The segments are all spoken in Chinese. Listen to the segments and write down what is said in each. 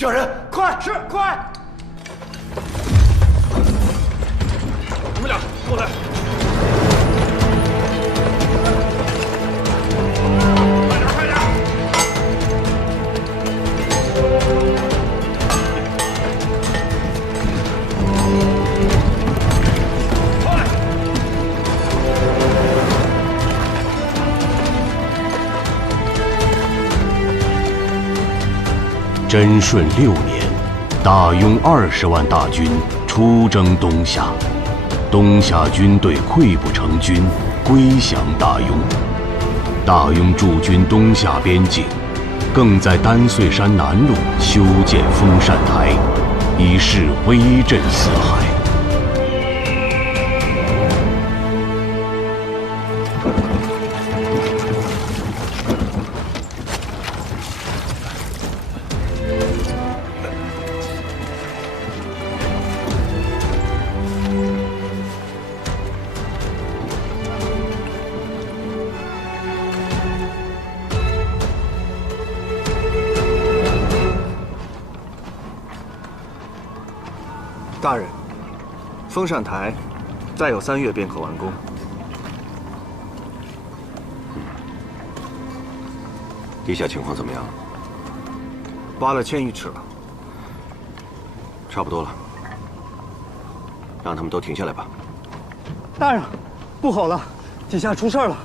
叫人，快！是快！你们俩跟我来。快点，快点！快！贞顺6年，大雍20万大军出征东夏，东夏军队溃不成军，归降大雍。大雍驻军东夏边境，更在丹岁山南麓修建封禅台，以示威震四海。大人，封禅台再有3月便可完工。地下情况怎么样？挖了1000余尺了，差不多了，让他们都停下来吧。大人，不好了，底下出事了。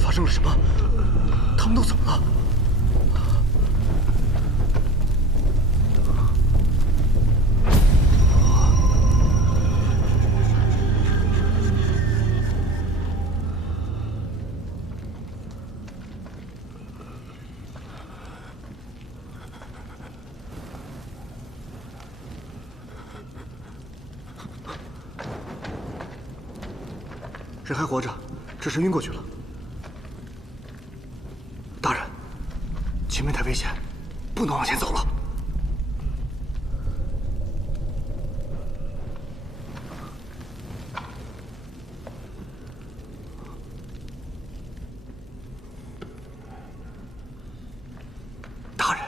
发生了什么？他们都怎么了？人还活着，只是晕过去了。大人，前面太危险，不能往前走了。大人，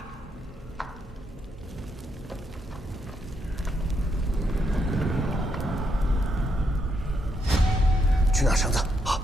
去拿绳子。好。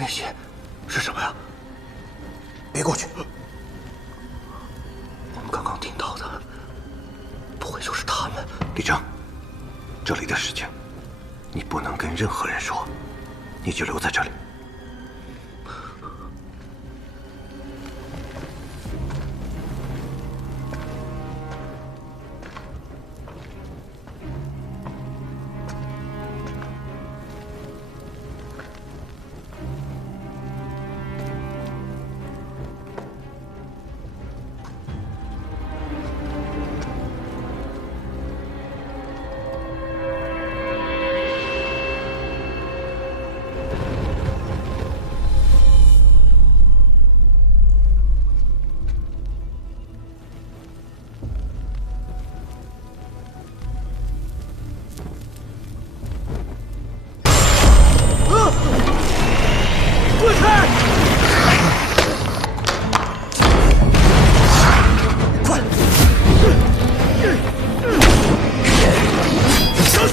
那些是什么呀？别过去！我们刚刚听到的，不会就是他们？李正，这里的事情，你不能跟任何人说，你就留在这里。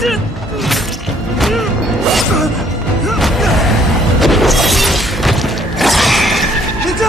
林静。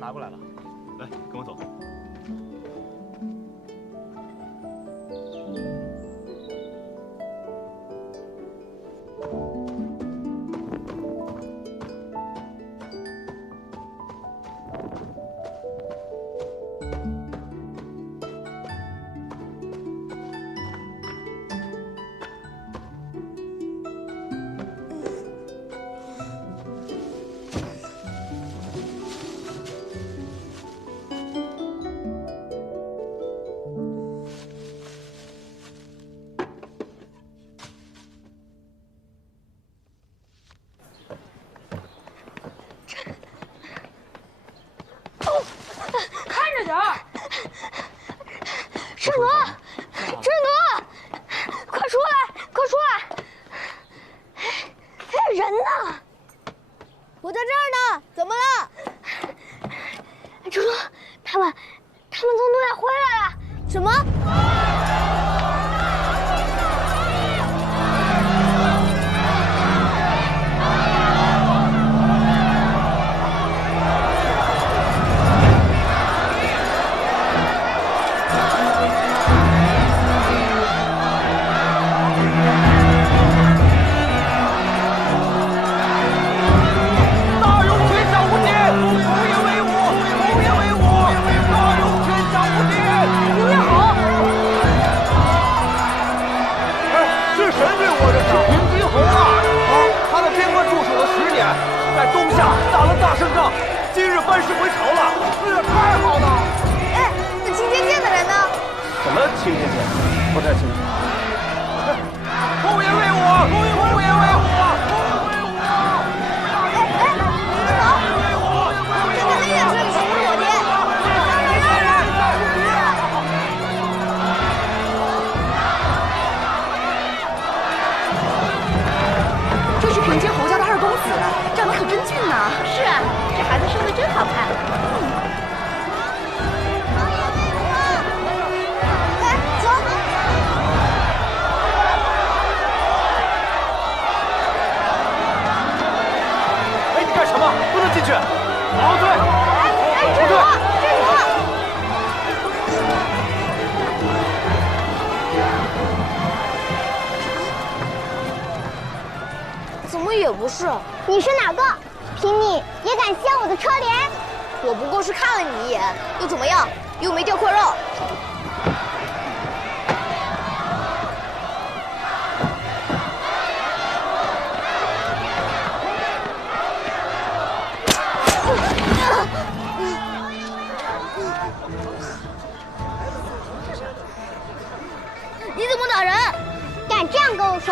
拿过来了，来，跟我走。智奴，智奴，快出来，快出来！哎，人呢？我在这儿呢，怎么了？智奴，他们从东亚回来了。什么？ 在东夏打了大胜仗，今日班师回朝了，这太好了！哎，那青天剑的人呢？什么青天剑？不太清楚。后爷为我，后爷为我，后爷为我！哎，走！这个很远处的是火箭。这是平津侯家的二公子，长得可真俊呐！是啊，这孩子生得真好看。来，走。哎，你干什么？不能进去！后退！哎，智奴，智奴。 怎么也不是？你是哪个？凭你也敢掀我的车帘？我不过是看了你一眼，又怎么样？又没掉块肉。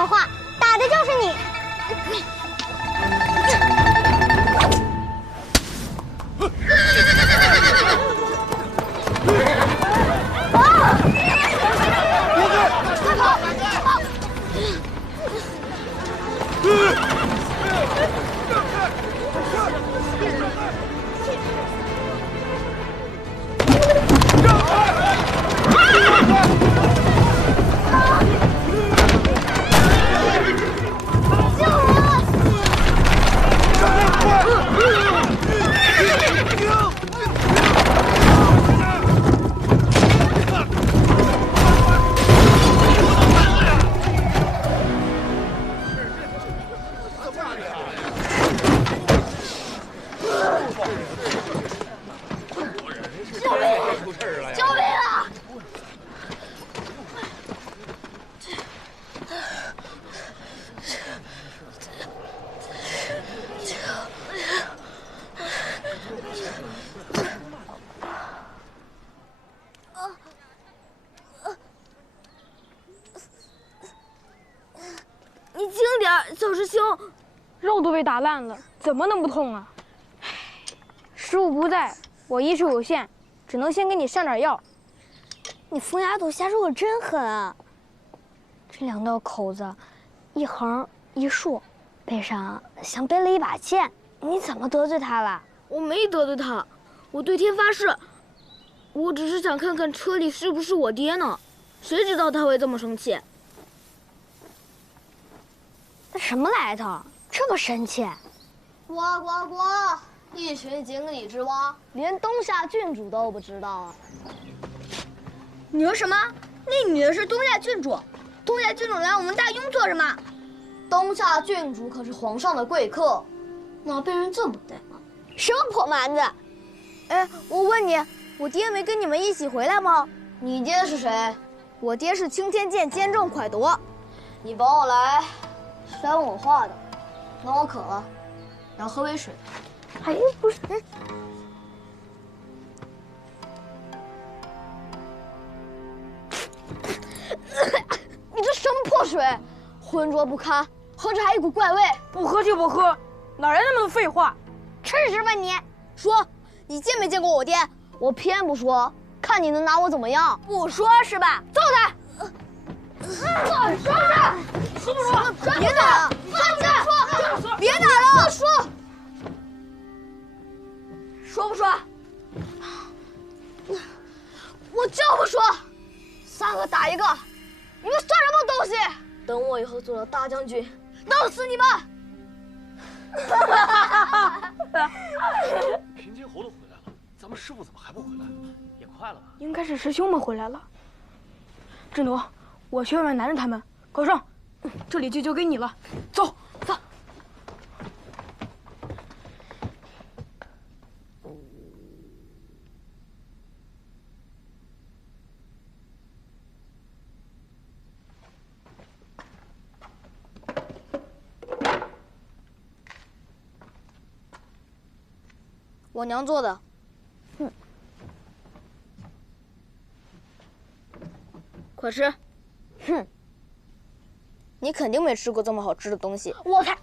的话，打的就是你。你轻点儿，小师兄，肉都被打烂了，怎么能不痛啊？师傅不在，我医术有限，只能先给你上点药。你封牙毒下手可真狠啊！这2道口子，一横一竖，背上像背了一把剑。你怎么得罪他了？我没得罪他，我对天发誓，我只是想看看车里是不是我爹呢。谁知道他会这么生气？什么来头？这么生气？呱呱呱！一群井底之蛙，连东夏郡主都不知道啊！你说什么？那女的是东夏郡主？东夏郡主来我们大雍做什么？东夏郡主可是皇上的贵客，哪被人这么怠慢？什么破蛮子！哎，我问你，我爹没跟你们一起回来吗？你爹是谁？我爹是青天剑监正蒯夺。你帮我来，是来问我话的。那我渴了，要喝杯水。哎，不是，你这什么破水，浑浊不堪，喝着还一股怪味。不喝就不喝，哪来那么多废话？吃什么你？说，你见没见过我爹？我偏不说，看你能拿我怎么样？不说是吧？揍他！说不说？别打了！说！别打了！不说。说不说？我就不说，3个打1个，你们算什么东西？等我以后做了大将军，弄死你们！平津侯都回来了，咱们师傅怎么还不回来？也快了吧？应该是师兄们回来了。智奴，我去外面拦着他们。高胜，这里就交给你了，走走。我娘做的。快吃。哼，你肯定没吃过这么好吃的东西。我才……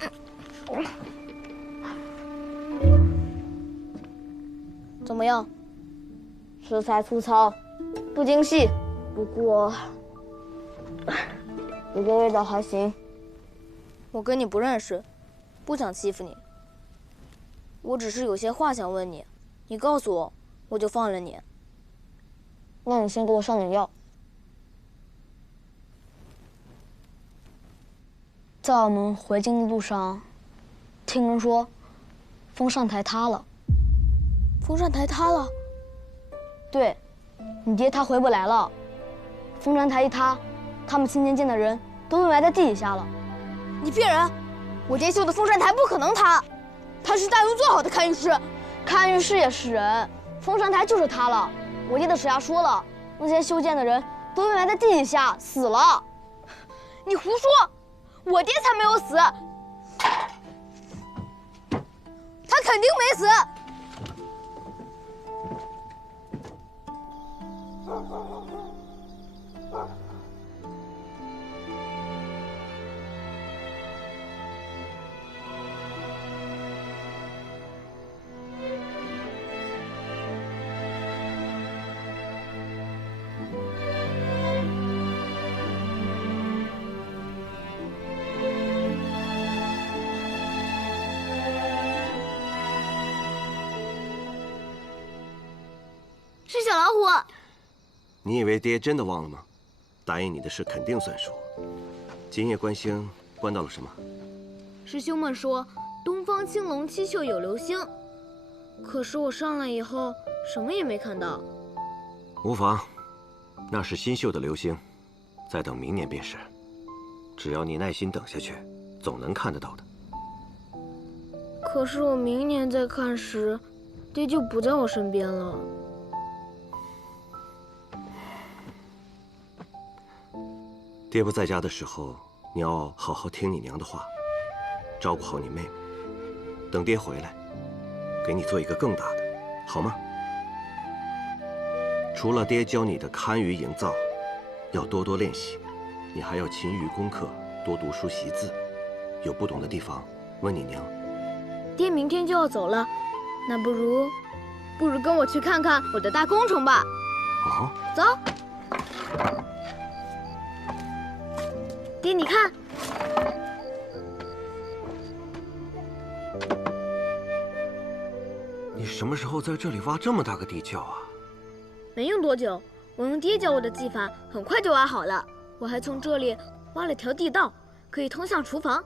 怎么样？食材粗糙，不精细，不过味道还行。我跟你不认识，不想欺负你。我只是有些话想问你，你告诉我，我就放了你。那你先给我上点药。在我们回京的路上，听人说，风扇台塌了。风扇台塌了？对，你爹他回不来了。风扇台一塌，他们青天剑的人都被埋在地底下了。你骗人！我爹修的风扇台不可能塌，他是大雍最好的看御师。看御师也是人，风扇台就是塌了。我爹的手下说了，那些修剑的人都被埋在地底下死了。你胡说！我爹才没有死，他肯定没死。你以为爹真的忘了吗？答应你的事肯定算数。今夜观星观到了什么？师兄们说东方青龙七宿有流星，可是我上来以后什么也没看到。无妨，那是新绣的流星，再等明年便是。只要你耐心等下去，总能看得到的。可是我明年再看时，爹就不在我身边了。爹不在家的时候，你要好好听你娘的话，照顾好你妹妹。等爹回来，给你做一个更大的，好吗？除了爹教你的堪舆营造，要多多练习。你还要勤于功课，多读书习字。有不懂的地方，问你娘。爹明天就要走了，那不如跟我去看看我的大工程吧。哦，走。爹，你看，你什么时候在这里挖这么大个地窖啊？没用多久，我用爹教我的技法，很快就挖好了。我还从这里挖了条地道，可以通向厨房，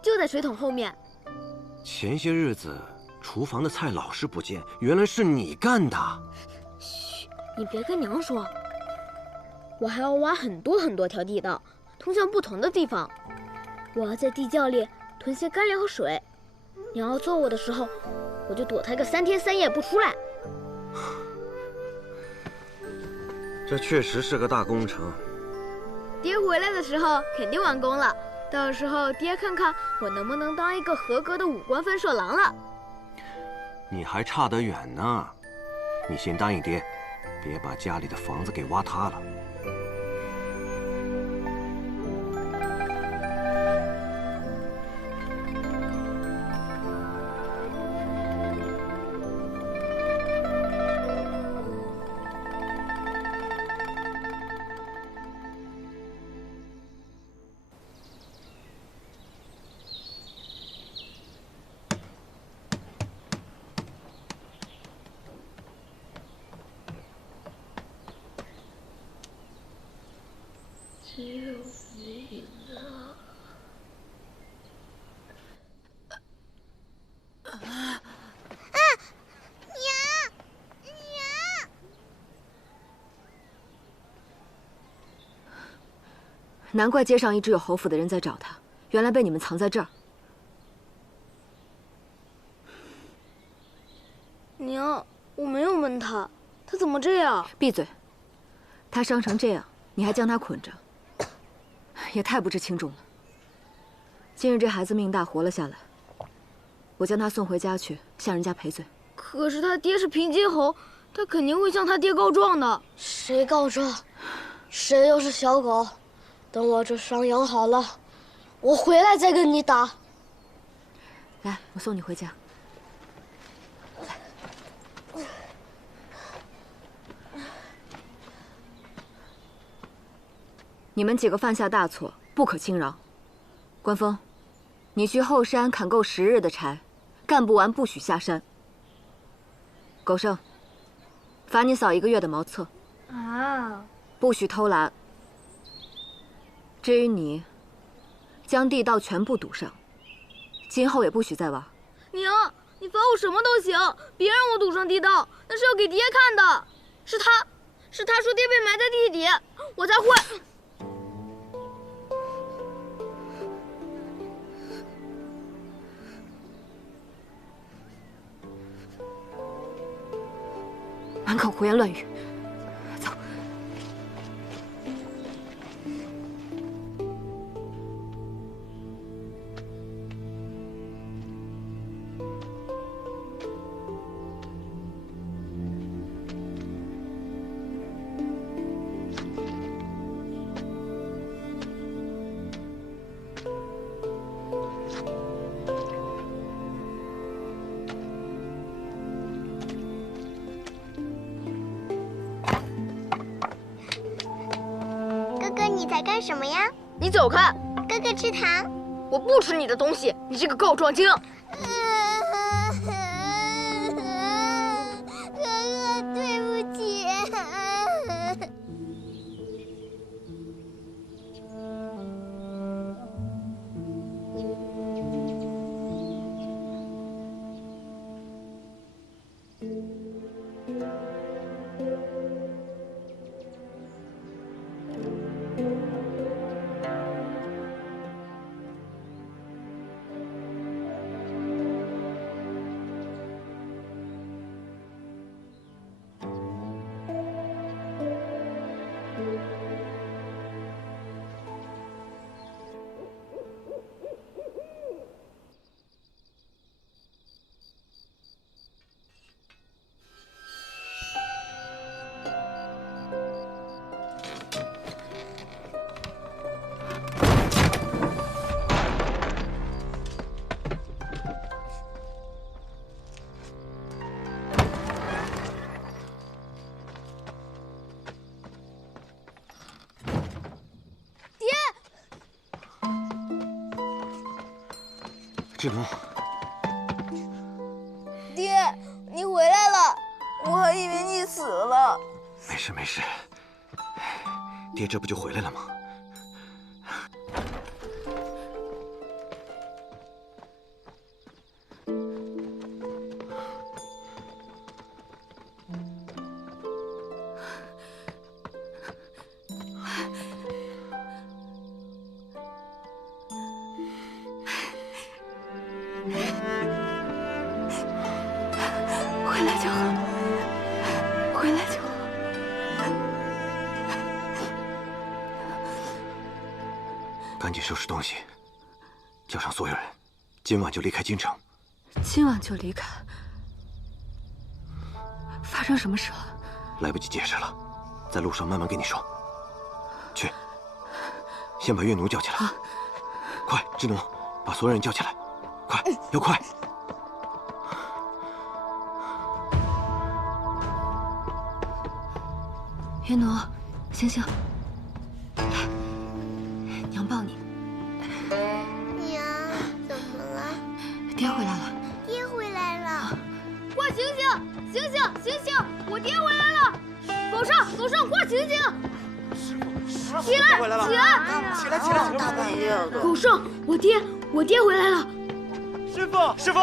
就在水桶后面。前些日子厨房的菜老是不见，原来是你干的。嘘，你别跟娘说。我还要挖很多条地道，通向不同的地方。我要在地窖里囤些干粮和水。娘要揍我的时候，我就躲她个3天3夜不出来。这确实是个大工程。爹回来的时候肯定完工了，到时候爹看看我能不能当一个合格的5官分射郎了。你还差得远呢，你先答应爹，别把家里的房子给挖塌了。难怪街上一直有侯府的人在找他，原来被你们藏在这儿。娘，我没有闷他，他怎么这样？闭嘴！他伤成这样，你还将他捆着，也太不知轻重了。今日这孩子命大，活了下来，我将他送回家去，向人家赔罪。可是他爹是平街侯，他肯定会向他爹告状的。谁告状？谁又是小狗？等我这伤养好了，我回来再跟你打。来，我送你回家。你们几个犯下大错，不可轻饶。关峰，你去后山砍够10日的柴，干不完不许下山。狗剩，罚你扫1个月的茅厕。啊！不许偷懒。至于你，将地道全部堵上，今后也不许再玩。娘，你罚我什么都行，别让我堵上地道，那是要给爹看的。是他说爹被埋在地底，我才会。满口胡言乱语。走。你在干什么呀？你走开！哥哥吃糖。我不吃你的东西，你这个告状精！哥哥，对不起。志农，爹，你回来了，我还以为你死了。没事没事，爹这不就回来了吗？回来就好，回来就好。赶紧收拾东西，叫上所有人，今晚就离开京城。今晚就离开？发生什么事了？来不及解释了，在路上慢慢跟你说。去，先把岳奴叫起来。快，志农，把所有人叫起来，快，要快！岳奴，醒醒，来，娘抱你。娘，怎么了？爹回来了。爹回来了！快醒醒，醒醒，醒醒！我爹回来了！狗剩，狗剩，快醒醒！起来，起来，起来，起来！大半夜的。狗剩，我爹回来了！师傅，师傅，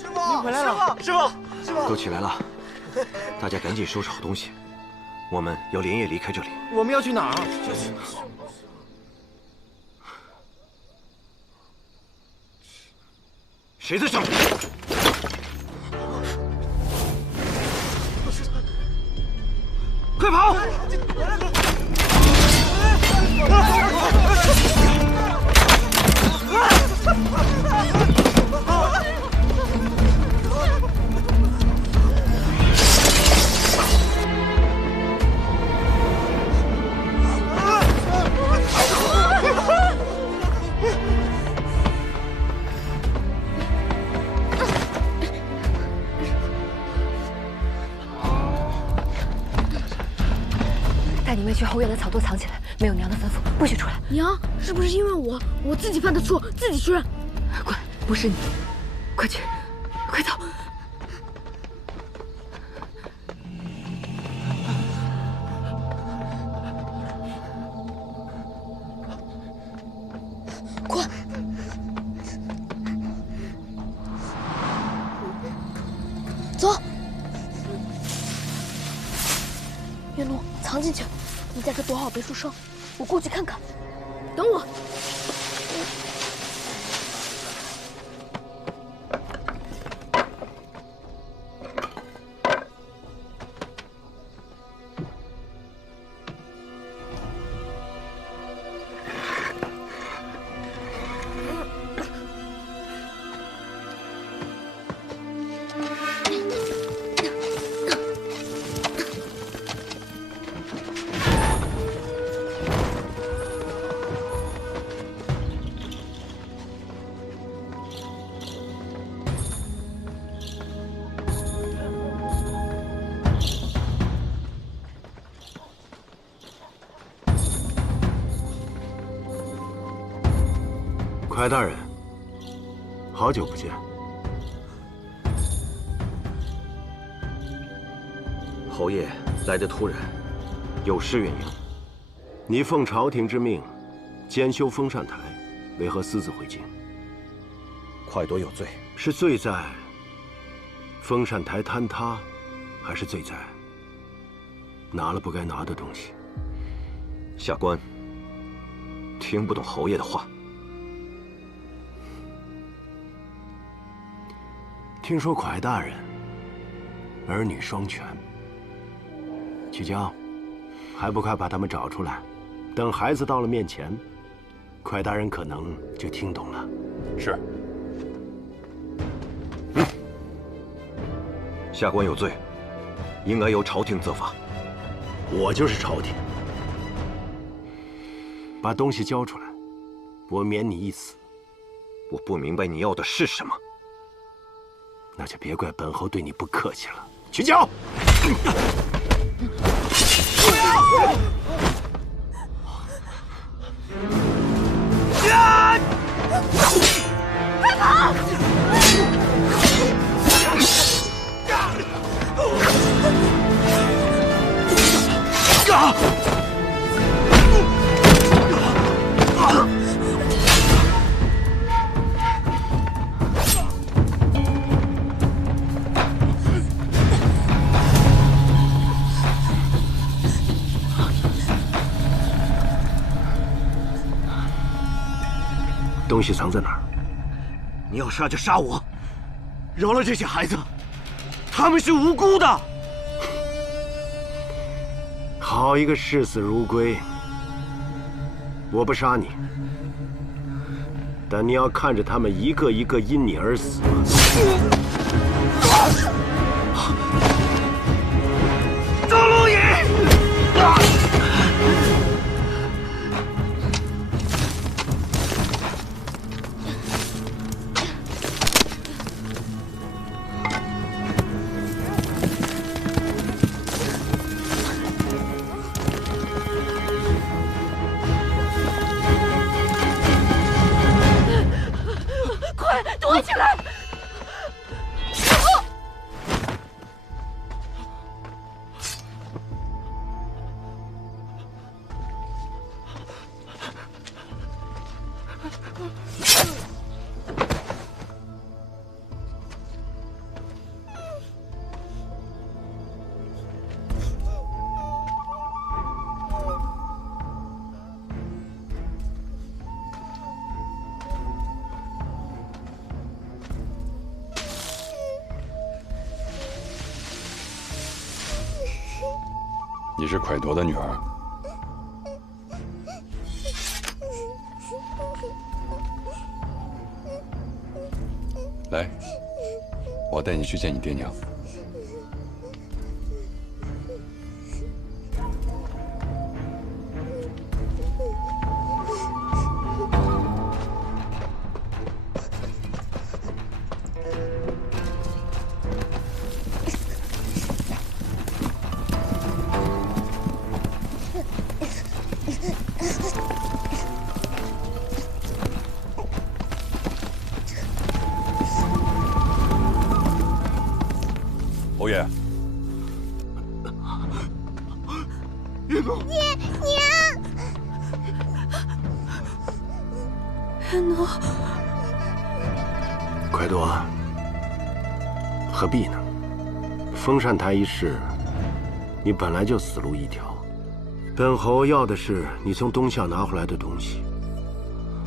师傅，您回来了！师傅，师傅，都起来了，大家赶紧收拾好东西，我们要连夜离开这里。我们要去哪儿？谁在上面？快跑！带你妹去后院的草垛藏起来，没有娘的吩咐，不许出来。娘，是不是因为我自己犯的错，自己去？滚，不是你，快去，快走！快！走！岳奴，藏进去，你在这躲好别出声，我过去看看。等我。快大人，好久不见。侯爷来得突然，有失远迎。你奉朝廷之命，监修封禅台，为何私自回京？快夺有罪，是罪在封禅台坍塌，还是罪在拿了不该拿的东西？下官听不懂侯爷的话。听说蒯大人儿女双全，曲江，还不快把他们找出来？等孩子到了面前，蒯大人可能就听懂了。是。下官有罪，应该由朝廷责罚。我就是朝廷，把东西交出来，我免你一死。我不明白你要的是什么。那就别怪本侯对你不客气了。取脚！快跑！东西藏在哪儿？你要杀就杀我，饶了这些孩子，他们是无辜的。好一个视死如归！我不杀你，但你要看着他们一个一个因你而死。周如意！躲起来！你是蒯夺的女儿。来，我带你去见你爹娘。欧爷，月奴，娘，月奴，蒯夺，何必呢？封禅台一事，你本来就死路一条。本侯要的是你从东夏拿回来的东西，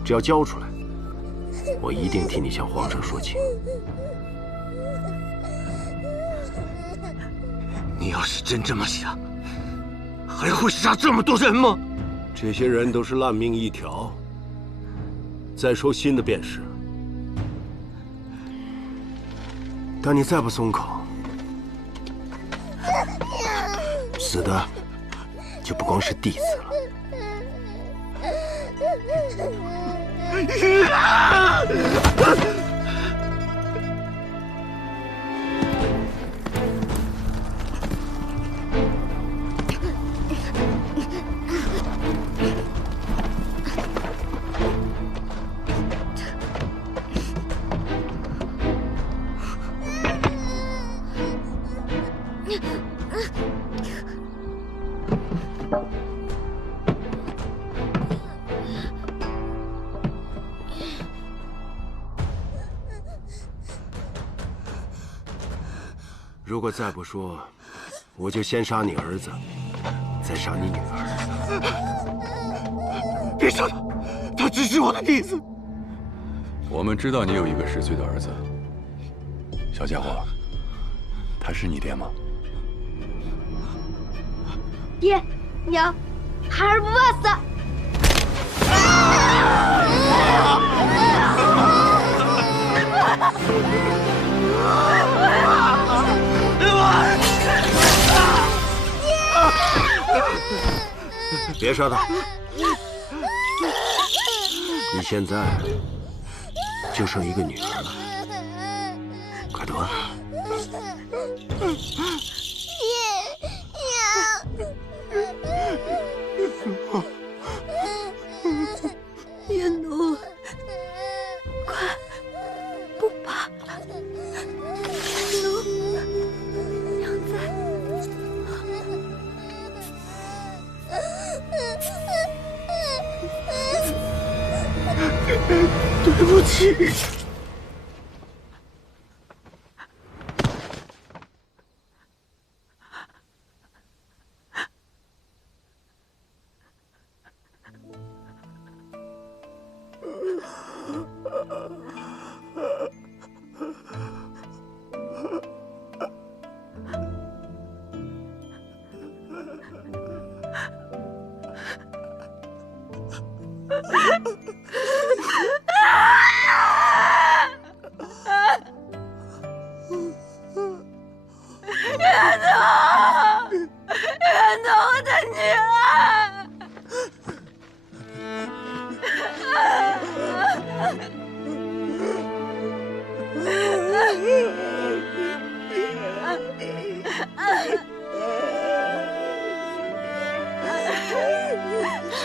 只要交出来，我一定替你向皇上说情。你要是真这么想，还会杀这么多人吗？这些人都是烂命一条。再说新的便是，但你再不松口，死的就不光是弟子了。如果再不说，我就先杀你儿子，再杀你女儿。别杀他，他只是我的弟子。我们知道你有一个10岁的儿子，小家伙，他是你爹吗？爹娘，孩儿不怕死。别杀他！你现在就剩一个女儿了，蒯夺。月奴，快不怕！月奴，娘在。对不起。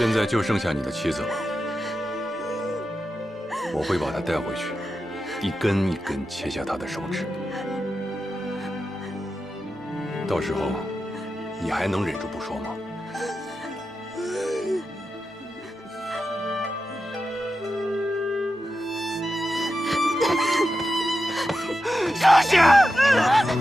现在就剩下你的妻子了，我会把她带回去，一根一根切下她的手指。到时候，你还能忍住不说吗？小心！让他们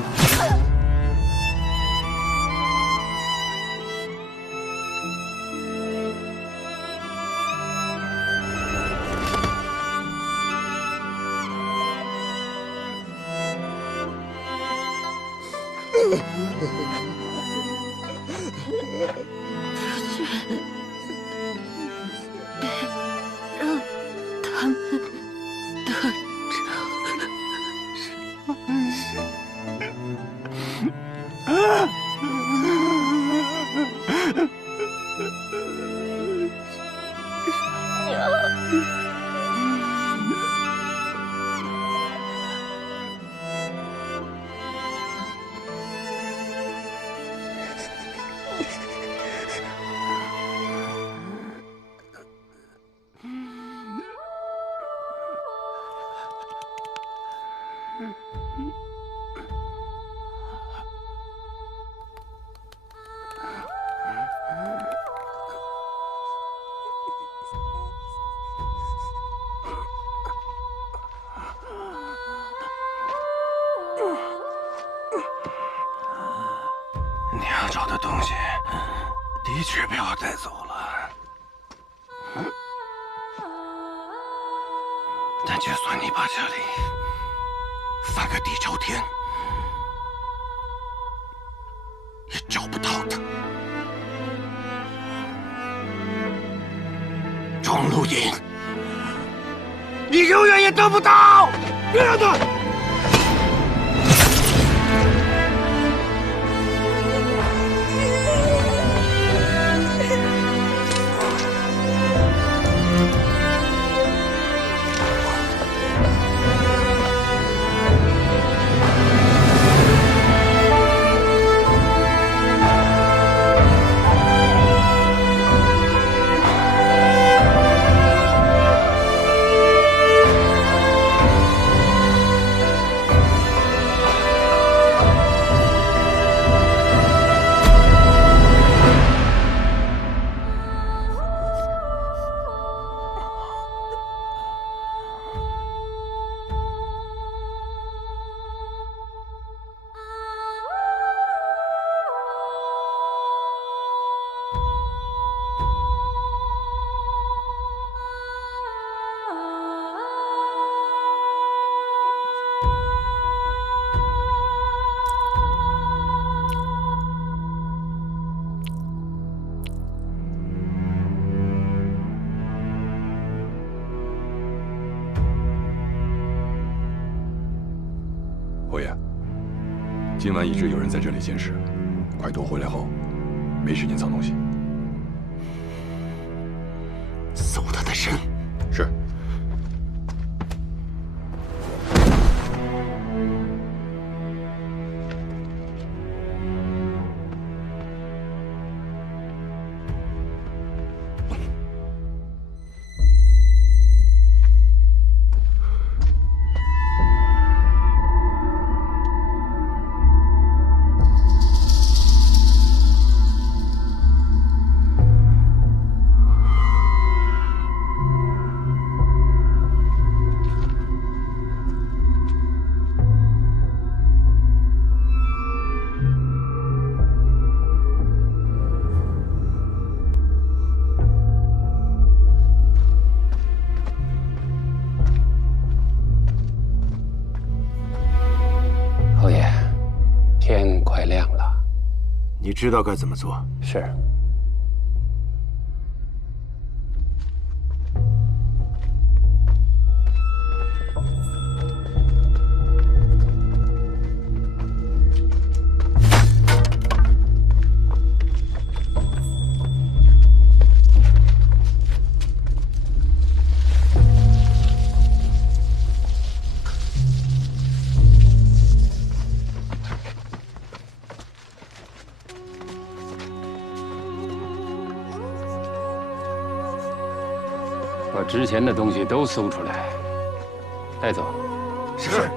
得逞。你要找的东西的确被我带走了，但就算你把这里翻个底朝天，也找不到它。钟露隐，你永远也得不到！别让他！侯爷，今晚一直有人在这里监视，快躲回来后，没时间藏东西。搜他的身。是。你知道该怎么做？是。把值钱的东西都搜出来，带走。是。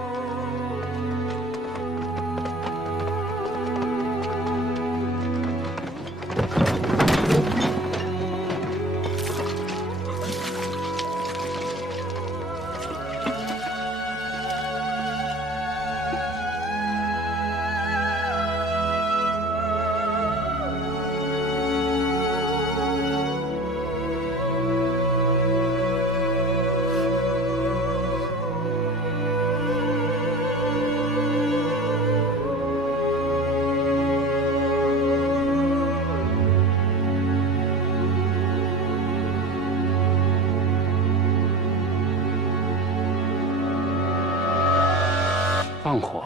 放火！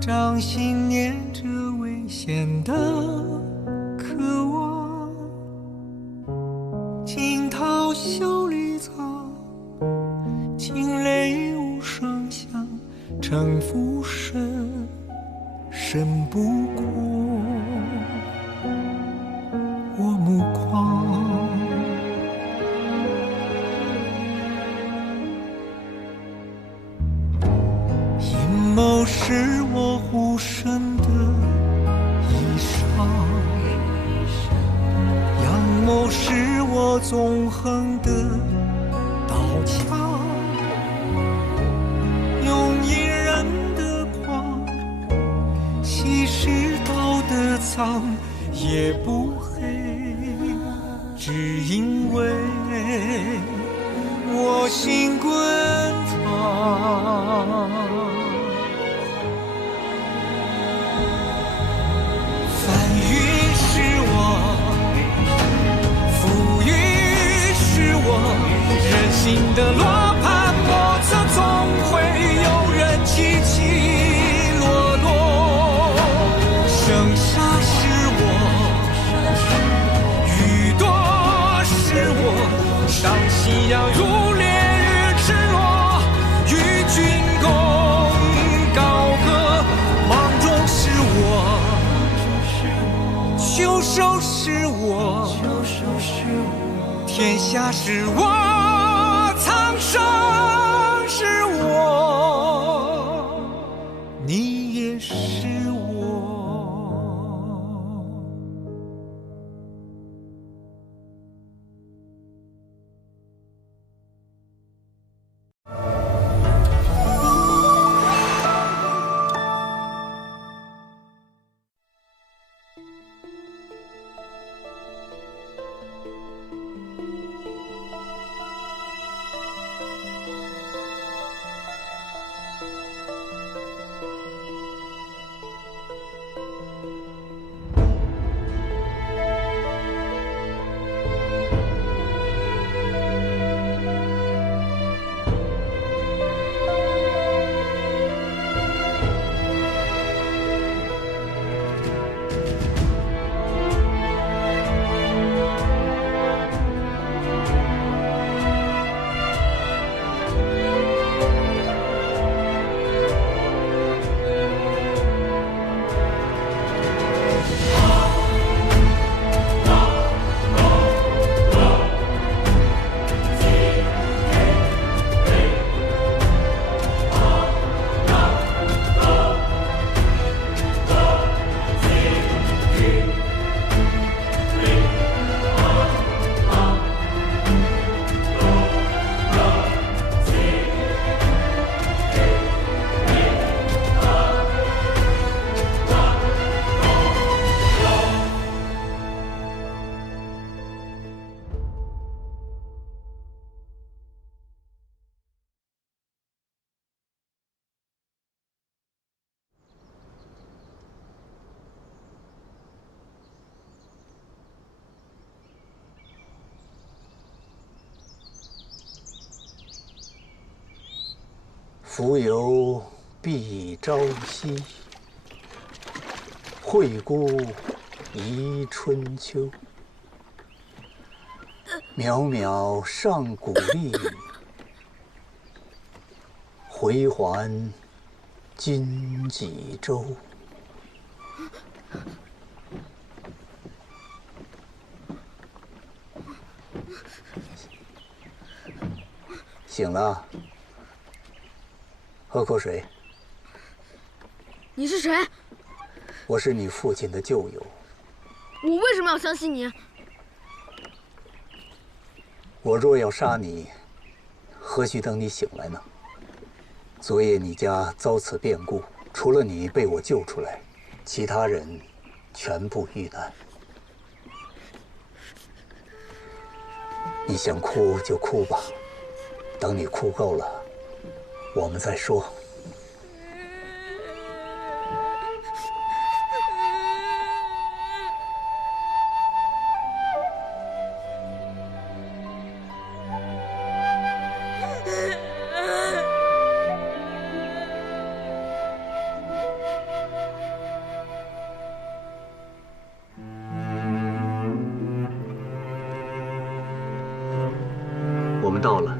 掌心念着危险的渴望，惊涛小绿草，惊雷无声响，城府深，深不过我目眶。阴谋是我护身的衣裳，阳谋是我纵横的苍也不黑，只因为我心滚烫。翻云是我，浮云是我，人心的罗盘莫测，总会有人起起落落。生杀是我，雨多是我，伤心要如烈日赤裸，与君共高歌。芒种是我，秋收是我，天下是我，苍生是我，你也是我。浮游碧朝夕，惠姑宜春秋。渺渺上古历，回还今几周。醒了。喝口水。你是谁？我是你父亲的旧友。我为什么要相信你？我若要杀你，何须等你醒来呢？昨夜你家遭此变故，除了你被我救出来，其他人全部遇难。你想哭就哭吧，等你哭够了，我们再说。我们到了。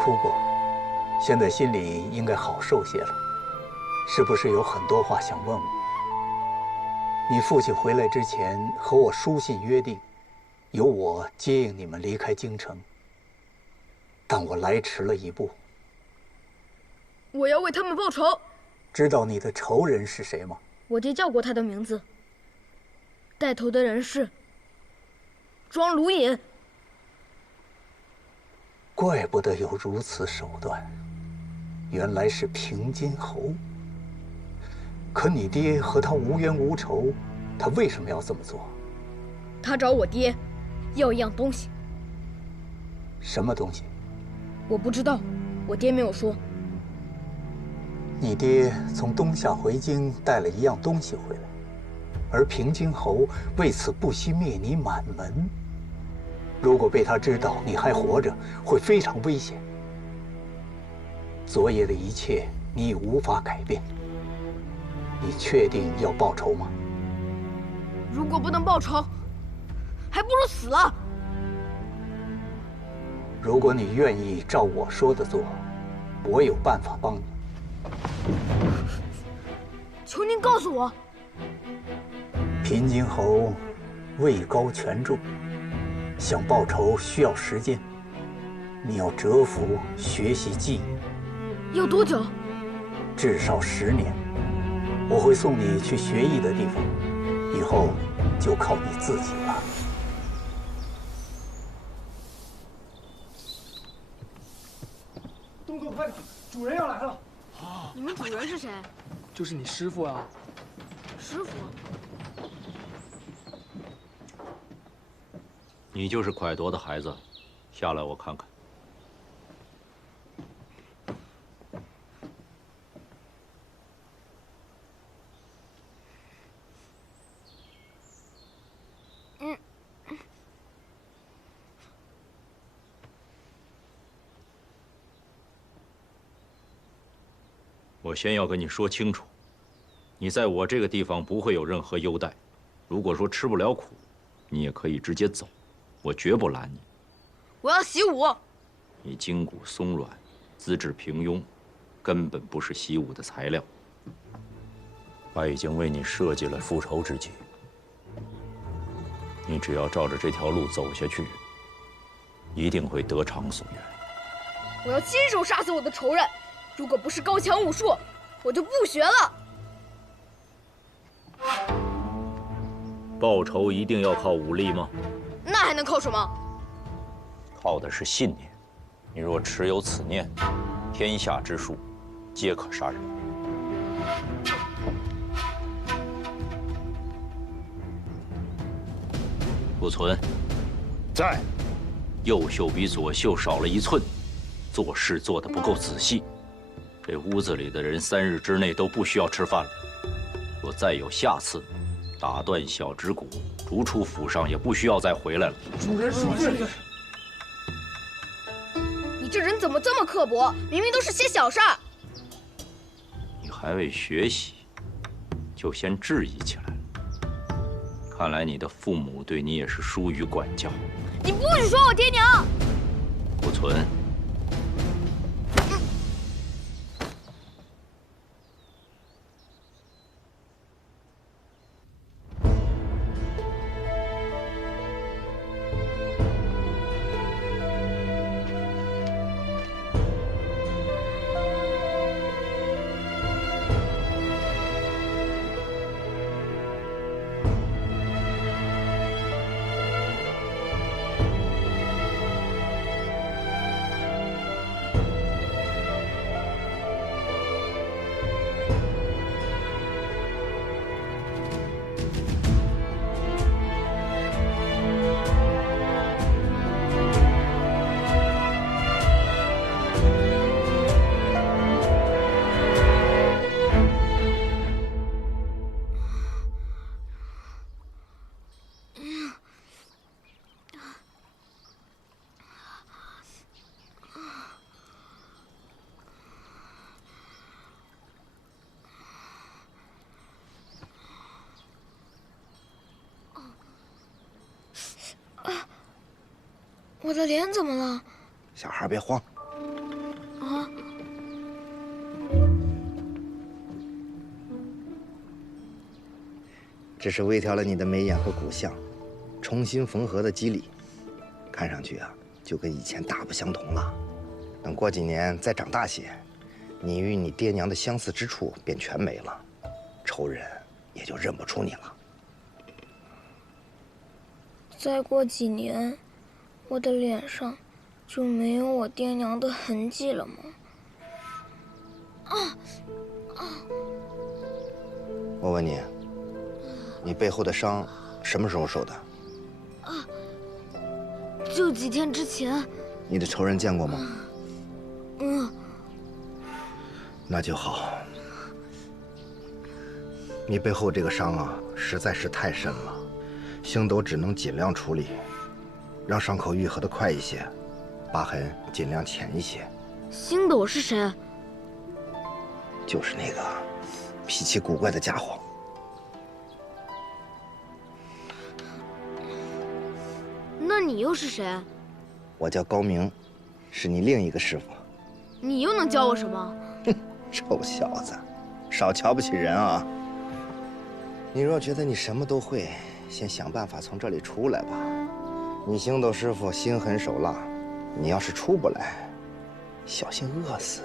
哭过，现在心里应该好受些了。是不是有很多话想问我？你父亲回来之前和我书信约定，由我接应你们离开京城，但我来迟了一步。我要为他们报仇。知道你的仇人是谁吗？我爹叫过他的名字。带头的人是庄卢隐。怪不得有如此手段，原来是平津侯。可你爹和他无冤无仇，他为什么要这么做？他找我爹要一样东西。什么东西？我不知道，我爹没有说。你爹从东夏回京带了一样东西回来，而平津侯为此不惜灭你满门。如果被他知道你还活着，会非常危险。昨夜的一切你已无法改变。你确定要报仇吗？如果不能报仇，还不如死了。如果你愿意照我说的做，我有办法帮你。求您告诉我。平津侯位高权重，想报仇需要时间。你要蛰伏学习技艺。要多久？至少10年。我会送你去学艺的地方，以后就靠你自己了。动作快点，主人要来了。你们主人是谁？就是你师傅啊。师傅？你就是蒯夺的孩子，下来我看看。我先要跟你说清楚，你在我这个地方不会有任何优待。如果说吃不了苦，你也可以直接走，我绝不拦你。我要习武。你筋骨松软，资质平庸，根本不是习武的材料。我已经为你设计了复仇之计，你只要照着这条路走下去，一定会得偿所愿。我要亲手杀死我的仇人。如果不是高强武术，我就不学了。报仇一定要靠武力吗？那还能靠什么？靠的是信念。你若持有此念，天下之术皆可杀人。顾存，在。右袖比左袖少了1寸，做事做得不够仔细。这屋子里的人3日之内都不需要吃饭了。若再有下次，打断小指骨，逐出府上，也不需要再回来了。主人恕罪。你这人怎么这么刻薄？明明都是些小事儿。你还未学习，就先质疑起来了。看来你的父母对你也是疏于管教。你不许说我爹娘！顾存。我的脸怎么了？小孩别慌，只是微调了你的眉眼和骨相，重新缝合的肌理，看上去啊，就跟以前大不相同了。等过几年再长大些，你与你爹娘的相似之处便全没了，仇人也就认不出你了。再过几年，我的脸上就没有我爹娘的痕迹了吗？我问你，你背后的伤什么时候受的？就几天之前。你的仇人见过吗？那就好。你背后这个伤啊，实在是太深了，星斗只能尽量处理，让伤口愈合得快一些，疤痕尽量浅一些。星斗是谁？就是那个脾气古怪的家伙。那你又是谁？我叫高明，是你另一个师傅。你又能教我什么？哼，臭小子，少瞧不起人啊！你若觉得你什么都会，先想办法从这里出来吧。你星斗师傅心狠手辣，你要是出不来，小心饿死。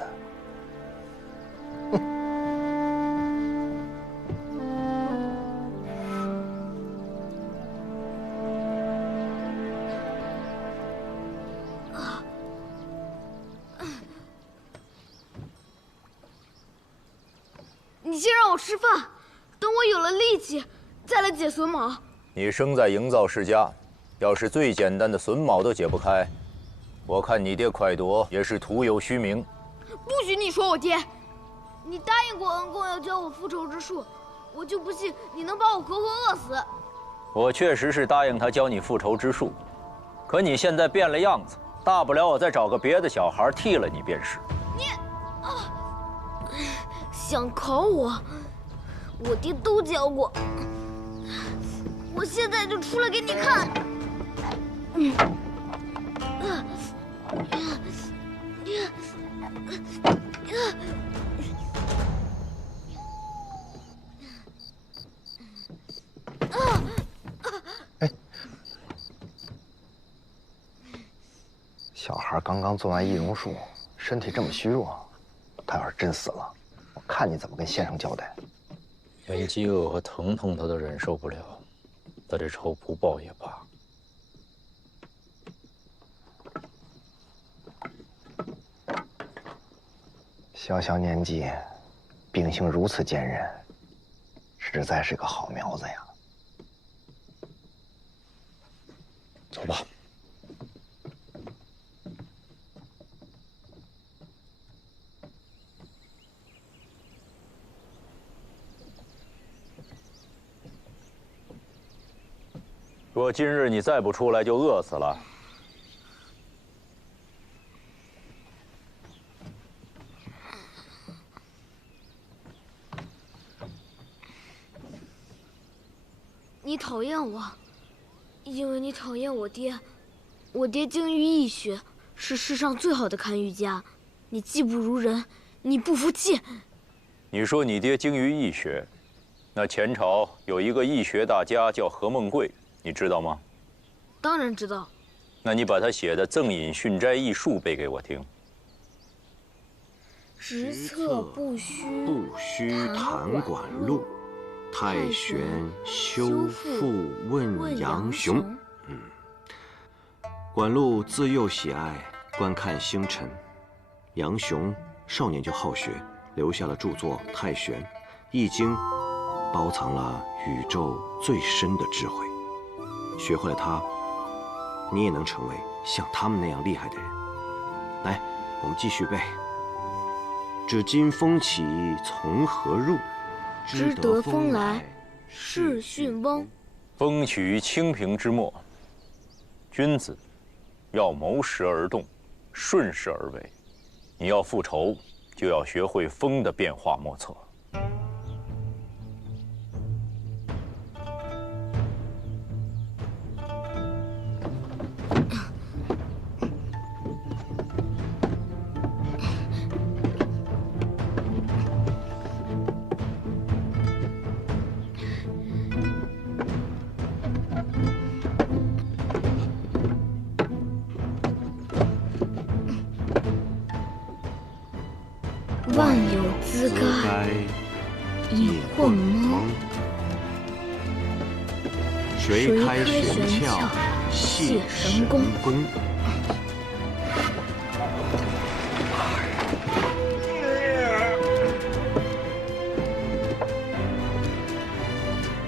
你先让我吃饭，等我有了力气，再来解榫卯。你生在营造世家，要是最简单的榫卯都解不开，我看你爹快夺也是徒有虚名。不许你说我爹！你答应过恩公要教我复仇之术，我就不信你能把我活活饿死。我确实是答应他教你复仇之术，可你现在变了样子，大不了我再找个别的小孩替了你便是。想考我，我爹都教过。我现在就出来给你看。小孩刚刚做完易容术，身体这么虚弱，他要是真死了，我看你怎么跟先生交代。连饥饿和疼痛他都忍受不了，他这仇不报也罢。小小年纪，秉性如此坚韧，实在是个好苗子呀。走吧。若今日你再不出来，就饿死了。你讨厌我，因为你讨厌我爹。我爹精于易学，是世上最好的看愈家。你技不如人，你不服气。你说你爹精于易学，那前朝有一个易学大家叫何孟贵，你知道吗？当然知道。那你把他写的《赠饮训斋异术》背给我听。实策不虚谈管路，太玄修复问杨雄。管路自幼喜爱观看星辰，杨雄少年就好学，留下了著作《太玄》，《易经》包藏了宇宙最深的智慧。学会了它，你也能成为像他们那样厉害的人。来，我们继续背。只今风起从何入？知得风来是巽翁。风起于清平之末，君子要谋时而动，顺势而为。你要复仇，就要学会风的变化莫测。开也或蒙。谁开玄窍谢神功？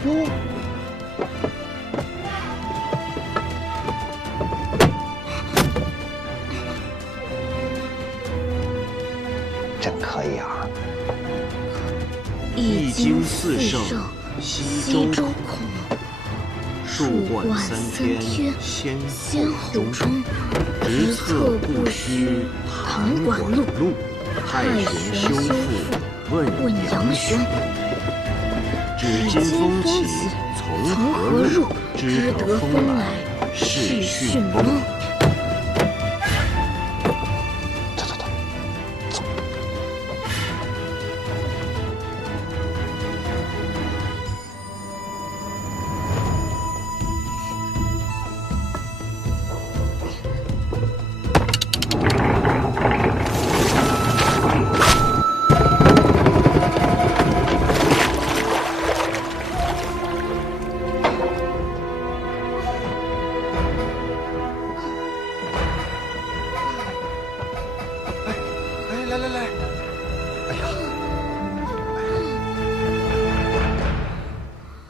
哟，真可以啊！易经四圣西周孔，数贯三天先后中，直测不虚唐管路，太玄修复问杨雄。指今风起从何入？知得风来是迅风。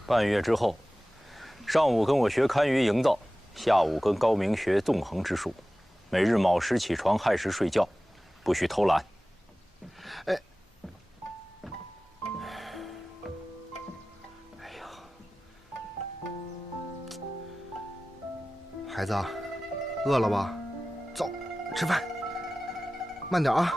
半月之后，上午跟我学堪舆营造，下午跟高明学纵横之术。每日卯时起床，亥时睡觉，不许偷懒。哎，孩子，饿了吧？走，吃饭。慢点啊。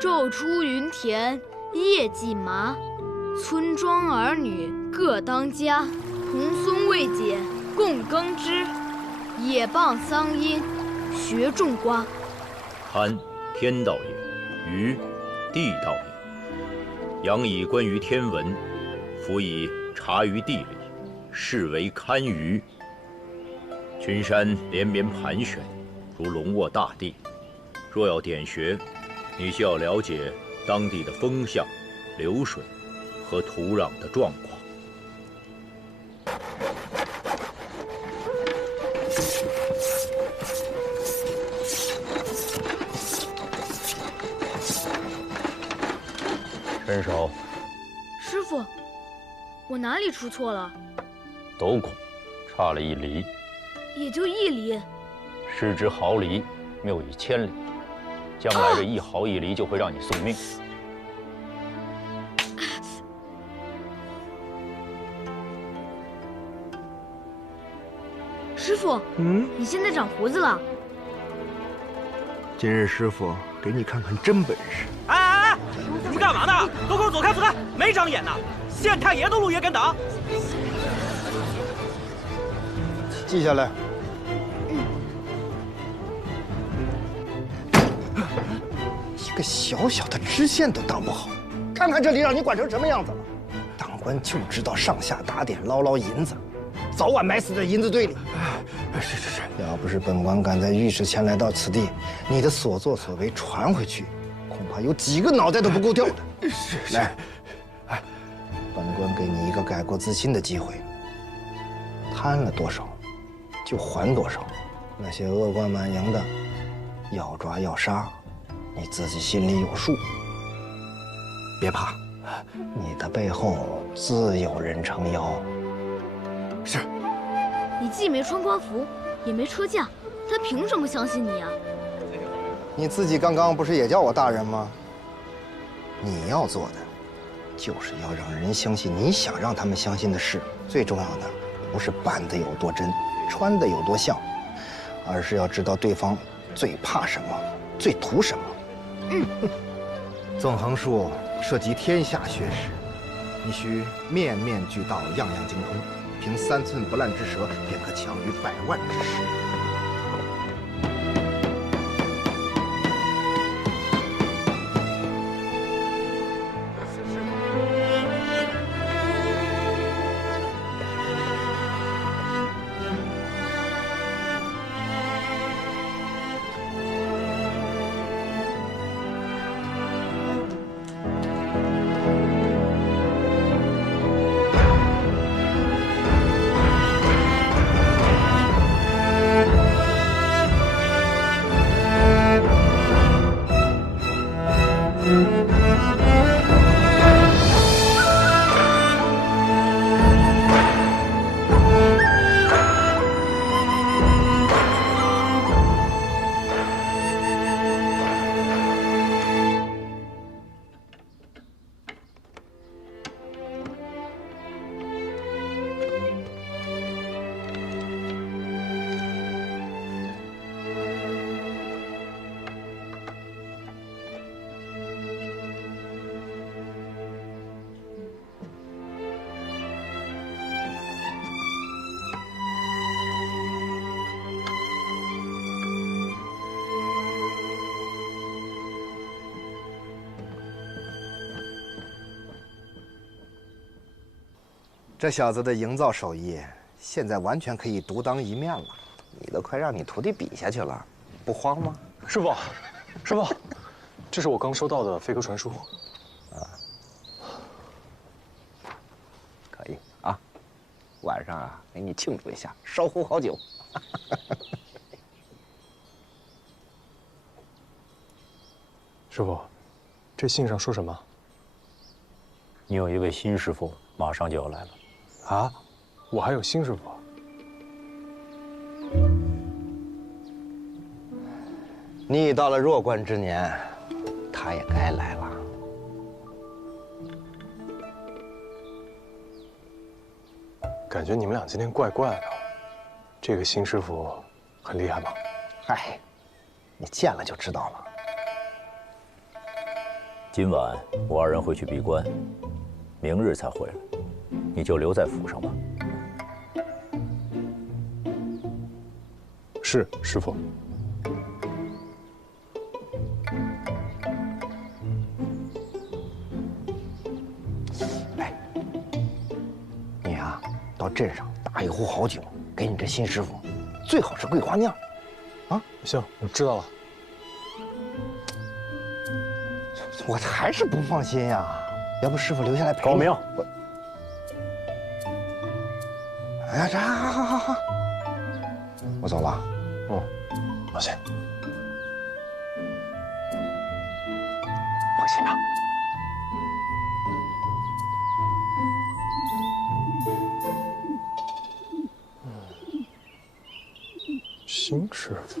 昼出耘田，夜绩麻。村庄儿女各当家，童孙未解共耕织。野傍桑阴，学种瓜。堪天道也，舆地道也。仰以观于天文，辅以察于地理，是为堪舆。群山连绵盘旋，如笼沃大地。若要点穴，你需要了解当地的风向、流水和土壤的状况。伸手。师傅，我哪里出错了？斗孔差了1厘，也就1厘。失之毫厘，谬以千里。将来这1毫1厘就会让你送命。师傅，你现在长胡子了。今日师傅给你看看真本事。哎，你们干嘛呢？都给我走开，走开！没长眼呢，县太爷都路也敢挡。记下来。一个小小的知县都当不好，看看这里让你管成什么样子了！当官就知道上下打点，捞捞银子，早晚埋死在银子堆里。是。要不是本官赶在御史前来到此地，你的所作所为传回去，恐怕有几个脑袋都不够掉的。是。来，本官给你一个改过自新的机会，贪了多少，就还多少。那些恶贯满盈的，要抓要杀。你自己心里有数，别怕，你的背后自有人撑腰。是。你既没穿官服，也没车驾，他凭什么相信你啊？你自己刚刚不是也叫我大人吗？你要做的，就是要让人相信你想让他们相信的事。最重要的，不是扮得有多真，穿得有多像，而是要知道对方最怕什么，最图什么。纵横术涉及天下学识，你需面面俱到，样样精通。凭3寸不烂之舌，便可强于100万之师。这小子的营造手艺，现在完全可以独当一面了。你都快让你徒弟比下去了，不慌吗？师傅，师傅，这是我刚收到的飞鸽传书。可以啊，晚上啊，给你庆祝一下，烧壶好酒。师傅，这信上说什么？你有一位新师傅，马上就要来了。啊，我还有新师傅？你已到了弱冠之年，他也该来了。感觉你们俩今天怪怪的。这个新师傅很厉害吗？嗨，你见了就知道了。今晚我2人会去闭关，明日才回来，你就留在府上吧。是，师傅。哎，你呀，到镇上打一壶好酒，给你这新师傅，最好是桂花酿。啊，行，我知道了。我还是不放心呀，要不师傅留下来陪你？高明，哎呀，这好，我走了。嗯，放心。放心吧。新师傅。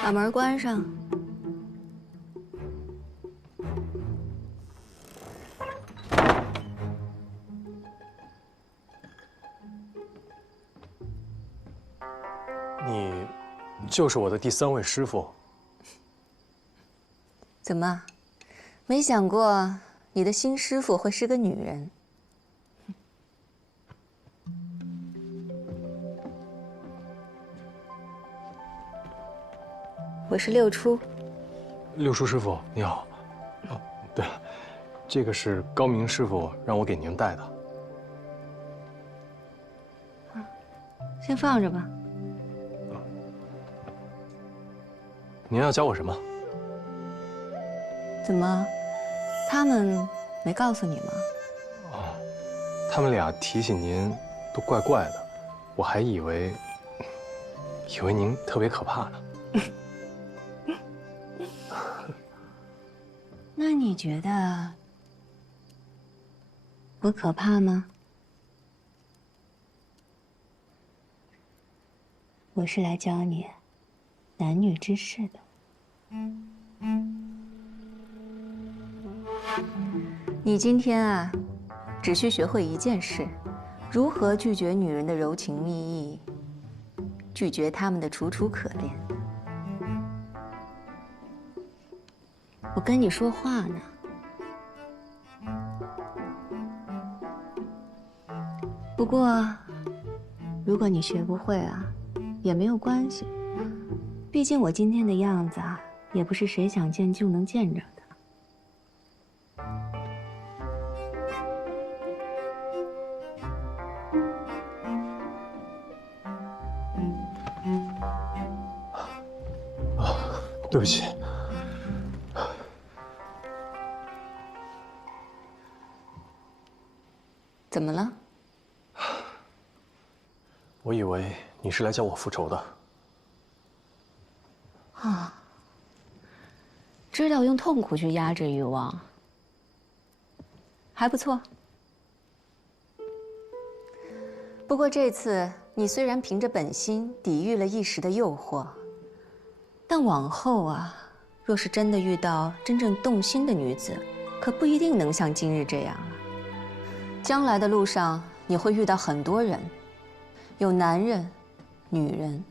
把门关上。你就是我的第3位师傅。怎么，没想过你的新师傅会是个女人？我是六初。六初师傅，你好。哦，对了，这个是高明师傅让我给您带的。先放着吧。您要教我什么？怎么，他们没告诉你吗？哦，他们俩提醒您都怪怪的，我还以为以为您特别可怕呢。那你觉得我可怕吗？我是来教你男女之事的。你今天啊，只需学会一件事：如何拒绝女人的柔情蜜意，拒绝她们的楚楚可怜。我跟你说话呢。不过，如果你学不会啊，也没有关系。毕竟我今天的样子啊，也不是谁想见就能见着的。对不起。怎么了？我以为你是来叫我复仇的。啊，知道用痛苦去压制欲望，还不错。不过这次你虽然凭着本心抵御了一时的诱惑，但往后啊，若是真的遇到真正动心的女子，可不一定能像今日这样了。将来的路上，你会遇到很多人，有男人、女人、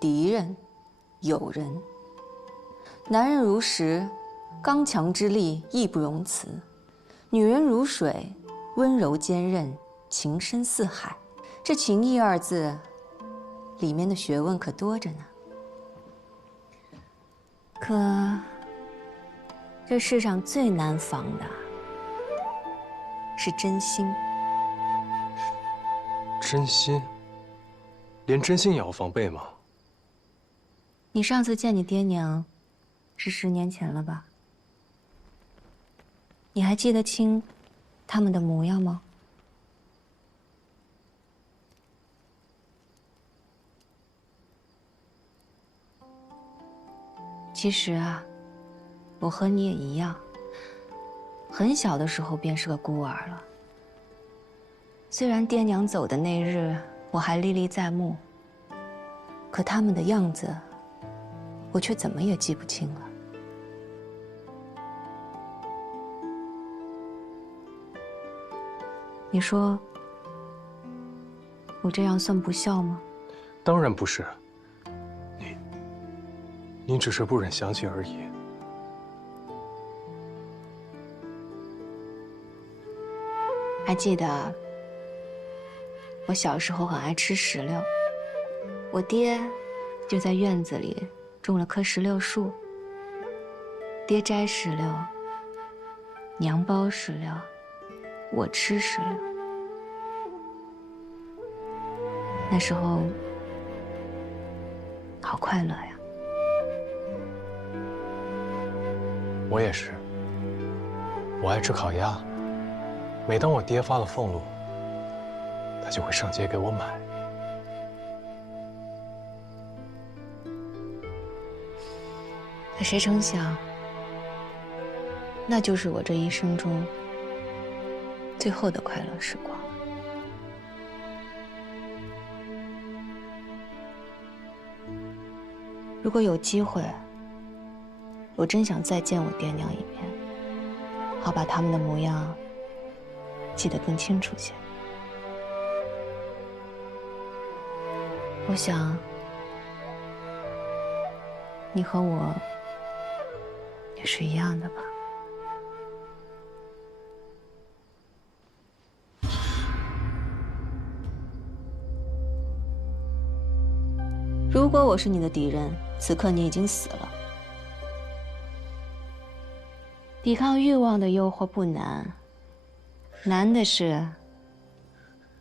敌人、友人。男人如石，刚强之力，义不容辞；女人如水，温柔坚韧，情深似海。这情义二字，里面的学问可多着呢。可，这世上最难防的是真心。真心？连真心也要防备吗？你上次见你爹娘，是10年前了吧？你还记得清他们的模样吗？其实啊，我和你也一样，很小的时候便是个孤儿了。虽然爹娘走的那日我还历历在目，可他们的样子，我却怎么也记不清了。你说，我这样算不孝吗？当然不是。你只是不忍想起而已。还记得我小时候很爱吃石榴，我爹就在院子里种了棵石榴树。爹摘石榴，娘剥石榴，我吃石榴。那时候好快乐呀。我也是，我爱吃烤鸭。每当我爹发了俸禄，他就会上街给我买。可谁成想，那就是我这一生中最后的快乐时光。如果有机会，我真想再见我爹娘一面，好把他们的模样记得更清楚些。我想，你和我也是一样的吧。如果我是你的敌人，此刻你已经死了。抵抗欲望的诱惑不难，难的是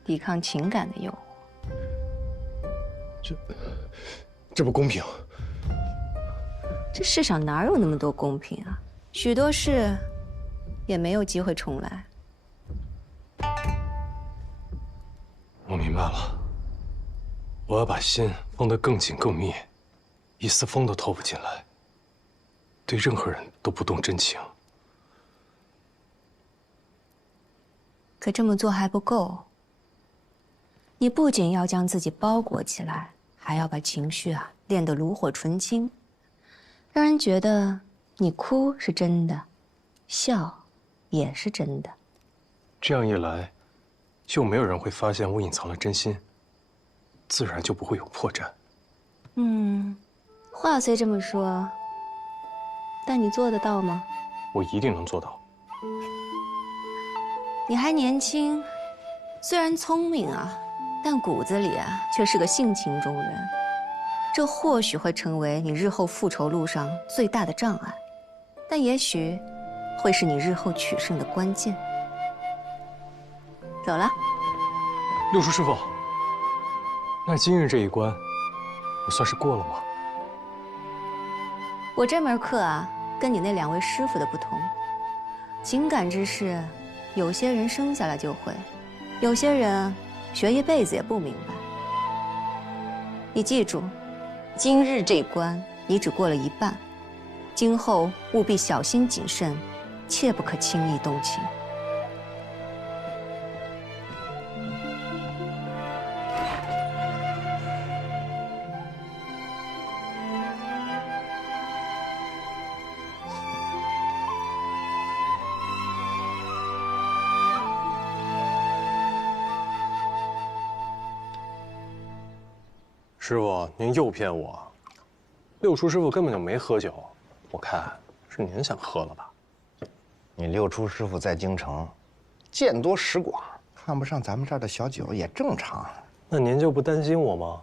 抵抗情感的诱惑。这不公平。这世上哪有那么多公平啊？许多事也没有机会重来。我明白了。我要把心封得更紧更密，一丝风都透不进来，对任何人都不动真情。可这么做还不够，你不仅要将自己包裹起来，还要把情绪练得炉火纯青，让人觉得你哭是真的，笑也是真的。这样一来，就没有人会发现我隐藏了真心，自然就不会有破绽。话虽这么说，但你做得到吗？我一定能做到。你还年轻，虽然聪明但骨子里却是个性情中人。这或许会成为你日后复仇路上最大的障碍，但也许会是你日后取胜的关键。走了。六叔师傅，那今日这一关，我算是过了吗？我这门课跟你那2位师傅的不同，情感之事，有些人生下来就会，有些人学一辈子也不明白。你记住，今日这关你只过了一半，今后务必小心谨慎，切不可轻易动情。师傅，您又骗我！六叔师傅根本就没喝酒，我看是您想喝了吧？你六叔师傅在京城，见多识广，看不上咱们这儿的小酒也正常。那您就不担心我吗？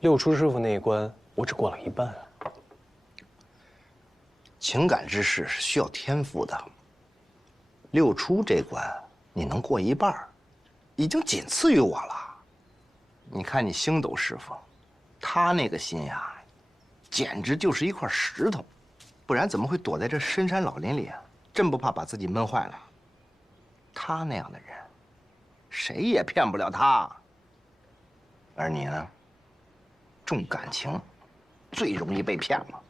六叔师傅那一关，我只过了一半。情感之事是需要天赋的。六出这关你能过一半，已经仅次于我了。你看你星斗师傅。他那个心呀，简直就是一块石头，不然怎么会躲在这深山老林里啊？真不怕把自己闷坏了。他那样的人，谁也骗不了他。而你呢，重感情，最容易被骗了。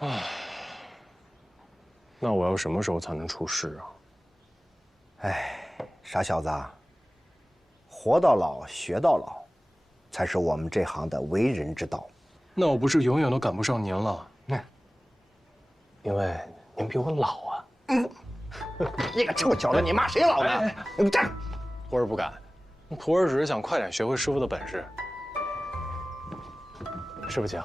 唉，那我要什么时候才能出师啊？哎，傻小子，活到老学到老。才是我们这行的为人之道。那我不是永远都赶不上您了？因为您比我老啊。你个臭小子，你骂谁老呢？你站！徒儿不敢，徒儿只是想快点学会师傅的本事。师傅请。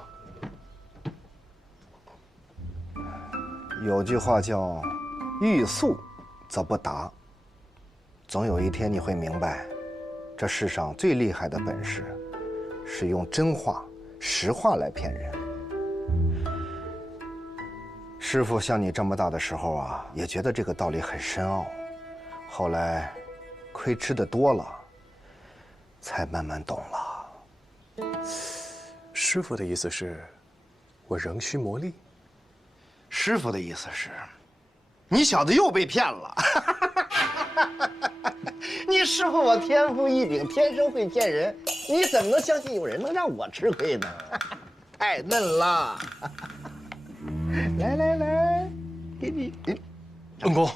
有句话叫“欲速则不达”，总有一天你会明白，这世上最厉害的本事。是用真话、实话来骗人。师傅像你这么大的时候也觉得这个道理很深奥，后来亏吃的多了，才慢慢懂了。师傅的意思是，我仍需磨砺。师傅的意思是，你小子又被骗了。你师傅我天赋异禀，天生会骗人，你怎么能相信有人能让我吃亏呢？太嫩了！来，给你。恩公，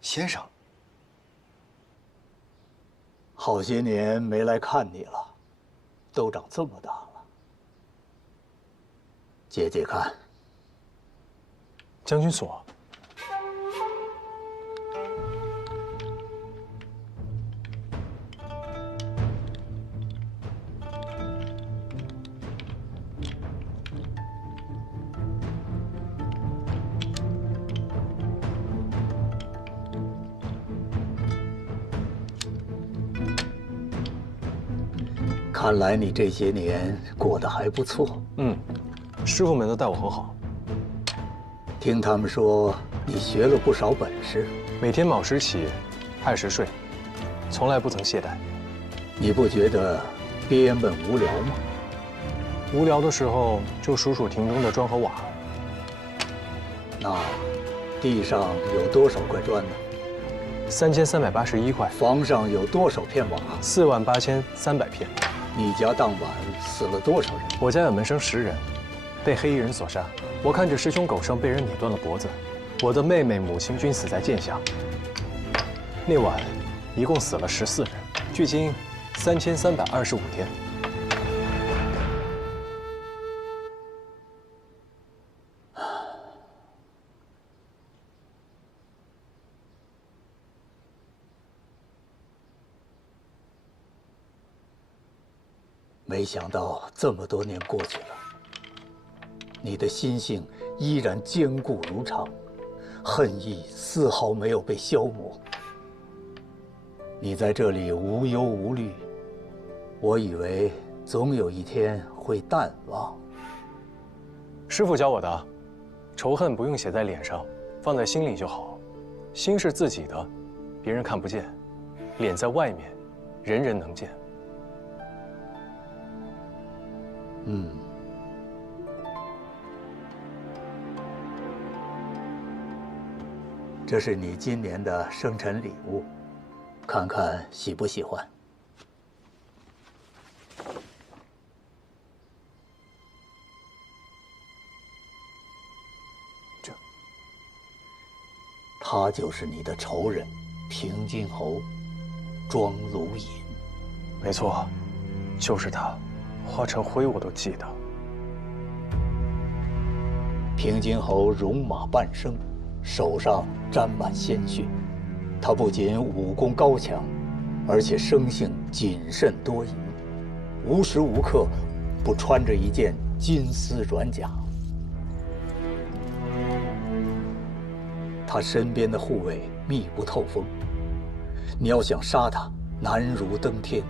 先生，好些年没来看你了，都长这么大了。解解看。将军所。看来你这些年过得还不错。师傅们都待我很好。听他们说你学了不少本事，每天卯时起，亥时睡，从来不曾懈怠。你不觉得憋闷无聊吗？无聊的时候就数数庭中的砖和瓦。那地上有多少块砖呢？ 3381块。房上有多少片瓦？48300片。你家当晚死了多少人？我家有门生10人，被黑衣人所杀。我看着师兄狗剩被人拧断了脖子，我的妹妹、母亲均死在剑下。那晚，一共死了14人，距今3325天。没想到这么多年过去了，你的心性依然坚固如常，恨意丝毫没有被消磨。你在这里无忧无虑，我以为总有一天会淡忘。师父教我的，仇恨不用写在脸上，放在心里就好。心是自己的，别人看不见；脸在外面，人人能见。这是你今年的生辰礼物，看看喜不喜欢。他就是你的仇人，平津侯庄如隐。没错，就是他。化成灰我都记得。平津侯戎马半生，手上沾满鲜血。他不仅武功高强，而且生性谨慎多疑，无时无刻不穿着一件金丝软甲。他身边的护卫密不透风，你要想杀他，难如登天，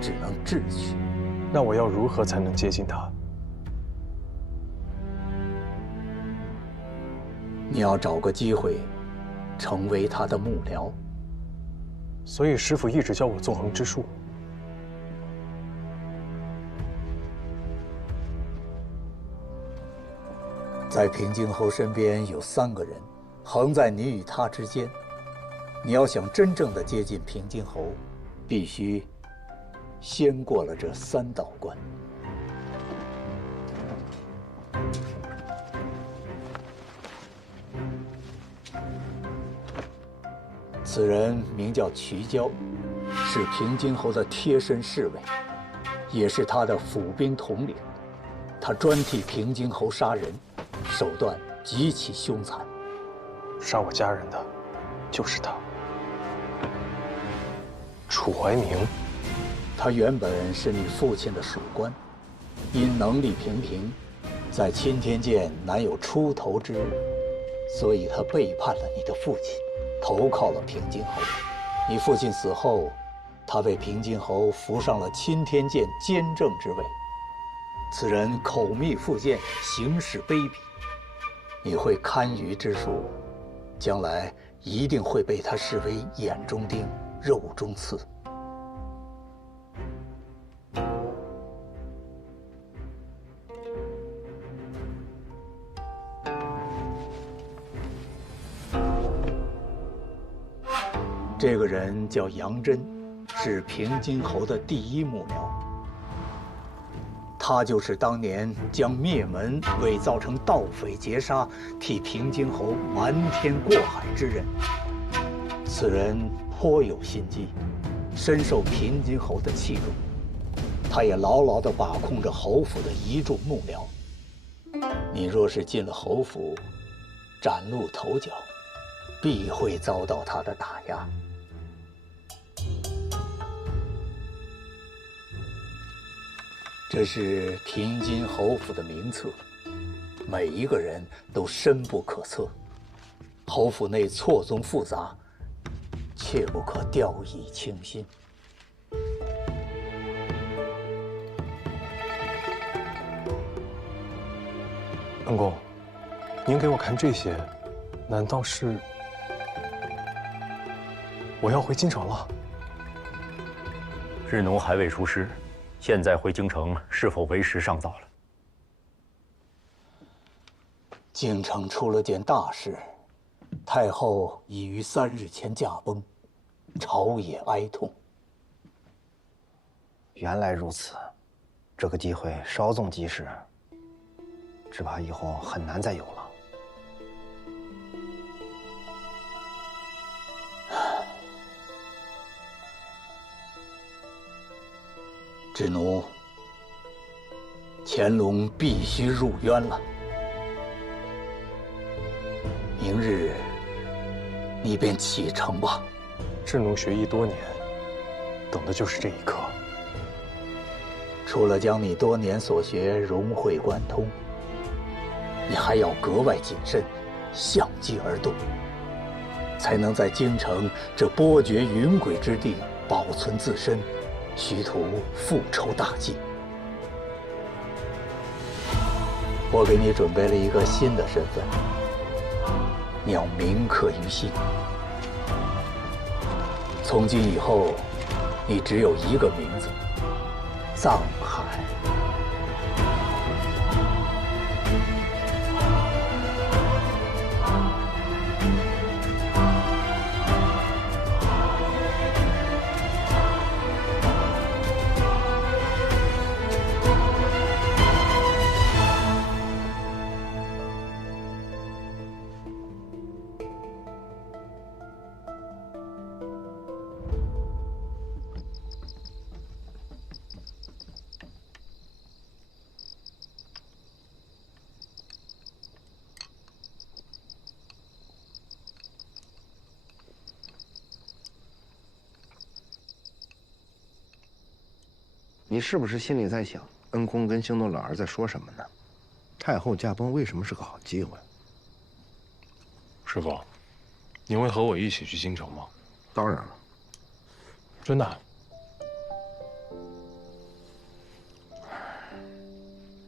只能智取。那我要如何才能接近他？你要找个机会，成为他的幕僚。所以师父一直教我纵横之术。在平津侯身边有3个人，横在你与他之间。你要想真正的接近平津侯，必须先过了这3道关。此人名叫瞿娇，是平津侯的贴身侍卫，也是他的府兵统领。他专替平津侯杀人，手段极其凶残。杀我家人的，就是他。楚怀明。他原本是你父亲的属官，因能力平平，在钦天监难有出头之日，所以他背叛了你的父亲，投靠了平津侯。你父亲死后，他被平津侯扶上了钦天监监正之位。此人口蜜腹剑，行事卑鄙。你会堪舆之术，将来一定会被他视为眼中钉、肉中刺。这个人叫杨真，是平津侯的第1幕僚。他就是当年将灭门伪造成盗匪劫杀，替平津侯瞒天过海之人。此人颇有心机，深受平津侯的器重。他也牢牢地把控着侯府的一众幕僚。你若是进了侯府，崭露头角，必会遭到他的打压。这是平津侯府的名册，每一个人都深不可测。侯府内错综复杂，切不可掉以轻心。恩公，您给我看这些，难道是我要回京城了？日奴还未出师，现在回京城是否为时尚早了？京城出了件大事，太后已于3日前驾崩，朝野哀痛。原来如此，这个机会稍纵即逝，只怕以后很难再有了。智奴，乾隆必须入渊了。明日，你便启程吧。智奴学艺多年，等的就是这一刻。除了将你多年所学融会贯通，你还要格外谨慎，相机而动，才能在京城这波谲云诡之地保存自身，虚图复仇大计。我给你准备了一个新的身份，你要铭刻于心。从今以后，你只有一个名字：藏海。你是不是心里在想，恩公跟兴东老儿在说什么呢？太后驾崩为什么是个好机会？师傅，您会和我一起去京城吗？当然了。真的？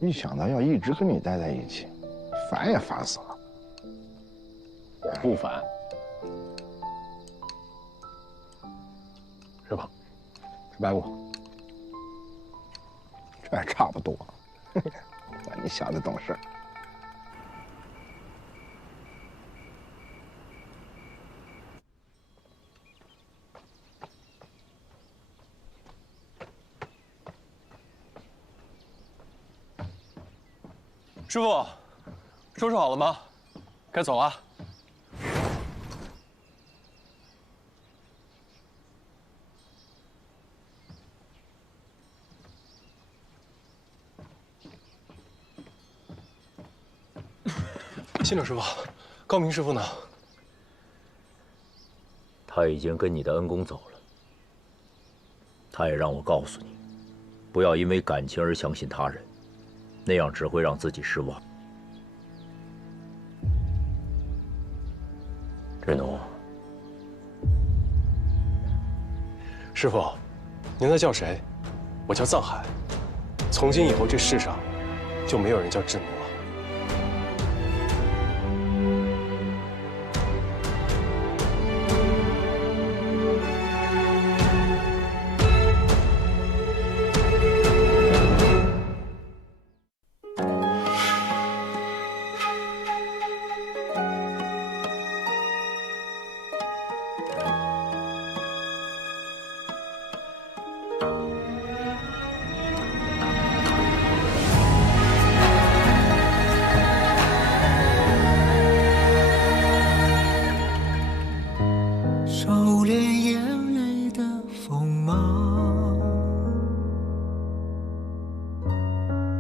一想到要一直跟你待在一起，烦也烦死了。我不烦。师傅，吃排骨。这还差不多，你想的懂事。师傅，收拾好了吗？该走了。信柳师傅，高明师傅呢？他已经跟你的恩公走了。他也让我告诉你，不要因为感情而相信他人，那样只会让自己失望。智奴，师傅，您在叫谁？我叫藏海。从今以后，这世上就没有人叫智奴了。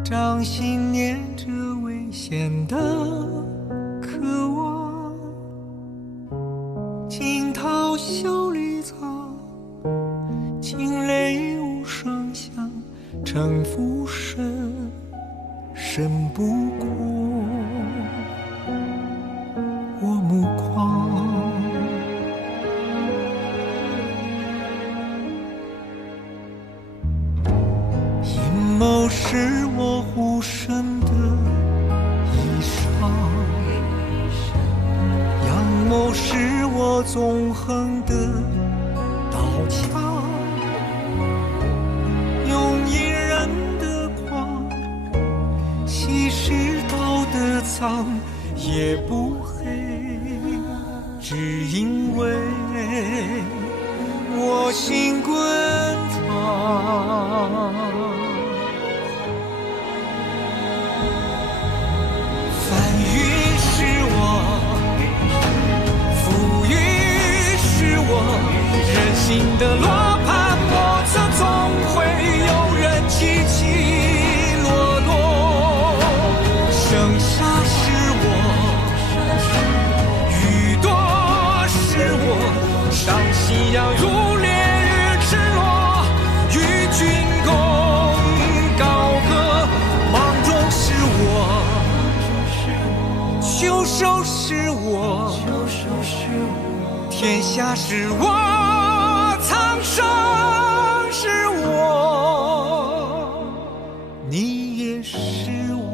掌心念着危险的渴望，惊涛笑里藏，惊雷无声响，城府深，深不过我目眶。阴谋是我护身的衣裳，阳谋是我纵横的刀枪，用隐忍的狂，稀释道德藏，也不黑只因为我心滚烫。翻云是我，浮云是我，人心的罗盘莫测，总会有人起起落落。生杀是我，雨多是我，上夕阳如烈日赤裸，与君共高歌。芒种是我，秋收是我，天下是我，苍生是我，你也是我。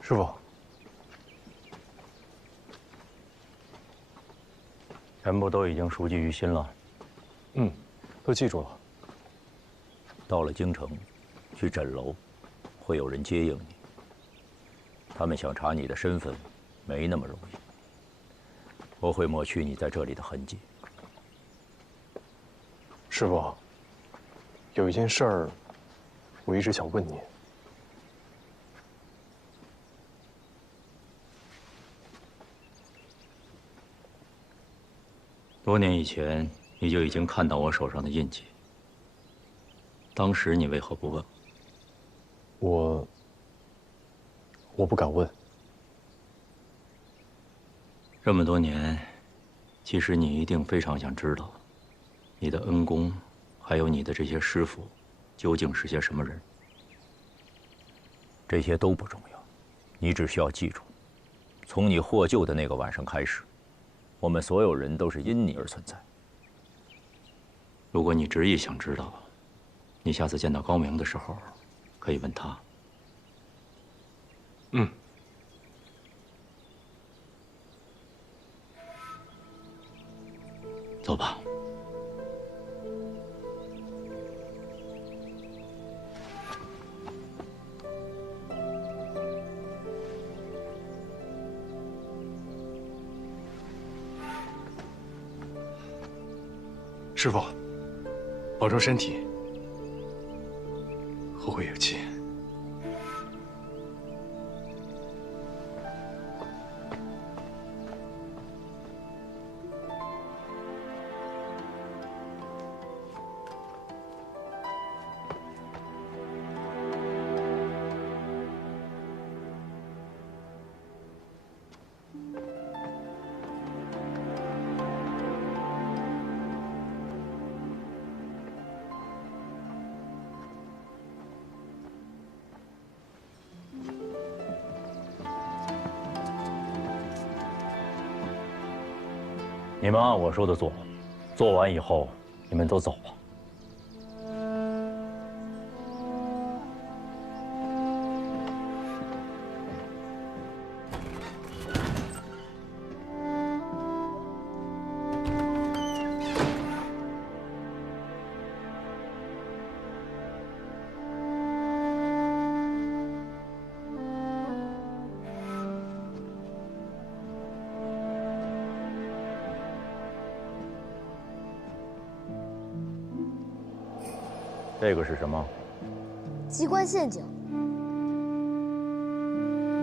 师傅，全部都已经熟记于心了。都记住了。到了京城，去诊楼，会有人接应你。他们想查你的身份，没那么容易。我会抹去你在这里的痕迹。师傅，有一件事儿，我一直想问您。多年以前，你就已经看到我手上的印记。当时你为何不问？我不敢问。这么多年，其实你一定非常想知道，你的恩公，还有你的这些师傅，究竟是些什么人。这些都不重要，你只需要记住，从你获救的那个晚上开始，我们所有人都是因你而存在。如果你执意想知道，你下次见到高明的时候，可以问他。走吧。师傅，保重身体，后会有期。你们按我说的做，做完以后你们都走吧。这个是什么？机关陷阱。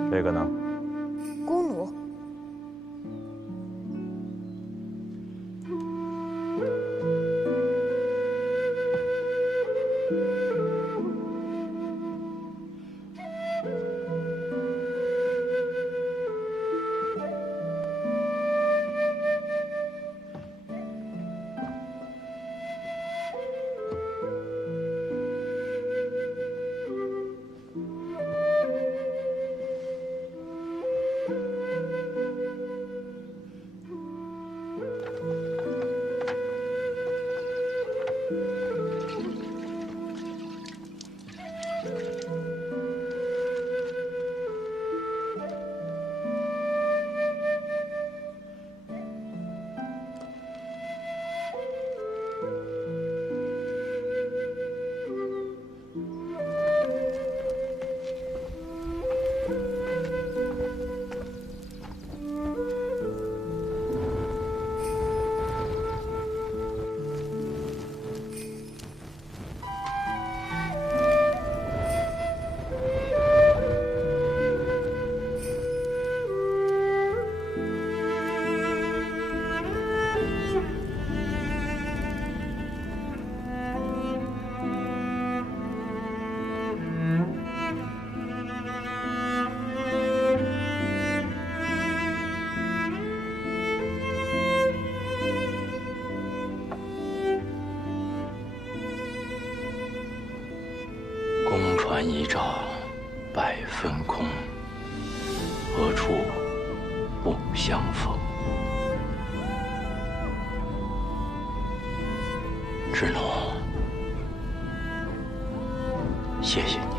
这个呢？弓弩。船一照，百分空，何处不相逢？志诺，谢谢你。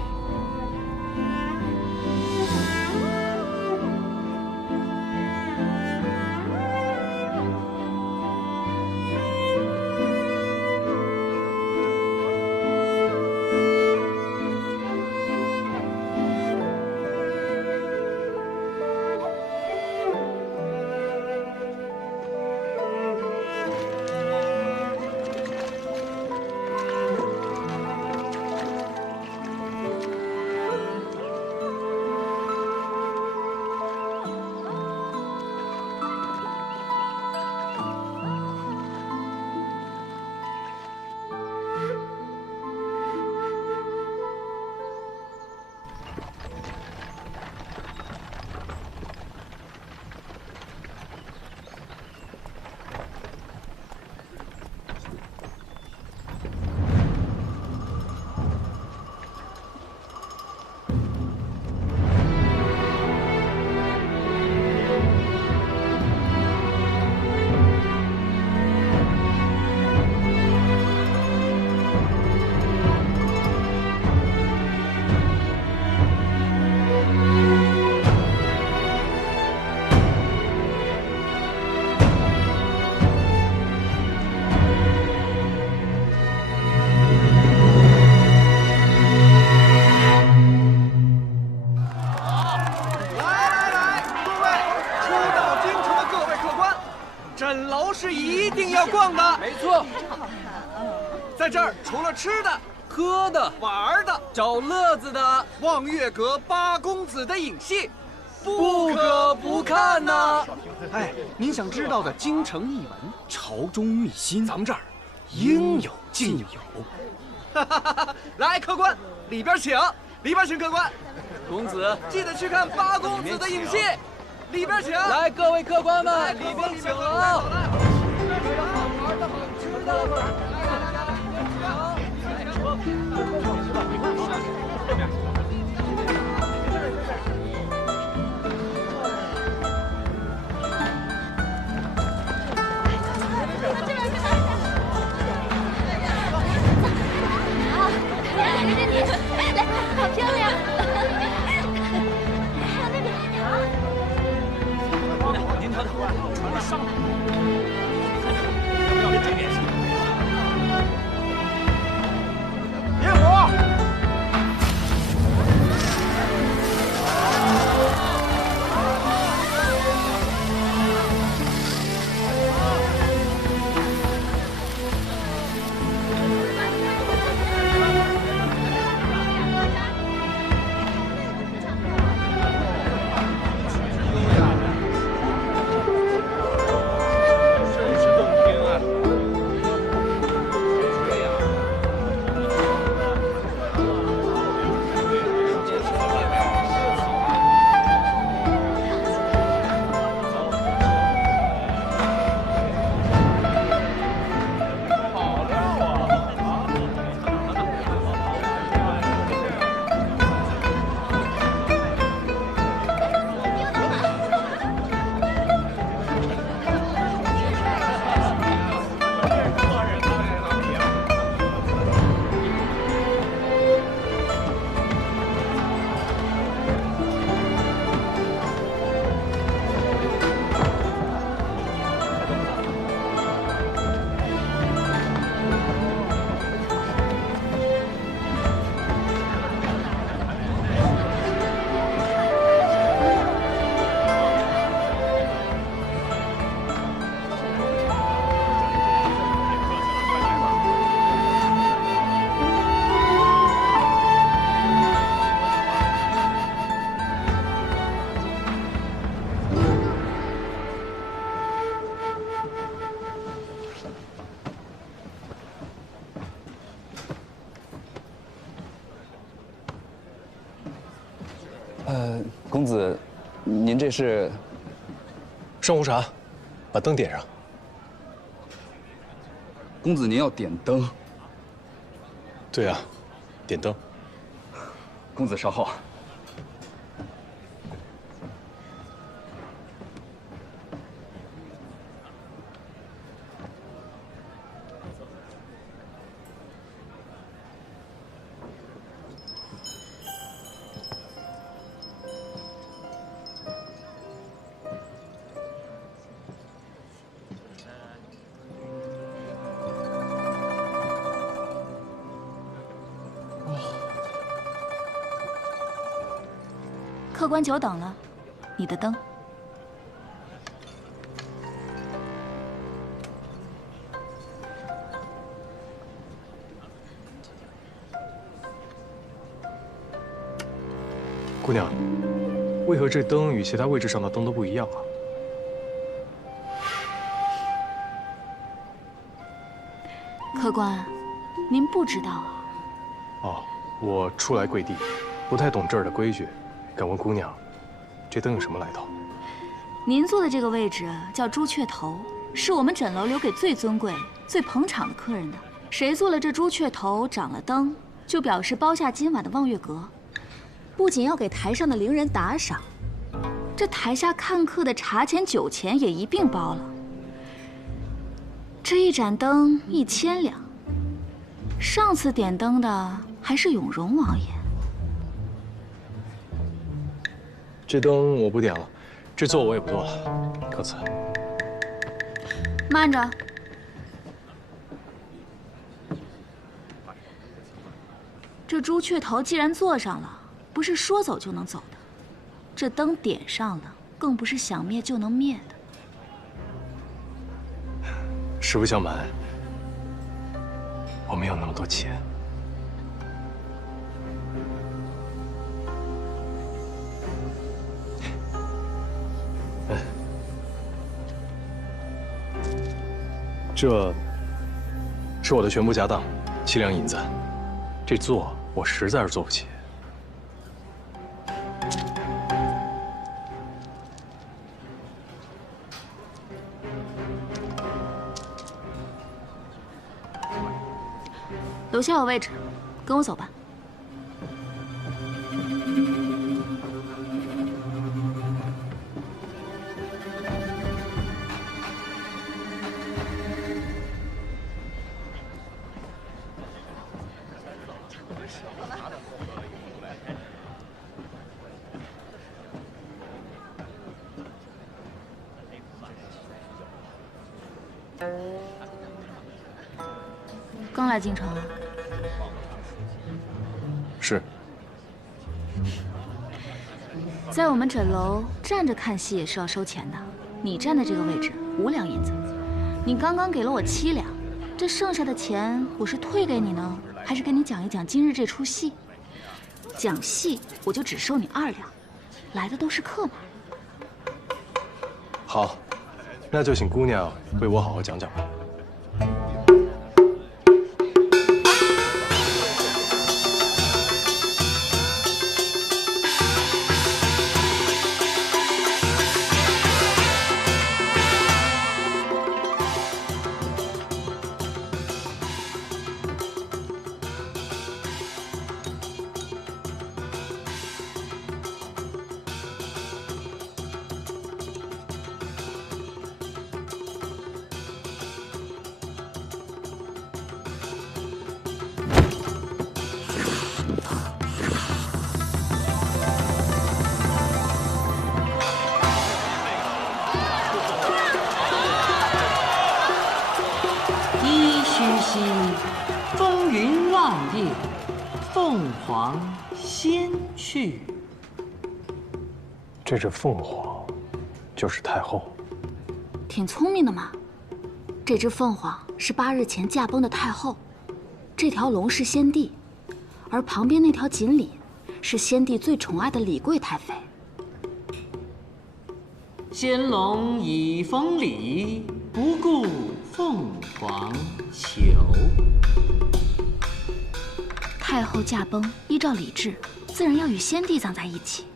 在这儿除了吃的、喝的、玩的、找乐子的，望月阁八公子的影戏，不可不看呐！哎，您想知道的京城异闻、朝中秘辛，咱们这儿应有尽有。来，客官，里边请，里边请客官。公子记得去看八公子的影戏，里边请。来，各位客官们，里边请啊！有好玩的、好吃的。 哎公子，您这是？上壶茶，把灯点上。公子，您要点灯？对啊，点灯。公子稍后。客官久等了，你的灯。姑娘，为何这灯与其他位置上的灯都不一样啊？客官，您不知道啊？哦，我初来贵地，不太懂这儿的规矩。 敢问姑娘，这灯有什么来头？您坐的这个位置叫朱雀头，是我们诊楼留给最尊贵、最捧场的客人的。谁做了这朱雀头，长了灯，就表示包下今晚的望月阁。不仅要给台上的伶人打赏，这台下看客的茶钱、酒钱也一并包了。这一盏灯1000两，上次点灯的还是永荣王爷。 这灯我不点了，这座我也不坐了，告辞。慢着，这朱雀头既然坐上了，不是说走就能走的。这灯点上了，更不是想灭就能灭的。实不相瞒，我没有那么多钱。 这是我的全部家当，7两银子。这座我实在是坐不起。楼下有位置，跟我走吧。 刚来京城啊？是。在我们诊楼站着看戏也是要收钱的。你站的这个位置5两银子，你刚刚给了我7两，这剩下的钱我是退给你呢，还是跟你讲一讲今日这出戏？讲戏我就只收你2两，来的都是客嘛。好，那就请姑娘为我好好讲讲吧。 风云望夜，凤凰先去。这只凤凰，就是太后。挺聪明的嘛。这只凤凰是8日前驾崩的太后，这条龙是先帝，而旁边那条锦鲤是先帝最宠爱的李贵太妃。仙龙已封礼，不顾凤凰求。太后驾崩，依照礼制，自然要与先帝葬在一起。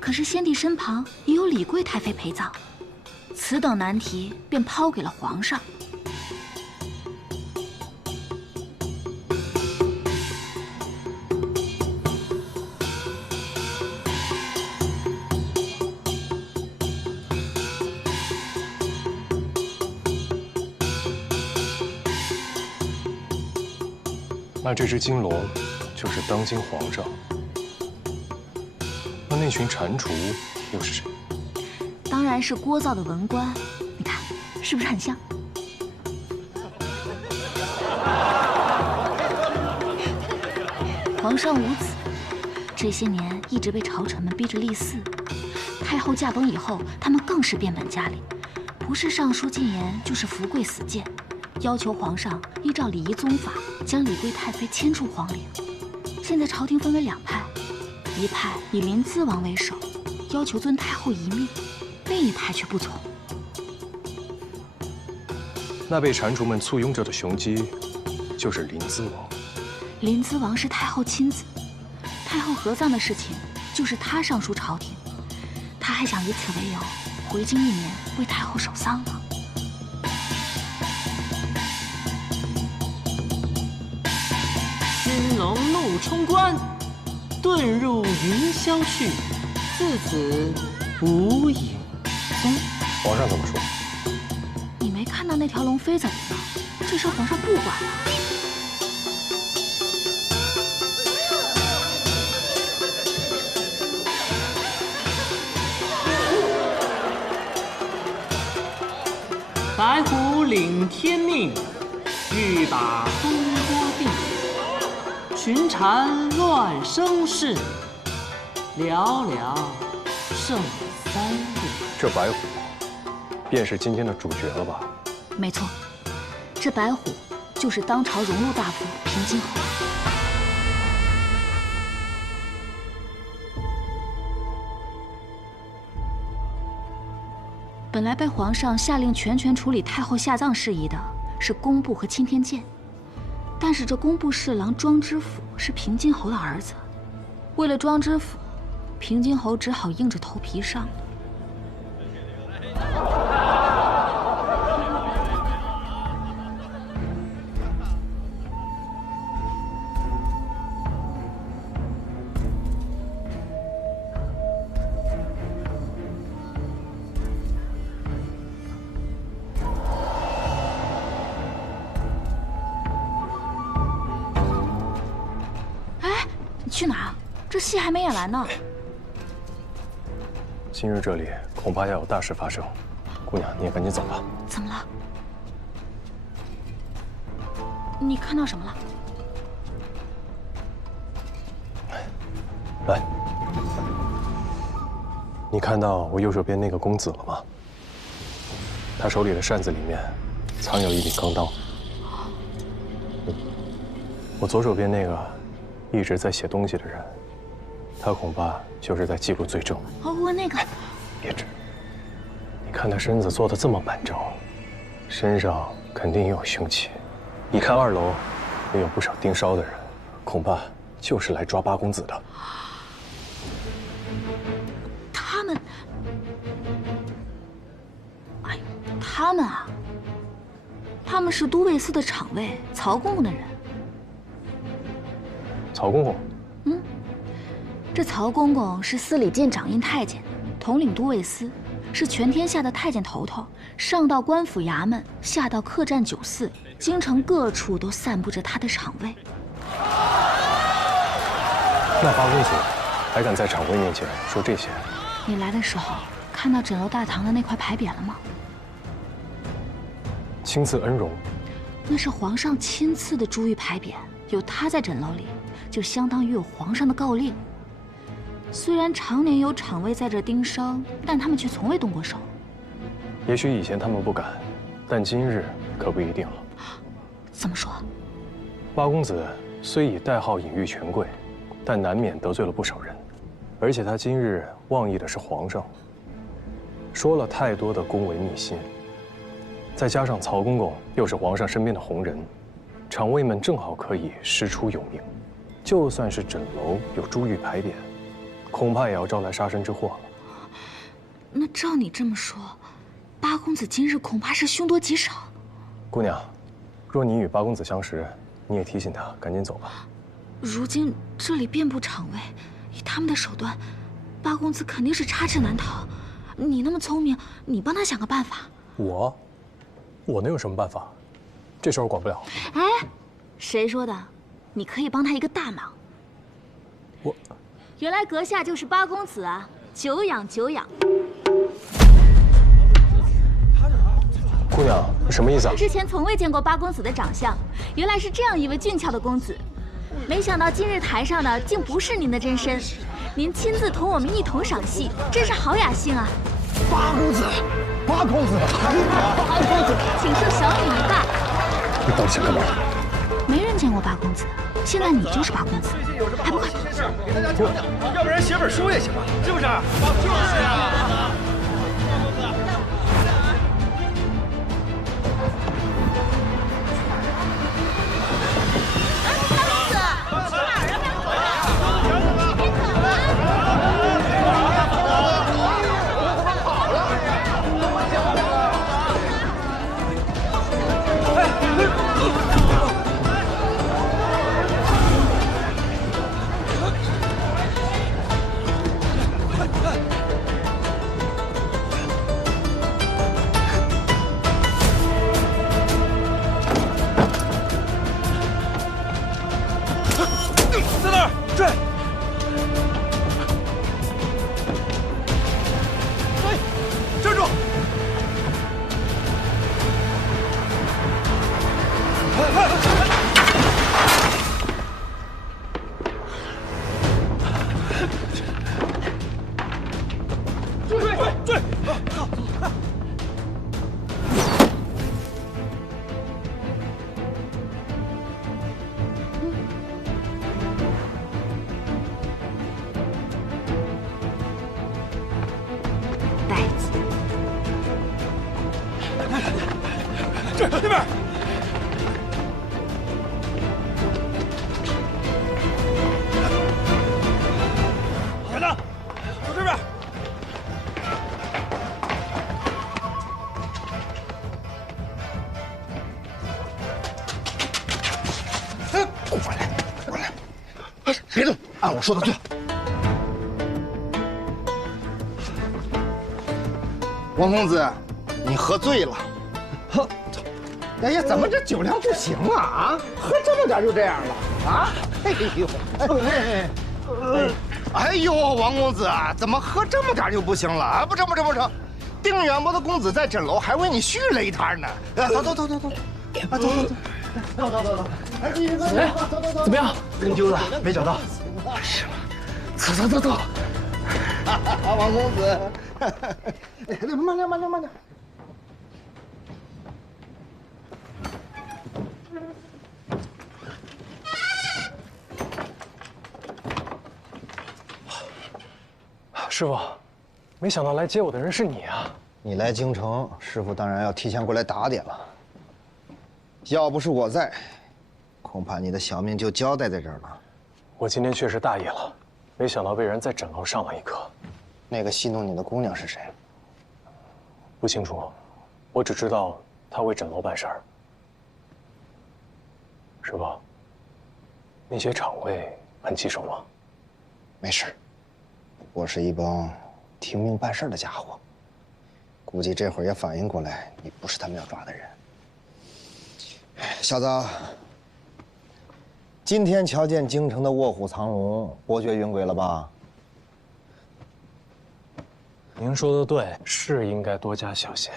可是先帝身旁也有李贵太妃陪葬，此等难题便抛给了皇上。那这只金龙就是当今皇上，那群蟾蜍又是谁？当然是聒噪的文官，你看是不是很像？皇上无子，这些年一直被朝臣们逼着立嗣。太后驾崩以后，他们更是变本加厉，不是上书进言，就是伏跪死谏，要求皇上依照礼仪宗法将李贵太妃迁出皇陵。现在朝廷分为两派，一派以临淄王为首，要求尊太后一命，另一派却不从。那被蟾蜍们簇拥着的雄鸡，就是临淄王。临淄王是太后亲子，太后合葬的事情就是他上书朝廷，他还想以此为由回京1年为太后守丧呢。金龙怒冲冠，遁入云霄去，自此无影踪。皇上怎么说？你没看到那条龙飞走了吗？这事皇上不管了。白虎领天命，欲把风波定。群蝉乱声势，寥寥剩3人。这白虎，便是今天的主角了吧？没错，这白虎就是当朝荣禄大夫平津侯。本来被皇上下令全权处理太后下葬事宜的是工部和钦天监，但是这工部侍郎庄知府是平津侯的儿子，为了庄知府，平津侯只好硬着头皮上了。你去哪儿？这戏还没演完呢。今日这里恐怕要有大事发生，姑娘，你也赶紧走吧。怎么了？你看到什么了？来，你看到我右手边那个公子了吗？他手里的扇子里面藏有一柄钢刀。我左手边那个一直在写东西的人，他恐怕就是在记录罪证。哦，我那个，别指。你看他身子做得这么板正，身上肯定也有凶器。一看2楼也有不少盯梢的人，恐怕就是来抓八公子的。他们，哎呦，他们啊，他们是都尉司的厂尉曹公公的人。曹公公，这曹公公是司礼监掌印太监，统领都尉司，是全天下的太监头头，上到官府衙门，下到客栈酒肆，京城各处都散布着他的厂尉。那八公子还敢在厂尉面前说这些？你来的时候看到枕楼大堂的那块牌匾了吗？亲赐恩荣，那是皇上亲赐的珠玉牌匾，有他在枕楼里，就相当于有皇上的诰令。虽然常年有厂尉在这盯梢，但他们却从未动过手。也许以前他们不敢，但今日可不一定了。怎么说？八公子虽以代号隐喻权贵，但难免得罪了不少人，而且他今日妄议的是皇上，说了太多的宫闱秘辛。再加上曹公公又是皇上身边的红人，厂尉们正好可以师出有名。就算是枕楼有珠玉牌匾，恐怕也要招来杀身之祸了。那照你这么说，八公子今日恐怕是凶多吉少。姑娘，若你与八公子相识，你也提醒他赶紧走吧。如今这里遍布场卫，以他们的手段，八公子肯定是插翅难逃。你那么聪明，你帮他想个办法。我能有什么办法？这事儿我管不了。哎，谁说的？你可以帮他一个大忙。原来阁下就是八公子啊！久仰久仰。姑娘，你什么意思啊？之前从未见过八公子的长相，原来是这样一位俊俏的公子。没想到今日台上的竟不是您的真身，您亲自同我们一同赏戏，真是好雅兴啊！八公子，八公子，八公子，请受小女一拜。你到底想干嘛？没人见过八公子，现在你就是八公子，还不快！给大家讲讲，要不然写本书也行吧，是不是？就是啊。在那儿追！哎，站住！追！这那边，别动，走这边。过来，过来，别动，按我说的做。王公子，你喝醉了。喝。哎呀，怎么这酒量不行啊？啊，喝这么点就这样了啊？哎呦，哎呦，王公子啊，怎么喝这么点就不行了啊？不成不成不成，定远伯的公子在枕楼还为你续了一摊呢。走走走走走，啊走走走。走走走走，哎，怎么样？跟揪子没找到？是吗？走走走走。王公子，慢点慢点慢点。师傅，没想到来接我的人是你啊！你来京城，师傅当然要提前过来打点了。要不是我在，恐怕你的小命就交代在这儿了。我今天确实大意了，没想到被人在枕楼上了一课。那个戏弄你的姑娘是谁？不清楚，我只知道她为枕楼办事儿。师傅，那些场卫很棘手吗？没事，我是一帮听命办事的家伙，估计这会儿也反应过来，你不是他们要抓的人。小子，今天瞧见京城的卧虎藏龙、伯爵云轨了吧？您说的对，是应该多加小心。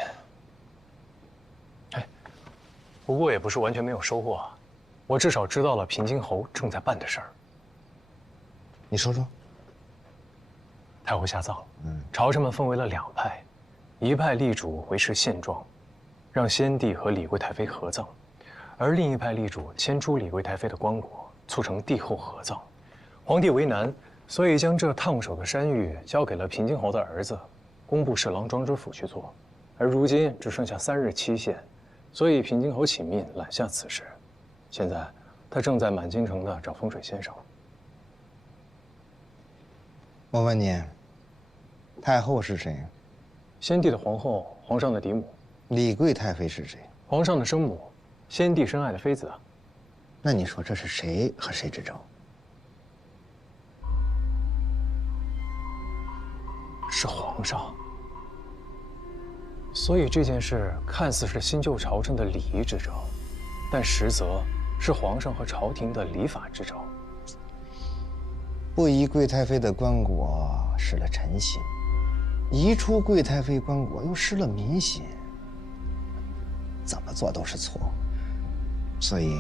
哎，不过也不是完全没有收获啊，我至少知道了平津侯正在办的事儿。你说说。太后下葬，朝臣们分为了两派，一派力主维持现状，让先帝和李贵太妃合葬，而另一派力主迁出李贵太妃的棺椁，促成帝后合葬。皇帝为难，所以将这烫手的山芋交给了平津侯的儿子，工部侍郎庄知府去做。而如今只剩下3日期限，所以平津侯请命揽下此事。现在他正在满京城的找风水先生。我问你，太后是谁？先帝的皇后，皇上的嫡母。李贵太妃是谁？皇上的生母，先帝深爱的妃子啊。那你说这是谁和谁之争？是皇上。所以这件事看似是新旧朝政的礼仪之争，但实则是皇上和朝廷的礼法之争。不移贵太妃的棺椁，失了臣心；移出贵太妃棺椁，又失了民心。怎么做都是错。所以，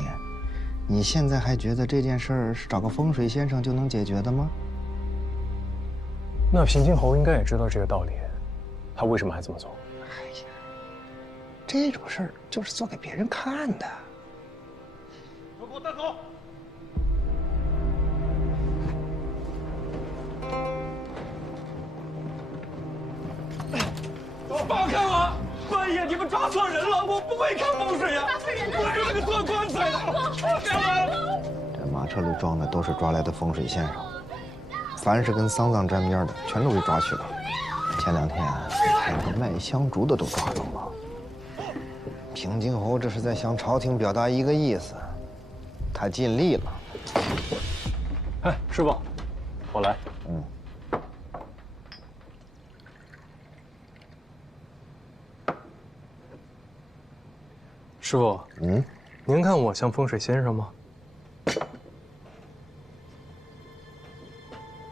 你现在还觉得这件事儿是找个风水先生就能解决的吗？那平津侯应该也知道这个道理，他为什么还这么做？哎呀，这种事儿就是做给别人看的。给我带走！放开我！半夜你们抓错人了，我不会看风水呀！我是个做棺材的，放开我！这马车里装的都是抓来的风水先生，凡是跟丧葬沾边的，全都给抓去了。前2天，连个卖香烛的都抓住了。平津侯这是在向朝廷表达一个意思，他尽力了。哎，师傅，我来。师傅，您看我像风水先生吗？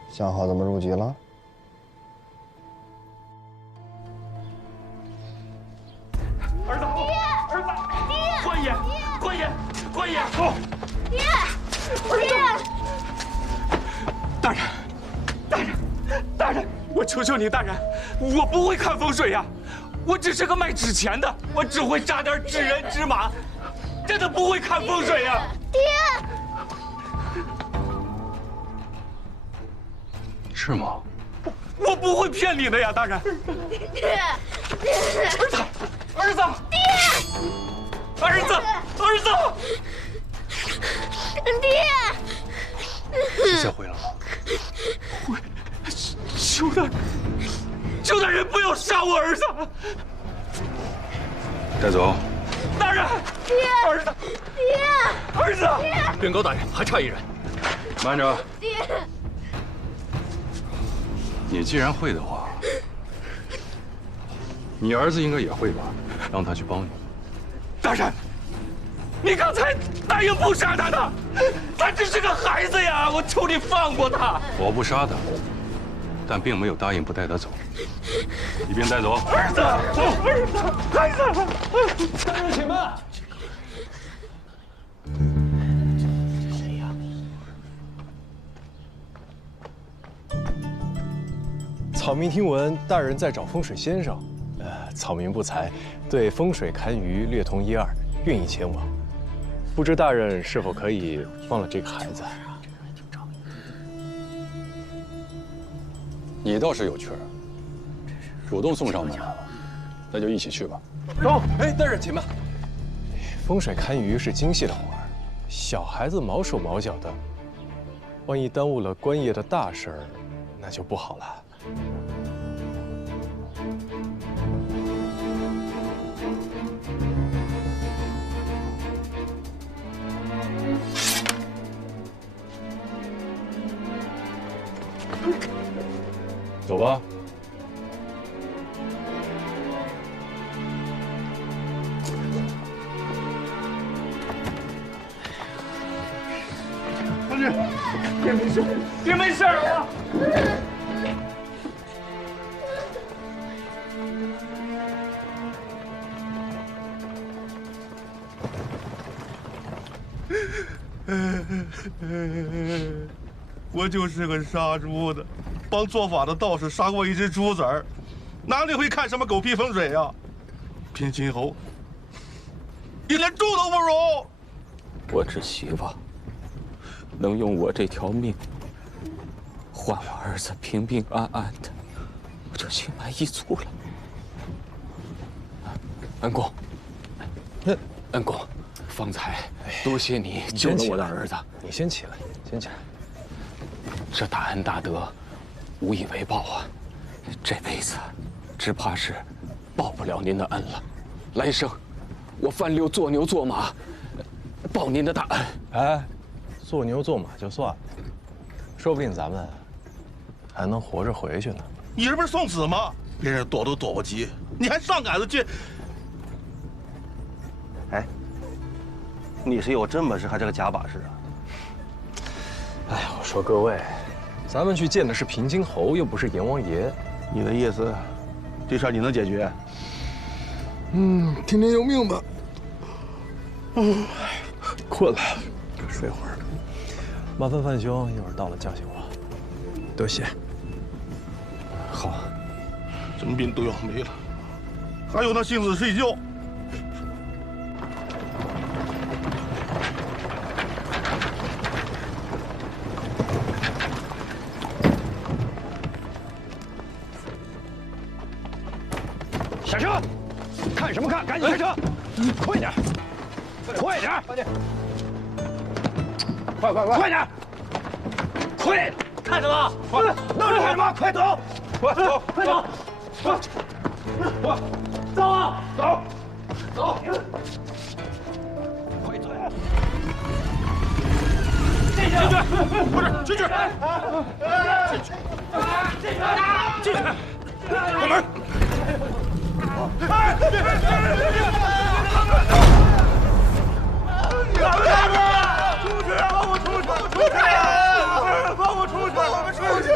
想好怎么入局了？儿子，儿子，爹，关爷，关爷，关爷，走！爹，儿子，大人，大人，大人，我求求你，大人，我不会看风水呀。我只是个卖纸钱的，我只会扎点纸人纸马，真的不会看风水呀！爹，是吗？我不会骗你的呀，大人。爹，儿子，儿子，爹，儿子，儿子，爹，是下回了吗？会，求大人不要杀我儿子！带走。大人，爹，儿子，爹，儿子，变高大人，还差一人。慢着。爹，你既然会的话，你儿子应该也会吧？让他去帮你。大人，你刚才答应不杀他的，他只是个孩子呀！我求你放过他。我不杀他，但并没有答应不带他走。一并带走。儿子，儿子，孩子，大人请慢。草民听闻大人在找风水先生，草民不才，对风水堪舆略通一二，愿意前往。不知大人是否可以帮了这个孩子？你倒是有趣儿，主动送上门，那就一起去吧。走！哎，大人请慢。风水堪舆是精细的活儿，小孩子毛手毛脚的，万一耽误了官爷的大事儿，那就不好了。走吧。同志，别没事，别没事啊！我就是个杀猪的，帮做法的道士杀过一只猪子儿，哪里会看什么狗屁风水呀？平津侯，你连猪都不如！我只希望能用我这条命换我儿子平平安安的，我就心满意足了。恩公，恩公，方才多谢你救了我的儿子。你先起来，先起来。这大恩大德，无以为报啊！这辈子只怕是报不了您的恩了。来生，我范六做牛做马，报您的大恩。哎，做牛做马就算了，说不定咱们还能活着回去呢。你这不是送子吗？别人躲都躲不及，你还上杆子去？哎，你是有真本事还是个假把式啊？哎，我说各位，咱们去见的是平津侯，又不是阎王爷。你的意思，这事儿你能解决？听天由命吧。困了，睡会儿。麻烦范兄一会儿到了叫醒我。多谢。好。真病都要没了，还有那心思睡觉。下车！看什么看？赶紧下车！快点！快点！快点！快！快点！快！看什么？闹着干什么？快走！快走！快走！走啊！走！快走！进去！不是进去！进去！开门！出去！放我出去！放我出去！我们出去！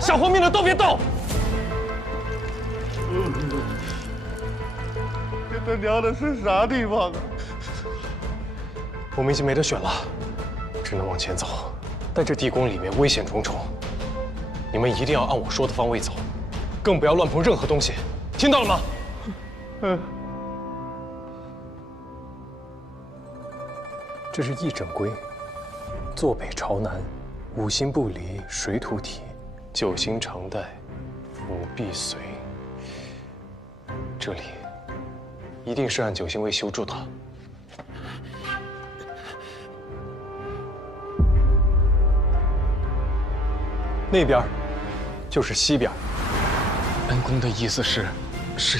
想活命的都别动！这他娘的是啥地方啊？我们已经没得选了，只能往前走。但这地宫里面危险重重，你们一定要按我说的方位走，更不要乱碰任何东西，听到了吗？这是一整龟，坐北朝南，五行不离，水土体，九星常带，五必随。这里一定是按九星位修筑的。那边就是西边。恩公的意思是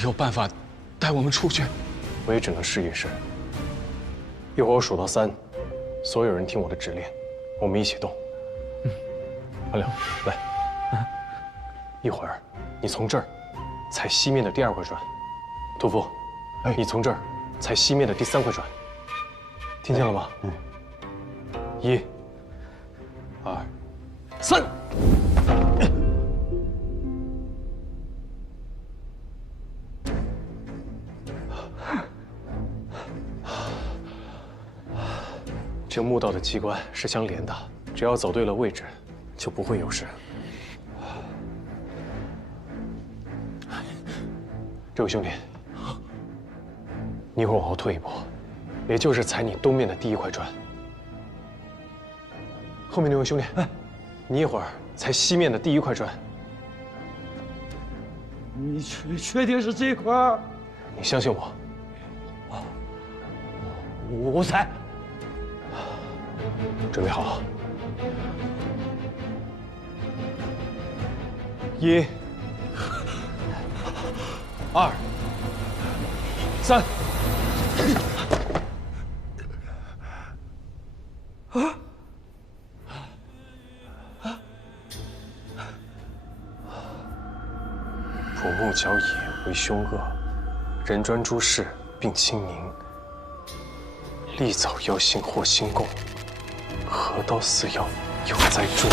有办法带我们出去？我也只能试一试。一会儿我数到3，所有人听我的指令，我们一起动。阿良，来，一会儿你从这儿踩西面的第2块砖，屠夫，你从这儿踩西面的第3块砖，听见了吗？1、2、3。这墓道的机关是相连的，只要走对了位置，就不会有事。这位兄弟，你一会儿往后退一步，也就是踩你东面的第1块砖。后面那位兄弟，你一会儿踩西面的第1块砖。你确定是这块？你相信我。我踩。准备好。1、2、3。捕目交野为凶恶，人专诸事并清明。立早要行或兴贡，何刀似药有灾诛。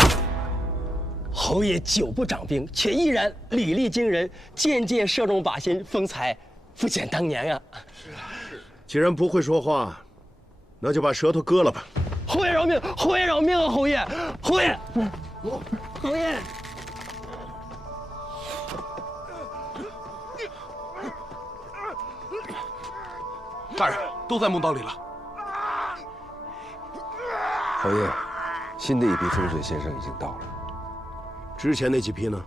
侯爷久不掌兵，却依然履历惊人，渐渐射中靶心，风采不减当年啊！既然不会说话，那就把舌头割了吧。侯爷饶命！侯爷饶命啊！侯爷，侯爷，侯爷。大人都在墓道里了。侯爷，新的一批风水先生已经到了。之前那几批呢？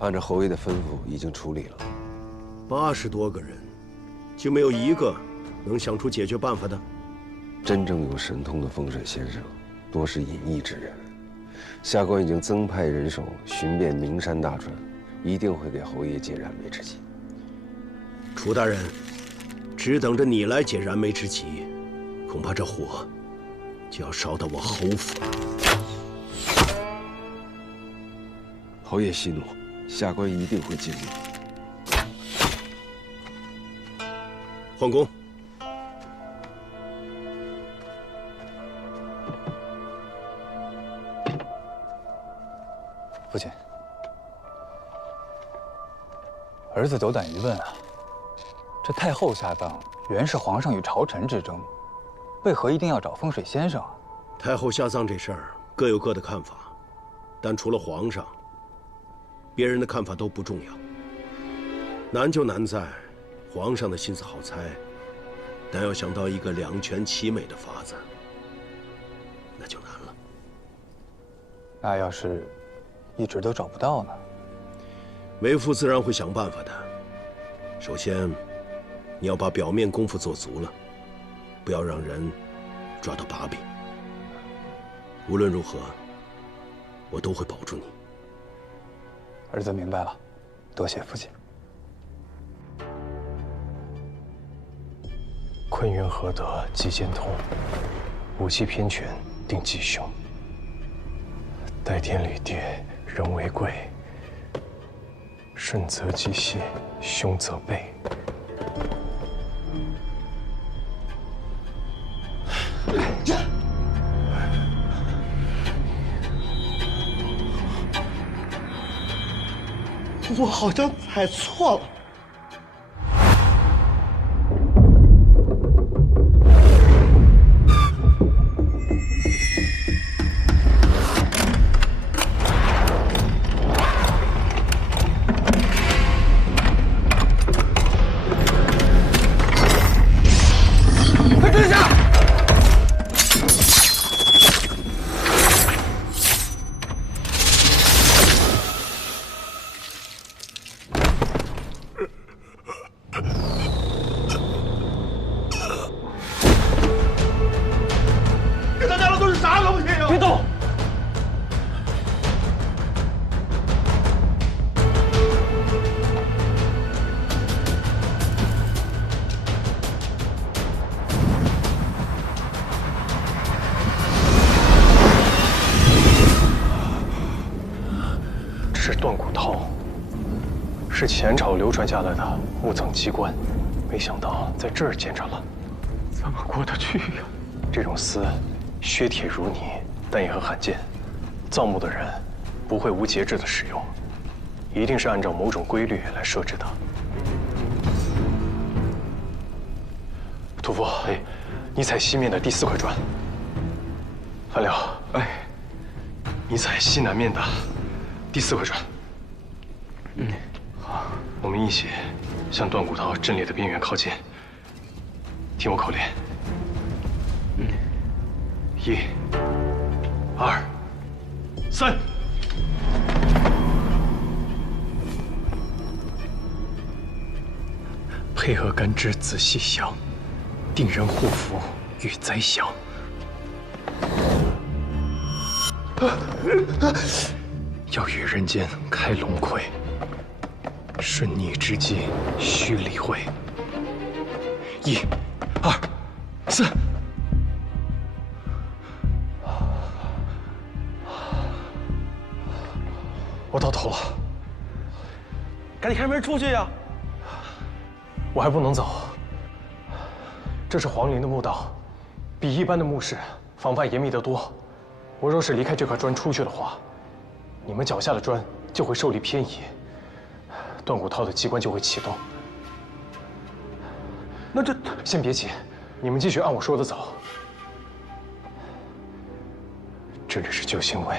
按照侯爷的吩咐，已经处理了。80多个人，就没有一个能想出解决办法的。真正有神通的风水先生，多是隐逸之人。下官已经增派人手寻遍名山大川，一定会给侯爷解燃眉之急。楚大人，只等着你来解燃眉之急，恐怕这火就要烧到我侯府了。侯爷息怒，下官一定会尽力。换工。父亲，儿子斗胆一问啊，这太后下葬原是皇上与朝臣之争，为何一定要找风水先生啊？太后下葬这事儿各有各的看法，但除了皇上，别人的看法都不重要。难就难在皇上的心思好猜，但要想到一个两全其美的法子，那就难了。那要是一直都找不到呢？为父自然会想办法的。首先，你要把表面功夫做足了，不要让人抓到把柄。无论如何，我都会保住你。儿子明白了，多谢父亲。坤元合德即兼通，武器偏全定吉凶。代天履跌，人为贵。顺则吉谢，凶则备。我好像猜错了。快蹲下！这他娘的都是啥东西呀？别动！这是断骨套，是前朝流传下来的木层机关，没想到在这儿见着了。怎么过得去呀？这种丝，削铁如泥，但也很罕见。造墓的人不会无节制的使用，一定是按照某种规律来设置的。屠夫，你采西面的第4块砖。范辽，你采西南面的第4块砖。好，我们一起向断骨套阵列的边缘靠近。听我口令。1、2、3。配合干支仔细想，定人祸福与灾祥。要与人间开龙葵，顺逆之际，须理会。1、2、4。我到头了，赶紧开门出去呀！我还不能走。这是皇陵的墓道，比一般的墓室防范严密得多。我若是离开这块砖出去的话，你们脚下的砖就会受力偏移，断骨套的机关就会启动。那这……先别急，你们继续按我说的走。这里是旧兴卫，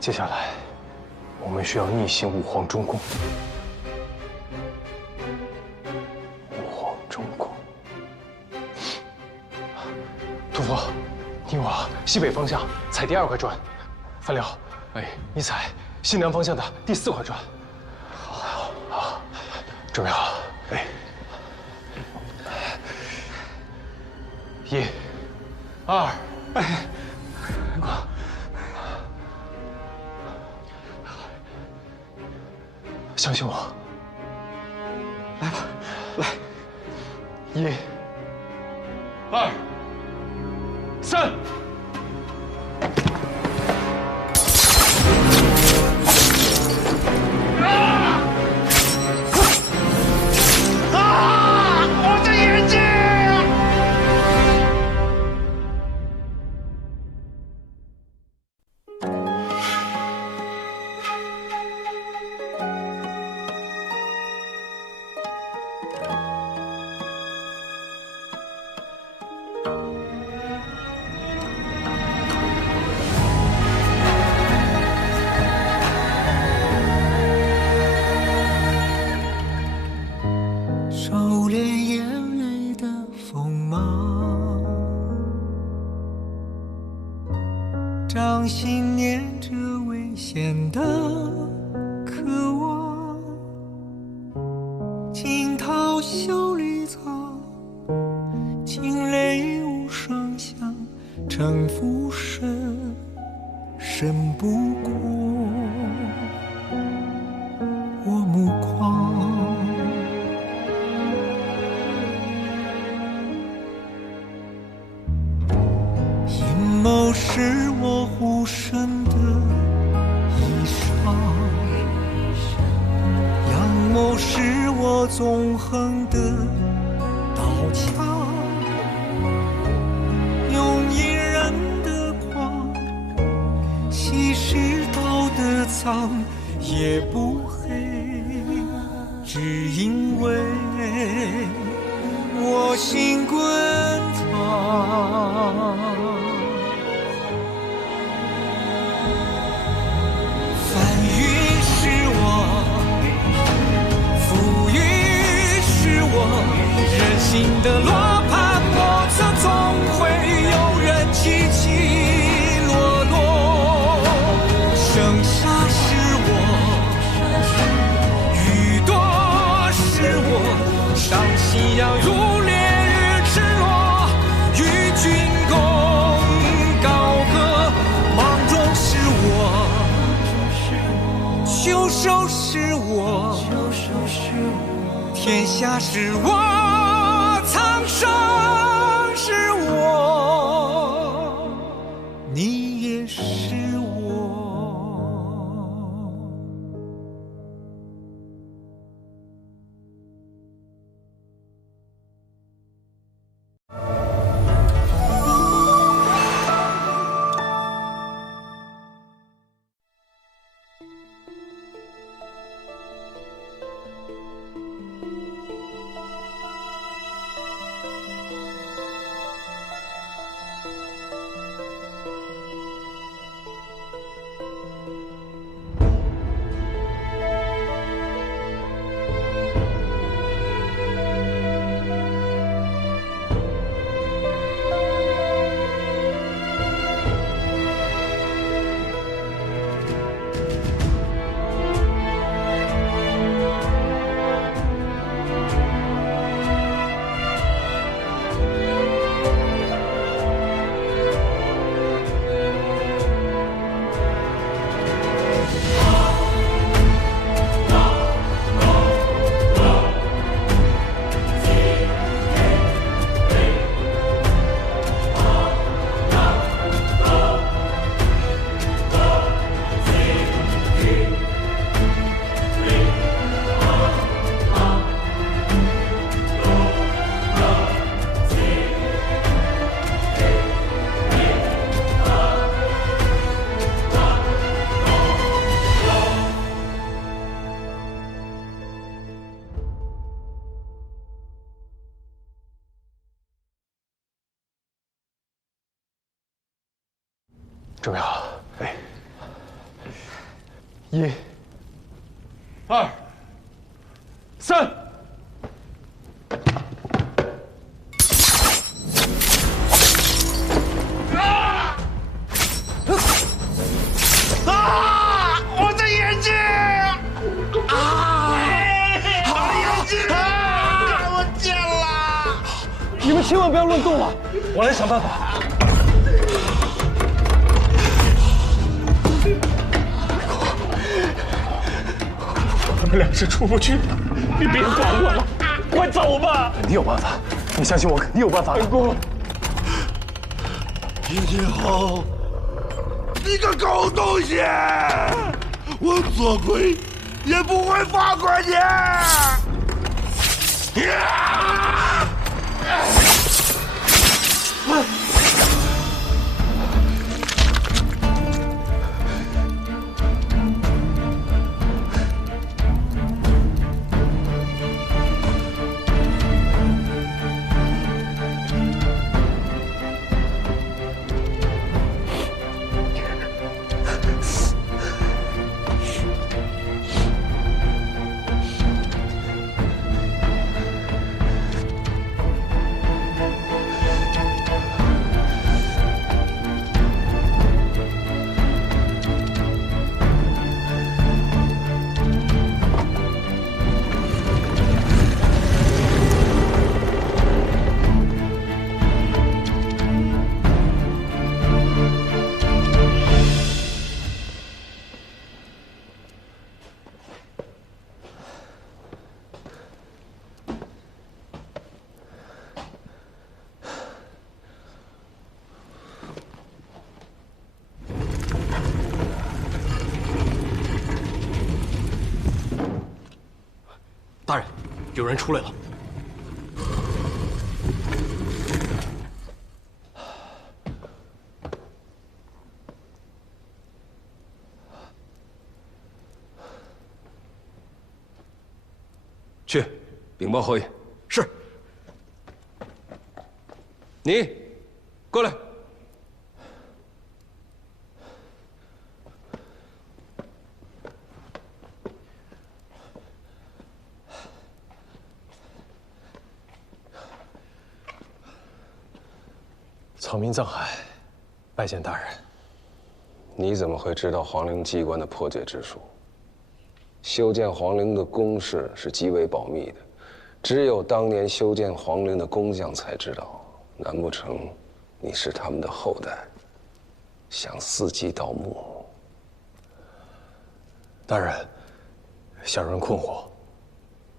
接下来我们需要逆行五皇中宫。五皇中宫。屠夫，你往西北方向踩第2块砖。范辽，你踩西南方向的第4块砖。好，准备好了。1、2，快！相信我，来吧，来！1、2、3。我的眼睛！收敛眼泪的锋芒，掌心念着危险的渴望，惊涛笑里藏，惊雷无声响，城府深，深不过我目眶。阴谋是我护身的衣裳，阳谋是我纵横的刀枪，用隐忍的狂，稀释道德藏，也不黑，只因为我心滚烫。翻云是我，浮云是我，人心的罗盘莫测，总会有人起起落落。盛夏是我，雨多是我，上夕阳如烈日赤裸，与君共高歌。芒种是我，秋收是我，天下是我，苍生是我，你也是我。重要。哎，1、2、3。我的眼睛！我的眼睛！看不见了！你们千万不要乱动啊！我来想办法。他们俩是出不去的，你别管我了，快走吧！肯定有办法，你相信我，肯定有办法。恩公，平金侯，你个狗东西！我做鬼也不会放过你！大人，有人出来了。去，禀报侯爷。是。你，过来。草民藏海，拜见大人。你怎么会知道皇陵机关的破解之术？修建皇陵的工事是极为保密的，只有当年修建皇陵的工匠才知道。难不成你是他们的后代，想伺机盗墓？大人，小人困惑。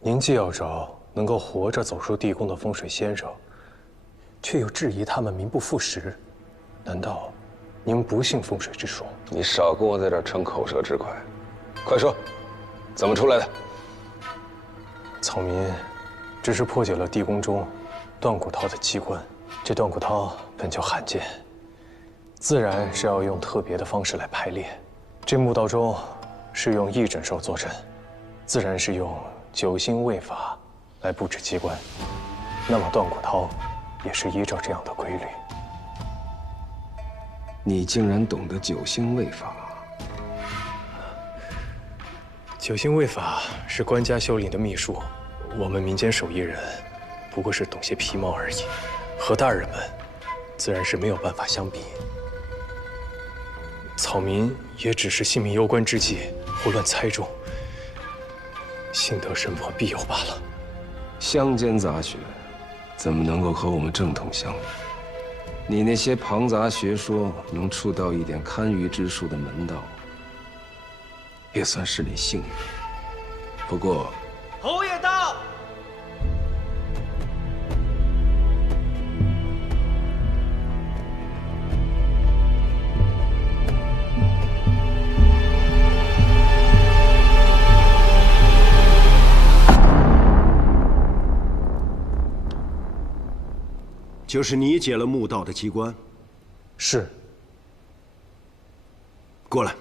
您既要找能够活着走出地宫的风水先生，却又质疑他们名不副实，难道您不信风水之说？你少跟我在这儿逞口舌之快，快说，怎么出来的？草民只是破解了地宫中断骨涛的机关，这断骨涛本就罕见，自然是要用特别的方式来排列。这墓道中是用一整兽坐镇，自然是用九星位法来布置机关。那么断骨涛也是依照这样的规律。你竟然懂得九星位法？九星位法是官家修领的秘术，我们民间手艺人不过是懂些皮毛而已，和大人们自然是没有办法相比。草民也只是性命攸关之际胡乱猜中，幸得神婆庇佑罢了。乡间杂学怎么能够和我们正统相比？你那些庞杂学说能触到一点堪舆之术的门道，也算是你幸运。不过，侯爷到。就是你解了墓道的机关。是。过来。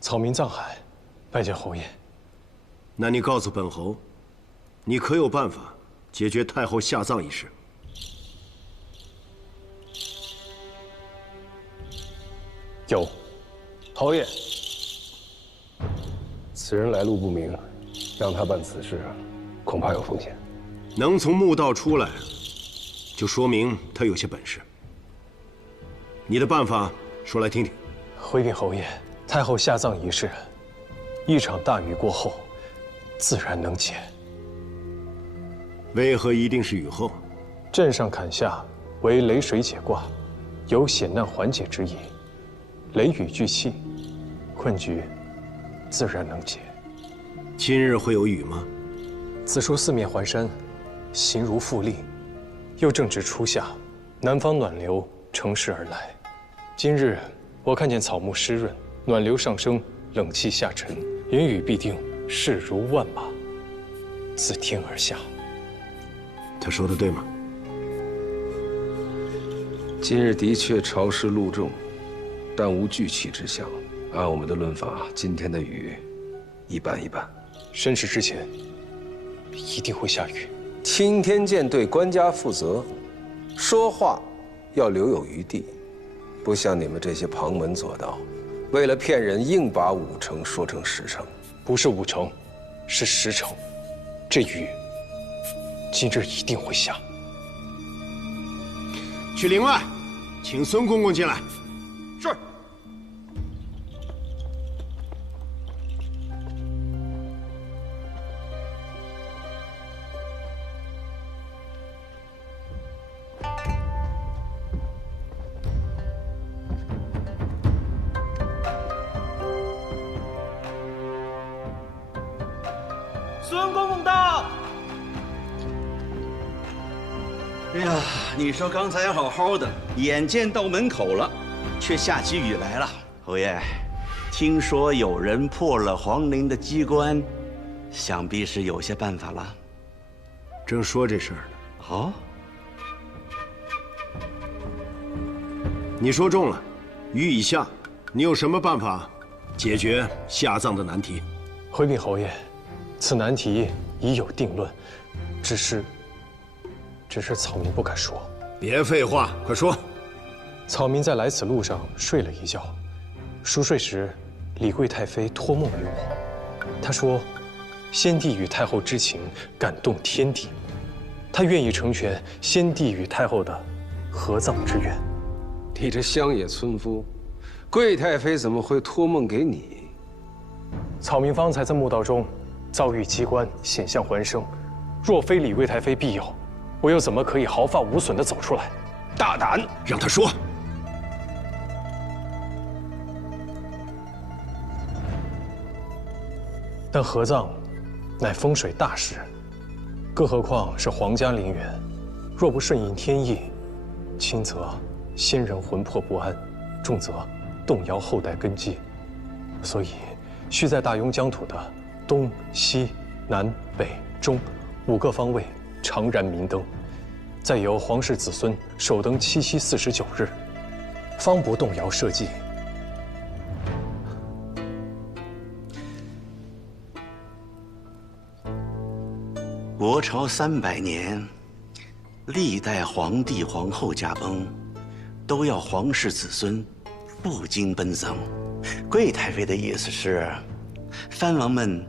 草民藏海，拜见侯爷。那你告诉本侯，你可有办法解决太后下葬一事？有，侯爷。此人来路不明，让他办此事，恐怕有风险。能从墓道出来，就说明他有些本事。你的办法说来听听。回禀侯爷，太后下葬一事，一场大雨过后，自然能解。为何一定是雨后？镇上坎下为雷水解卦，有险难缓解之意。雷雨俱弃，困局自然能解。今日会有雨吗？此说四面环山，形如复利，又正值初夏，南方暖流乘势而来。今日我看见草木湿润，暖流上升，冷气下沉，云雨必定势如万马，自天而下。他说的对吗？今日的确潮湿露重，但无聚气之象。按我们的论法，今天的雨一般一般。申时之前一定会下雨。青天剑对官家负责，说话要留有余地，不像你们这些旁门左道，为了骗人硬把5成说成10成。不是5成，是10成。这雨今日一定会下。去陵外，请孙公公进来。是。孙公公到。哎呀，你说刚才好好的，眼见到门口了，却下起雨来了。侯爷，听说有人破了皇陵的机关，想必是有些办法了。正说这事儿呢。哦，你说中了，雨已下，你有什么办法解决下葬的难题？回禀侯爷，此难题已有定论，只是草民不敢说。别废话，快说。草民在来此路上睡了一觉，熟睡时，李贵太妃托梦于我，她说，先帝与太后之情感动天地，她愿意成全先帝与太后的合葬之愿。你这乡野村夫，贵太妃怎么会托梦给你？草民方才在墓道中遭遇机关，险象环生，若非李贵太妃庇佑，我又怎么可以毫发无损地走出来？大胆，让他说。但合葬乃风水大事，更何况是皇家陵园，若不顺应天意，轻则先人魂魄不安，重则动摇后代根基。所以，需在大雍疆土的东西南北中5个方位常燃明灯，再由皇室子孙守灯7夕49日，方不动摇社稷。国朝300年，历代皇帝皇后驾崩，都要皇室子孙不经奔丧。贵太妃的意思是，藩王们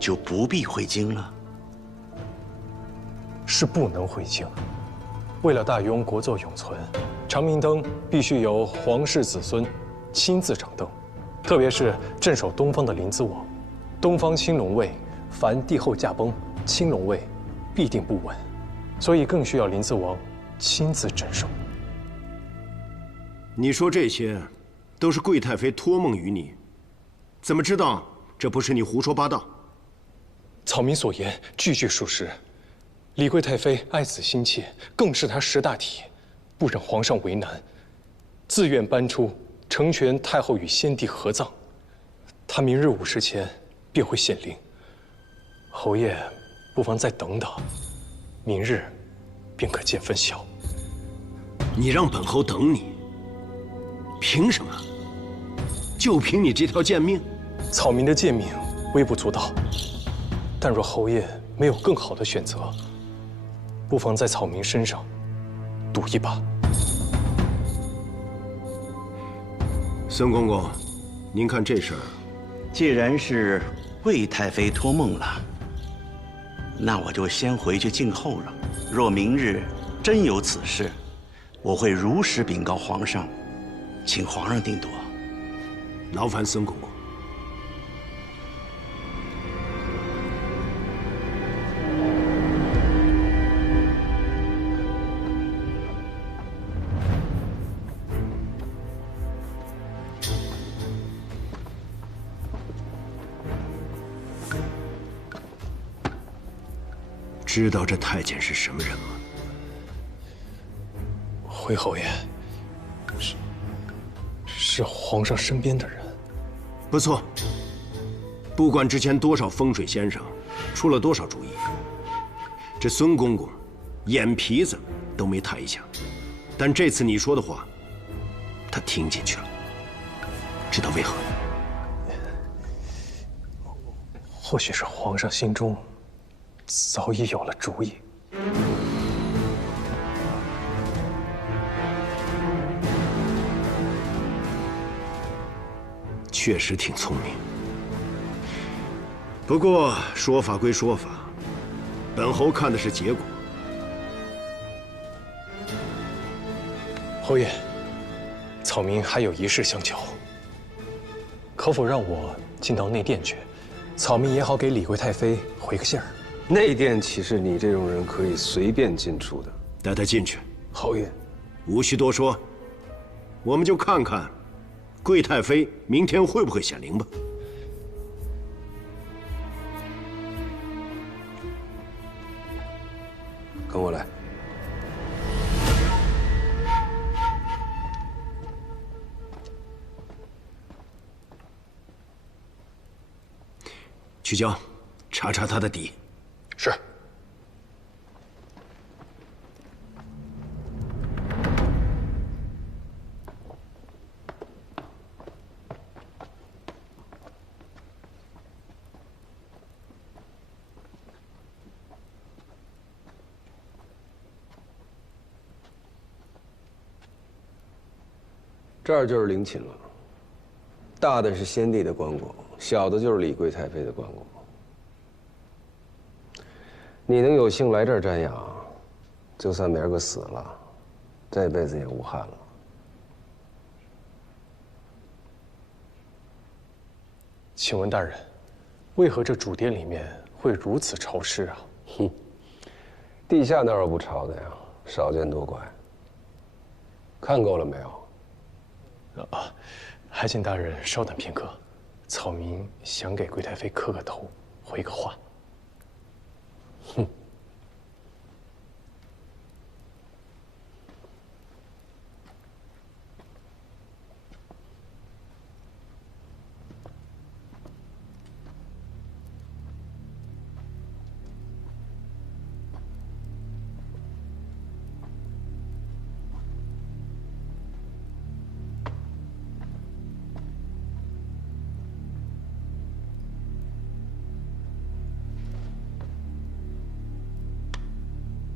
就不必回京了。是不能回京。为了大雍国祚永存，长明灯必须由皇室子孙亲自掌灯，特别是镇守东方的临淄王，东方青龙位，凡帝后驾崩，青龙位必定不稳，所以更需要临淄王亲自镇守。你说这些，都是贵太妃托梦于你，怎么知道这不是你胡说八道？草民所言句句属实。李贵太妃爱子心切，更是她识大体，不忍皇上为难，自愿搬出成全太后与先帝合葬。她明日午时前便会显灵，侯爷不妨再等等，明日便可见分晓。你让本侯等你，凭什么？就凭你这条贱命？草民的贱命微不足道，但若侯爷没有更好的选择，不妨在草民身上赌一把。孙公公，您看这事儿，既然是魏太妃托梦了，那我就先回去静候了。若明日真有此事，我会如实禀告皇上，请皇上定夺。劳烦孙公公。知道这太监是什么人吗？回侯爷，是皇上身边的人。不错。不管之前多少风水先生出了多少主意，这孙公公眼皮子都没抬一下。但这次你说的话，他听进去了。知道为何？或许是皇上心中早已有了主意。确实挺聪明，不过说法归说法，本侯看的是结果。侯爷，草民还有一事相求，可否让我进到内殿去？草民也好给李贵太妃回个信儿。内殿岂是你这种人可以随便进出的？带他进去。侯爷，无需多说，我们就看看贵太妃明天会不会显灵吧。跟我来。曲娇，查查他的底。是。这儿就是陵寝了，大的是先帝的棺椁，小的就是李贵太妃的棺椁。你能有幸来这儿瞻仰，就算明儿个死了，这辈子也无憾了。请问大人，为何这主殿里面会如此潮湿啊？哼，地下哪有不潮的呀？少见多怪。看够了没有？还请大人稍等片刻，草民想给贵太妃磕个头，回个话。哼。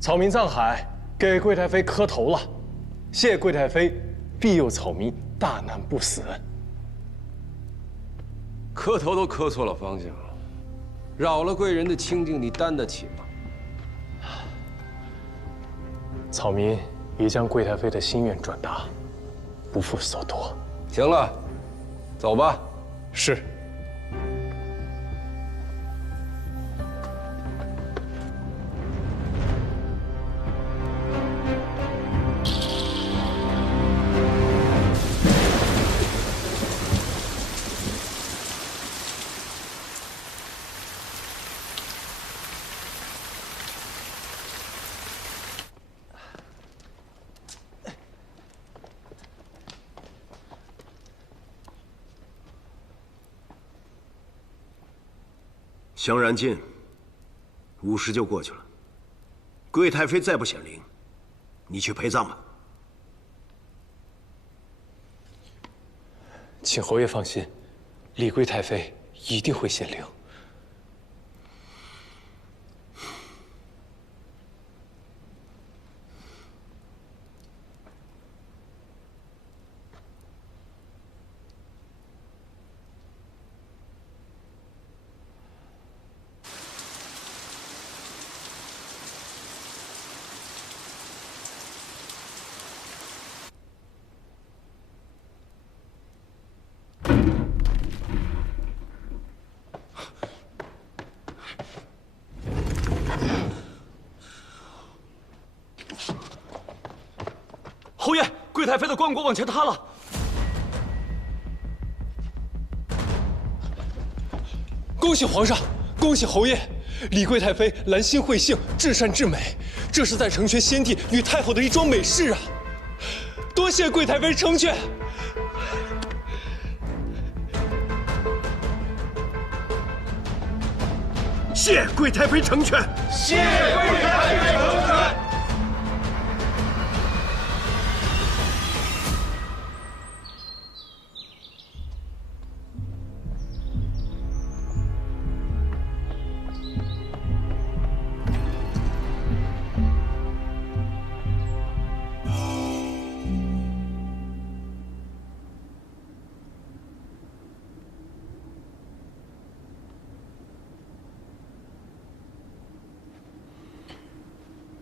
草民藏海给贵太妃磕头了，谢贵太妃庇佑草民大难不死。磕头都磕错了方向，扰了贵人的清静，你担得起吗？草民已将贵太妃的心愿转达，不负所托。行了，走吧。是。祥然近，5时就过去了。贵太妃再不显灵，你去陪葬吧。请侯爷放心，李贵太妃一定会显灵。太妃的棺椁往前塌了。恭喜皇上，恭喜侯爷！李贵太妃兰心慧性，至善至美，这是在成全先帝与太后的一桩美事啊！多谢贵太妃成全。谢贵太妃成全，谢贵太妃成全。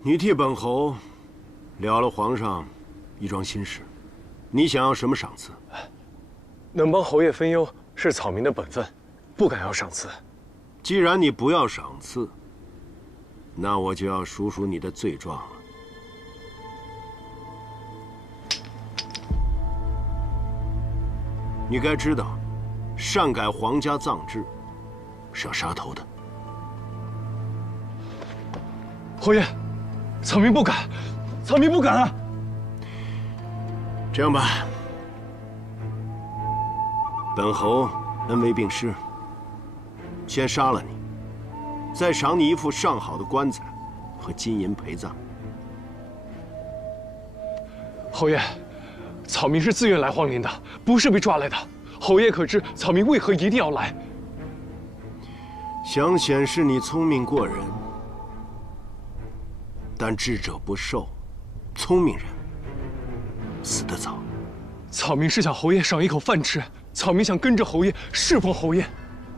你替本侯了了皇上一桩心事，你想要什么赏赐？能帮侯爷分忧是草民的本分，不敢要赏赐。既然你不要赏赐，那我就要数数你的罪状了。你该知道，擅改皇家葬制是要杀头的。侯爷，草民不敢，草民不敢啊！这样吧，本侯恩威并施，先杀了你，再赏你一副上好的棺材和金银陪葬。侯爷，草民是自愿来皇陵的，不是被抓来的。侯爷可知草民为何一定要来？想显示你聪明过人，但智者不寿，聪明人死得早。草民是想侯爷赏一口饭吃，草民想跟着侯爷侍奉侯爷。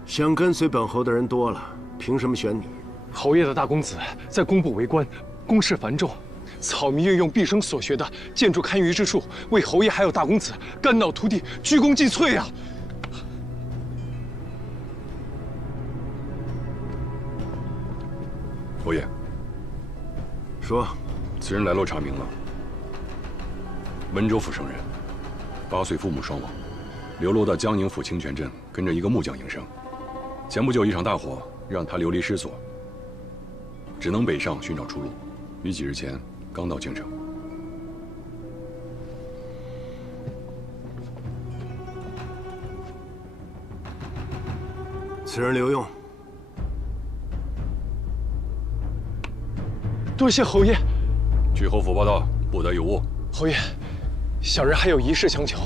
想跟随本侯的人多了，凭什么选你？侯爷的大公子在工部为官，公事繁重，草民愿用毕生所学的建筑堪舆之术，为侯爷还有大公子肝脑涂地，鞠躬尽瘁啊！侯爷，说，此人来路查明了，温州府生人，8岁父母双亡，流落到江宁府清泉镇，跟着一个木匠营生。前不久一场大火让他流离失所，只能北上寻找出路。于几日前刚到京城。此人留用。多谢侯爷。去侯府报道，不得有误。侯爷，小人还有一事相求。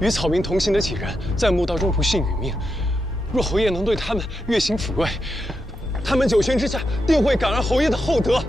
与草民同行的几人在墓道中不幸殒命，若侯爷能对他们月行抚慰，他们九泉之下定会感恩侯爷的厚德。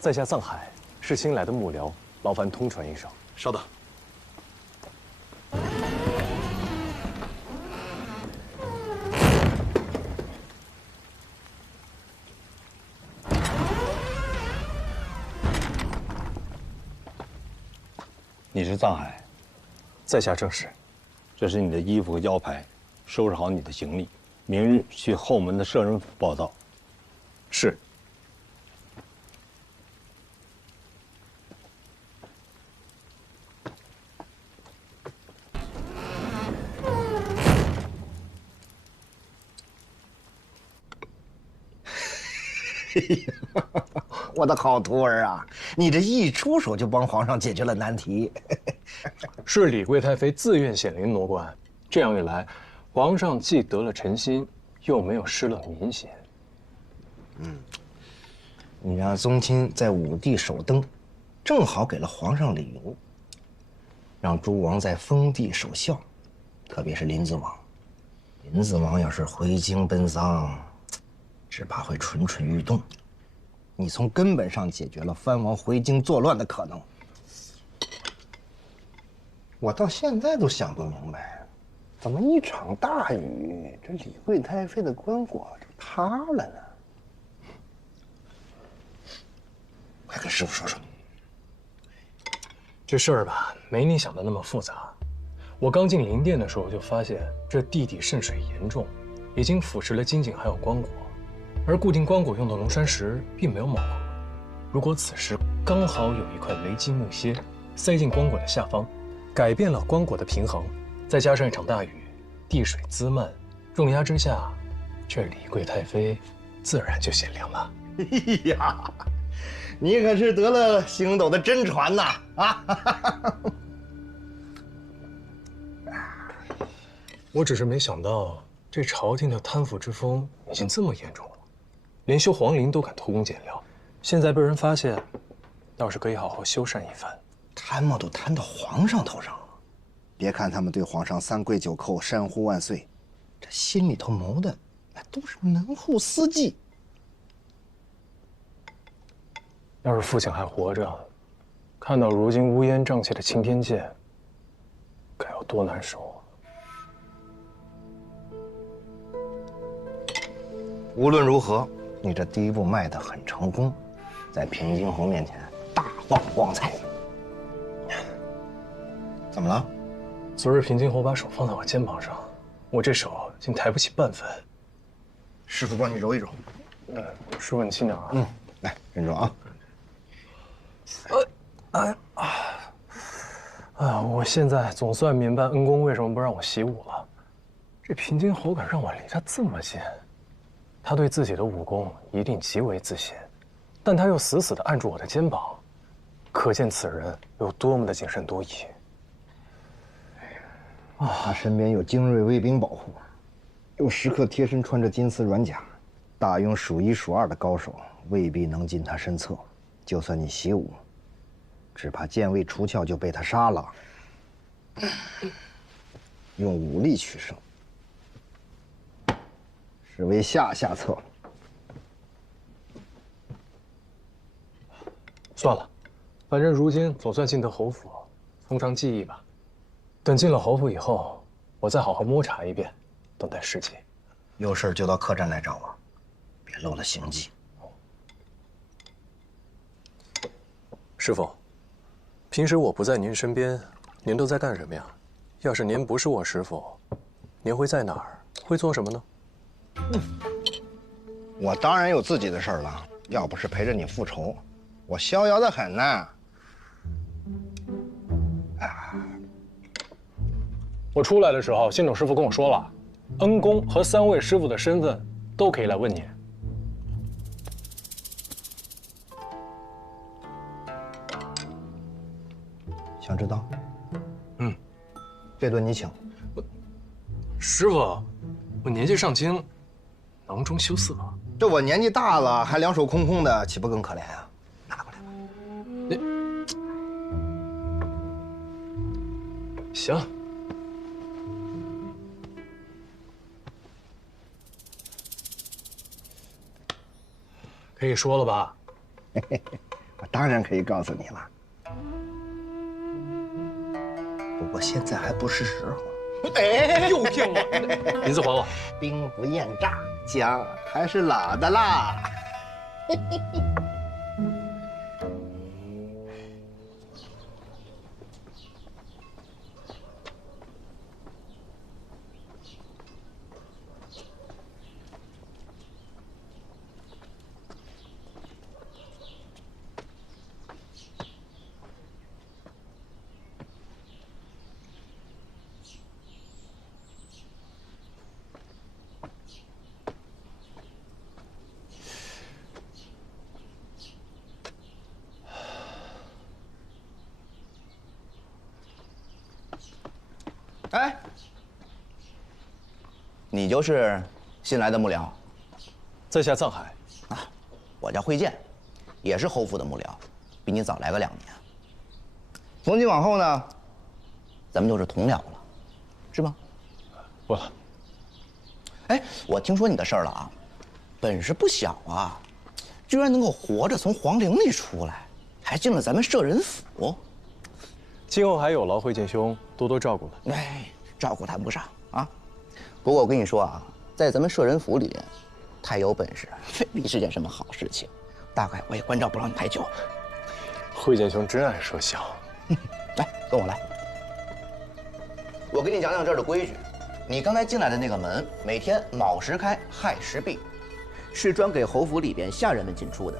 在下藏海，是新来的幕僚，劳烦通传一声。稍等。你是藏海？在下正是。这是你的衣服和腰牌，收拾好你的行李，明日去后门的摄人府报到。是。我的好徒儿啊，你这一出手就帮皇上解决了难题。是李贵太妃自愿显灵挪官，这样一来，皇上既得了臣心，又没有失了民心。你让宗亲在武帝首登，正好给了皇上礼物；让诸王在封地守孝，特别是林子王，林子王要是回京奔丧，只怕会蠢蠢欲动。你从根本上解决了藩王回京作乱的可能。我到现在都想不明白，怎么一场大雨，这李贵太妃的棺椁就塌了呢？快跟师傅说说。这事儿吧，没你想的那么复杂。我刚进灵殿的时候就发现，这地底渗水严重，已经腐蚀了金井还有棺椁，而固定棺椁用的龙山石并没有冒黄。如果此时刚好有一块雷击木楔塞进棺椁的下方，改变了棺椁的平衡，再加上一场大雨，地水滋漫，重压之下，这李贵太妃自然就显灵了。哎呀，你可是得了星斗的真传呐！啊！我只是没想到，这朝廷的贪腐之风已经这么严重了，连修皇陵都敢偷工减料。现在被人发现，倒是可以好好修缮一番。贪墨都贪到皇上头上了，别看他们对皇上三跪九叩、山呼万岁，这心里头谋的那都是门户私计。要是父亲还活着，看到如今乌烟瘴气的青天剑，该有多难受啊！无论如何，你这第一步迈得很成功，在平津侯面前大放光彩。怎么了？昨日平津侯把手放在我肩膀上，我这手竟抬不起半分。师傅帮你揉一揉。师傅你轻点啊。来，认真啊。我现在总算明白恩公为什么不让我习武了。这平津侯敢让我离他这么近，他对自己的武功一定极为自信，但他又死死地按住我的肩膀，可见此人有多么的谨慎多疑。他身边有精锐卫兵保护，又时刻贴身穿着金丝软甲，大庸数一数二的高手未必能进他身侧。就算你习武，只怕剑未出鞘就被他杀了。用武力取胜，是为下策。算了，反正如今总算进得侯府，从长计议吧。等进了侯府以后，我再好好摸查一遍，等待时机。有事就到客栈来找我，别漏了行迹。师傅，平时我不在您身边，您都在干什么呀？要是您不是我师傅，您会在哪儿？会做什么呢？我当然有自己的事儿了，要不是陪着你复仇，我逍遥得很呢。我出来的时候，信种师傅跟我说了，恩公和3位师傅的身份都可以来问你。想知道？这顿你请。师傅，我年纪尚轻，囊中羞涩。这我年纪大了，还两手空空的，岂不更可怜啊？拿过来吧。行。可以说了吧？我当然可以告诉你了，不过现在还不是时候。哎，又骗我！银子还我。兵不厌诈，姜还是老的辣。哎，你就是新来的幕僚？在下藏海。啊，我叫慧剑，也是侯府的幕僚，比你早来个2年。从今往后呢，咱们就是同僚了，是吗？不了。哎，我听说你的事儿了啊，本事不小啊，居然能够活着从皇陵里出来，还进了咱们摄人府。今后还有劳会见兄多多照顾了。哎，照顾谈不上啊。不过我跟你说啊，在咱们摄人府里，太有本事未必是件什么好事情。大概我也关照不了你太久。会见兄真爱说笑。来，跟我来。我给你讲讲这儿的规矩。你刚才进来的那个门，每天卯时开，亥时闭，是专给侯府里边下人们进出的。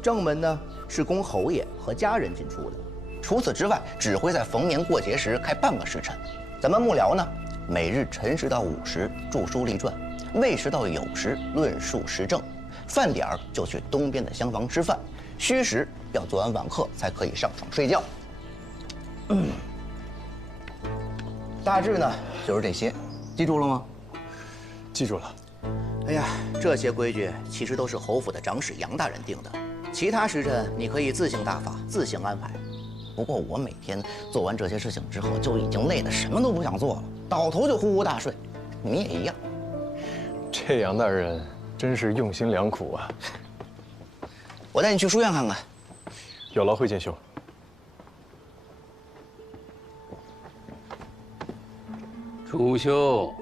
正门呢是供侯爷和家人进出的。除此之外，只会在逢年过节时开半个时辰。咱们幕僚呢，每日辰时到午时著书立传，未时到酉时论述时政，饭点儿就去东边的厢房吃饭，戌时要做完晚课才可以上床睡觉。大致呢就是这些，记住了吗？记住了。哎呀，这些规矩其实都是侯府的长史杨大人定的，其他时辰你可以自行大法，自行安排。不过我每天做完这些事情之后，就已经累得什么都不想做了，倒头就呼呼大睡。你也一样。这杨大人真是用心良苦啊！我带你去书院看看。有劳会见兄。楚兄，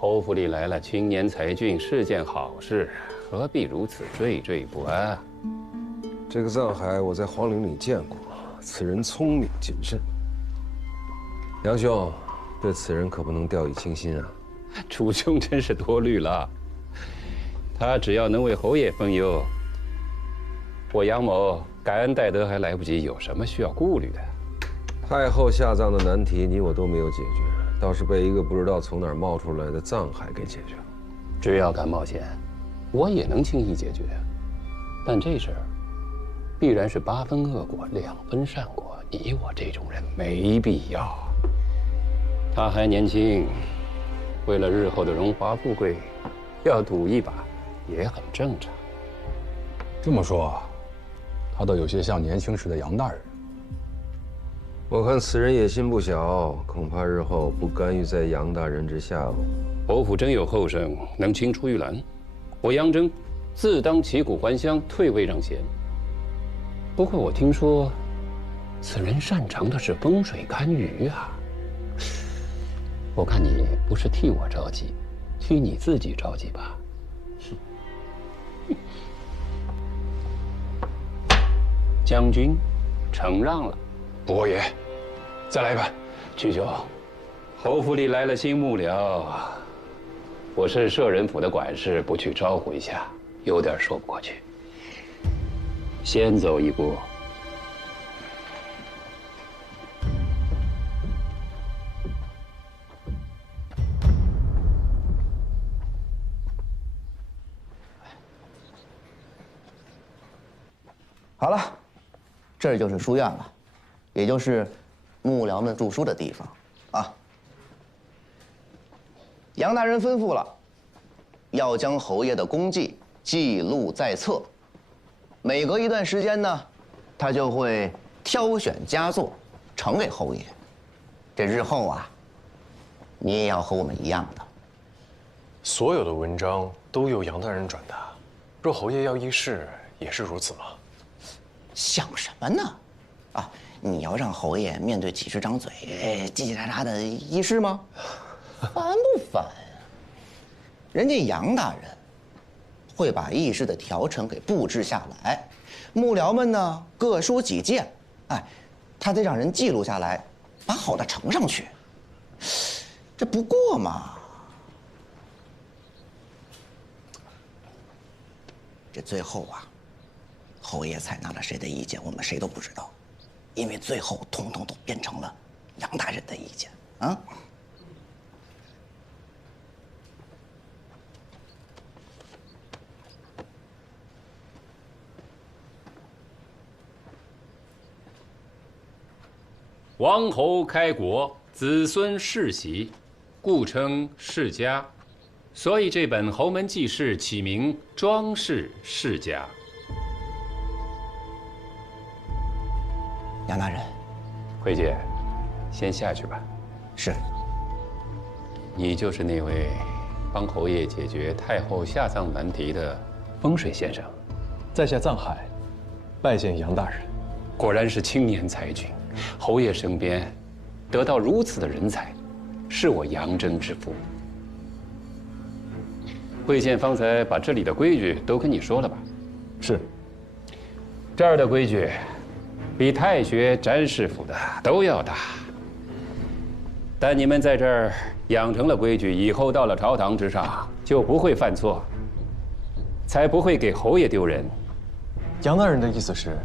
侯府里来了青年才俊是件好事，何必如此惴惴不安？这个藏海我在皇陵里见过，此人聪明谨慎。杨兄，对此人可不能掉以轻心啊！楚兄真是多虑了，他只要能为侯爷分忧，我杨某感恩戴德还来不及，有什么需要顾虑的？太后下葬的难题，你我都没有解决。倒是被一个不知道从哪儿冒出来的藏海给解决了。只要敢冒险，我也能轻易解决。但这事儿必然是8分恶果2分善果，你我这种人没必要。他还年轻，为了日后的荣华富贵，要赌一把也很正常。这么说，他倒有些像年轻时的杨大人。我看此人野心不小，恐怕日后不甘于在杨大人之下哦。侯府真有后生能青出玉兰，我杨真自当旗鼓还乡，退位让贤。不过我听说，此人擅长的是风水堪舆啊。我看你不是替我着急，替你自己着急吧。将军，承让了。伯爷，再来一盘。曲兄，侯府里来了新幕僚，我是摄人府的管事，不去招呼一下，有点说不过去。先走一步。好了，这就是书院了。也就是幕僚们著书的地方啊。杨大人吩咐了，要将侯爷的功绩记录在册。每隔一段时间呢，他就会挑选佳作呈给侯爷。这日后啊，你也要和我们一样的。所有的文章都由杨大人转达，若侯爷要议事，也是如此吗？想什么呢？啊！你要让侯爷面对几十张嘴，叽叽喳喳的议事吗？烦不烦呀？人家杨大人会把议事的条程给布置下来，幕僚们呢各抒己见，哎，他得让人记录下来，把好的呈上去。这不过嘛。这最后啊，侯爷采纳了谁的意见，我们谁都不知道。因为最后统统都变成了杨大人的意见啊！王侯开国，子孙世袭，故称世家。所以这本《侯门记事》起名《庄氏世家》。杨大人，慧姐，先下去吧。是。你就是那位帮侯爷解决太后下葬难题的风水先生。在下藏海，拜见杨大人。果然是青年才俊，侯爷身边得到如此的人才，是我杨真之福。贵县方才把这里的规矩都跟你说了吧？是。这儿的规矩，比太学、詹师傅的都要大。但你们在这儿养成了规矩，以后到了朝堂之上就不会犯错，才不会给侯爷丢人。杨大人的意思是，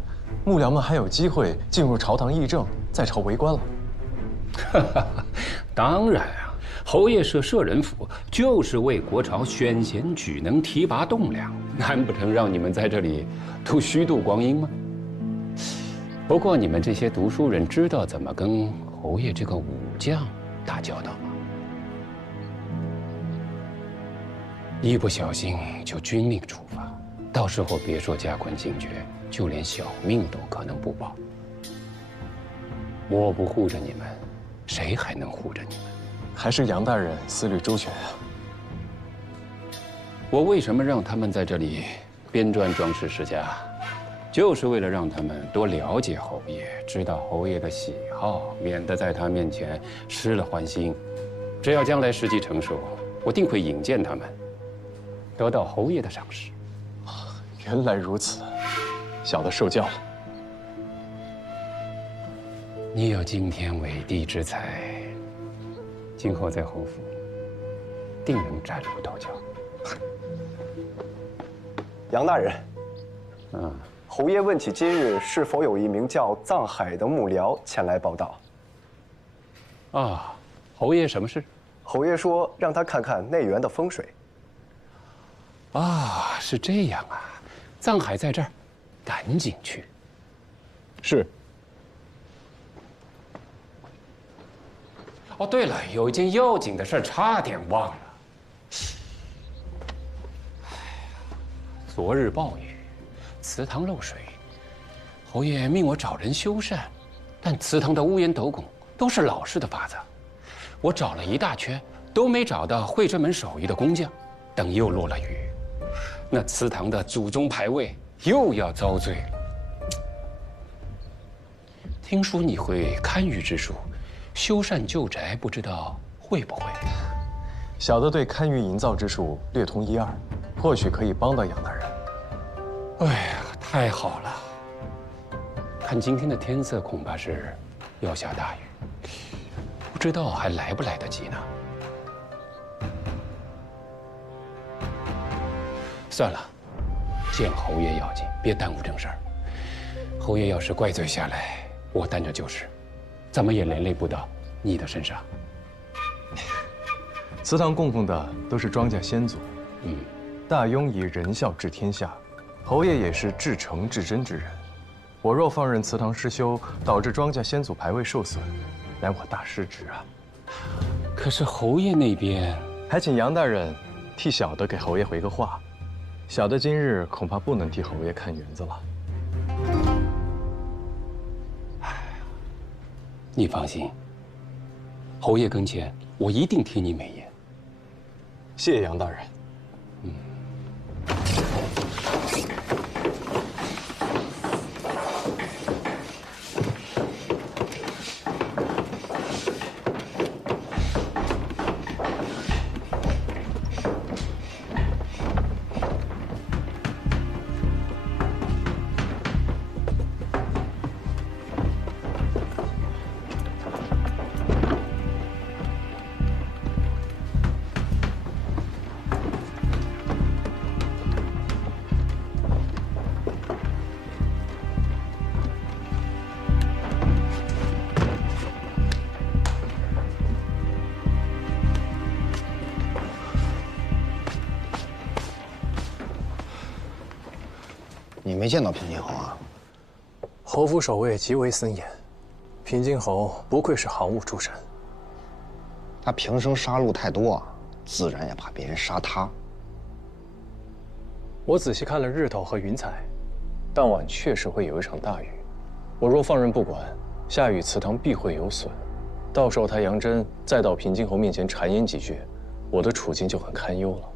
幕僚们还有机会进入朝堂议政，在朝为官了？当然啊，侯爷设舍人府就是为国朝选贤举能、提拔栋梁，难不成让你们在这里都虚度光阴吗？不过你们这些读书人知道怎么跟侯爷这个武将打交道吗？一不小心就军令处罚，到时候别说加官进爵，就连小命都可能不保。我不护着你们，谁还能护着你们？还是杨大人思虑周全啊。我为什么让他们在这里编撰装饰世家，就是为了让他们多了解侯爷，知道侯爷的喜好，免得在他面前失了欢心。只要将来时机成熟，我定会引荐他们，得到侯爷的赏识。原来如此，小的受教了。你有惊天伟地之才，今后在侯府定能崭露头角。杨大人，侯爷问起今日是否有一名叫藏海的幕僚前来报道。啊，侯爷什么事？侯爷说让他看看内园的风水。啊，是这样啊，藏海在这儿，赶紧去。是。哦，对了，有一件要紧的事差点忘了。昨日暴雨，祠堂漏水，侯爷命我找人修缮，但祠堂的屋檐斗拱都是老式的法子，我找了一大圈都没找到会这门手艺的工匠。等又落了雨，那祠堂的祖宗牌位又要遭罪了。听说你会堪舆之术，修缮旧宅，不知道会不会？小的对堪舆营造之术略通一二，或许可以帮到杨大人。哎呀，太好了！看今天的天色，恐怕是要下大雨，不知道还来不来得及呢。算了，见侯爷要紧，别耽误正事儿。侯爷要是怪罪下来，我担着就是，怎么也连累不到你的身上。祠堂供奉的都是庄稼先祖，大庸以仁孝治天下，侯爷也是至诚至真之人。我若放任祠堂失修，导致庄稼先祖牌位受损，乃我大失职啊。可是侯爷那边，还请杨大人替小的给侯爷回个话。小的今日恐怕不能替侯爷看园子了。你放心，侯爷跟前我一定替你美言。谢谢杨大人。你没见到平津侯啊？侯府守卫极为森严，平津侯不愧是行务出身。他平生杀戮太多，自然也怕别人杀他。我仔细看了日头和云彩，当晚确实会有一场大雨。我若放任不管，下雨祠堂必会有损。到时候他杨真再到平津侯面前谗言几句，我的处境就很堪忧了。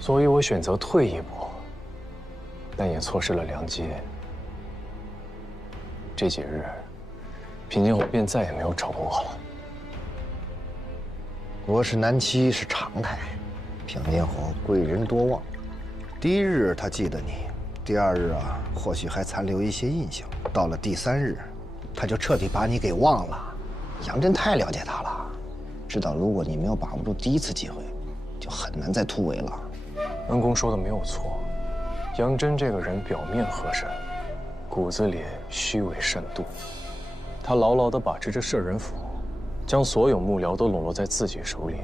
所以我选择退一步，但也错失了良机。这几日，平津侯便再也没有找过我了。国事难期是常态，平津侯贵人多望。第一日他记得你，第二日啊，或许还残留一些印象。到了第三日，他就彻底把你给忘了。杨真太了解他了，知道如果你没有把握住第一次机会，就很难再突围了。恩公说的没有错，杨真这个人表面和善，骨子里虚伪善妒。他牢牢地把持着摄人府，将所有幕僚都笼络在自己手里，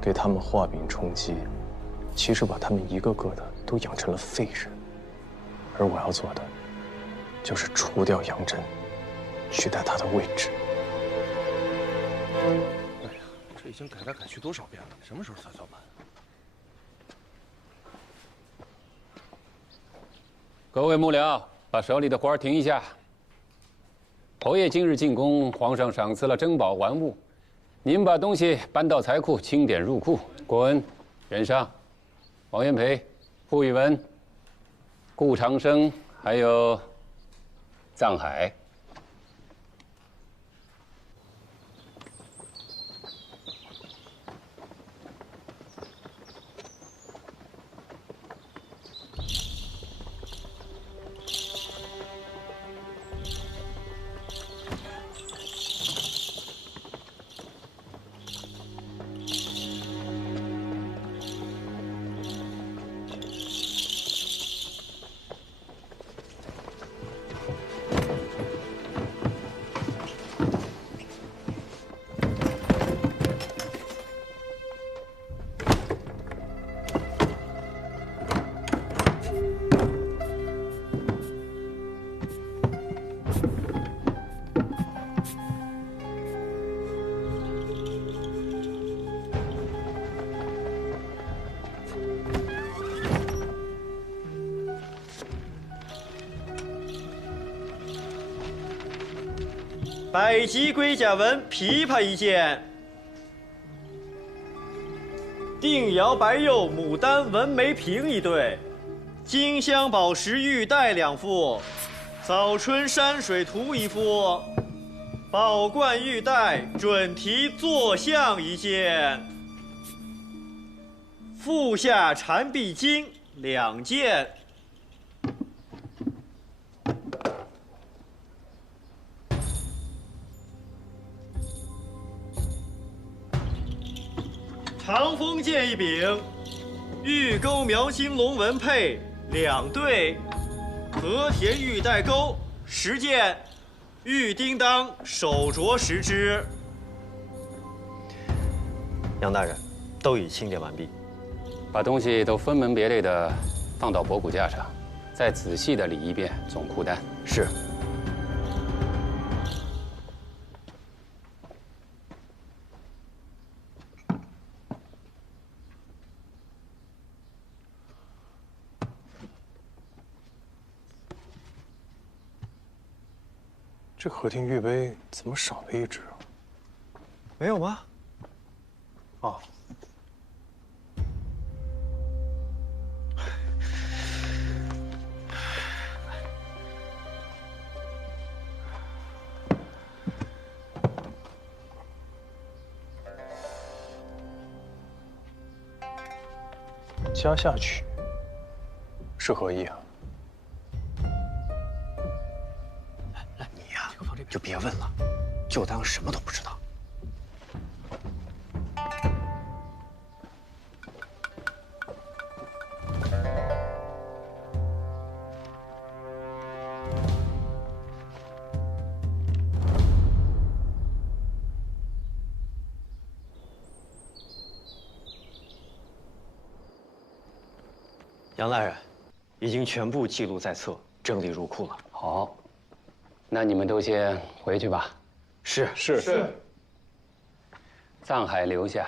给他们画饼充饥，其实把他们一个个的都养成了废人。而我要做的，就是除掉杨真，取代他的位置。哎呀，这已经改来改去多少遍了，什么时候才算完？各位幕僚，把手里的活儿停一下。侯爷今日进宫，皇上赏赐了珍宝玩物，您把东西搬到财库，清点入库。郭恩、任尚、王元培、傅宇文、顾长生，还有藏海。百级龟甲纹琵琶一件，定窑白釉牡丹纹眉瓶一对，金镶宝石玉带2副，早春山水图1幅，宝冠玉带准题坐像1件，腹下缠臂巾2件。长锋剑1柄，玉钩描金龙纹佩2对，和田玉带钩10件，玉叮当手镯10只。杨大人，都已清点完毕，把东西都分门别类的放到博古架上，再仔细的理一遍总库单。是。这和田玉杯怎么少了1只啊？没有吗？哦，家下曲是何意啊？就别问了，就当什么都不知道。杨大人，已经全部记录在册，整理入库了。好。那你们都先回去吧。是。藏海留下。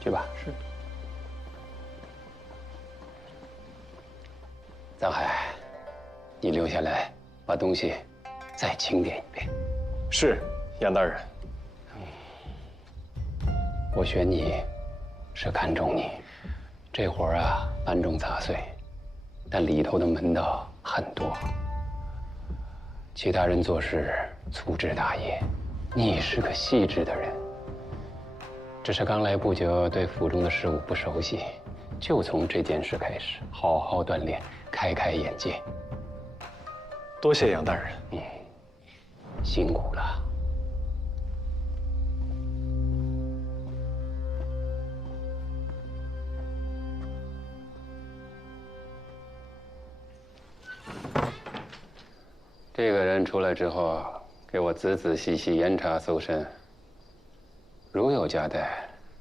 去吧。是。藏海，你留下来把东西再清点一遍。是，杨大人。我选你，是看中你。这活儿啊，繁重杂碎，但里头的门道很多。其他人做事粗枝大叶，你是个细致的人。只是刚来不久，对府中的事务不熟悉，就从这件事开始，好好锻炼，开开眼界。多谢杨大人。辛苦了。这个人出来之后，给我仔仔细细严查搜身，如有夹带，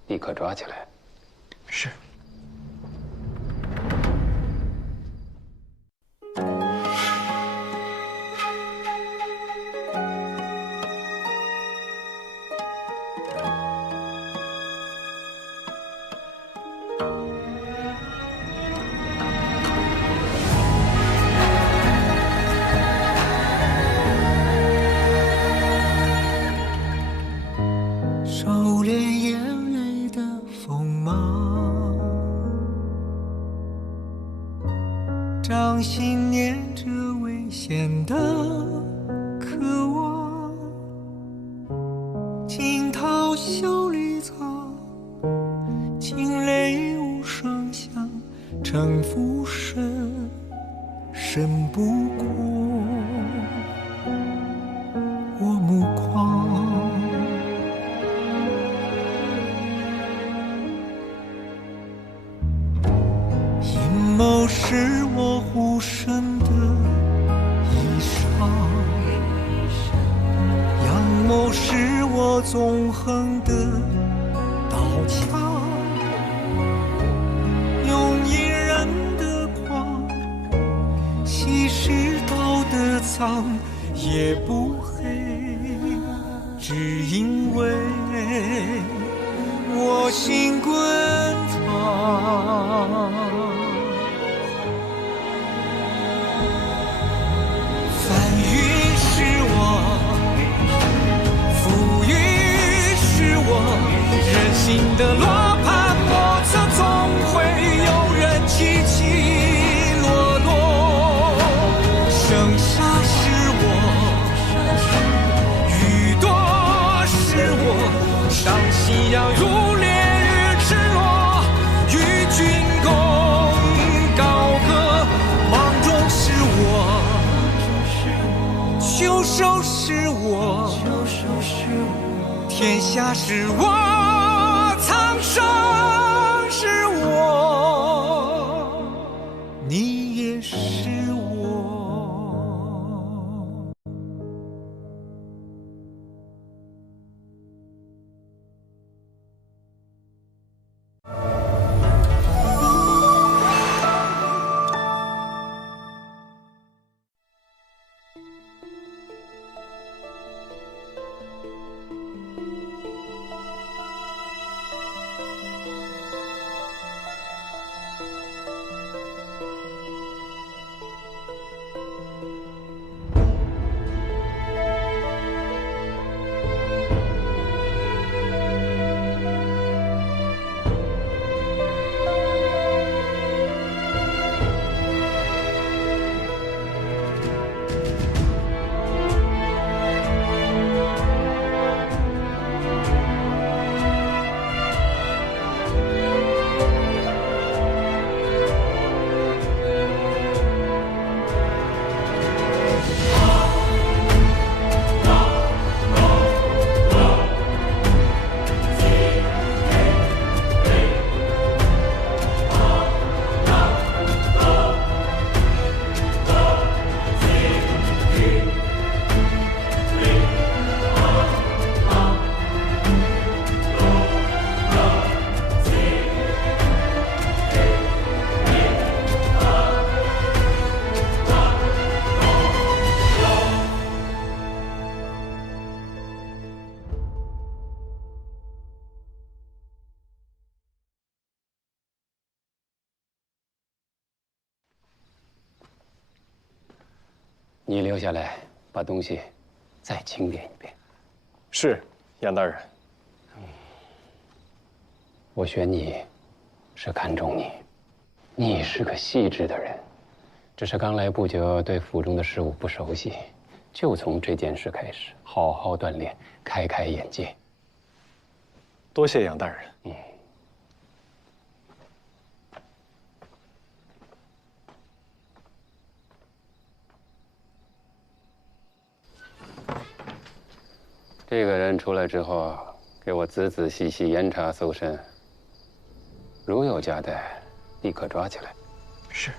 立刻抓起来。是。收敛眼泪的锋芒，掌心念着危险的渴望，惊涛袖里藏，惊雷无声响，城府深，深不过我目光。阴谋是我护身的衣裳，阳谋是我纵横的刀枪，用隐忍的狂，稀释道德藏，也不黑，只因为我心滚烫。人心的罗盘莫测，总会有人起起落落。生杀是我，雨多是我，上夕阳如烈日赤裸，与君共高歌。芒种是我，秋收是我，天下是我，苍生是我，你也是我。你留下来，把东西再清点一遍。是，杨大人。我选你，是看中你，你是个细致的人，只是刚来不久，对府中的事务不熟悉，就从这件事开始，好好锻炼，开开眼界。多谢杨大人。这个人出来之后，给我仔仔细细严查搜身，如有夹带，立刻抓起来。是。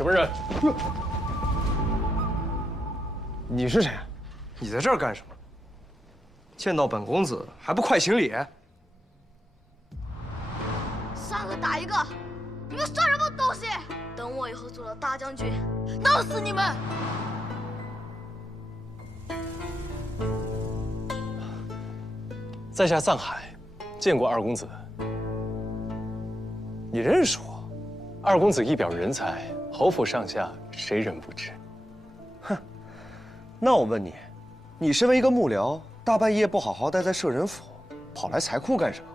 什么人？你是谁？你在这儿干什么？见到本公子还不快行礼？3个打1个，你们算什么东西？等我以后做了大将军，弄死你们！在下藏海，见过二公子。你认识我？二公子一表人才，侯府上下谁人不知？哼，那我问你，你身为一个幕僚，大半夜不好好待在摄人府，跑来财库干什么？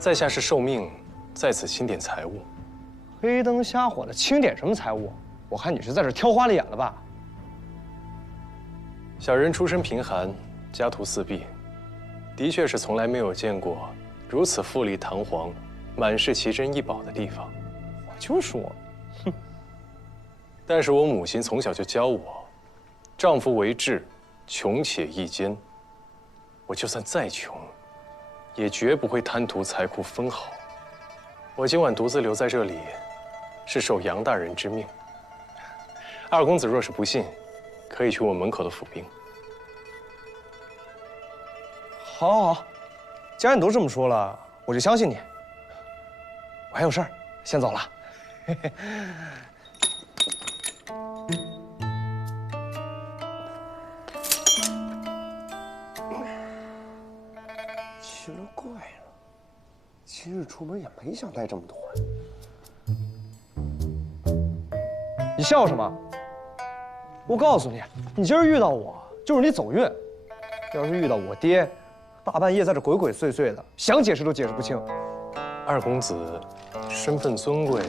在下是受命在此清点财物。黑灯瞎火的清点什么财物？我看你是在这挑花了眼了吧？小人出身贫寒，家徒四壁，的确是从来没有见过如此富丽堂皇、满是奇珍异宝的地方。我就说，哼！但是我母亲从小就教我，丈夫为质，穷且益坚。我就算再穷，也绝不会贪图财库分毫。我今晚独自留在这里，是受杨大人之命。二公子若是不信，可以去我门口的府兵。好，好，好，既然你都这么说了，我就相信你。我还有事儿，先走了。嘿嘿。奇了怪了，今日出门也没想带这么多呀。你笑什么？我告诉你，你今儿遇到我，就是你走运。要是遇到我爹，大半夜在这鬼鬼祟祟的，想解释都解释不清。二公子身份尊贵，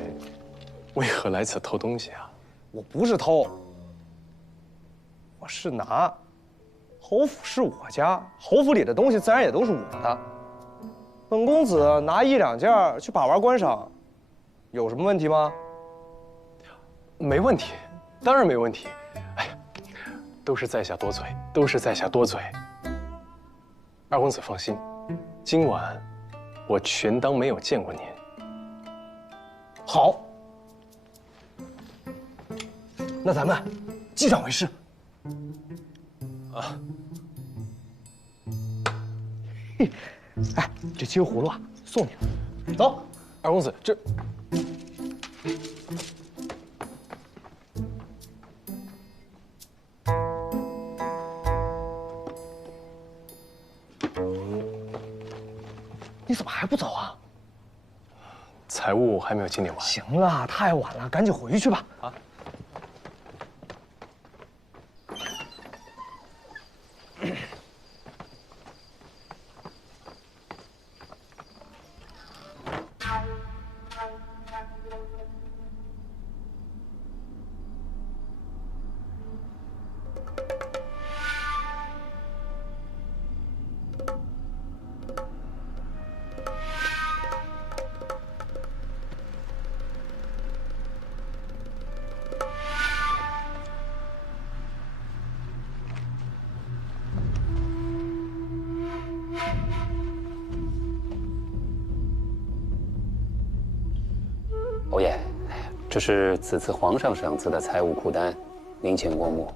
为何来此偷东西啊？我不是偷，我是拿。侯府是我家，侯府里的东西自然也都是我的。本公子拿1、2件去把玩观赏，有什么问题吗？没问题，当然没问题。哎，都是在下多嘴，都是在下多嘴。二公子放心，今晚我全当没有见过您。好，那咱们击掌为誓。啊，嘿，哎，这金葫芦啊，送你了。走，二公子，这。你怎么还不走啊？财物还没有清点完。行了，太晚了，赶紧回去吧。啊。侯爷，这是此次皇上赏赐的财物库单，您请过目。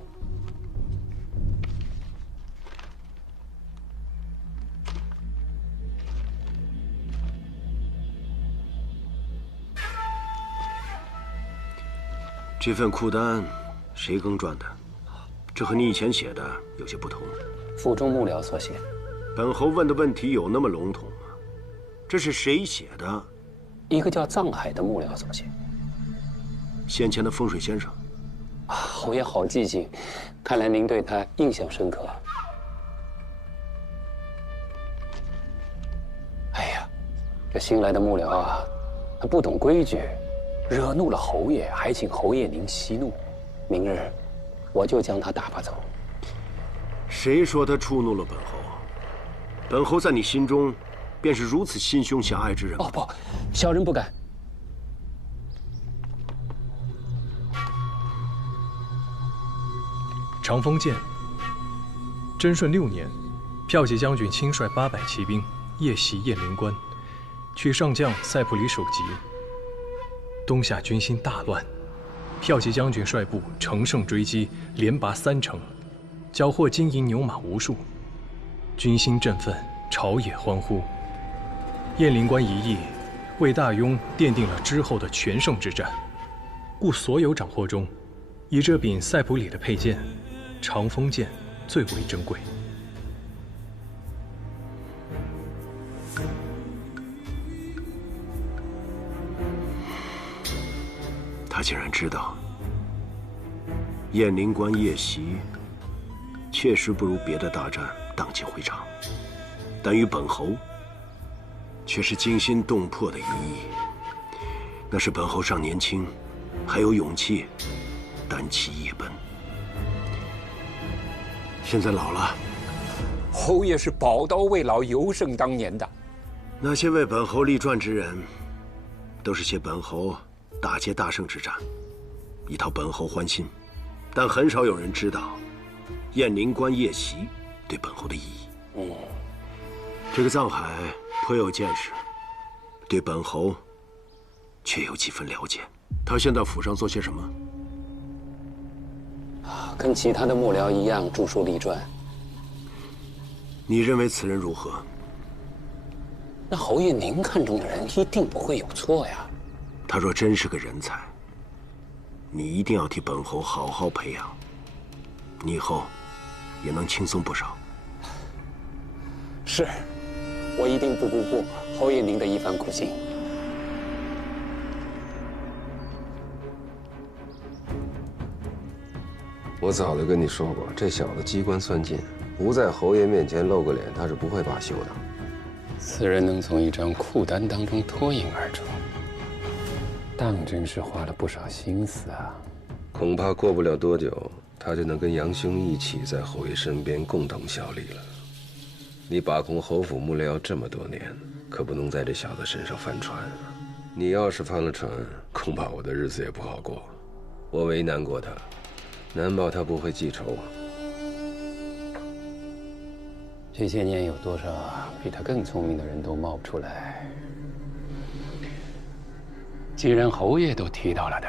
这份库单谁更撰的？这和你以前写的有些不同。府中幕僚所写。本侯问的问题有那么笼统吗？这是谁写的？一个叫藏海的幕僚所写。先前的风水先生。啊，侯爷好记性，看来您对他印象深刻。哎呀，这新来的幕僚啊，他不懂规矩，惹怒了侯爷，还请侯爷您息怒。明日我就将他打发走。谁说他触怒了本侯？本侯在你心中，便是如此心胸狭隘之人吗？哦不，小人不敢。长风剑。贞顺6年，骠骑将军亲率800骑兵夜袭雁灵关，去上将塞普里首级。东夏军心大乱，骠骑将军率部乘胜追击，连拔3城，缴获金银牛马无数，军心振奋，朝野欢呼。雁灵关一役，为大雍奠定了之后的全胜之战。故所有斩获中，以这柄塞普里的佩剑长风剑最为珍贵。他竟然知道雁灵关夜袭确实不如别的大战荡气回肠，但与本侯却是惊心动魄的一役。那是本侯尚年轻，还有勇气单骑夜奔。现在老了，侯爷是宝刀未老，犹胜当年的。那些为本侯立传之人，都是写本侯大捷大胜之战，以讨本侯欢心。但很少有人知道，雁翎关夜袭对本侯的意义。这个藏海颇有见识，对本侯却有几分了解。他现在府上做些什么？跟其他的幕僚一样，著书立传。你认为此人如何？那侯爷您看中的人一定不会有错呀。他若真是个人才，你一定要替本侯好好培养，你以后也能轻松不少。是，我一定不辜负侯爷您的一番苦心。我早就跟你说过，这小子机关算尽，不在侯爷面前露个脸，他是不会罢休的。此人能从一张裤单当中脱颖而出，当真是花了不少心思啊。恐怕过不了多久，他就能跟杨兄一起在侯爷身边共同效力了。你把控侯府幕僚这么多年，可不能在这小子身上翻船啊！你要是翻了船，恐怕我的日子也不好过。我为难过他，难保他不会记仇啊。这些年有多少比他更聪明的人都冒不出来。既然侯爷都提到了他，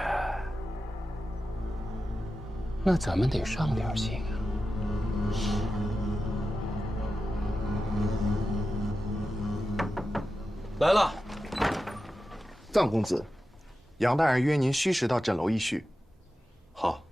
那咱们得上点心啊。来了，藏公子，杨大人约您虚实到枕楼一叙。好。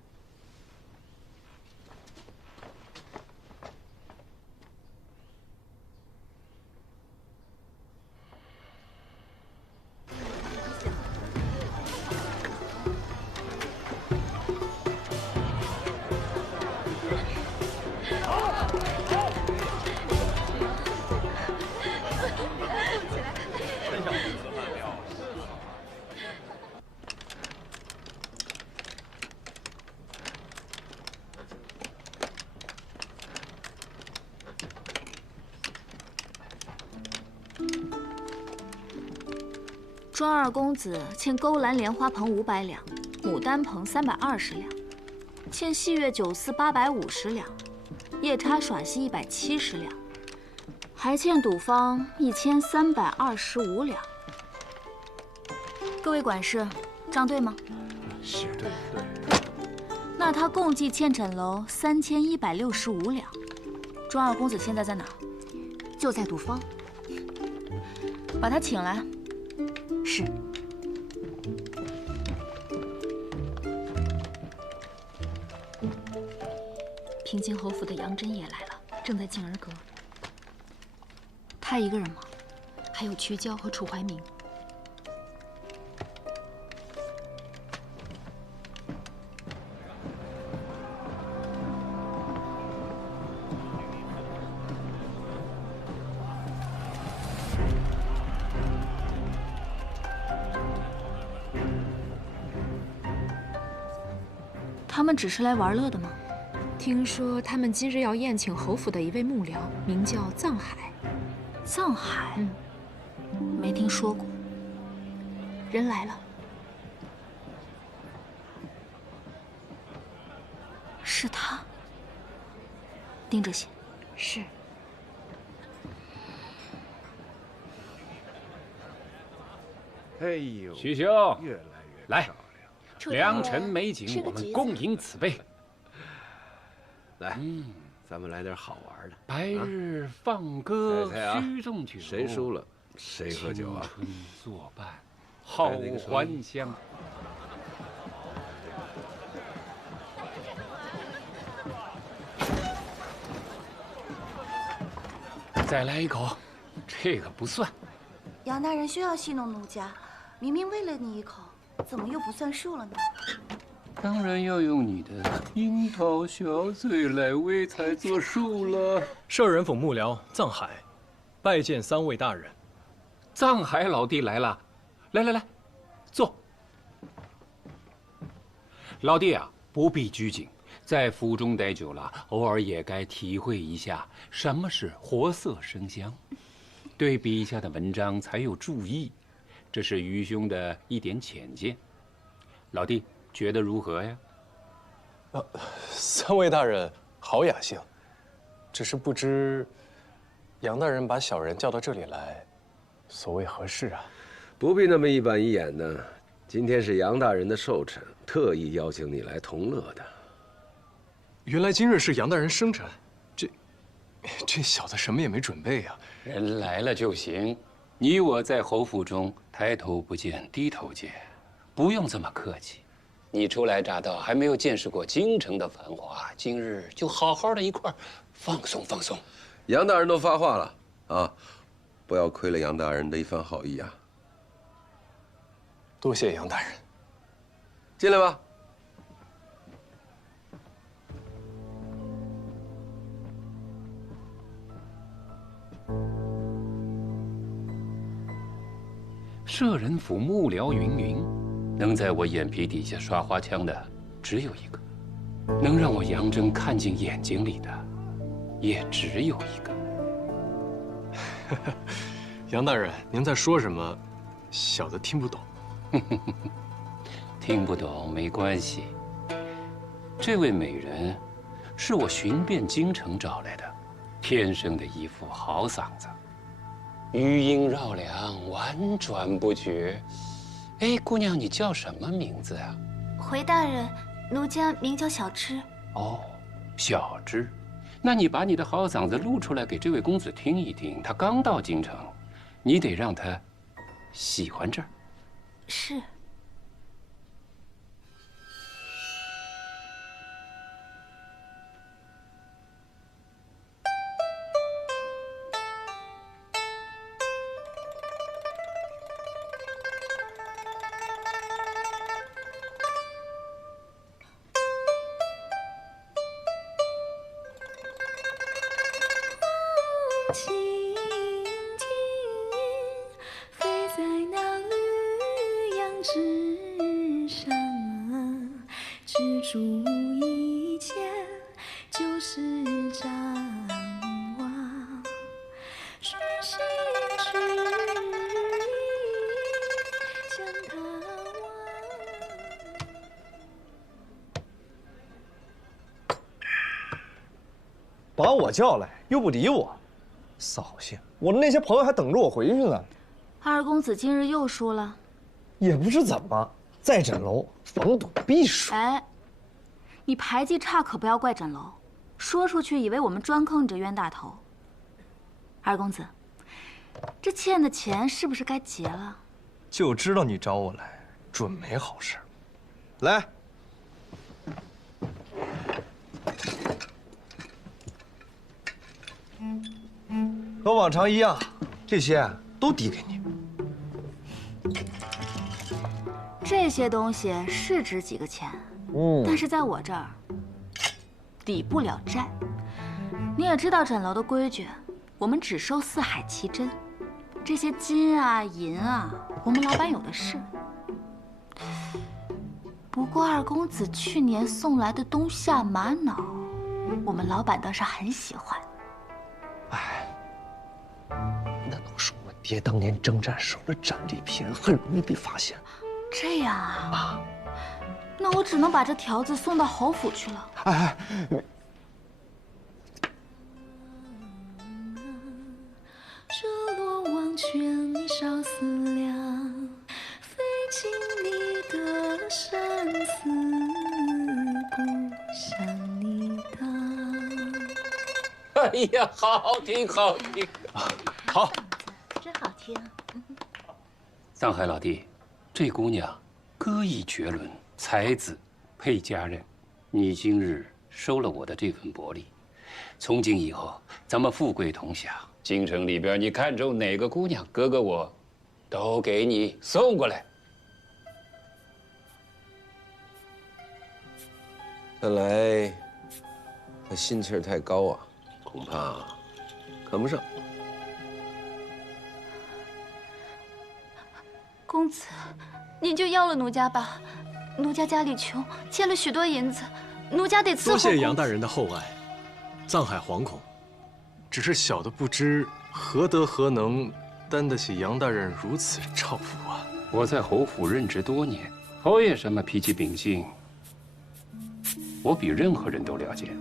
庄二公子欠勾栏莲花棚500两，牡丹棚320两，欠细月酒肆850两，夜叉耍戏170两，还欠赌坊1325两。各位管事，账对吗？是。对。那他共计欠枕楼3165两。庄二公子现在在哪？就在赌坊。把他请来。是。平津侯府的杨真也来了，正在静儿阁。他一个人吗？还有瞿娇和楚怀民。他们只是来玩乐的吗？听说他们今日要宴请侯府的一位幕僚，名叫藏海。藏海？没听说过。人来了。是他。盯着些。是。哎呦，徐兄，越来越来。良辰美景，我们共饮此杯。来，咱们来点好玩的。白日放歌须纵酒，谁输了谁喝酒啊？青春作伴，好还乡。再来一口，这个不算。杨大人需要戏弄奴家，明明喂了你一口。怎么又不算数了呢？当然要用你的樱桃小嘴来为才作数了。摄人府幕僚藏海，拜见3位大人。藏海老弟来了，来，坐。老弟啊，不必拘谨，在府中待久了，偶尔也该体会一下什么是活色生香，对笔下的文章才有注意。这是愚兄的一点浅见，老弟觉得如何呀？3位大人好雅兴，只是不知杨大人把小人叫到这里来，所谓何事啊？不必那么一板一眼的。今天是杨大人的寿辰，特意邀请你来同乐的。原来今日是杨大人生辰，这小子什么也没准备啊！人来了就行，你我在侯府中抬头不见低头见，不用这么客气。你初来乍到，还没有见识过京城的繁华，今日就好好的一块放松放松。杨大人都发话了啊，不要亏了杨大人的一番好意啊！多谢杨大人。进来吧。摄人府幕僚云，能在我眼皮底下刷花枪的只有一个，能让我杨真看进眼睛里的也只有一个。杨大人，您在说什么？小的听不懂。听不懂没关系。这位美人是我寻遍京城找来的，天生的一副好嗓子，余音绕梁，婉转不绝。哎，姑娘，你叫什么名字啊？回大人，奴家名叫小芝。哦，小芝，那你把你的好嗓子露出来给这位公子听一听。他刚到京城，你得让他喜欢这儿。是。把我叫来又不理我，扫兴！我的那些朋友还等着我回去呢。二公子今日又输了，也不知怎么，在枕楼逢赌必输。哎，你牌技差可不要怪枕楼，说出去以为我们专坑你这冤大头。二公子，这欠的钱是不是该结了？就知道你找我来，准没好事。来。和往常一样，这些都抵给你。这些东西是值几个钱，但是在我这儿抵不了债。你也知道枕楼的规矩，我们只收4海奇珍，这些金啊银啊，我们老板有的是。不过二公子去年送来的冬夏玛瑙，我们老板倒是很喜欢。哎，那都是我爹当年征战时候的战利品，很容易被发现。这样啊？那我只能把这条子送到侯府去了。哎，这落网卷你少思量，费尽你的生死，不想你当。哎呀，好听，好听，好，真好听。藏海老弟，这姑娘歌艺绝伦，才子配佳人。你今日收了我的这份薄礼，从今以后咱们富贵同享。京城里边你看中哪个姑娘，哥哥我都给你送过来。看来他心气儿太高啊，恐怕看不上。公子，您就要了奴家吧。奴家家里穷，欠了许多银子，奴家得伺候。多谢杨大人的厚爱，藏海惶恐。只是小的不知何德何能，担得起杨大人如此照拂啊！我在侯府任职多年，侯爷什么脾气秉性，我比任何人都了解。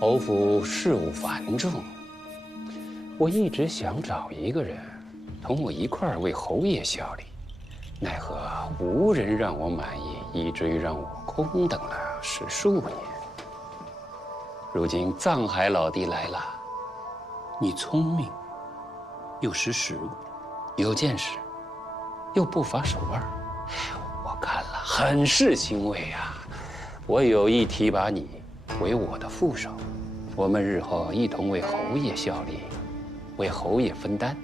侯府事务繁重，我一直想找一个人同我一块儿为侯爷效力，奈何无人让我满意，以至于让我空等了10数年。如今藏海老弟来了，你聪明，又识时务，有见识，又不乏手腕，我看了很是欣慰啊！我有意提拔你为我的副手，我们日后一同为侯爷效力，为侯爷分担。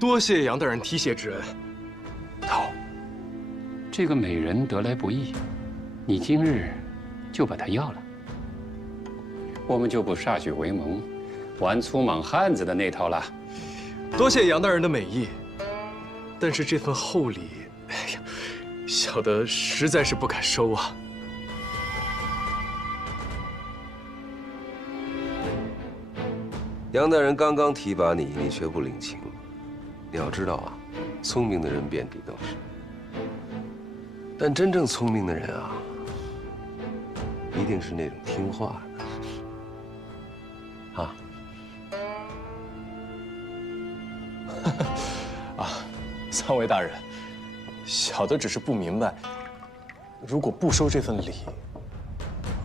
多谢杨大人提携之恩。好，这个美人得来不易，你今日就把她要了，我们就不歃血为盟，玩粗莽汉子的那套了。多谢杨大人的美意，但是这份厚礼，哎呀，小的实在是不敢收啊。杨大人刚刚提拔你，你却不领情。你要知道啊，聪明的人遍地都是，但真正聪明的人啊，一定是那种听话的。啊。啊，三位大人，小的只是不明白，如果不收这份礼，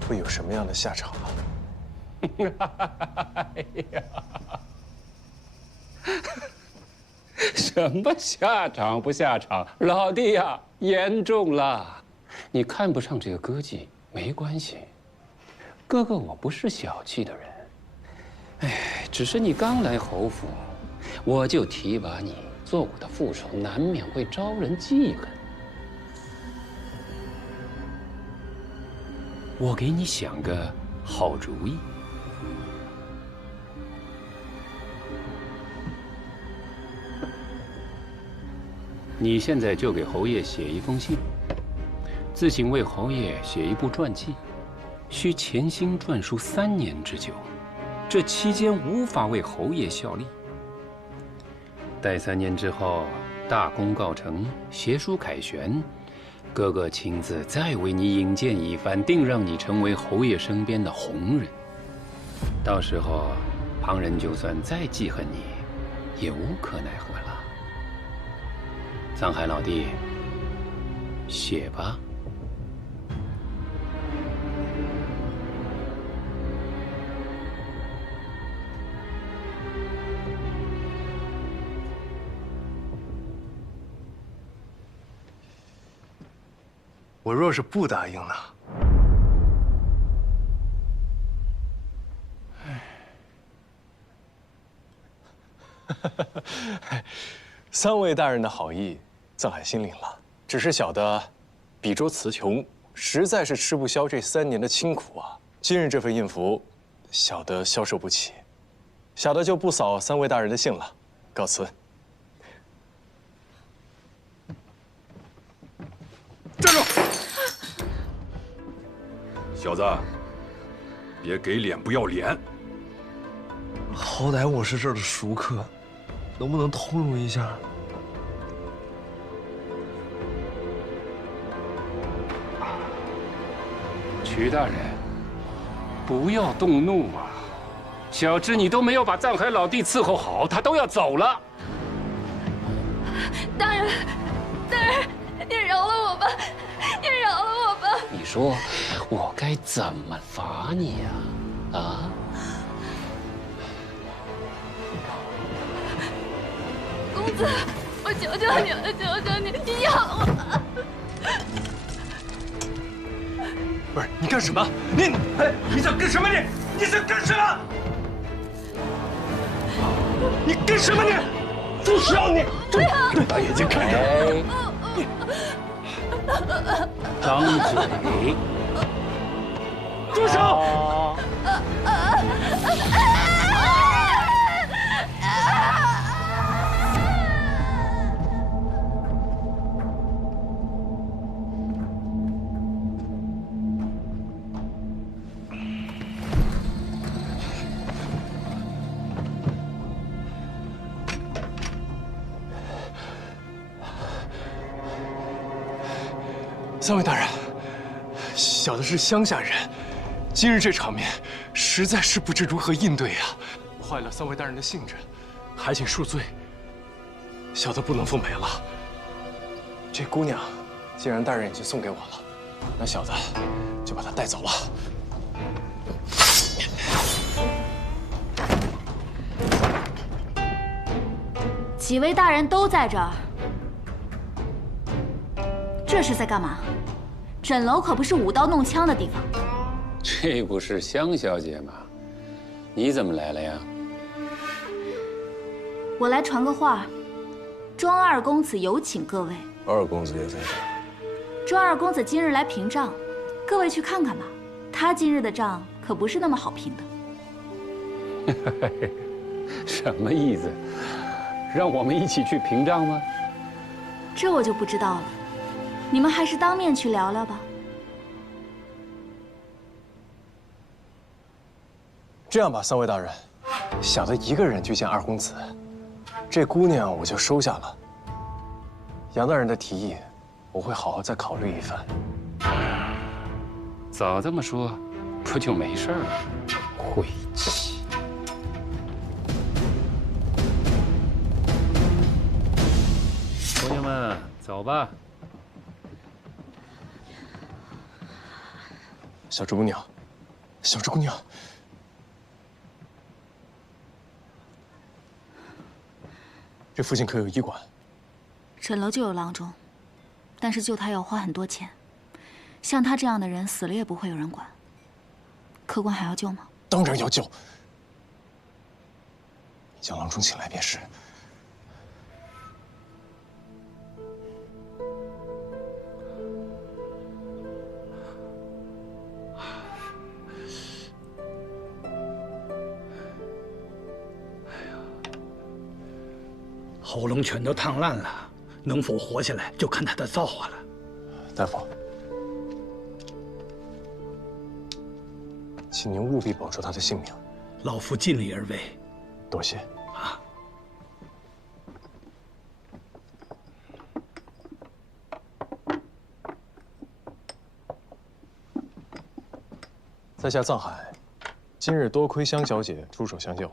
会有什么样的下场啊？哎呀，什么下场不下场？老弟呀，严重了！你看不上这个歌妓没关系，哥哥我不是小气的人。哎，只是你刚来侯府，我就提拔你做我的副手，难免会招人记恨。我给你想个好主意。你现在就给侯爷写一封信，自行为侯爷写一部传记，需潜心撰述3年之久，这期间无法为侯爷效力。待3年之后，大功告成，协书凯旋，哥哥亲自再为你引荐一番，定让你成为侯爷身边的红人。到时候，旁人就算再记恨你，也无可奈何了。藏海老弟，写吧。我若是不答应呢？三位大人的好意，藏海心领了。只是小的笔拙词穷，实在是吃不消这3年的清苦啊。今日这份印符，小的消受不起，小的就不扫三位大人的兴了，告辞。站住！小子，别给脸不要脸！好歹我是这儿的熟客，能不能通融一下？曲大人，不要动怒啊！小侄你都没有把藏海老弟伺候好，他都要走了。大人，大人，你饶了我吧，你饶了我吧！你说我该怎么罚你呀？啊？公子，我求求你了，求求你，你养我！不是你干什么？你想干什么？你想干什么？你干什么？你住手！你大眼睛看着！张嘴！住手！三位大人，小的是乡下人，今日这场面，实在是不知如何应对呀，坏了三位大人的兴致，还请恕罪。小的不能赴美了。这姑娘，既然大人已经送给我了，那小的就把她带走了。几位大人都在这儿，这是在干嘛？枕楼可不是舞刀弄枪的地方。这不是香小姐吗？你怎么来了呀？我来传个话，庄二公子有请各位。二公子也在这儿。庄二公子今日来平账，各位去看看吧。他今日的账可不是那么好平的。什么意思？让我们一起去平账吗？这我就不知道了。你们还是当面去聊聊吧。这样吧，三位大人，小的一个人去见二公子，这姑娘我就收下了。杨大人的提议，我会好好再考虑一番。早这么说，不就没事了？晦气！朋友们，走吧。小猪姑娘，小猪姑娘，这附近可有医馆？枕楼就有郎中，但是救他要花很多钱。像他这样的人死了也不会有人管。客官还要救吗？当然要救。你将郎中请来便是。喉咙全都烫烂了，能否活下来就看他的造化了。大夫，请您务必保住他的性命。老夫尽力而为。多谢。啊。在下藏海，今日多亏香小姐出手相救。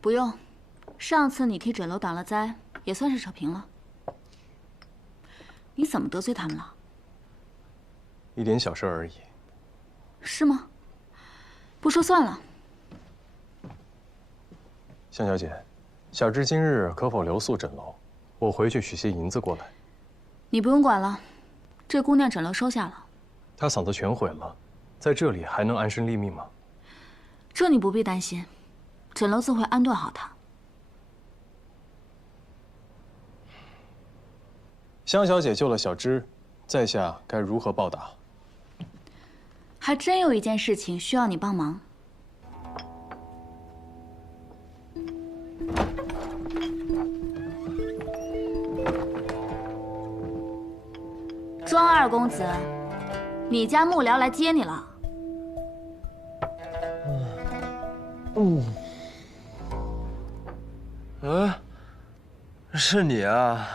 不用。上次你替枕楼挡了灾，也算是扯平了。你怎么得罪他们了？一点小事而已。是吗？不说算了。香小姐，小侄今日可否留宿枕楼？我回去取些银子过来。你不用管了，这姑娘枕楼收下了。她嗓子全毁了，在这里还能安身立命吗？这你不必担心，枕楼自会安顿好她。香小姐救了小芝，在下该如何报答？还真有一件事情需要你帮忙。庄二公子，你家幕僚来接你了。是你啊。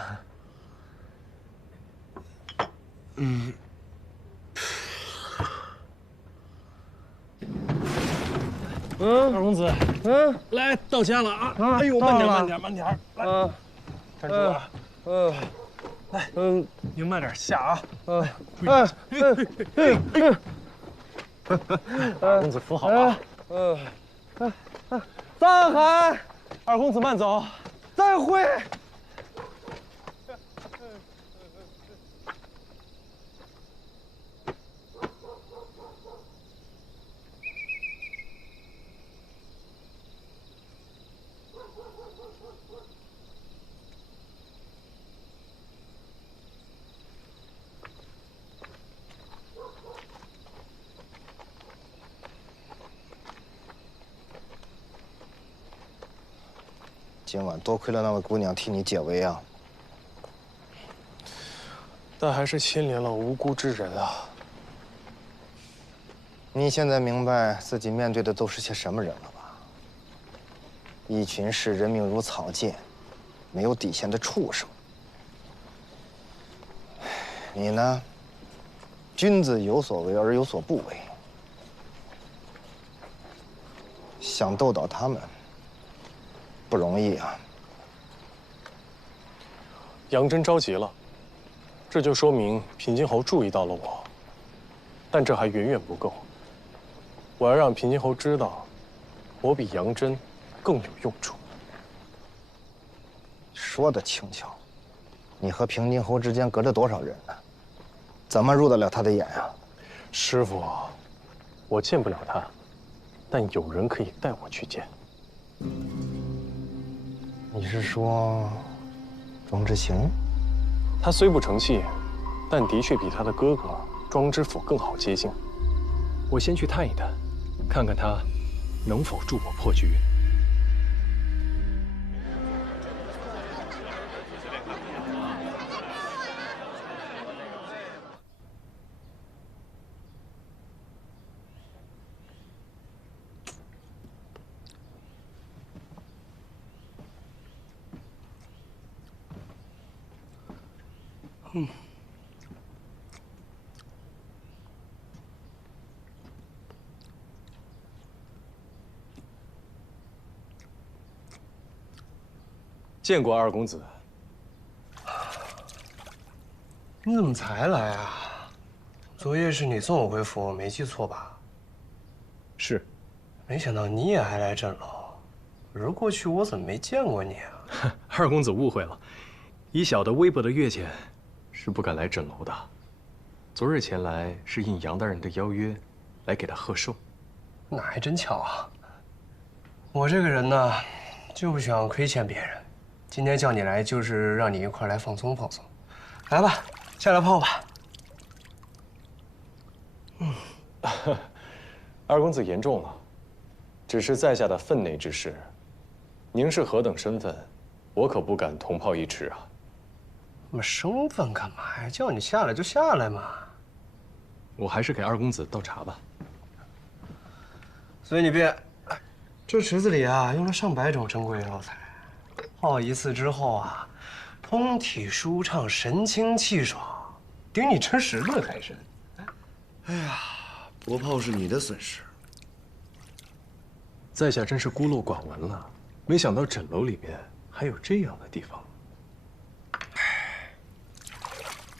二公子，来到家了啊！哎呦，慢点，慢点，慢点，来，站住啊！来，您慢点下啊！二公子扶好啊！藏海，二公子慢走，再会。今晚多亏了那位姑娘替你解围啊。但还是牵连了无辜之人啊。你现在明白自己面对的都是些什么人了吧？一群视人命如草芥、没有底线的畜生。你呢？君子有所为而有所不为。想斗倒他们，不容易啊。杨真着急了，这就说明平津侯注意到了我，但这还远远不够。我要让平津侯知道，我比杨真更有用处。说得轻巧，你和平津侯之间隔着多少人呢？怎么入得了他的眼啊？师傅，我见不了他，但有人可以带我去见。你是说庄之行？他虽不成器，但的确比他的哥哥庄知府更好接近。我先去探一探，看看他能否助我破局。见过二公子。你怎么才来啊？昨夜是你送我回府，没记错吧？是。没想到你也还来镇楼，而过去我怎么没见过你啊？二公子误会了，以小的微薄的月钱，是不敢来枕楼的。昨日前来是应杨大人的邀约，来给他贺寿。那还真巧啊！我这个人呢，就不喜欢亏欠别人。今天叫你来，就是让你一块来放松放松。来吧，下来泡吧。二公子言重了，只是在下的分内之事。您是何等身份，我可不敢同泡一池啊。那么身份干嘛呀？叫你下来就下来嘛。我还是给二公子倒茶吧。随你便。这池子里啊，用了上百种珍贵药材，泡一次之后啊，通体舒畅，神清气爽，顶你吃10顿还深。哎呀，不泡是你的损失。在下真是孤陋寡闻了，没想到枕楼里面还有这样的地方。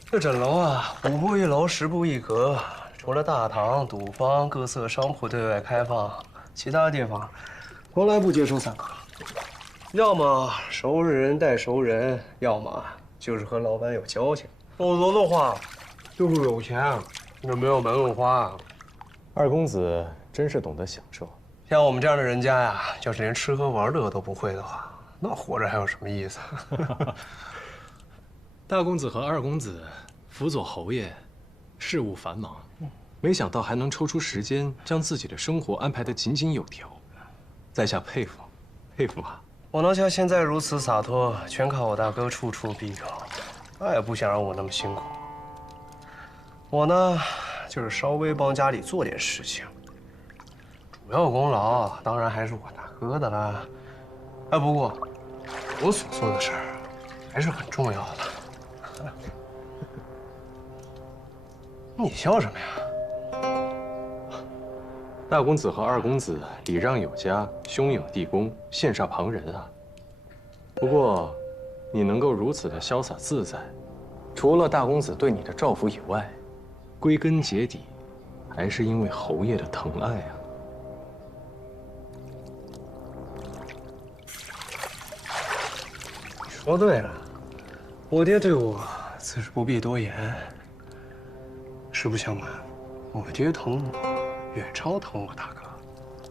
这枕楼啊，5步1楼，10步1阁，除了大堂、赌坊、各色商铺对外开放，其他地方从来不接收散客。要么熟人带熟人，要么就是和老板有交情，否则的话，就是有钱也没有门路花。二公子真是懂得享受。像我们这样的人家呀，要是连吃喝玩乐都不会的话，那活着还有什么意思？大公子和二公子辅佐侯爷，事务繁忙，没想到还能抽出时间将自己的生活安排得井井有条，在下佩服，佩服啊！我能像现在如此洒脱，全靠我大哥处处庇佑，他也不想让我那么辛苦。我呢，就是稍微帮家里做点事情，主要功劳当然还是我大哥的啦。哎，不过我所做的事儿还是很重要的。你笑什么呀？大公子和二公子礼让有加，兄友弟恭，羡煞旁人啊。不过，你能够如此的潇洒自在，除了大公子对你的照拂以外，归根结底，还是因为侯爷的疼爱啊。说对了，我爹对我自是不必多言。实不相瞒，我爹疼我。远超疼我大哥。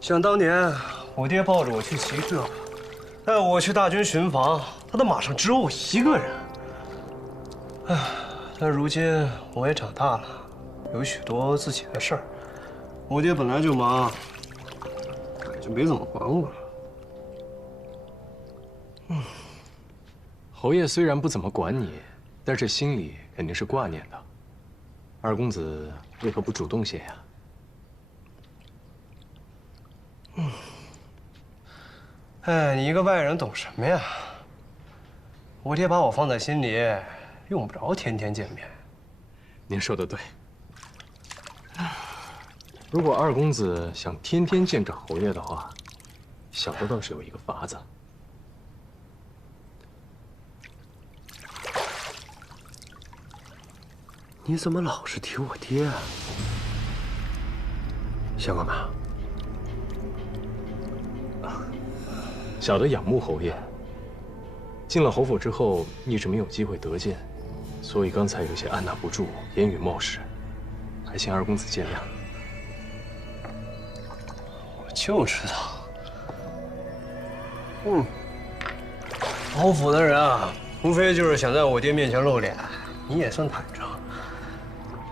想当年，我爹抱着我去骑射，带我去大军巡防，他的马上只有我一个人。唉，但如今我也长大了，有许多自己的事儿，我爹本来就忙，也就没怎么管我了。侯爷虽然不怎么管你，但是心里肯定是挂念的。二公子为何不主动些呀？哎，你一个外人懂什么呀？我爹把我放在心里，用不着天天见面。您说的对。如果二公子想天天见着侯爷的话，小的倒是有一个法子。你怎么老是提我爹啊？想干嘛？小的仰慕侯爷，进了侯府之后一直没有机会得见，所以刚才有些按捺不住，言语冒失，还请二公子见谅。我就知道，侯府的人啊，无非就是想在我爹面前露脸，你也算坦诚。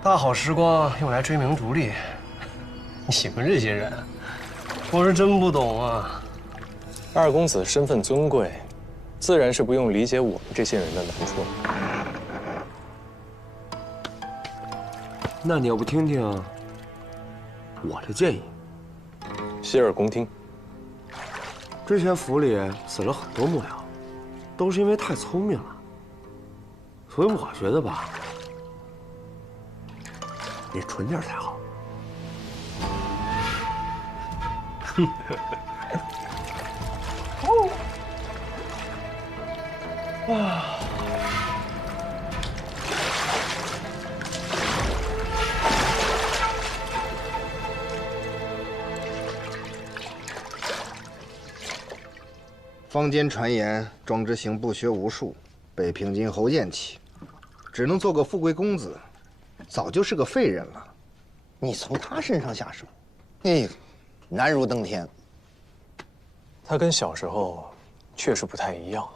大好时光用来追名逐利，你们这些人，我是真不懂啊。二公子身份尊贵，自然是不用理解我们这些人的难处。那你要不听听我的建议？洗耳恭听。之前府里死了很多幕僚，都是因为太聪明了，所以我觉得吧，你蠢点才好。坊间传言，庄之行不学无术，被平津侯厌弃，只能做个富贵公子，早就是个废人了。你从他身上下手，难如登天。他跟小时候确实不太一样了。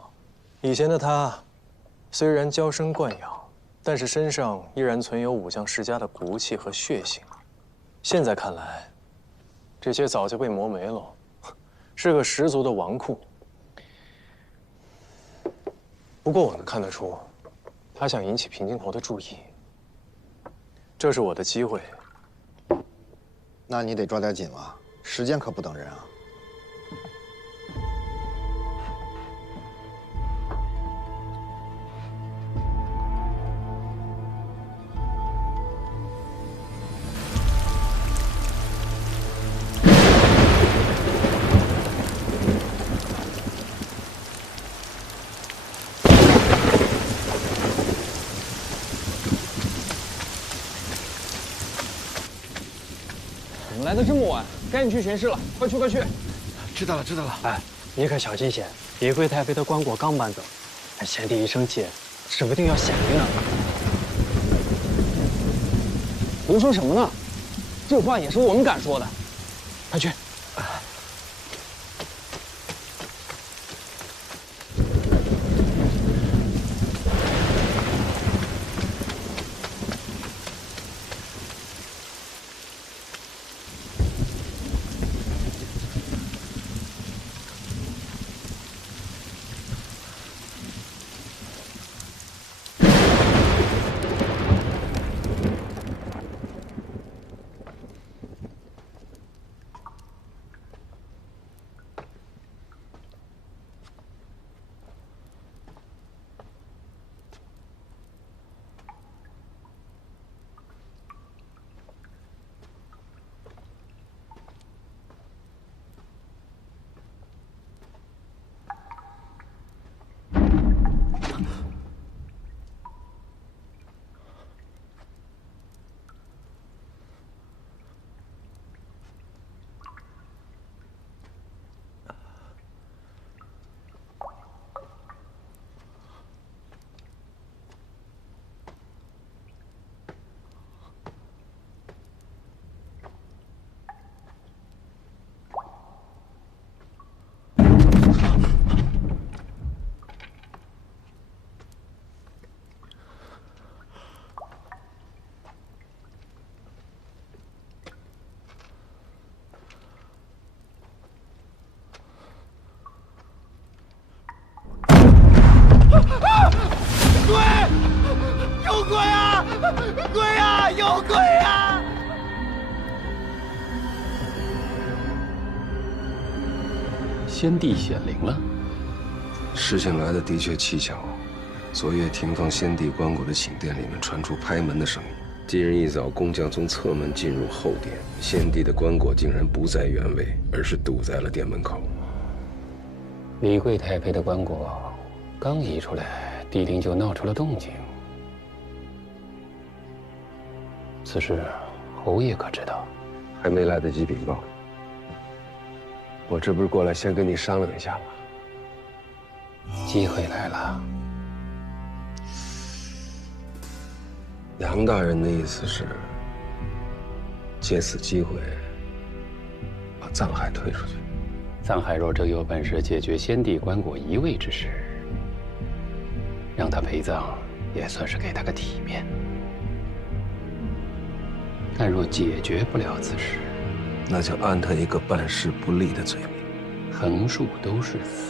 以前的他，虽然娇生惯养，但是身上依然存有武将世家的骨气和血性。现在看来，这些早就被磨没了，是个十足的纨绔。不过我能看得出，他想引起平津侯的注意，这是我的机会。那你得抓点紧了，时间可不等人啊。来的这么晚，赶紧去巡视了，快去快去！知道了知道了。哎，你可小心些，别贵太妃的棺椁刚搬走，贤弟一生气，指不定要响铃呢。胡说什么呢？这话也是我们敢说的。快去！鬼啊！鬼啊！有鬼啊！先帝显灵了。事情来的的确蹊跷。昨夜停放先帝棺椁的寝殿里面传出拍门的声音。今日一早，工匠从侧门进入后殿，先帝的棺椁竟然不在原位，而是堵在了殿门口。李贵太妃的棺椁刚移出来，帝陵就闹出了动静。此事，侯爷可知道？还没来得及禀报。我这不是过来先跟你商量一下吗？机会来了。杨大人的意思是，借此机会把藏海推出去。藏海若真有本事解决先帝棺椁移位之事，让他陪葬，也算是给他个体面。但若解决不了此事，那就安他一个办事不力的罪名，横竖都是死。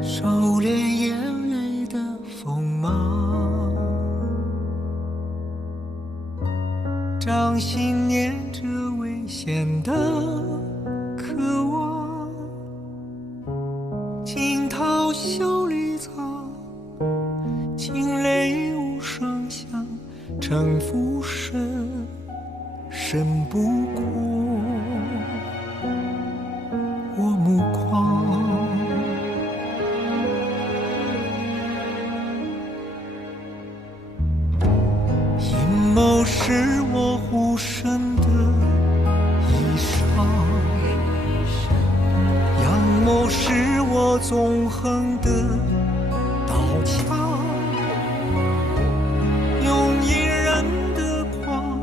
收敛眼泪的锋芒，掌心念着危险的渴望，惊涛笑里藏，惊雷无声响，城府深，深不过我目光。阴谋是我护身的衣裳，阳谋是我纵横的刀枪，用隐忍的狂，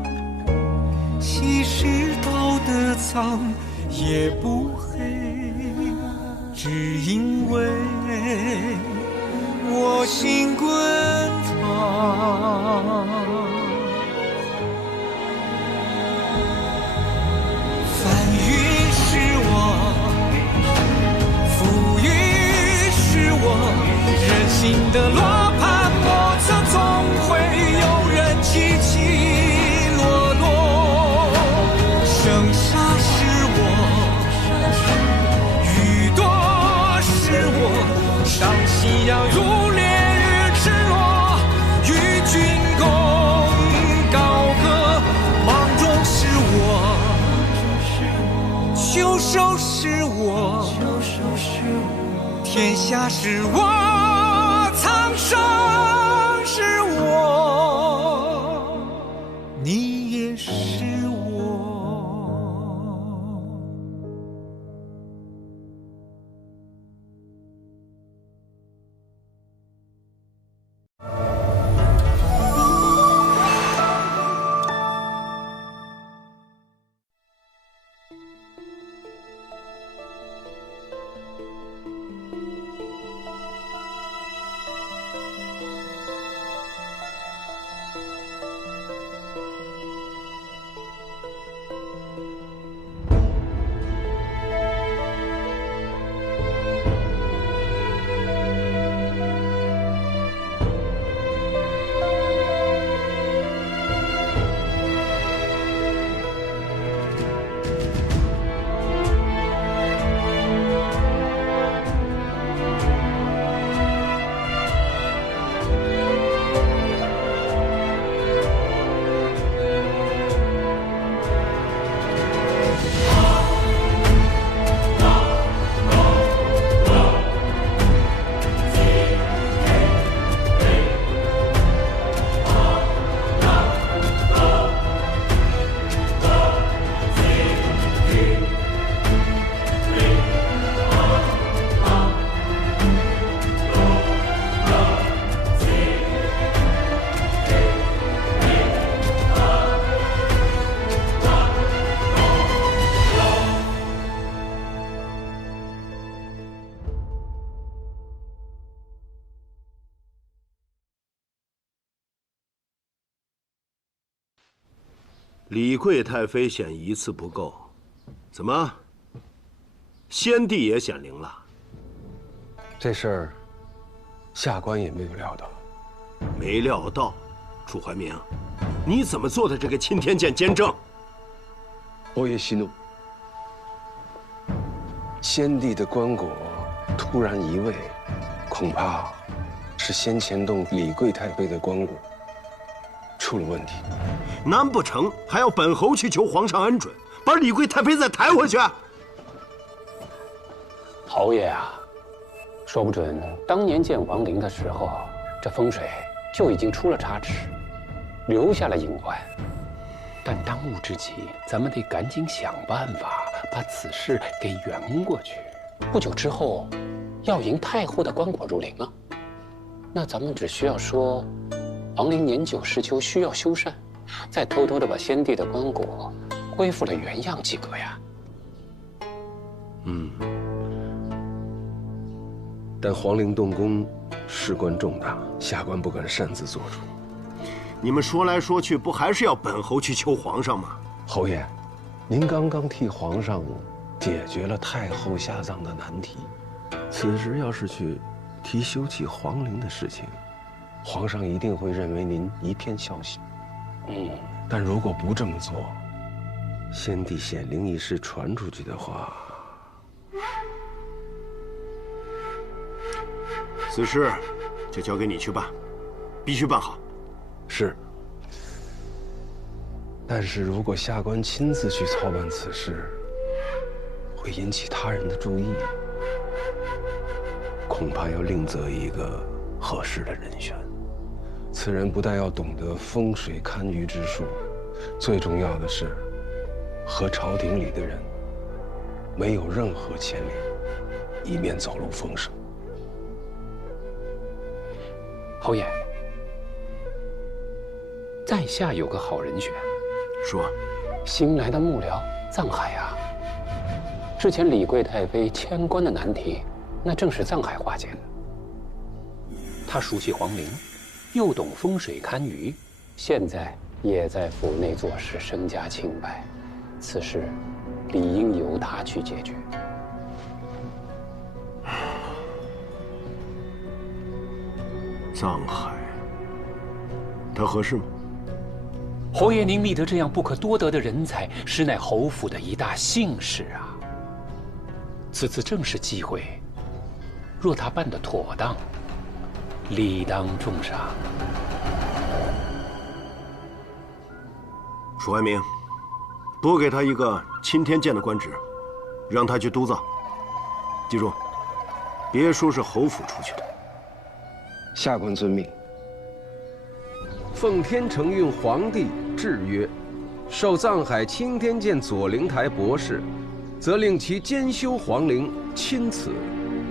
稀释道德脏，也不黑，只因为我心滚烫。翻云是我，浮云是我，人心的罗盘莫测，总会有人起起落落。生杀是我，雨多是我，上夕阳如烈日赤裸，与君共高歌。芒种是我，秋收是我，天下是我，苍生是我，你也是我。李贵太妃显一次不够，怎么？先帝也显灵了？这事儿，下官也没有料到。没料到，楚怀明，你怎么做的这个钦天监监正？欧爷息怒。先帝的棺椁突然移位，恐怕是先前动李贵太妃的棺椁出了问题。难不成还要本侯去求皇上恩准，把李贵太妃再抬回去？侯爷啊，说不准当年建皇陵的时候，这风水就已经出了差池，留下了隐患。但当务之急，咱们得赶紧想办法把此事给圆过去。不久之后，要迎太后的棺椁入陵了。那咱们只需要说，皇陵年久失修，需要修缮，再偷偷的把先帝的棺椁恢复了原样即可呀。但皇陵动工事关重大，下官不敢擅自做主。你们说来说去，不还是要本侯去求皇上吗？侯爷，您刚刚替皇上解决了太后下葬的难题，此时要是去提修葺皇陵的事情，皇上一定会认为您一片孝心。但如果不这么做，先帝显灵一事传出去的话，此事就交给你去办，必须办好。是。但是如果下官亲自去操办此事，会引起他人的注意，恐怕要另择一个合适的人选。此人不但要懂得风水堪舆之术，最重要的是，和朝廷里的人没有任何牵连，以免走漏风声。侯爷，在下有个好人选。说，新来的幕僚藏海啊。之前李贵太妃迁官的难题，那正是藏海化解的。他熟悉皇陵，又懂风水堪舆，现在也在府内做事，身家清白。此事理应由他去解决。藏海，他合适吗？侯爷，您觅得这样不可多得的人才，实乃侯府的一大幸事啊。此次正是机会，若他办得妥当，理当重赏。楚怀明，多给他一个钦天监的官职，让他去督造。记住，别说是侯府出去的。下官遵命。奉天承运皇帝制曰：授藏海钦天监左灵台博士，则令其监修皇陵，钦此。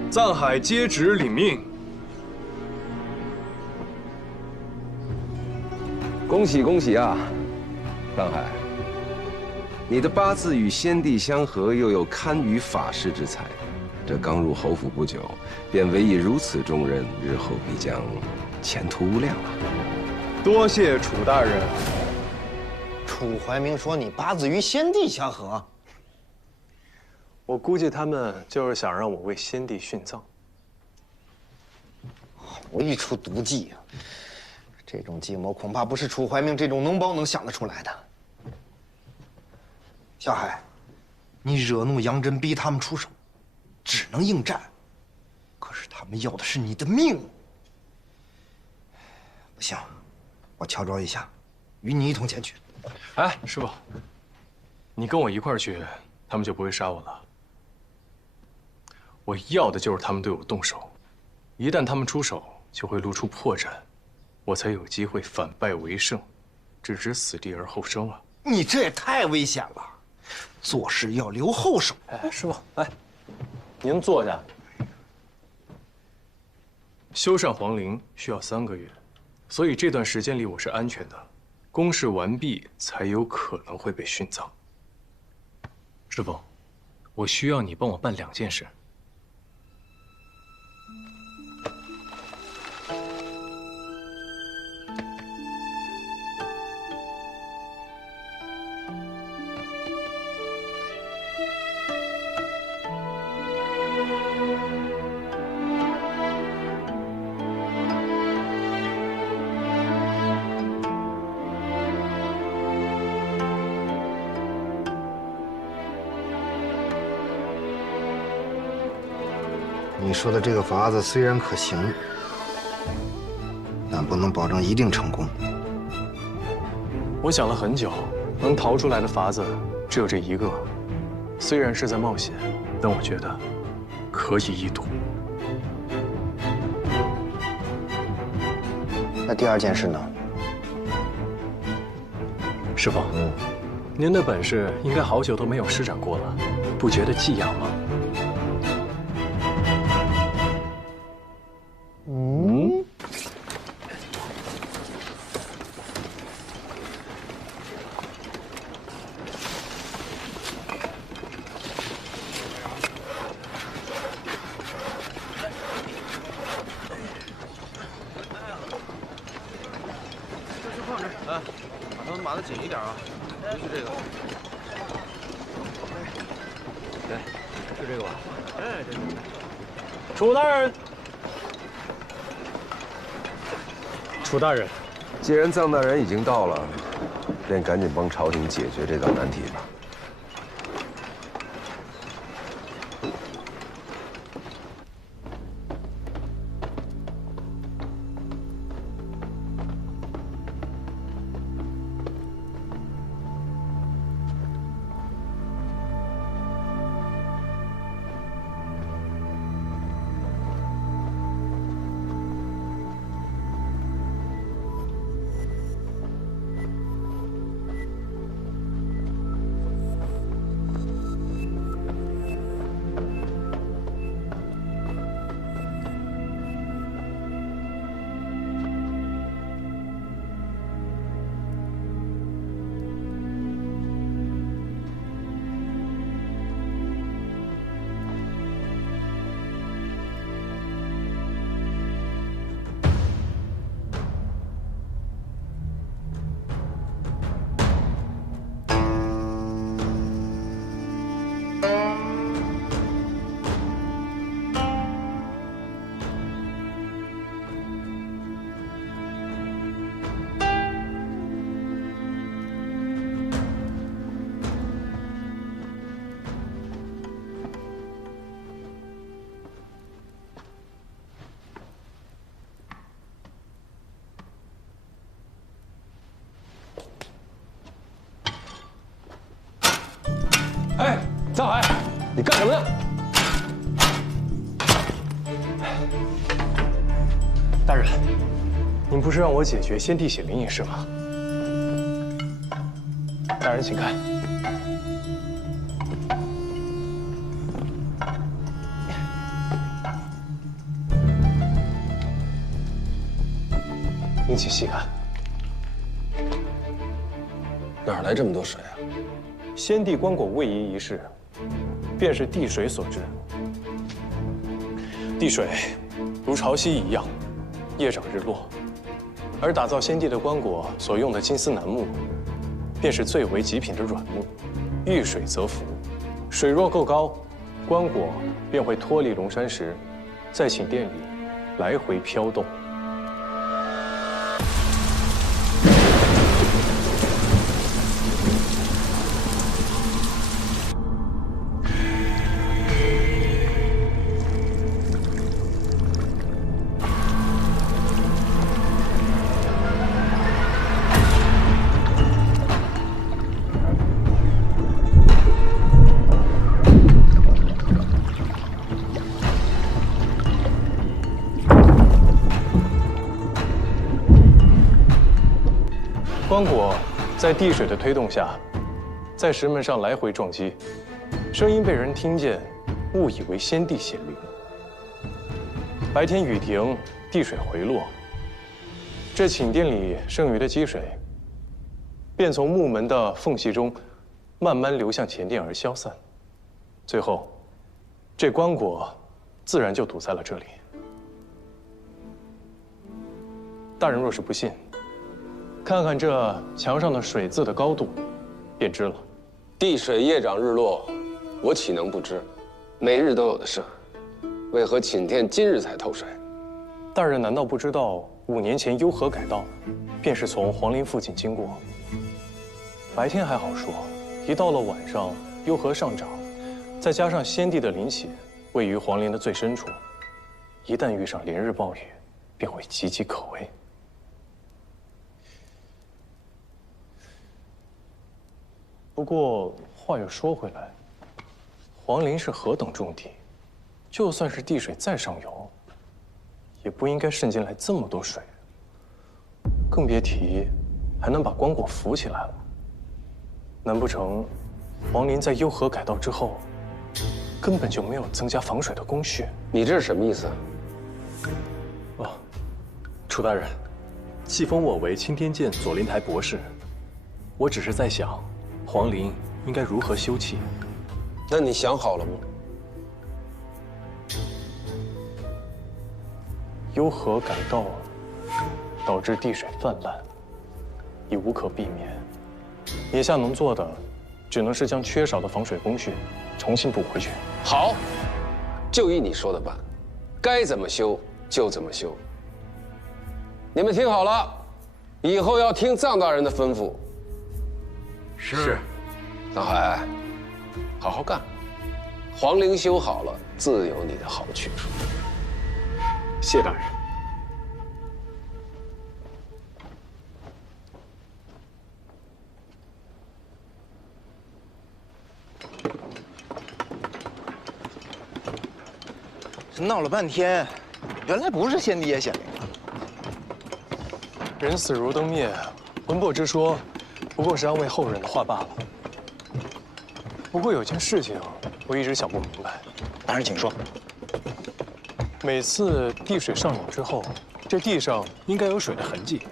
藏海接旨领命。恭喜恭喜啊，藏海！你的八字与先帝相合，又有堪舆法事之才，这刚入侯府不久，便委以如此重任，日后必将前途无量啊！多谢楚大人。楚怀明说你八字与先帝相合，我估计他们就是想让我为先帝殉葬。好一出毒计啊！这种计谋恐怕不是楚怀明这种脓包能想得出来的。小海，你惹怒杨真，逼他们出手，只能应战。可是他们要的是你的命。不行，我敲招一下，与你一同前去。哎，师傅，你跟我一块儿去，他们就不会杀我了。我要的就是他们对我动手，一旦他们出手，就会露出破绽，我才有机会反败为胜，置之死地而后生啊！你这也太危险了，做事要留后手。哎，师傅，来，您坐下。修缮皇陵需要3个月，所以这段时间里我是安全的。公事完毕，才有可能会被殉葬。师傅，我需要你帮我办2件事。你说的这个法子虽然可行，但不能保证一定成功。我想了很久，能逃出来的法子只有这一个。虽然是在冒险，但我觉得可以一赌。那第二件事呢？师傅，您的本事应该好久都没有施展过了，不觉得技痒吗？码的紧一点啊，尤其这个。来，就这个吧。哎，对。楚大人，楚大人，既然臧大人已经到了，便赶紧帮朝廷解决这道难题吧。 哎，臧海，你干什么呢？大人，您不是让我解决先帝血灵一事吗？大人，请看。您请细看。哪儿来这么多水啊？ 先帝棺椁位移一事，便是地水所致。地水如潮汐一样，夜长日落，而打造先帝的棺椁所用的金丝楠木，便是最为极品的软木，遇水则浮。水若够高，棺椁便会脱离龙山石，在寝殿里来回飘动。 棺椁在地水的推动下，在石门上来回撞击，声音被人听见，误以为先帝显灵。白天雨停，地水回落，这寝殿里剩余的积水，便从木门的缝隙中慢慢流向前殿而消散，最后，这棺椁自然就堵在了这里。大人若是不信， 看看这墙上的水渍的高度，便知了。地水夜长日落，我岂能不知？每日都有的事，为何寝殿今日才透水？大人难道不知道5年前幽河改道，便是从皇陵附近经过？白天还好说，一到了晚上，幽河上涨，再加上先帝的灵血，位于皇陵的最深处，一旦遇上连日暴雨，便会岌岌可危。不过话又说回来，皇陵是何等重地，就算是地水再上游，也不应该渗进来这么多水，更别提还能把棺椁浮起来了。难不成皇陵在幽河改道之后，根本就没有增加防水的工序？你这是什么意思？哦，楚大人，既封我为青天剑左灵台博士，我只是在想，皇陵应该如何修葺。那你想好了吗？幽河改道导致地水泛滥，已无可避免。眼下能做的，只能是将缺少的防水工序重新补回去。好，就依你说的办，该怎么修就怎么修。你们听好了，以后要听臧大人的吩咐。是。大海，好好干，皇陵修好了，自有你的好去处。谢大人。闹了半天，原来不是先帝爷显灵。人死如灯灭，魂魄之说，不过是安慰后人的话罢了。不过有件事情我一直想不明白。大人请说。每次地水上涌之后，这地上应该有水的痕迹。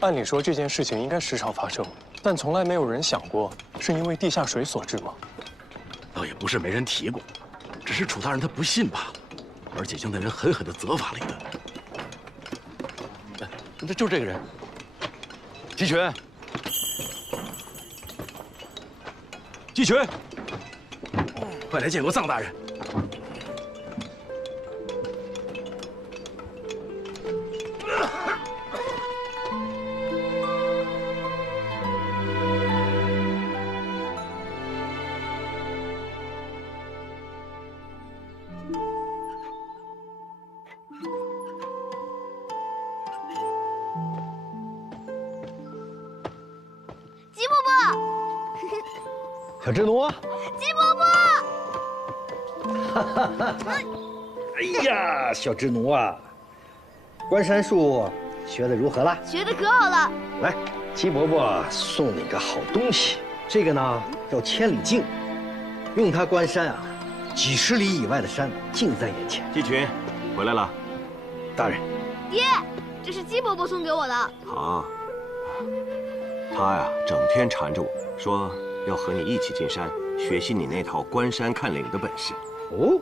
按理说这件事情应该时常发生，但从来没有人想过是因为地下水所致吗？倒也不是没人提过，只是楚大人他不信罢了，而且将那人狠狠地责罚了一顿。那就是这个人，季群。季群，快来见过臧大人。小智奴，鸡伯伯，哎呀，小智奴啊，观山术学得如何了？学得可好了。来，鸡伯伯送你个好东西，这个呢叫千里镜，用它观山啊，几十里以外的山近在眼前。季群，回来了。大人，爹，这是鸡伯伯送给我的。好，他呀整天缠着我说。要和你一起进山，学习你那套观山看岭的本事。哦，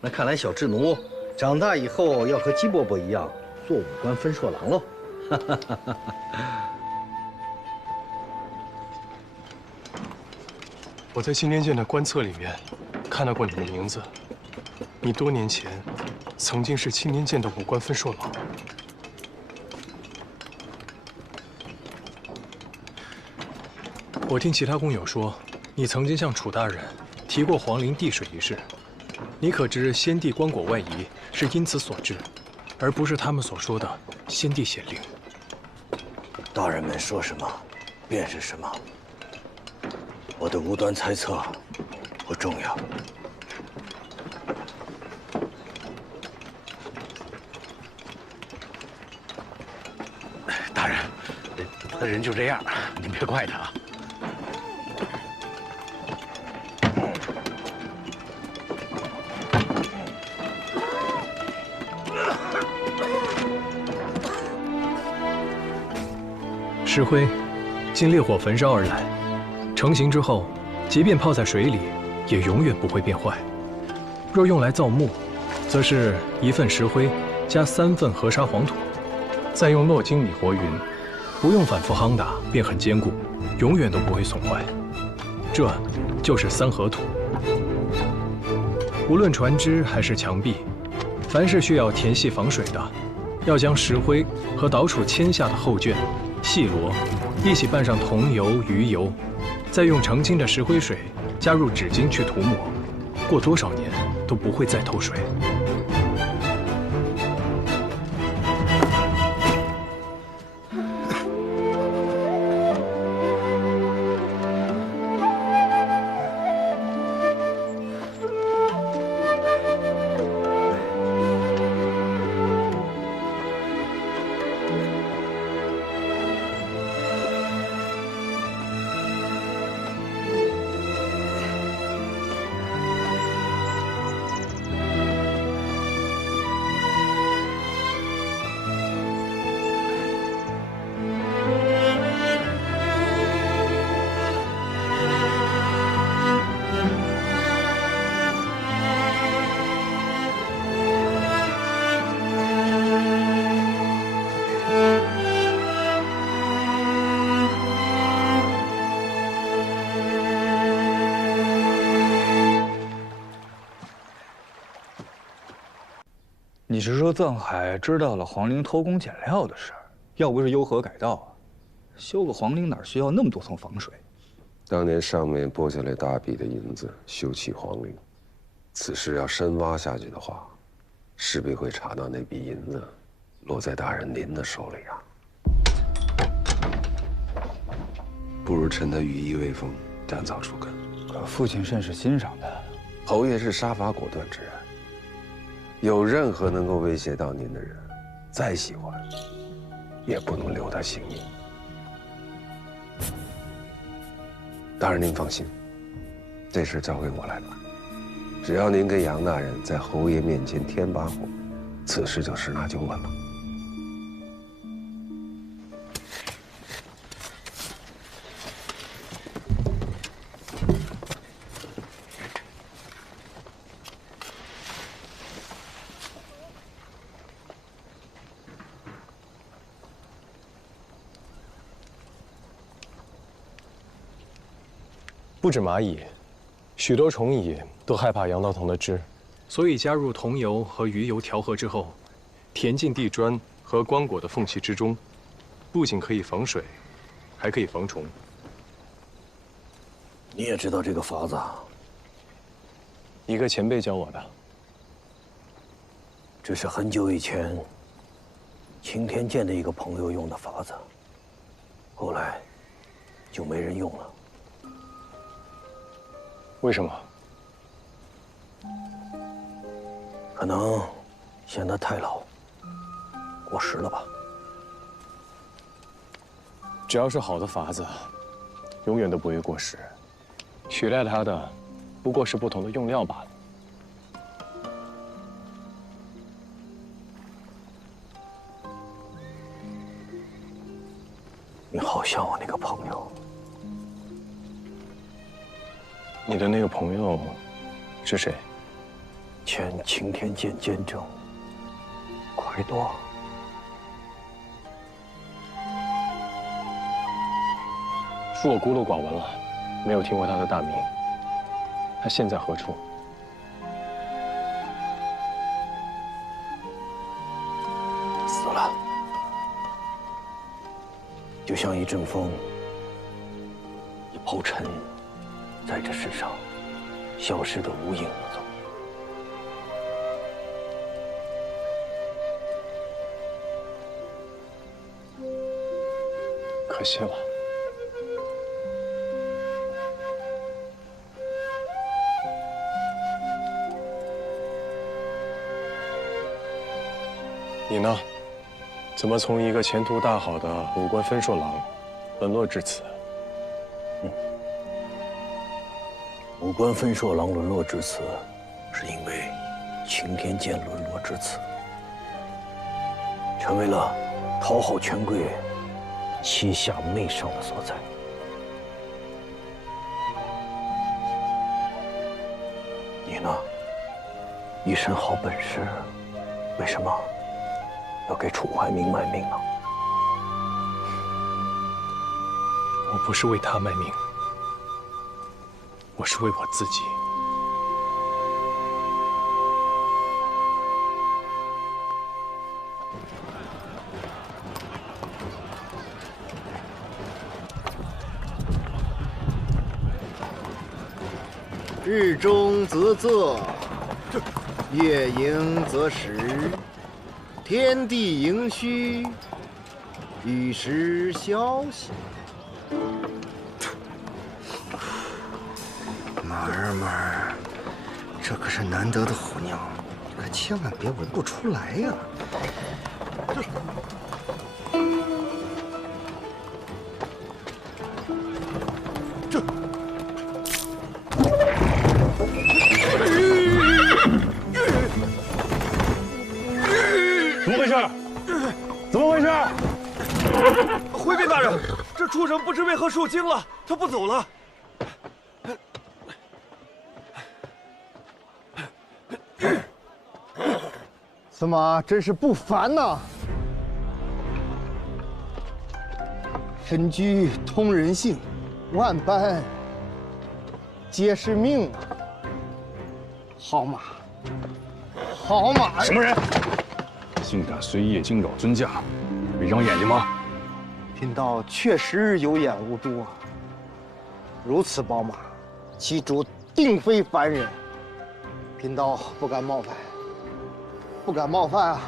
那看来小智奴长大以后要和鸡伯伯一样做武官分硕郎喽。我在青天剑的官册里面看到过你的名字，你多年前曾经是青天剑的武官分硕郎。我听其他工友说，你曾经向楚大人提过皇陵地水一事，你可知先帝棺椁外移是因此所致，而不是他们所说的先帝显灵。大人们说什么，便是什么。我的无端猜测不重要。大人，他人就这样，您别怪他啊。石灰经烈火焚烧而来，成型之后，即便泡在水里，也永远不会变坏。若用来造木，则是1份石灰加3份河沙黄土，再用糯精米和匀，不用反复夯打，便很坚固，永远都不会损坏。这就是3合土。无论船只还是墙壁，凡是需要填隙防水的，要将石灰和捣杵铅下的厚绢、细罗一起拌上桐油、鱼油，再用澄清的石灰水加入纸巾去涂抹，过多少年都不会再透水。你是说藏海知道了皇陵偷工减料的事儿？要不是优和改道啊，修个皇陵哪需要那么多层防水？当年上面拨下来大笔的银子修葺皇陵，此事要深挖下去的话，势必会查到那笔银子落在大人您的手里啊。不如趁他羽翼未丰，赶早除根。可父亲甚是欣赏他。侯爷是杀伐果断之人。有任何能够威胁到您的人，再喜欢，也不能留他性命。大人您放心，这事交给我来办。只要您跟杨大人在侯爷面前添把火，此事就十拿九稳了。不止蚂蚁，许多虫蚁都害怕杨道童的汁，所以加入桐油和鱼油调和之后，填进地砖和棺椁的缝隙之中，不仅可以防水，还可以防虫。你也知道这个法子？一个前辈教我的。这是很久以前擎天剑的一个朋友用的法子，后来就没人用了。为什么？可能嫌他太老，过时了吧。只要是好的法子，永远都不会过时。取代它的，不过是不同的用料罢了。你好像我那个朋友。你的那个朋友是谁？前擎天剑监正快多。恕我孤陋寡闻了，没有听过他的大名。他现在何处？死了，就像一阵风，一泡尘。在这世上，消失得无影无踪。可惜了。你呢？怎么从一个前途大好的五官分硕郎，沦落至此？五官分硕郎沦落至此，是因为擎天剑沦落至此，成为了讨好权贵、欺下媚上的所在。你呢？一身好本事，为什么要给楚怀民卖命呢？我不是为他卖命。我是为我自己。日中则仄，月盈则时，天地盈虚，与时消息。马儿马儿，这可是难得的虎娘，你可千万别闻不出来呀！怎么回事？怎么回事？回禀大人，这畜生不知为何受惊了，他不走了。此马真是不凡呐！身居通人性，万般皆是命啊！好马，好马！什么人？竟敢随夜惊扰尊驾，没长眼睛吗？贫道确实有眼无珠啊！如此宝马，其主定非凡人，贫道不敢冒犯，不敢冒犯啊！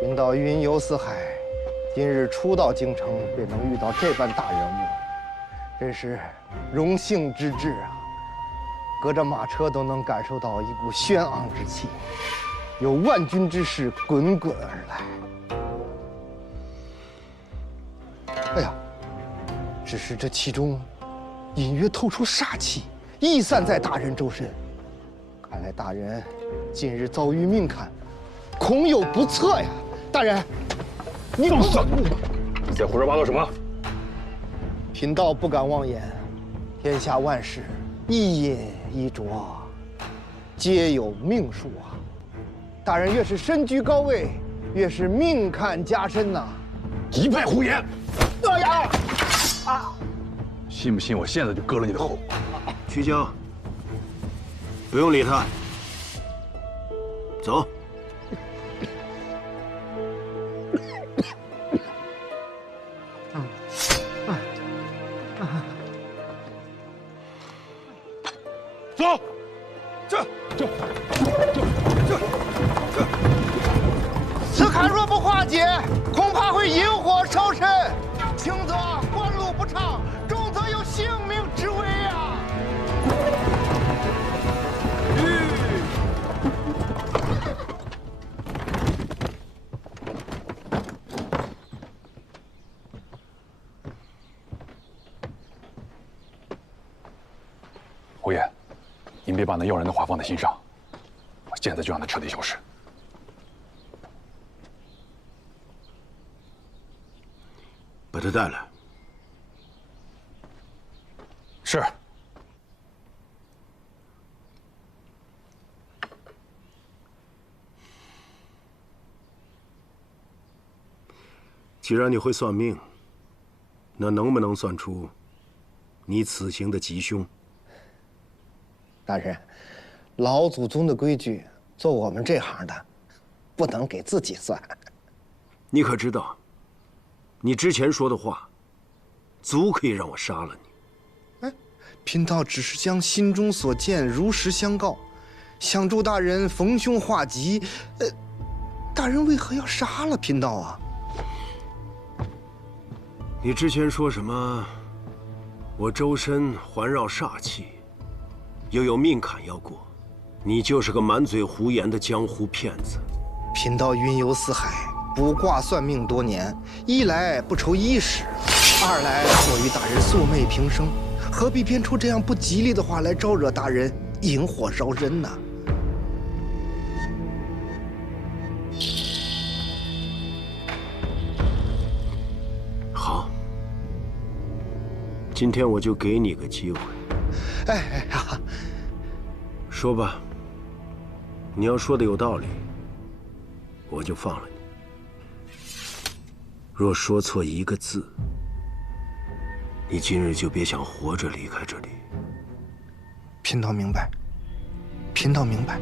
贫道云游四海，今日初到京城，便能遇到这般大人物，真是荣幸之至啊！隔着马车都能感受到一股轩昂之气，有万军之势滚滚而来。哎呀，只是这其中隐约透出煞气，溢散在大人周身。看来大人近日遭遇命坎，恐有不测呀！大人，你放肆！你在胡说八道什么？贫道不敢妄言，天下万事一饮一啄，皆有命数啊！大人越是身居高位，越是命坎加深呐！一派胡言！哎呀！啊！信不信我现在就割了你的喉？曲江，不用理他，走。走，此坎若不化解，恐怕会引火烧身，轻则官路不畅，重则有性命之危啊！胡爷，您别把那要人的话放在心上，我现在就让他彻底消失。把他带来。是。既然你会算命，那能不能算出你此行的吉凶？大人，老祖宗的规矩，做我们这行的，不能给自己算。你可知道，你之前说的话，足可以让我杀了你。哎，贫道只是将心中所见如实相告，想祝大人逢凶化吉。大人为何要杀了贫道啊？你之前说什么？我周身环绕煞气，又有命坎要过，你就是个满嘴胡言的江湖骗子。贫道云游四海，卜卦算命多年，一来不愁衣食，二来我与大人素昧平生，何必编出这样不吉利的话来招惹大人，引火烧身呢？好，今天我就给你个机会。哎呀，说吧，你要说的有道理，我就放了你。若说错一个字，你今日就别想活着离开这里。贫道明白，贫道明白。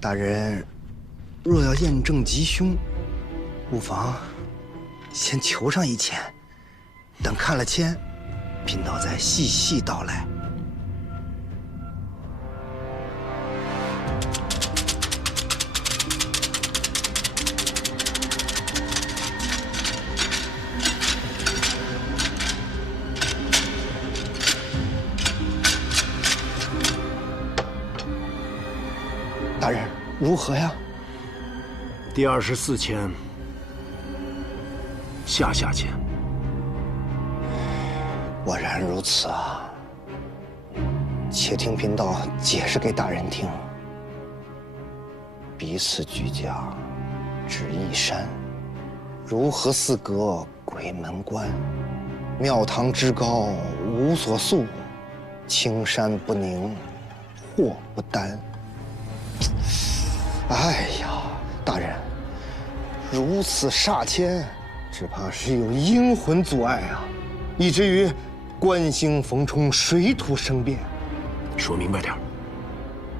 大人若要验证吉凶，不妨先求上一签，等看了签，贫道再细细道来。大人，如何呀？第24签，下签。果然如此啊！且听贫道解释给大人听。彼此居家，只一山，如何似隔鬼门关？庙堂之高无所诉，青山不宁，祸不单。哎呀，大人，如此煞签，只怕是有阴魂阻碍啊，以至于官星逢冲，水土生变。说明白点。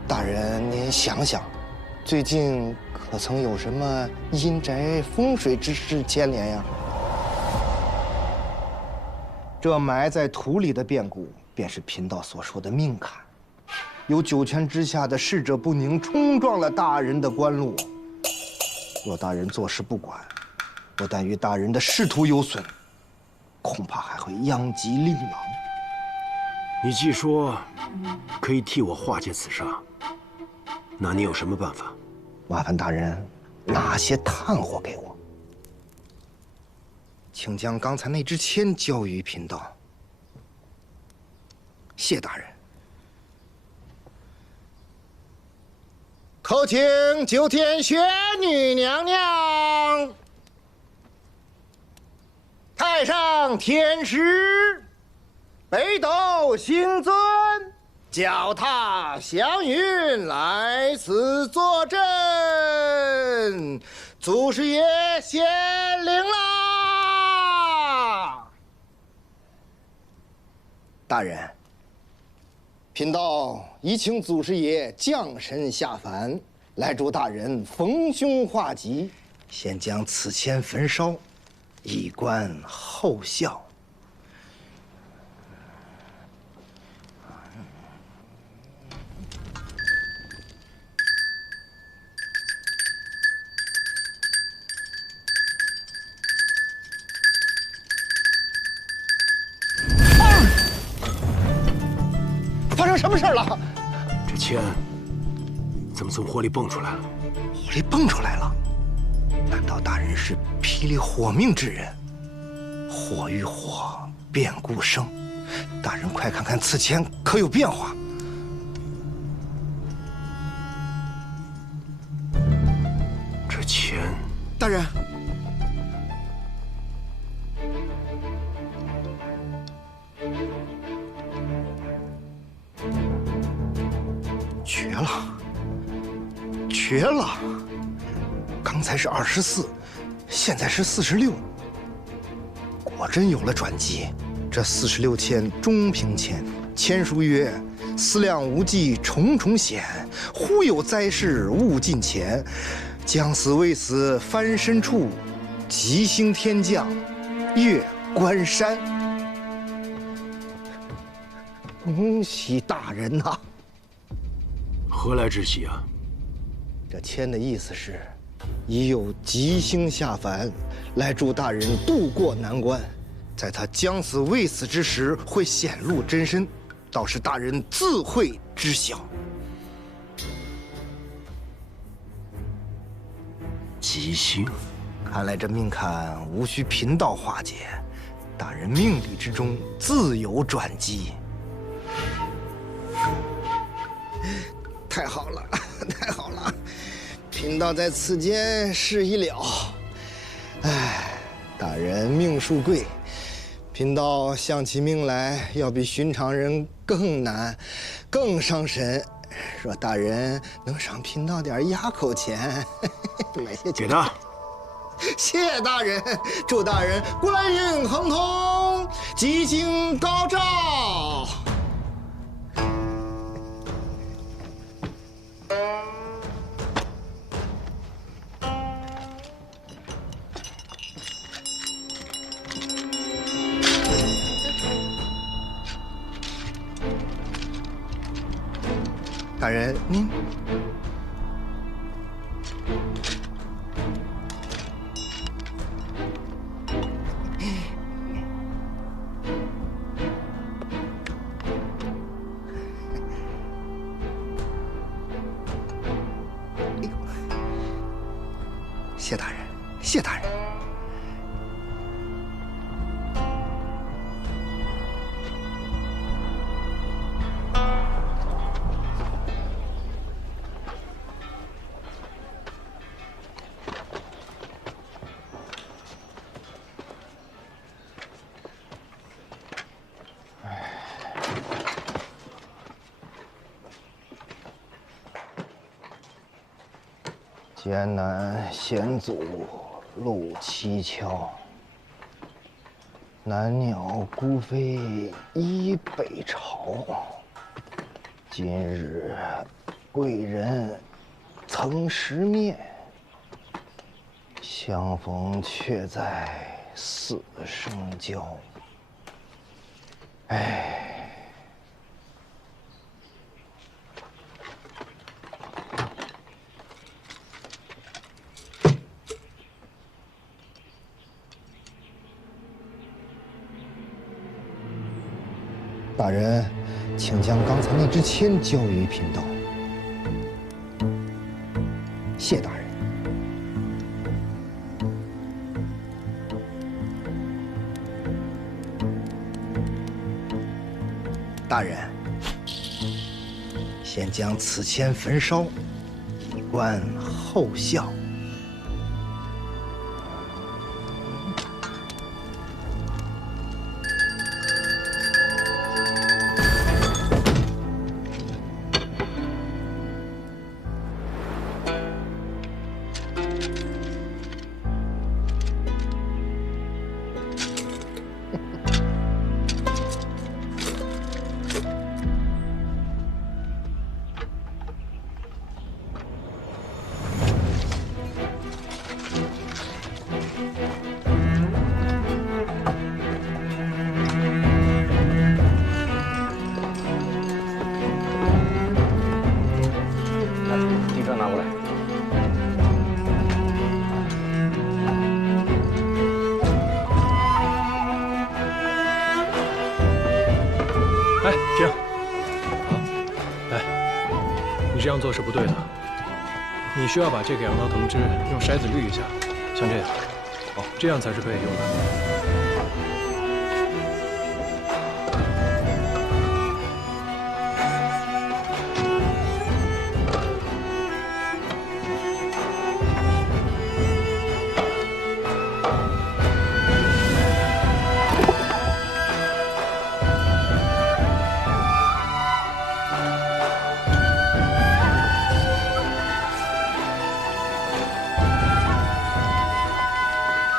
大人，您想想，最近可曾有什么阴宅风水之事牵连呀？这埋在土里的变故，便是贫道所说的命坎。有九泉之下的逝者不宁冲撞了大人的官路，若大人坐视不管，不但与大人的仕途有损，恐怕还会殃及令郎。你既说可以替我化解此煞，那你有什么办法？麻烦大人拿些炭火给我，请将刚才那支签交于贫道。谢大人。叩请九天玄女娘娘，太上天师，北斗星尊，脚踏祥云来此坐镇，祖师爷显灵啦！大人，贫道已请祖师爷降神下凡，来助大人逢凶化吉，先将此签焚烧，以观后效。发生什么事了？这签怎么从火里蹦出来了？火里蹦出来了？难道大人是霹雳火命之人？火与火，变故生。大人快看看此签可有变化？这签，大人，绝了！绝了！刚才是24，现在是46，果真有了转机。这46签中平签，签书曰：“思量无际重重险，忽有灾事误近前。将死未死翻身处，吉星天降越关山。”恭喜大人呐！何来之喜啊？这签的意思是，已有吉星下凡，来助大人渡过难关。在他将死未死之时，会显露真身，倒是大人自会知晓。吉星，看来这命坎无需贫道化解，大人命理之中自有转机。太好了，太好了！贫道在此间事已了。哎，大人命数贵，贫道想起命来要比寻常人更难，更伤神。若大人能赏贫道点压口钱，买些给他。谢大人，祝大人官运亨通，吉星高照。大人，您。谢大人，谢大人。艰难险阻路蹊跷，南鸟孤飞依北朝。今日贵人曾识面，相逢却在死生交。哎。大人，请将刚才那支签交于贫道。谢大人。大人，先将此签焚烧，以观后效。你这样做是不对的，你需要把这个杨桃藤汁用筛子滤一下，像这样，这样才是可以用的。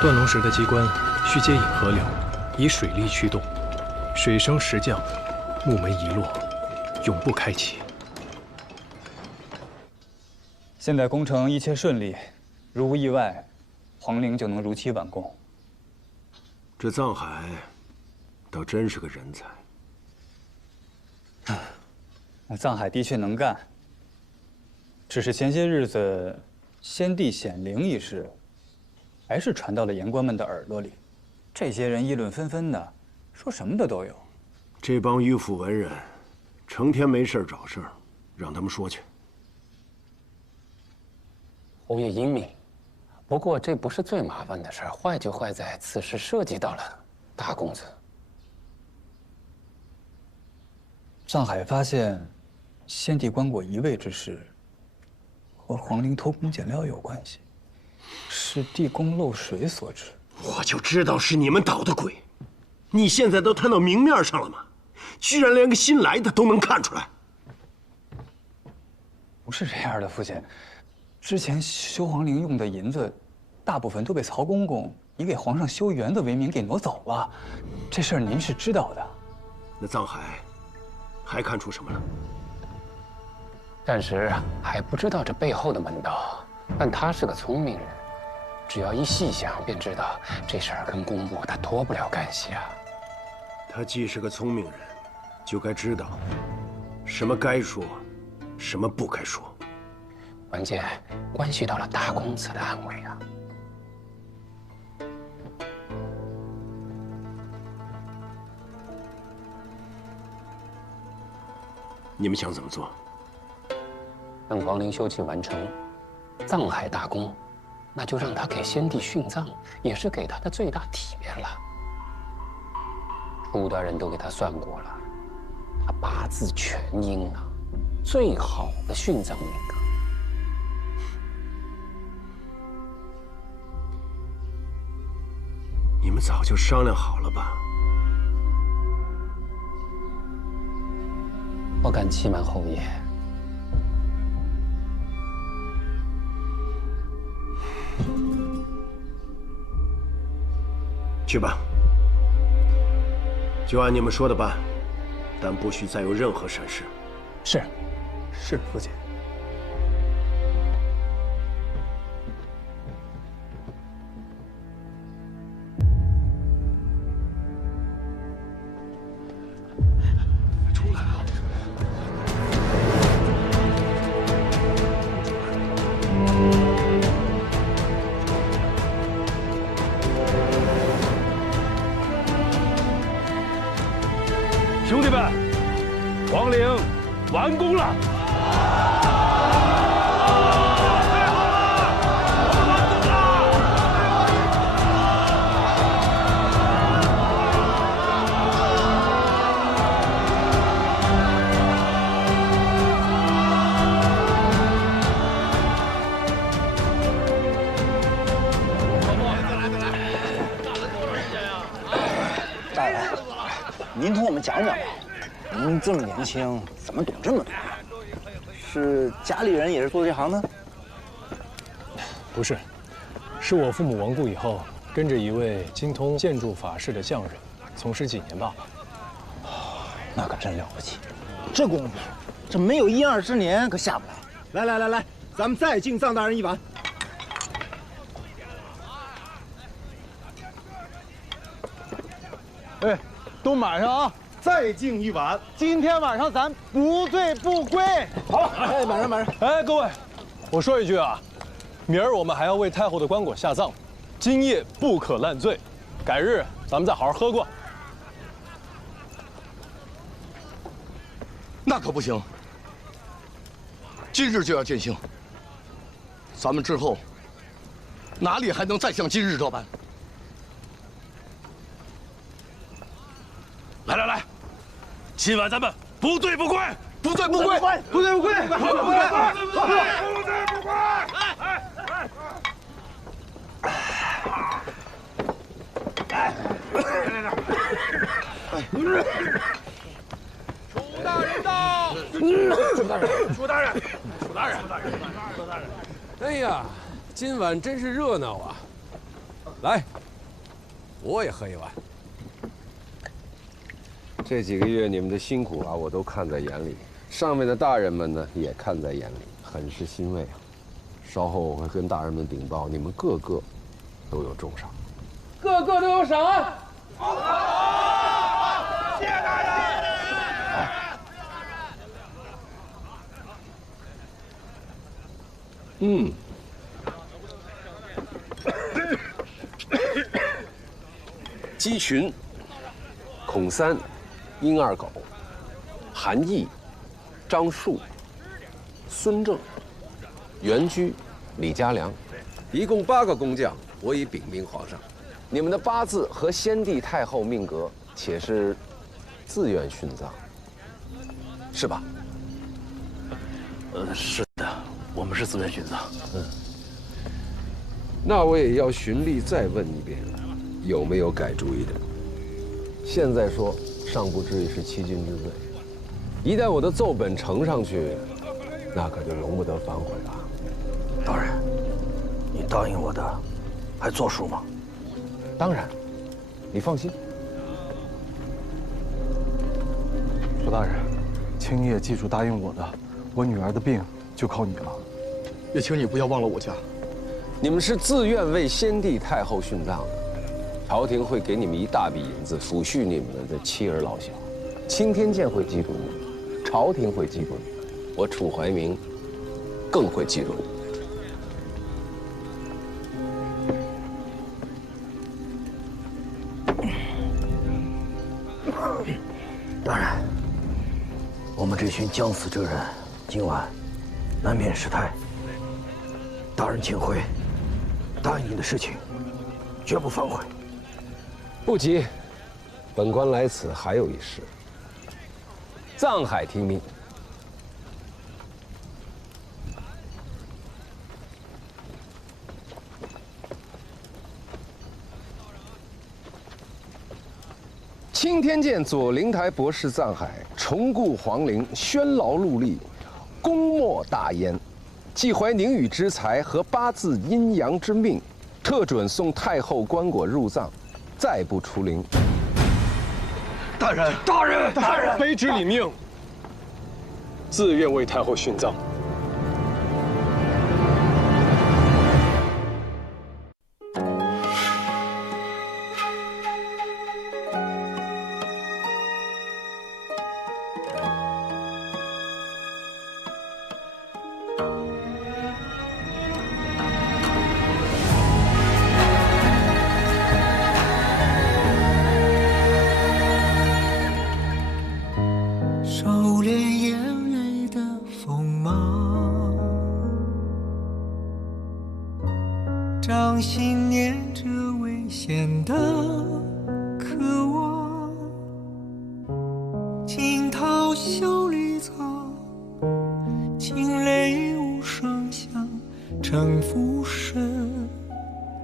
断龙石的机关需接引河流，以水力驱动，水升石降，木门一落，永不开启。现在工程一切顺利，如无意外，皇陵就能如期完工。这藏海倒真是个人才。那藏海的确能干，只是前些日子先帝显灵一事，还是传到了言官们的耳朵里。这些人议论纷纷的，说什么的都有。这帮迂腐文人，成天没事找事儿，让他们说去。侯爷英明，不过这不是最麻烦的事儿，坏就坏在此事涉及到了大公子。上海发现先帝棺椁移位之事，和皇陵偷工减料有关系，是地宫漏水所致。我就知道是你们捣的鬼！你现在都摊到明面上了吗？居然连个新来的都能看出来！不是这样的，父亲。之前修皇陵用的银子，大部分都被曹公公以给皇上修园子为名给挪走了。这事儿您是知道的。那藏海还看出什么了？暂时还不知道这背后的门道，但他是个聪明人，只要一细想便知道这事儿跟公务他脱不了干系啊。他既是个聪明人，就该知道什么该说，什么不该说？关键关系到了大公子的安危啊！你们想怎么做？等皇陵修葺完成，葬海大功，那就让他给先帝殉葬，也是给他的最大体面了。楚大人都给他算过了，他八字全阴啊，最好的殉葬命格。你们早就商量好了吧？不敢欺瞒侯爷。去吧，就按你们说的办，但不许再有任何闪失。是，父亲。兄弟们，皇陵完工了！大人，您同我们讲讲吧。您这么年轻，怎么懂这么多？是家里人也是做这行的？不是，是我父母亡故以后，跟着一位精通建筑法式的匠人，从事几年罢了。那可真了不起，这功夫，这没有1、20年可下不来。来，咱们再敬臧大人一碗。哎，都满上啊！再敬一碗，今天晚上咱不醉不归。好，哎，满上。哎，各位，我说一句啊，明儿我们还要为太后的棺椁下葬，今夜不可烂醉，改日咱们再好好喝过。那可不行，今日就要践行。咱们之后哪里还能再像今日这般？来，今晚咱们不醉不归，不醉不归。楚大人到！楚大人！哎呀，今晚真是热闹啊！来，我也喝一碗。这几个月你们的辛苦啊，我都看在眼里。上面的大人们呢，也看在眼里，很是欣慰啊。稍后我会跟大人们禀报，你们个个都有重赏。个个都有赏啊！谢大人。姬群、孔三、殷二狗、韩毅、张树、孙正、袁居、李家良，一共8个工匠，我已禀明皇上，你们的八字和先帝太后命格，且是自愿殉葬，是吧？是的，我们是自愿殉葬。那我也要循例再问一遍，有没有改主意的？现在说尚不至于是欺君之罪，一旦我的奏本呈上去，那可就容不得反悔了。大人，你答应我的，还作数吗？当然，你放心。楚大人，青叶记住答应我的，我女儿的病就靠你了。也请你不要忘了我家。你们是自愿为先帝太后殉葬的，朝廷会给你们一大笔银子抚恤你们的妻儿老小，青天剑会记住你们，朝廷会记住你们，我楚怀明更会记住你。大人，我们这群将死之人，今晚难免失态。大人请回，答应你的事情，绝不反悔。不急，本官来此还有一事。藏海听命。青天剑左灵台博士藏海重固皇陵，宣劳戮力，功莫大焉。既怀宁宇之才和八字阴阳之命，特准送太后棺椁入藏，再不出陵。大人，大人，大人，卑职领命，自愿为太后殉葬。掌心念着危险的渴望，惊涛袖里草，惊雷无声响，城府深，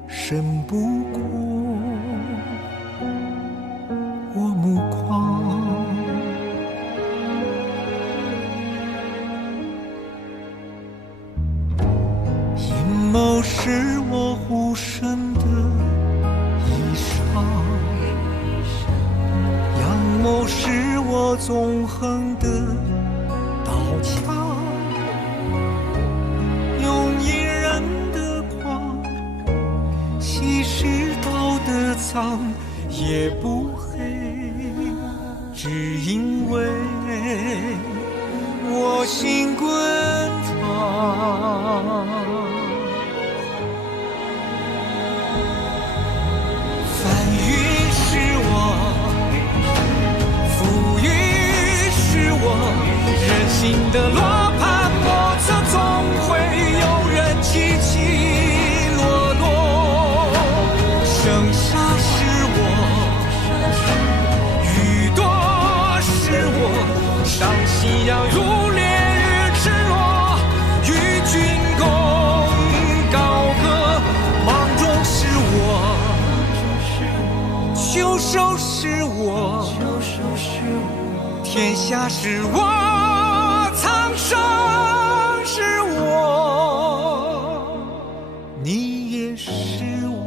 深不过我目眶。阴谋是我护身的衣裳，阳谋是我纵横的刀枪，用隐忍的狂，稀释道德藏，也不黑，只因为我心滚烫。人心的罗盘莫测，总会有人起起落落。生杀是我，雨多是我，上夕阳如烈日赤裸，与君共高歌。芒种是我，秋收是我，天下是我。苍生是我，你也是我。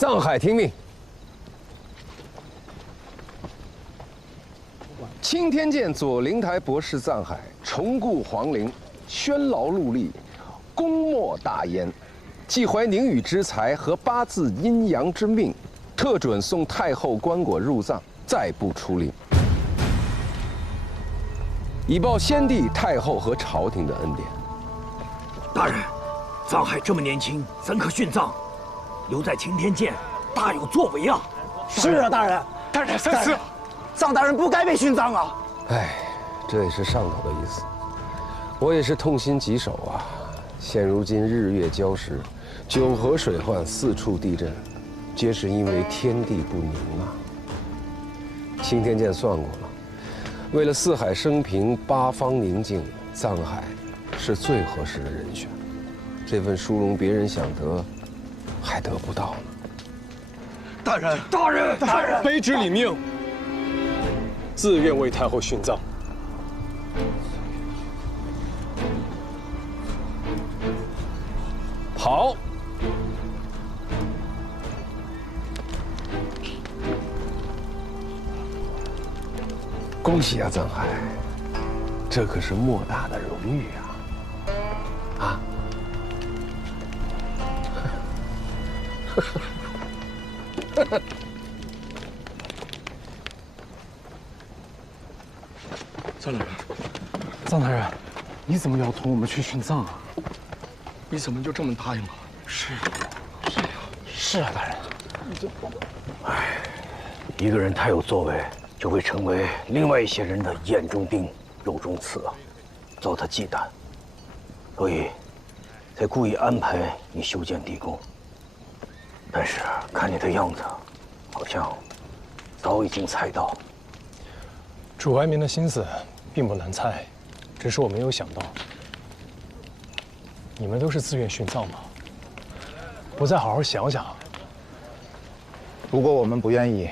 藏海听命。青天剑左灵台博士藏海重固皇陵，宣劳戮力，功莫大焉。既怀宁宇之才和八字阴阳之命，特准送太后棺椁入藏，再不出令，以报先帝、太后和朝廷的恩典。大人，藏海这么年轻，怎可殉葬？留在青天剑，大有作为啊！是啊，大人，大人，藏大人不该被殉葬啊！哎，这也是上头的意思。我也是痛心疾首啊！现如今日月交时，九河水患，四处地震，皆是因为天地不宁啊。青天剑算过了，为了四海升平、八方宁静，藏海是最合适的人选。这份殊荣，别人想得，还得不到呢。大人，卑职领命，自愿为太后殉葬。好。恭喜啊，藏海，这可是莫大的荣誉啊！啊！藏大人，藏大人，你怎么要同我们去殉葬啊？你怎么就这么答应了？是啊，大人。哎，一个人太有作为，就会成为另外一些人的眼中钉、肉中刺啊，遭他忌惮，所以才故意安排你修建地宫。但是看你的样子，好像早已经猜到。楚怀民的心思并不难猜，只是我没有想到，你们都是自愿殉葬吗？我再好好想想。如果我们不愿意，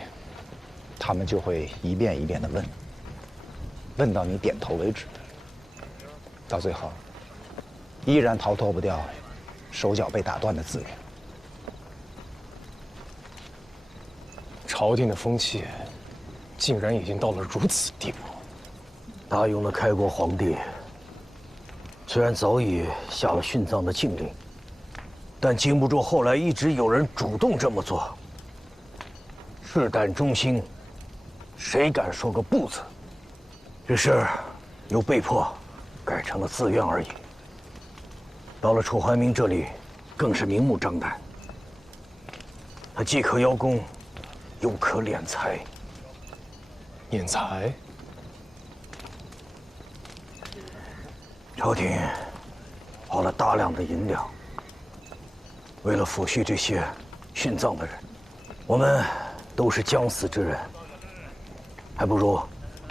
他们就会一遍一遍地问，问到你点头为止。到最后，依然逃脱不掉手脚被打断的资源。朝廷的风气，竟然已经到了如此地步。大勇的开国皇帝，虽然早已下了殉葬的禁令，但经不住后来一直有人主动这么做。赤胆忠心，谁敢说个不字？只是又被迫改成了自愿而已。到了楚怀民这里，更是明目张胆。他既可邀功，又可敛财。敛财？朝廷花了大量的银两，为了抚恤这些殉葬的人，我们都是将死之人，还不如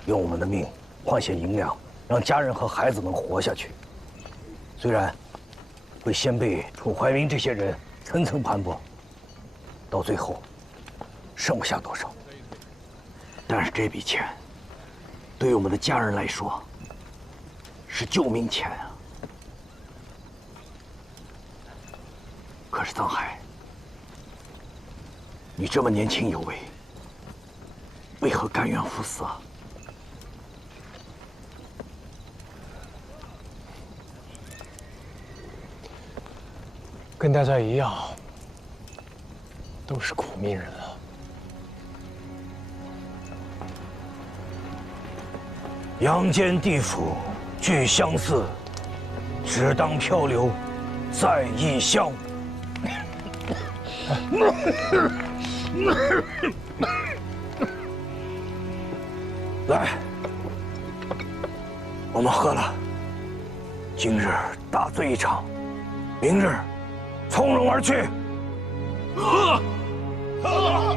用我们的命换些银两，让家人和孩子们活下去。虽然会先被楚怀民这些人层层盘剥，到最后剩不下多少，但是这笔钱对于我们的家人来说是救命钱啊！可是藏海，你这么年轻有为，为何甘愿赴死啊？跟大家一样，都是苦命人啊。阳间地府俱相似，只当漂流在异乡。来，我们喝了，今日大醉一场，明日从容而去。喝！喝！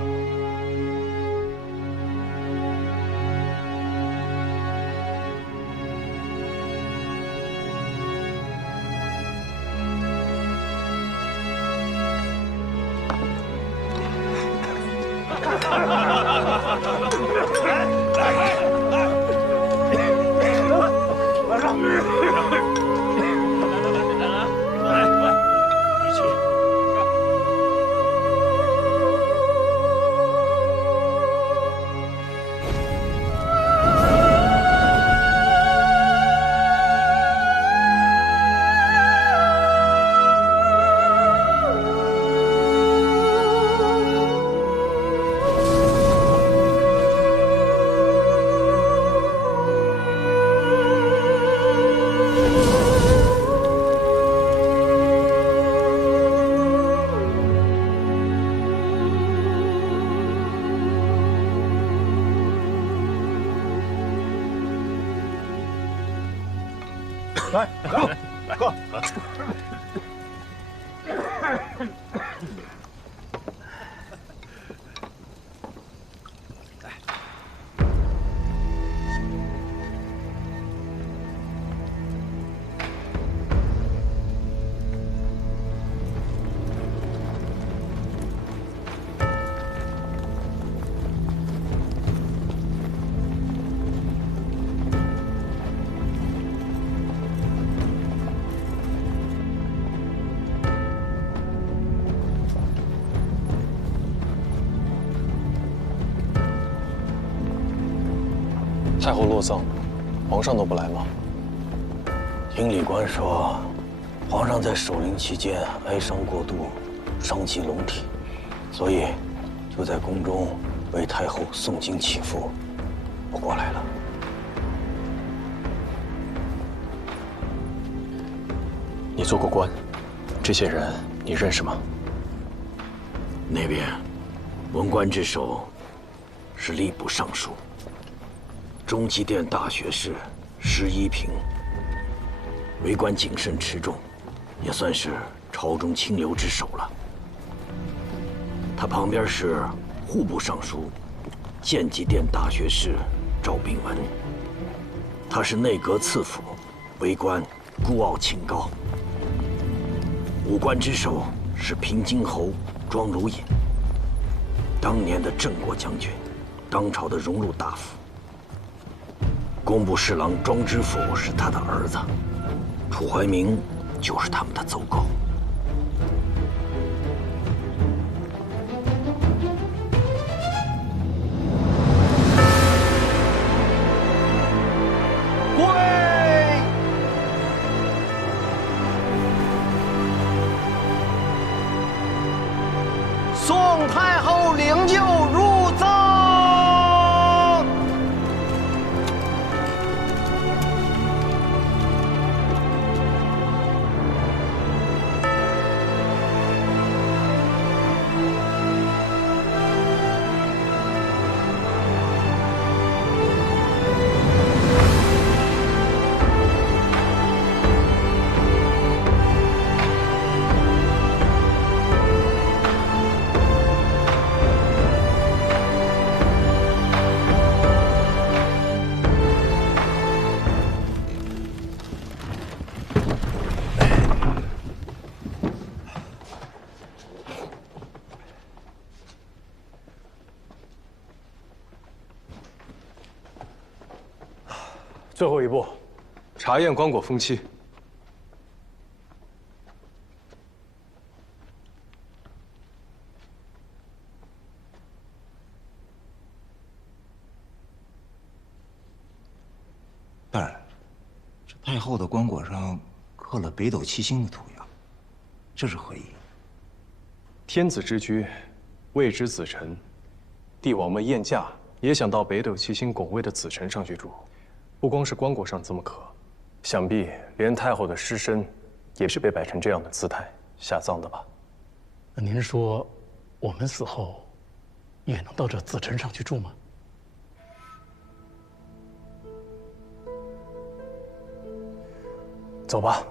来，喝。太后落葬，皇上都不来吗？听礼官说，皇上在守灵期间哀伤过度，伤及龙体，所以就在宫中为太后诵经祈福，不过来了。你做过官，这些人你认识吗？那边文官之首是吏部尚书。 中极殿大学士施一平，为官谨慎持重，也算是朝中清流之首了。他旁边是户部尚书建极殿大学士赵秉文，他是内阁次辅，为官孤傲清高。武官之首是平津侯庄如隐，当年的镇国将军，当朝的荣禄大夫。 工部侍郎庄知府是他的儿子，楚怀明就是他们的走狗。跪！宋太后灵柩入葬。 最后一步，查验棺椁封漆。大人，这太后的棺椁上刻了北斗七星的图样，这是何意？天子之居，位之子臣，帝王们宴驾也想到北斗七星拱卫的子臣上去住。 不光是棺椁上这么刻，想必连太后的尸身也是被摆成这样的姿态下葬的吧？那您说，我们死后也能到这子臣上去住吗？走吧。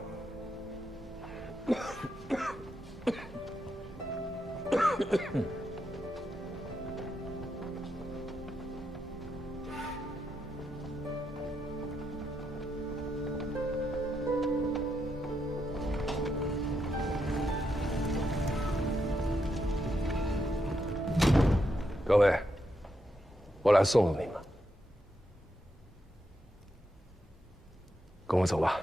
各位，我来送送你们，跟我走吧。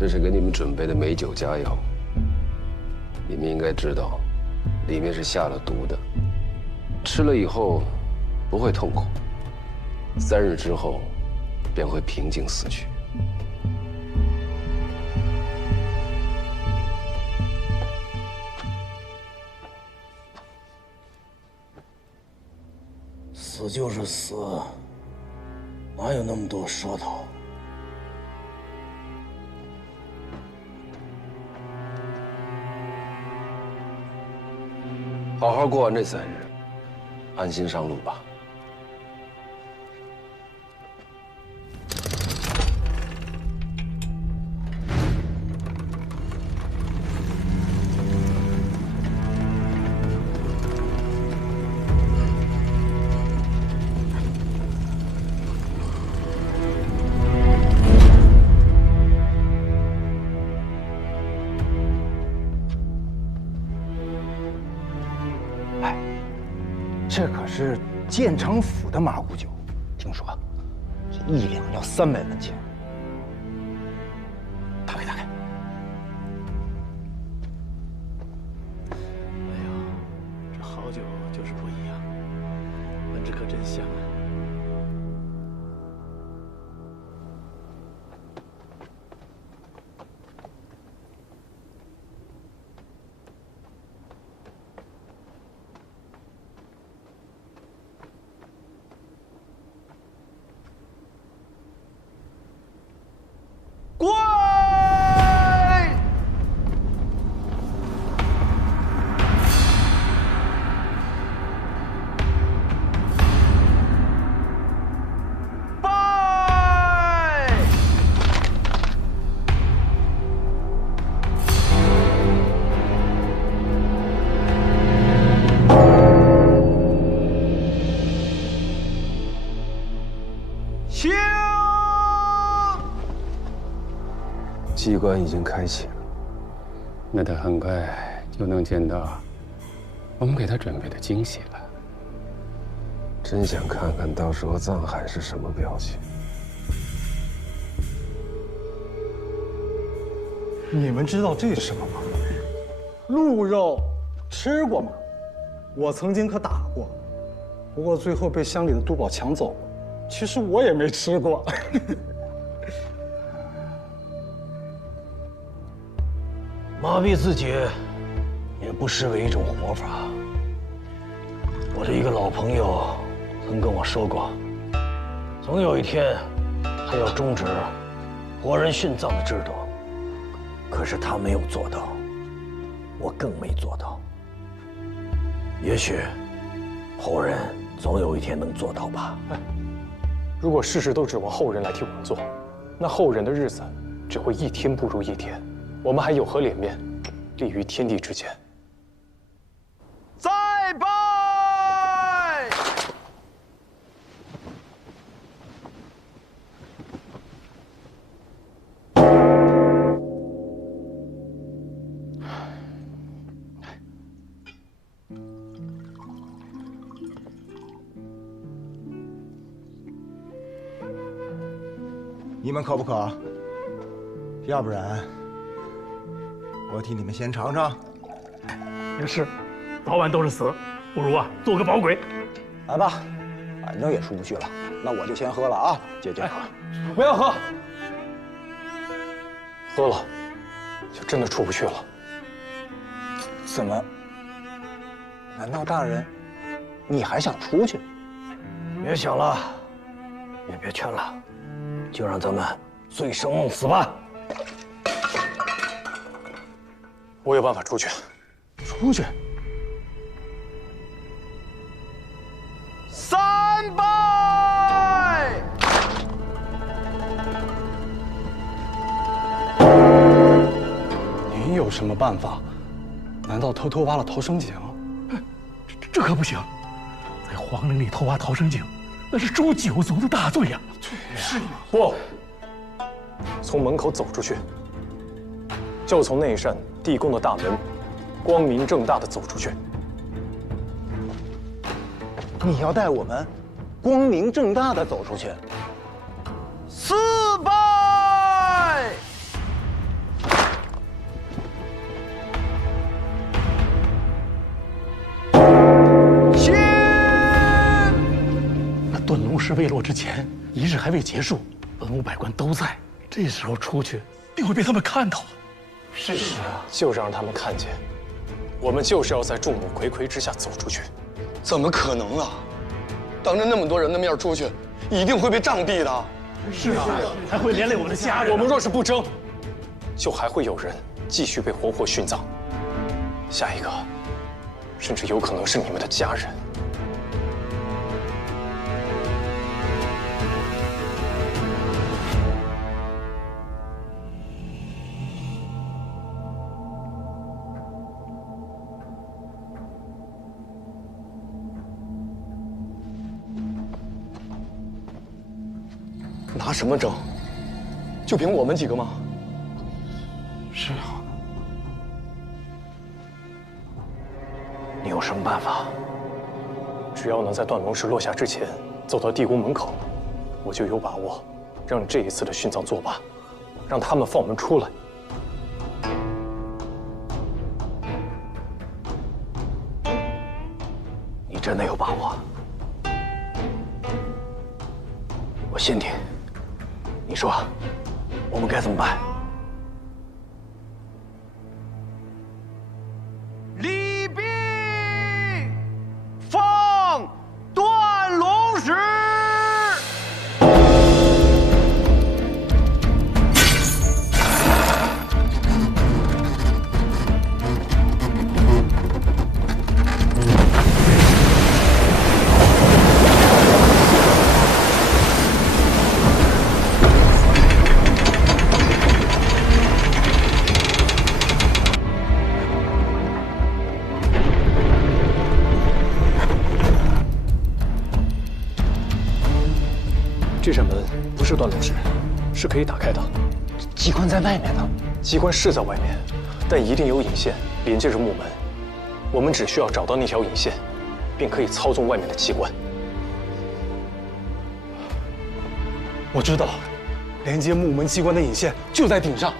这是给你们准备的美酒佳肴，你们应该知道，里面是下了毒的，吃了以后不会痛苦，3日之后便会平静死去。死就是死，哪有那么多说头？好好过完这3日，安心上路吧。这可是建长府的麻古酒，听说这1两要300文钱。打开，打开。哎呦，这好酒就是不一样，闻着可真香啊！跪！拜！行！机关已经开启了，那他很快就能见到我们给他准备的惊喜了。真想看看到时候藏海是什么表情。你们知道这是什么吗？鹿肉，吃过吗？我曾经可打过，不过最后被乡里的督宝抢走了。其实我也没吃过。麻痹自己，也不失为一种活法。我的一个老朋友曾跟我说过，总有一天他要终止活人殉葬的制度。可是他没有做到，我更没做到。也许后人总有一天能做到吧。如果事事都指望后人来替我们做，那后人的日子只会一天不如一天。我们还有何脸面立于天地之间？再拜！你们渴不渴？要不然我替你们先尝尝。也是，早晚都是死，不如啊做个饱鬼。来吧，反正也出不去了，那我就先喝了啊，解解渴。不要喝，喝了就真的出不去了。怎么？难道大人，你还想出去？别想了，也别劝了，就让咱们醉生梦死吧。我有办法出去。出去？三拜！您有什么办法？难道偷偷挖了逃生井？这可不行，在皇陵里偷挖逃生井，那是诛九族的大罪呀！是不？从门口走出去，就从那扇地宫的大门，光明正大的走出去。你要带我们光明正大的走出去？四拜！先！那遁龙石未落之前，仪式还未结束，文武百官都在，这时候出去，定会被他们看到。是啊，就是让他们看见，我们就是要在众目睽睽之下走出去。怎么可能啊？当着那么多人的面出去，一定会被杖毙的。是啊，还会连累我们的家人。我们若是不争，就还会有人继续被活活殉葬。下一个，甚至有可能是你们的家人。拿什么争？就凭我们几个吗？是啊。你有什么办法？只要能在断龙石落下之前走到地宫门口，我就有把握让你这一次的殉葬作罢，让他们放我们出来。你真的有把握？我信你。你说，我们该怎么办？礼毕，放断龙石。这扇门不是断龙石，是可以打开的。机关在外面呢。机关是在外面，但一定有引线连接着木门。我们只需要找到那条引线，便可以操纵外面的机关。我知道，连接木门机关的引线就在顶上。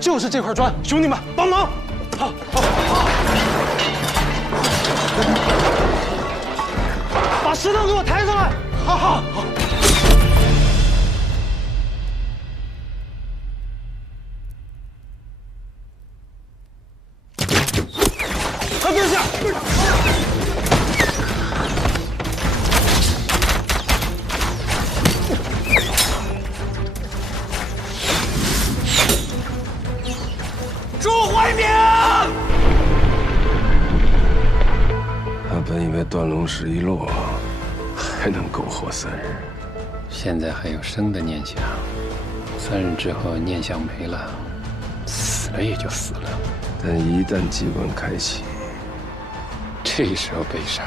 就是这块砖，兄弟们帮忙！好，把石头给我抬上来！好。快蹲下！朱怀明，他本以为断龙石一落，还能苟活3日，现在还有生的念想，3日之后念想没了，死了也就死了。但一旦机关开启，这时候被杀，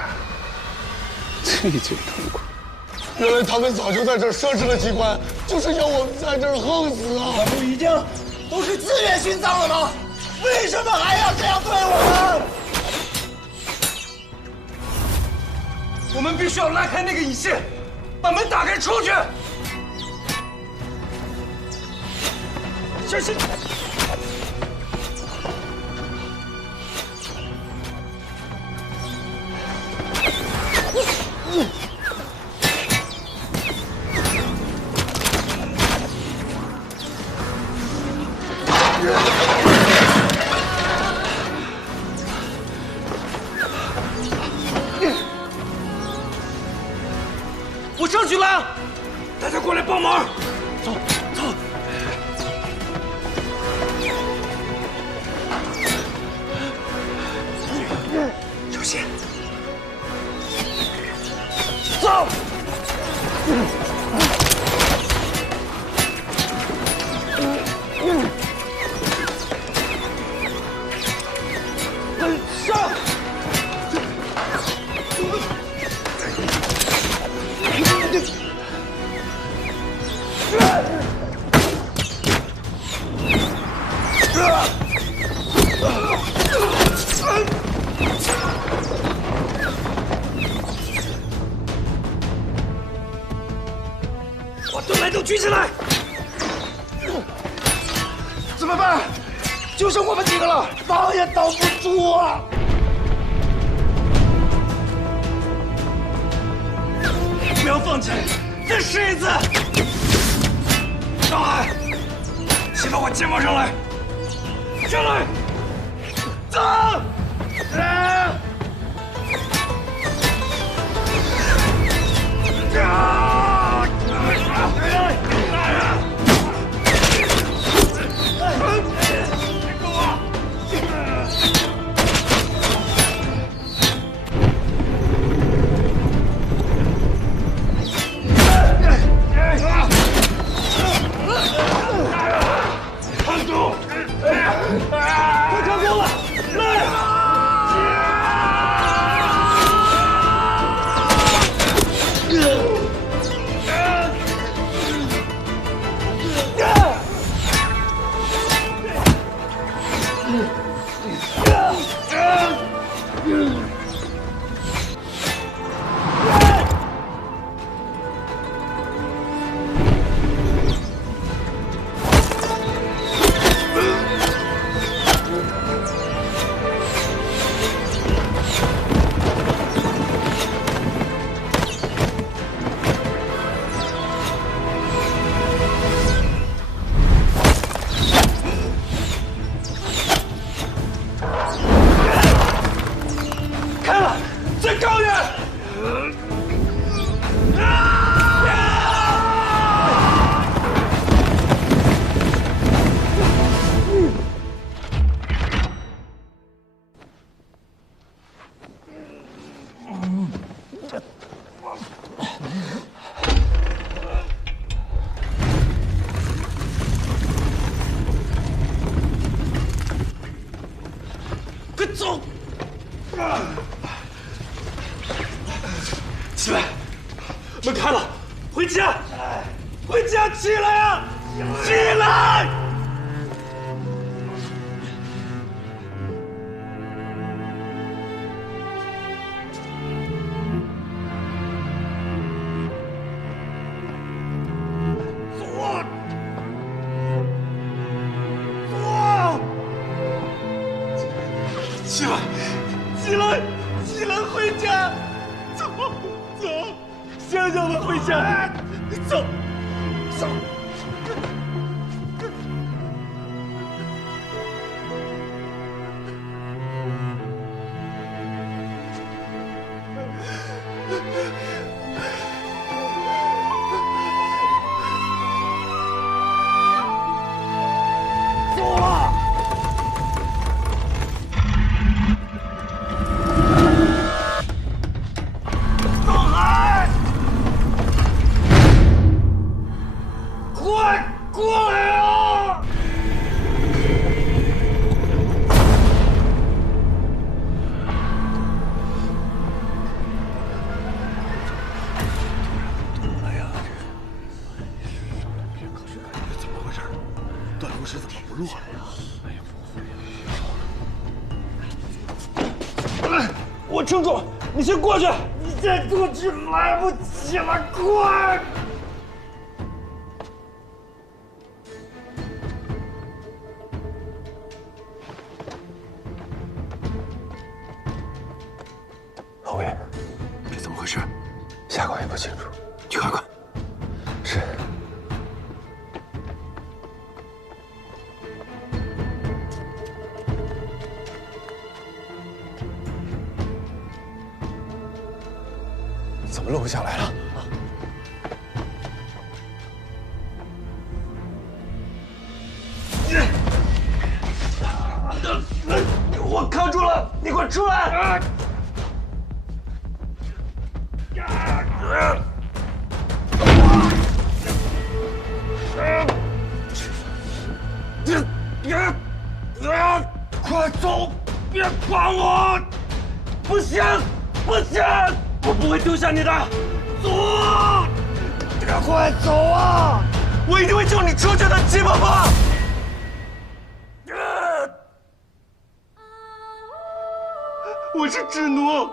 最痛苦。原来他们早就在这儿设置了机关，就是要我们在这儿横死啊！咱不已经都是自愿殉葬了吗？为什么还要这样对我们？我们必须要拉开那个引线，把门打开出去。小心！我上去了，大家过来帮忙！走。小心！走！上！把盾牌都举起来！怎么办？就剩我们几个了，挡也挡不住啊！不要放弃，再再试一次！上海，骑到我肩膀上来！上来！走！快成功了！来！开了，最高点！快走！起来，门开了，回家，回家，起来啊，起来！走！起来，起来，起来，回家！走，走，想想吧，回家！走，走。走了。上海，快过来啊！哎呀，这怎么回事？段如石怎么不落了呀？我撑住，你先过去。你再过去来不及了，快！侯爷，这怎么回事？下官也不清楚。去看看。是。怎么漏下来了？我卡住了，你快出来！快走，别管我！不行，不行，我不会丢下你的。走，快走啊！我一定会救你出去的，季伯伯。我是智奴，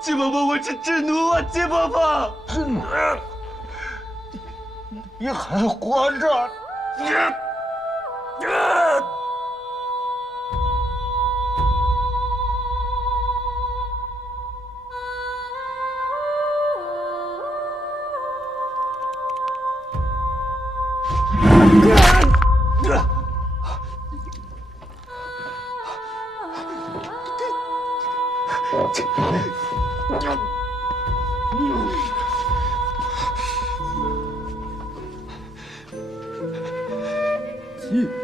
季伯伯，我是智奴啊，季伯伯。智奴，你还活着？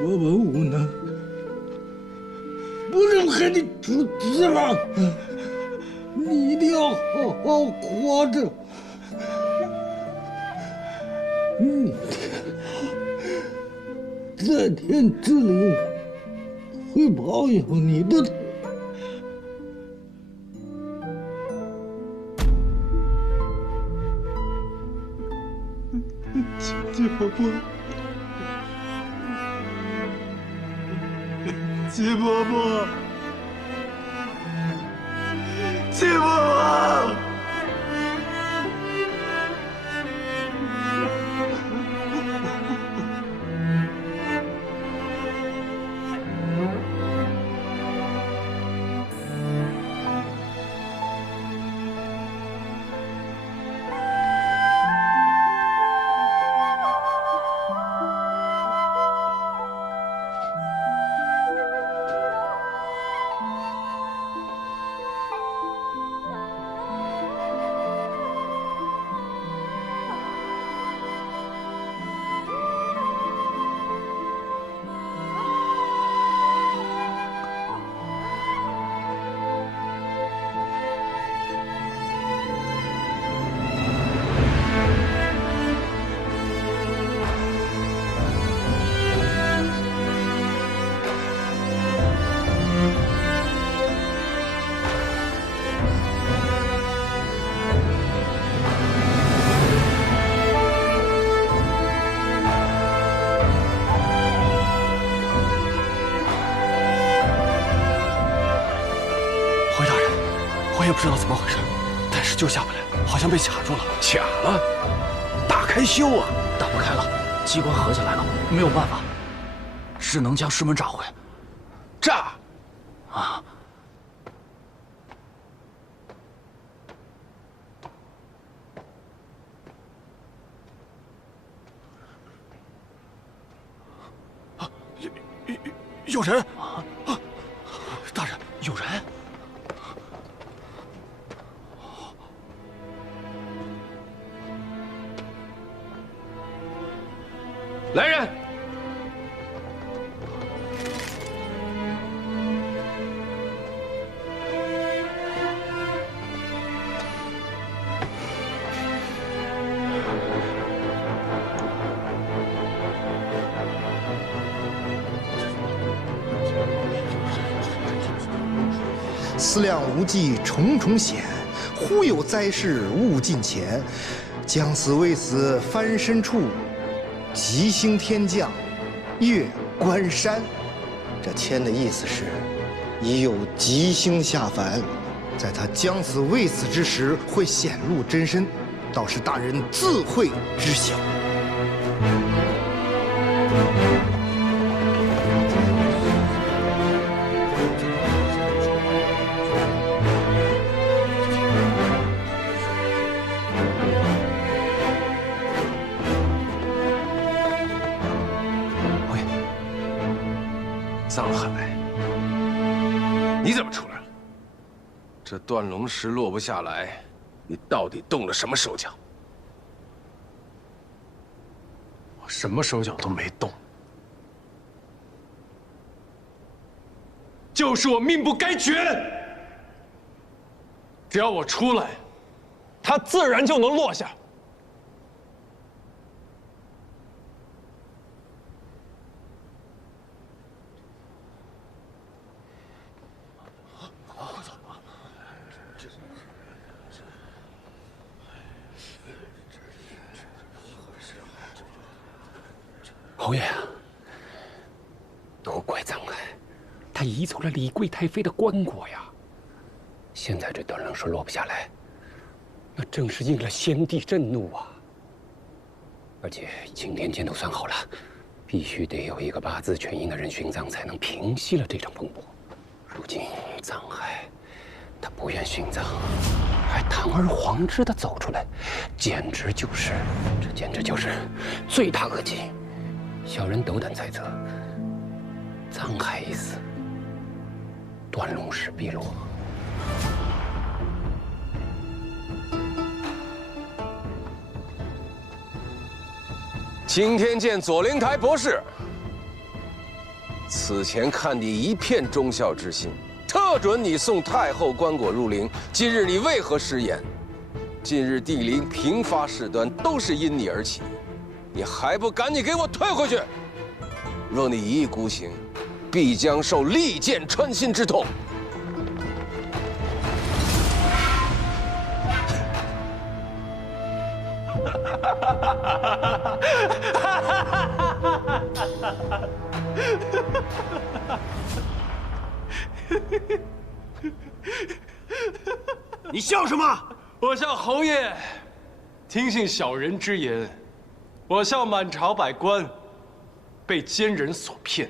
我们无能，不能和你出资了。你一定要好好活着。在天之灵会保佑你的。季伯伯，季伯伯，季伯伯。我也不知道怎么回事，但是就下不来，好像被卡住了。卡了？打开修啊！打不开了，机关合起来了，没有办法，只能将师门炸毁。炸！啊！有人！啊！大人，有人！来人！思量无忌重重险，忽有灾事误近前。将死未死翻身处，吉星天降越关山。这签的意思是，已有吉星下凡，在他将死未死之时会显露真身，倒是大人自会知晓。藏海，你怎么出来了？这断龙石落不下来，你到底动了什么手脚？我什么手脚都没动，就是我命不该绝。只要我出来，他自然就能落下。侯爷啊，都怪藏海，他移走了李贵太妃的棺椁呀。现在这断龙石落不下来，那正是应了先帝震怒啊。而且青天剑都算好了，必须得有一个八字全阴的人殉葬，才能平息了这场风波。如今藏海，他不愿殉葬，还堂而皇之的走出来，简直就是罪大恶极。小人斗胆猜测，藏海一死，断龙石必落。今天见左灵台博士，此前看你一片忠孝之心，特准你送太后棺椁入陵。今日你为何食言？近日帝陵频发事端，都是因你而起，你还不赶紧给我退回去！若你一意孤行，必将受利剑穿心之痛。你笑什么？我笑侯爷听信小人之言，我笑满朝百官被奸人所骗，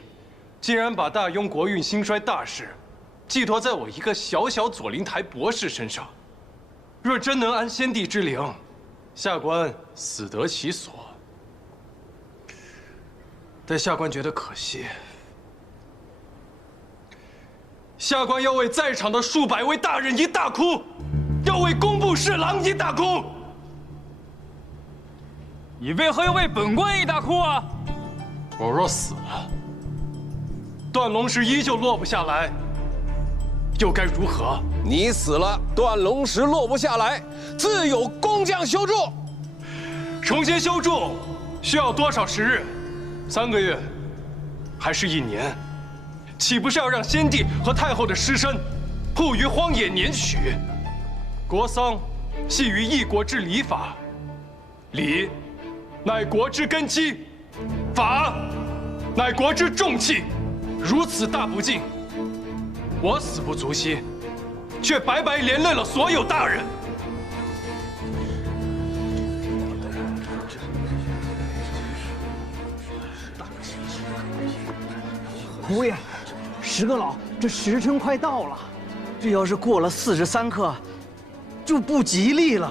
竟然把大庸国运兴衰大事寄托在我一个小小左灵台博士身上。若真能安先帝之灵，下官死得其所。但下官觉得可惜，下官要为在场的数百位大人一大哭，要为工部侍郎一大哭。你为何要为本官一大哭啊？我若死了，段龙石依旧落不下来，又该如何？你死了，段龙石落不下来，自有工匠修筑。重新修筑需要多少时日？3个月，还是1年？岂不是要让先帝和太后的尸身曝于荒野年许？国丧系于一国之礼法，礼乃国之根基，法乃国之重器。如此大不敬，我死不足惜，却白白连累了所有大人。侯爷，石阁老，这时辰快到了，这要是过了43刻，就不吉利了。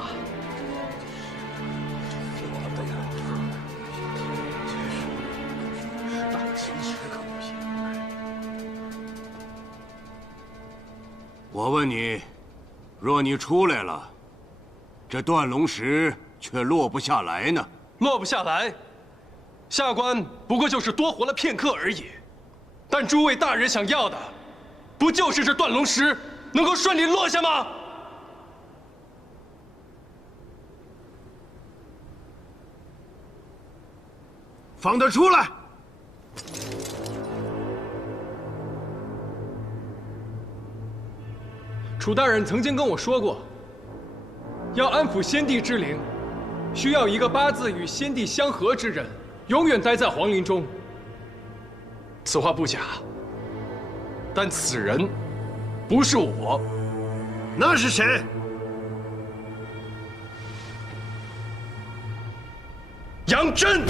我问你，若你出来了，这断龙石却落不下来呢？落不下来，下官不过就是多活了片刻而已。但诸位大人想要的，不就是这断龙石能够顺利落下吗？放他出来！楚大人曾经跟我说过，要安抚先帝之灵，需要一个八字与先帝相合之人，永远待在皇陵中。此话不假，但此人不是我，那是谁？杨真！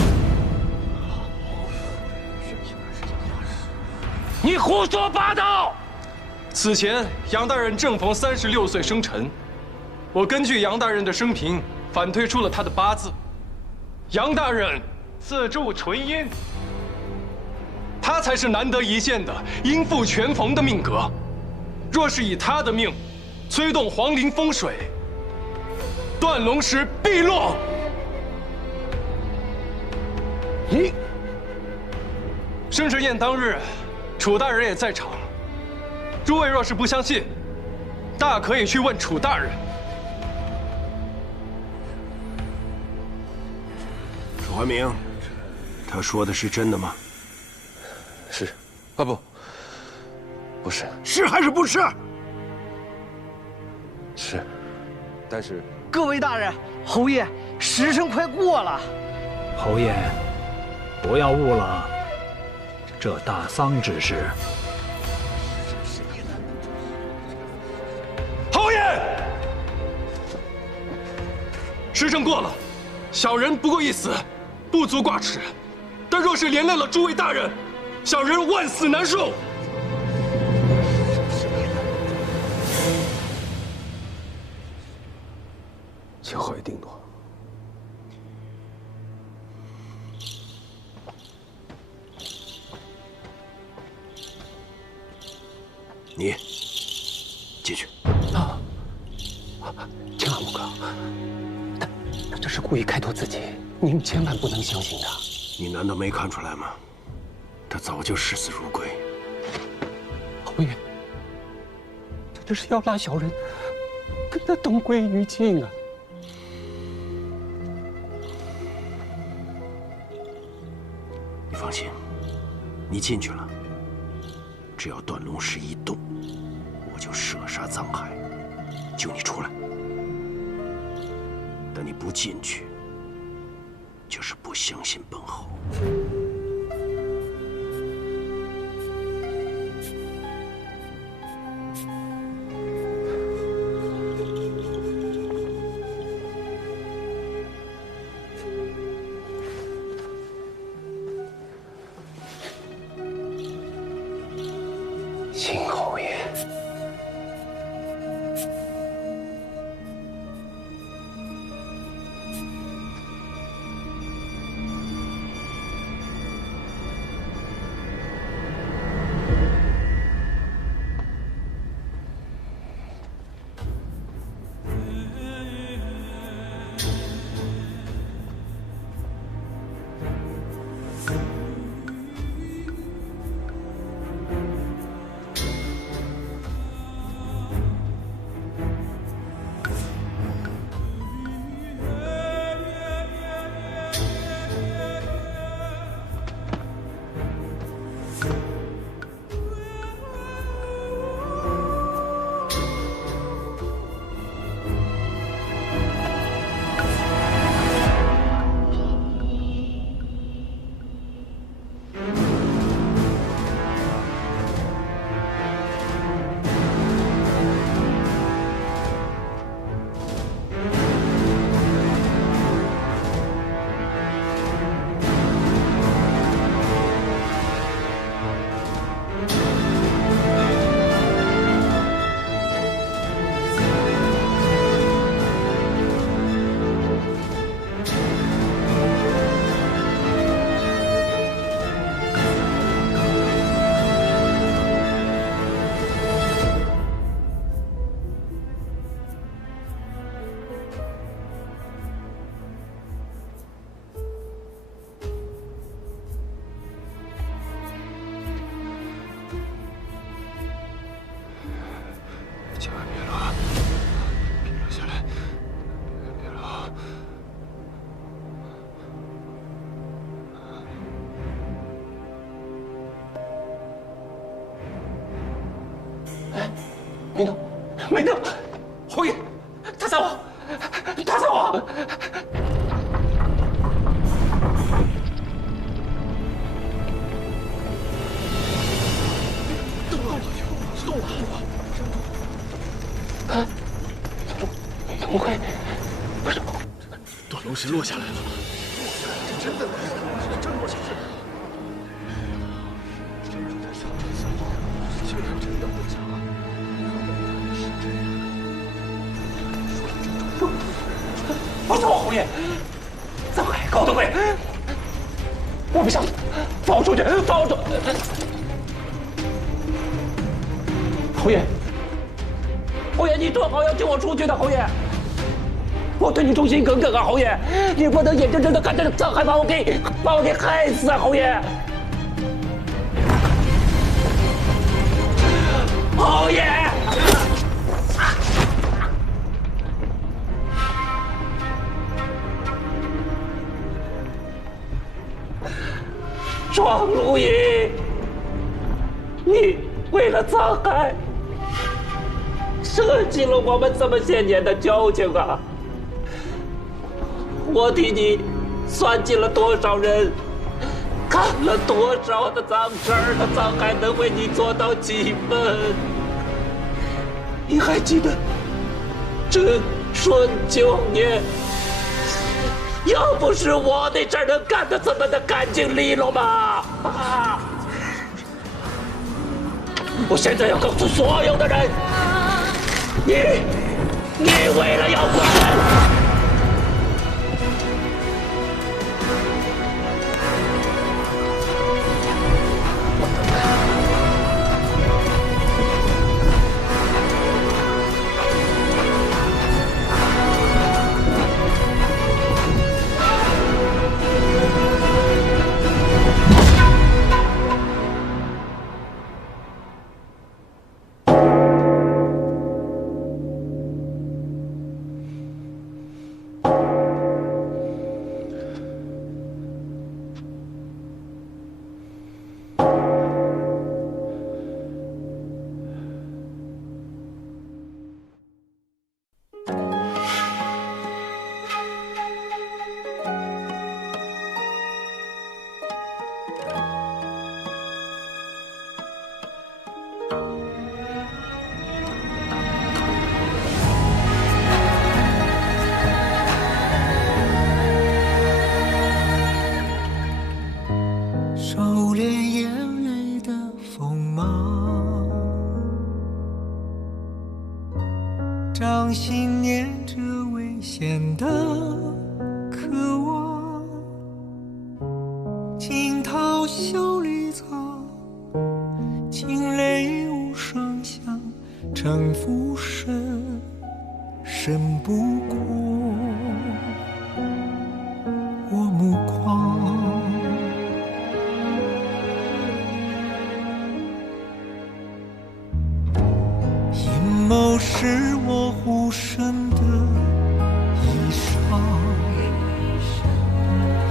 你胡说八道！此前杨大人正逢36岁生辰，我根据杨大人的生平反推出了他的八字。杨大人自铸纯阴。他才是难得一见的阴复全逢的命格，若是以他的命催动皇陵风水，断龙石必落。你生辰宴当日，楚大人也在场，诸位若是不相信，大可以去问楚大人。楚怀明，他说的是真的吗？是，啊不是，是还是不是？是，但是各位大人，侯爷，时辰快过了。侯爷，不要误了这大丧之事。侯爷，时辰过了，小人不过一死，不足挂齿，但若是连累了诸位大人，小人万死难恕。请侯爷定夺。你进去。千万不可，他这是故意开脱自己，您千万不能相信他。你难道没看出来吗？他早就视死如归。侯爷，他这是要拉小人跟他同归于尽啊！你放心，你进去了，只要断龙石一动，我就射杀藏海，救你出来。但你不进去，就是不相信本侯。秦侯爷。千万别落，别落下来，别落。哎，没动，没动，侯爷，他撒谎，他撒谎。动了！啊！怎么会？不是，断龙石落下来了。这真的真落下来了。谁让他上这撒谎？竟然真的不假。是这样。不是我，侯爷，藏海高德贵，我不想放我出去，放我出。侯爷，侯爷，你正好要救我出去的，侯爷，我对你忠心耿耿啊，侯爷，你不能眼睁睁的看着藏海把我给害死啊，侯爷，侯爷，庄如意，你为了藏海。舍弃了我们这么些年的交情啊！我替你算计了多少人，看了多少的脏事儿，那藏海能为你做到几分？你还记得这顺9年，要不是我那阵儿能干得这么的干净利落吗？啊！我现在要告诉所有的人。你为了要管，掌心念着危险的渴望，惊涛笑里藏，惊雷无声响，城府深，深不过我目眶。阴谋是我护身的衣裳，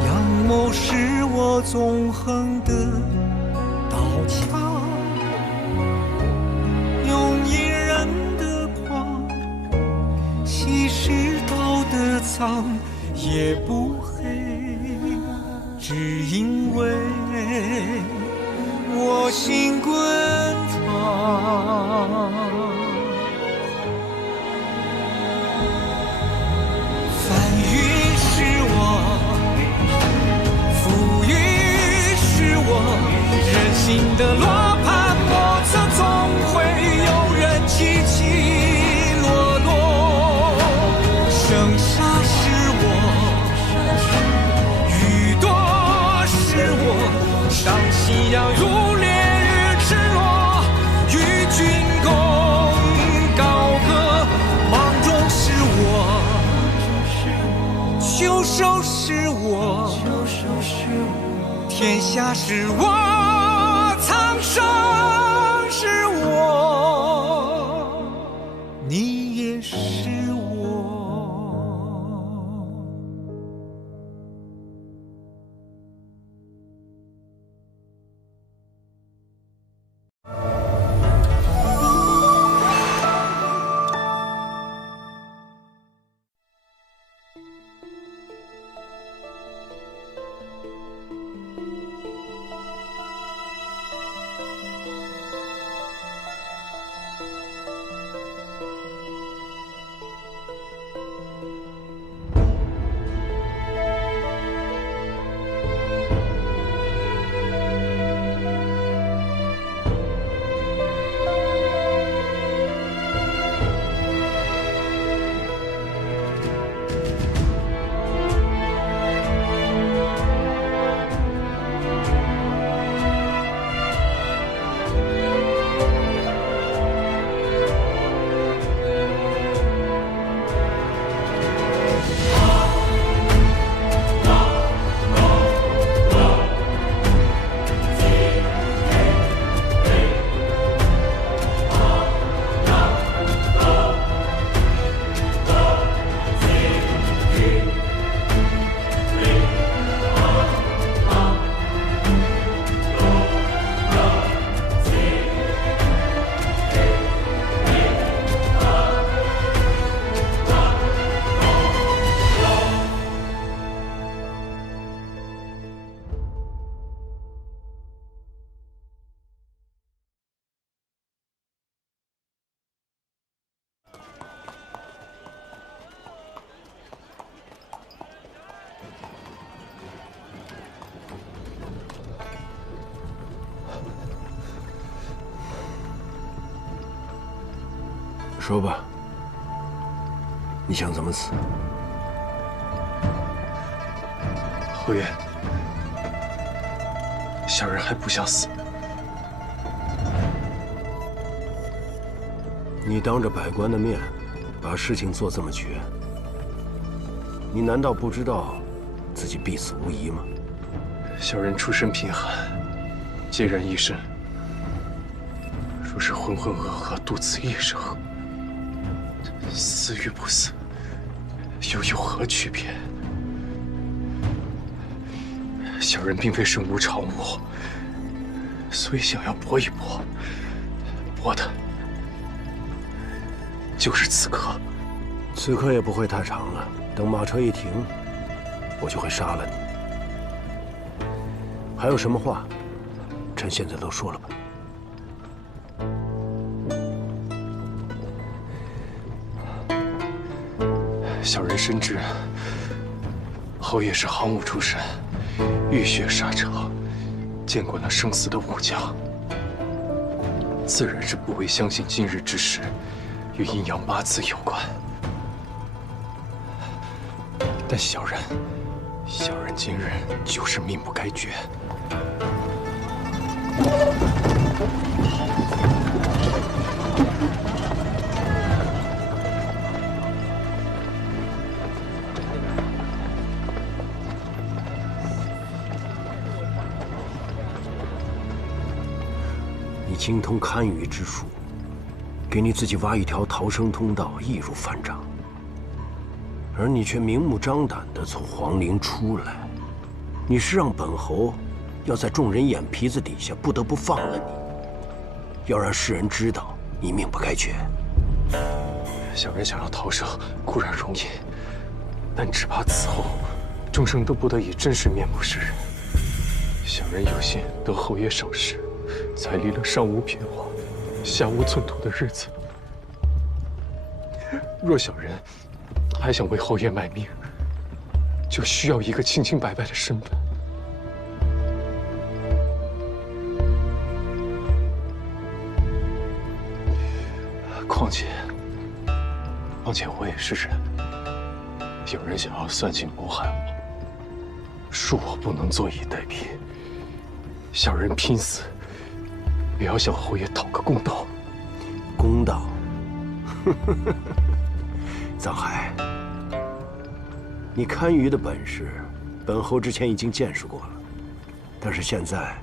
阳谋是我纵横的刀枪，用隐忍的狂，稀释道德藏，也不黑，只因为我心滚烫。翻云是我，浮云是我，人心的罗盘莫测，总会有人起起落落。生杀是我，雨多是我，上夕阳如烈日赤裸，与君共高歌。芒种是我，秋收是我，天下是我，苍生是我，你也是我。说吧，你想怎么死？侯爷，小人还不想死。你当着百官的面，把事情做这么绝，你难道不知道自己必死无疑吗？小人出身贫寒，孑然一身，若是浑浑噩噩度此一生，死与不死，又有何区别？小人并非身无长物，所以想要搏一搏，搏的就是此刻。此刻也不会太长了，等马车一停，我就会杀了你。还有什么话，趁现在都说了吧。小人深知侯爷是行伍出身，浴血沙场，见惯了生死的武将，自然是不会相信今日之事与阴阳八字有关。但小人今日就是命不该绝。你精通堪舆之术，给你自己挖一条逃生通道，易如反掌。而你却明目张胆地从皇陵出来，你是让本侯要在众人眼皮子底下不得不放了你，要让世人知道你命不该绝。小人想要逃生固然容易，但只怕此后众生都不得以真实面目示人。小人有幸得侯爷赏识，才离了上无偏华、下无寸土的日子。若小人还想为侯爷卖命，就需要一个清清白白的身份。况且我也是人，有人想要算计谋害我，恕我不能坐以待毙。小人拼死也要向侯爷讨个公道。公道？藏海，你堪舆的本事，本侯之前已经见识过了，但是现在，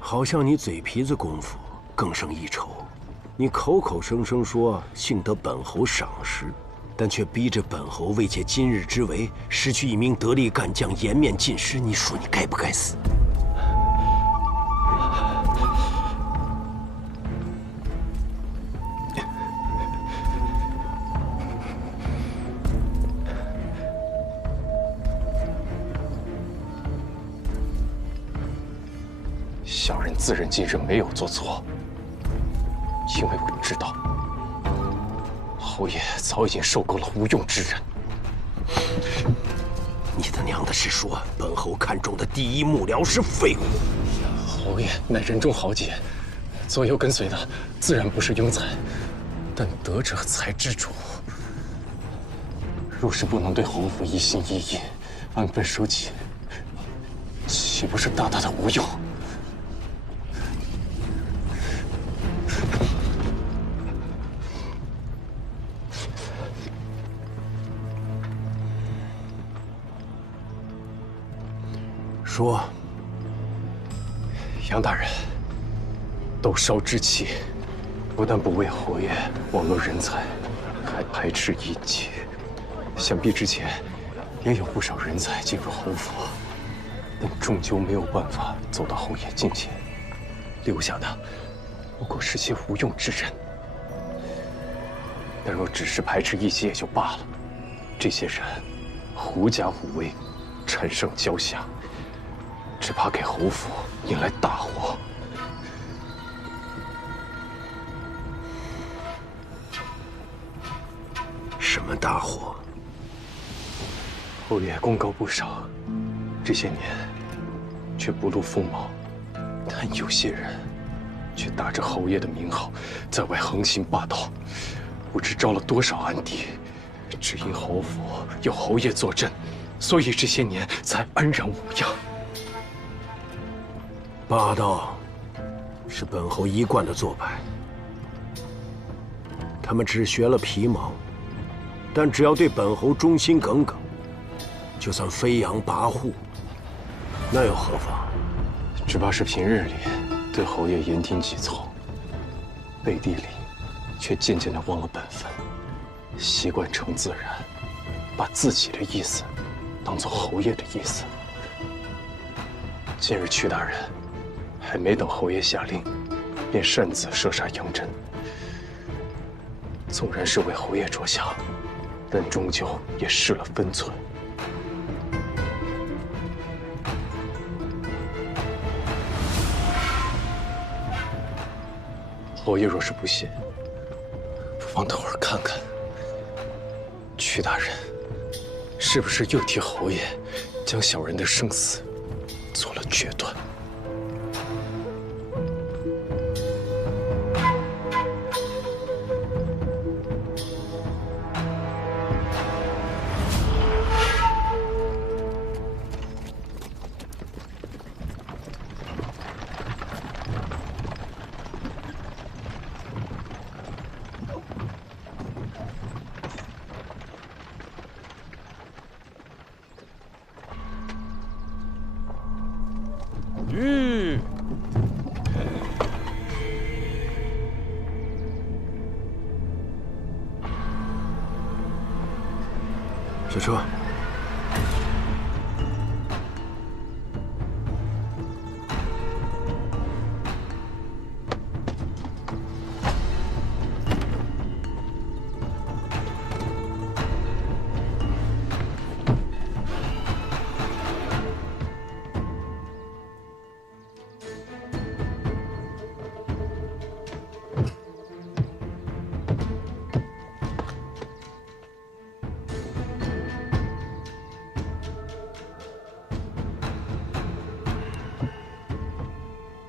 好像你嘴皮子功夫更胜一筹。你口口声声说幸得本侯赏识，但却逼着本侯为借今日之为，失去一名得力干将，颜面尽失。你说你该不该死？小人自认今日没有做错，因为我知道侯爷早已经受够了无用之人。你他娘的是说本侯看中的第一幕僚是废物？侯爷乃人中豪杰，左右跟随的自然不是庸才，但德者才知足。若是不能对侯府一心一意，安分守己，岂不是大大的无用？说，杨大人，斗烧之气，不但不为侯爷网罗人才，还排斥异己。想必之前也有不少人才进入侯府，但终究没有办法走到侯爷近前，留下的不过是些无用之人。但若只是排斥异己也就罢了，这些人狐假虎威，产生骄下，只怕给侯府引来大祸。什么大祸？侯爷功高不少，这些年却不露锋芒，但有些人却打着侯爷的名号，在外横行霸道，不知招了多少暗敌。只因侯府有侯爷坐镇，所以这些年才安然无恙。霸道是本侯一贯的做派，他们只学了皮毛，但只要对本侯忠心耿耿，就算飞扬跋扈，那又何妨？只怕是平日里对侯爷言听计从，背地里却渐渐地忘了本分，习惯成自然，把自己的意思当做侯爷的意思。今日屈大人还没等侯爷下令，便擅自射杀杨真。纵然是为侯爷着想，但终究也失了分寸。侯爷若是不信，不妨等会儿看看，屈大人是不是又替侯爷将小人的生死做了决断？下车。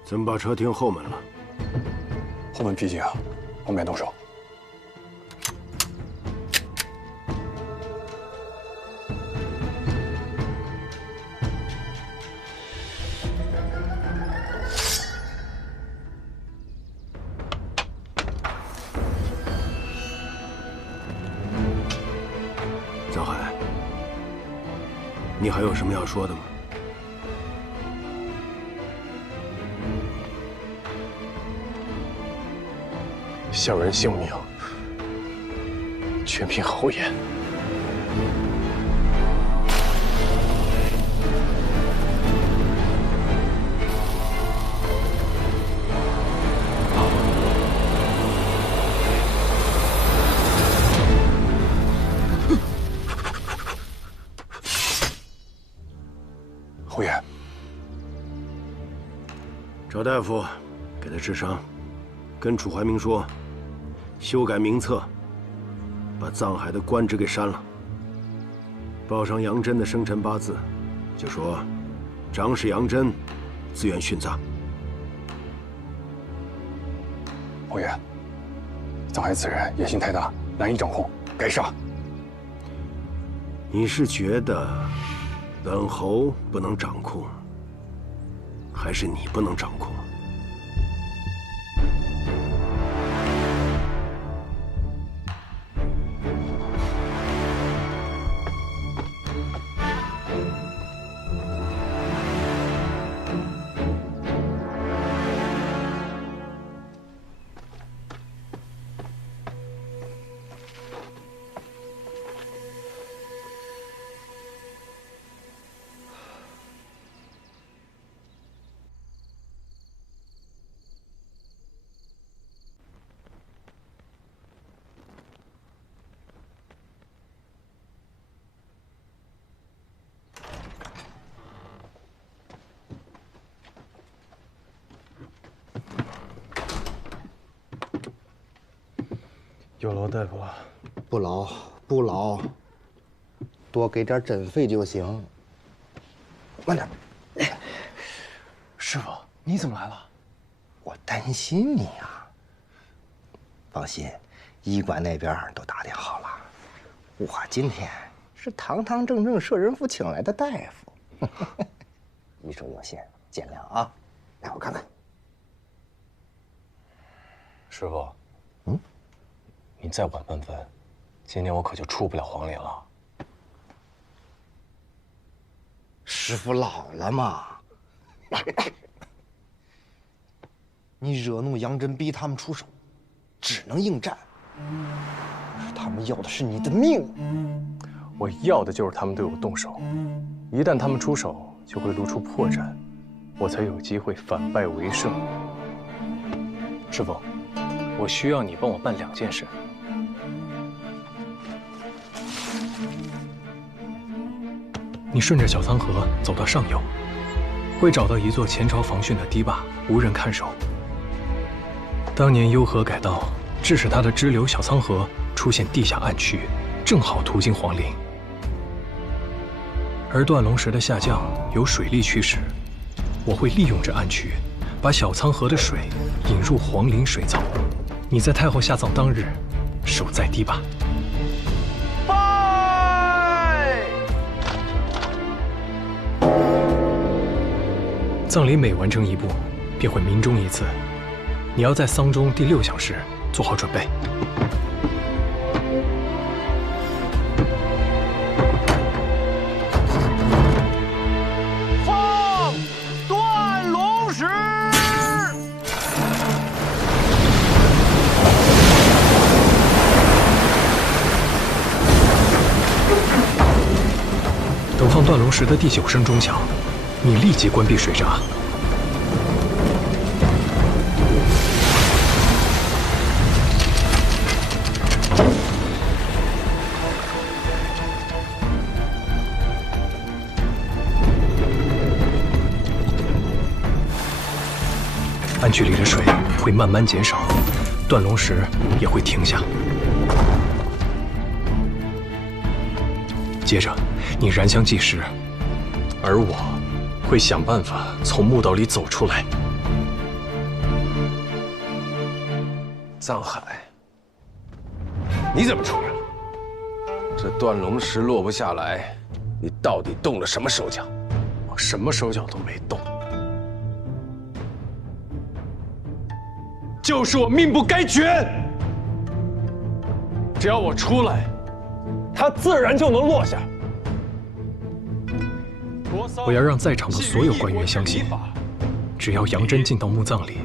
怎么把车停后门了？后门僻静啊，方便动手。张海，你还有什么要说的吗？ 小人性命，全凭侯爷。侯爷，赵大夫，给他治伤，跟楚怀明说。 修改名册，把藏海的官职给删了，报上杨真的生辰八字，就说长史杨真自愿殉葬。侯爷，藏海此人野心太大，难以掌控，该杀。你是觉得本侯不能掌控，还是你不能掌控？ 有劳大夫了。不劳不劳，多给点诊费就行。慢点。师傅，你怎么来了？我担心你啊。放心，医馆那边都打点好了。我今天是堂堂正正摄人府请来的大夫，医术有限，见谅啊。来，我看看。师傅，你再晚半分，今年我可就出不了皇陵了。师傅老了嘛，你惹怒杨真，逼他们出手，只能应战。可是他们要的是你的命。我要的就是他们对我动手，一旦他们出手，就会露出破绽，我才有机会反败为胜。师傅，我需要你帮我办2件事。 你顺着小仓河走到上游，会找到一座前朝防汛的堤坝，无人看守。当年幽河改道，致使它的支流小仓河出现地下暗区，正好途经皇陵。而断龙石的下降由水力驱使，我会利用这暗区，把小仓河的水引入皇陵水槽。你在太后下葬当日，守在堤坝。 葬礼每完成一步，便会鸣钟一次。你要在丧钟第6响时做好准备。放断龙石。时的第9声钟响，你立即关闭水闸。暗渠里的水会慢慢减少，断龙石也会停下。接着，你燃香计时，而我会想办法从墓道里走出来。藏海，你怎么出来了？这断龙石落不下来，你到底动了什么手脚？我什么手脚都没动。 就是我命不该绝，只要我出来，它自然就能落下。我要让在场的所有官员相信，只要杨真进到墓葬里，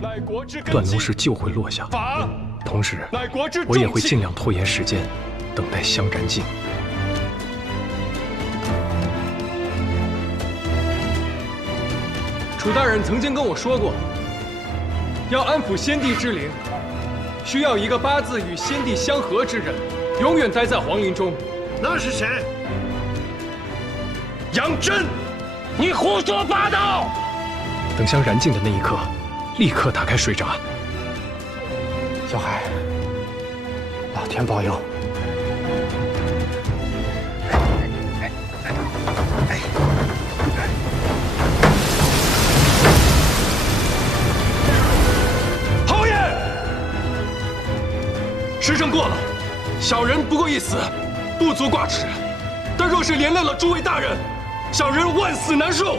断龙石就会落下。同时，我也会尽量拖延时间，等待香燃尽。楚大人曾经跟我说过。 要安抚先帝之灵，需要一个八字与先帝相合之人，永远待在皇陵中。那是谁？杨真，你胡说八道！等香燃尽的那一刻，立刻打开水闸。小海，老天保佑！时辰过了，小人不过一死，不足挂齿。但若是连累了诸位大人，小人万死难受。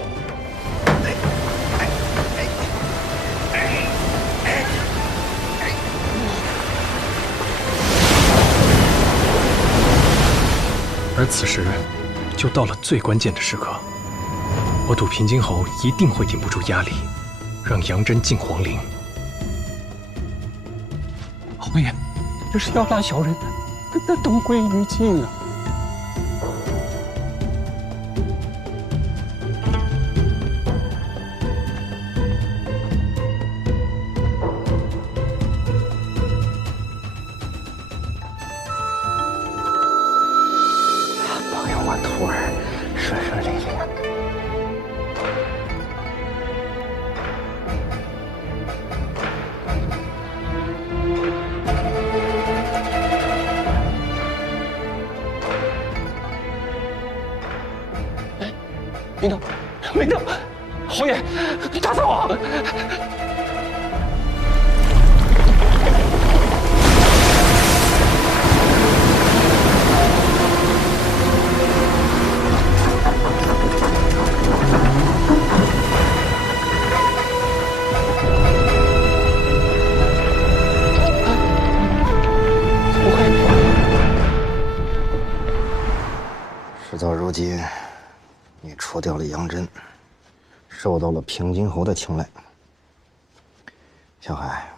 而此时，就到了最关键的时刻。我赌平津侯一定会顶不住压力，让杨真进皇陵。侯爷。 这是要拉小人的东归于尽啊！保佑我徒儿顺顺利利啊！ 明道，明道，侯爷，他走啊！事到如今。 你除掉了杨真，受到了平津侯的青睐。小海，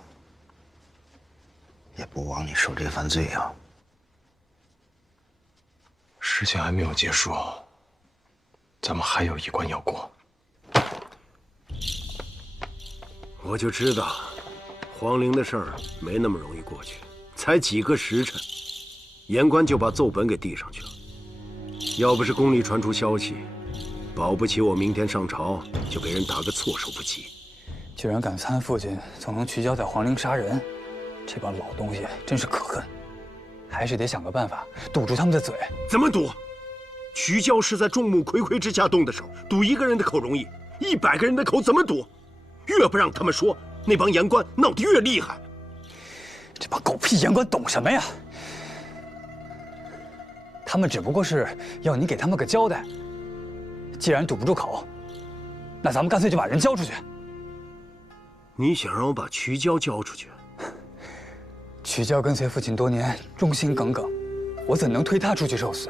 也不枉你受这番罪啊！事情还没有结束，咱们还有一关要过。我就知道，皇陵的事儿没那么容易过去，才几个时辰，言官就把奏本给递上去了。要不是宫里传出消息。 保不齐我明天上朝就被人打个措手不及。居然敢参父亲总能聚焦在皇陵杀人，这帮老东西真是可恨。还是得想个办法堵住他们的嘴。怎么堵？瞿娇是在众目睽睽之下动的手，堵一个人的口容易，100个人的口怎么堵？越不让他们说，那帮言官闹得越厉害。这帮狗屁言官懂什么呀？他们只不过是要你给他们个交代。 既然堵不住口，那咱们干脆就把人交出去。你想让我把瞿娇交出去？瞿娇跟随父亲多年，忠心耿耿，我怎能推他出去受死？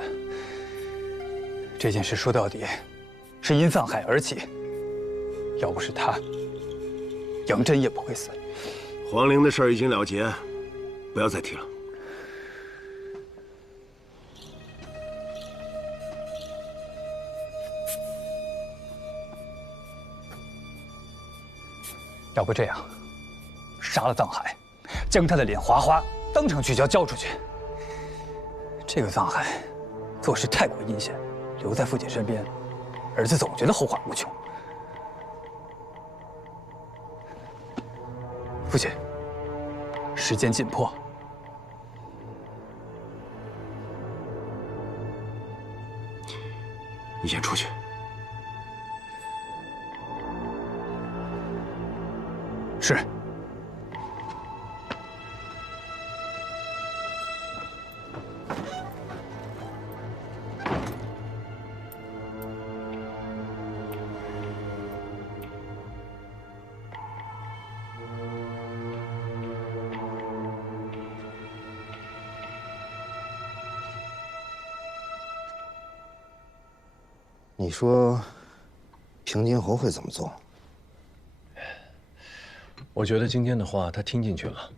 这件事说到底，是因藏海而起。要不是他，杨真也不会死。皇陵的事儿已经了结，不要再提了。要不这样，杀了藏海，将他的脸哗哗当场取消交出去。这个藏海做事太过阴险，留在父亲身边，儿子总觉得后患无穷。父亲，时间紧迫，你先出去。是。你说，平津侯会怎么做？我觉得今天的话他听进去了，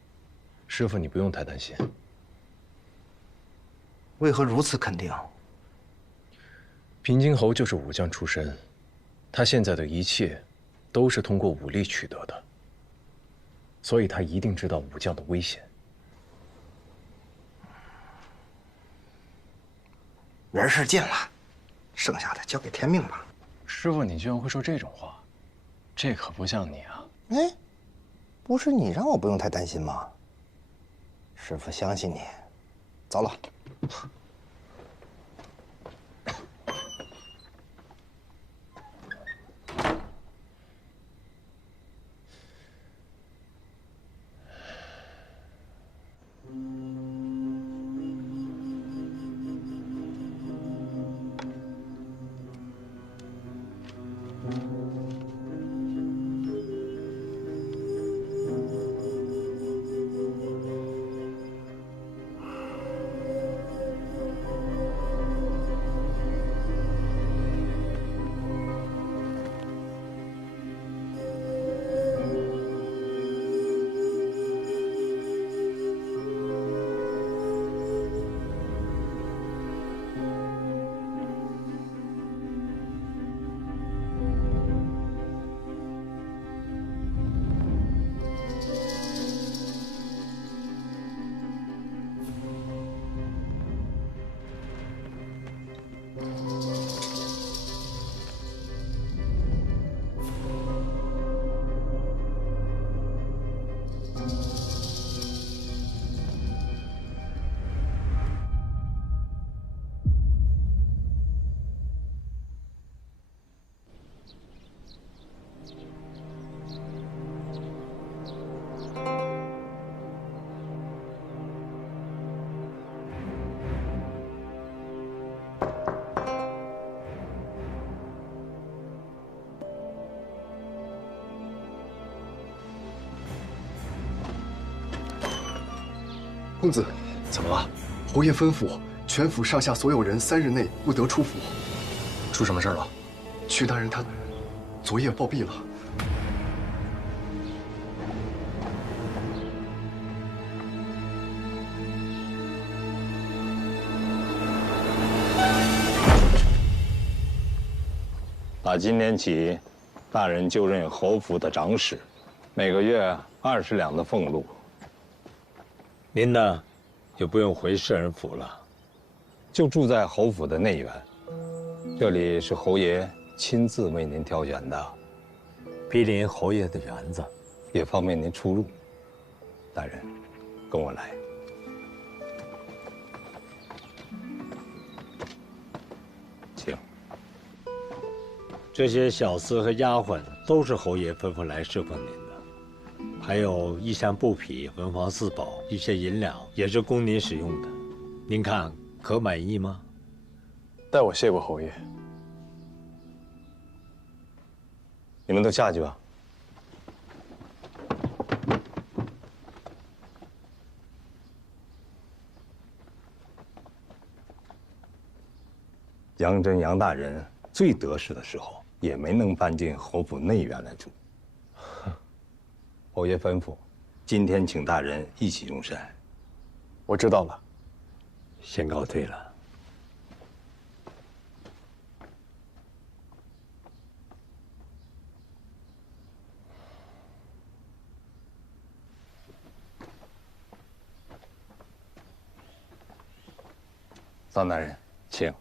师傅你不用太担心。为何如此肯定？平津侯就是武将出身，他现在的一切都是通过武力取得的，所以他一定知道武将的危险。人事尽了，剩下的交给天命吧。师傅，你居然会说这种话，这可不像你啊！哎，不是你让我不用太担心吗？师傅相信你，走了。公子，怎么了？侯爷吩咐全府上下所有人3日内不得出府。出什么事了？屈大人他昨夜暴毙了。打今年起，大人就任侯府的长史，每个月20两的俸禄。您呢，就不用回世人府了，就住在侯府的内园。这里是侯爷亲自为您挑选的，毗邻侯爷的园子，也方便您出入。大人，跟我来。请。这些小厮和丫鬟都是侯爷吩咐来侍奉您的。还有衣衫布匹、文房四宝，一些银两也是供您使用的。您看可满意吗？代我谢过侯爷。你们都下去吧。杨真杨大人最得势的时候，也没能搬进侯府内院来住。侯爷吩咐，今天请大人一起用膳。我知道了，先告退了。臧大人，请。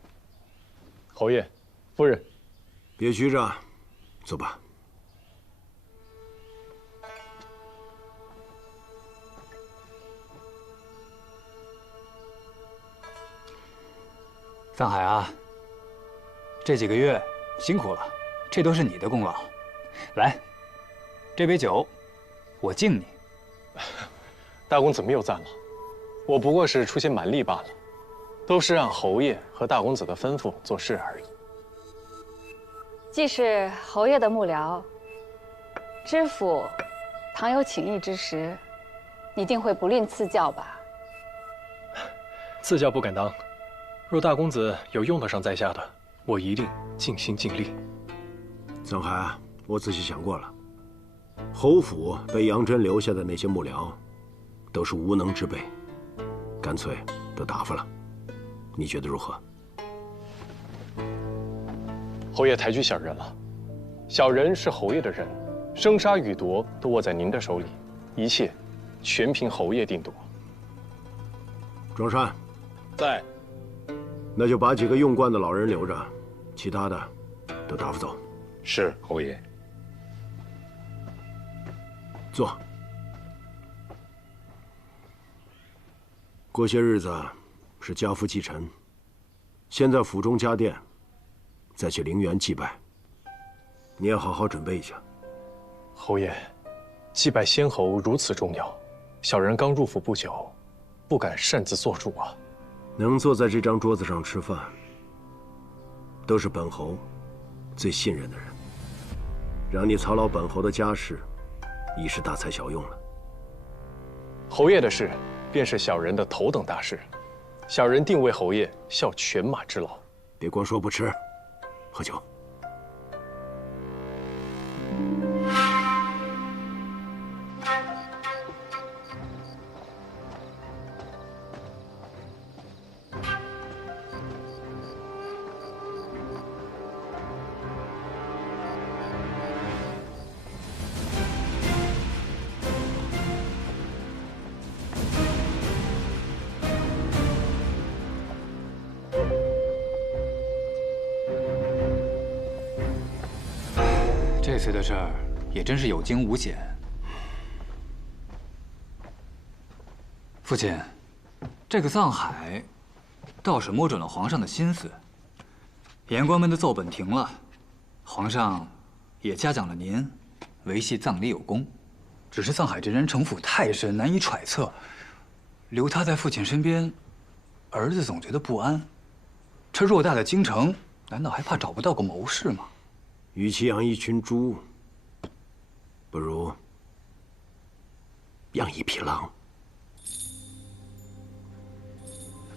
侯爷，夫人，别拘着，走吧。藏海啊，这几个月辛苦了，这都是你的功劳。来，这杯酒，我敬你。大公子谬赞了，我不过是出些蛮力罢了，都是按侯爷和大公子的吩咐做事而已。既是侯爷的幕僚，知府倘有请意之时，你定会不吝赐教吧？赐教不敢当，若大公子有用得上在下的，我一定尽心尽力。藏海啊，我仔细想过了，侯府被杨真留下的那些幕僚，都是无能之辈，干脆都打发了。你觉得如何？侯爷抬举小人了，小人是侯爷的人，生杀予夺都握在您的手里，一切全凭侯爷定夺。庄山，在。那就把几个用惯的老人留着，其他的都打发走。是，侯爷。坐。过些日子是家父继承，先在府中加殿，再去陵园祭拜。你也好好准备一下。侯爷，祭拜先侯如此重要，小人刚入府不久，不敢擅自做主啊。能坐在这张桌子上吃饭，都是本侯最信任的人。让你操劳本侯的家事，已是大材小用了。侯爷的事，便是小人的头等大事，小人定为侯爷效犬马之劳。别光说不吃，喝酒。这次的事儿也真是有惊无险。父亲，这个藏海倒是摸准了皇上的心思。言官们的奏本停了，皇上也嘉奖了您，维系葬礼有功。只是藏海这人城府太深，难以揣测。留他在父亲身边，儿子总觉得不安。这偌大的京城，难道还怕找不到个谋士吗？与其养一群猪，不如养一匹狼。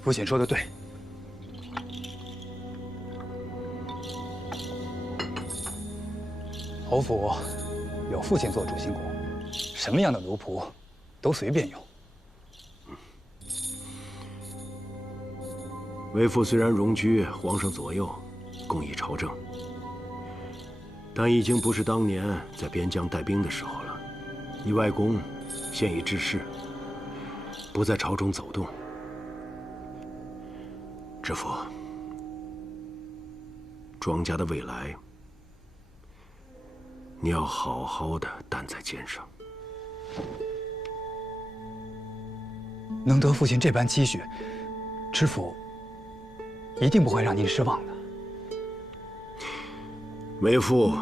父亲说的对。侯府有父亲做主心骨，什么样的奴仆都随便用。为父虽然荣居皇上左右，供以朝政，但已经不是当年在边疆带兵的时候了。你外公现已致仕，不在朝中走动。知府，庄家的未来，你要好好的担在肩上。能得父亲这般期许，知府一定不会让您失望的。为父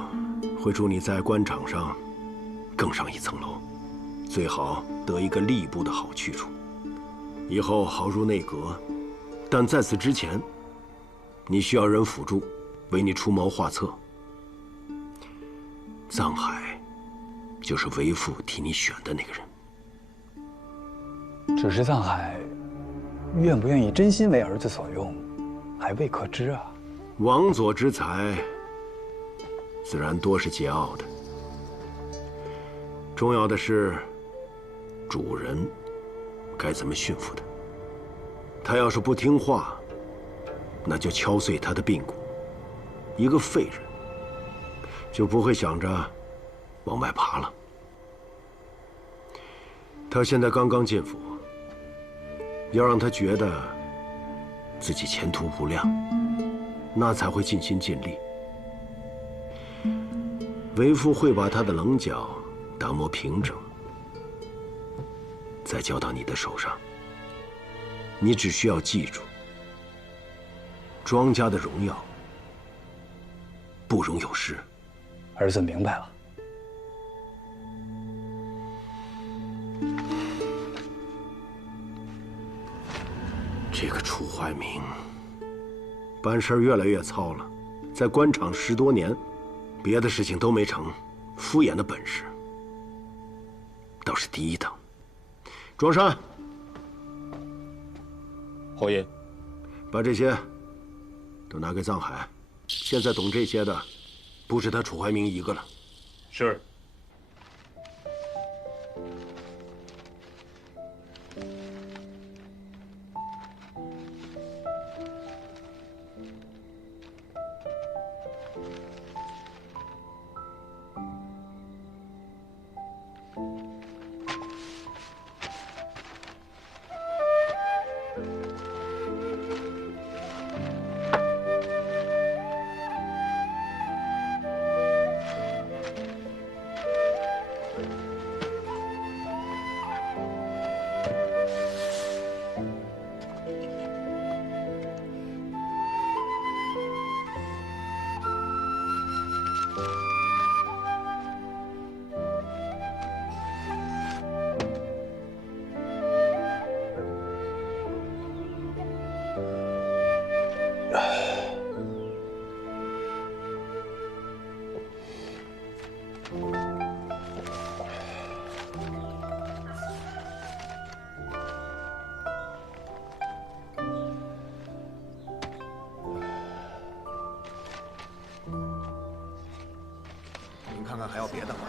会祝你在官场上更上一层楼，最好得一个吏部的好去处，以后好入内阁。但在此之前，你需要人辅助，为你出谋划策。藏海就是为父替你选的那个人。只是藏海愿不愿意真心为儿子所用，还未可知啊。王佐之才，自然多是桀骜的。重要的是，主人该怎么驯服他。他要是不听话，那就敲碎他的髌骨。一个废人，就不会想着往外爬了。他现在刚刚进府，要让他觉得自己前途无量，那才会尽心尽力。为父会把他的棱角打磨平整，再交到你的手上。你只需要记住，庄家的荣耀不容有失。儿子明白了。这个楚怀明办事越来越糙了，在官场10多年，别的事情都没成，敷衍的本事倒是第一等。庄山，侯爷，把这些都拿给藏海。现在懂这些的，不止他楚怀明一个了。是。您看看还要别的吗？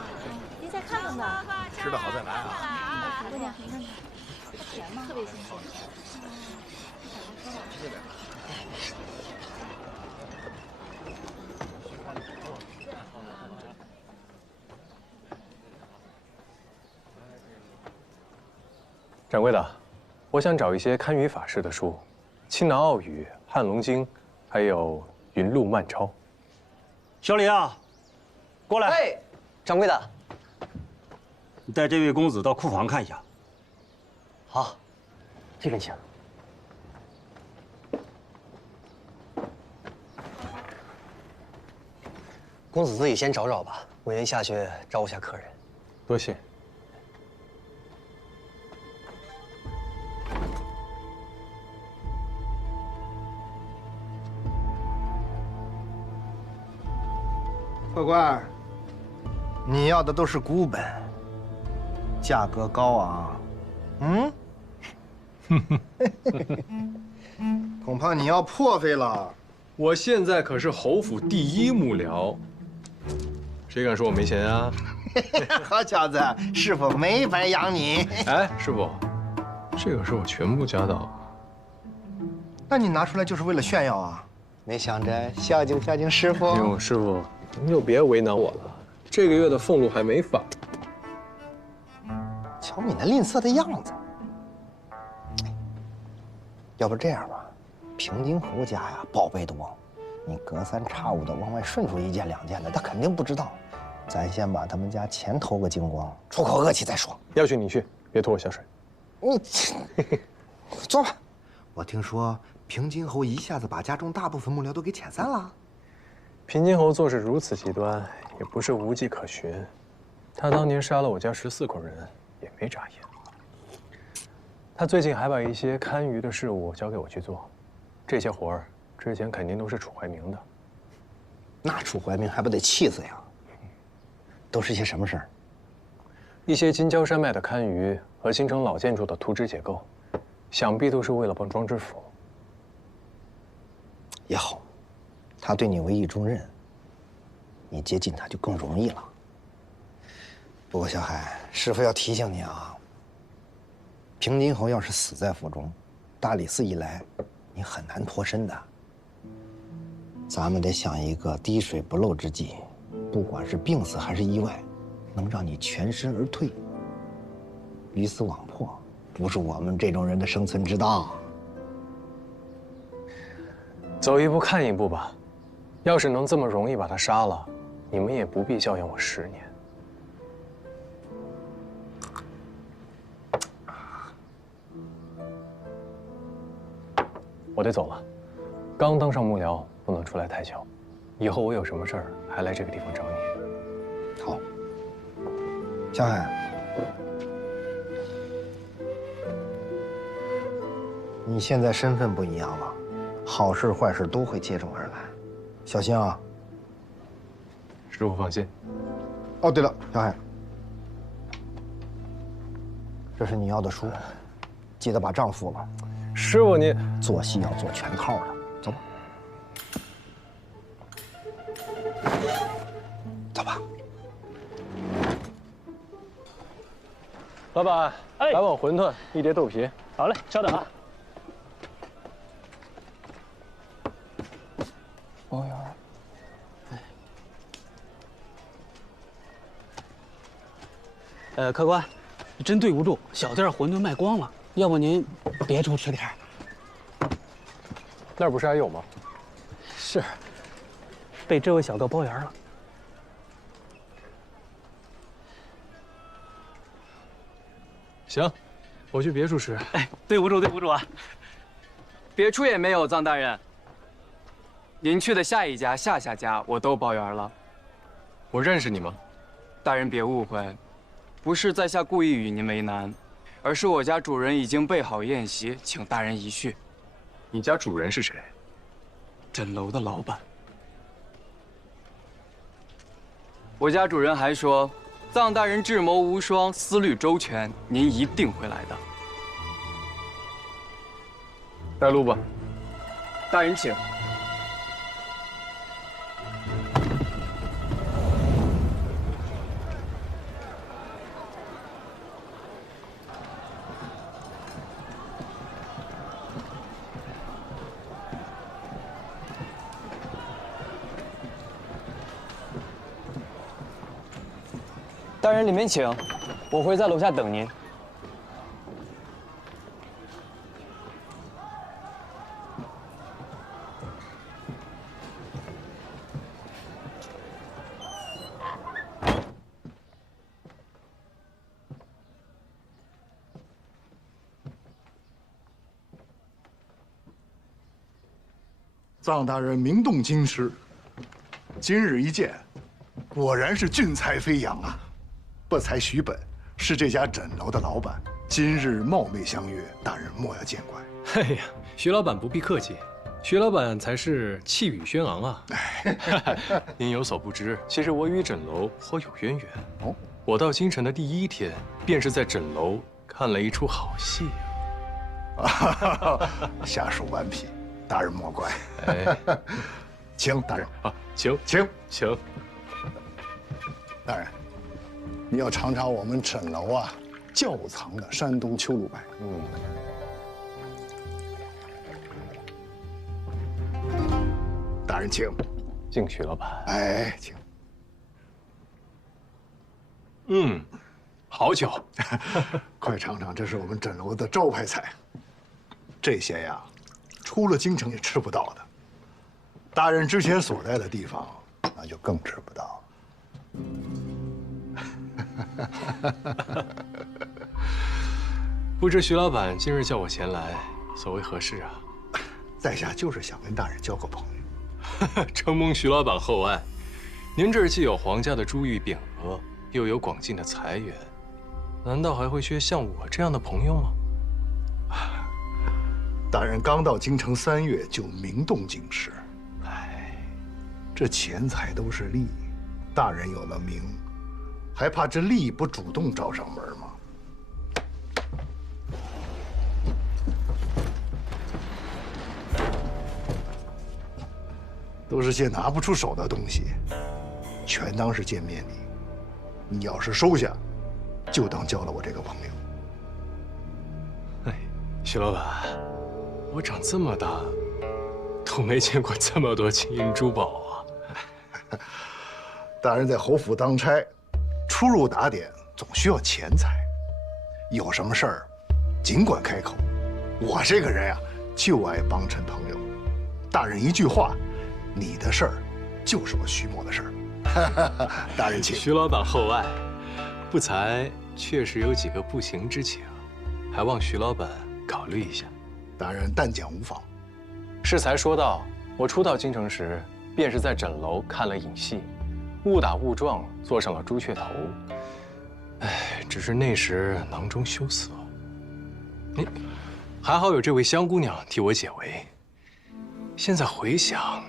您再看看吧，吃得好再来啊！姑娘，您看看，甜吗？特别新鲜。掌柜的，我想找一些堪舆法式的书，《青囊奥语》《汉龙经》，还有《云录漫抄》。小李啊，过来。哎，掌柜的，你带这位公子到库房看一下。好，这边请。公子自己先找找吧，我先下去招呼下客人。多谢。客官，你要的都是孤本，价格高昂，恐怕你要破费了。我现在可是侯府第1幕僚，谁敢说我没钱啊？好小子，师傅没白养你。哎，师傅，这个是我全部家当。那你拿出来就是为了炫耀啊？没想着孝敬孝敬师傅。哎呦，师傅，您就别为难我了，这个月的俸禄还没发。瞧你那吝啬的样子。要不这样吧，平津侯家呀宝贝多，你隔三差五的往外顺出1件2件的，他肯定不知道。咱先把他们家钱偷个精光，出口恶气再说。要去你去，别拖我下水。你坐吧。我听说平津侯一下子把家中大部分幕僚都给遣散了。平津侯做事如此极端，也不是无迹可寻。他当年杀了我家14口人，也没眨眼。他最近还把一些堪舆的事务交给我去做，这些活儿之前肯定都是楚怀明的。那楚怀明还不得气死呀？都是些什么事儿？一些京郊山脉的堪舆和新城老建筑的图纸解构，想必都是为了帮庄知府。也好，他对你委以重任，你接近他就更容易了。不过小海，师傅要提醒你啊，平津侯要是死在府中，大理寺一来，你很难脱身的。咱们得想一个滴水不漏之计，不管是病死还是意外，能让你全身而退。鱼死网破，不是我们这种人的生存之道。走一步看一步吧。要是能这么容易把他杀了，你们也不必教养我10年。我得走了，刚当上幕僚，不能出来太久。以后我有什么事儿，还来这个地方找你。好，小海，你现在身份不一样了，好事坏事都会接踵而来，小心啊！师傅放心。哦，对了，小海，这是你要的书，记得把账付了。师傅，你做戏要做全套的，走吧。走吧。老板，来碗馄饨，1碟豆皮。好嘞，稍等啊。包圆。客官，真对不住，小店馄饨卖光了，要不您别处吃点儿。那儿不是还有吗？是，被这位小哥包圆了。行，我去别处吃。哎，对不住，对不住啊。别处也没有，臧大人。您去的下一家、下下家我都包圆了。我认识你吗？大人别误会，不是在下故意与您为难，而是我家主人已经备好宴席，请大人一叙。你家主人是谁？枕楼的老板。我家主人还说，臧大人智谋无双，思虑周全，您一定会来的。带路吧。大人请。大人，里面请，我会在楼下等您。臧大人名动京师，今日一见，果然是俊才飞扬啊！不才徐本是这家枕楼的老板，今日冒昧相约，大人莫要见怪。哎呀，徐老板不必客气，徐老板才是气宇轩昂啊！您有所不知，其实我与枕楼颇有渊源。哦，我到京城的第1天，便是在枕楼看了一出好戏啊！下属顽皮，大人莫怪。哎，请大人啊，请。大人，你要尝尝我们枕楼啊窖藏的山东秋露白。大人请。敬徐老板。哎，请。好酒。快尝尝，这是我们枕楼的招牌菜。这些呀，出了京城也吃不到的。大人之前所在的地方，那就更吃不到了。不知徐老板今日叫我前来，所为何事啊？在下就是想跟大人交个朋友。承蒙徐老板厚爱，您这儿既有皇家的珠玉匾额，又有广进的财源，难道还会缺像我这样的朋友吗？大人刚到京城3月就名动京师，这钱财都是利，大人有了名，还怕这利不主动找上门吗？都是些拿不出手的东西，全当是见面礼。你要是收下，就当交了我这个朋友。哎，徐老板，我长这么大，都没见过这么多金银珠宝啊！大人在侯府当差，出入打点总需要钱财，有什么事儿尽管开口。我这个人呀，就爱帮衬朋友。大人一句话，你的事儿就是我徐某的事儿。大人请。徐老板厚爱，不才确实有几个不情之请，还望徐老板考虑一下。大人但讲无妨。适才说道，我初到京城时，便是在枕楼看了影戏，误打误撞坐上了朱雀头。哎，只是那时囊中羞涩。还好有这位香姑娘替我解围。现在回想，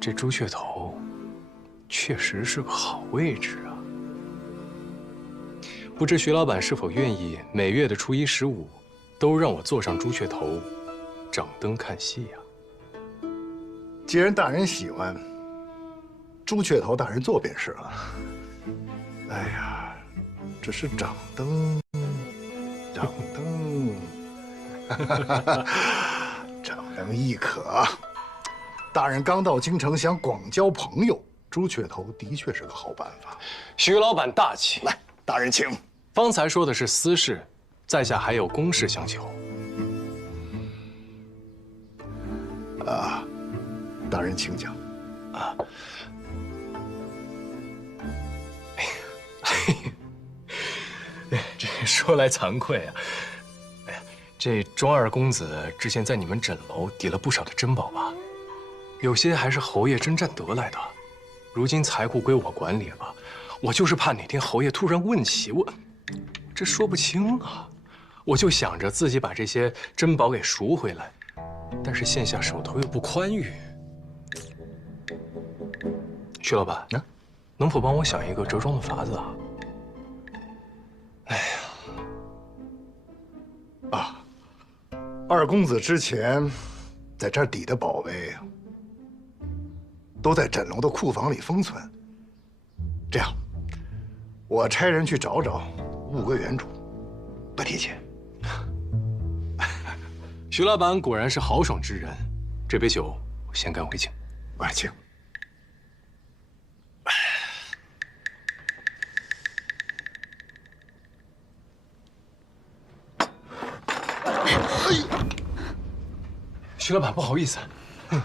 这朱雀头确实是个好位置啊。不知徐老板是否愿意每月的初一、15，都让我坐上朱雀头，掌灯看戏呀？既然大人喜欢，朱雀头大人坐便是了。哎呀，只是掌灯，掌灯，掌灯亦可。大人刚到京城，想广交朋友，朱雀头的确是个好办法。徐老板大气。来，大人请。方才说的是私事，在下还有公事相求。大人请讲。这说来惭愧啊。哎呀，这庄二公子之前在你们枕楼抵了不少的珍宝吧？有些还是侯爷征战得来的。如今财库归我管理了，我就是怕哪天侯爷突然问起，我这说不清啊。我就想着自己把这些珍宝给赎回来，但是现下手头又不宽裕。徐老板，能否帮我想一个折中的法子啊？哎呀，二公子之前在这儿抵的宝贝，都在枕楼的库房里封存。这样，我差人去找找，物归原主，不提钱。徐老板果然是豪爽之人，这杯酒我先干为敬。快请。徐老板，不好意思，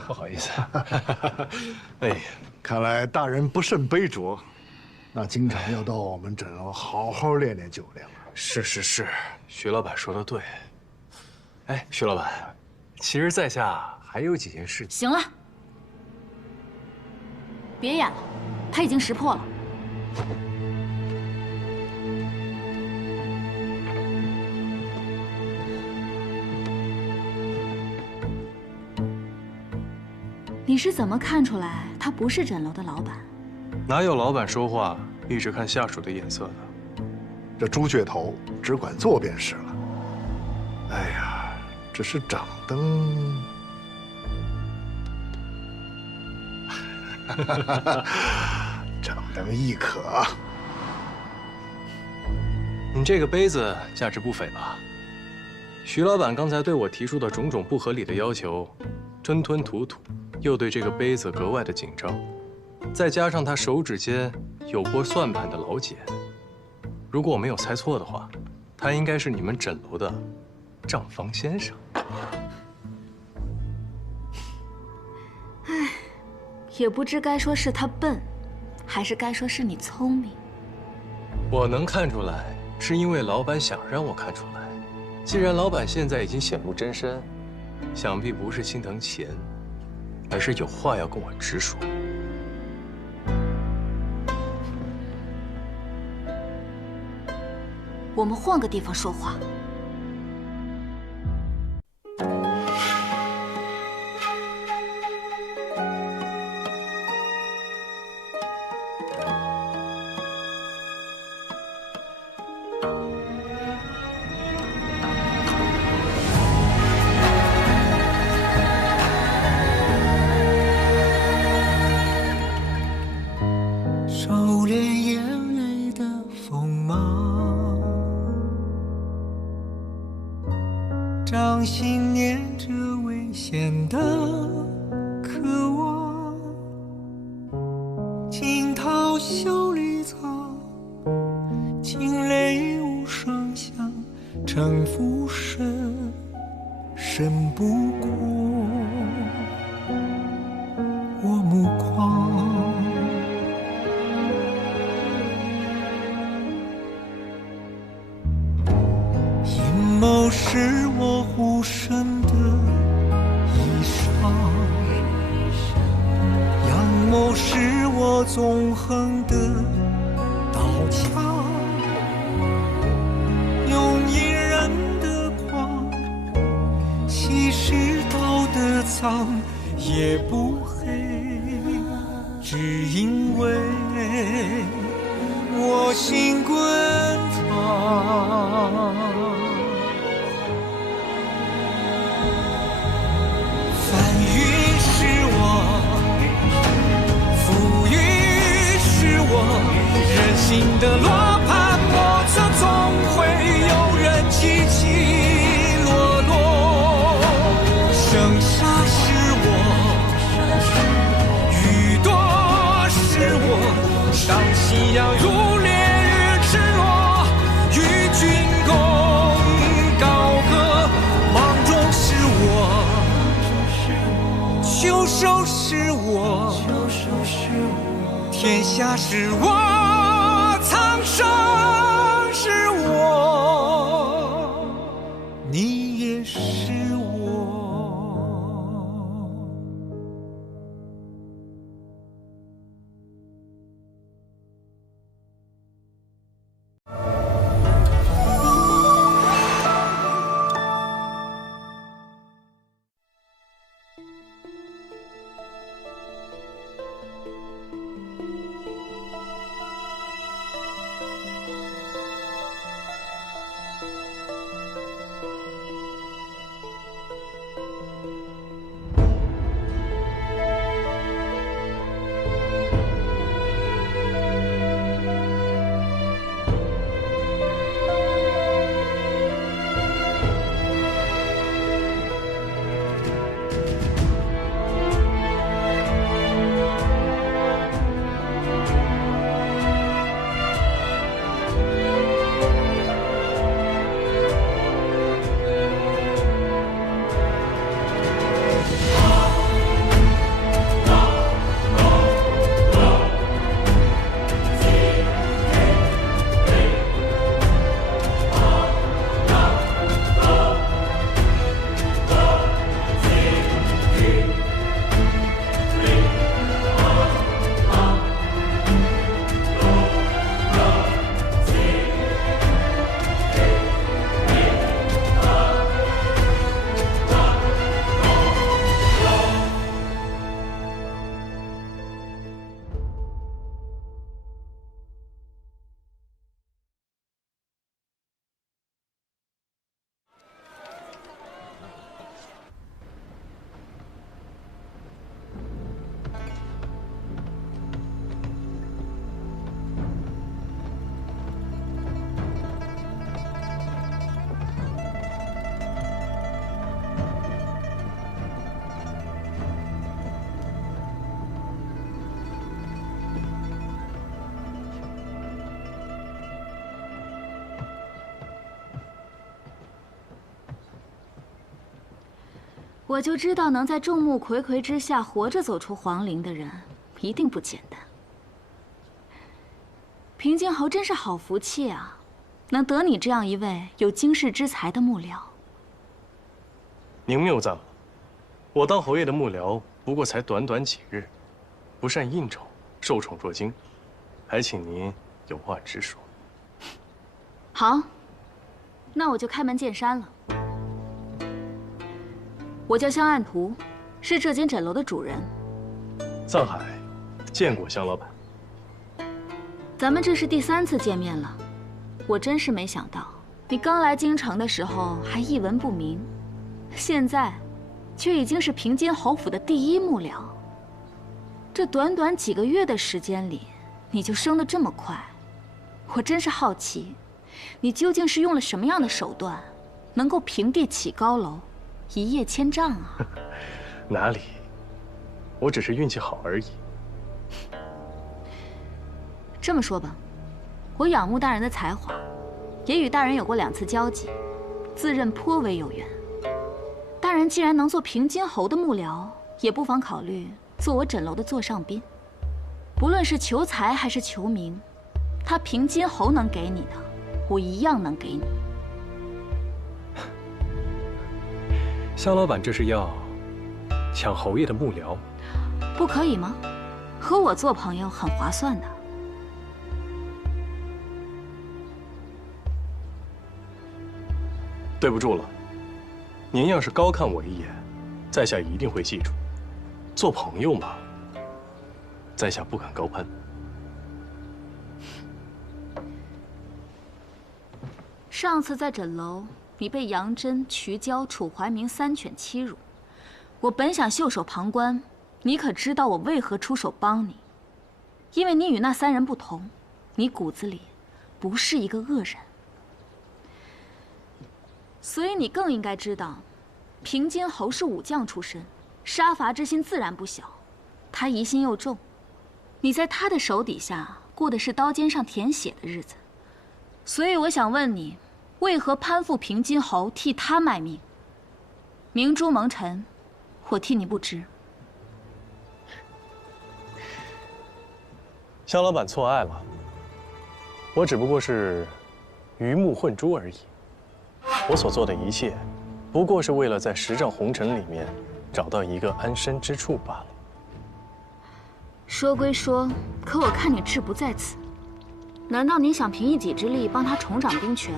不好意思。哎，看来大人不甚杯酌，那经常要到我们枕楼好好练练酒量了。是，徐老板说的对。哎，徐老板，其实在下还有几件事情。行了，别演了，他已经识破了。你是怎么看出来他不是枕楼的老板？哪有老板说话一直看下属的眼色的？这朱雀头只管做便是了。哎呀，只是掌灯，掌灯亦可。你这个杯子价值不菲吧？徐老板刚才对我提出的种种不合理的要求，吞吞吐吐，又对这个杯子格外的紧张，再加上他手指间有拨算盘的老茧，如果我没有猜错的话，他应该是你们枕楼的账房先生。唉，也不知该说是他笨，还是该说是你聪明。我能看出来，是因为老板想让我看出来。既然老板现在已经显露真身，想必不是心疼钱，而是有话要跟我直说。我们换个地方说话。收敛眼泪的锋芒，掌心念着危险的渴望，惊涛袖里藏，惊雷无声响，城府深深不过。纵横的刀枪，用隐忍的狂，稀世道的藏也不黑，只因为我心滚烫。翻云是我，浮云是我，人心的罗盘莫测，总会有人起起落落。生杀是我，雨多是我，当夕阳如烈日赤裸，与君共高歌。芒种是我，秋收是我，天下是我，苍生是我，你也是我。我就知道能在众目睽睽之下活着走出皇陵的人，一定不简单。平津侯真是好福气啊，能得你这样一位有经世之才的幕僚。您谬赞了，我当侯爷的幕僚不过才短短几日，不善应酬，受宠若惊，还请您有话直说。好，那我就开门见山了。我叫香岸图，是这间诊楼的主人。藏海，见过香老板。咱们这是第3次见面了，我真是没想到，你刚来京城的时候还一文不名，现在却已经是平津侯府的第1幕僚。这短短几个月的时间里，你就升得这么快，我真是好奇，你究竟是用了什么样的手段，能够平地起高楼？一叶千丈啊！哪里，我只是运气好而已。这么说吧，我仰慕大人的才华，也与大人有过2次交集，自认颇为有缘。大人既然能做平津侯的幕僚，也不妨考虑做我诊楼的座上宾。不论是求财还是求名，他平津侯能给你的，我一样能给你。香老板这是要抢侯爷的幕僚？不可以吗？和我做朋友很划算的。对不住了，您要是高看我一眼，在下一定会记住。做朋友嘛，在下不敢高攀。上次在诊楼，你被杨真、瞿娇、楚怀明三犬欺辱，我本想袖手旁观，你可知道我为何出手帮你？因为你与那三人不同，你骨子里不是一个恶人。所以你更应该知道，平津侯是武将出身，杀伐之心自然不小。他疑心又重，你在他的手底下过的是刀尖上舔血的日子。所以我想问你，为何攀附平津侯，替他卖命？明珠蒙尘，我替你不知。肖老板错爱了，我只不过是鱼目混珠而已。我所做的一切，不过是为了在10丈红尘里面找到一个安身之处罢了。说归说，可我看你志不在此。难道你想凭一己之力帮他重掌兵权，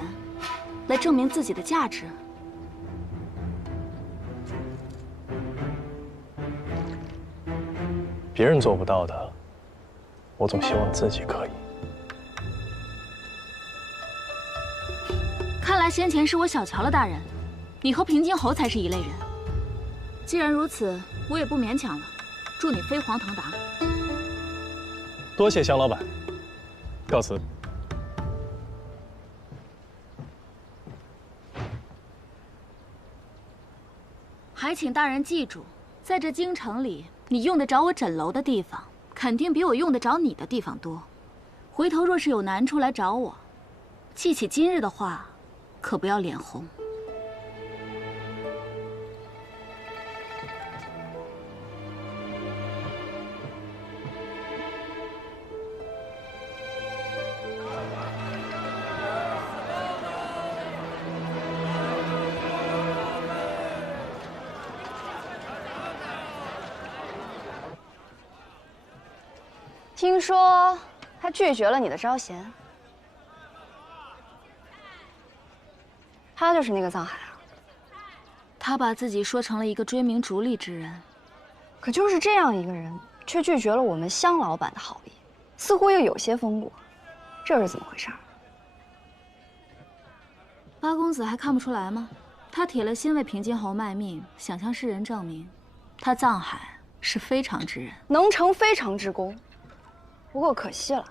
来证明自己的价值？别人做不到的，我总希望自己可以。看来先前是我小瞧了大人，你和平津侯才是一类人。既然如此，我也不勉强了，祝你飞黄腾达。多谢肖老板，告辞。还请大人记住，在这京城里，你用得着我诊楼的地方，肯定比我用得着你的地方多。回头若是有难处来找我，记起今日的话，可不要脸红。听说他拒绝了你的招贤，他就是那个藏海啊。他把自己说成了一个追名逐利之人，可就是这样一个人，却拒绝了我们香老板的好意，似乎又有些风骨，这是怎么回事？八公子还看不出来吗？他铁了心为平津侯卖命，想向世人证明，他藏海是非常之人，能成非常之功。不过可惜了，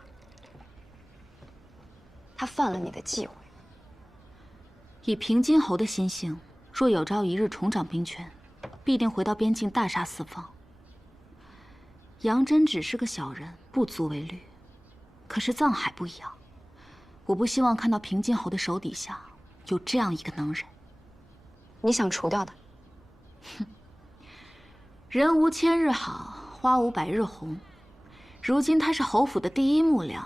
他犯了你的忌讳。以平津侯的心性，若有朝一日重掌兵权，必定回到边境大杀四方。杨真只是个小人，不足为虑。可是藏海不一样，我不希望看到平津侯的手底下有这样一个能人。你想除掉他？哼，人无千日好，花无百日红。如今他是侯府的第一幕僚，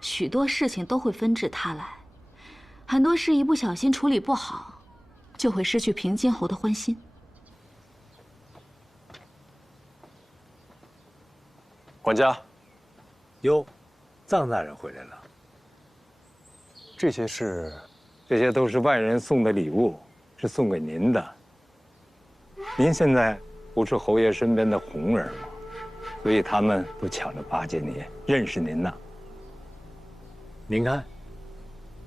许多事情都会分至他来，很多事一不小心处理不好，就会失去平津侯的欢心。管家，哟，藏大人回来了。这些是，这些都是外人送的礼物，是送给您的。您现在不是侯爷身边的红人吗？所以他们都抢着巴结您，认识您呢。您看，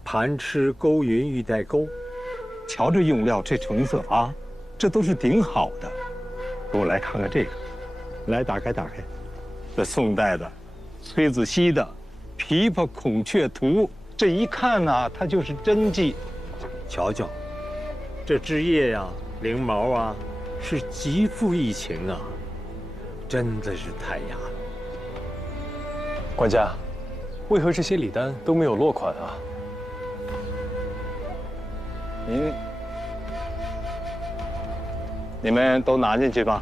盘吃勾云玉带钩，瞧这用料，这成色啊，这都是顶好的。给我来看看这个，来打开打开，这宋代的，崔子熙的《琵琶孔雀图》，这一看呢，它就是真迹。瞧瞧，这枝叶呀、翎毛啊，是极富逸情啊。真的是太雅了。管家，为何这些礼单都没有落款啊？你们都拿进去吧。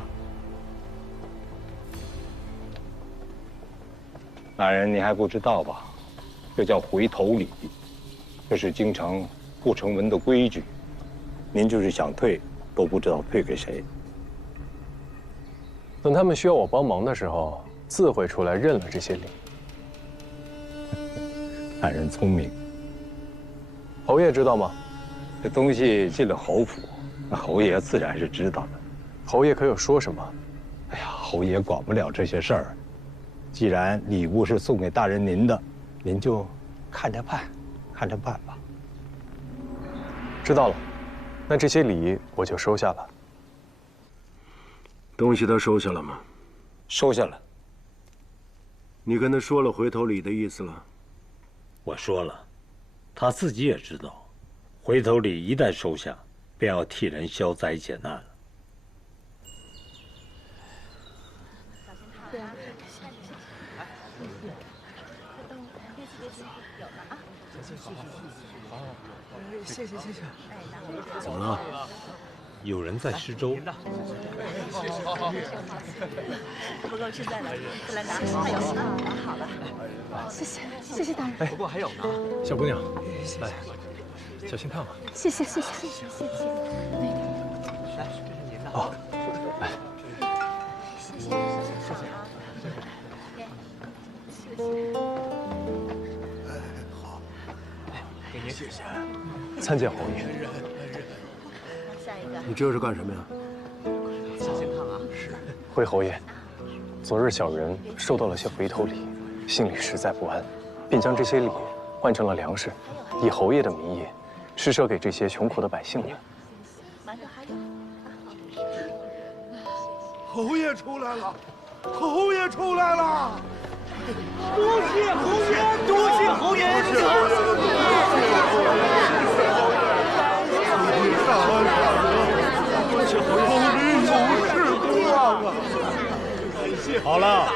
大人，你还不知道吧？这叫回头礼，这是京城不成文的规矩。您就是想退，都不知道退给谁。等他们需要我帮忙的时候，自毁出来认了这些礼。大人聪明。侯爷知道吗？这东西进了侯府，那侯爷自然是知道的。侯爷可有说什么？哎呀，侯爷管不了这些事儿。既然礼物是送给大人您的，您就看着办，看着办吧。知道了，那这些礼我就收下了。东西都收下了吗？收下了。你跟他说了回头礼的意思了？我说了，他自己也知道，回头礼一旦收下，便要替人消灾解难了。谢谢。怎么了？有人在施粥。不够吃再来，再来拿，还有好了。谢谢大人。不过还有呢，小姑娘，来，小心看吧。谢谢。来，这是您的。哦，来。谢谢。好，给您谢谢。参见侯爷。你这是干什么呀？小心烫啊！是。回侯爷，昨日小人收到了些回头礼，心里实在不安，便将这些礼换成了粮食，以侯爷的名义施舍给这些穷苦的百姓了。侯爷出来了！侯爷出来了！多谢侯爷！多谢侯爷！多谢侯爷！好了，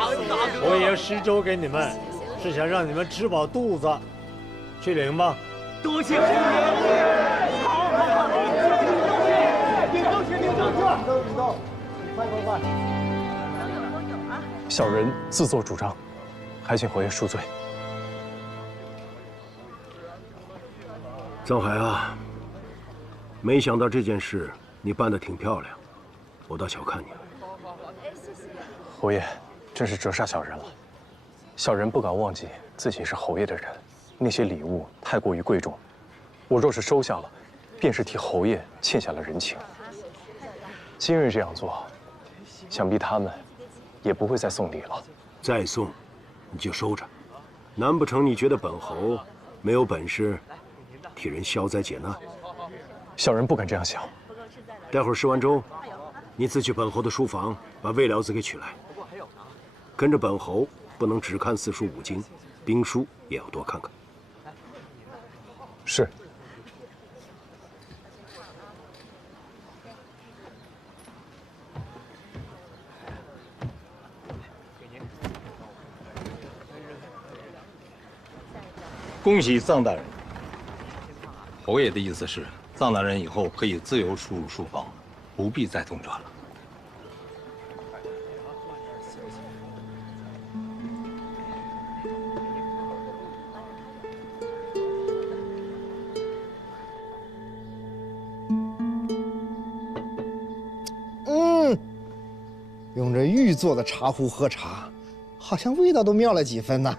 侯爷施粥给你们，是想让你们吃饱肚子，去领吧。多谢侯爷！好，领到，快！小人自作主张，还请侯爷恕罪。藏海啊，没想到这件事你办得挺漂亮，我倒小看你了。侯爷，真是折煞小人了。小人不敢忘记自己是侯爷的人，那些礼物太过于贵重，我若是收下了，便是替侯爷欠下了人情。今日这样做，想必他们也不会再送礼了。再送，你就收着。难不成你觉得本侯没有本事替人消灾解难？小人不敢这样想。待会儿施完粥，你自去本侯的书房把魏辽子给取来。跟着本侯，不能只看四书五经，兵书也要多看看。是。恭喜藏大人。侯爷的意思是，藏大人以后可以自由出入书房，不必再通传了。用这玉做的茶壶喝茶，好像味道都妙了几分呢。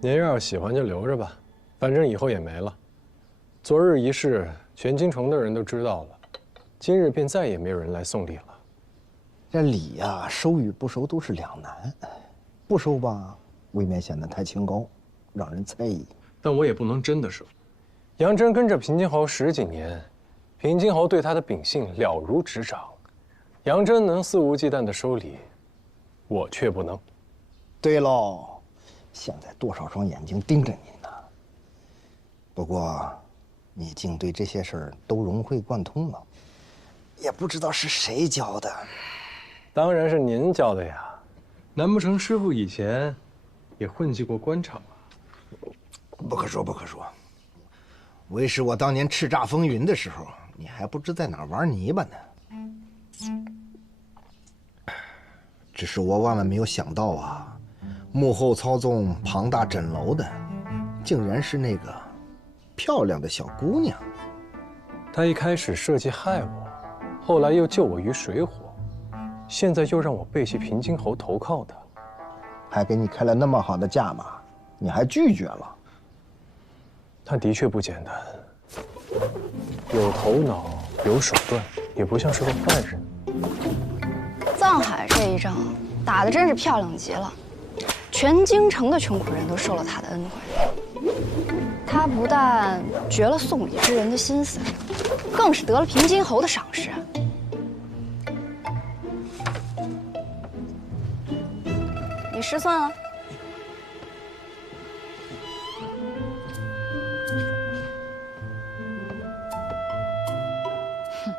您要是喜欢就留着吧，反正以后也没了。昨日一事，全京城的人都知道了，今日便再也没有人来送礼了。这礼呀，收与不收都是两难，不收吧，未免显得太清高，让人猜疑。但我也不能真的收。杨真跟着平津侯10几年，平津侯对他的秉性了如指掌。杨真能肆无忌惮的收礼，我却不能。对喽，现在多少双眼睛盯着您呢。不过，你竟对这些事儿都融会贯通了，也不知道是谁教的。当然是您教的呀，难不成师傅以前也混迹过官场啊？不可说，不可说。为师我当年叱咤风云的时候，你还不知在哪儿玩泥巴呢。只是我万万没有想到啊，幕后操纵庞大枕楼的，竟然是那个漂亮的小姑娘。她一开始设计害我，后来又救我于水火，现在又让我背弃平津侯投靠她，还给你开了那么好的价码，你还拒绝了。他的确不简单，有头脑，有手段，也不像是个坏人。藏海这一仗打得真是漂亮极了，全京城的穷苦人都受了他的恩惠。他不但绝了送礼之人的心思，更是得了平津侯的赏识。你失算了。哼，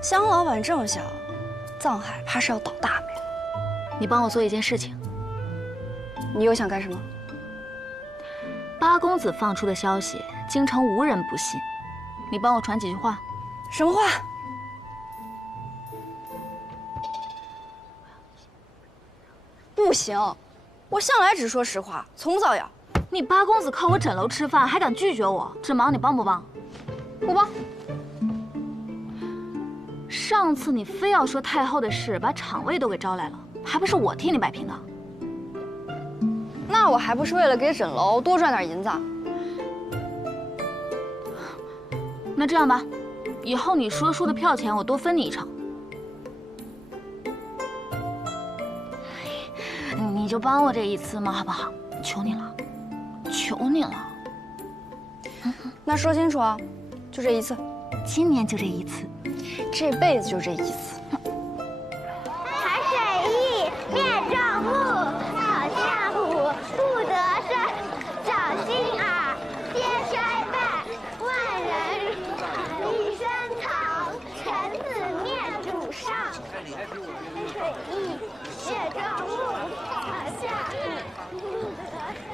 香老板这么小，藏海怕是要倒大霉了。你帮我做一件事情。你又想干什么？八公子放出的消息，京城无人不信。你帮我传几句话。什么话？不行，我向来只说实话，从不造谣。你八公子靠我枕楼吃饭，还敢拒绝我？这忙你帮不帮？不帮。上次你非要说太后的事，把厂卫都给招来了，还不是我替你摆平的？那我还不是为了给枕楼多赚点银子？那这样吧，以后你说书的票钱我多分你一成。你就帮我这一次嘛，好不好？求你了，求你了。那说清楚啊，就这一次。今年就这一次，这辈子就这一次。财水易，面状物，草下虎，不得胜，小心耳，皆衰败，万人一身藏，臣子面主上。财水易，面状物，草下虎，不得胜。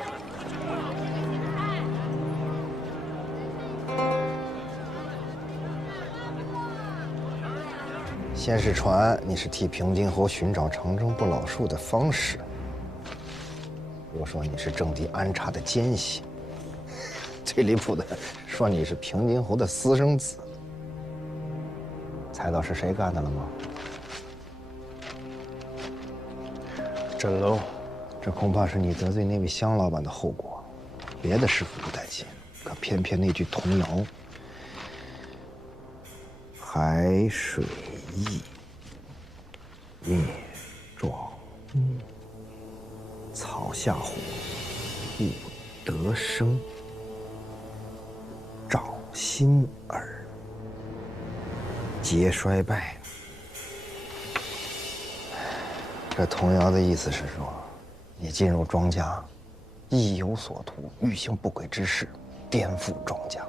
先是传你是替平津侯寻找长征不老树的方士，又说你是政敌安插的奸细，最离谱的说你是平津侯的私生子。猜到是谁干的了吗？枕楼，这恐怕是你得罪那位香老板的后果。别的师傅不带劲，可偏偏那句童谣“海水易，灭状物，草下虎，不得生，掌心耳，皆衰败”。这童谣的意思是说，你进入庄家，意有所图，欲行不轨之事，颠覆庄家。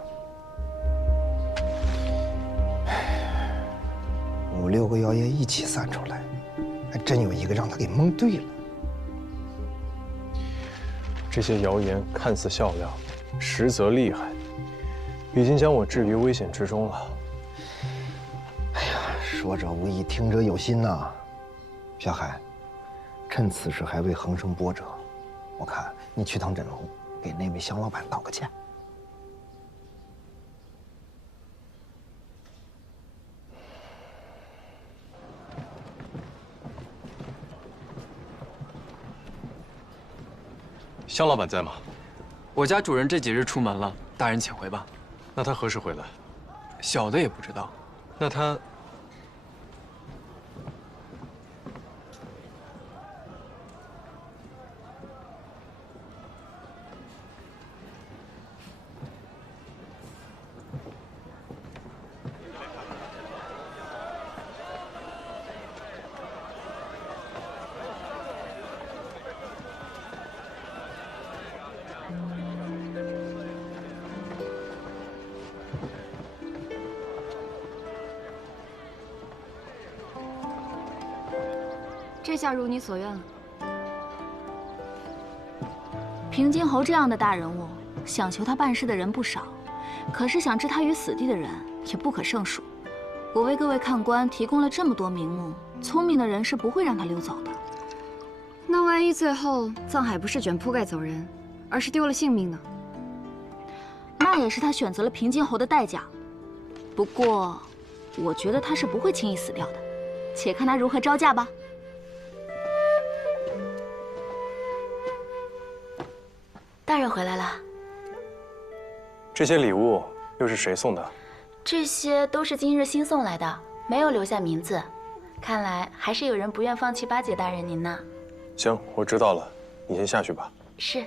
5、6个谣言一起散出来，还真有一个让他给蒙对了。这些谣言看似笑料，实则厉害，已经将我置于危险之中了。哎呀，说者无意，听者有心呐。小海，趁此时还未横生波折，我看你去趟枕楼，给那位香老板道个歉。香老板在吗？我家主人这几日出门了，大人请回吧。那他何时回来？小的也不知道。那他……这下如你所愿了。平津侯这样的大人物，想求他办事的人不少，可是想置他于死地的人也不可胜数。我为各位看官提供了这么多名目，聪明的人是不会让他溜走的。那万一最后藏海不是卷铺盖走人，而是丢了性命呢？那也是他选择了平津侯的代价。不过，我觉得他是不会轻易死掉的，且看他如何招架吧。大人回来了。这些礼物又是谁送的？这些都是今日新送来的，没有留下名字。看来还是有人不愿放弃巴结大人您呢。行，我知道了，你先下去吧。是。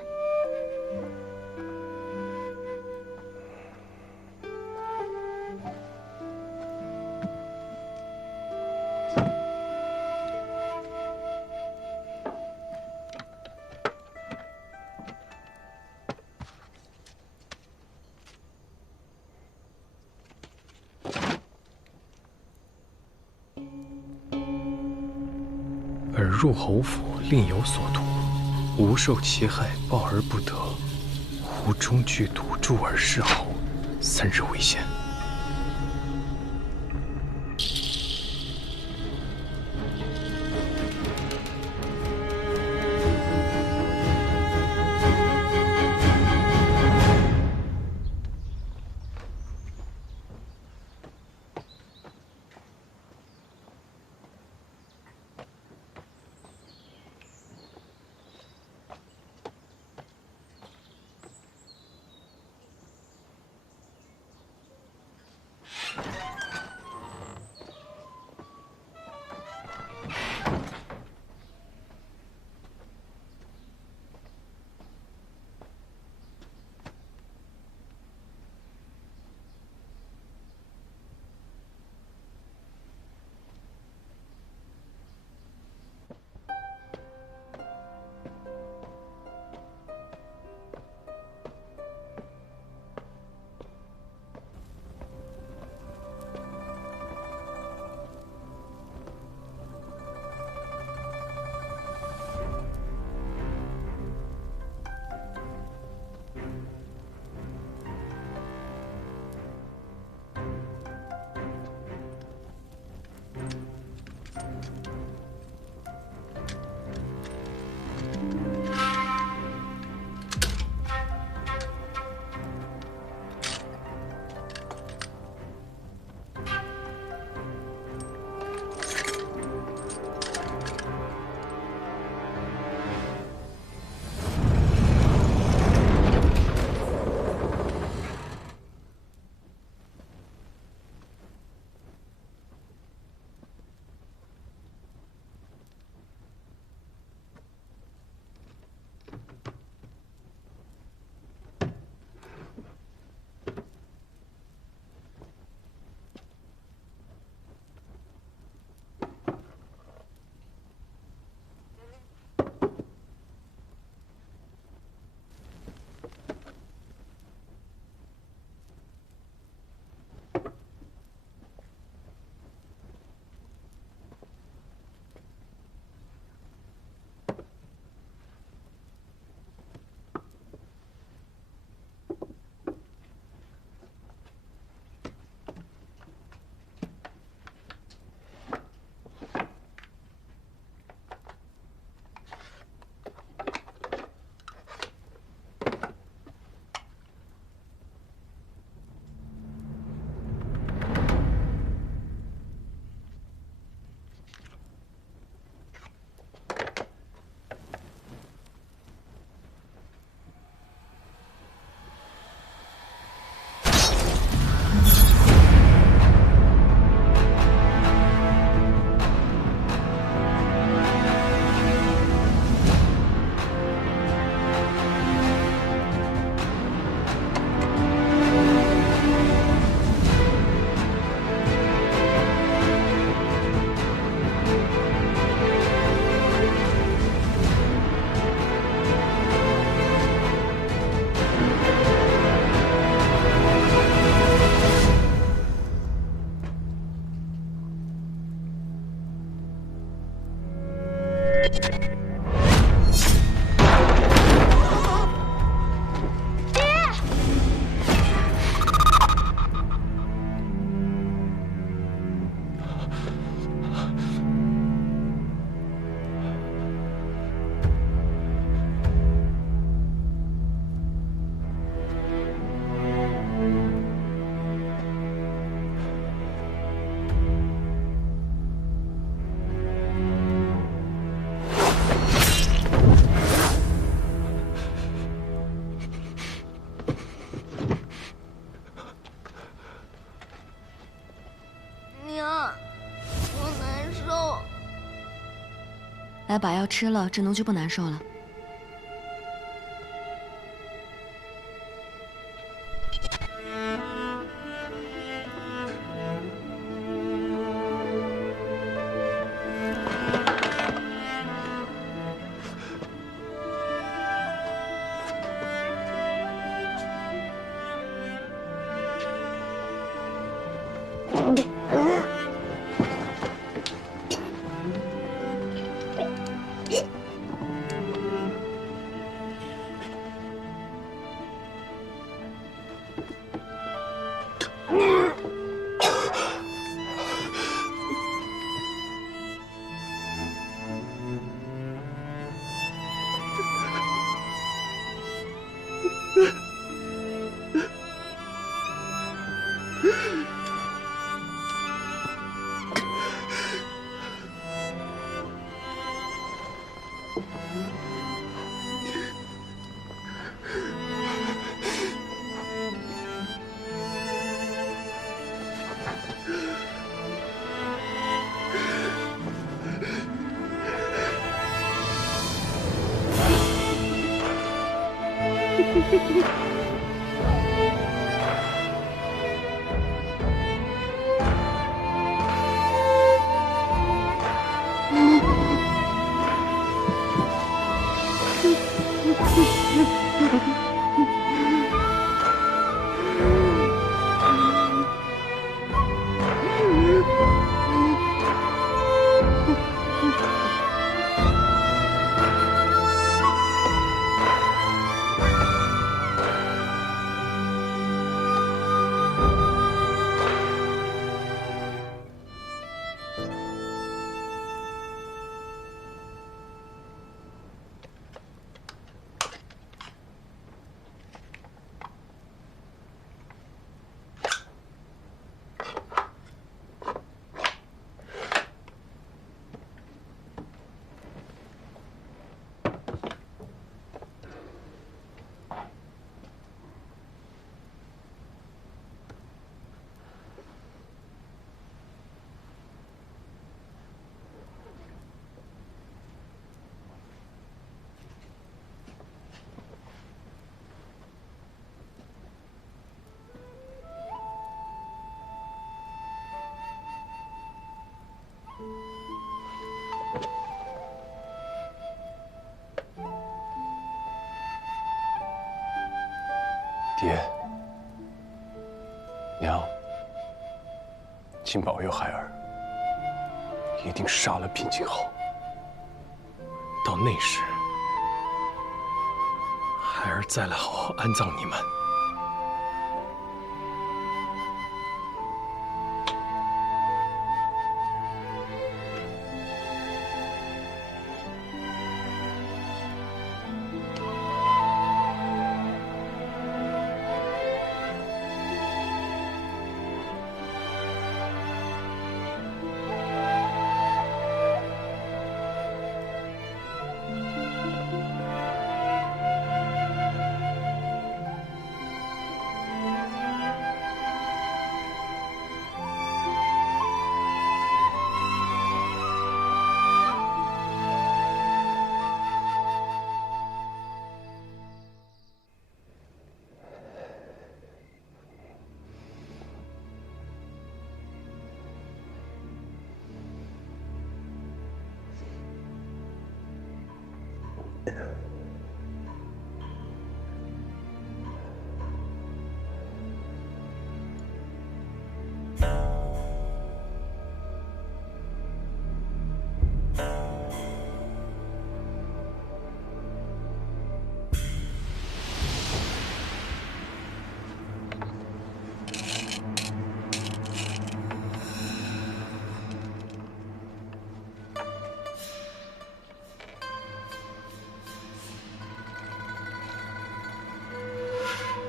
尔入侯府，另有所图，吾受其害，报而不得，吾终剧毒助尔弑侯，3日为限。来把药吃了，志农就不难受了。爹，娘，请保佑孩儿一定杀了平津侯。到那时，孩儿再来好好安葬你们。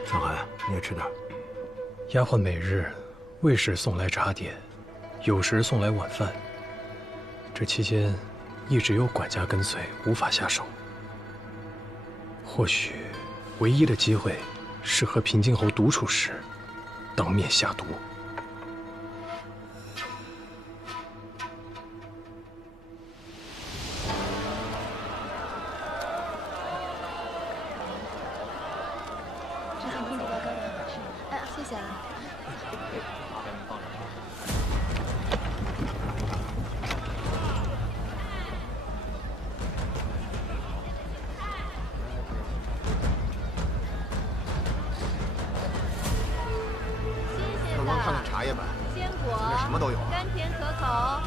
上海，你也吃点。丫鬟每日未时送来茶点，有时送来晚饭。这期间一直有管家跟随，无法下手。或许唯一的机会是和平津侯独处时，当面下毒。谢了。客官看看茶叶吧，坚果，里面什么都有，甘甜可口。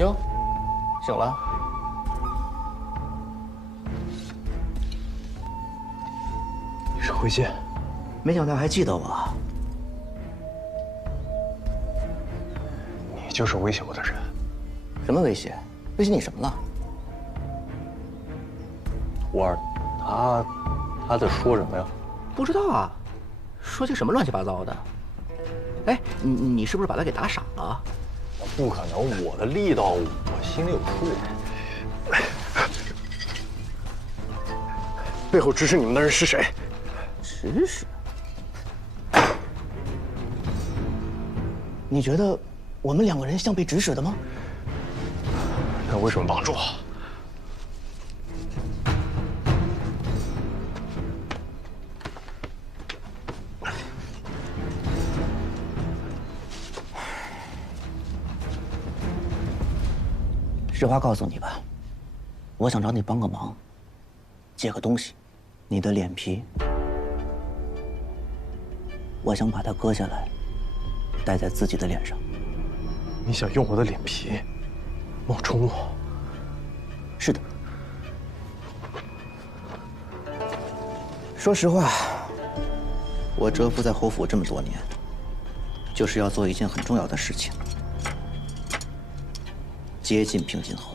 哟，醒了。你是慧心，没想到还记得我。你就是威胁我的人。什么威胁？威胁你什么了？婉儿，他在说什么呀？不知道啊，说些什么乱七八糟的。哎，你是不是把他给打傻了？不可能，我的力道我心里有数。背后指使你们的人是谁？指使？你觉得我们两个人像被指使的吗？那为什么帮助我？实话告诉你吧，我想找你帮个忙，借个东西，你的脸皮，我想把它割下来，戴在自己的脸上。你想用我的脸皮冒充我？是的。说实话，我蛰伏在侯府这么多年，就是要做一件很重要的事情。接近平津侯。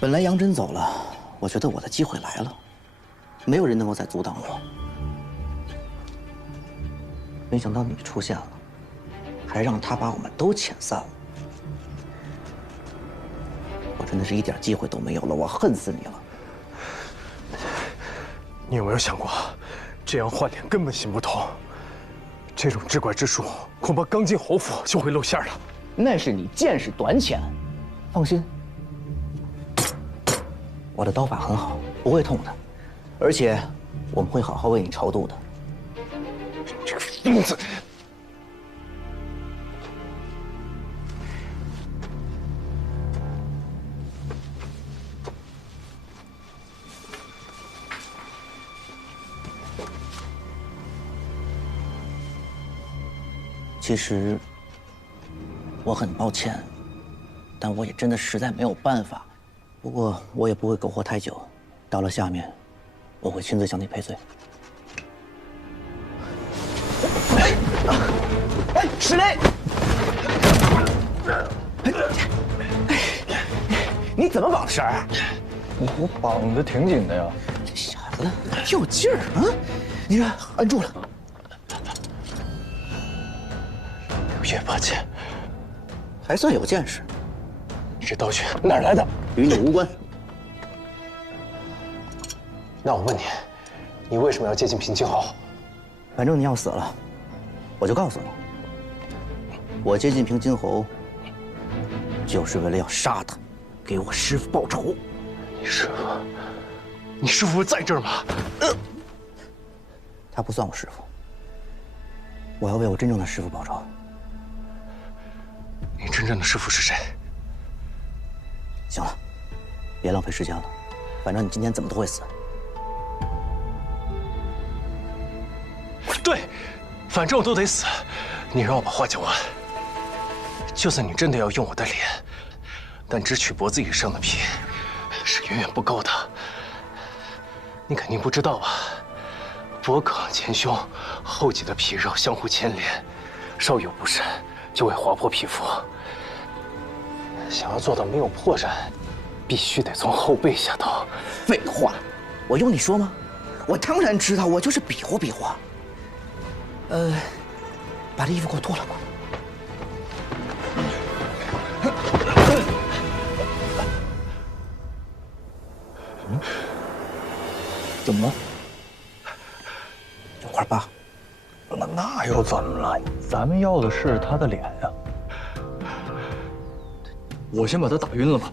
本来杨真走了，我觉得我的机会来了，没有人能够再阻挡我。没想到你出现了，还让他把我们都遣散了。我真的是一点机会都没有了，我恨死你了。你有没有想过，这样换脸根本行不通？这种治怪之术，恐怕刚进侯府就会露馅了。那是你见识短浅，放心，我的刀法很好，不会痛的，而且我们会好好为你超度的。你这个疯子！其实我很抱歉，但我也真的实在没有办法。不过我也不会苟活太久，到了下面，我会亲自向你赔罪。哎，石雷！你怎么绑的绳儿？我绑的挺紧的呀。这小子有劲儿啊！你这摁住了。刘烨八戒，还算有见识。你这道具哪儿来的？与你无关。那我问你，你为什么要接近平津侯？反正你要死了，我就告诉你，我接近平津侯，就是为了要杀他，给我师父报仇。你师父在这儿吗？他不算我师父，我要为我真正的师父报仇。你真正的师父是谁？行了，别浪费时间了，反正你今天怎么都会死。对，反正我都得死。你让我把话讲完。就算你真的要用我的脸，但只取脖子以上的皮是远远不够的。你肯定不知道吧？脖颈、前胸、后脊的皮肉相互牵连，稍有不慎就会划破皮肤。想要做到没有破绽，必须得从后背下刀。废话，我用你说吗？我当然知道，我就是比划比划。把这衣服给我脱了吧。怎么了？有块疤。那又怎么了？咱们要的是他的脸呀。我先把他打晕了吧。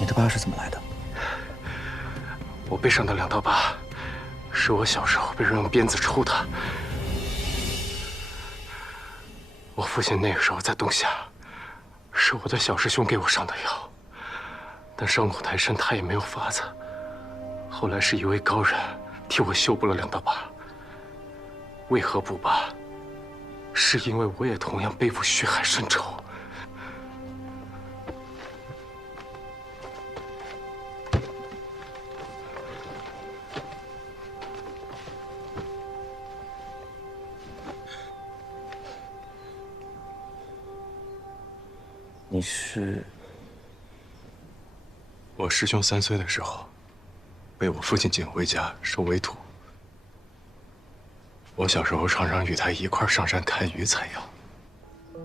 你的疤是怎么来的？我背上的2道疤，是我小时候被人用鞭子抽的。我父亲那个时候在洞下，是我的小师兄给我上的药，但伤口太深，他也没有法子。后来是一位高人替我修补了2道疤。为何不疤？是因为我也同样背负血海深仇。你是？我师兄3岁的时候，被我父亲捡回家收为徒。我小时候常常与他一块上山看鱼采药，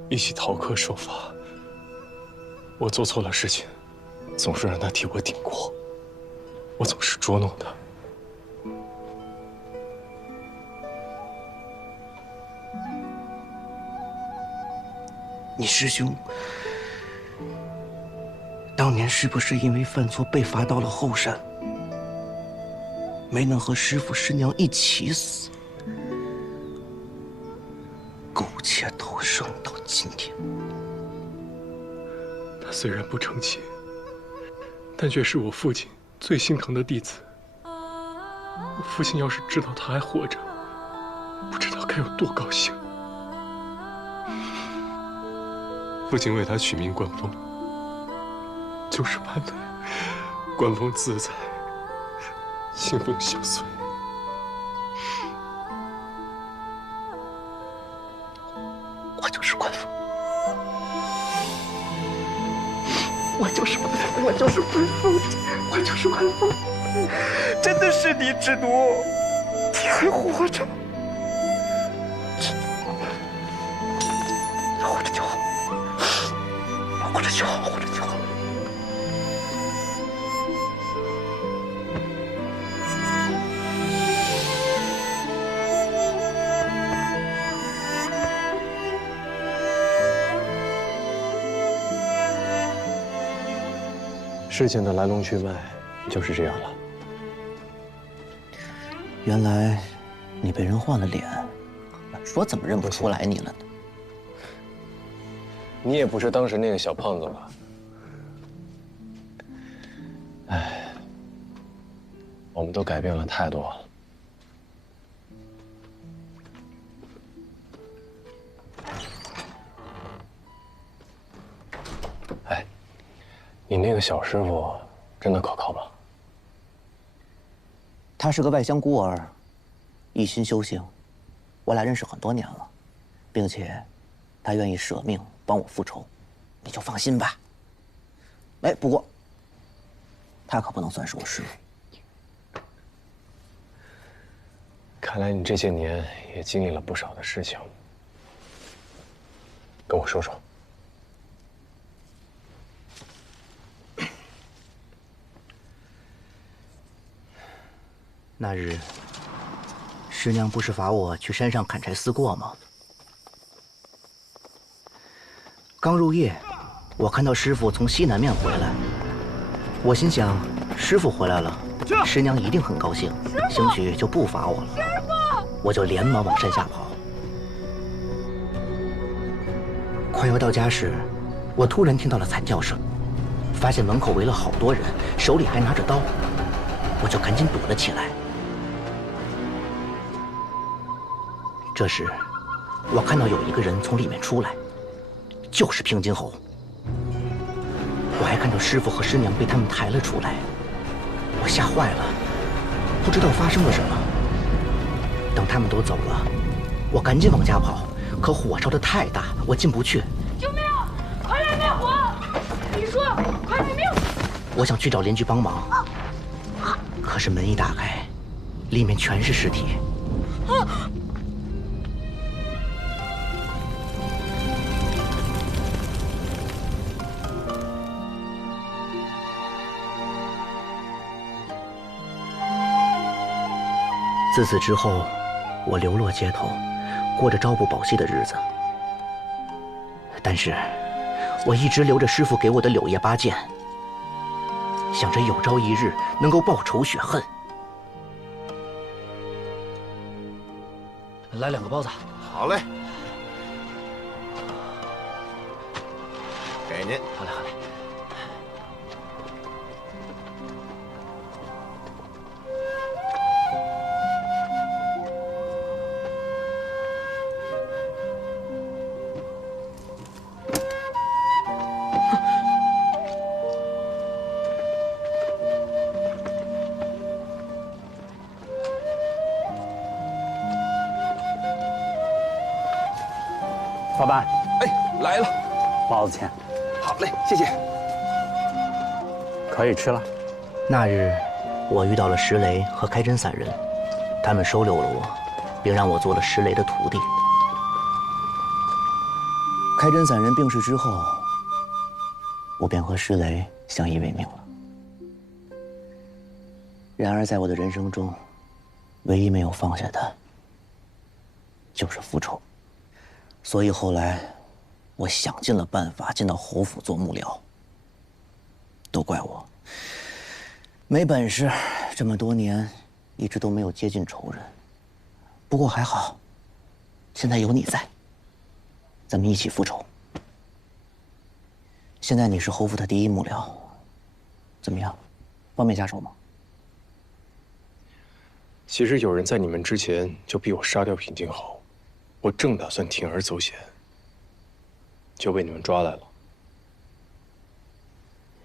一起逃课受罚。我做错了事情，总是让他替我顶过，我总是捉弄他。你师兄当年是不是因为犯错被罚到了后山，没能和师父师娘一起死，苟且偷生到今天？他虽然不成器，但却是我父亲最心疼的弟子。我父亲要是知道他还活着，不知道该有多高兴。父亲为他取名关风，就是盼他关风自在，清风相随。我就是关风，我就是关风，我就是关风，我就是关风。真的是你之奴，你还活着，活着就好，活着就好，活着就好。事情的来龙去脉就是这样了。原来你被人换了脸，说怎么认不出来你了呢？你也不是当时那个小胖子吧？哎，我们都改变了太多了。哎，你那个小师傅真的可靠吗？他是个外乡孤儿，一心修行，我俩认识很多年了，并且他愿意舍命帮我复仇，你就放心吧。哎，不过他可不能算是我师傅。看来你这些年也经历了不少的事情，跟我说说。那日，师娘不是罚我去山上砍柴思过吗？刚入夜，我看到师傅从西南面回来，我心想，师傅回来了，师娘一定很高兴，兴许就不罚我了。我就连忙往山下跑。快要到家时，我突然听到了惨叫声，发现门口围了好多人，手里还拿着刀，我就赶紧躲了起来。这时，我看到有一个人从里面出来，就是平津侯。我还看到师傅和师娘被他们抬了出来，我吓坏了，不知道发生了什么。等他们都走了，我赶紧往家跑，可火烧得太大，我进不去。救命！快来灭火！李叔，快救命！我想去找邻居帮忙，可是门一打开，里面全是尸体。自此之后，我流落街头，过着朝不保夕的日子。但是，我一直留着师傅给我的柳叶八剑，想着有朝一日能够报仇雪恨。来2个包子。好嘞，给您。好嘞，好嘞。老板，哎，来了，包子钱。好嘞，谢谢。可以吃了。那日，我遇到了石雷和开真散人，他们收留了我，并让我做了石雷的徒弟。开真散人病逝之后，我便和石雷相依为命了。然而，在我的人生中，唯一没有放下的，就是复仇。所以后来，我想尽了办法进到侯府做幕僚。都怪我，没本事，这么多年一直都没有接近仇人。不过还好，现在有你在，咱们一起复仇。现在你是侯府的第1幕僚，怎么样？方便下手吗？其实有人在你们之前就逼我杀掉平静侯。我正打算铤而走险，就被你们抓来了。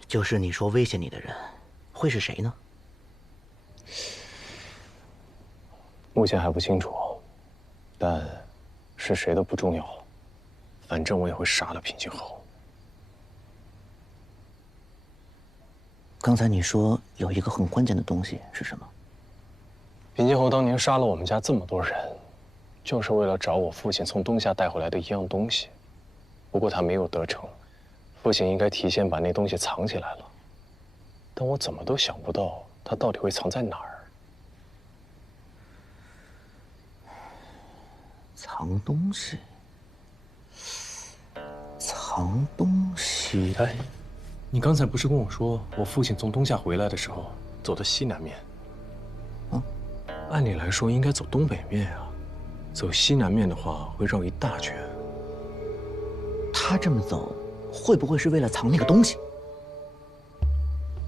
就是你说威胁你的人，会是谁呢？目前还不清楚，但是谁都不重要了。反正我也会杀了平静侯。刚才你说有一个很关键的东西是什么？平静侯当年杀了我们家这么多人。就是为了找我父亲从东夏带回来的一样东西，不过他没有得逞。父亲应该提前把那东西藏起来了，但我怎么都想不到他到底会藏在哪儿。藏东西，藏东西。哎，你刚才不是跟我说，我父亲从东夏回来的时候走的西南面？啊，按理来说应该走东北面啊。走西南面的话，会绕一大圈。他这么走，会不会是为了藏那个东西？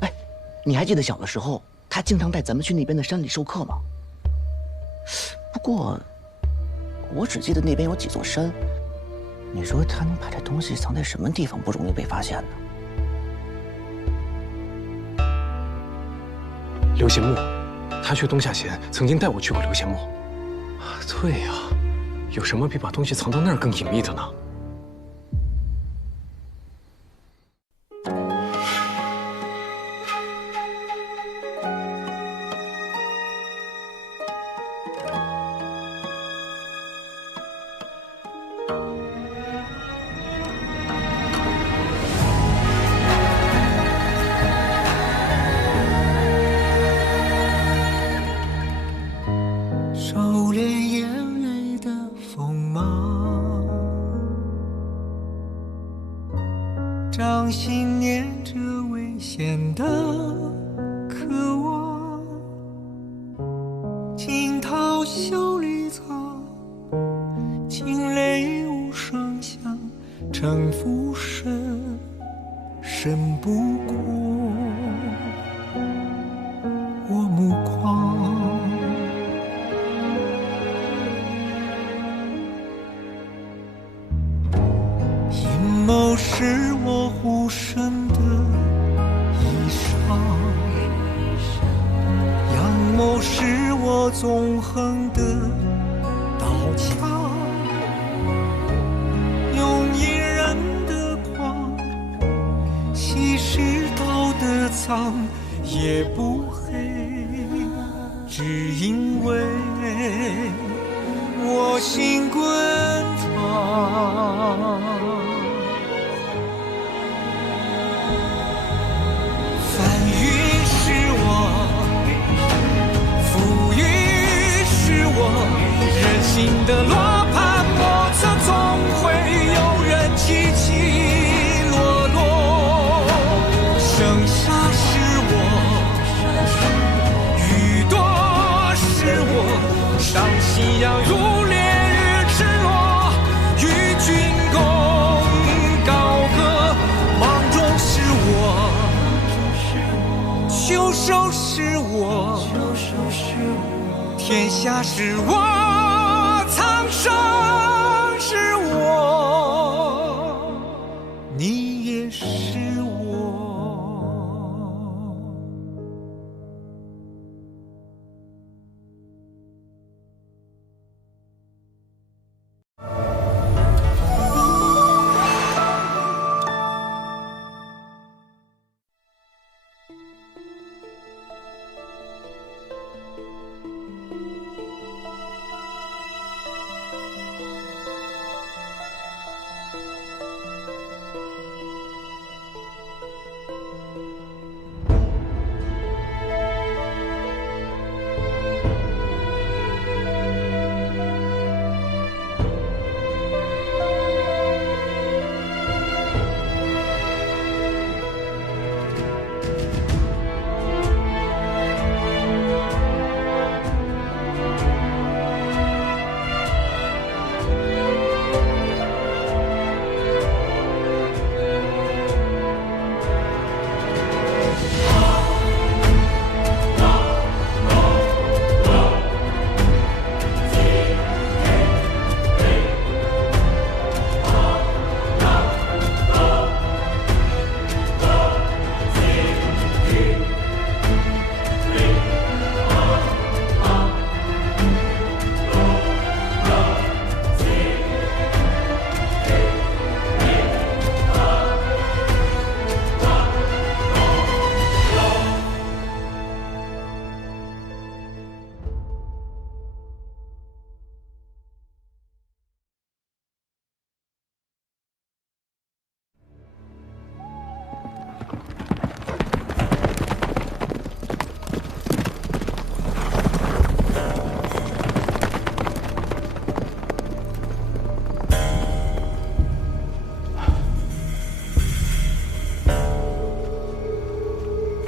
哎，你还记得小的时候，他经常带咱们去那边的山里授课吗？不过，我只记得那边有几座山。你说他能把这东西藏在什么地方，不容易被发现呢？流仙墓，他去东夏前曾经带我去过流仙墓。对呀，有什么比把东西藏到那儿更隐秘的呢？掌心念着危险的渴望，惊涛笑里藏，惊雷无声响，城府深，深不过我目眶。阴谋是我无声的座纵横的岛墙，用隐忍的狂，稀释道德藏也不黑，只因为我心滚烫。翻云是我，浮云是我，人心的罗盘莫测，总会有人起起落落。生杀是我，雨多是我，上夕阳如烈日赤裸，与君共高歌。芒种是我，秋收是我，天下是我，苍生是我，你也是我。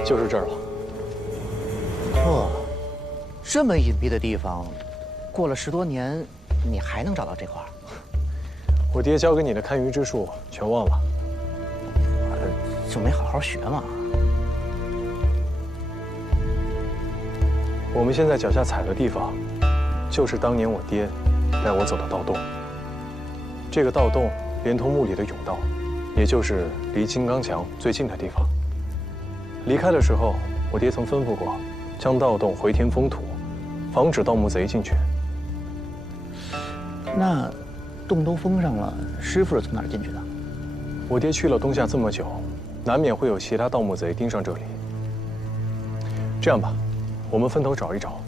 就是这儿了。哦，这么隐蔽的地方，过了10多年，你还能找到这块儿？我爹教给你的看鱼之术全忘了，就没好好学嘛。我们现在脚下踩的地方，就是当年我爹带我走的盗洞。这个盗洞连通墓里的甬道，也就是离金刚墙最近的地方。离开的时候，我爹曾吩咐过，将盗洞回填封土，防止盗墓贼进去。那洞都封上了，师傅是从哪儿进去的？我爹去了东夏这么久，难免会有其他盗墓贼盯上这里。这样吧，我们分头找一找。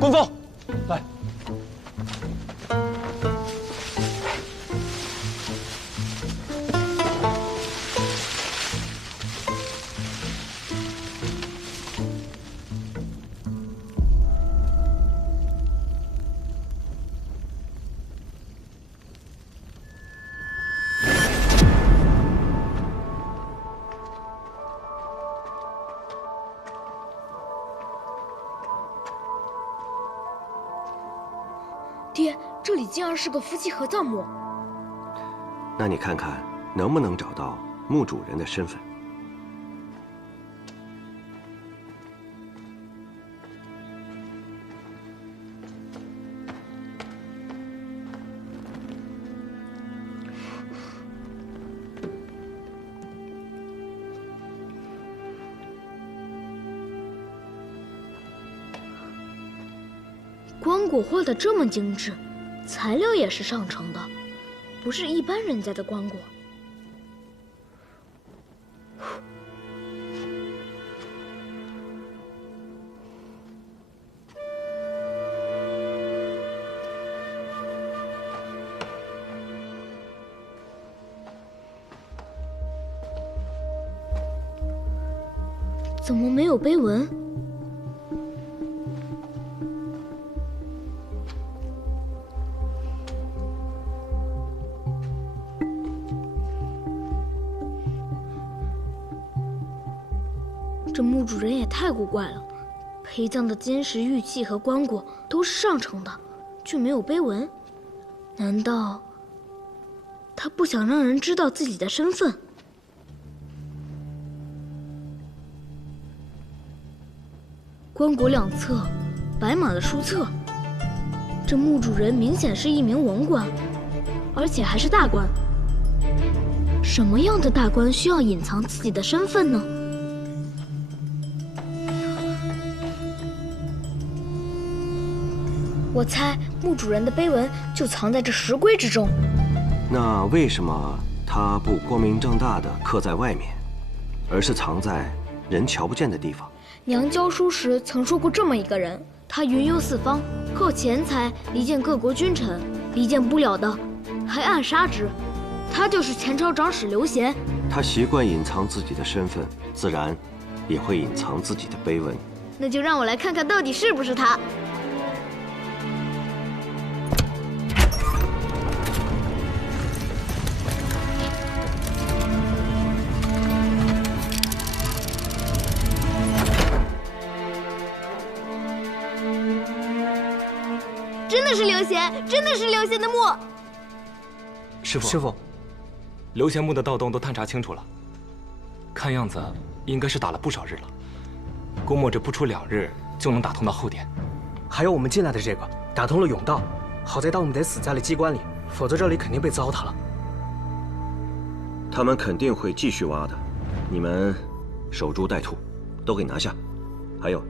滚走！来，爹，这里竟然是个夫妻合葬墓。那你看看能不能找到墓主人的身份？棺椁画得这么精致，材料也是上乘的，不是一般人家的棺椁。怎么没有碑文？这墓主人也太古怪了，陪葬的金石玉器和棺椁都是上乘的，却没有碑文。难道他不想让人知道自己的身份？棺椁两侧摆满了书册，这墓主人明显是一名文官，而且还是大官。什么样的大官需要隐藏自己的身份呢？我猜墓主人的碑文就藏在这石龟之中。那为什么他不光明正大的刻在外面，而是藏在人瞧不见的地方？娘教书时曾说过这么一个人，他云游四方，靠钱财离间各国君臣，离间不了的还暗杀之。他就是前朝长史刘贤。他习惯隐藏自己的身份，自然也会隐藏自己的碑文。那就让我来看看到底是不是他。真的是刘贤，真的是刘贤的墓。师傅，刘贤墓的盗洞都探查清楚了，看样子应该是打了不少日了，估摸着不出2日就能打通到后殿。还有我们进来的这个，打通了甬道，好在盗墓得死在了机关里，否则这里肯定被糟蹋了。他们肯定会继续挖的，你们守株待兔，都给拿下。还有，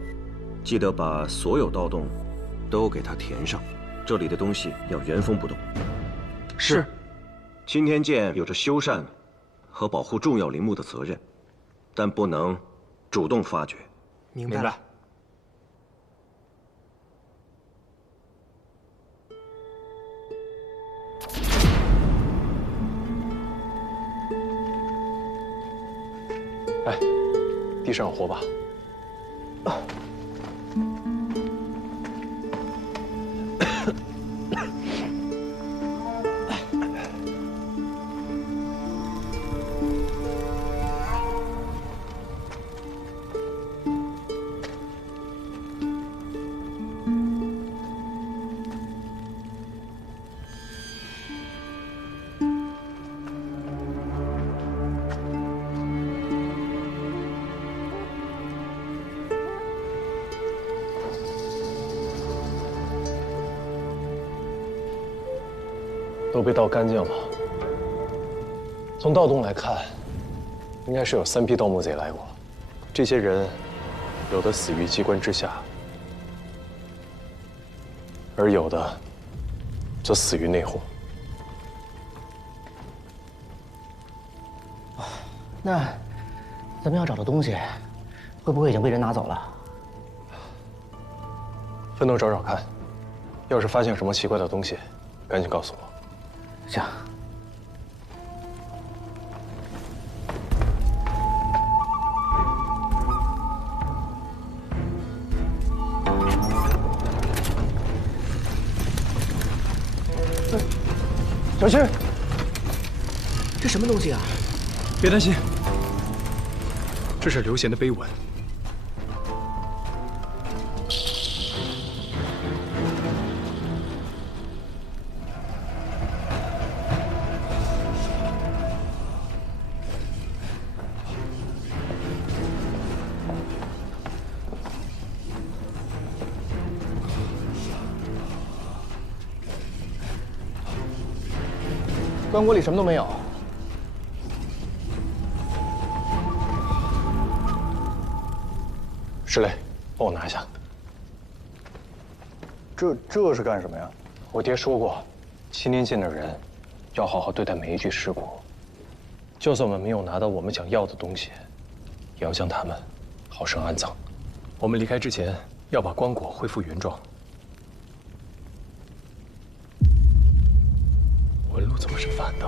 记得把所有盗洞都给它填上，这里的东西要原封不动。是。青天剑有着修缮和保护重要陵墓的责任，但不能主动发掘。明白。哎，地上有火把。都被盗干净了。从盗洞来看，应该是有3批盗墓贼来过。这些人，有的死于机关之下，而有的则死于内讧。那咱们要找的东西，会不会已经被人拿走了？分头找找看，要是发现什么奇怪的东西，赶紧告诉我。行。小旭，这什么东西啊？别担心，这是刘贤的碑文。棺椁里什么都没有。石磊，帮我拿一下。这是干什么呀？我爹说过，7年见的人，要好好对待每一具尸骨。就算我们没有拿到我们想要的东西，也要将他们好生安葬。我们离开之前，要把棺椁恢复原状。纹路怎么是反的？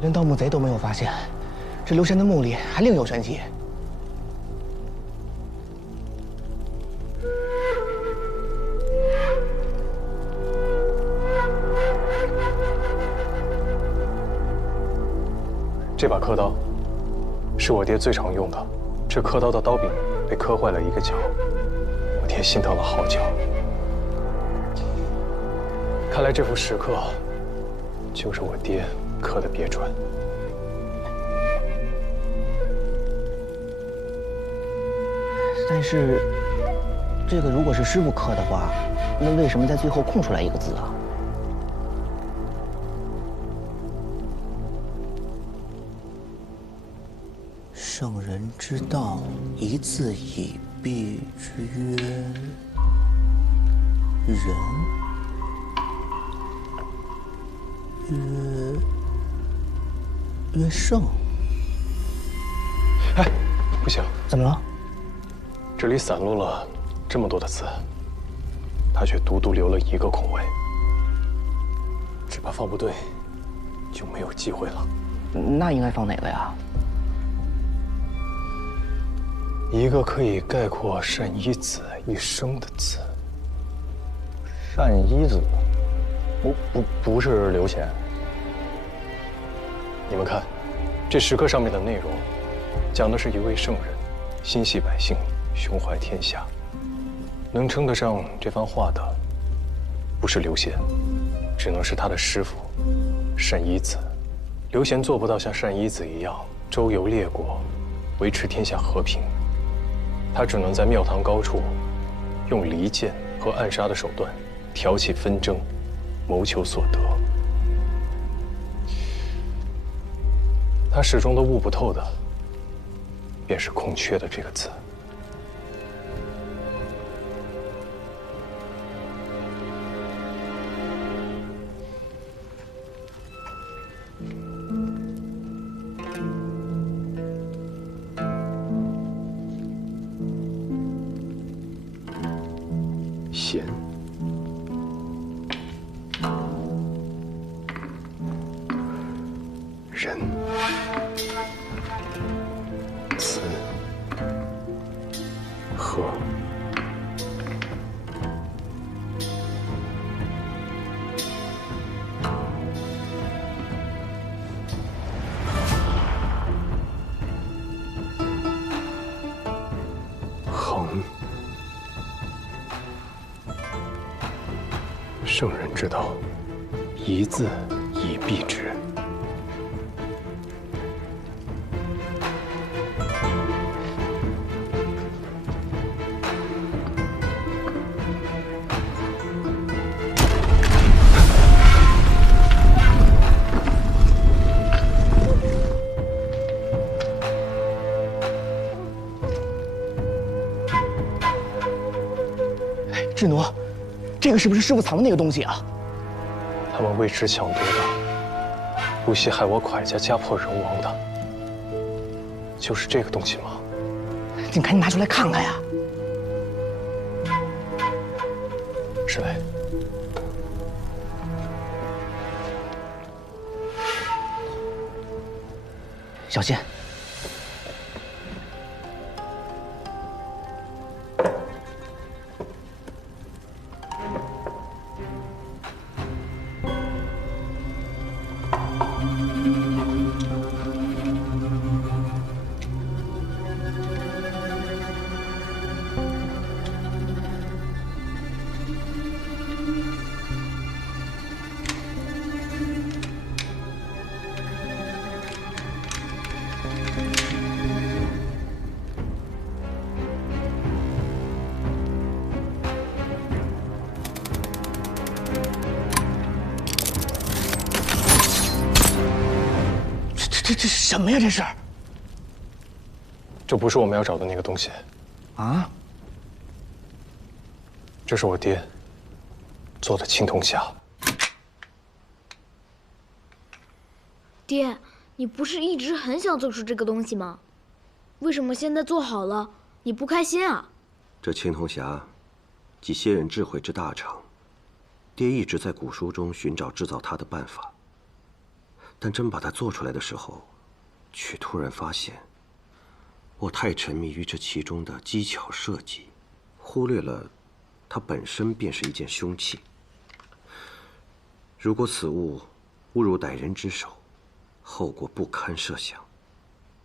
连盗墓贼都没有发现，这刘贤的墓里还另有玄机。这把刻刀是我爹最常用的，这刻刀的刀柄被刻坏了一个角，我爹心疼了好久。看来这幅石刻就是我爹刻的别传。但是，这个如果是师傅刻的话，那为什么在最后空出来一个字啊？圣人之道，一字以蔽之曰仁。曰圣。哎，不行，怎么了？这里散落了这么多的字，他却独独留了一个空位，只怕放不对，就没有机会了。那应该放哪个呀？一个可以概括单一子一生的字。单一子，不是刘贤。你们看，这石刻上面的内容，讲的是一位圣人，心系百姓，胸怀天下。能称得上这番话的，不是刘贤，只能是他的师傅单一子。刘贤做不到像单一子一样周游列国，维持天下和平。他只能在庙堂高处，用离间和暗杀的手段，挑起纷争，谋求所得。他始终都悟不透的，便是空缺的这个字。贤，仁，慈，和，恒。圣人之道，一字以蔽之。智奴，这个是不是师傅藏的那个东西啊？他们为吃抢夺的，不惜害我蒯家家破人亡的，就是这个东西吗？你赶紧拿出来看看呀！石磊，小心，这什么呀？这是？这不是我们要找的那个东西。啊？这是我爹做的青铜匣。爹，你不是一直很想做出这个东西吗？为什么现在做好了，你不开心啊？这青铜匣，集先人智慧之大成。爹一直在古书中寻找制造它的办法，但真把它做出来的时候，却突然发现，我太沉迷于这其中的机巧设计，忽略了它本身便是一件凶器。如果此物误入歹人之手，后果不堪设想。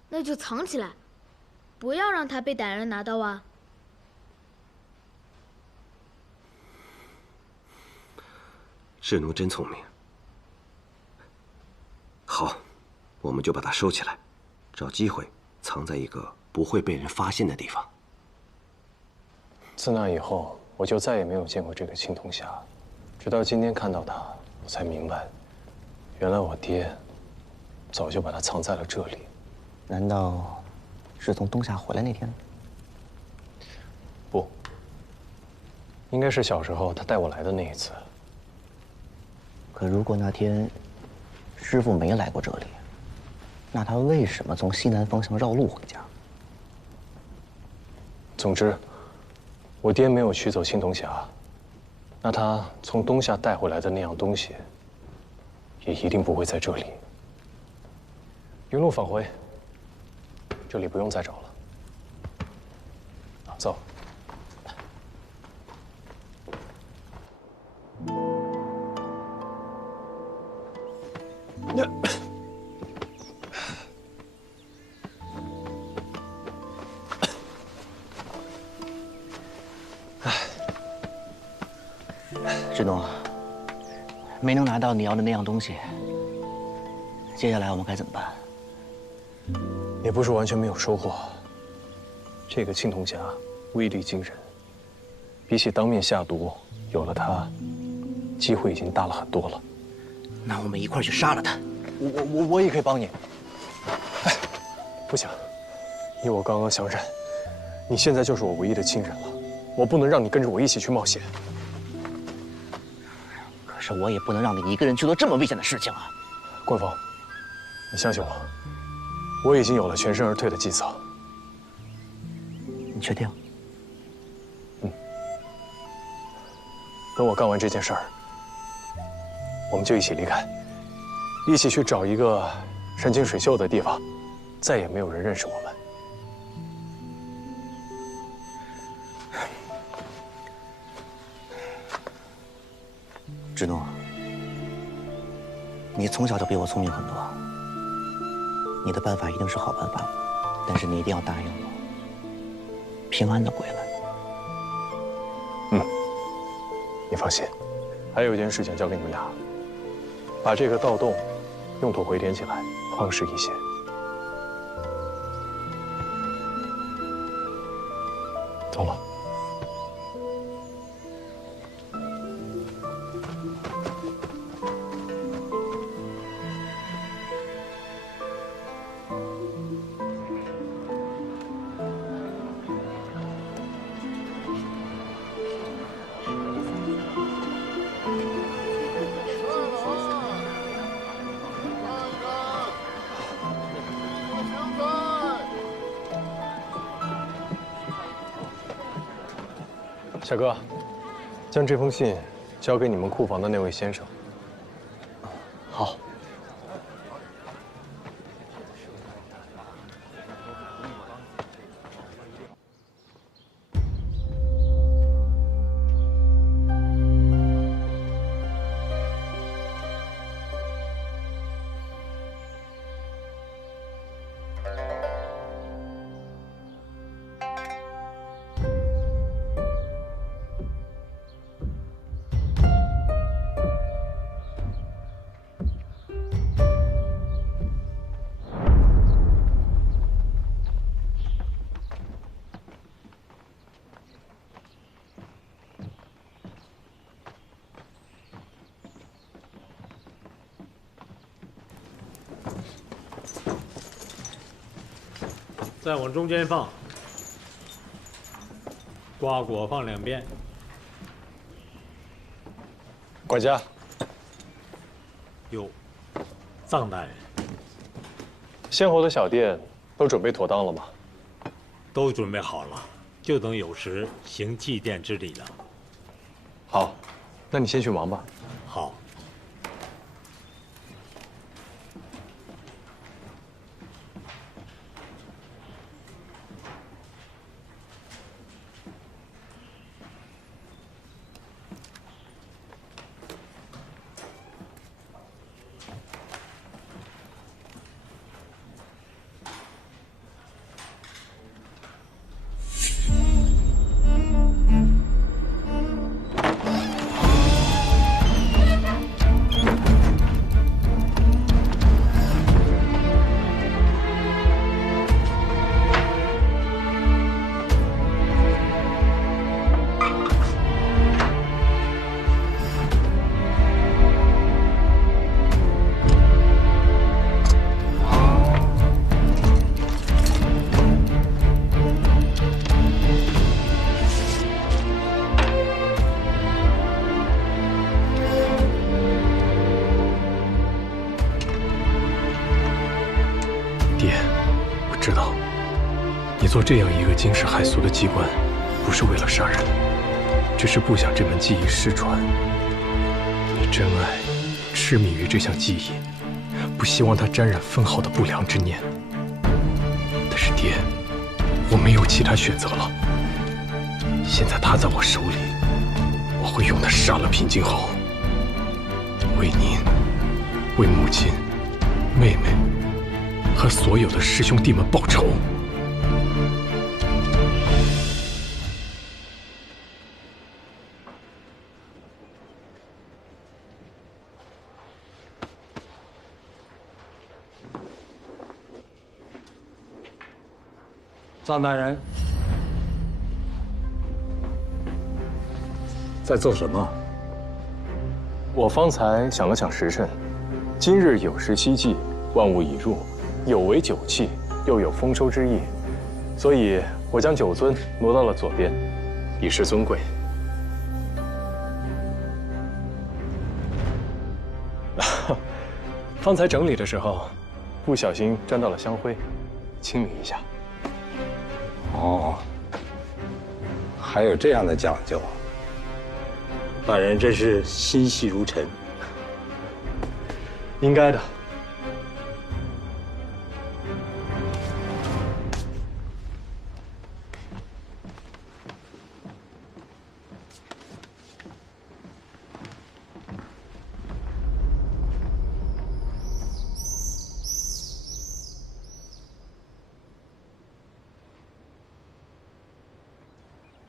那就藏起来，不要让它被歹人拿到啊！智奴真聪明。好，我们就把它收起来，找机会藏在一个不会被人发现的地方。自那以后，我就再也没有见过这个青铜匣，直到今天看到它，我才明白，原来我爹早就把它藏在了这里。难道是从东夏回来那天？不，应该是小时候他带我来的那一次。可如果那天师傅没来过这里，那他为什么从西南方向绕路回家？总之，我爹没有取走青铜匣，那他从东夏带回来的那样东西，也一定不会在这里。原路返回，这里不用再找了。走。志东，没能拿到你要的那样东西，接下来我们该怎么办？也不是完全没有收获。这个青铜匣威力惊人，比起当面下毒，有了它，机会已经大了很多了。那我们一块儿去杀了他。我也可以帮你。哎，不行，以我刚刚相认，你现在就是我唯一的亲人了，我不能让你跟着我一起去冒险。可是我也不能让你一个人去做这么危险的事情啊！关峰，你相信我，我已经有了全身而退的计策。你确定？嗯。等我干完这件事儿，我们就一起离开，一起去找一个山清水秀的地方，再也没有人认识我们。志东，你从小就比我聪明很多，你的办法一定是好办法，但是你一定要答应我，平安的归来。嗯，你放心。还有一件事情交给你们俩，把这个盗洞用土回填起来，方实一些。懂了。小哥，将这封信交给你们库房的那位先生。好。再往中间放，瓜果放两边。管家。有，臧大人，先后的小店都准备妥当了吗？都准备好了，就等有时行祭奠之礼了。好，那你先去忙吧。好。做这样一个惊世骇俗的机关，不是为了杀人，只是不想这门技艺失传。你真爱、痴迷于这项技艺，不希望它沾染分毫的不良之念。但是爹，我没有其他选择了。现在他在我手里，我会用他杀了平津侯，为您、为母亲、妹妹和所有的师兄弟们报仇。臧大人，在做什么？我方才想了想时辰，今日有时希冀，万物已入，有为酒器，又有丰收之意，所以我将酒樽挪到了左边，以示尊贵。方才整理的时候，不小心沾到了香灰，清理一下。哦，还有这样的讲究。大人真是心细如尘。应该的。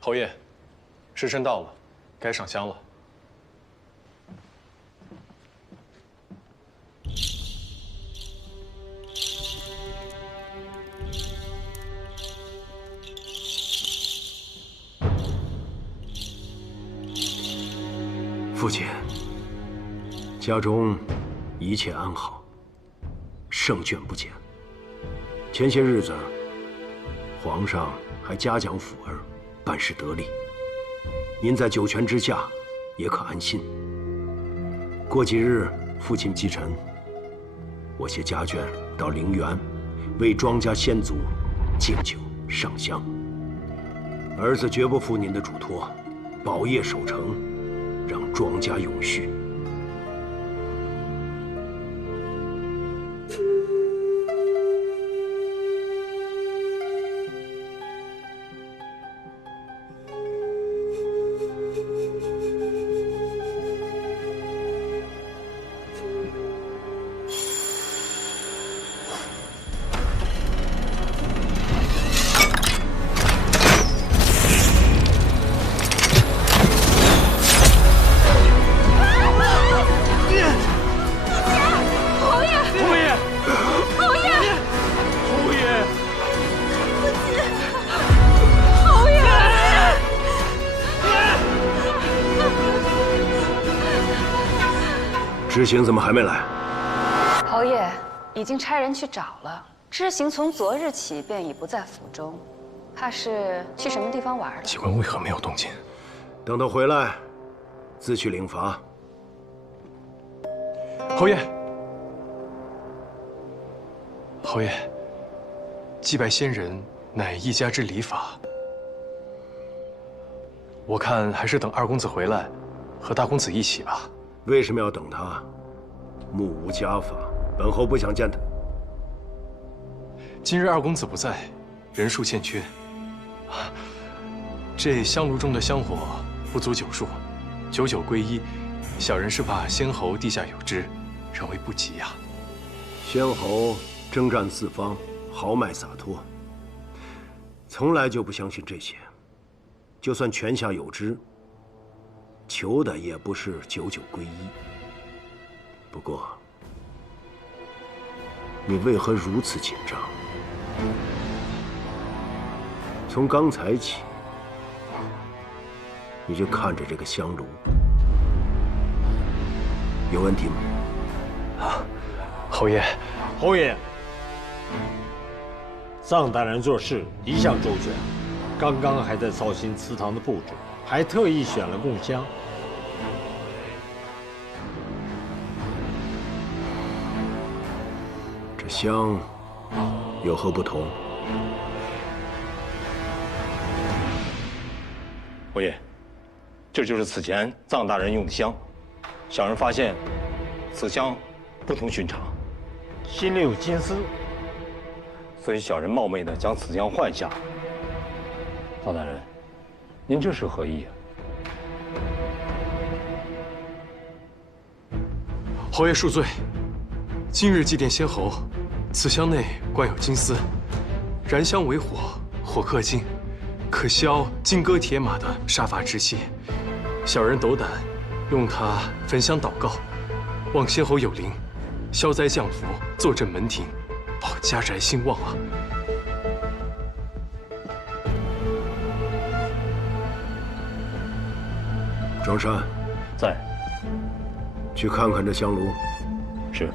侯爷，时辰到了，该上香了。父亲，家中一切安好，胜券不减。前些日子，皇上还嘉奖辅儿办事得力，您在九泉之下也可安心。过几日父亲继承，我携家眷到陵园，为庄家先祖敬酒上香。儿子绝不负您的嘱托，保业守成，让庄家永续。知行怎么还没来？侯爷已经差人去找了。知行从昨日起便已不在府中，怕是去什么地方玩了。机关为何没有动静？等他回来，自去领罚。侯爷，侯爷，祭拜先人乃一家之礼法，我看还是等二公子回来，和大公子一起吧。为什么要等他？目无家法，本侯不想见他。今日二公子不在，人数欠缺，这香炉中的香火不足9束，99归一，小人是怕先侯地下有知，仍为不及呀。先侯征战四方，豪迈洒脱，从来就不相信这些。就算泉下有知，求的也不是99归一。不过，你为何如此紧张？从刚才起，你就看着这个香炉，有问题吗？啊，侯爷，侯爷，臧大人做事一向周全，刚刚还在操心祠堂的布置，还特意选了供香。这香有何不同？侯爷，这就是此前臧大人用的香，小人发现此香不同寻常，心里有金丝，所以小人冒昧的将此香换下。臧大人，您这是何意啊？侯爷恕罪，今日祭奠先侯，此香内冠有金丝，燃香为火，火克金，可消金戈铁马的杀伐之气。小人斗胆用它焚香祷告，望先侯有灵，消灾降福，坐镇门庭，保家宅兴旺啊！庄山，在。去看看这香炉。是。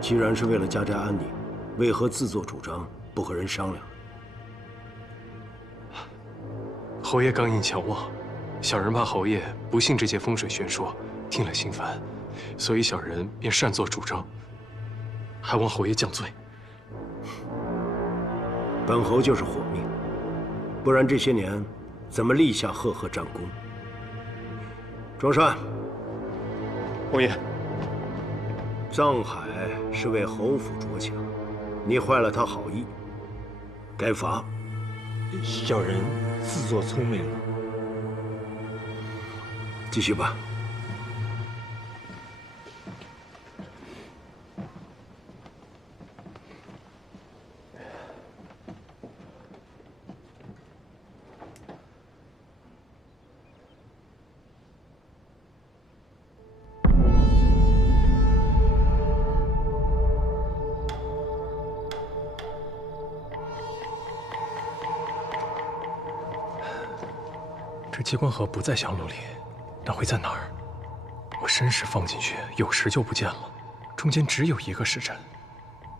既然是为了家宅安宁，为何自作主张，不和人商量？侯爷刚硬强妄，小人怕侯爷不信这些风水玄说，听了心烦，所以小人便擅作主张，还望侯爷降罪。本侯就是火命，不然这些年怎么立下赫赫战功？庄山，侯爷，臧海是为侯府着想，你坏了他好意，该罚。小人自作聪明了。继续吧。这机关盒不在香炉里，那会在哪儿？我申时放进去，有时就不见了，中间只有一个时辰，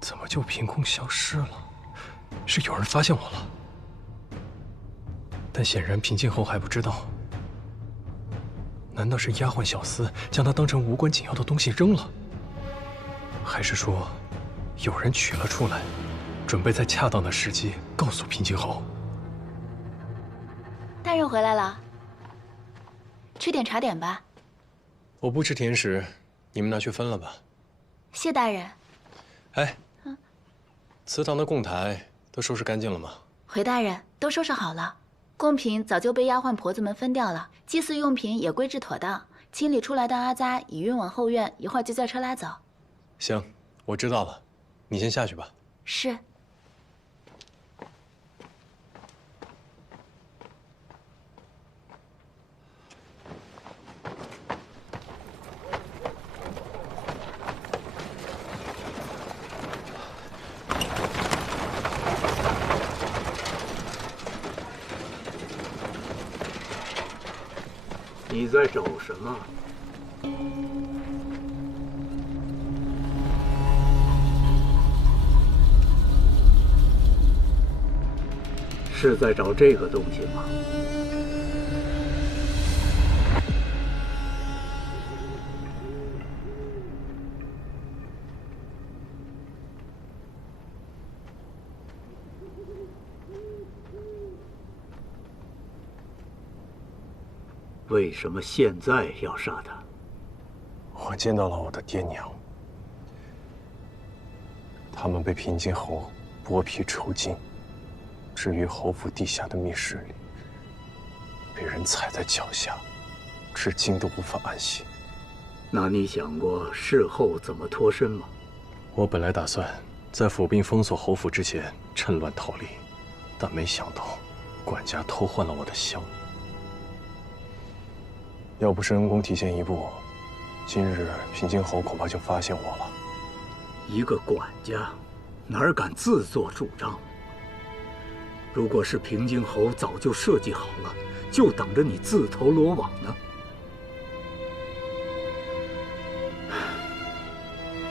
怎么就凭空消失了？是有人发现我了，但显然平静后还不知道。难道是丫鬟小厮将它当成无关紧要的东西扔了？还是说，有人取了出来，准备在恰当的时机告诉平静侯？大人回来了，吃点茶点吧。我不吃甜食，你们拿去分了吧。谢大人。哎，祠堂的供台都收拾干净了吗？回大人，都收拾好了，贡品早就被丫鬟婆子们分掉了，祭祀用品也归置妥当，清理出来的阿扎已运往后院，一会儿就叫车拉走。行，我知道了，你先下去吧。是。你在找什么？是在找这个东西吗？为什么现在要杀他？我见到了我的爹娘，他们被平津侯剥皮抽筋，置于侯府地下的密室里，被人踩在脚下，至今都无法安息。那你想过事后怎么脱身吗？我本来打算在府兵封锁侯府之前趁乱逃离，但没想到管家偷换了我的香。要不是恩公提前一步，今日平津侯恐怕就发现我了。一个管家，哪敢自作主张？如果是平津侯，早就设计好了，就等着你自投罗网呢。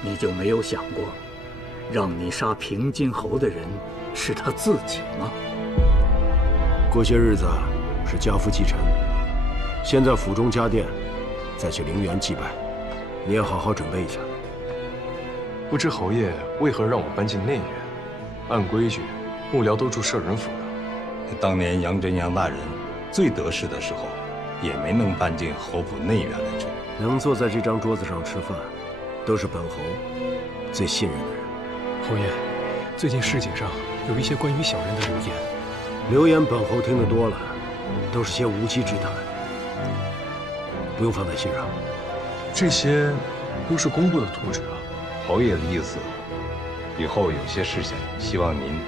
你就没有想过，让你杀平津侯的人是他自己吗？过些日子是家父继承。先在府中加殿，再去陵园祭拜，你也好好准备一下。不知侯爷为何让我搬进内院？按规矩，幕僚都住摄人府的。当年杨真杨大人最得势的时候，也没能搬进侯府内院来住。能坐在这张桌子上吃饭，都是本侯最信任的人。侯爷，最近市井上有一些关于小人的流言，流言本侯听得多了，都是些无稽之谈。不用放在心上，这些都是工部的图纸啊。侯爷的意思，以后有些事情，希望您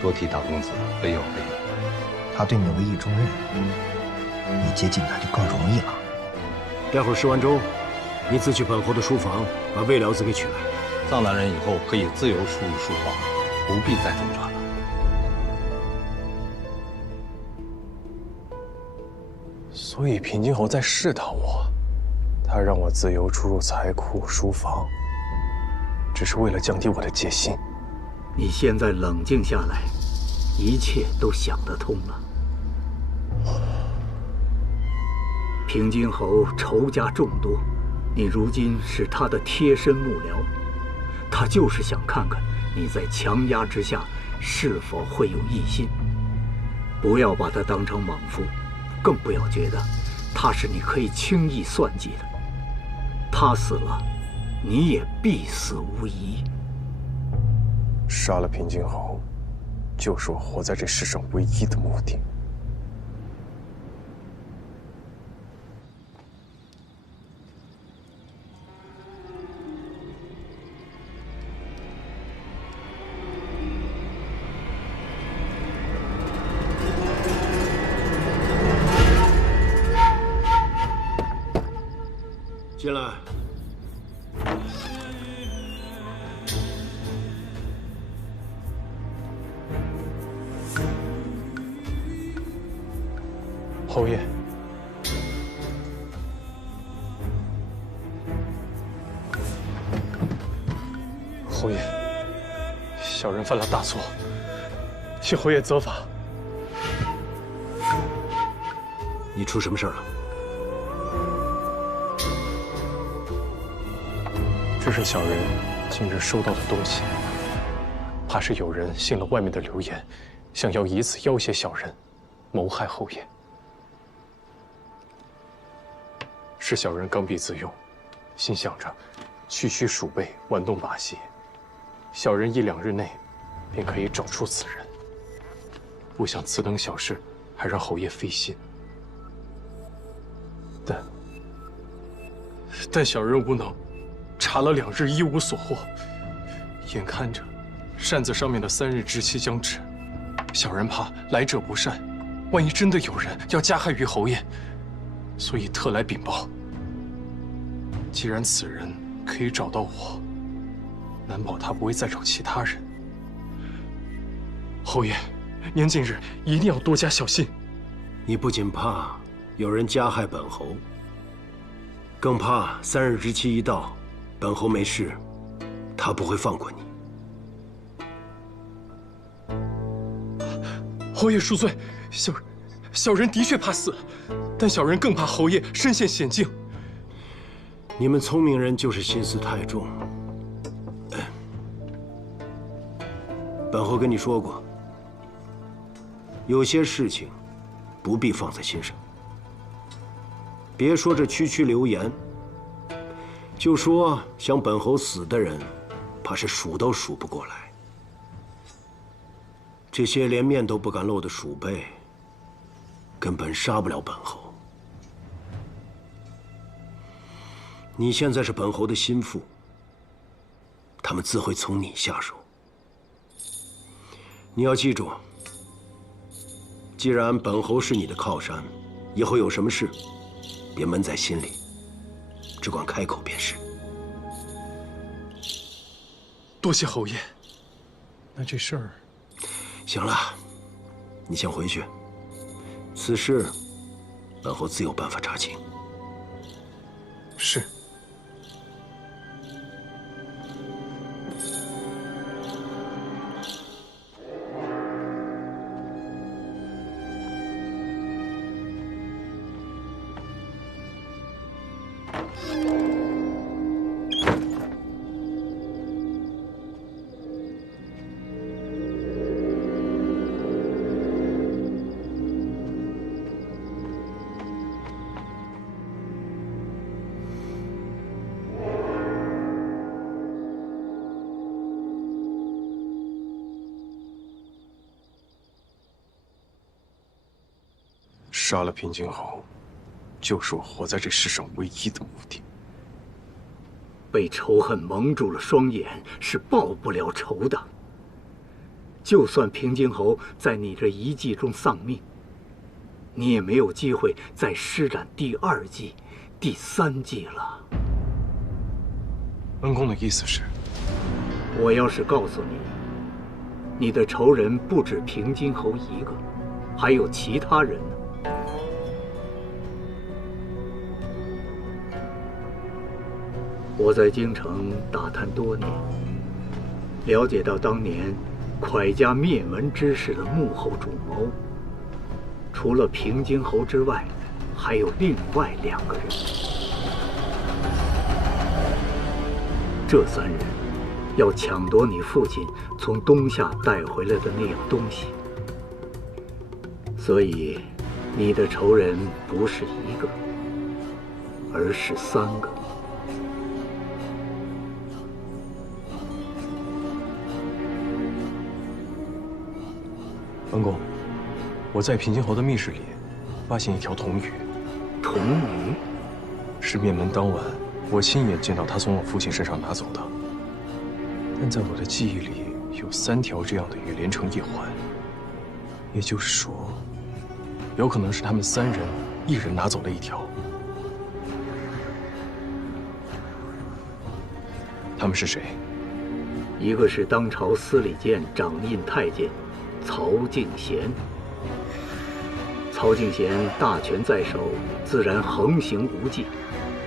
多替大公子备用备用。他对你委以重任，你接近他就更容易了。待会儿试完粥，你自去本侯的书房把魏辽子给取来。臧大人以后可以自由出入书房，不必再挣扎了。所以平津侯在试探我，他让我自由出入财库、书房，只是为了降低我的戒心。你现在冷静下来，一切都想得通了。平津侯仇家众多，你如今是他的贴身幕僚，他就是想看看你在强压之下是否会有异心。不要把他当成莽夫。更不要觉得他是你可以轻易算计的。他死了，你也必死无疑。杀了平津侯，就是我活在这世上唯一的目的。进来。侯爷，侯爷，小人犯了大错，请侯爷责罚。你出什么事儿了？这是小人今日收到的东西，怕是有人信了外面的流言，想要以此要挟小人，谋害侯爷。是小人刚愎自用，心想着区区鼠辈玩弄把戏，小人1、2日内便可以找出此人。不想此等小事还让侯爷费心，但小人无能，查了2日一无所获。眼看着扇子上面的3日之期将至，小人怕来者不善，万一真的有人要加害于侯爷，所以特来禀报。既然此人可以找到我，难保他不会再找其他人。侯爷，您近日一定要多加小心。你不仅怕有人加害本侯，更怕3日之期一到，本侯没事，他不会放过你。侯爷恕罪，小人的确怕死，但小人更怕侯爷身陷险境。你们聪明人就是心思太重。本侯跟你说过，有些事情不必放在心上。别说这区区流言，就说想本侯死的人，怕是数都数不过来。这些连面都不敢露的鼠辈，根本杀不了本侯。你现在是本侯的心腹，他们自会从你下手。你要记住，既然本侯是你的靠山，以后有什么事，别闷在心里，只管开口便是。多谢侯爷。那这事儿，行了，你先回去。此事，本侯自有办法查清。是。杀了平津侯，就是我活在这世上唯一的目的。被仇恨蒙住了双眼，是报不了仇的。就算平津侯在你这1计中丧命，你也没有机会再施展第2计、第3计了。恩公的意思是，我要是告诉你，你的仇人不止平津侯一个，还有其他人呢？我在京城打探多年，了解到当年蒯家灭门之事的幕后主谋，除了平津侯之外，还有另外2个人。这3人要抢夺你父亲从东夏带回来的那样东西，所以你的仇人不是1个，而是3个。恩公，我在平津侯的密室里发现一条铜鱼。铜鱼？是灭门当晚，我亲眼见到他从我父亲身上拿走的。但在我的记忆里，有3条这样的鱼连成一环。也就是说，有可能是他们3人1人拿走了1条。他们是谁？一个是当朝司礼监掌印太监曹敬贤。曹敬贤大权在手，自然横行无忌，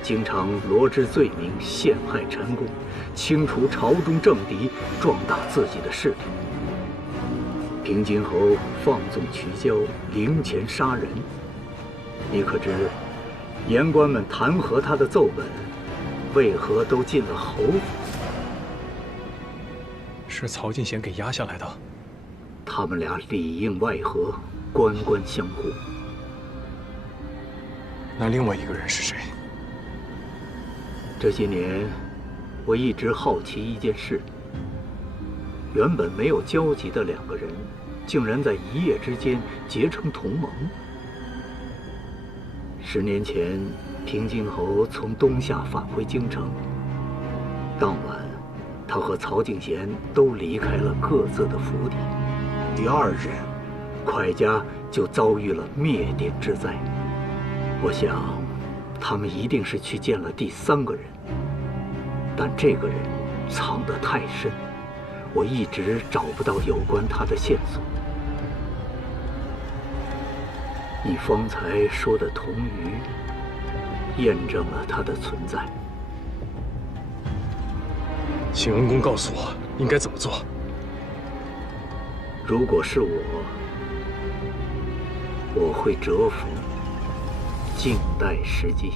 经常罗织罪名，陷害陈宫，清除朝中政敌，壮大自己的势力。平津侯放纵渠交，凌钱杀人，你可知言官们弹劾他的奏本，为何都进了侯府？是曹敬贤给压下来的。他们俩里应外合，官官相护。那另外1个人是谁？这些年，我一直好奇一件事：原本没有交集的两个人，竟然在一夜之间结成同盟。10年前，平津侯从东夏返回京城，当晚，他和曹敬贤都离开了各自的府邸。第2日，蒯家就遭遇了灭顶之灾。我想，他们一定是去见了第3个人，但这个人藏得太深，我一直找不到有关他的线索。你方才说的童鱼，验证了他的存在。请恩公告诉我应该怎么做。如果是我会蛰伏，静待时机。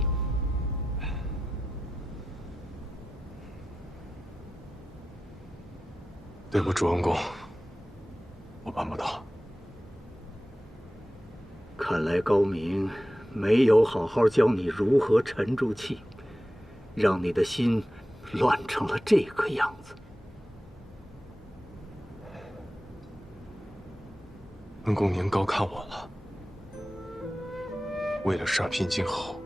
对不住，恩公，我办不到。看来高明没有好好教你如何沉住气，让你的心乱成了这个样子。恩公您高看我了。为了杀平津侯，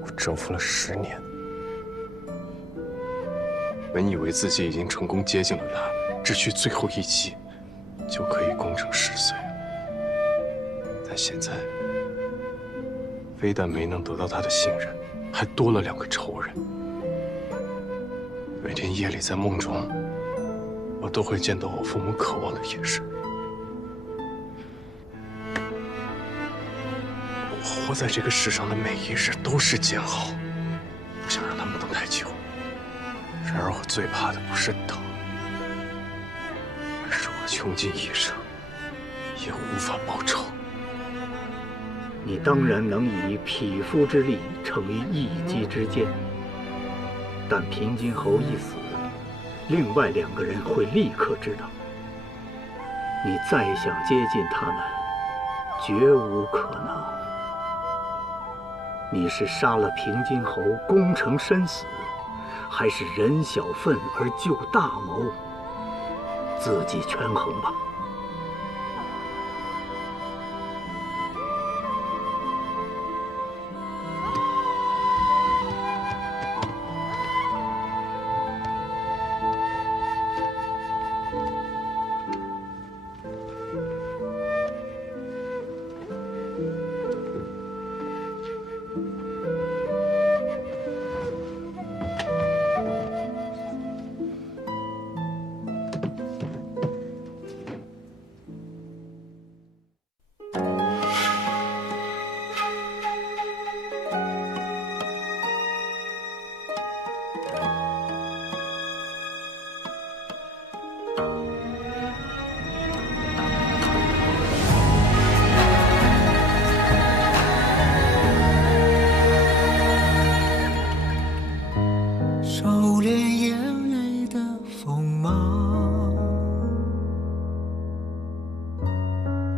我蛰伏了10年。本以为自己已经成功接近了他，只需最后一击，就可以功成10岁。但现在，非但没能得到他的信任，还多了2个仇人。每天夜里在梦中，我都会见到我父母渴望的眼神。我活在这个世上的每一日都是煎熬，不想让他们等太久。然而我最怕的不是等，而是我穷尽一生也无法报仇。你当然能以匹夫之力成为一击之间，但平津侯一死，另外2个人会立刻知道。你再想接近他们，绝无可能。你是杀了平津侯，功成身死，还是忍小愤而救大谋？自己权衡吧。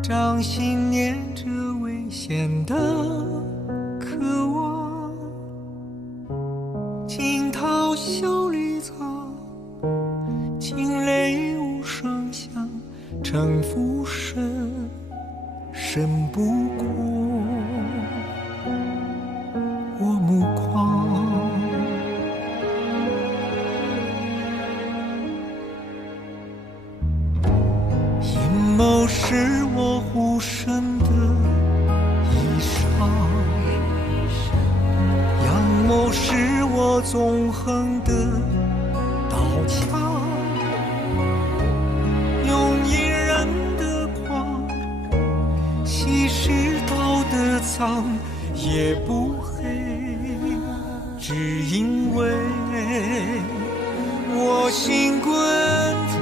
掌心念着危险的渴望，惊涛笑里藏，惊雷无声响，城府深，深不过我目眶。阴谋是我护身的衣裳，阳谋是我纵横的刀枪，用隐忍的狂，稀释道德脏，也不黑，只因为我心滚烫。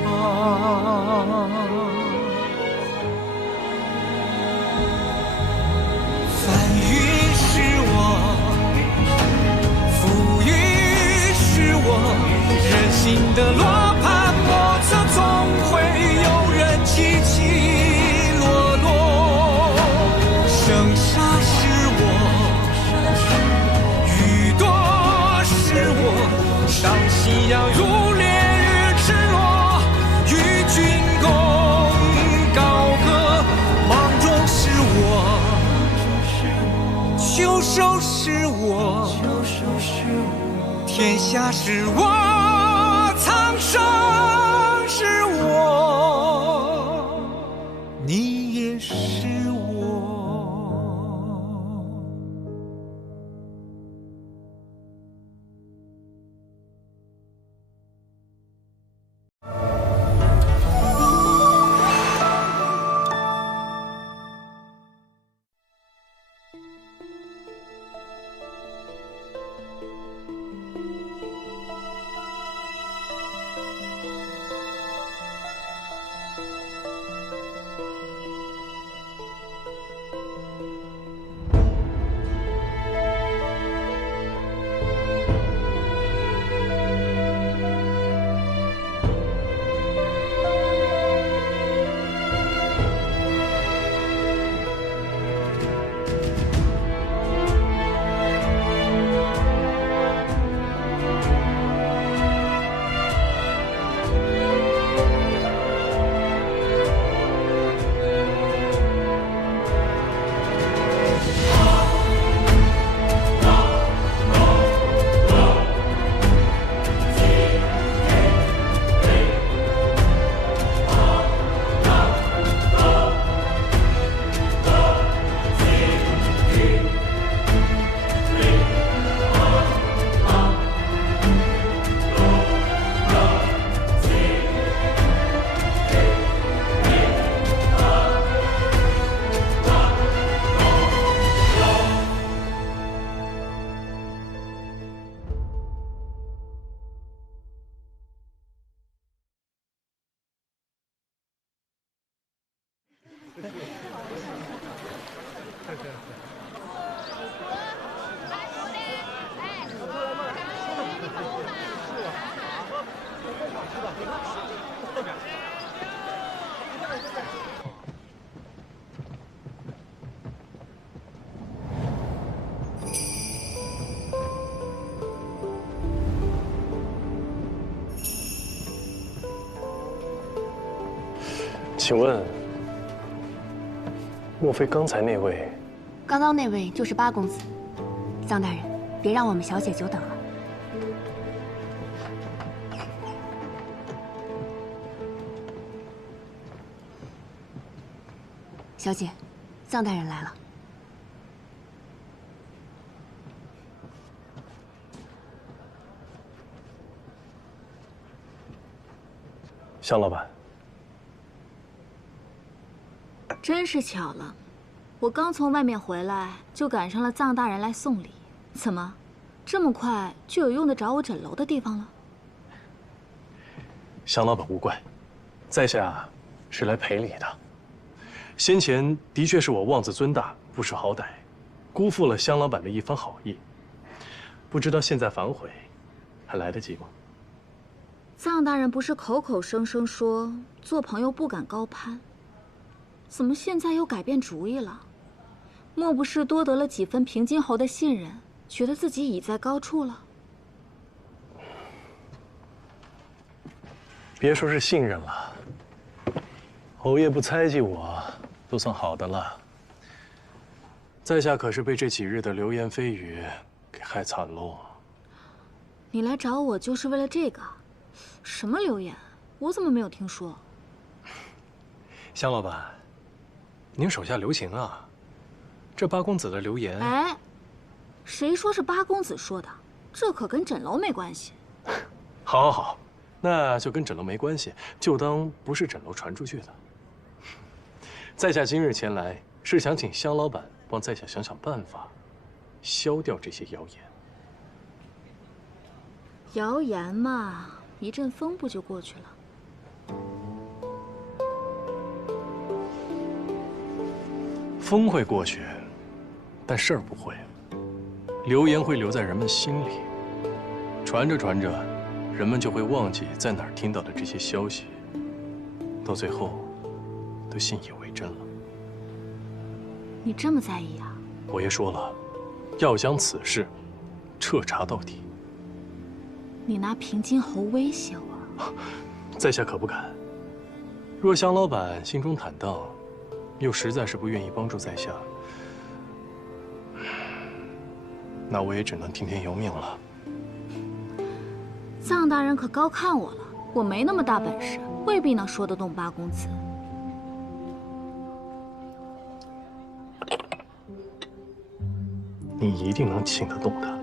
人心的罗盘莫测，总会有人起起落落。生杀是我，雨多是我，当夕阳如烈日赤裸，与君是我，天下是我，苍生是我，你也是我。请问，莫非刚才那位？刚刚那位就是八公子。臧大人，别让我们小姐久等了。小姐，臧大人来了。向老板。 真是巧了，我刚从外面回来，就赶上了臧大人来送礼。怎么，这么快就有用得着我诊楼的地方了？向老板勿怪，在下是来赔礼的。先前的确是我妄自尊大，不识好歹，辜负了向老板的一番好意。不知道现在反悔，还来得及吗？臧大人不是口口声声说做朋友不敢高攀？ 怎么现在又改变主意了？莫不是多得了几分平津侯的信任，觉得自己已在高处了？别说是信任了，侯爷不猜忌我，都算好的了。在下可是被这几日的流言蜚语给害惨喽。你来找我就是为了这个？什么流言？我怎么没有听说？向老板。 您手下留情啊！这八公子的流言，哎，谁说是八公子说的？这可跟诊楼没关系。好，好，好，那就跟诊楼没关系，就当不是诊楼传出去的。在下今日前来，是想请向老板帮在下想想办法，消掉这些谣言。谣言嘛，一阵风不就过去了？ 风会过去，但事儿不会。流言会留在人们心里，传着传着，人们就会忘记在哪儿听到的这些消息，到最后，都信以为真了。你这么在意啊？我爷说了，要将此事彻查到底。你拿平津侯威胁我？在下可不敢。若向老板心中坦荡。 又实在是不愿意帮助在下，那我也只能听天由命了。臧大人可高看我了，我没那么大本事，未必能说得动八公子。你一定能请得动他。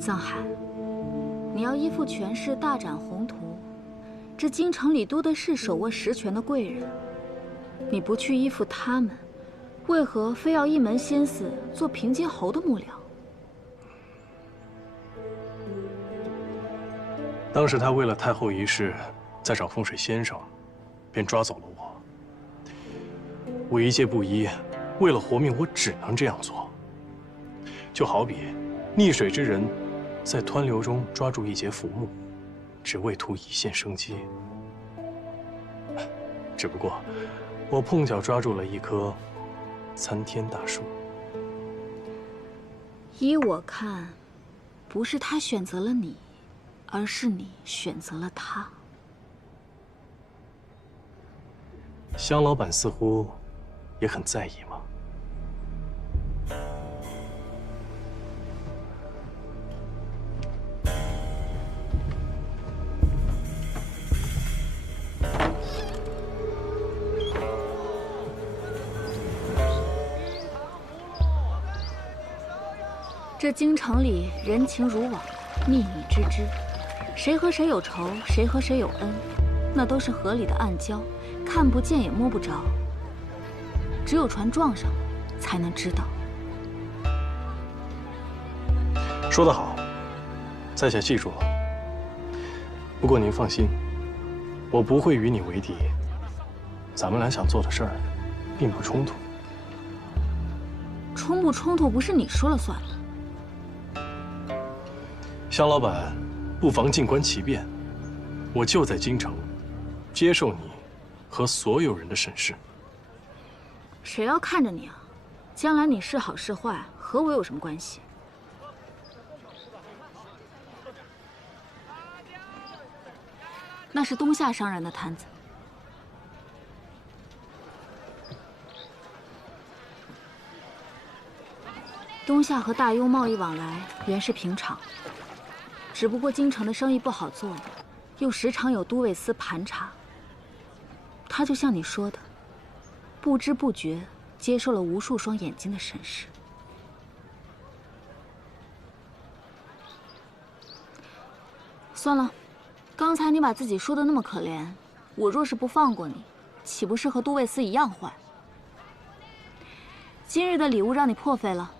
臧海，你要依附权势，大展宏图。这京城里多的是手握实权的贵人，你不去依附他们，为何非要一门心思做平津侯的幕僚？当时他为了太后一事，在找风水先生，便抓走了我。我一介布衣，为了活命，我只能这样做。就好比溺水之人，在湍流中抓住一节浮木，只为图一线生机。只不过，我碰巧抓住了一棵参天大树。依我看，不是他选择了你，而是你选择了他。香老板似乎也很在意吗？这京城里人情如网，秘密之知，谁和谁有仇，谁和谁有恩，那都是河里的暗礁，看不见也摸不着。只有船撞上了，才能知道。说得好，在下记住了。不过您放心，我不会与你为敌。咱们俩想做的事儿，并不冲突。冲不冲突不是你说了算了。香老板，不妨静观其变。我就在京城，接受你和所有人的审视。谁要看着你啊？将来你是好是坏，和我有什么关系？那是东夏商人的摊子。东夏和大庸贸易往来原是平常，只不过京城的生意不好做，又时常有都尉司盘查。他就像你说的，不知不觉接受了无数双眼睛的审视。算了，刚才你把自己说的那么可怜，我若是不放过你，岂不是和都尉司一样坏？今日的礼物让你破费了。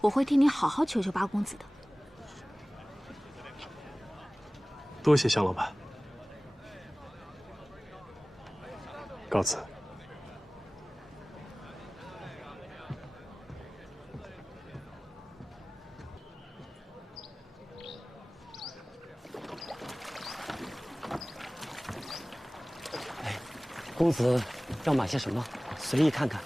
我会替你好好求求八公子的。多谢香老板，告辞。公子要买些什么？随意看看。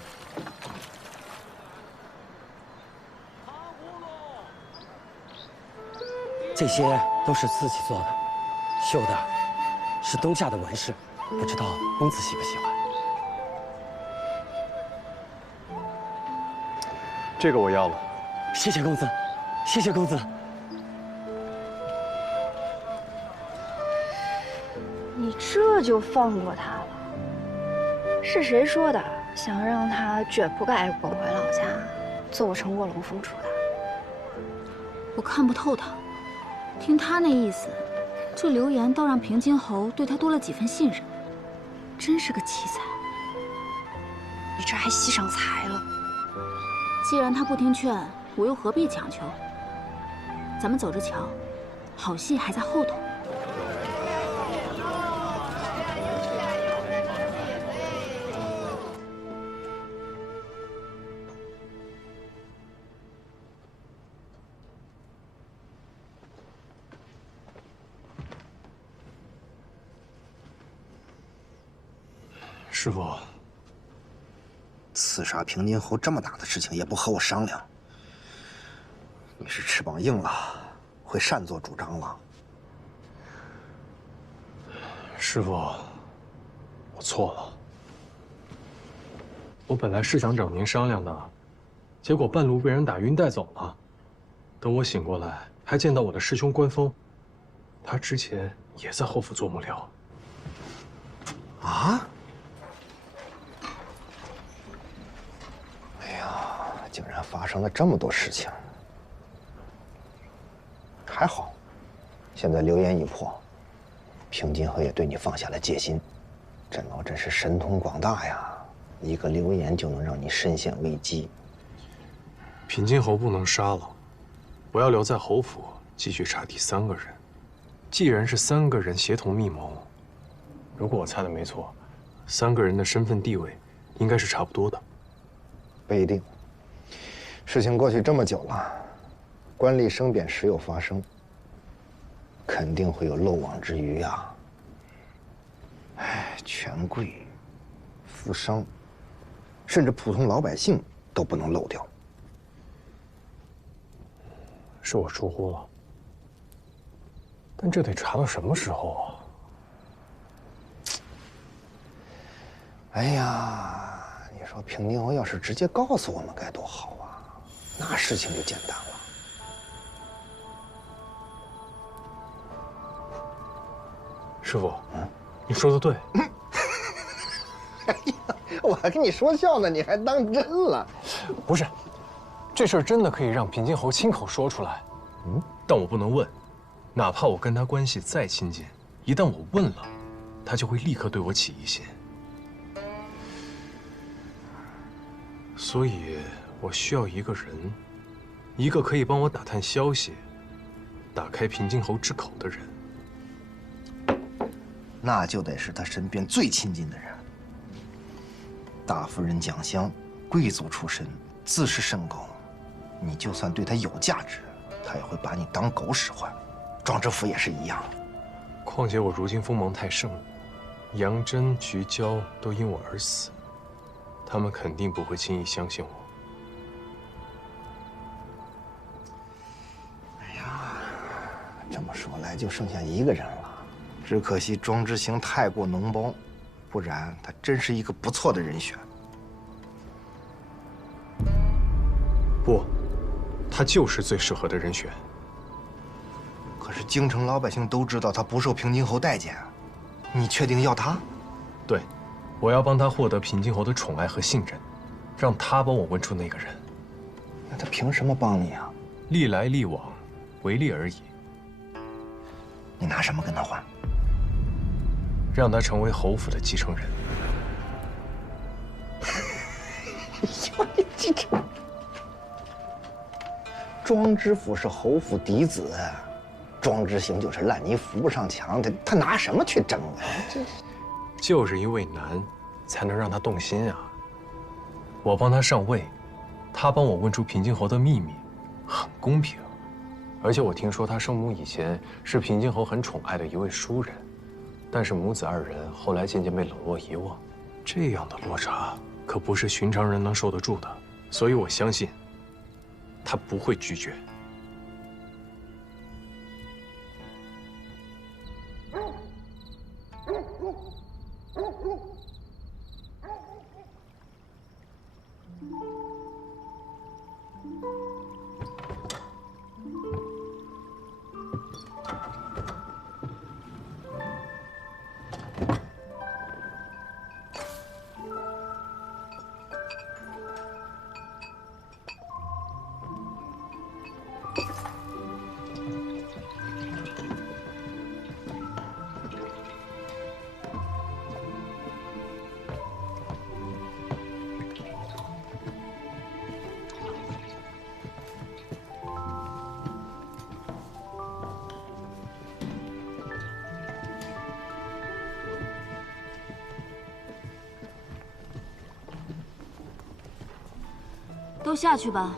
这些都是自己做的，绣的是东夏的纹饰，不知道公子喜不喜欢？这个我要了。谢谢公子，谢谢公子。你这就放过他了？是谁说的？想让他卷铺盖滚回老家，做成卧龙凤雏的？我看不透他。听他那意思，这流言倒让平津侯对他多了几分信任，真是个奇才。你这还惜上才了。既然他不听劝，我又何必强求？咱们走着瞧，好戏还在后头。师傅，刺杀平津侯这么大的事情也不和我商量，你是翅膀硬了，会擅作主张了。师傅，我错了。我本来是想找您商量的，结果半路被人打晕带走了。等我醒过来，还见到我的师兄关峰，他之前也在侯府做幕僚。啊？哎呀，竟然发生了这么多事情。还好，现在流言已破，平津侯也对你放下了戒心。甄老真是神通广大呀，一个流言就能让你身陷危机。平津侯不能杀了，我要留在侯府继续查第三个人。既然是3个人协同密谋，如果我猜的没错，3个人的身份地位应该是差不多的。不一定，事情过去这么久了，官吏生贬时有发生，肯定会有漏网之鱼呀。哎，权贵、富商，甚至普通老百姓都不能漏掉。是我疏忽了，但这得查到什么时候啊？哎呀，你说平津侯要是直接告诉我们该多好啊，那事情就简单了。师傅，你说的对。哎呀，我还跟你说笑呢，你还当真了？不是，这事儿真的可以让平津侯亲口说出来。但我不能问，哪怕我跟他关系再亲近，一旦我问了，他就会立刻对我起疑心。所以，我需要一个人，一个可以帮我打探消息、打开平津侯之口的人。那就得是他身边最亲近的人。大夫人蒋襄，贵族出身，自视甚高，你就算对他有价值，他也会把你当狗使唤。庄知府也是一样。况且我如今锋芒太盛，杨真、菊娇都因我而死，他们肯定不会轻易相信我。哎呀，这么说来就剩下一个人了。只可惜庄之行太过脓包，不然他真是一个不错的人选。不，他就是最适合的人选。可是京城老百姓都知道他不受平津侯待见，你确定要他？对，我要帮他获得平津侯的宠爱和信任，让他帮我问出那个人。那他凭什么帮你啊？历来历往，为利而已。你拿什么跟他换？让他成为侯府的继承人。庄知府是侯府嫡子，庄之行就是烂泥扶不上墙，他拿什么去争啊？就是因为难，才能让他动心啊。我帮他上位，他帮我问出平津侯的秘密，很公平。而且我听说他生母以前是平津侯很宠爱的一位淑人。但是母子2人后来渐渐被冷落遗忘，这样的落差可不是寻常人能受得住的，所以我相信他不会拒绝。都下去吧。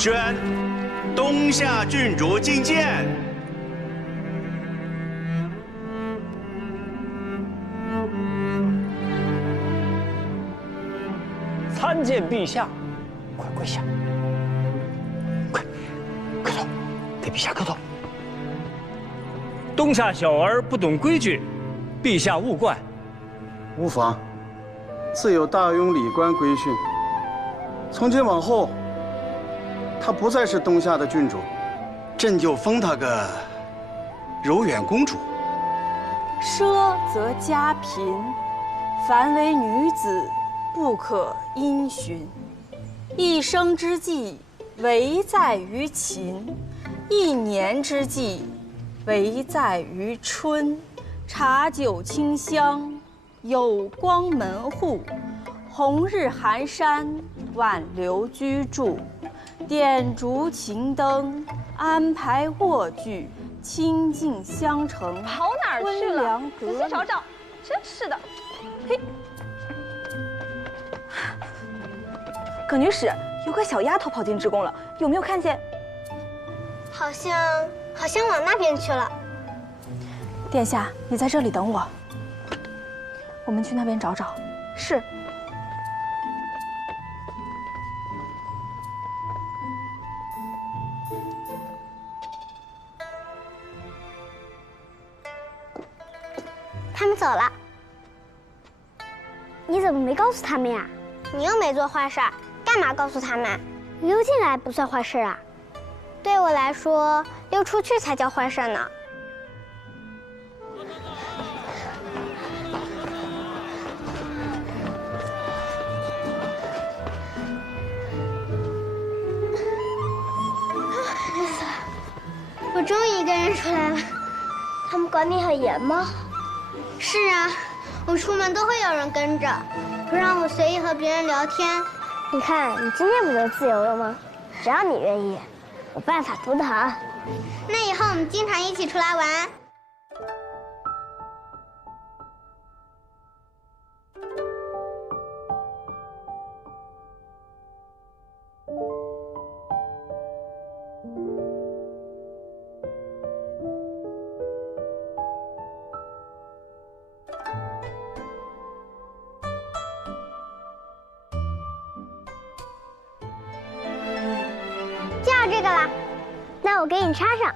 宣东夏郡主觐见。参见陛下，快跪下，快磕头，给陛下磕头。东夏小儿不懂规矩，陛下勿怪。无妨，自有大庸礼官规训。从今往后，她不再是东夏的郡主，朕就封她个柔远公主。奢则家贫，凡为女子，不可因循。一生之计，唯在于勤；一年之计，唯在于春。茶酒清香，有光门户；红日寒山，挽留居住。点烛擎灯，安排卧具，清静相承。跑哪儿去了？仔细找找，真是的。嘿，葛女使，有个小丫头跑进职宫了，有没有看见？好像往那边去了。殿下，你在这里等我，我们去那边找找。是。他们走了。你怎么没告诉他们呀？你又没做坏事，干嘛告诉他们？溜进来不算坏事啊。对我来说，溜出去才叫坏事呢。我终于一个人出来了。他们管你很严吗？是啊，我出门都会有人跟着，不让我随意和别人聊天。你看，你今天不就自由了吗？只要你愿意，我办法多的很。那以后我们经常一起出来玩。就要这个了，那我给你插上。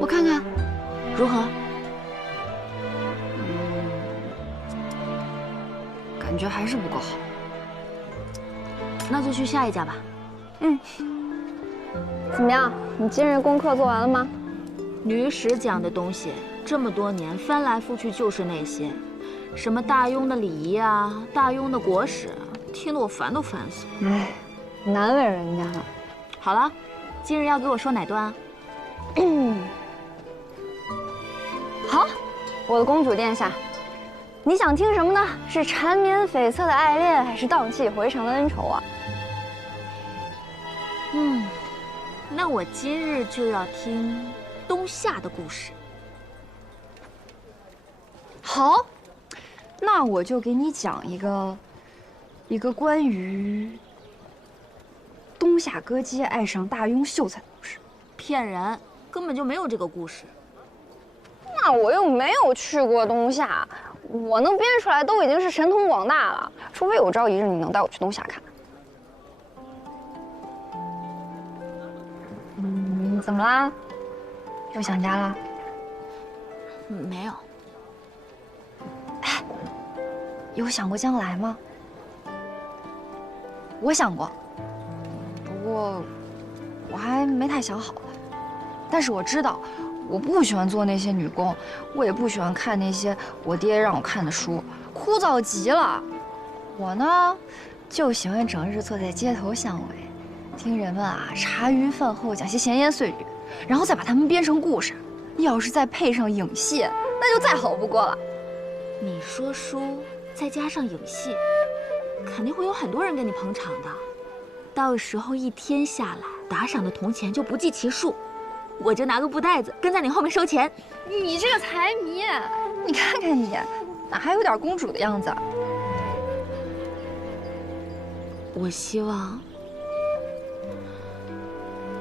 我看看，如何？感觉还是不够好。那就去下一家吧。怎么样？你今日功课做完了吗？女史讲的东西，这么多年翻来覆去就是那些。什么大庸的礼仪啊，大庸的国史，听得我烦都烦死了。哎，难为人家了。好了，今日要给我说哪段啊？好，我的公主殿下，你想听什么呢？是缠绵悱恻的爱恋，还是荡气回肠的恩仇啊？那我今日就要听东夏的故事。好。那我就给你讲一个关于东夏歌姬爱上大庸秀才的故事。骗人，根本就没有这个故事。那我又没有去过东夏，我能编出来都已经是神通广大了。除非有朝一日你能带我去东夏看。怎么啦？又想家了？没有。有想过将来吗？我想过，不过我还没太想好。但是我知道，我不喜欢做那些女工，我也不喜欢看那些我爹让我看的书，枯燥极了。我呢，就喜欢整日坐在街头巷尾，听人们茶余饭后讲些闲言碎语，然后再把它们编成故事。要是再配上影戏，那就再好不过了。你说书。再加上影戏，肯定会有很多人给你捧场的。到时候一天下来，打赏的铜钱就不计其数，我就拿个布袋子跟在你后面收钱。你这个财迷，你看看你，哪还有点公主的样子啊？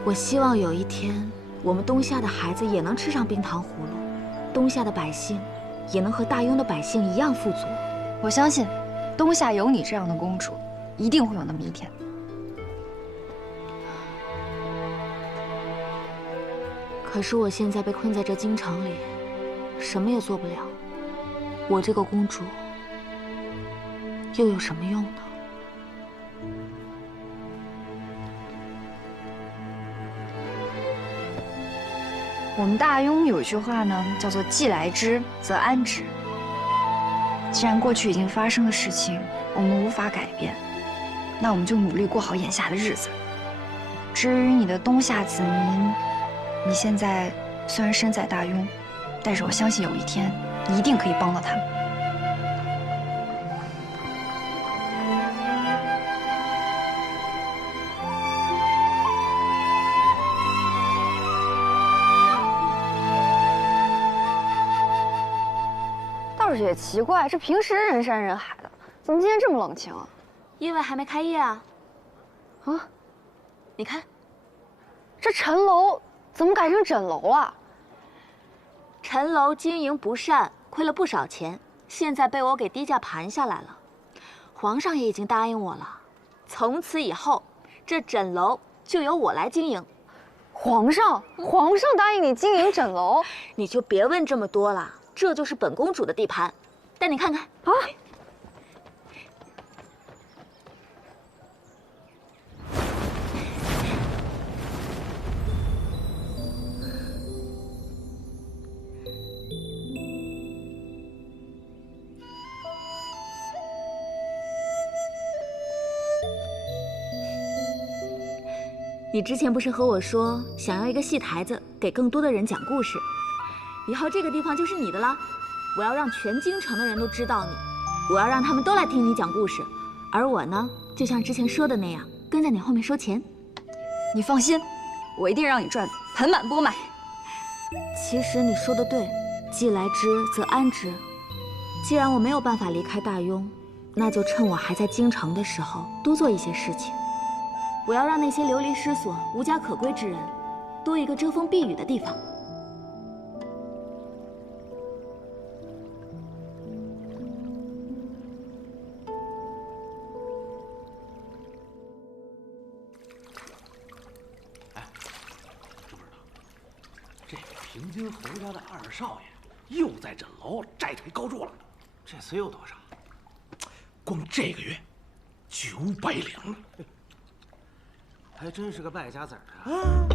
我希望有一天，我们东夏的孩子也能吃上冰糖葫芦，东夏的百姓也能和大庸的百姓一样富足。我相信，东夏有你这样的公主，一定会有那么一天。可是我现在被困在这京城里，什么也做不了。我这个公主又有什么用呢？我们大庸有一句话呢，叫做“既来之，则安之”。既然过去已经发生的事情我们无法改变，那我们就努力过好眼下的日子。至于你的东夏子民，你现在虽然身在大庸，但是我相信有一天你一定可以帮到他们。倒是也奇怪，这平时人山人海的，怎么今天这么冷清啊？因为还没开业啊。啊，你看，这陈楼怎么改成枕楼了？陈楼经营不善，亏了不少钱，现在被我给低价盘下来了。皇上也已经答应我了，从此以后，这枕楼就由我来经营。皇上答应你经营枕楼，你就别问这么多了。这就是本公主的地盘，带你看看啊！你之前不是和我说想要一个戏台子，给更多的人讲故事？以后这个地方就是你的了，我要让全京城的人都知道你，我要让他们都来听你讲故事，而我呢，就像之前说的那样，跟在你后面收钱。你放心，我一定让你赚得盆满钵满。其实你说的对，既来之则安之。既然我没有办法离开大庸，那就趁我还在京城的时候多做一些事情。我要让那些流离失所、无家可归之人，多一个遮风避雨的地方。平津侯家的二少爷又在枕楼债台高筑了，这次又多少？光这个月900两，还真是个败家子儿啊！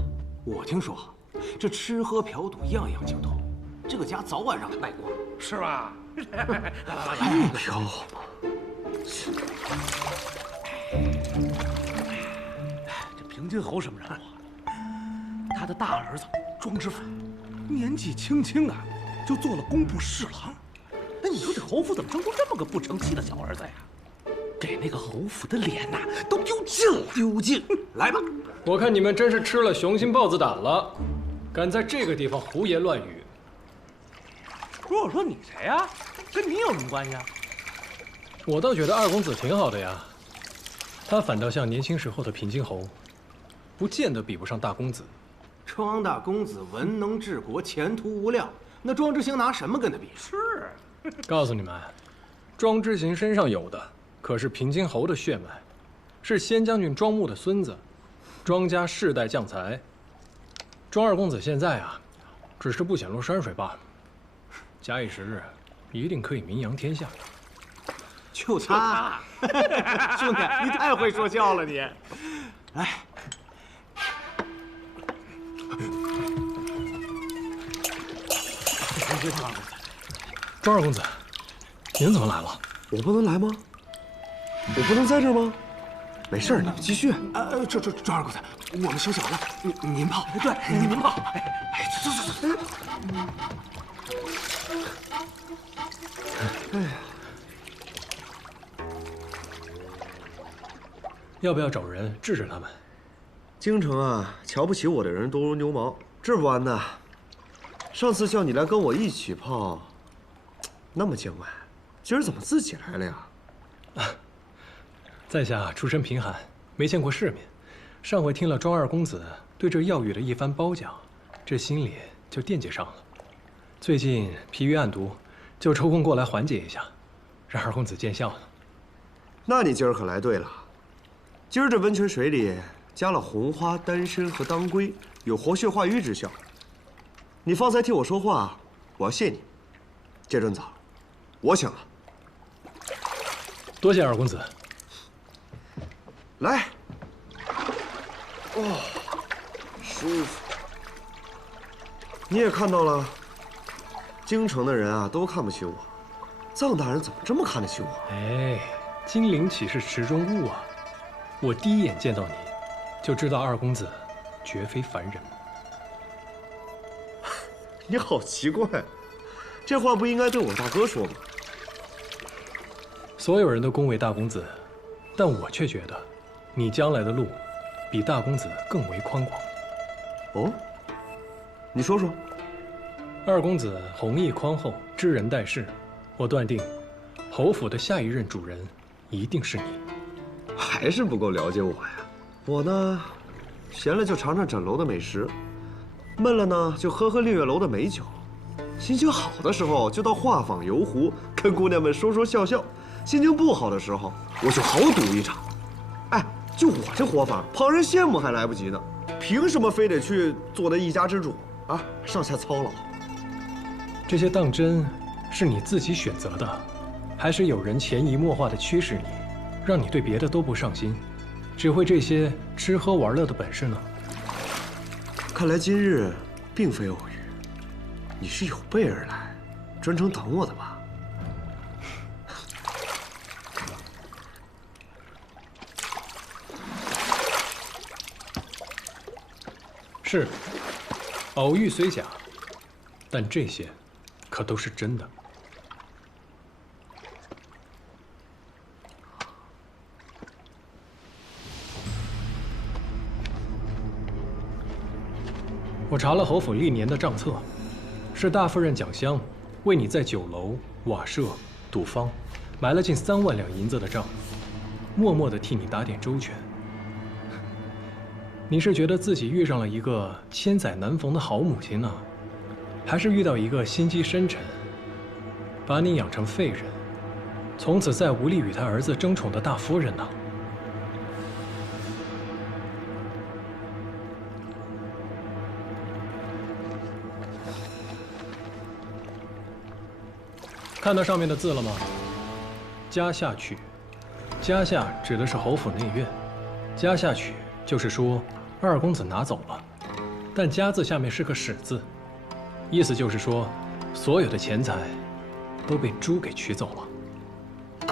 我听说这吃喝嫖赌样样精通，这个家早晚让他败光，是吧？来，飘嘛！这平津侯什么人啊？他的大儿子庄知府。年纪轻轻啊，就做了工部侍郎。那你说这侯府怎么生出这么个不成器的小儿子呀？给那个侯府的脸呐，都丢尽了。丢尽！来吧，我看你们真是吃了雄心豹子胆了，敢在这个地方胡言乱语。不是我说你谁呀？跟你有什么关系啊？我倒觉得二公子挺好的呀，他反倒像年轻时候的平津侯，不见得比不上大公子。庄大公子文能治国，前途无量。那庄之行拿什么跟他比？是，告诉你们，庄之行身上有的可是平津侯的血脉，是先将军庄牧的孙子，庄家世代将才。庄二公子现在啊，只是不显露山水罢了。假以时日，一定可以名扬天下。就他，兄弟，你太会说教了你。来。庄二公子，您怎么来了？我不能来吗？我不能在这儿吗？没事，你们继续。庄二公子，我们休息完了，您泡。对，您泡。走。哎呀，要不要找人治治他们？京城啊，瞧不起我的人多如牛毛，治不完的。上次叫你来跟我一起泡，那么见外，今儿怎么自己来了呀？在下出身贫寒，没见过世面。上回听了庄二公子对这药雨的一番褒奖，这心里就惦记上了。最近疲于暗读，就抽空过来缓解一下，让二公子见笑了。那你今儿可来对了。今儿这温泉水里加了红花、丹参和当归，有活血化瘀之效。你方才替我说话，我要谢你。这顿早，我请了。多谢二公子。来。哦，舒服。你也看到了，京城的人啊都看不起我，臧大人怎么这么看得起我？哎，金陵岂是池中物啊！我第一眼见到你，就知道二公子绝非凡人。你好奇怪，这话不应该对我大哥说吗？所有人都恭维大公子，但我却觉得，你将来的路，比大公子更为宽广。哦，你说说。二公子弘毅宽厚，知人待事，我断定，侯府的下一任主人一定是你。还是不够了解我呀。我呢，闲了就尝尝枕楼的美食，闷了呢就喝喝丽月楼的美酒，心情好的时候就到画舫游湖，跟姑娘们说说笑笑；心情不好的时候，我就豪赌一场。哎，就我这活法，旁人羡慕还来不及呢，凭什么非得去做那一家之主啊？上下操劳。这些当真是你自己选择的，还是有人潜移默化地驱使你，让你对别的都不上心，只会这些吃喝玩乐的本事呢？看来今日并非偶遇，你是有备而来，专程等我的吧？是，偶遇虽假，但这些可都是真的。我查了侯府历年的账册，是大夫人蒋香为你在酒楼、瓦舍、赌坊埋了近3万两银子的账，默默地替你打点周全。你是觉得自己遇上了一个千载难逢的好母亲呢，还是遇到一个心机深沉，把你养成废人，从此再无力与他儿子争宠的大夫人呢？看到上面的字了吗？家下曲，家下指的是侯府内院，家下曲就是说二公子拿走了，但家字下面是个使字，意思就是说所有的钱财都被猪给取走了。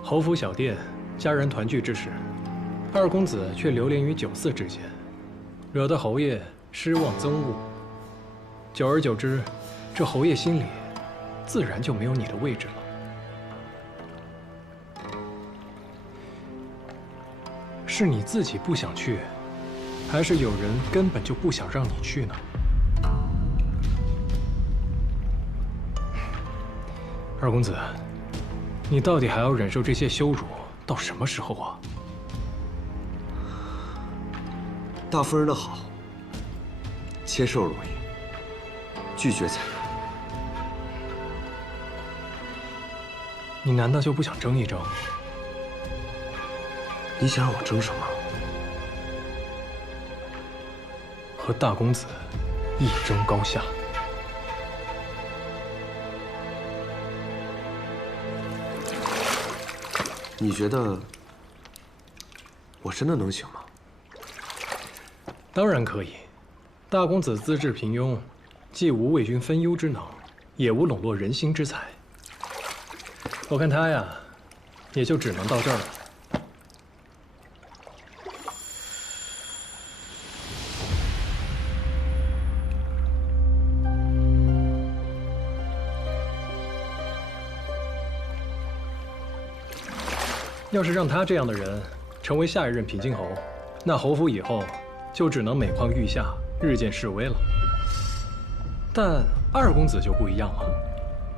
侯府小店，家人团聚之时，二公子却流连于酒肆之间，惹得侯爷失望憎恶。久而久之，这侯爷心里自然就没有你的位置了。是你自己不想去，还是有人根本就不想让你去呢？二公子，你到底还要忍受这些羞辱到什么时候啊？大夫人的好，接受容易，拒绝才难。你难道就不想争一争？你想让我争什么？和大公子一争高下。你觉得我真的能行吗？当然可以。大公子资质平庸，既无为君分忧之能，也无笼络人心之才。我看他呀，也就只能到这儿了。要是让他这样的人成为下一任平津侯，那侯府以后就只能每况愈下，日渐式微了。但二公子就不一样了，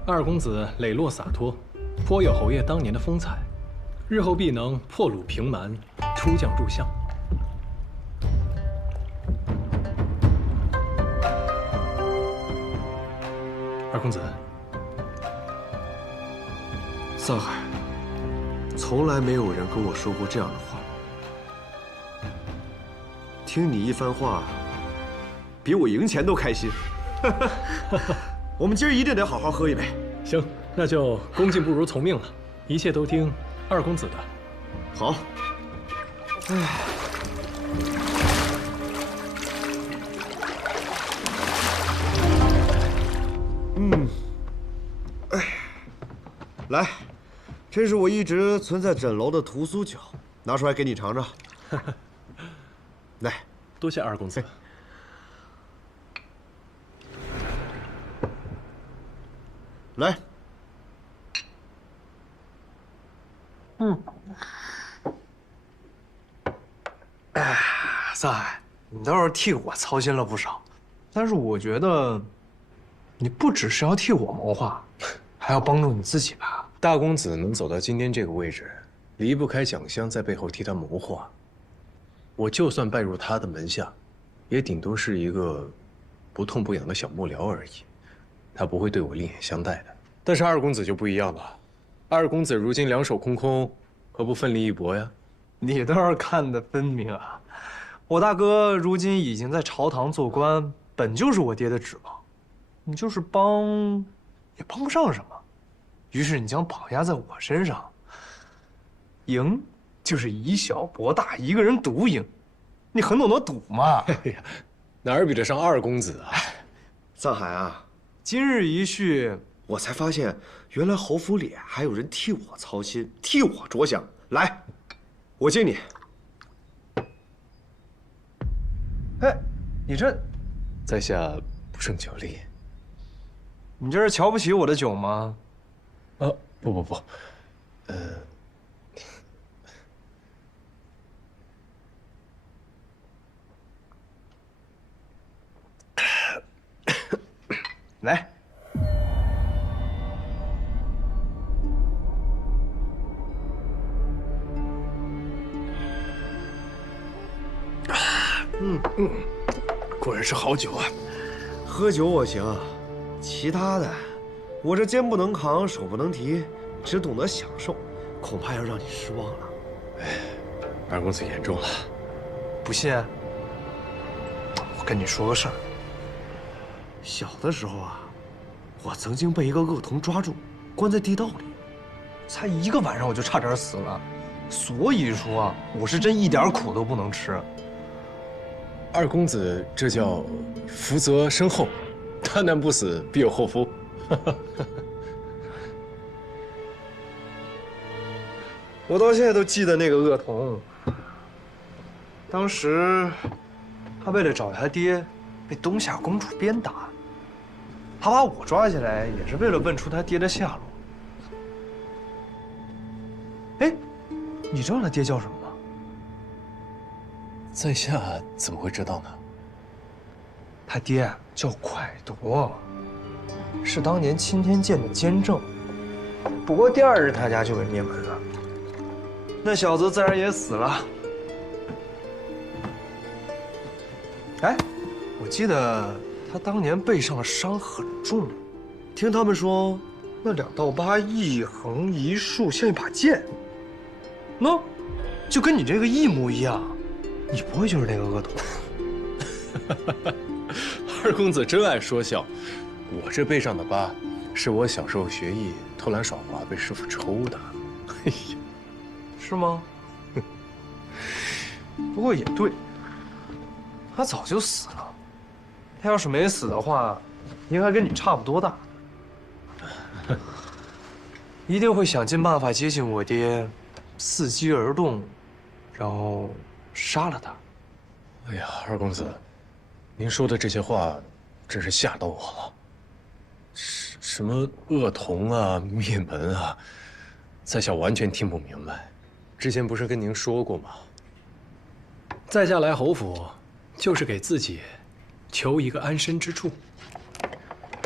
二公子磊落洒脱，颇有侯爷当年的风采，日后必能破虏平蛮，出将入相。二公子，上海，从来没有人跟我说过这样的话。听你一番话，比我赢钱都开心。我们今儿一定得好好喝一杯。行，那就恭敬不如从命了，一切都听二公子的。好。哎。来，这是我一直存在枕楼的屠苏酒，拿出来给你尝尝。来，多谢二公子。来。哎，上海，你倒是替我操心了不少，但是我觉得，你不只是要替我谋划，还要帮助你自己吧。大公子能走到今天这个位置，离不开蒋襄在背后替他谋划。我就算拜入他的门下，也顶多是一个不痛不痒的小幕僚而已，他不会对我另眼相待的。但是二公子就不一样了，二公子如今两手空空，何不奋力一搏呀？你倒是看得分明啊！我大哥如今已经在朝堂做官，本就是我爹的指望，你就是帮，也帮不上什么。于是你将绑压在我身上，赢就是以小博大，一个人独赢。你很懂得赌嘛？哎呀，哪儿比得上二公子啊！上海啊，今日一叙，我才发现原来侯府里还有人替我操心，替我着想。来，我敬你。哎，你这，在下不胜酒力。你这是瞧不起我的酒吗？不，来。果然是好酒啊！喝酒我行，其他的，我这肩不能扛，手不能提，只懂得享受，恐怕要让你失望了。哎，二公子言重了。不信？我跟你说个事儿。小的时候啊，我曾经被一个恶童抓住，关在地道里，才1个晚上我就差点死了，所以说啊，我是真一点苦都不能吃。二公子这叫福泽深厚，大难不死必有后福。我到现在都记得那个恶童，当时他为了找他爹，被东夏公主鞭打，他把我抓起来也是为了问出他爹的下落。哎，你知道他爹叫什么吗？在下怎么会知道呢？他爹叫蒯夺，是当年钦天监的监正。不过第2日他家就被灭门了，那小子自然也死了。哎，我记得他当年背上的伤很重，听他们说，那2道疤一横一竖，像一把剑。喏，就跟你这个一模一样。你不会就是那个恶童？二公子真爱说笑，我这背上的疤，是我小时候学艺偷懒耍滑被师傅抽的。哎呀，是吗？不过也对，他早就死了。他要是没死的话，应该跟你差不多大。一定会想尽办法接近我爹，伺机而动，然后杀了他。哎呀，二公子，您说的这些话，真是吓到我了。什么恶童啊，灭门啊，在下完全听不明白。之前不是跟您说过吗？在下来侯府，就是给自己求一个安身之处。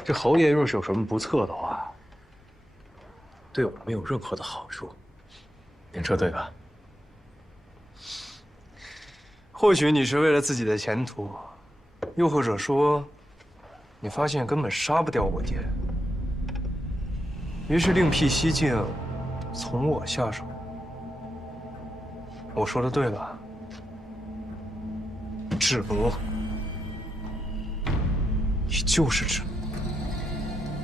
这侯爷若是有什么不测的话，对我没有任何的好处。您说对吧？或许你是为了自己的前途，又或者说，你发现根本杀不掉我爹，于是另辟蹊径，从我下手。我说的对吧？智罗，你就是智罗。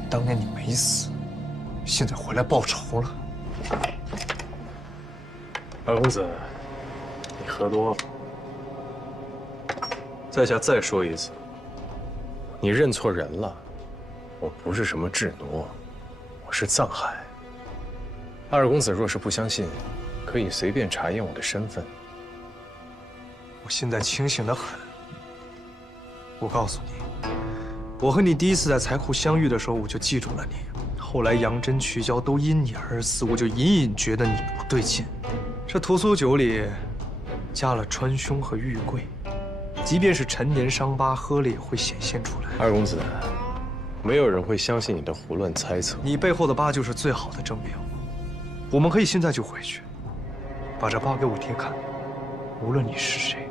当年你没死，现在回来报仇了。二公子，你喝多了。在下再说一次，你认错人了。我不是什么智挪，我是藏海。二公子若是不相信，可以随便查验我的身份。我现在清醒得很。我告诉你，我和你第一次在财库相遇的时候，我就记住了你。后来杨真、曲娇都因你而死，我就隐隐觉得你不对劲。这屠苏酒里加了川芎和玉桂，即便是陈年伤疤，喝了也会显现出来。二公子，没有人会相信你的胡乱猜测。你背后的疤就是最好的证明。我们可以现在就回去，把这疤给我爹看。无论你是谁，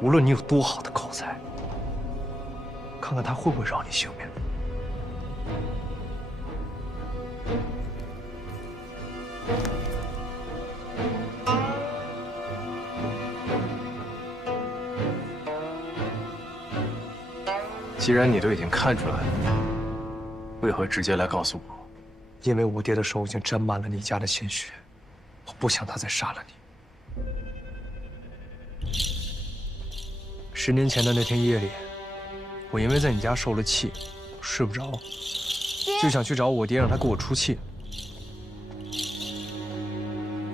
无论你有多好的口才，看看他会不会饶你性命。既然你都已经看出来了，为何直接来告诉我？因为我爹的手已经沾满了你家的鲜血，我不想他再杀了你。10年前的那天夜里，我因为在你家受了气，睡不着，就想去找我爹，让他给我出气。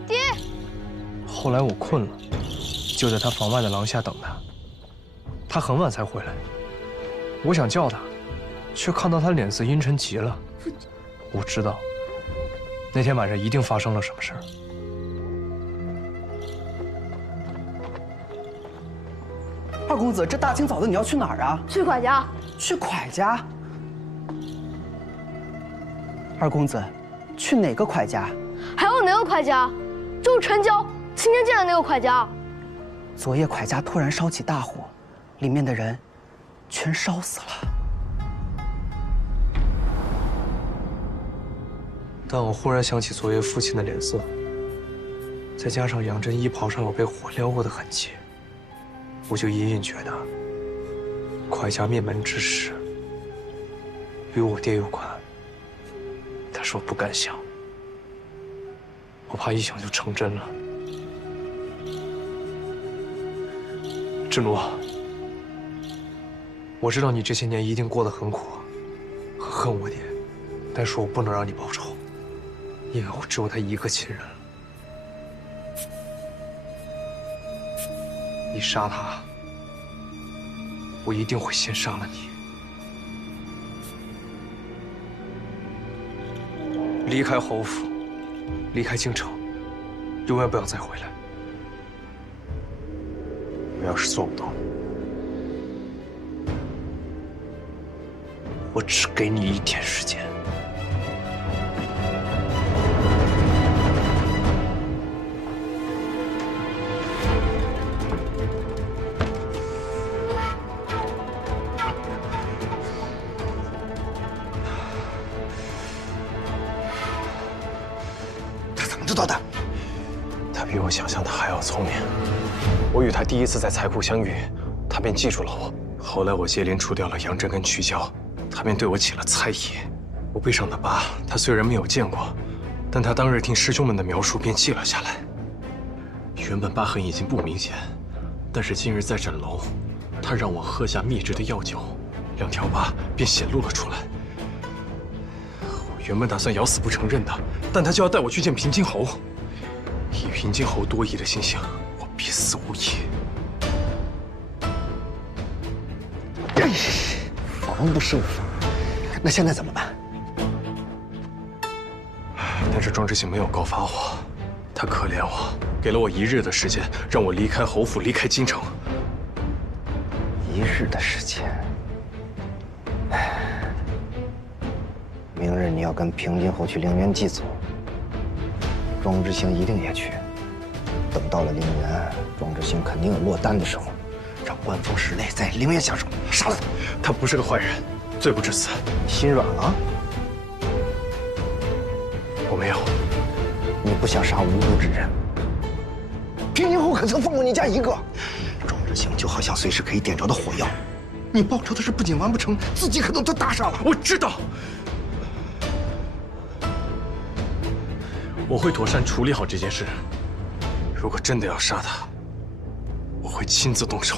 爹。后来我困了，就在他房外的廊下等他。他很晚才回来，我想叫他，却看到他脸色阴沉极了。我知道，那天晚上一定发生了什么事儿。二公子，这大清早的你要去哪儿啊？去蒯家。去蒯家？二公子，去哪个蒯家？还有哪个蒯家？就是陈娇亲天见的那个蒯家。昨夜蒯家突然烧起大火，里面的人全烧死了。但我忽然想起昨夜父亲的脸色，再加上杨真衣袍上有被火燎过的痕迹，我就隐隐觉得蒯家灭门之事与我爹有关。但是我不敢想，我怕一想就成真了。智奴，我知道你这些年一定过得很苦，很恨我爹，但是我不能让你报仇。因为我只有他一个亲人了。你杀他，我一定会先杀了你。离开侯府，离开京城，永远不要再回来。我要是做不到，我只给你1天时间。知道的，他比我想象的还要聪明。我与他第一次在财库相遇，他便记住了我。后来我接连除掉了杨真跟曲娇，他便对我起了猜疑。我背上的疤，他虽然没有见过，但他当日听师兄们的描述便记了下来。原本疤痕已经不明显，但是今日在诊楼，他让我喝下秘制的药酒，2条疤便显露了出来。我原本打算咬死不承认的，但他就要带我去见平津侯。以平津侯多疑的心性，我必死无疑。防不胜防，那现在怎么办？但是庄之行没有告发我，他可怜我，给了我1日的时间，让我离开侯府，离开京城。一日的时间。明日你要跟平津侯去陵园祭祖，庄之行一定也去。等到了陵园，庄之行肯定有落单的时候，让官府室内在陵园下手，杀了他。他不是个坏人，罪不至死。心软了？我没有。你不想杀无辜之人？平津侯可曾放过你家一个？庄之行就好像随时可以点着的火药，你报仇的事不仅完不成，自己可能都搭上了。我知道。我会妥善处理好这件事。如果真的要杀他，我会亲自动手。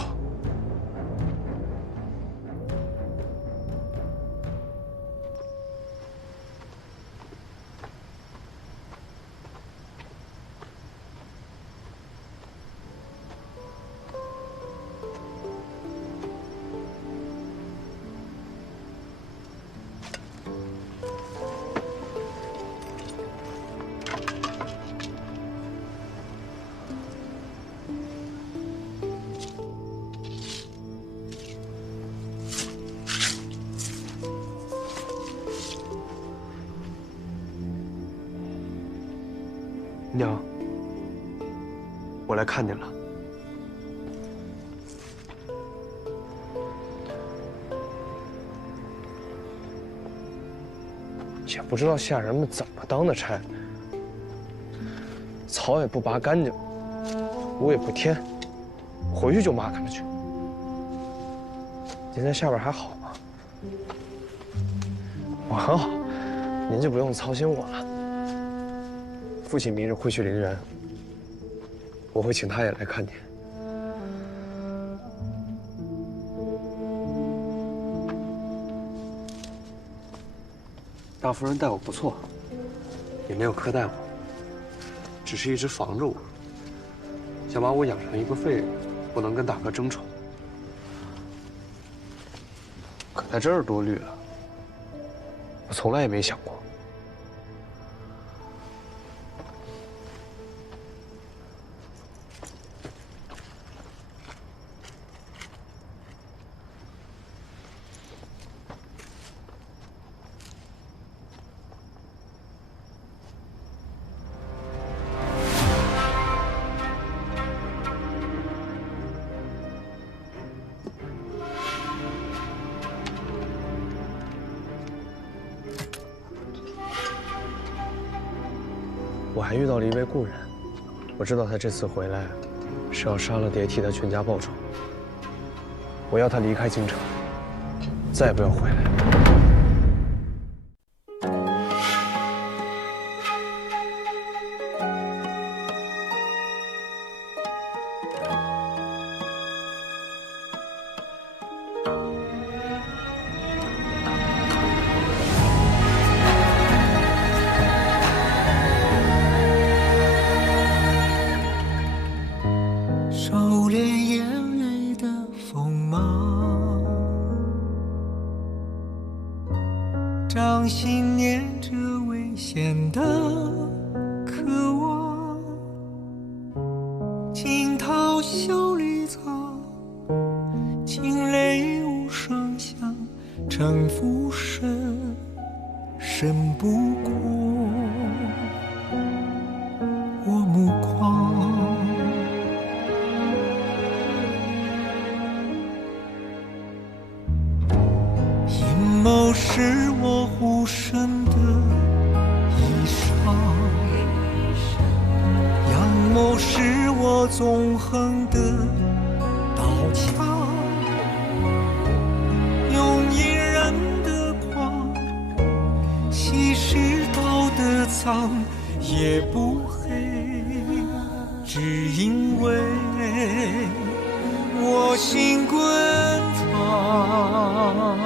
娘，我来看您了。也不知道下人们怎么当的差，草也不拔干净，土也不添，回去就骂他们去。您在下边还好吗？我很好，您就不用操心我了。父亲明日会去陵园，我会请他也来看您。大夫人待我不错，也没有苛待我，只是一直防着我，想把我养成一个废人，不能跟大哥争宠。可在这儿多虑了，我从来也没想过。我还遇到了一位故人，我知道他这次回来是要杀了爹替他全家报仇。我要他离开京城，再也不要回来。掌心念着危险的渴望，惊涛袖里藏，惊雷无声响，城府深，深不过我目眶。阴谋是我护身的衣裳，阳谋是我纵横的刀枪，用隐忍的狂，稀释道德藏，也不黑，只因为我心滚烫。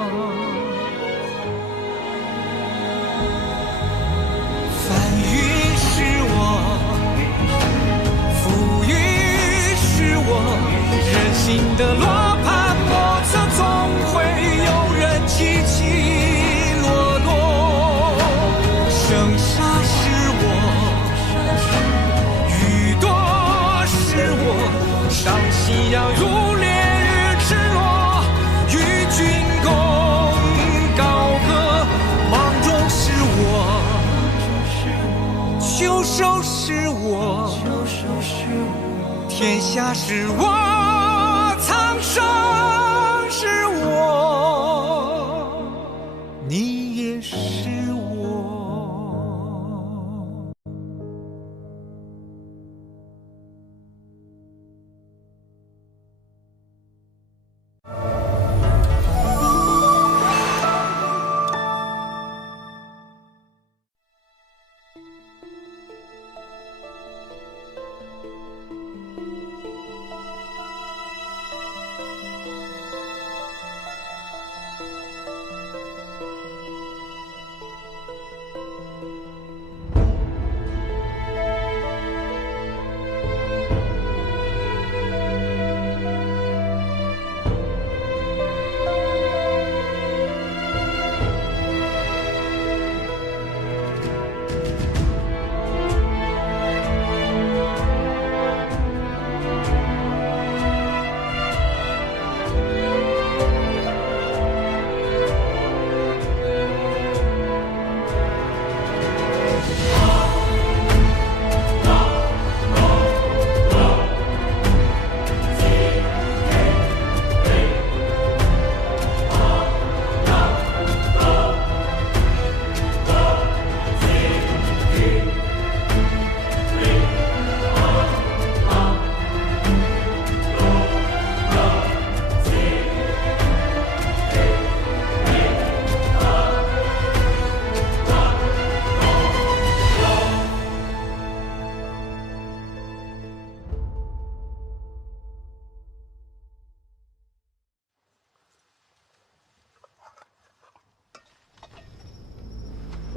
人心的罗盘莫测，总会有人起起落落。剩下是我，雨多是我，伤心要如烈日赤裸。救手是我，天下是我，苍生是我，你也是我。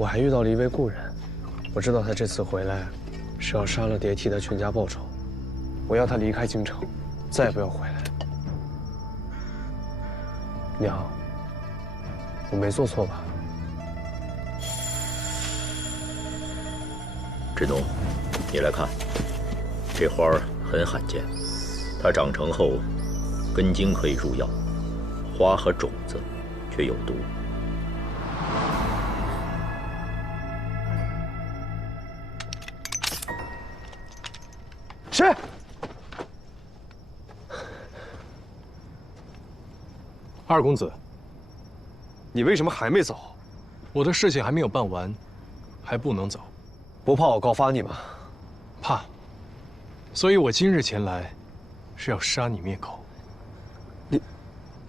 我还遇到了一位故人，我知道他这次回来是要杀了蝶替他全家报仇，我要他离开京城，再也不要回来。娘，我没做错吧？志农，你来看，这花儿很罕见，它长成后，根茎可以入药，花和种子却有毒。谁？二公子，你为什么还没走？我的事情还没有办完，还不能走。不怕我告发你吗？怕。所以我今日前来，是要杀你灭口。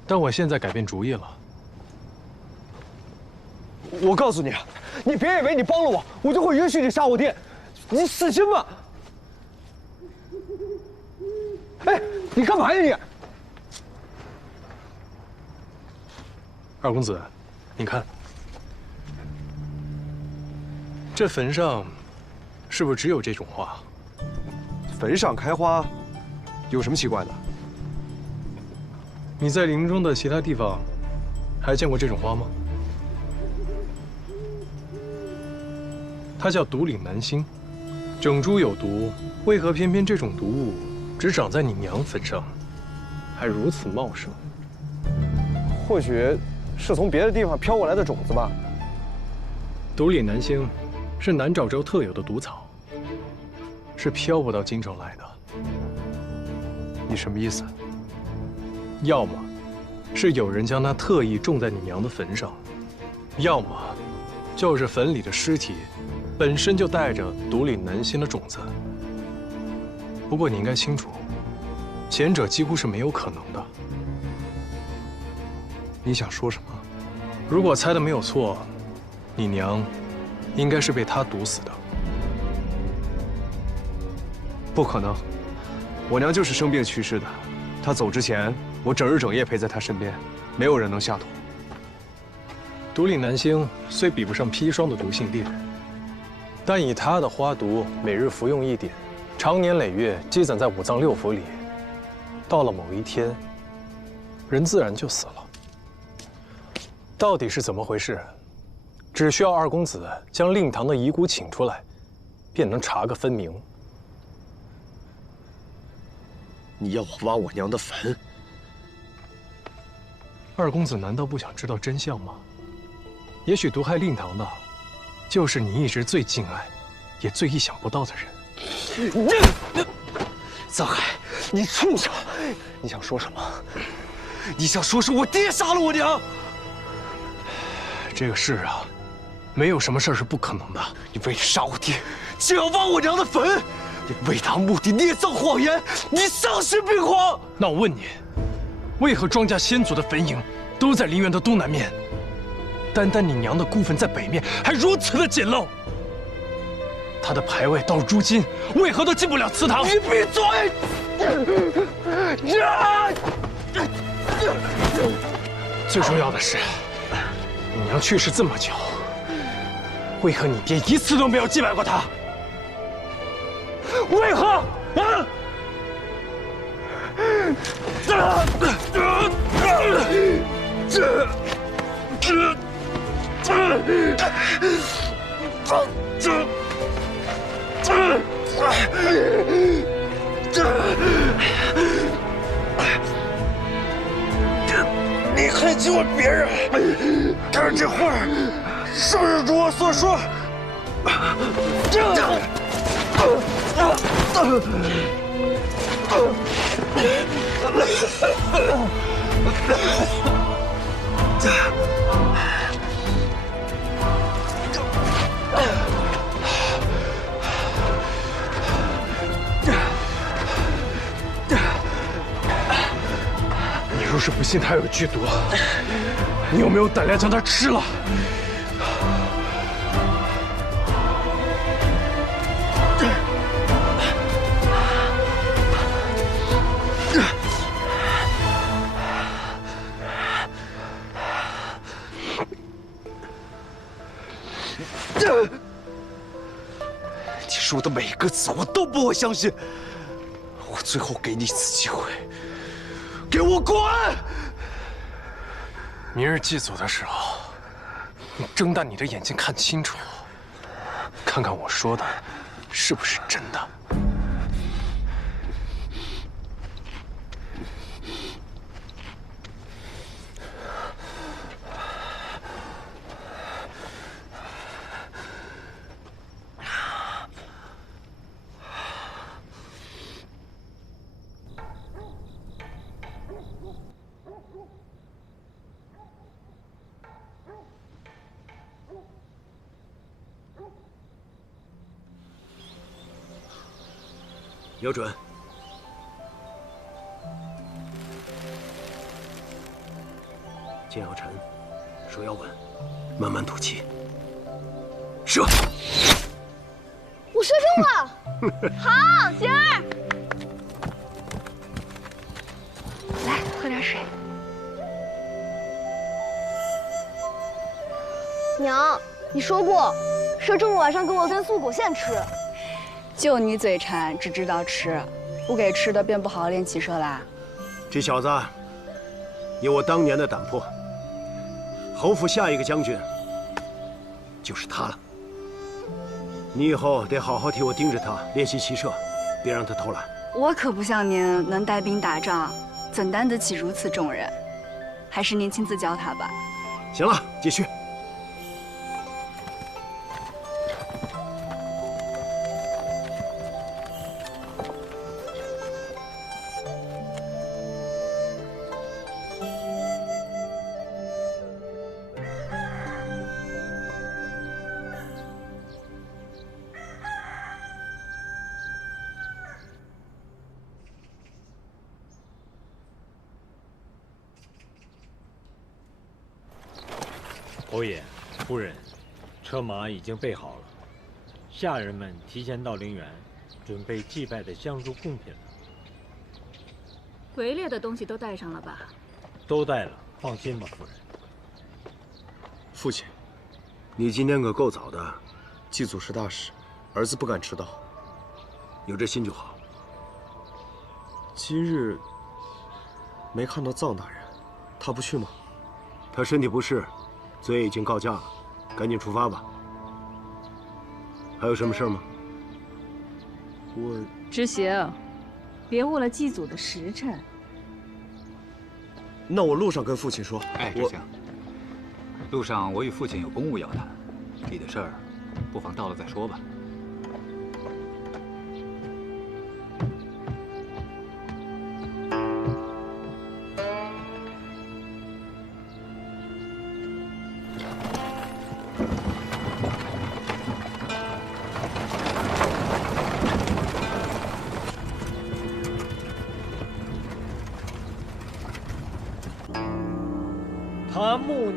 但我现在改变主意了。我告诉你，你别以为你帮了我，我就会允许你杀我爹，你死心吧！哎，你干嘛呀你？二公子，你看，这坟上是不是只有这种花？坟上开花，有什么奇怪的？你在林中的其他地方还见过这种花吗？它叫独岭南星，整株有毒，为何偏偏这种毒物只长在你娘坟上，还如此茂盛？或许是从别的地方飘过来的种子吧。独岭南星是南诏州特有的毒草，是飘不到京城来的。你什么意思？要么是有人将它特意种在你娘的坟上，要么就是坟里的尸体本身就带着独岭南星的种子。不过你应该清楚，前者几乎是没有可能的。你想说什么？如果猜的没有错，你娘应该是被他毒死的。不可能，我娘就是生病去世的。她走之前，我整日整夜陪在她身边，没有人能下毒。独岭南星虽比不上砒霜的毒性烈，但以它的花毒，每日服用一点，长年累月积攒在五脏六腑里，到了某一天，人自然就死了。到底是怎么回事？只需要二公子将令堂的遗骨请出来，便能查个分明。你要我挖我娘的坟？二公子难道不想知道真相吗？也许毒害令堂的，就是你一直最敬爱、也最意想不到的人。藏海，你畜生！你想说什么？你想说是我爹杀了我娘？这个事啊，没有什么事是不可能的。你为了杀我爹，就要挖我娘的坟，你为达目的捏造谎言，你丧心病狂！那我问你，为何庄家先祖的坟茔都在陵园的东南面？单单你娘的孤坟在北面，还如此的简陋。她的牌位到如今为何都进不了祠堂？你闭嘴！最重要的是，你娘去世这么久，为何你爹一次都没有祭拜过她？为何？啊！你还去问别人？看这画是不是如我所说？你若是不信他有剧毒，你有没有胆量将他吃了？你说的每一个字我都不会相信。我最后给你一次机会，给我滚！明日祭祖的时候，你睁大你的眼睛看清楚，看看我说的是不是真的。瞄准！肩要沉，手要稳，慢慢吐气。射！我射中了！好，晴儿，来喝点水。娘，你说过，射中了晚上给我炖素果馅吃。就你嘴馋，只知道吃，不给吃的便不好好练骑射啦。这小子有我当年的胆魄，侯府下一个将军就是他了。你以后得好好替我盯着他练习骑射，别让他偷懒。我可不像您能带兵打仗，怎担得起如此重任？还是您亲自教他吧。行了，继续。侯爷、夫人，车马已经备好了，下人们提前到陵园，准备祭拜的香烛贡品了。围猎的东西都带上了吧？都带了，放心吧，夫人。父亲，你今天可够早的，祭祖是大事，儿子不敢迟到，有这心就好。今日没看到臧大人，他不去吗？他身体不适。罪已经告假了，赶紧出发吧。还有什么事吗？知行，别误了祭祖的时辰。那我路上跟父亲说。哎，知行，路上我与父亲有公务要谈，你的事儿，不妨到了再说吧。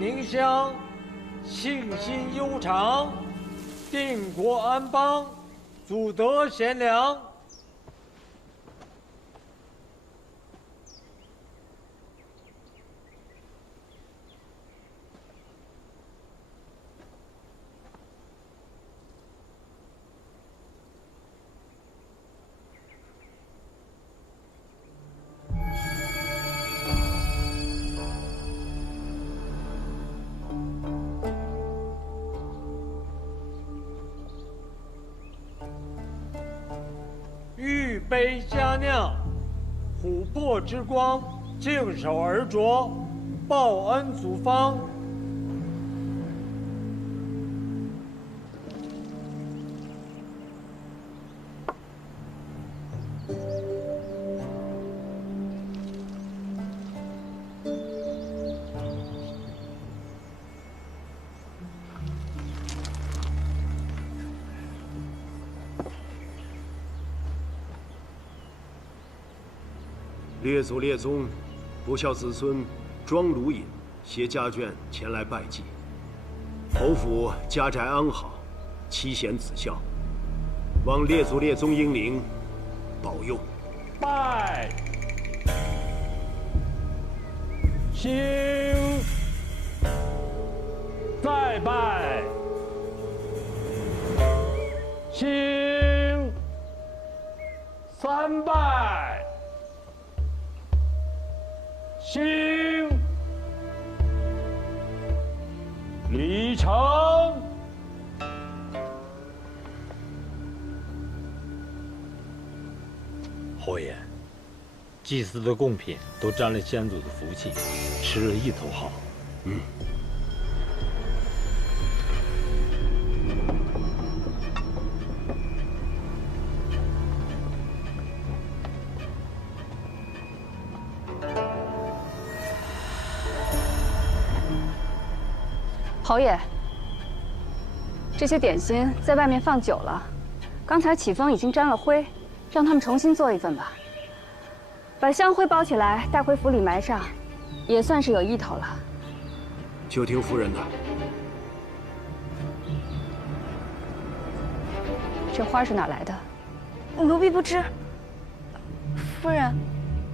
宁乡，庆兴悠长，定国安邦，祖德贤良。玉杯佳酿，琥珀之光，净手而酌，报恩祖方。列祖列宗，不孝子孙庄卢隐携家眷前来拜祭。侯府家宅安好，妻贤子孝，望列祖列宗英灵保佑。拜，兴，再拜，兴，三拜。兴，礼成。侯爷，祭祀的贡品都沾了先祖的福气，吃了一头好。侯爷，这些点心在外面放久了，刚才启封已经沾了灰，让他们重新做一份吧。把香灰包起来，带回府里埋上，也算是有意头了。就听夫人的。这花是哪来的？奴婢不知。夫人，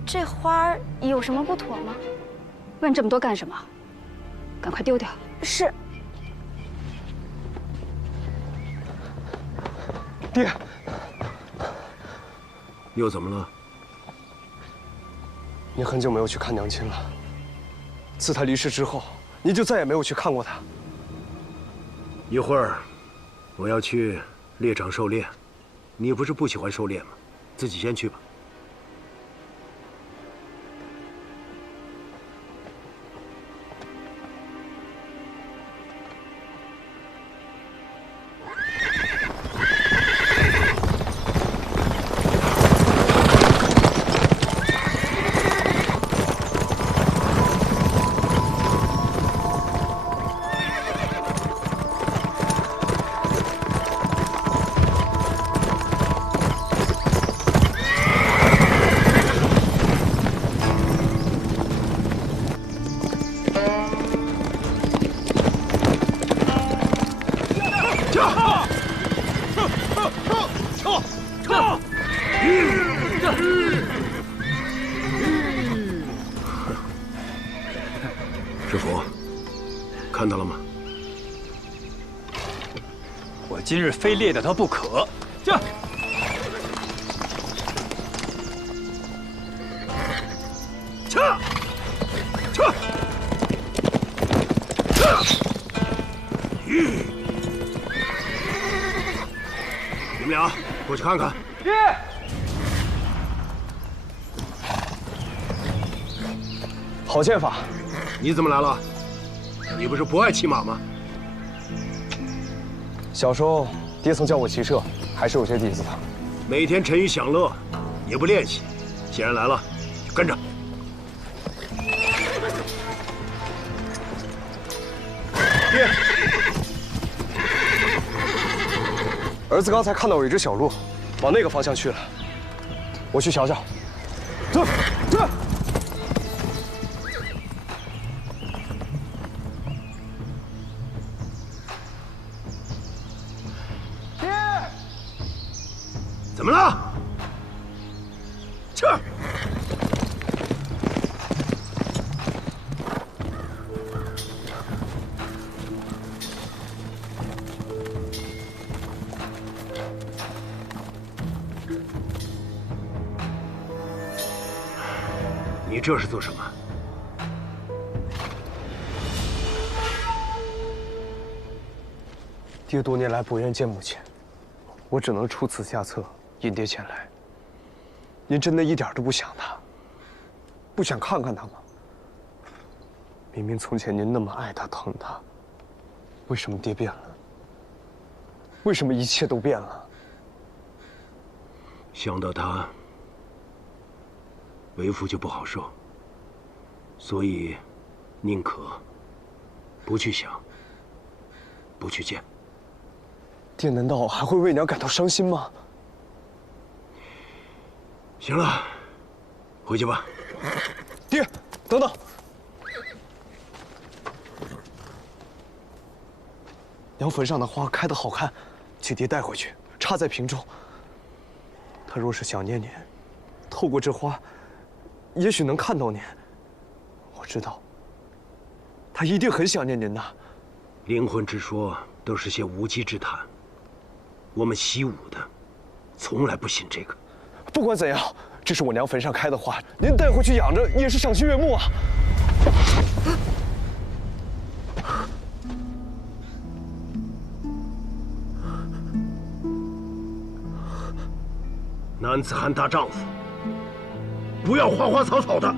这花有什么不妥吗？问这么多干什么？赶快丢掉。是。爹，又怎么了？您很久没有去看娘亲了。自她离世之后，您就再也没有去看过她。一会儿，我要去猎场狩猎，你不是不喜欢狩猎吗？自己先去吧。师傅，看到了吗？我今日非猎得他不可。这。你们俩过去看看。爹。好剑法。你怎么来了？你不是不爱骑马吗？小时候，爹曾教我骑射，还是有些底子的。每天沉鱼享乐，也不练习。既然来了，就跟着。爹，儿子刚才看到有一只小鹿，往那个方向去了。我去瞧瞧。走，走。怎么了？这儿。你这是做什么？爹多年来不愿见母亲，我只能出此下策，引爹前来。您真的一点都不想她，不想看看她吗？明明从前您那么爱她、疼她，为什么爹变了？为什么一切都变了？想到她，为父就不好受，所以宁可不去想，不去见。爹难道还会为娘感到伤心吗？行了，回去吧。爹，等等。娘坟上的花开得好看，请爹带回去，插在瓶中。她若是想念您，透过这花，也许能看到您。我知道，她一定很想念您的。灵魂之说都是些无稽之谈。我们习武的，从来不信这个。不管怎样，这是我娘坟上开的花，您带回去养着也是赏心悦目啊。男子汉大丈夫，不要花花草草的。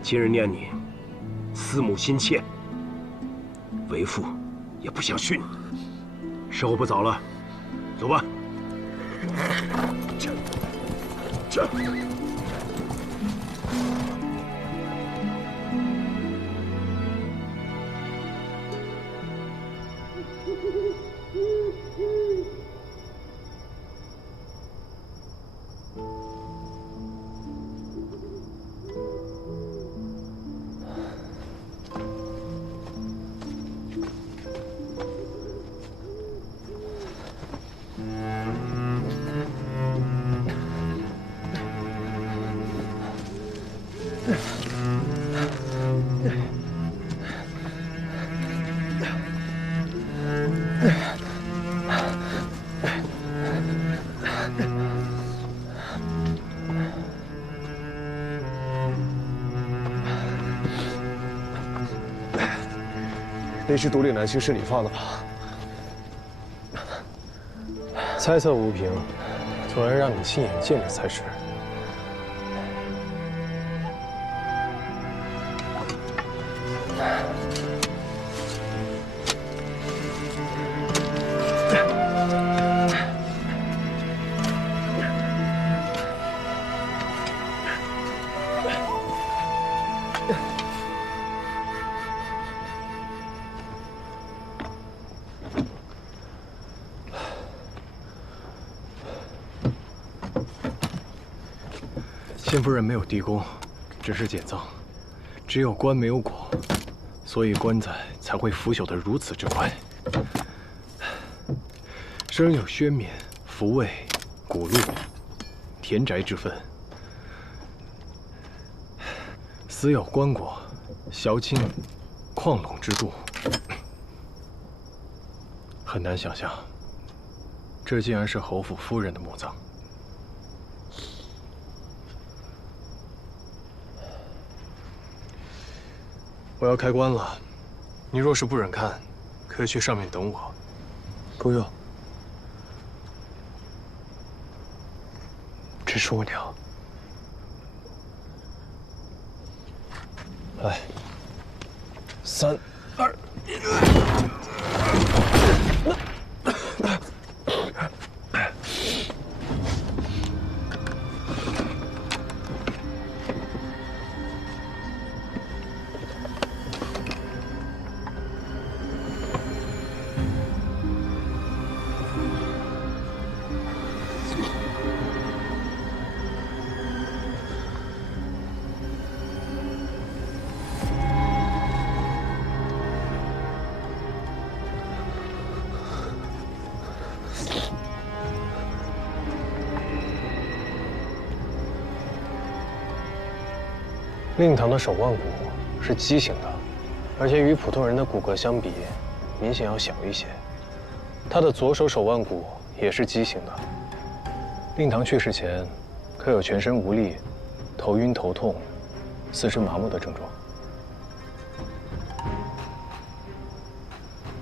今日念你，思母心切，为父也不想训你。时候不早了，走吧。这。那只独领南星是你放的吧？猜测无凭，总要让你亲眼见着才是。先夫人没有地宫，只是简葬，只有棺没有椁，所以棺材才会腐朽得如此之快。生有宣冕、福位、古禄、田宅之分，死有棺椁、萧青、矿垄之度。很难想象，这竟然是侯府夫人的墓葬。我要开棺了，你若是不忍看，可以去上面等我。不用，这是我娘。来，3、2、令堂的手腕骨是畸形的，而且与普通人的骨骼相比，明显要小一些。他的左手手腕骨也是畸形的。令堂去世前，可有全身无力、头晕头痛、四肢麻木的症状。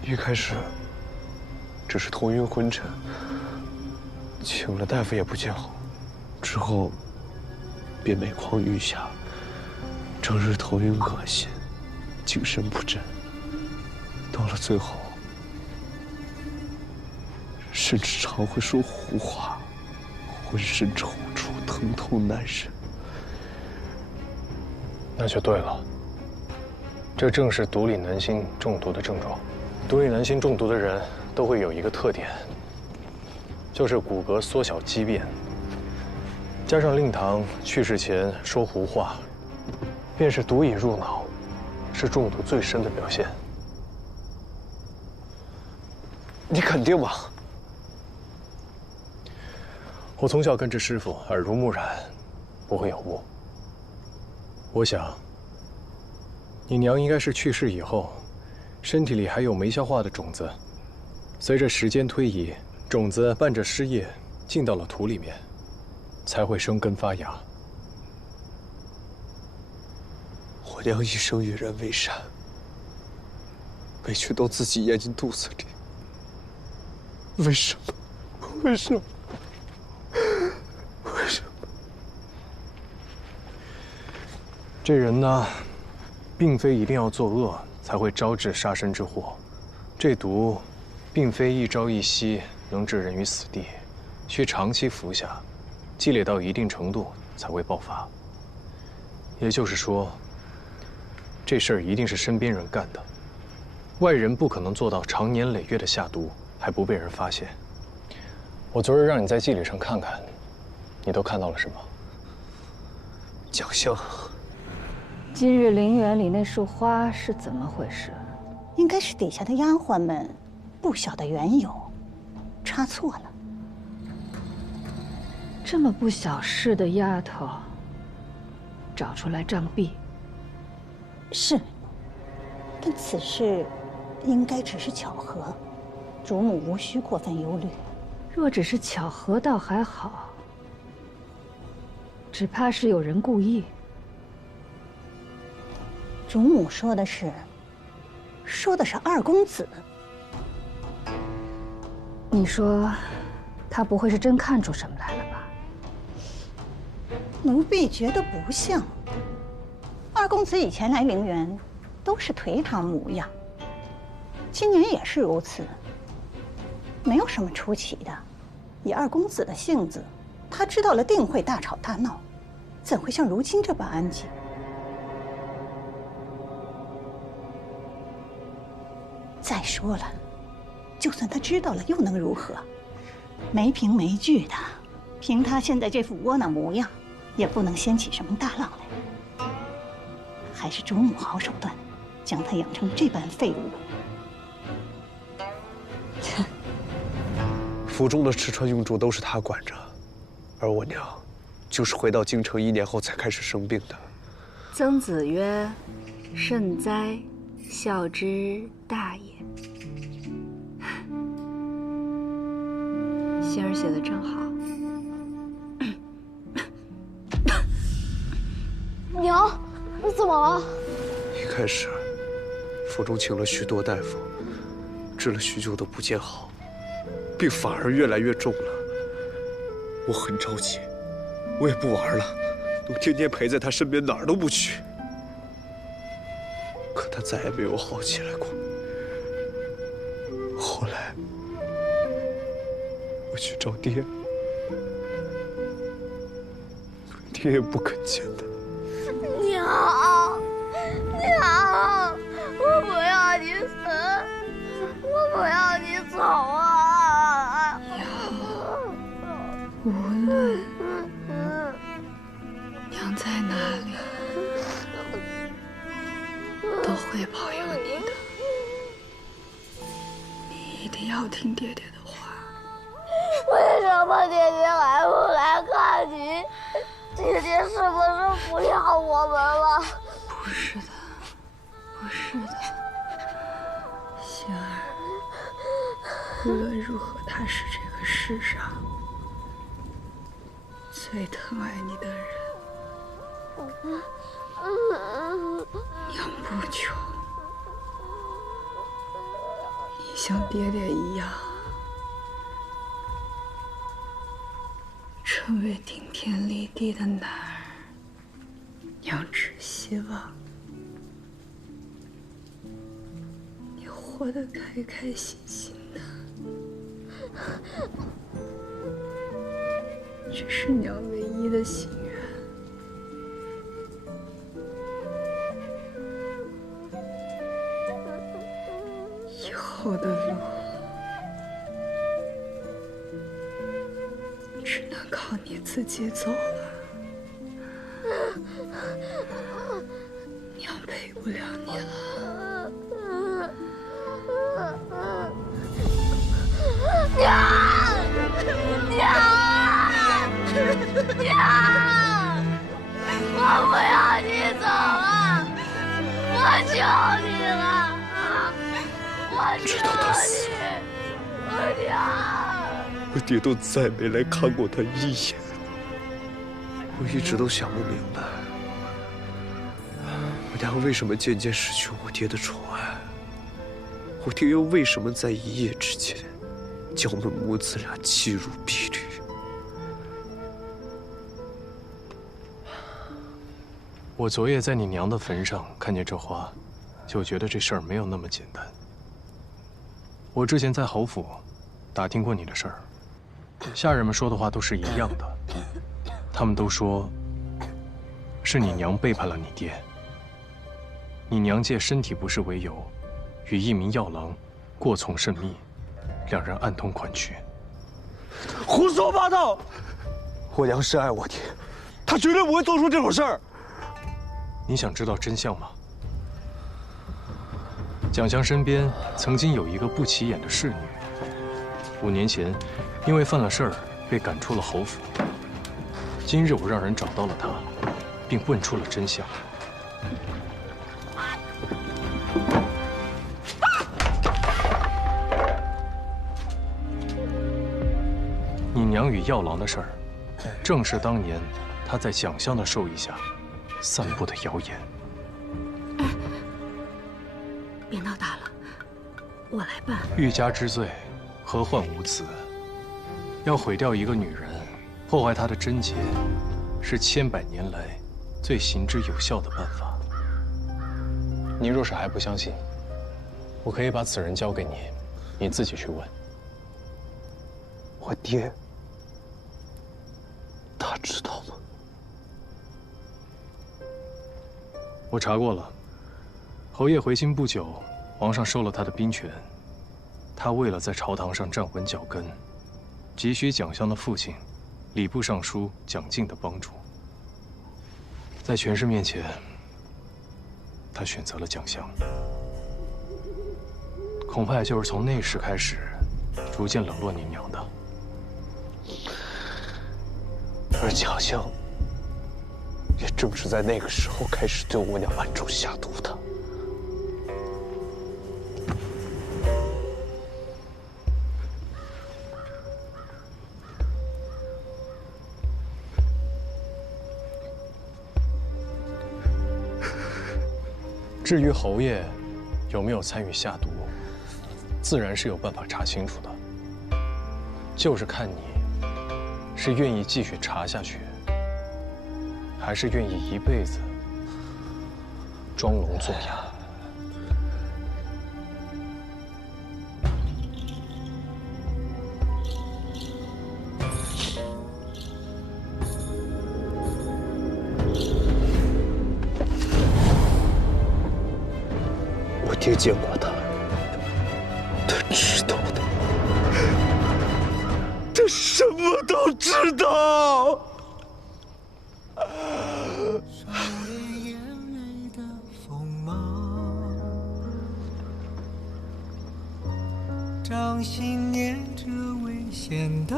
一开始只是头晕昏沉，请了大夫也不见好，之后便每况愈下，整日头晕恶心，精神不振，到了最后，甚至常会说胡话，浑身抽搐，疼痛难忍。那就对了，这正是毒理南星中毒的症状。毒理南星中毒的人都会有一个特点，就是骨骼缩小畸变。加上令堂去世前说胡话，便是毒已入脑，是中毒最深的表现。你肯定吗？我从小跟着师傅，耳濡目染，不会有误。我想，你娘应该是去世以后，身体里还有没消化的种子，随着时间推移，种子伴着尸液进到了土里面，才会生根发芽。我娘一生与人为善，委屈都自己咽进肚子里。为什么？为什么？为什么？这人呢，并非一定要作恶才会招致杀身之祸。这毒，并非一朝一夕能置人于死地，需长期服下，积累到一定程度才会爆发。也就是说，这事儿一定是身边人干的，外人不可能做到长年累月的下毒还不被人发现。我昨日让你在祭礼上看看，你都看到了什么？蒋相，今日陵园里那束花是怎么回事？应该是底下的丫鬟们不晓得缘由，插错了。这么不小事的丫头，找出来杖毙。是，但此事应该只是巧合，主母无需过分忧虑。若只是巧合倒还好，只怕是有人故意。主母说的是二公子。你说，他不会是真看出什么来了吧？奴婢觉得不像。二公子以前来陵园，都是颓唐模样，今年也是如此，没有什么出奇的。以二公子的性子，他知道了定会大吵大闹，怎会像如今这般安静？再说了，就算他知道了，又能如何？没凭没据的，凭他现在这副窝囊模样，也不能掀起什么大浪来。还是主母好手段，将他养成这般废物。府中的吃穿用住都是他管着，而我娘，就是回到京城1年后才开始生病的。曾子曰：“慎哉，孝之大也。”心儿写的真好。娘，你怎么了？一开始，府中请了许多大夫，治了许久都不见好，病反而越来越重了。我很着急，我也不玩了，我天天陪在他身边，哪儿都不去。可他再也没有好起来过。后来，我去找爹，爹也不肯见他。娘，娘，我不要你死，我不要你走啊！无论娘在哪里，都会保佑你的。你一定要听爹爹的话。为什么爹爹还不来看你？爹爹爹是不是不要我们了？不是的，不是的，心儿，无论如何，他是这个世上最疼爱你的人。娘不求你像爹爹一样，成为顶天立地的男儿。娘只希望你活得开开心心的，这是娘唯一的心愿。以后的路只能靠你自己走了。娘陪不了你了。娘，我不要你走了，我求你了，我求你，娘。我爹都再没来看过他一眼。我一直都想不明白，我娘为什么渐渐失去我爹的宠爱，我爹又为什么在一夜之间将我们母子俩弃如敝履？我昨夜在你娘的坟上看见这花，就觉得这事儿没有那么简单。我之前在侯府打听过你的事儿，下人们说的话都是一样的。他们都说，是你娘背叛了你爹。你娘借身体不适为由，与一名药郎过从甚密，两人暗通款曲。胡说八道！我娘深爱我爹，她绝对不会做出这种事儿。你想知道真相吗？蒋强身边曾经有一个不起眼的侍女，5年前因为犯了事儿被赶出了侯府。今日我让人找到了他，并问出了真相。你娘与药郎的事儿，正是当年他在蒋相的授意下散布的谣言。别闹大了，我来办。欲加之罪，何患无辞？要毁掉一个女人，破坏她的贞洁，是千百年来最行之有效的办法。你若是还不相信，我可以把此人交给你，你自己去问。我爹，他知道吗？我查过了，侯爷回京不久，皇上收了他的兵权。他为了在朝堂上站稳脚跟，急需蒋相的父亲礼部尚书蒋敬的帮助。在权势面前，他选择了蒋相。恐怕也就是从那时开始，逐渐冷落你娘的。而蒋相也正是在那个时候开始对我娘暗中下毒的。至于侯爷有没有参与下毒，自然是有办法查清楚的。就是看你是愿意继续查下去，还是愿意一辈子装聋作哑。我爹见过他，他知道的，他什么都知道。掌心念着危险的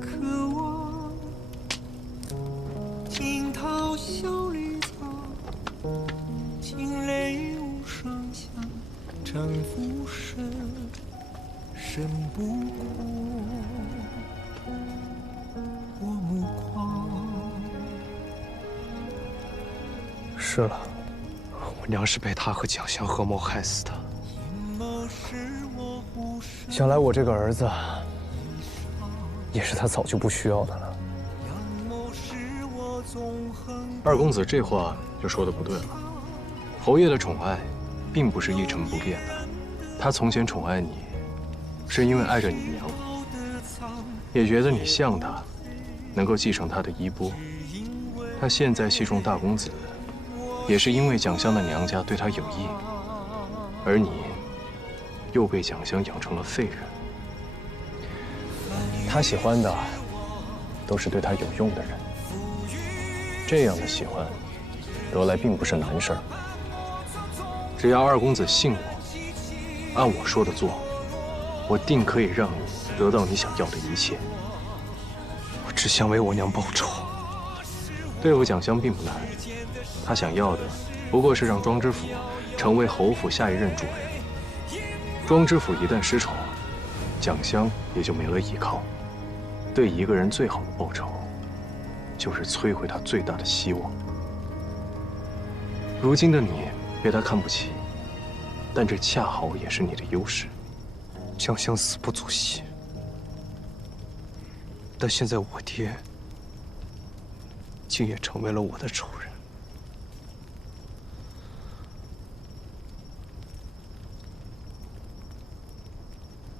渴望，小绿草，惊雷无声响，丈夫身不过我目眶。是了，我娘是被他和蒋襄合谋害死的。想来我这个儿子，也是他早就不需要的了。二公子这话就说的不对了。侯爷的宠爱，并不是一成不变的。他从前宠爱你，是因为爱着你娘，也觉得你像他，能够继承他的衣钵。他现在器重大公子，也是因为蒋襄的娘家对他有意，而你又被蒋襄养成了废人。他喜欢的都是对他有用的人，这样的喜欢得来并不是难事儿。只要二公子信我，按我说的做，我定可以让你得到你想要的一切。我只想为我娘报仇。对付蒋襄并不难，他想要的不过是让庄知府成为侯府下一任主人。庄知府一旦失宠，蒋襄也就没了依靠。对一个人最好的报酬，就是摧毁他最大的希望。如今的你被他看不起，但这恰好也是你的优势。蒋襄死不足惜，但现在我爹竟也成为了我的仇人。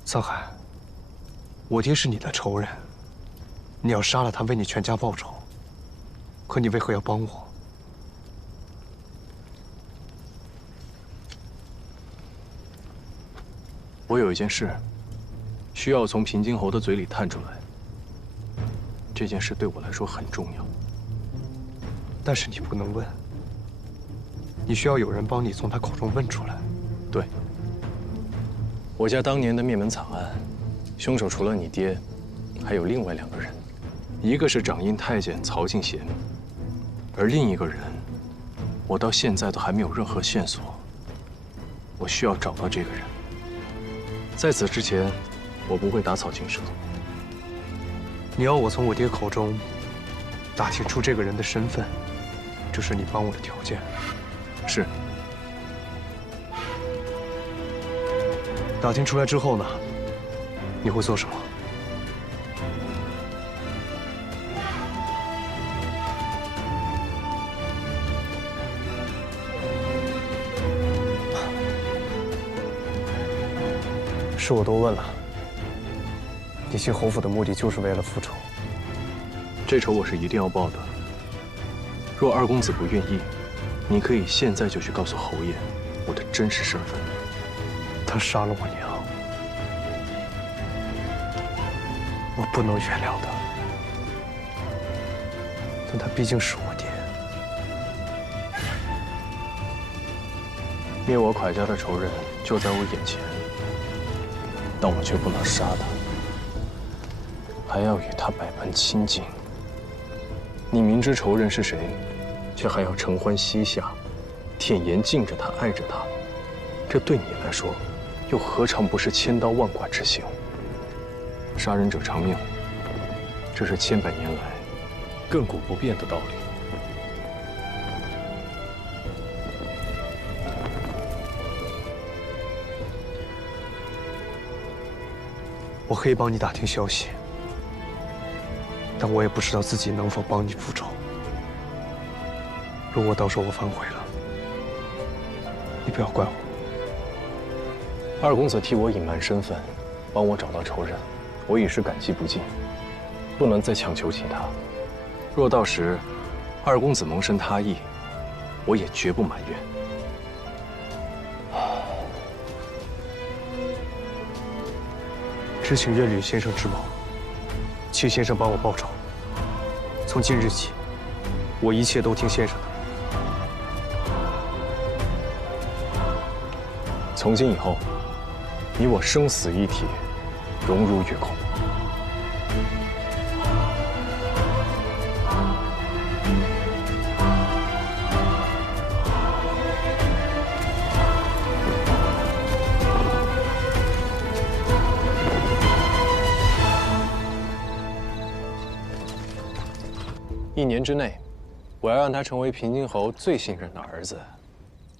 沧海，我爹是你的仇人，你要杀了他，为你全家报仇。可你为何要帮我？我有一件事，需要从平津侯的嘴里探出来。这件事对我来说很重要，但是你不能问。你需要有人帮你从他口中问出来。对。我家当年的灭门惨案，凶手除了你爹，还有另外2个人，一个是掌印太监曹敬贤，而另一个人，我到现在都还没有任何线索。我需要找到这个人。在此之前，我不会打草惊蛇。你要我从我爹口中打听出这个人的身份，这是你帮我的条件。是。打听出来之后呢？你会做什么？是我多问了。你进侯府的目的就是为了复仇。这仇我是一定要报的。若二公子不愿意，你可以现在就去告诉侯爷我的真实身份。他杀了我娘，我不能原谅他。但他毕竟是我爹。灭我蒯家的仇人就在我眼前，但我却不能杀他，还要与他百般亲近。你明知仇人是谁，却还要承欢膝下，舔颜敬着他，爱着他，这对你来说，又何尝不是千刀万剐之刑？杀人者偿命，这是千百年来亘古不变的道理。我可以帮你打听消息，但我也不知道自己能否帮你复仇。如果到时候我反悔了，你不要怪我。二公子替我隐瞒身份，帮我找到仇人，我已是感激不尽，不能再强求其他。若到时二公子萌生他意，我也绝不埋怨。只请愿吕先生之谋，请先生帮我报仇。从今日起，我一切都听先生的。从今以后，你我生死一体，荣辱与共。1年之内，我要让他成为平津侯最信任的儿子。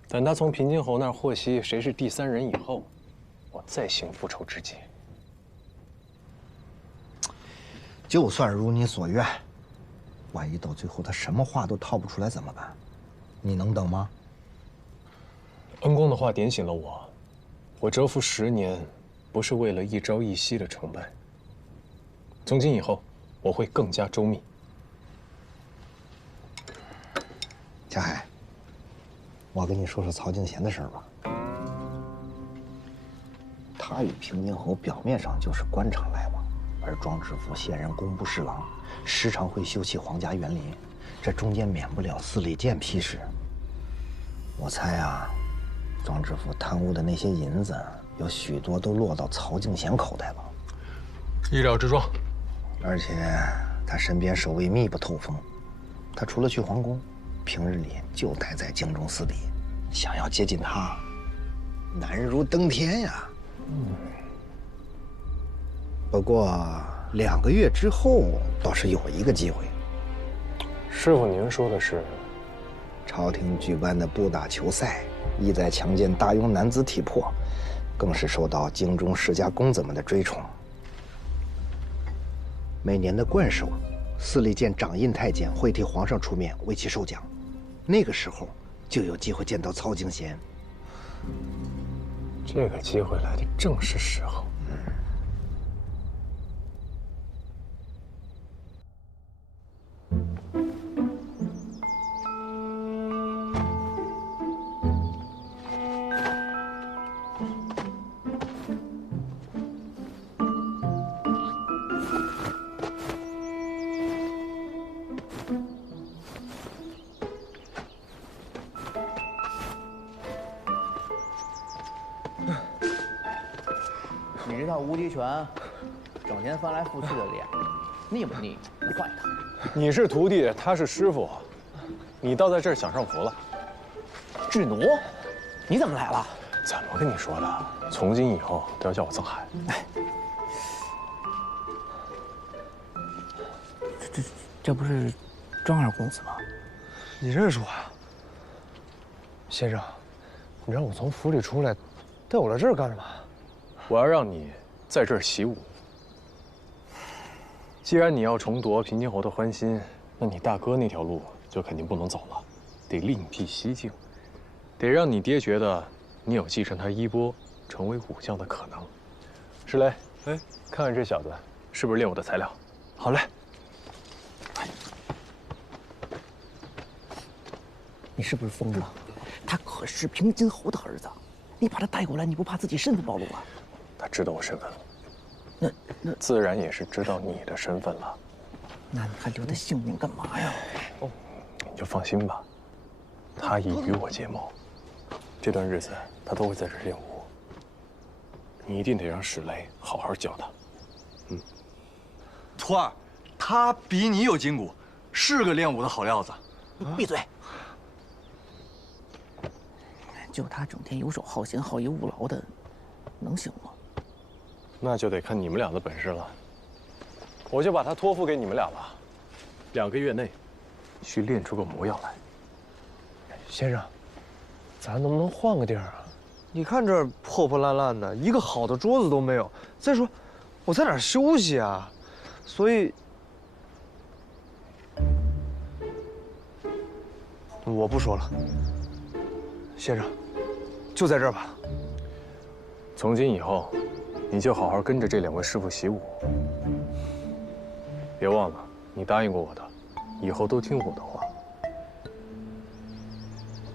等他从平津侯那儿获悉谁是第3人以后，我再行复仇之计。就算如你所愿，万一到最后他什么话都套不出来怎么办？你能等吗？恩公的话点醒了我，我蛰伏10年，不是为了一朝一夕的成败。从今以后，我会更加周密。嘉海，我跟你说说曹敬贤的事儿吧。他与平津侯表面上就是官场来往，而庄知府现任工部侍郎，时常会修葺皇家园林，这中间免不了司礼监批示。我猜啊，庄知府贪污的那些银子，有许多都落到曹敬贤口袋了。意料之中。而且他身边守卫密不透风，他除了去皇宫，平日里就待在京中司礼。想要接近他，难如登天呀。不过2个月之后，倒是有一个机会。师傅，您说的是？朝廷举办的步打球赛，意在强健大庸男子体魄，更是受到京中世家公子们的追崇。每年的冠首，司礼监掌印太监会替皇上出面为其授奖，那个时候就有机会见到曹敬贤。这个机会来的正是时候。你这套无敌拳，整天翻来覆去的练，腻不腻？你换一套。你是徒弟，他是师傅，你倒在这儿享上福了。智奴，你怎么来了？怎么跟你说的？从今以后都要叫我曾海。这不是庄二公子吗？你认识我呀，先生？你让我从府里出来，带我来这儿干什么？我要让你在这儿习武。既然你要重夺平津侯的欢心，那你大哥那条路就肯定不能走了，得另辟蹊径，得让你爹觉得你有继承他衣钵，成为武将的可能。石雷，哎，看看这小子是不是练武的材料？好嘞。你是不是疯了？他可是平津侯的儿子，你把他带过来，你不怕自己身份暴露啊？他知道我身份了，那自然也是知道你的身份了。那你还留他性命干嘛呀？哦，你就放心吧，他已与我结盟，这段日子他都会在这儿练武。你一定得让史雷好好教他。徒儿，他比你有筋骨，是个练武的好料子。闭嘴！就他整天游手好闲、好逸恶劳的，能行吗？那就得看你们俩的本事了。我就把他托付给你们俩了，2个月内，需练出个模样来。先生，咱能不能换个地儿啊？你看这儿破破烂烂的，一个好的桌子都没有。再说，我在哪儿休息啊？所以，我不说了。先生，就在这儿吧。从今以后，你就好好跟着这2位师傅习武。别忘了，你答应过我的，以后都听我的话。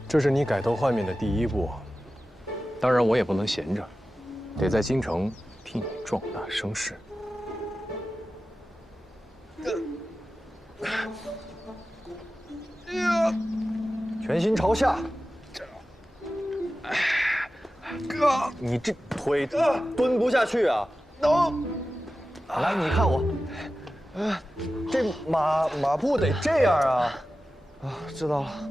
这是你改头换面的第1步，当然我也不能闲着，得在京城替你壮大声势。全心朝下。哥，你这腿蹲不下去啊！能。来，你看我，这马步得这样啊！啊，知道了。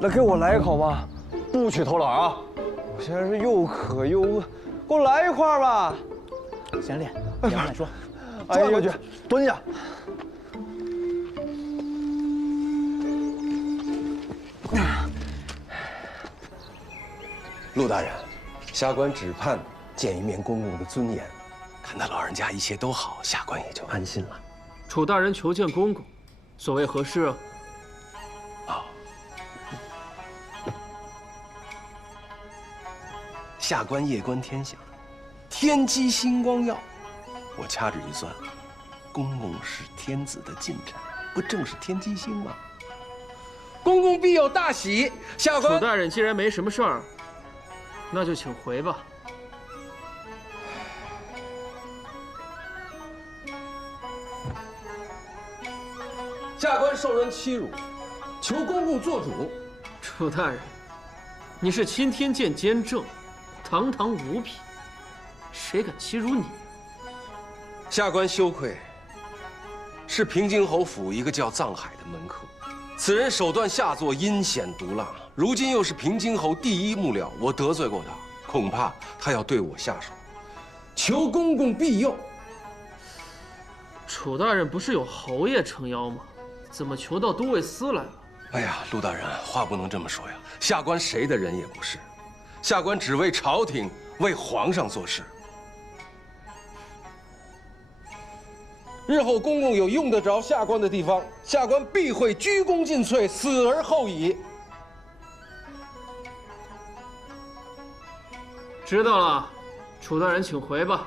来给我来一口吧，不许偷懒啊！我现在是又渴又饿，给我来一块吧。先练，言完再说。转过去，蹲下。陆大人，下官只盼见一面公公的尊严，看他老人家一切都好，下官也就安心了。楚大人求见公公，所谓何事啊？下官夜观天象，天机星光耀。我掐指一算，公公是天子的近臣，不正是天机星吗？公公必有大喜。下官。楚大人既然没什么事儿，那就请回吧。下官受人欺辱，求公公做主。楚大人，你是钦天监监正，堂堂五品，谁敢欺辱你？下官羞愧，是平津侯府一个叫藏海的门客。此人手段下作，阴险毒辣，如今又是平津侯第一幕僚，我得罪过他，恐怕他要对我下手，求公公庇佑。楚大人不是有侯爷撑腰吗？怎么求到都尉司来了？哎呀，陆大人，话不能这么说呀。下官谁的人也不是，下官只为朝廷、为皇上做事。日后公公有用得着下官的地方，下官必会鞠躬尽瘁，死而后已。知道了，楚大人请回吧。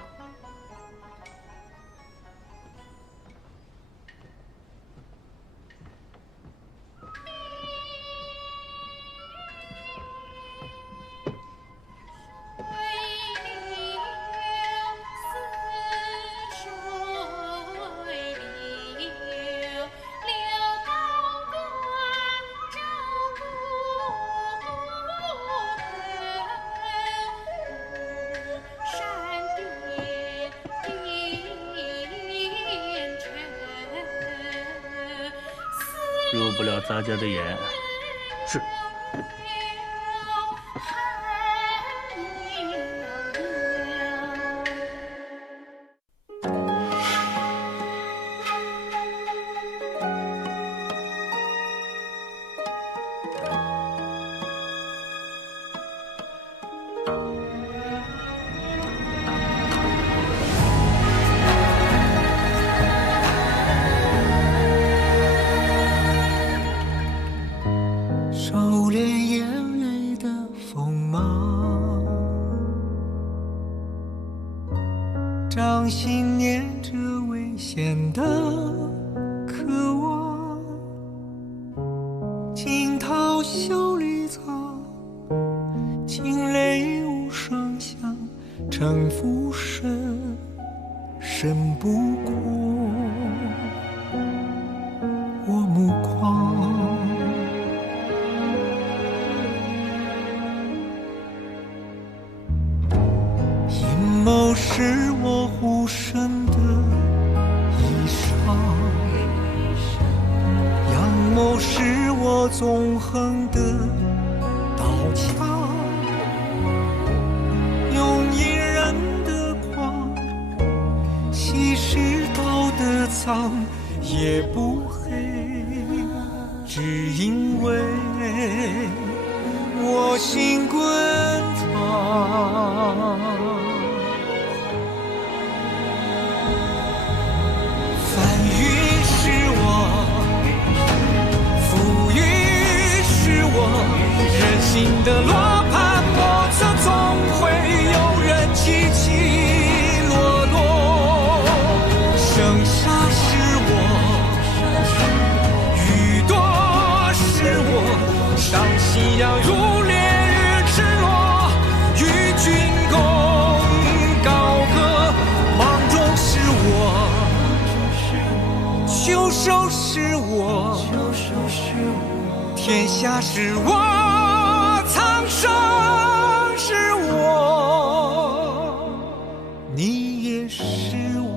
入不了咱家的眼。是。掌心念着危险的渴望，惊涛袖里藏，惊雷无声响，城府深，深不过我目光。阴谋是我护身的衣裳，阳谋是我纵横的刀枪，用隐忍的狂，稀释道德脏，也不黑，只因为我心滚烫。人心的罗盘莫测，总会有人起起落落。生杀是我，雨多是我，当夕阳如烈日赤裸，与君共高歌。芒种是我，秋收是我，天下是我，苍生是我，你也是我。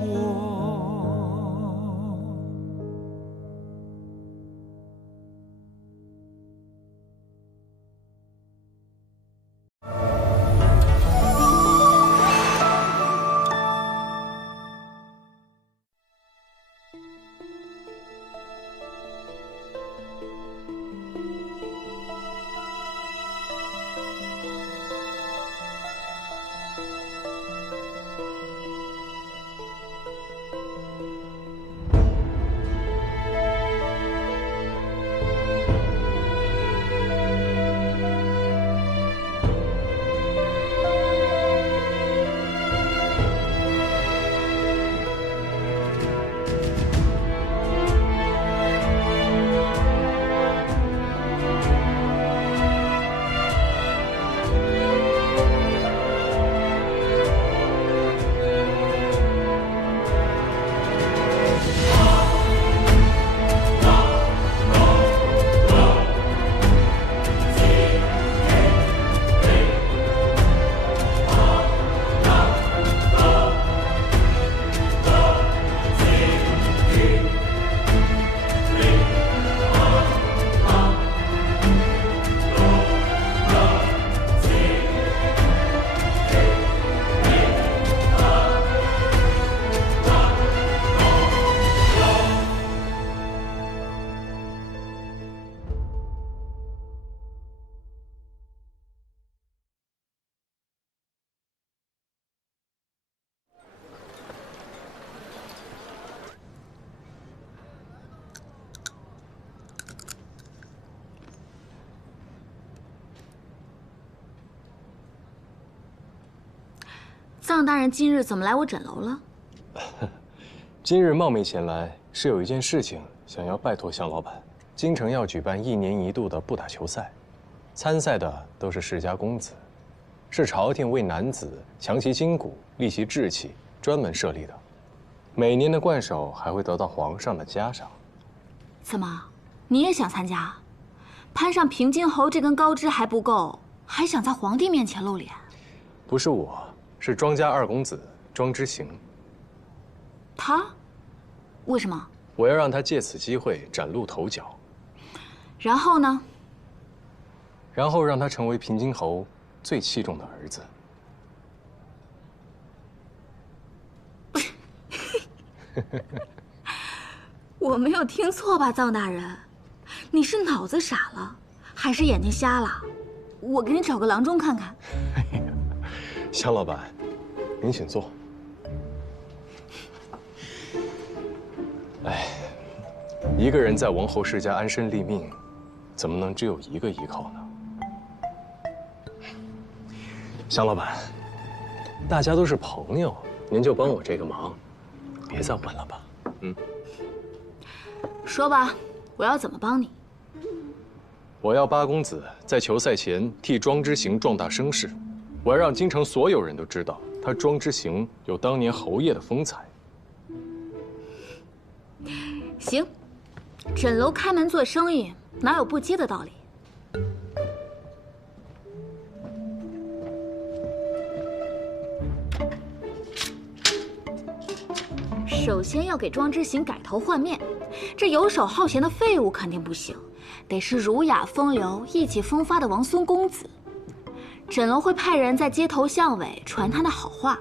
臧大人今日怎么来我诊楼了？今日冒昧前来，是有一件事情想要拜托向老板。京城要举办1年1度的步打球赛，参赛的都是世家公子，是朝廷为男子强其筋骨、利其志气专门设立的。每年的冠首还会得到皇上的嘉赏。怎么，你也想参加？攀上平津侯这根高枝还不够，还想在皇帝面前露脸？不是我，是庄家二公子庄之行。他？为什么？我要让他借此机会崭露头角。然后呢？然后让他成为平津侯最器重的儿子。我没有听错吧，臧大人？你是脑子傻了，还是眼睛瞎了？我给你找个郎中看看。向老板，您请坐。哎，一个人在王侯世家安身立命，怎么能只有一个依靠呢？向老板，大家都是朋友，您就帮我这个忙，别再问了吧。说吧，我要怎么帮你？我要八公子在球赛前替庄之行壮大声势，我要让京城所有人都知道，他庄之行有当年侯爷的风采。行，诊楼开门做生意，哪有不接的道理？首先要给庄之行改头换面，这游手好闲的废物肯定不行，得是儒雅风流、意气风发的王孙公子。诊楼会派人在街头巷尾传他的好话，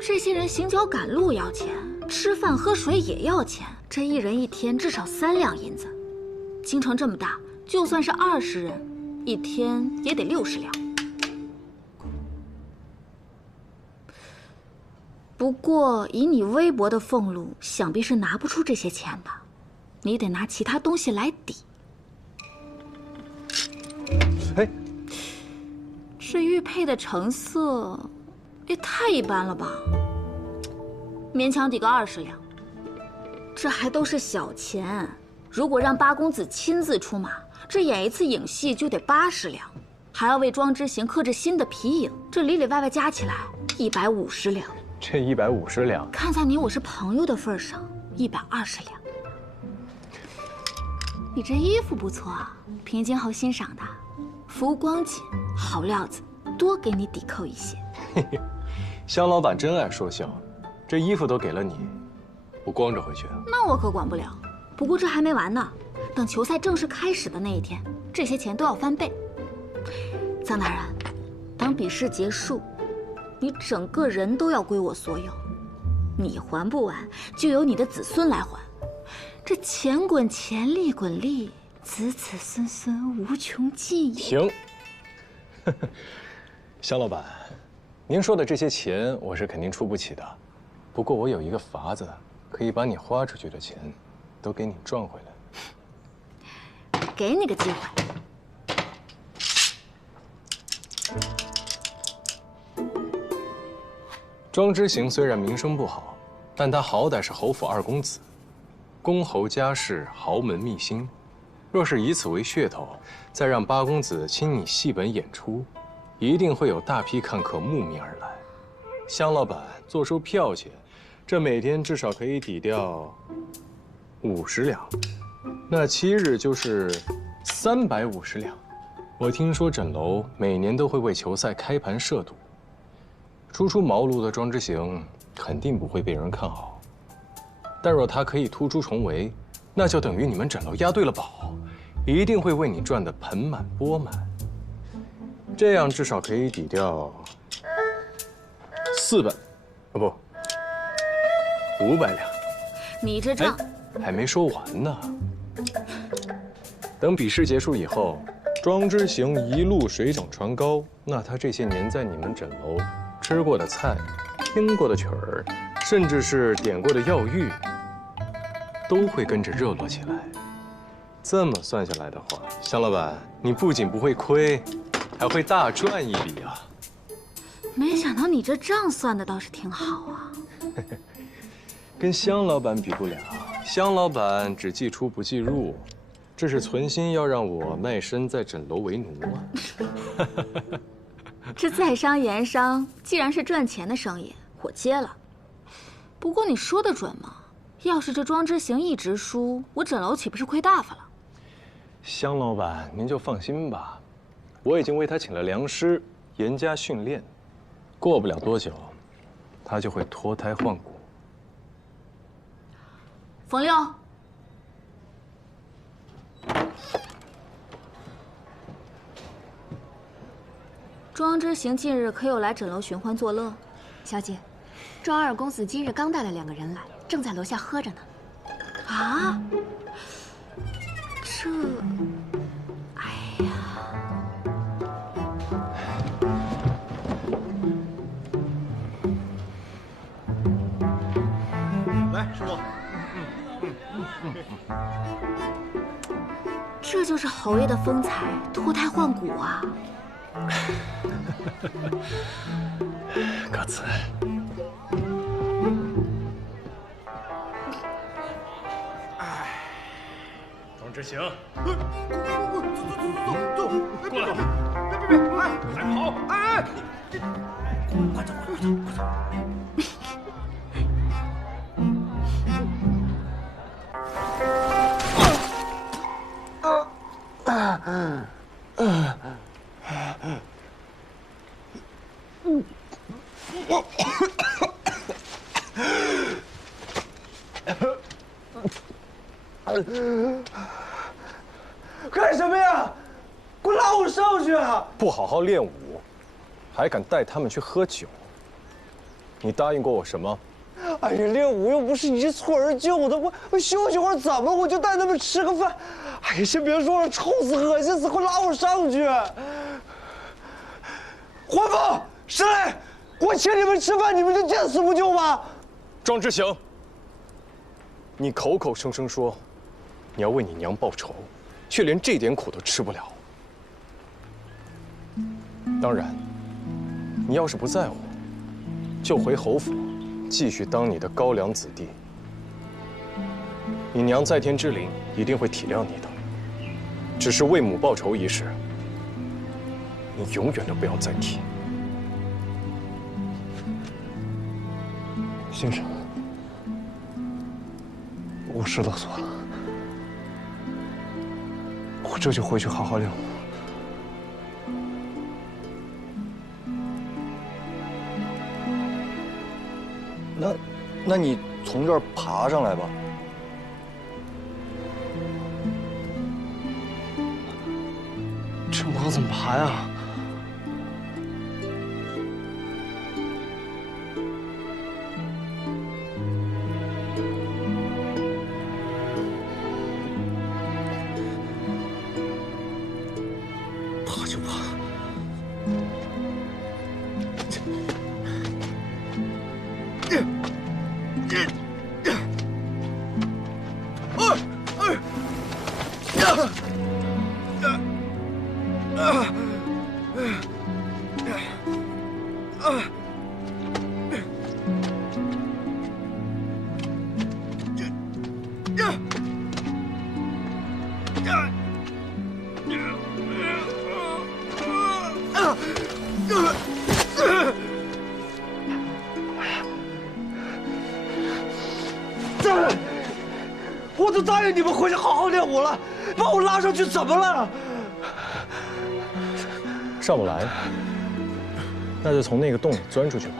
这些人行脚赶路要钱，吃饭喝水也要钱，这一人一天至少3两银子。京城这么大，就算是20人，一天也得60两。不过以你微薄的俸禄，想必是拿不出这些钱的，你得拿其他东西来抵。哎，这玉佩的成色也太一般了吧，勉强抵个20两。这还都是小钱，如果让八公子亲自出马，这演一次影戏就得80两，还要为庄之行刻制新的皮影，这里里外外加起来150两。这150两，看在你我是朋友的份上，120两。你这衣服不错啊，平津侯欣赏的，服光锦，好料子，多给你抵扣一些。香老板真爱说笑，这衣服都给了你，我光着回去啊？那我可管不了。不过这还没完呢，等球赛正式开始的那一天，这些钱都要翻倍。臧大人，等比试结束，你整个人都要归我所有，你还不完，就由你的子孙来还。这钱滚钱，利滚利，子子孙孙无穷尽。停！香老板，您说的这些钱我是肯定出不起的，不过我有一个法子，可以把你花出去的钱都给你赚回来。给你个机会。庄之行虽然名声不好，但他好歹是侯府二公子，公侯家世，豪门秘辛。若是以此为噱头，再让八公子亲你戏本演出，一定会有大批看客慕名而来。香老板坐收票钱，这每天至少可以抵掉50两，那7日就是350两。我听说诊楼每年都会为球赛开盘设赌。初出茅庐的庄之行肯定不会被人看好，但若他可以突出重围，那就等于你们诊楼押对了宝，一定会为你赚得盆满钵满。这样至少可以抵掉400，不，500两。你这账还没说完呢。等比试结束以后，庄之行一路水涨船高，那他这些年在你们诊楼吃过的菜、听过的曲儿，甚至是点过的药浴，都会跟着热络起来。这么算下来的话，香老板，你不仅不会亏，还会大赚一笔啊！没想到你这账算的倒是挺好啊。跟香老板比不了，香老板只记出不记入，这是存心要让我卖身在枕楼为奴啊。这在商言商，既然是赚钱的生意，我接了。不过你说的准吗？要是这庄之行一直输，我枕楼岂不是亏大发了？香老板，您就放心吧，我已经为他请了良师，严加训练，过不了多久，他就会脱胎换骨。冯六，庄之行近日可有来枕楼寻欢作乐？小姐，庄二公子今日刚带了2个人来，正在楼下喝着呢。啊？这……哎呀！来，师傅。这就是侯爷的风采，脱胎换骨啊！歌词，庄之行，走，过来！别，哎，还跑！哎，快走！干什么呀？给我拉我上去啊！不好好练武，还敢带他们去喝酒？你答应过我什么？哎呀，练武又不是一蹴而就的，我休息会儿怎么了？我就带他们吃个饭。哎呀，先别说了，臭死恶心死！快拉我上去！环凤，谁来？我请你们吃饭，你们就见死不救吗？庄之行，你口口声声说你要为你娘报仇，却连这点苦都吃不了。当然，你要是不在乎，就回侯府，继续当你的高粱子弟。你娘在天之灵一定会体谅你的，只是为母报仇一事，你永远都不要再提。先生，我知道错了，我这就回去好好练武。那你从这儿爬上来吧。这我怎么爬呀？爬就爬。我都答应你们回去好好练武了，把我拉上去怎么了？上不来，那就从那个洞里钻出去吧。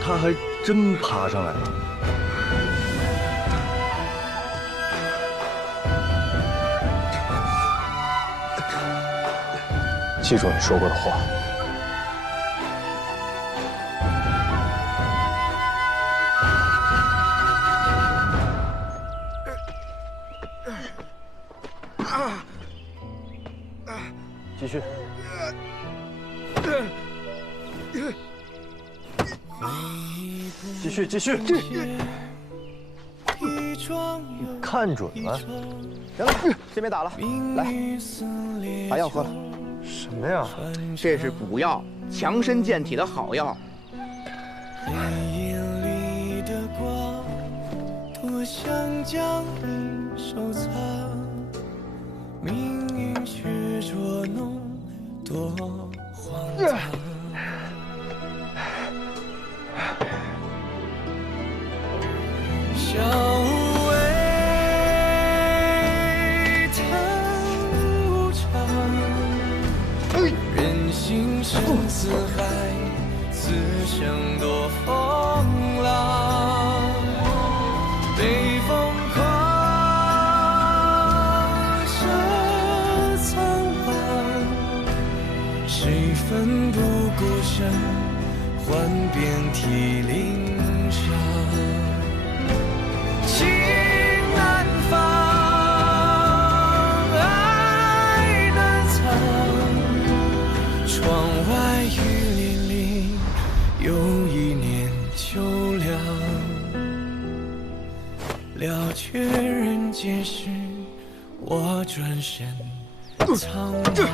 他还真爬上来了。记住你说过的话。继续。继续，继续。你看准了。行了，先别打了，来，把药喝了。什么呀？这是补药，强身健体的好药。眼里的光，多想将你收藏，命运却捉弄，多荒唐。小无畏，叹无常，人心生四海，此生多风浪。北风狂射苍茫，谁奋不顾身，换遍体鳞伤。情难放，爱难藏，窗外雨霖铃，又一年秋凉。了却人间事，我转身苍茫。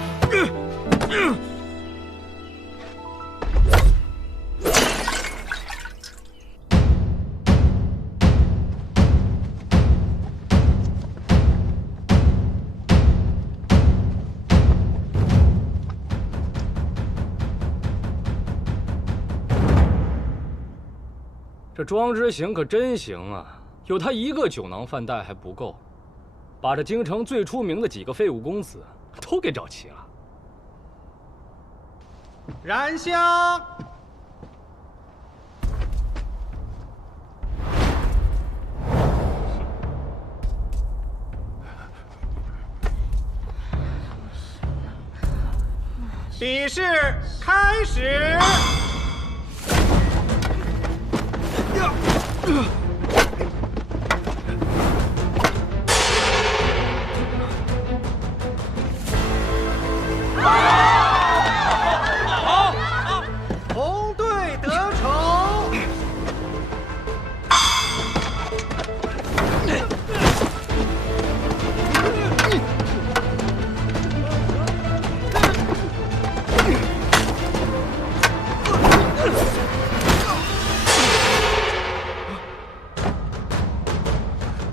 这庄之行可真行啊！有他一个酒囊饭袋还不够，把这京城最出名的几个废物公子都给找齐了。燃香！比试开始。红队得逞。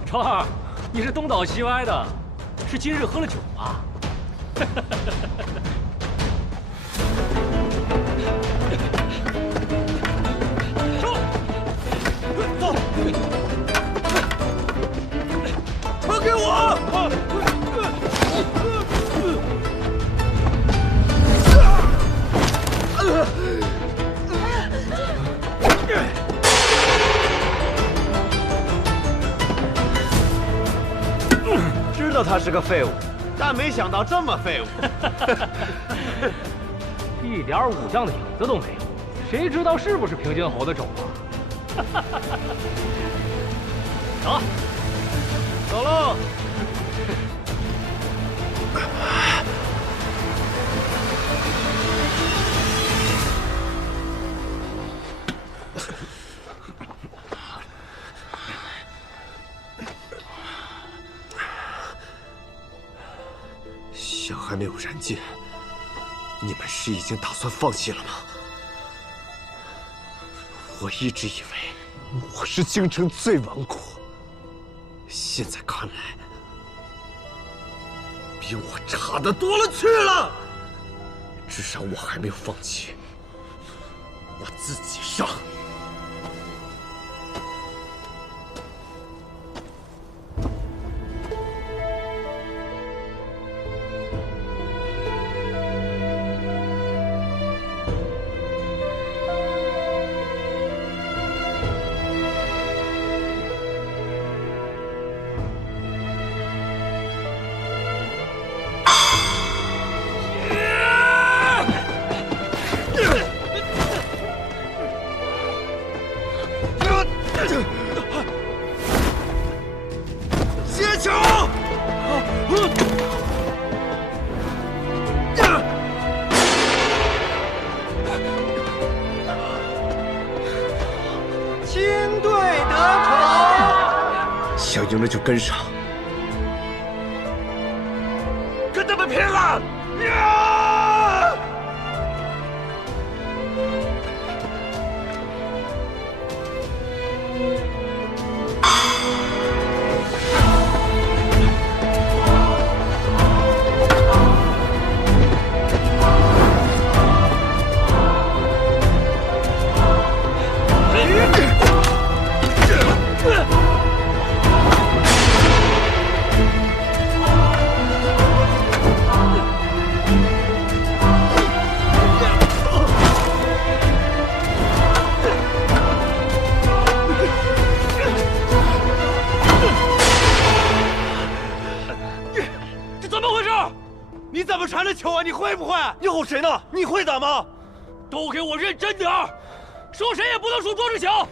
超二，你是东倒西歪的，是今日喝了酒吗？走，传给我！知道他是个废物，但没想到这么废物。一点武将的影子都没有，谁知道是不是平津侯的种啊？走，走喽！香还没有燃尽，你们是已经打算放弃了吗？我一直以为我是京城最顽固，现在看来，比我差的多了去了。至少我还没有放弃，我自己上。赢了就跟上，跟他们拼了！你怎么传的球啊？你会不会？你唬谁呢？你会打吗？都给我认真点儿，说谁也不能输庄之强。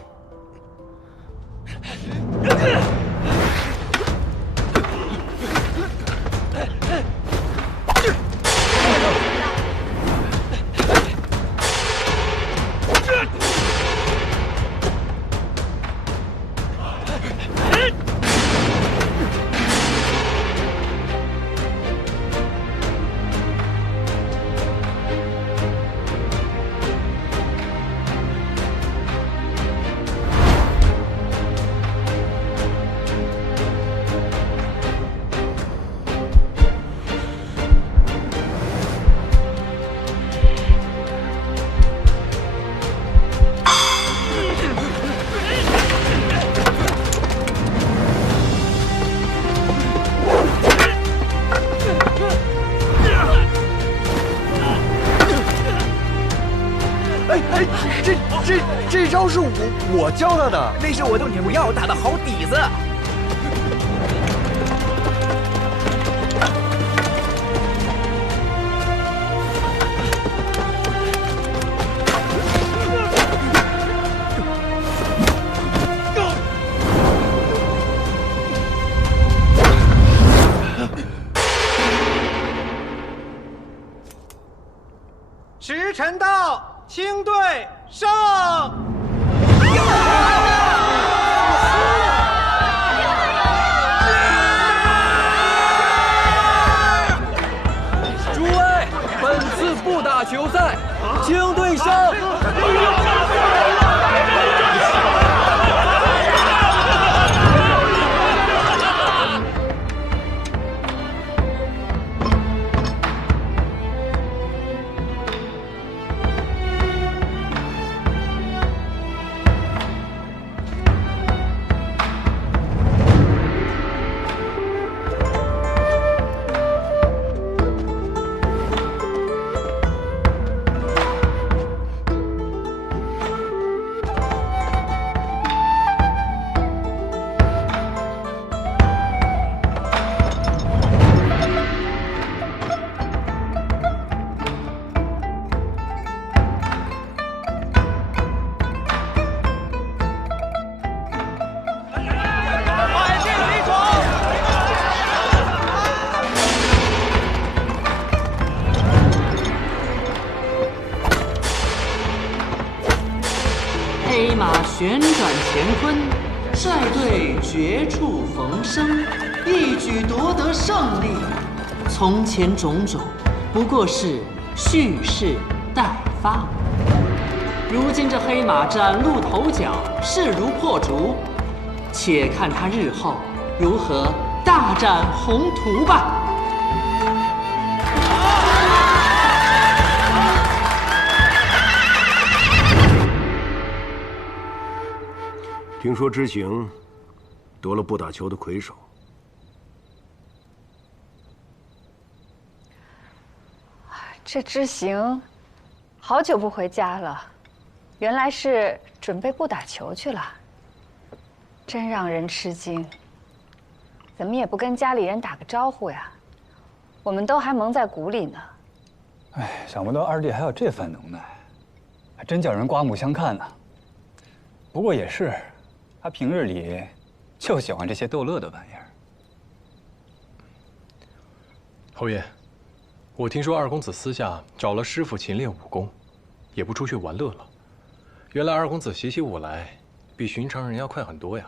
这招是我教他的，那是我用扭药打的好底子。时辰到，清队上！诸位，本次不打球赛，清队上！黑马旋转乾坤，率队绝处逢生，一举夺得胜利。从前种种，不过是蓄势待发。如今这黑马崭露头角，势如破竹，且看他日后如何大展宏图吧。听说知行夺了不打球的魁首，这知行好久不回家了，原来是准备不打球去了，真让人吃惊。怎么也不跟家里人打个招呼呀？我们都还蒙在鼓里呢。哎，想不到二弟还有这番能耐，还真叫人刮目相看呢。不过也是。他平日里就喜欢这些逗乐的玩意儿。侯爷，我听说二公子私下找了师傅勤练武功，也不出去玩乐了。原来二公子习起武来，比寻常人要快很多呀。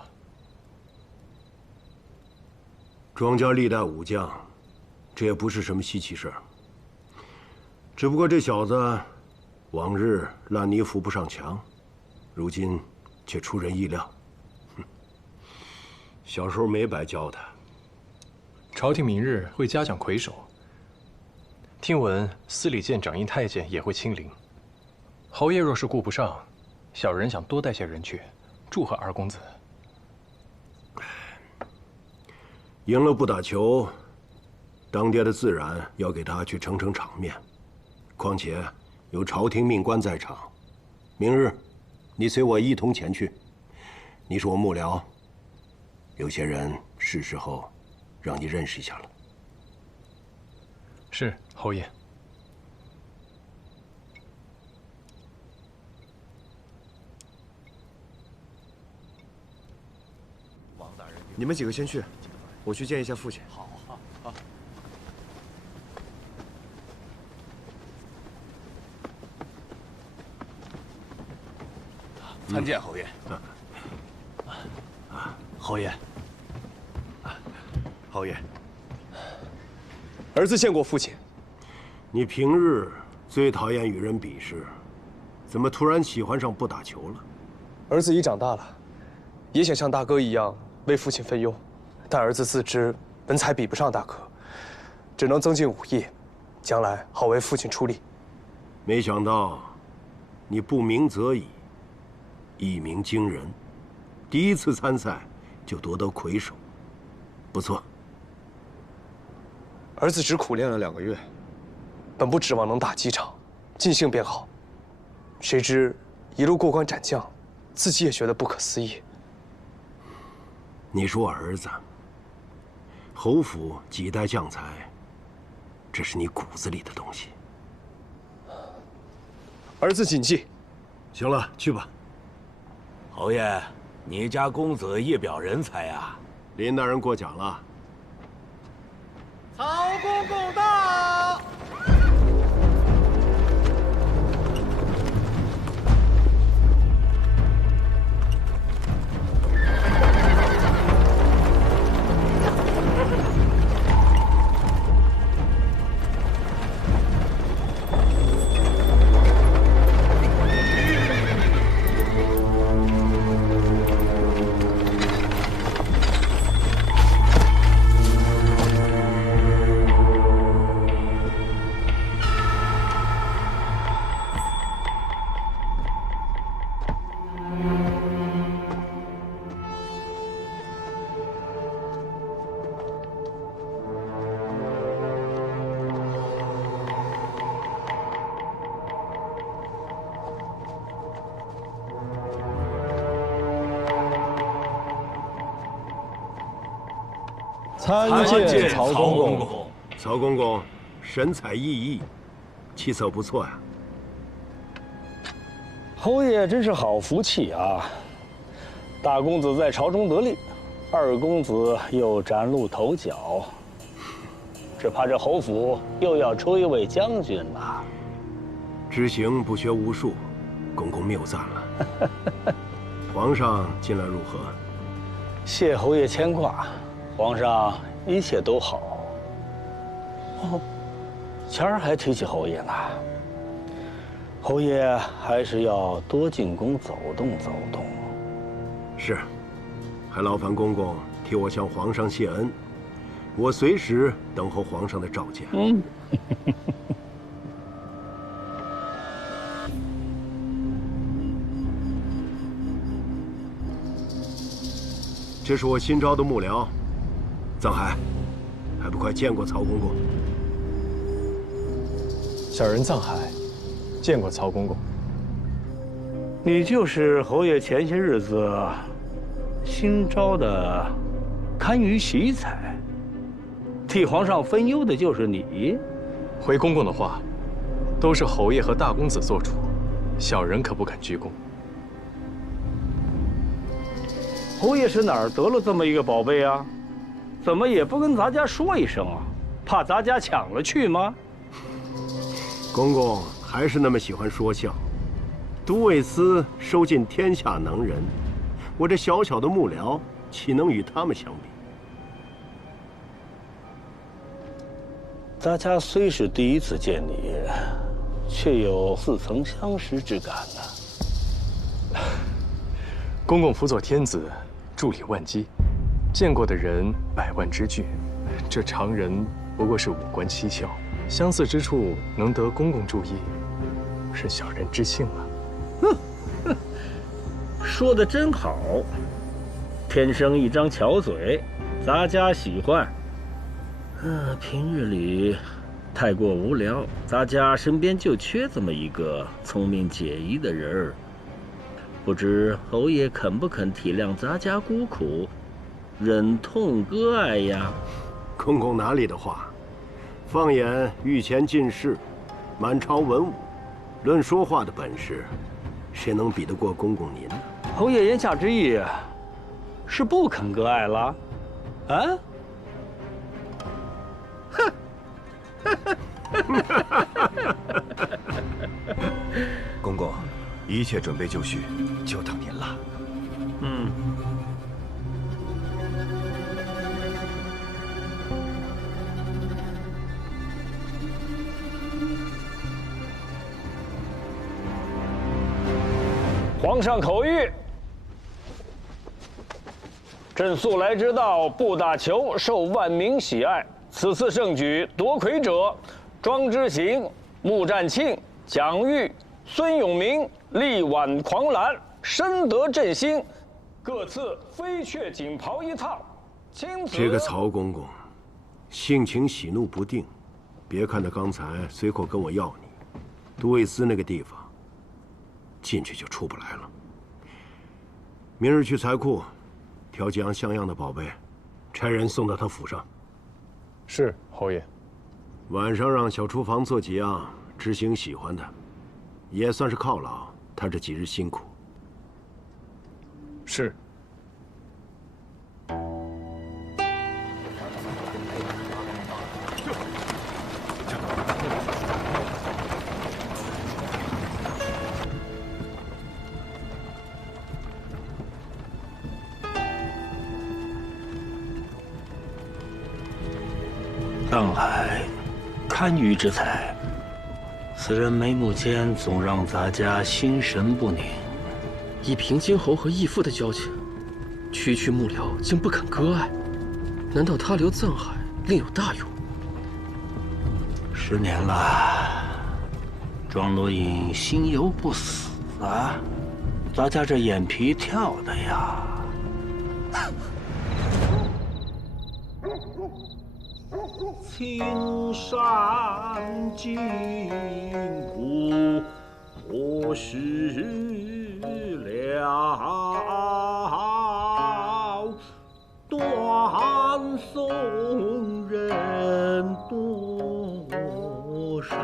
庄家历代武将，这也不是什么稀奇事儿。只不过这小子，往日烂泥扶不上墙，如今却出人意料。小时候没白教他。朝廷明日会嘉奖魁首，听闻司礼监掌印太监也会亲临。侯爷若是顾不上，小人想多带些人去，祝贺二公子。赢了不打球，当爹的自然要给他去撑撑场面。况且有朝廷命官在场，明日你随我一同前去。你是我幕僚，有些人是时候让你认识一下了。是，侯爷。你们几个先去，我去见一下父亲。好，好。参见侯爷。侯爷，侯爷，儿子见过父亲。你平日最讨厌与人比试，怎么突然喜欢上不打球了？儿子已长大了，也想像大哥一样为父亲分忧，但儿子自知文采比不上大哥，只能增进武艺，将来好为父亲出力。没想到，你不鸣则已，一鸣惊人，第一次参赛就夺得魁首，不错。儿子只苦练了2个月，本不指望能打几场，尽兴便好。谁知一路过关斩将，自己也觉得不可思议。你说儿子，侯府几代将才，这是你骨子里的东西。儿子谨记。行了，去吧。侯爷，你家公子一表人才啊！林大人过奖了。曹公公到。参见曹公公。曹公公神采奕奕，气色不错呀。侯爷真是好福气啊！大公子在朝中得力，二公子又崭露头角，只怕这侯府又要出一位将军了。知行不学无术，公公谬赞了。皇上近来如何？谢侯爷牵挂。皇上一切都好。哦，前儿还提起侯爷呢。侯爷还是要多进宫走动走动。是，还劳烦公公替我向皇上谢恩，我随时等候皇上的召见。嗯。这是我新招的幕僚。藏海，还不快见过曹公公！小人藏海，见过曹公公。你就是侯爷前些日子新招的堪舆喜才，替皇上分忧的就是你。回公公的话，都是侯爷和大公子做主，小人可不敢居功。侯爷是哪儿得了这么一个宝贝啊？怎么也不跟咱家说一声啊？怕咱家抢了去吗？公公还是那么喜欢说笑。都尉司收尽天下能人，我这小小的幕僚，岂能与他们相比？咱家虽是第一次见你，却有似曾相识之感呢。公公辅佐天子，助理万机，见过的人百万之巨，这常人不过是五官七窍，相似之处能得公公注意，是小人之幸啊。说的真好，天生一张巧嘴，咱家喜欢。平日里太过无聊，咱家身边就缺这么一个聪明解疑的人儿。不知侯爷肯不肯体谅咱家孤苦，忍痛割爱呀？公公哪里的话，放眼御前进士，满朝文武，论说话的本事，谁能比得过公公您呢？侯爷言下之意是不肯割爱了？啊？公公，一切准备就绪，就等您了。皇上口谕：朕素来之道，不打球，受万民喜爱。此次盛举夺魁者，庄之行、穆占庆、蒋玉、孙永明力挽狂澜，深得朕心。各赐飞雀锦袍一套。钦此。这个曹公公，性情喜怒不定。别看他刚才随口跟我要你，都尉司那个地方，进去就出不来了。明日去财库，挑几样像样的宝贝，差人送到他府上。是，侯爷。晚上让小厨房做几样知行喜欢的，也算是犒劳他这几日辛苦。是。上海堪舆之才，此人眉目间总让咱家心神不宁。以平津侯和义父的交情，区区幕僚竟不肯割爱，难道他留藏海另有大用？10年了，庄罗隐心犹不死啊！咱家这眼皮跳的呀！青山尽古何时了？断送人多少？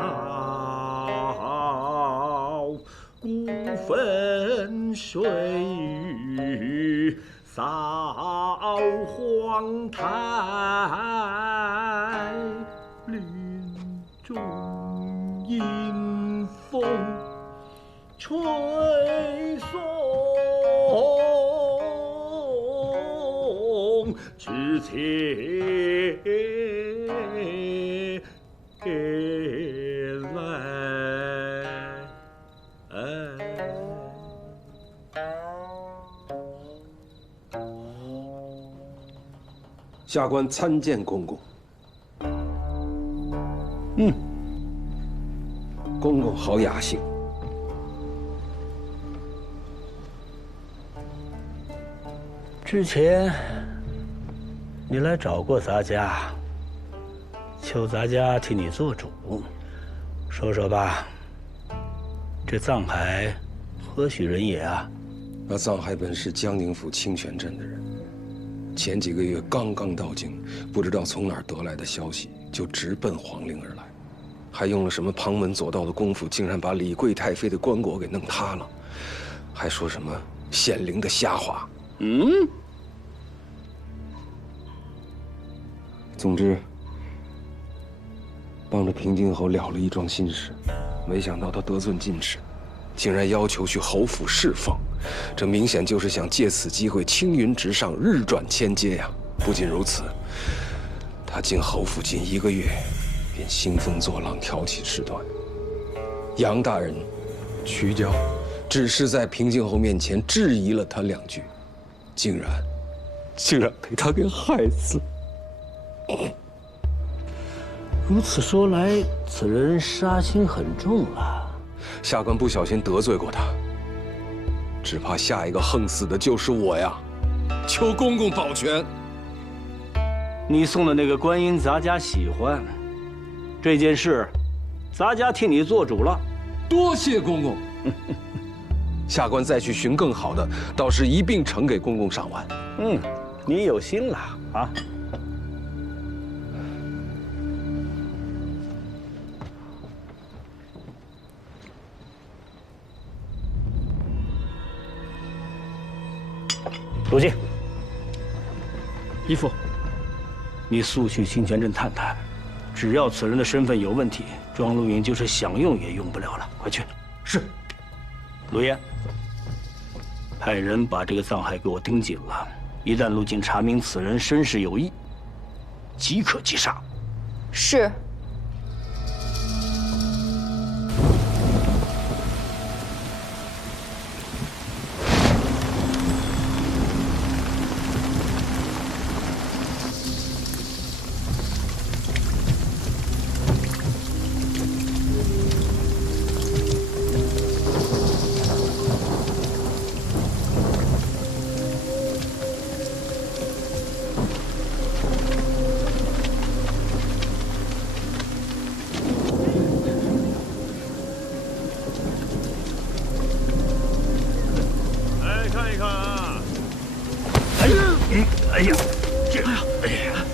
孤坟水雨扫黄台，林中迎风吹送，之前来。下官参见公公。公公好雅兴。之前你来找过咱家，求咱家替你做主，说说吧。这藏海何许人也啊？那藏海本是江宁府清泉镇的人，前几个月刚刚到京，不知道从哪儿得来的消息，就直奔皇陵而来，还用了什么旁门左道的功夫，竟然把李贵太妃的棺椁给弄塌了，还说什么显灵的瞎话。总之，帮着平津侯了了一桩心事，没想到他得寸进尺，竟然要求去侯府侍奉，这明显就是想借此机会青云直上，日转千阶呀！不仅如此，他进侯府近1个月，便兴风作浪，挑起事端。杨大人、曲娇只是在平静侯面前质疑了他2句，竟然被他给害死了。如此说来，此人杀心很重啊。下官不小心得罪过他，只怕下一个横死的就是我呀！求公公保全。你送的那个观音，咱家喜欢。这件事，咱家替你做主了。多谢公公。下官再去寻更好的，倒是一并呈给公公赏玩。你有心了啊。鲁静，义父，你速去清泉镇探探，只要此人的身份有问题，庄陆营就是想用也用不了了。快去。是。陆岩，派人把这个藏海给我盯紧了，一旦陆景查明此人身世有异，即可击杀。是。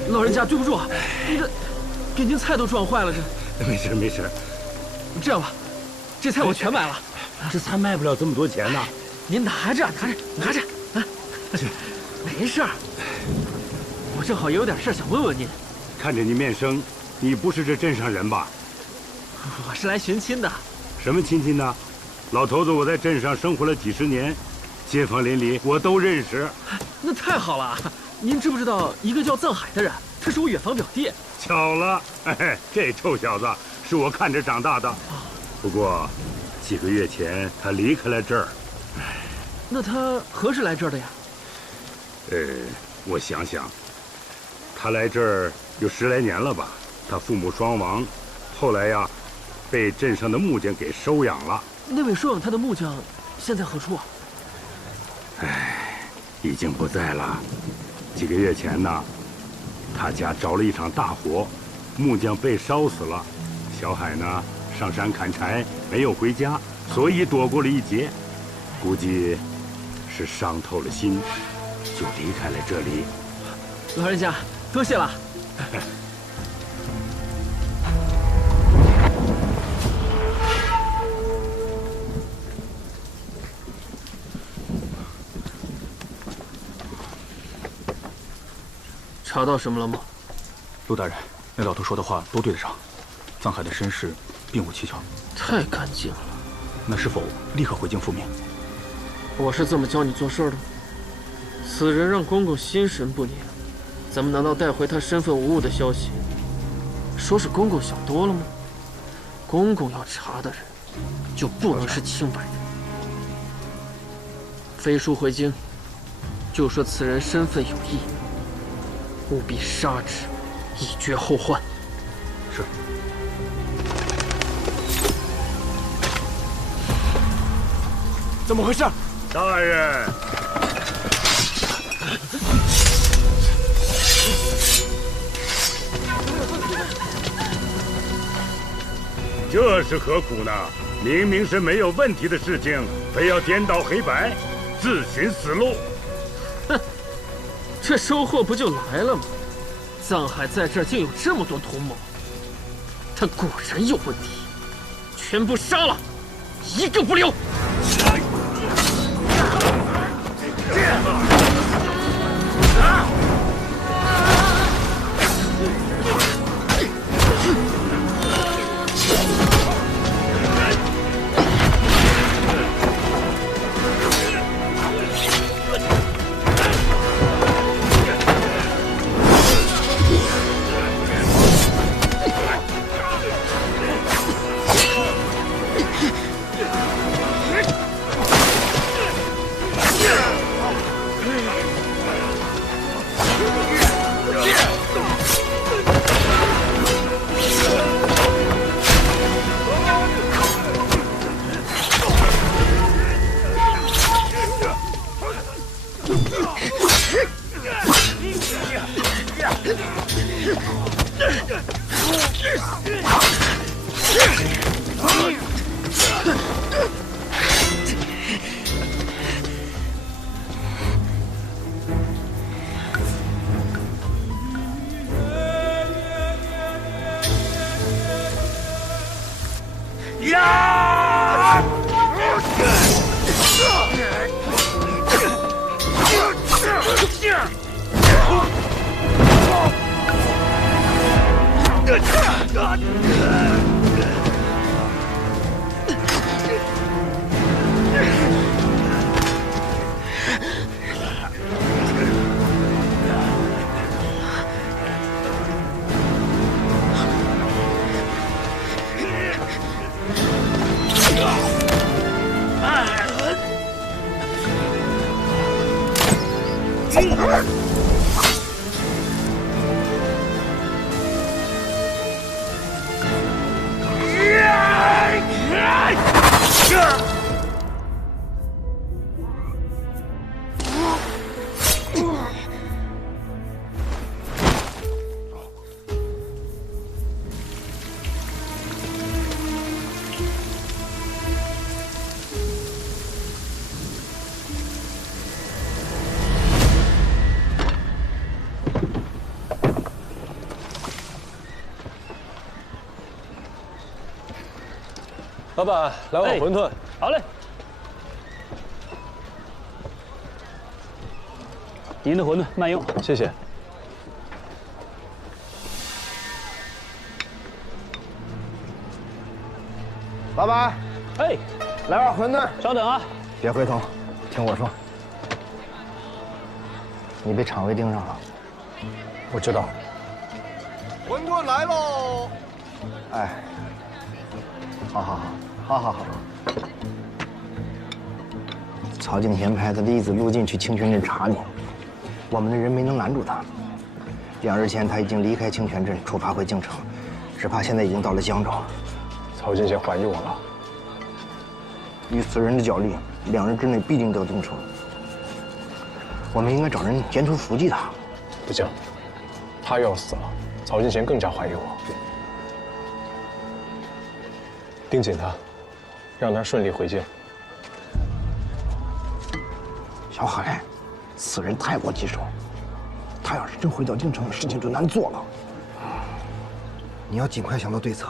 老人家，对不住啊，给您菜都撞坏了，这。没事没事。这样吧，这菜我全买了。这菜卖不了这么多钱呢。您拿着拿着啊！没事儿，我正好也有点事想问问您。看着你面生，你不是这镇上人吧？我是来寻亲的。什么亲戚呢？老头子，我在镇上生活了几十年，街坊邻里我都认识。那太好了！您知不知道一个叫藏海的人？他是我远房表弟。巧了，哎，这臭小子是我看着长大的。不过，几个月前他离开了这儿。那他何时来这儿的呀？我想想，他来这儿有10来年了吧。他父母双亡，后来呀，被镇上的木匠给收养了。那位收养他的木匠现在何处啊？已经不在了。几个月前呢，他家着了一场大火，木匠被烧死了。小海呢，上山砍柴没有回家，所以躲过了一劫。估计是伤透了心，就离开了这里。老人家，多谢了。查到什么了吗？陆大人，那老头说的话都对得上，藏海的身世并无蹊跷。太干净了。那是否立刻回京复命？我是这么教你做事的吗？此人让公公心神不宁，咱们难道带回他身份无误的消息，说是公公想多了吗？公公要查的人，就不能是清白的。飞书回京，就说此人身份有异，务必杀之，以绝后患。是。怎么回事？大人，这是何苦呢？明明是没有问题的事情，非要颠倒黑白，自寻死路。哼，这收获不就来了吗？藏海在这儿竟有这么多同谋，他果然有问题，全部杀了，一个不留。老板，来碗馄饨。好嘞。您的馄饨慢用，谢谢。老板，哎，来碗馄饨。稍等啊，别回头，听我说。你被厂卫盯上了。我知道。馄饨来喽！哎，好。曹敬贤派他的一子陆进去清泉镇查你，我们的人没能拦住他。2日前他已经离开清泉镇，出发回京城，只怕现在已经到了江州。曹敬贤怀疑我了。与此人的角力，2日之内必定得定成。我们应该找人监督伏击他。不行，他要死了，曹敬贤更加怀疑我。盯紧他，让他顺利回京。小海，此人太过棘手，他要是真回到京城，事情就难做了。你要尽快想到对策，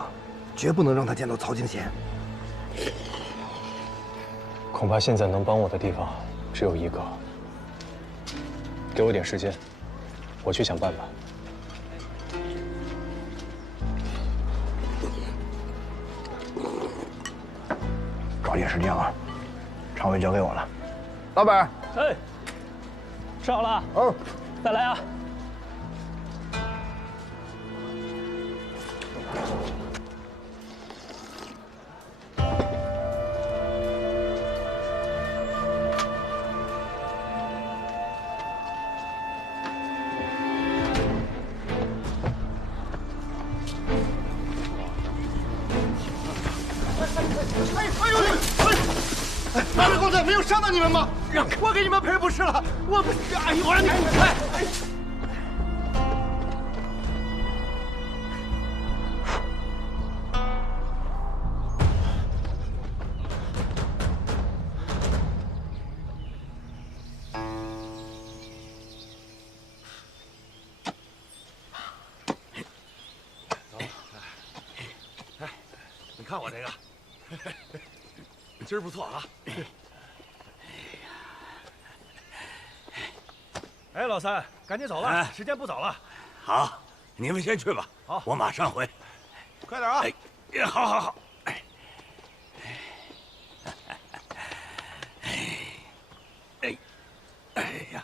绝不能让他见到曹敬贤。恐怕现在能帮我的地方只有一个。给我点时间，我去想办法。抓紧时间啊！常委交给我了。老板，哎，吃好了？再来啊！二位公子，没有伤到你们吗？我给你们赔不是了，我让你开！你看我这个，今儿不错啊！哎，老三，赶紧走了，时间不早了。好，你们先去吧。好，我马上回。快点啊！哎，好。哎呀！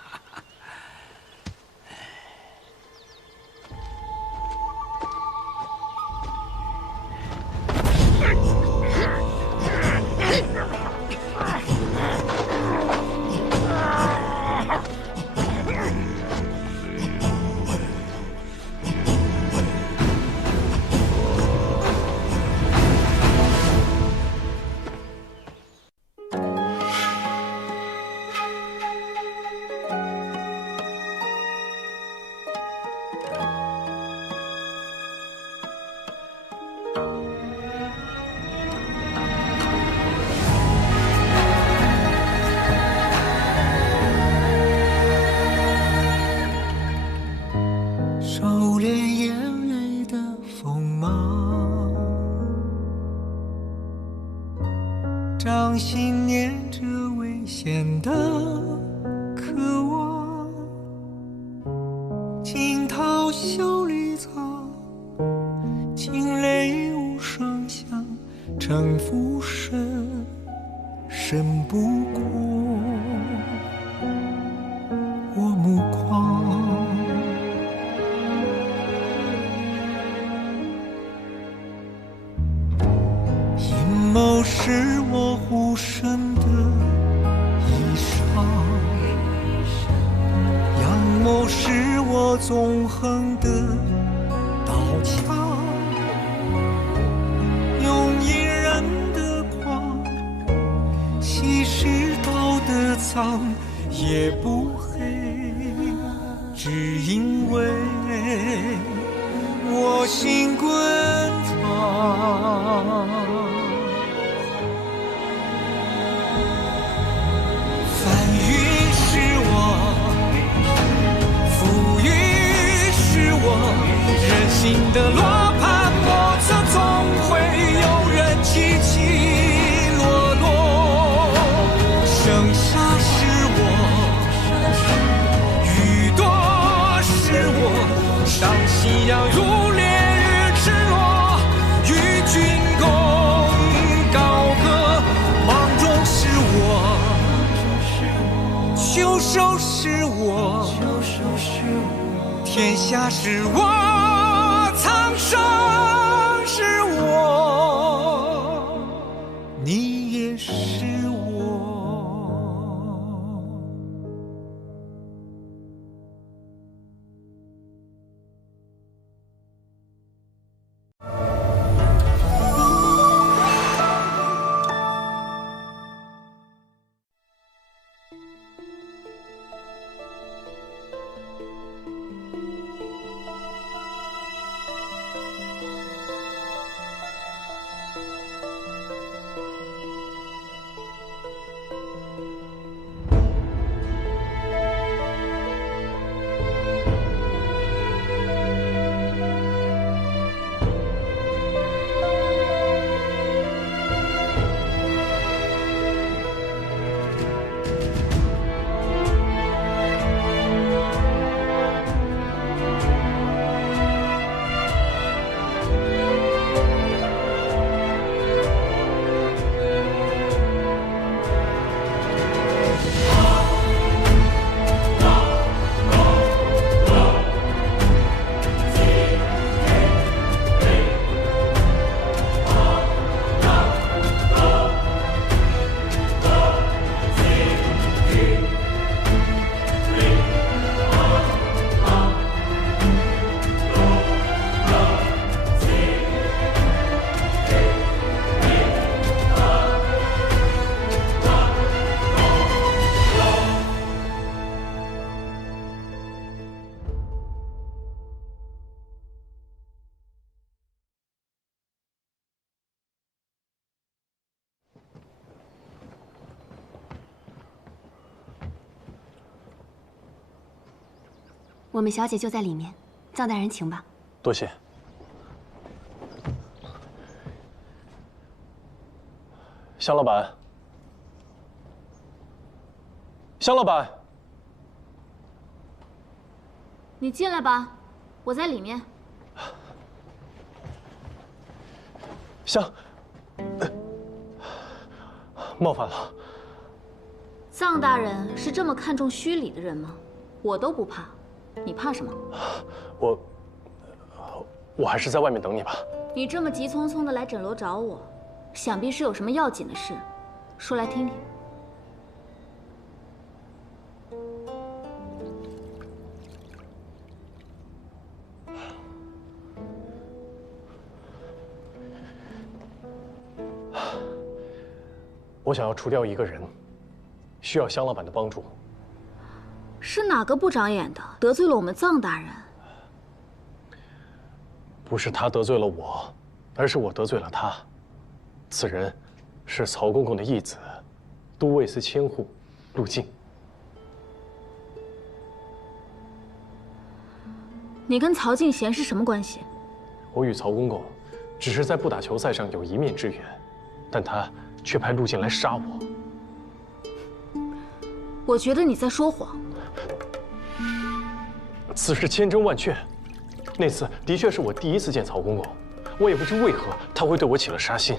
掌心念着危险的渴望，惊涛笑里藏，惊雷无声响，城府深，深不过我目眶。阴谋是我护身的衣裳，阳谋是我纵横的刀枪，用隐忍的狂，稀释道德藏，也不黑，只因为我心滚烫。翻云是我，浮云是我，人心的罗盘莫测，总会有人起起落落。盛夏是我，雨多是我，当夕阳如烈日赤裸，与君共高歌。芒种是我，秋收是我，天下是我，苍生是我，你也是我。我们小姐就在里面，臧大人请吧。多谢。香老板，香老板，你进来吧，我在里面。香，冒犯了。臧大人是这么看重虚礼的人吗？我都不怕。你怕什么？我还是在外面等你吧。你这么急匆匆的来诊楼找我，想必是有什么要紧的事，说来听听。我想要除掉一个人，需要香老板的帮助。是哪个不长眼的得罪了我们臧大人？不是他得罪了我，而是我得罪了他。此人是曹公公的义子，都尉司千户陆敬。你跟曹敬贤是什么关系？我与曹公公只是在不打球赛上有一面之缘，但他却派陆晋来杀我。我觉得你在说谎。此事千真万确，那次的确是我第一次见曹公公，我也不知为何他会对我起了杀心。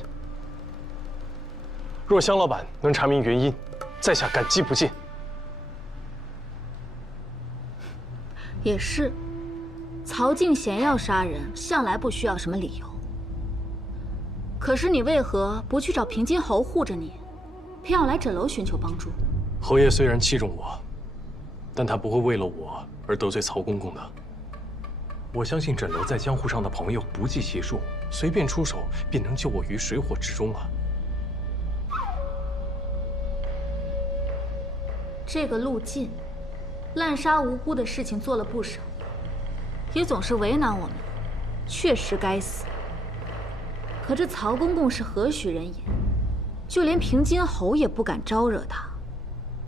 若香老板能查明原因，在下感激不尽。也是，曹敬贤要杀人，向来不需要什么理由。可是你为何不去找平津侯护着你，偏要来枕楼寻求帮助？侯爷虽然器重我，但他不会为了我而得罪曹公公的。我相信枕楼在江湖上的朋友不计其数，随便出手便能救我于水火之中啊。这个陆晋，滥杀无辜的事情做了不少，也总是为难我们，确实该死。可这曹公公是何许人也？就连平津侯也不敢招惹他。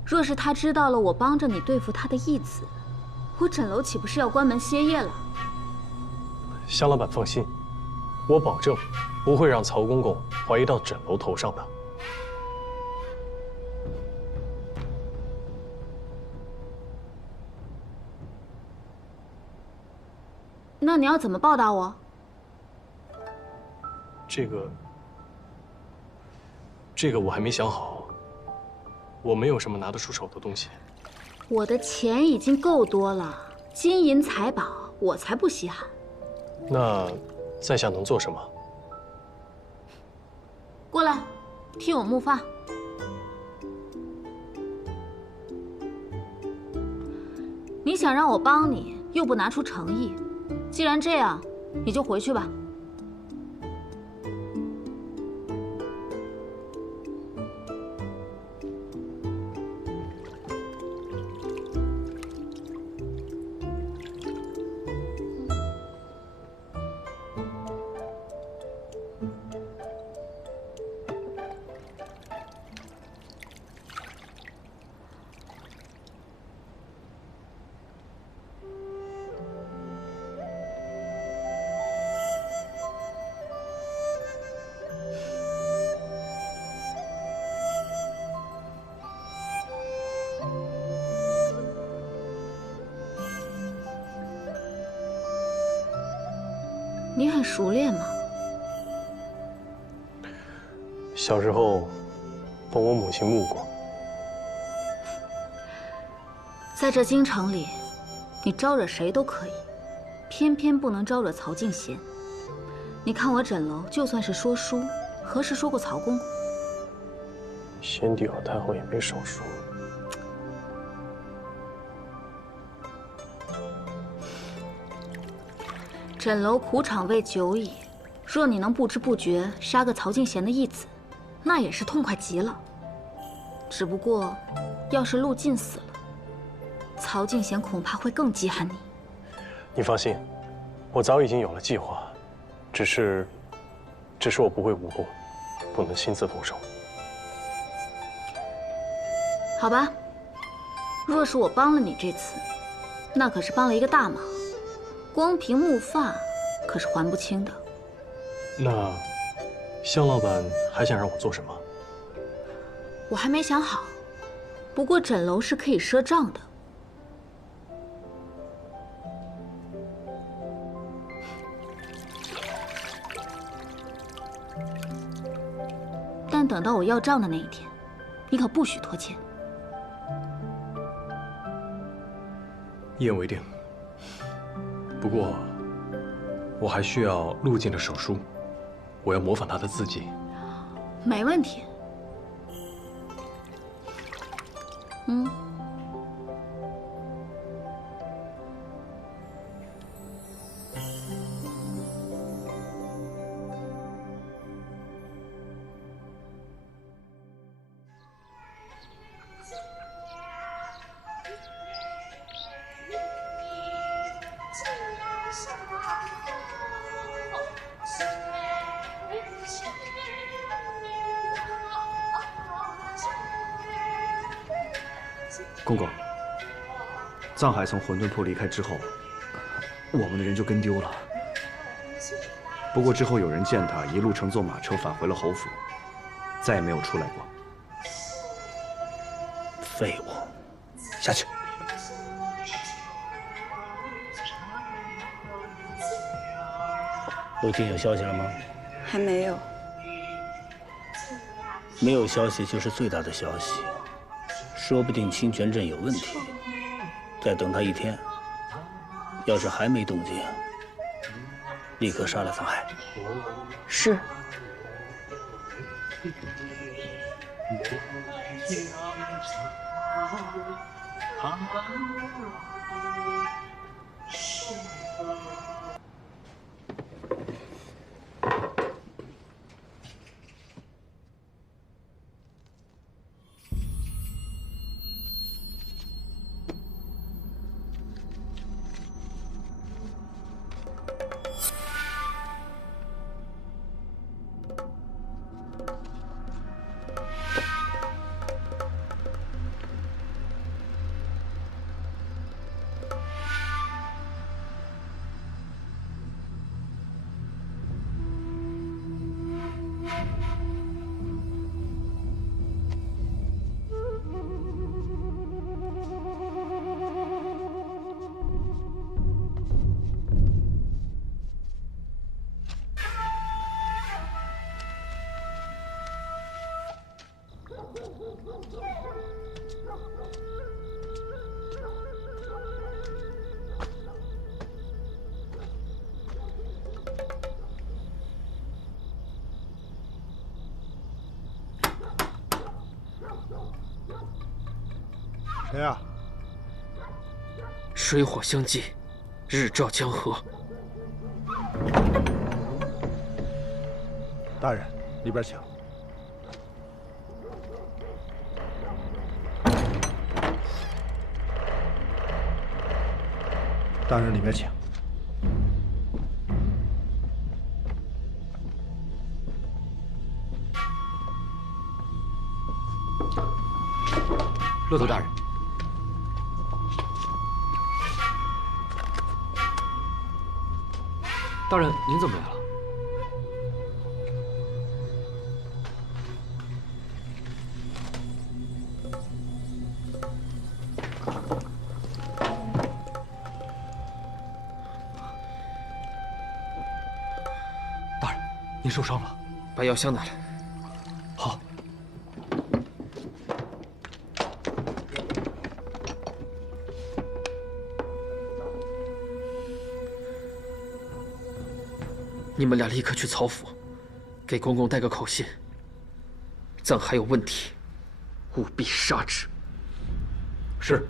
若是他知道了我帮着你对付他的义子，我枕楼岂不是要关门歇业了？香老板放心，我保证不会让曹公公怀疑到枕楼头上的。那你要怎么报答我？这个我还没想好，我没有什么拿得出手的东西。我的钱已经够多了，金银财宝我才不稀罕。那在下能做什么？过来，替我木发。你想让我帮你，又不拿出诚意，既然这样，你就回去吧。你很熟练吗？小时候，帮我母亲木过。在这京城里，你招惹谁都可以，偏偏不能招惹曹敬贤。你看我枕楼，就算是说书，何时说过曹公公？先帝和太后也没少说。枕楼苦场未久矣，若你能不知不觉杀个曹敬贤的义子，那也是痛快极了。只不过，要是陆晋死了，曹敬贤恐怕会更忌惮你。你放心，我早已经有了计划，只是我不会无功，不能亲自动手。好吧，若是我帮了你这次，那可是帮了一个大忙。光凭木发，可是还不清的。那，香老板还想让我做什么？我还没想好，不过枕楼是可以赊账的。但等到我要账的那一天，你可不许拖欠。一言为定。不过，我还需要陆晋的手书，我要模仿他的字迹。没问题。公公，藏海从混沌铺离开之后，我们的人就跟丢了。不过之后有人见他一路乘坐马车返回了侯府，再也没有出来过。废物，下去。陆金有消息了吗？还没有。没有消息就是最大的消息，说不定清泉镇有问题。再等他一天，要是还没动静，立刻杀了桑海。是。谁呀？水火相济，日照江河。大人，里边请。大人，里面请。骆驼大人，大人，您怎么来了？大人，您受伤了，把药箱拿来。好。你们俩立刻去曹府，给公公带个口信。藏海有问题，务必杀之。是。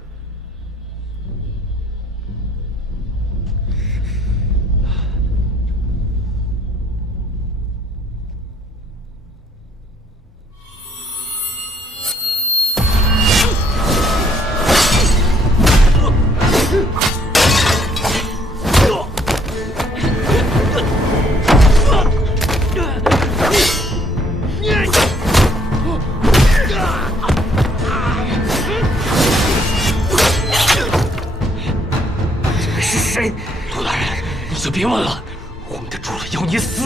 别问了，我们的主人要你死！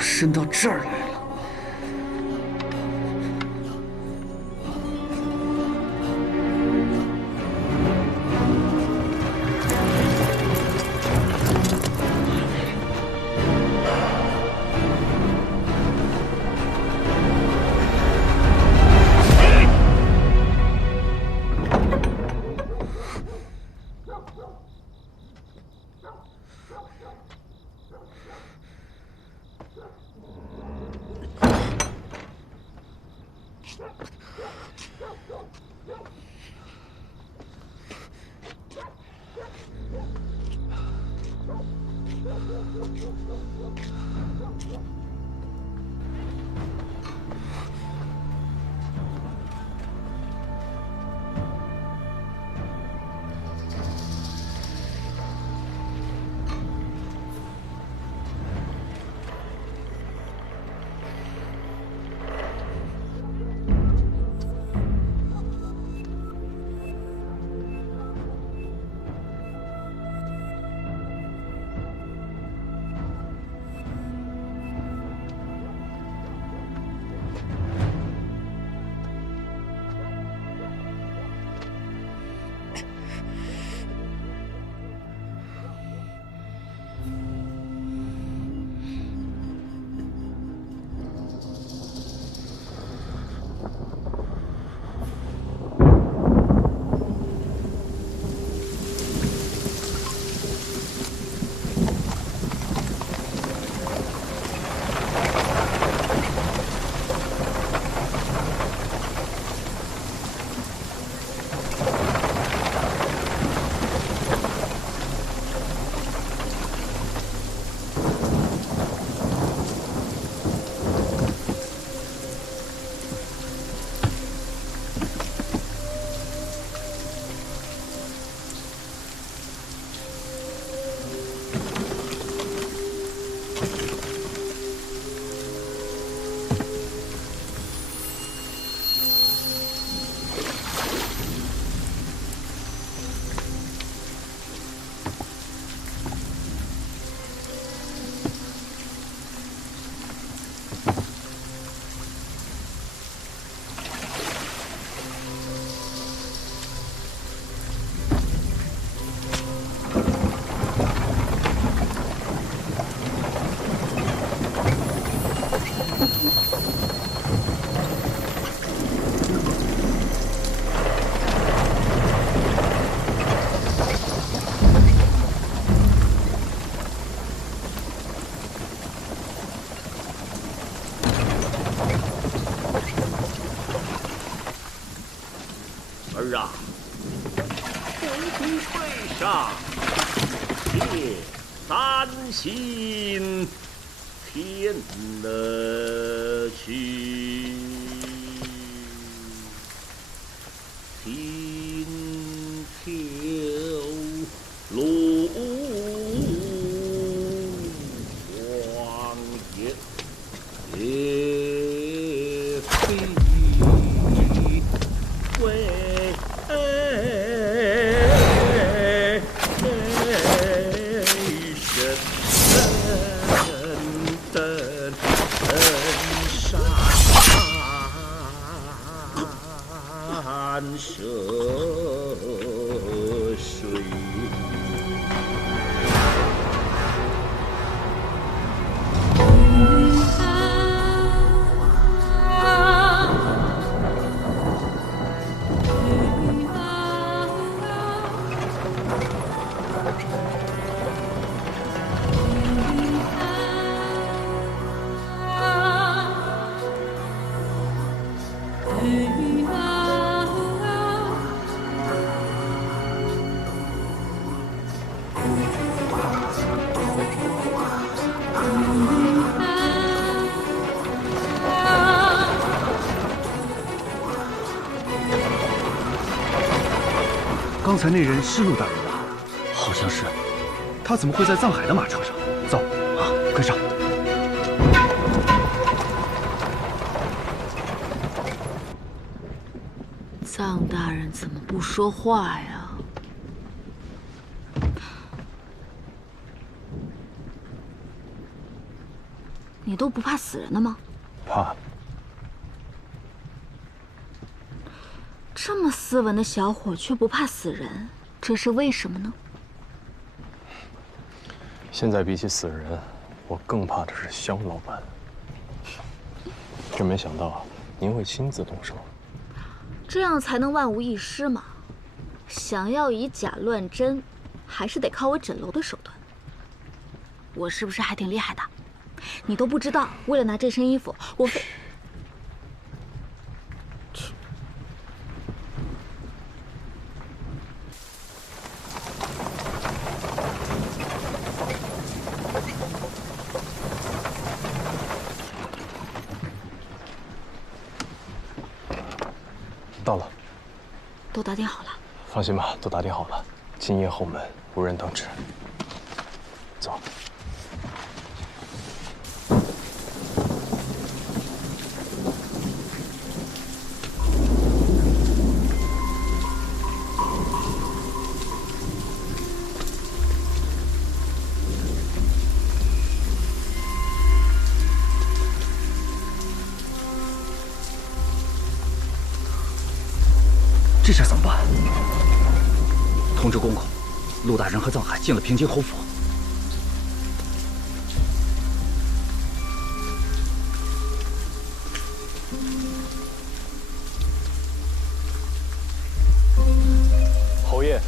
伸到这儿来了。儿啊，回归会上，借三心天了去，听秋露黄叶飞归。涉水，刚才那人是陆大人吧？好像是。他怎么会在藏海的马车上？走，啊，跟上。藏大人怎么不说话呀？你都不怕死人的吗？怕。这么斯文的小伙却不怕死人，这是为什么呢？现在比起死人，我更怕的是肖老板。真没想到您会亲自动手。这样才能万无一失嘛。想要以假乱真，还是得靠我枕楼的手段。我是不是还挺厉害的？你都不知道，为了拿这身衣服，我非……到了。都打点好了。放心吧，都打点好了。今夜后门无人当值。走。这事怎么办？通知公公，陆大人和藏海进了平津侯府。侯爷，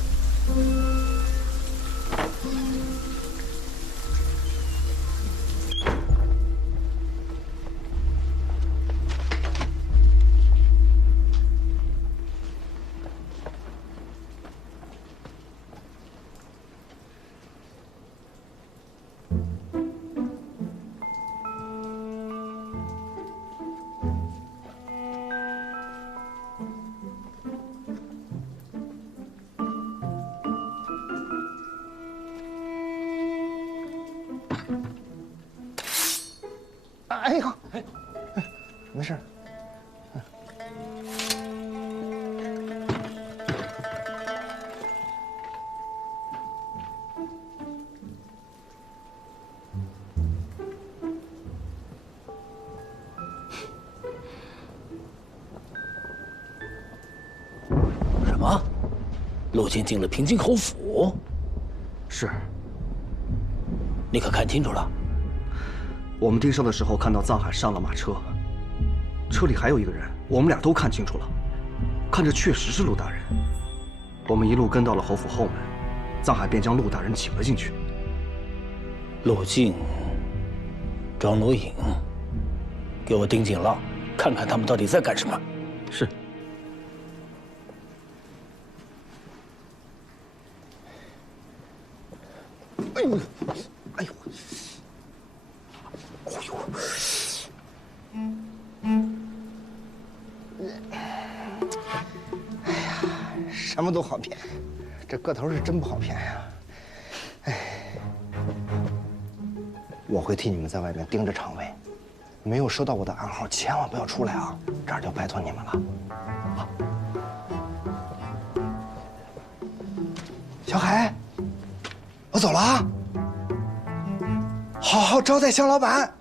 哎呦，没事。什么？陆进进了平津侯府？是。你可看清楚了？我们盯梢的时候看到藏海上了马车，车里还有一个人，我们俩都看清楚了，看着确实是陆大人。我们一路跟到了侯府后门，藏海便将陆大人请了进去。陆进、庄如影，给我盯紧了，看看他们到底在干什么。是。哎呦，哎呦。哎呀，什么都好骗，这个头是真不好骗呀！哎，我会替你们在外面盯着场卫，没有收到我的暗号，千万不要出来啊！这儿就拜托你们了。好，小海，我走了啊！好好招待肖老板。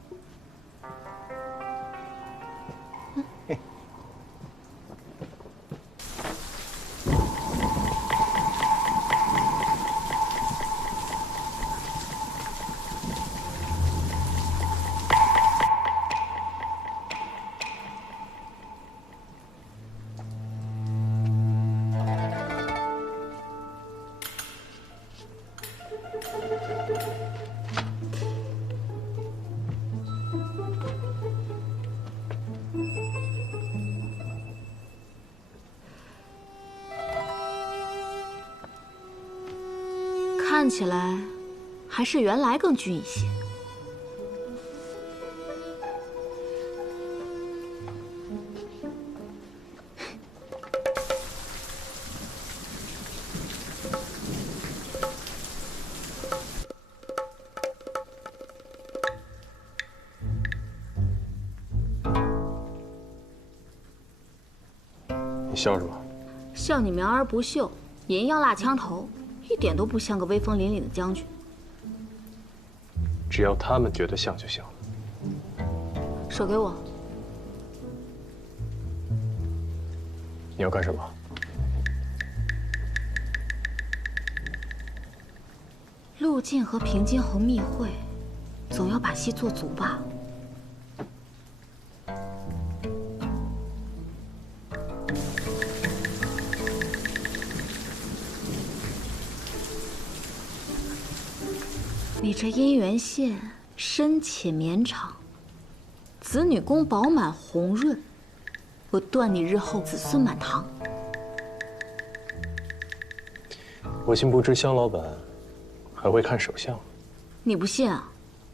看起来还是原来更俊一些。你笑什么？笑你苗而不秀，银样蜡枪头。一点都不像个威风凛凛的将军。只要他们觉得像就行了。手给我。你要干什么？陆进和平津侯密会，总要把戏做足吧？你这姻缘线深且绵长，子女宫饱满红润，我断你日后子孙满堂。我竟不知香老板还会看手相。你不信啊？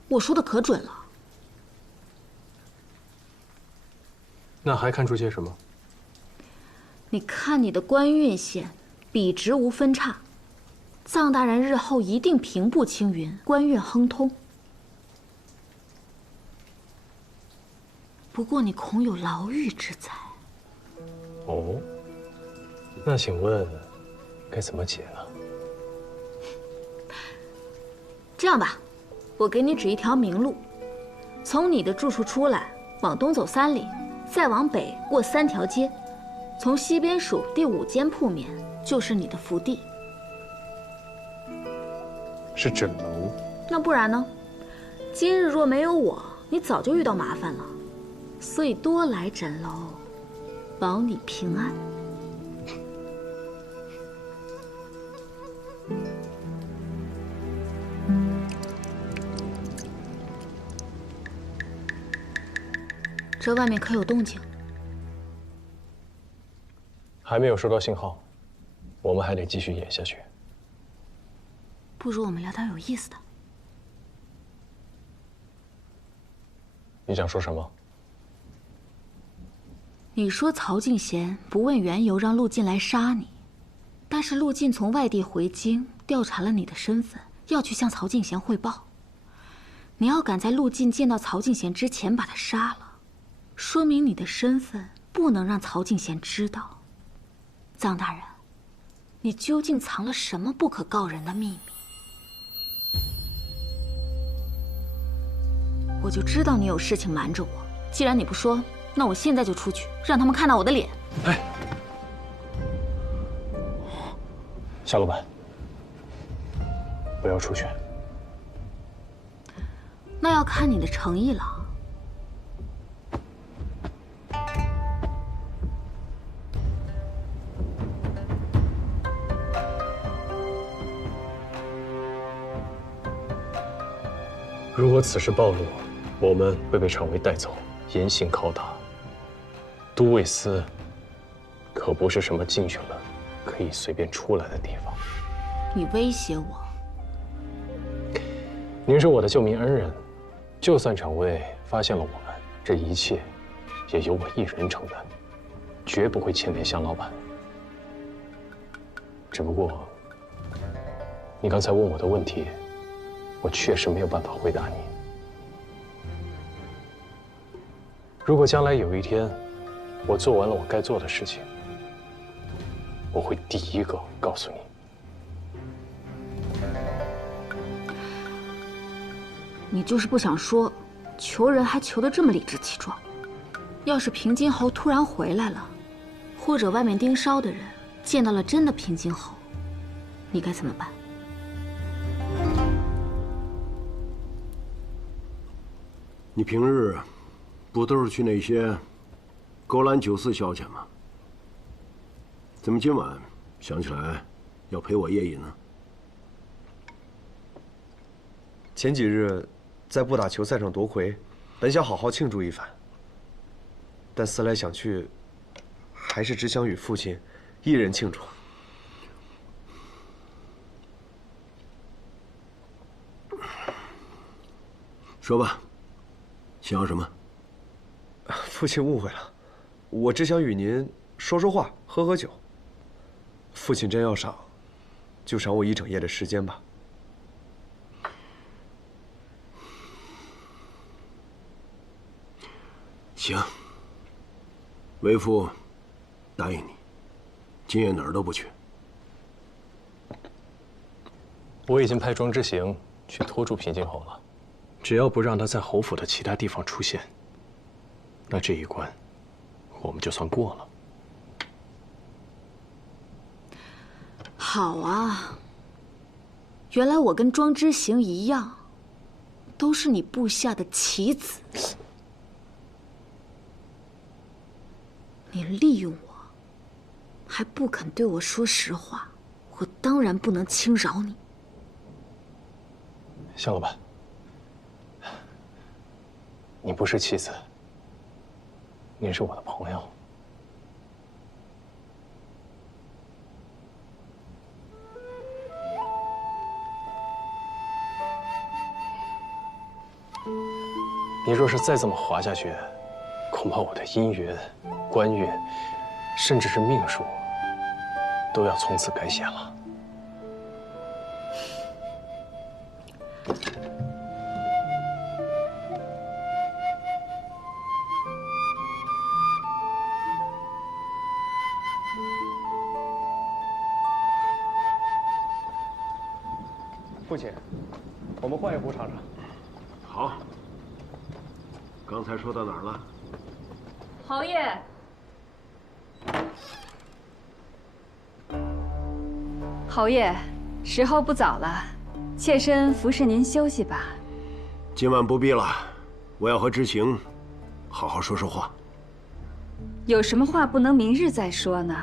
我说的可准了。那还看出些什么？你看你的官运线，笔直无分叉，臧大人日后一定平步青云，官运亨通。不过你恐有牢狱之灾。哦，那请问该怎么解呢？这样吧，我给你指一条明路，从你的住处出来，往东走3里，再往北过3条街，从西边数第5间铺面，就是你的福地。是诊楼？那不然呢？今日若没有我，你早就遇到麻烦了。所以多来诊楼，保你平安。这外面可有动静？还没有收到信号，我们还得继续演下去。不如我们聊点有意思的。你想说什么？你说曹敬贤不问缘由让陆晋来杀你，但是陆晋从外地回京调查了你的身份，要去向曹敬贤汇报。你要赶在陆晋见到曹敬贤之前把他杀了，说明你的身份不能让曹敬贤知道。臧大人，你究竟藏了什么不可告人的秘密？我就知道你有事情瞒着我。既然你不说，那我现在就出去，让他们看到我的脸。哎，夏老板，不要出去。那要看你的诚意了。如果此事暴露，我们会被常委带走，严刑拷打。都尉司可不是什么进去了可以随便出来的地方。你威胁我？您是我的救命恩人，就算常委发现了我们，这一切也由我一人承担，绝不会牵连向老板。只不过，你刚才问我的问题，我确实没有办法回答你。如果将来有一天，我做完了我该做的事情，我会第一个告诉你。你就是不想说，求人还求得这么理直气壮。要是平津侯突然回来了，或者外面盯梢的人见到了真的平津侯，你该怎么办？你平日不都是去那些勾栏酒肆消遣吗？怎么今晚想起来要陪我夜饮呢？前几日在不打球赛上夺魁，本想好好庆祝一番，但思来想去，还是只想与父亲一人庆祝。说吧，想要什么？父亲误会了，我只想与您说说话，喝喝酒。父亲真要赏，就赏我一整夜的时间吧。行，为父答应你，今夜哪儿都不去。我已经派庄之行去拖住平津侯了，只要不让他在侯府的其他地方出现，那这一关我们就算过了。好啊，原来我跟庄之行一样，都是你部下的棋子。你利用我，还不肯对我说实话，我当然不能轻饶你。向老板，你不是棋子，您是我的朋友。你若是再这么滑下去，恐怕我的姻缘、官运，甚至是命数，都要从此改写了。父亲，我们换一壶尝尝。好。刚才说到哪儿了？侯爷，侯爷，时候不早了，妾身服侍您休息吧。今晚不必了，我要和知行好好说说话。有什么话不能明日再说呢？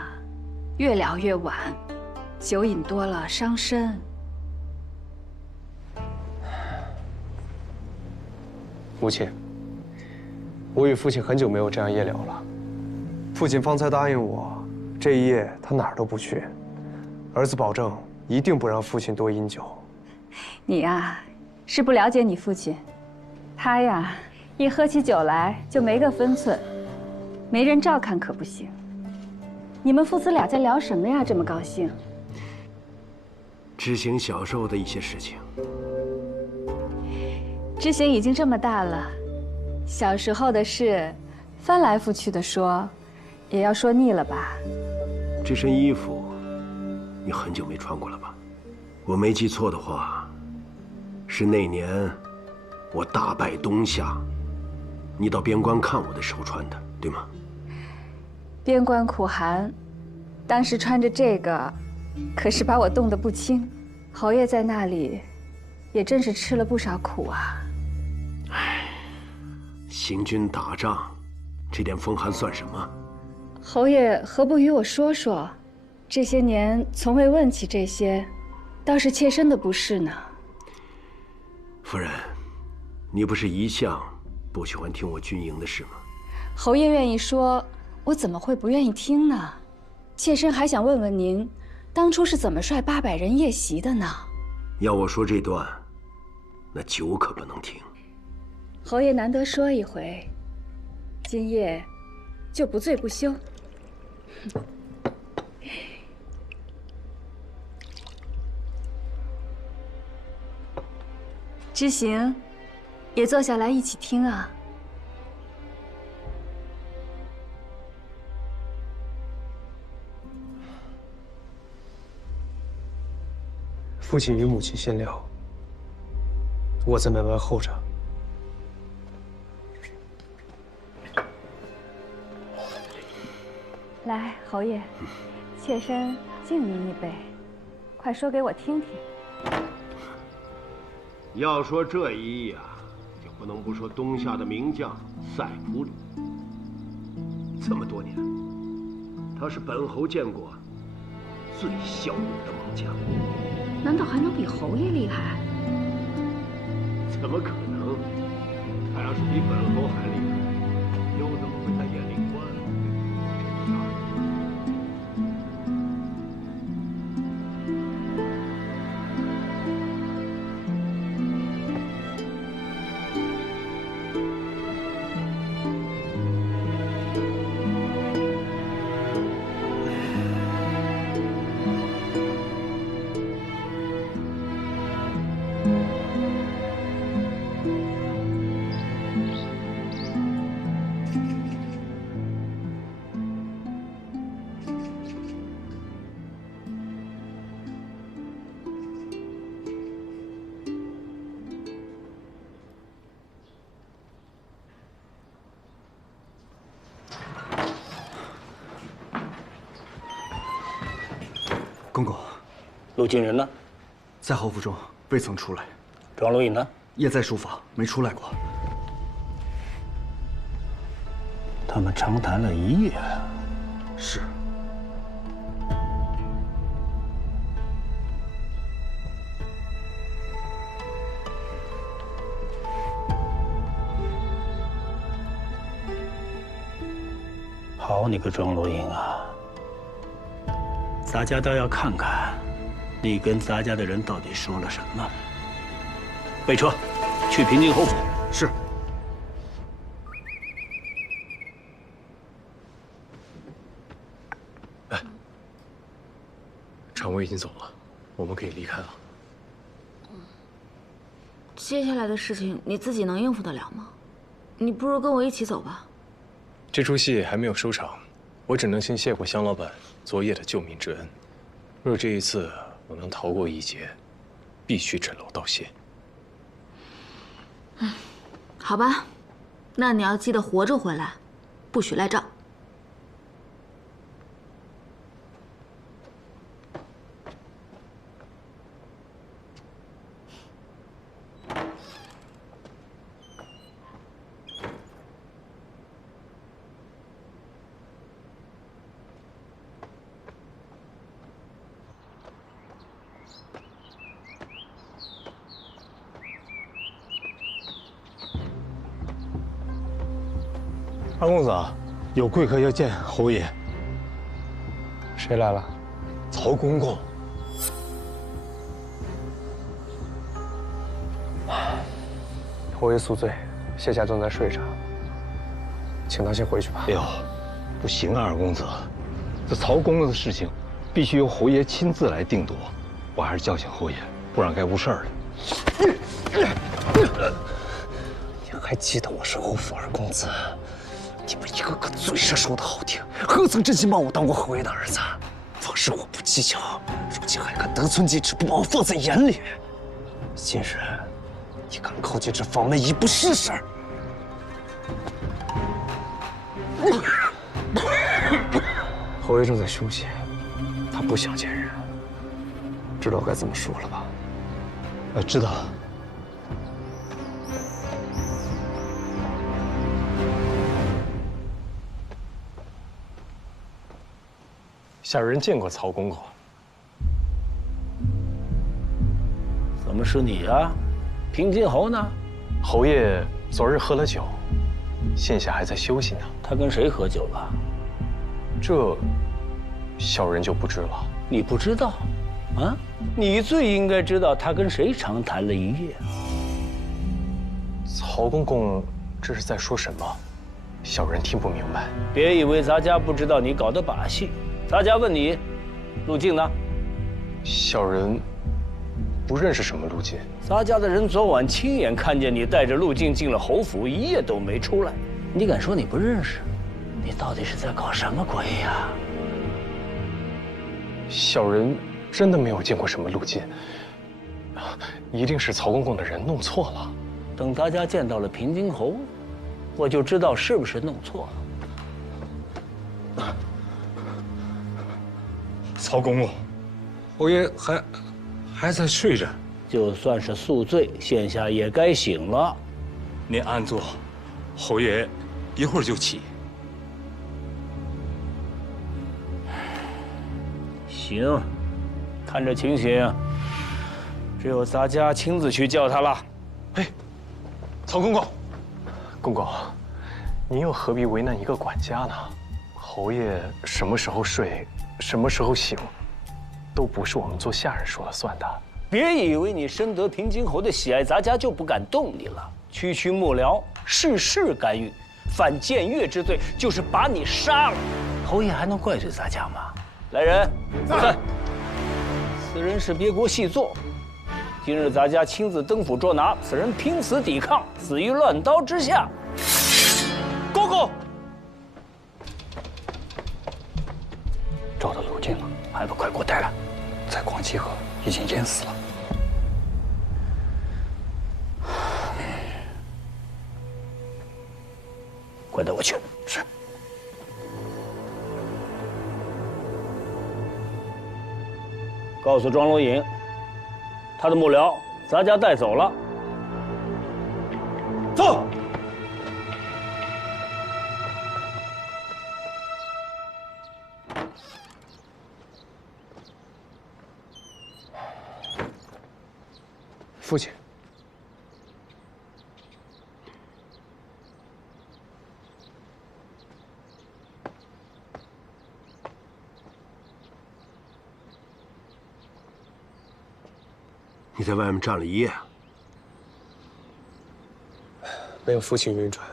越聊越晚，酒饮多了伤身。母亲，我与父亲很久没有这样夜聊了。父亲方才答应我，这一夜他哪儿都不去。儿子保证一定不让父亲多饮酒。你呀，是不了解你父亲，他呀，一喝起酒来就没个分寸，没人照看可不行。你们父子俩在聊什么呀？这么高兴？知行小时候的一些事情。知行已经这么大了，小时候的事，翻来覆去的说，也要说腻了吧？这身衣服，你很久没穿过了吧？我没记错的话，是那年我大败东夏，你到边关看我的时候穿的，对吗？边关苦寒，当时穿着这个，可是把我冻得不轻。侯爷在那里，也真是吃了不少苦啊。行军打仗，这点风寒算什么？侯爷何不与我说说？这些年从未问起这些，倒是妾身的不是呢。夫人，你不是一向不喜欢听我军营的事吗？侯爷愿意说，我怎么会不愿意听呢？妾身还想问问您，当初是怎么率800人夜袭的呢？要我说这段，那酒可不能停。侯爷难得说一回，今夜就不醉不休。知行，也坐下来一起听啊。父亲与母亲先聊，我在门外候着。来，侯爷，妾身敬您一杯，快说给我听听。要说这一役啊，就不能不说东夏的名将赛普里。这么多年，他是本侯见过最骁勇的猛将。难道还能比侯爷厉害？怎么可能？他要是比本侯还厉害，又怎么会在雁翎关被杀？公公，陆金人呢？在侯府中，未曾出来。庄如影呢？也在书房，没出来过。他们长谈了一夜。是。好你个庄如影啊！咱家倒要看看，你跟咱家的人到底说了什么。备车，去平津侯府。是。我已经走了，我们可以离开了。接下来的事情你自己能应付得了吗？你不如跟我一起走吧。这出戏还没有收场，我只能先谢过香老板昨夜的救命之恩。若这一次我能逃过一劫，必须枕楼道谢。好吧，那你要记得活着回来，不许赖账。二公子，有贵客要见侯爷。谁来了？曹公公。侯爷宿醉，现下正在睡着，请他先回去吧。哎呦，不行啊，二公子，这曹公公的事情必须由侯爷亲自来定夺，我还是叫醒侯爷，不然该误事儿了。你还记得我是侯府二公子？你们一个个嘴上说的好听，何曾真心把我当过侯爷的儿子？往事我不计较，如今还敢得寸进尺，不把我放在眼里。今日你敢靠近这房门一步试试？侯爷正在休息，他不想见人，知道该怎么说了吧？知道。小人见过曹公公。怎么是你啊？平津侯呢？侯爷昨日喝了酒，现下还在休息呢。他跟谁喝酒了？这，小人就不知了。你不知道？啊？你最应该知道他跟谁长谈了一夜。曹公公这是在说什么？小人听不明白。别以为咱家不知道你搞的把戏。咱家问你，陆静呢？小人不认识什么陆静。咱家的人昨晚亲眼看见你带着陆静进了侯府，一夜都没出来。你敢说你不认识？你到底是在搞什么鬼呀？小人真的没有见过什么陆静，一定是曹公公的人弄错了。等大家见到了平津侯，我就知道是不是弄错了。曹公公，侯爷还在睡着，就算是宿醉，现下也该醒了。您安坐，侯爷一会儿就起。行，看这情形，只有咱家亲自去叫他了。哎，曹公公，公公，您又何必为难一个管家呢？侯爷什么时候睡，什么时候醒，都不是我们做下人说了算的。别以为你深得平津侯的喜爱，咱家就不敢动你了。区区幕僚，事事干预，犯僭越之罪，就是把你杀了，侯爷还能怪罪咱家吗？来人，在。此人是别国细作，今日咱家亲自登府捉拿，此人拼死抵抗，死于乱刀之下。公公。找到陆静了，还不快给我带来！在广济河已经淹死了。快带我去！是。告诉庄龙颖，他的幕僚咱家带走了。走。父亲，你在外面站了一夜，没有父亲允传，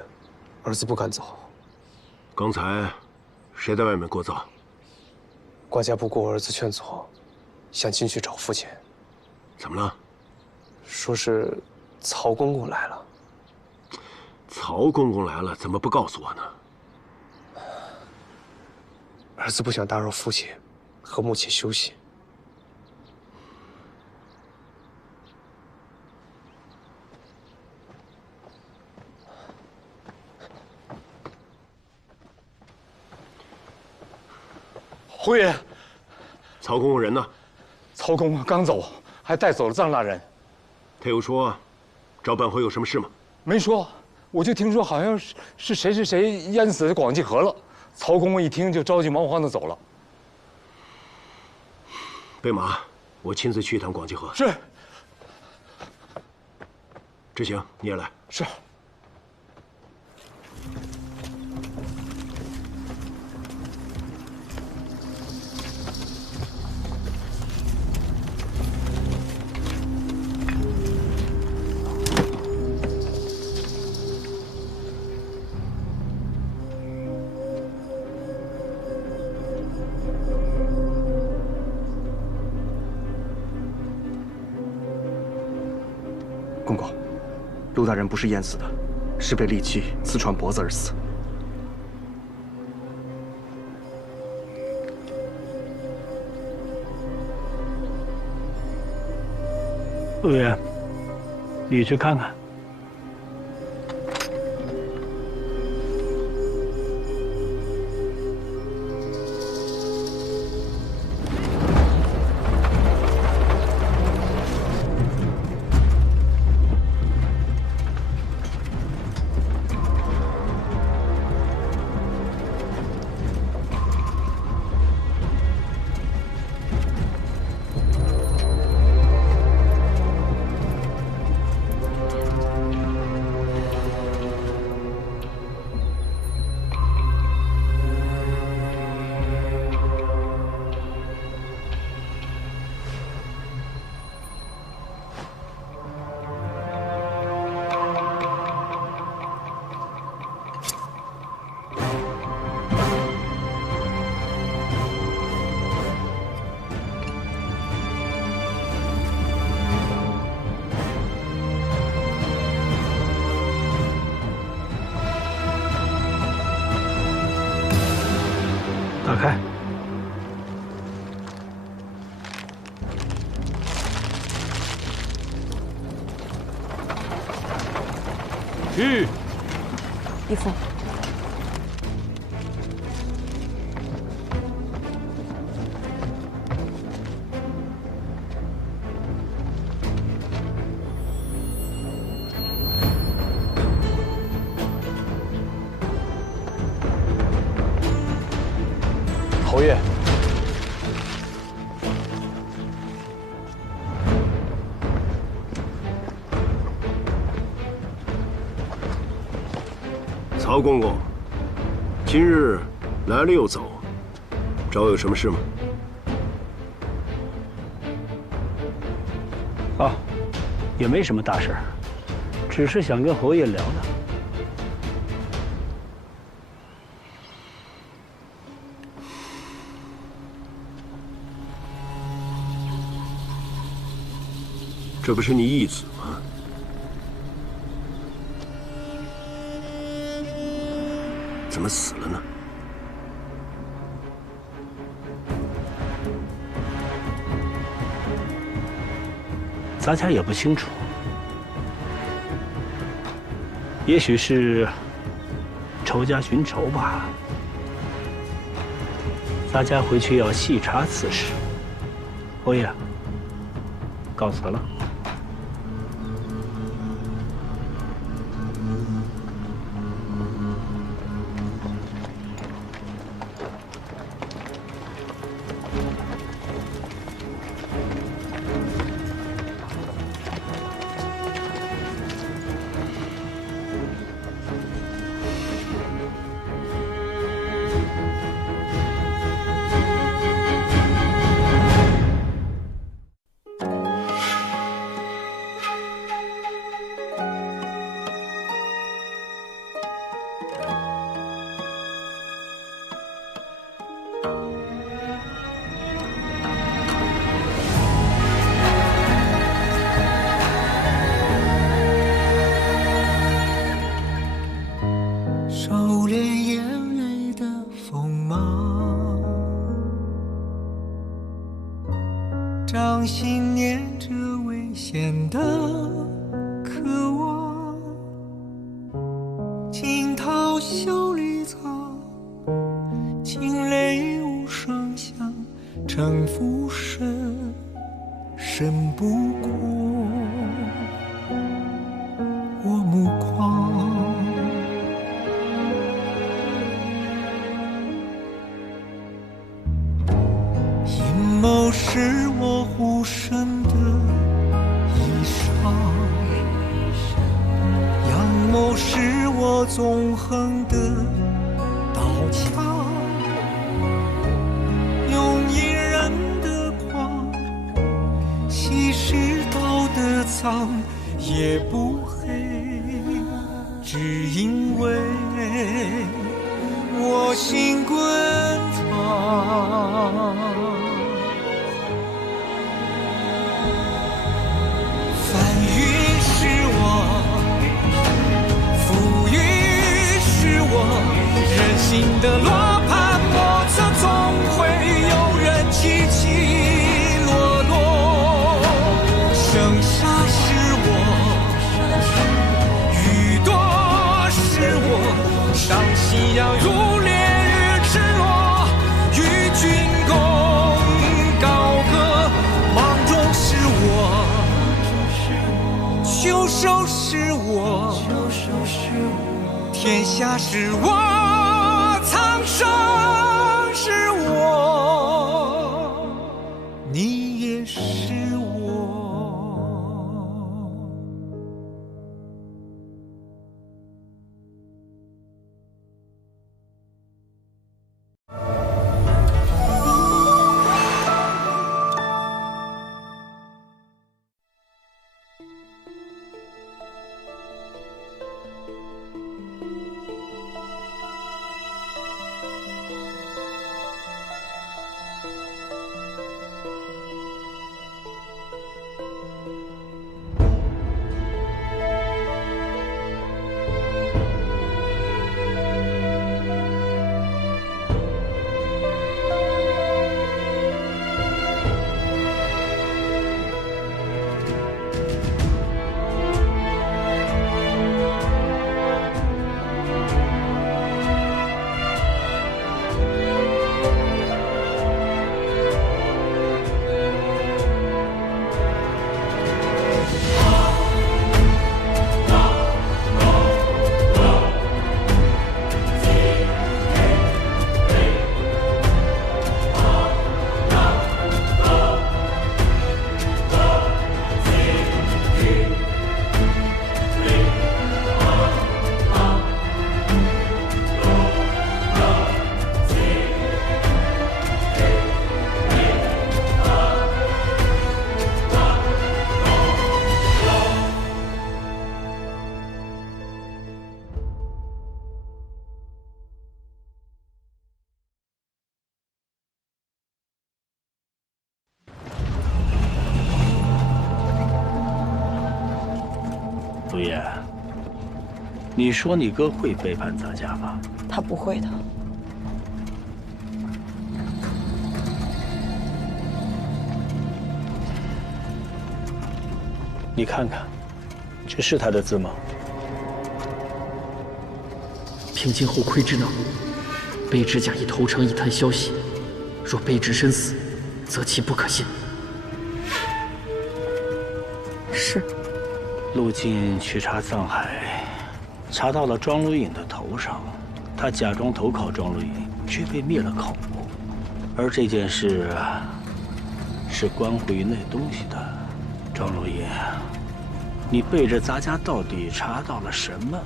儿子不敢走。刚才谁在外面聒噪？管家不顾儿子劝阻，想进去找父亲。怎么了？说是曹公公来了。曹公公来了，怎么不告诉我呢？儿子不想打扰父亲和母亲休息。侯爷，曹公公人呢？曹公公刚走，还带走了臧大人。他有说找本侯有什么事吗？没说，我就听说好像是谁淹死在广济河了。曹公公一听就着急忙慌的走了。备马，我亲自去一趟广济河。是。知行，你也来。是。公公，陆大人不是淹死的，是被利器刺穿脖子而死。陆远，你去看看。打开。去。义父。侯爷，曹公公，今日来了又走，找我有什么事吗？啊，也没什么大事儿，只是想跟侯爷聊聊。这不是你义子吗？怎么死了呢？咱家也不清楚，也许是仇家寻仇吧。咱家回去要细查此事。侯爷，告辞了。显得渴望，惊涛小绿草，惊雷无声响，城府深，深不过我目光。阴谋是我护身的衣裳，阳谋是我纵横的刀枪，用隐忍的狂，稀释道德藏，也不黑，只因为我心滚烫。人心的罗盘莫测，总会有人起起落落。生杀是我，雨多是我。当夕阳如烈日赤裸，与君共高歌。芒种是我，秋收是我，天下是我。苍生是我，你也是我。陆叶，你说你哥会背叛咱家吗？他不会的。你看看，这是他的字吗？平津后窥之脑，卑职假意投诚一探消息，若卑职身死，则其不可信。是。陆晋去查藏海，查到了庄如影的头上，他假装投靠庄如影，却被灭了口。而这件事是关乎于那东西的。庄如影，你背着咱家到底查到了什么？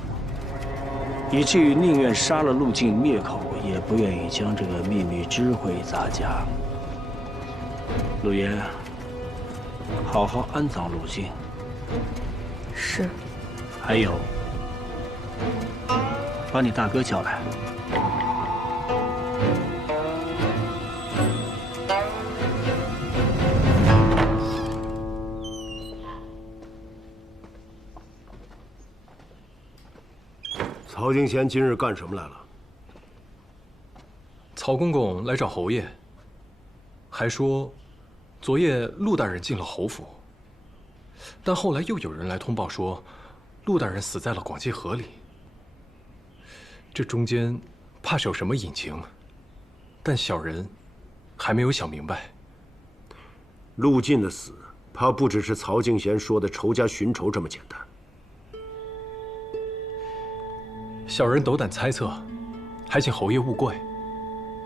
以至于宁愿杀了陆晋灭口，也不愿意将这个秘密知会咱家。陆爷，好好安葬陆晋。是。还有，把你大哥叫来。曹京贤今日干什么来了？曹公公来找侯爷，还说昨夜陆大人进了侯府。但后来又有人来通报说，陆大人死在了广济河里。这中间怕是有什么隐情，但小人还没有想明白。陆晋的死，怕不只是曹敬贤说的仇家寻仇这么简单。小人斗胆猜测，还请侯爷勿怪。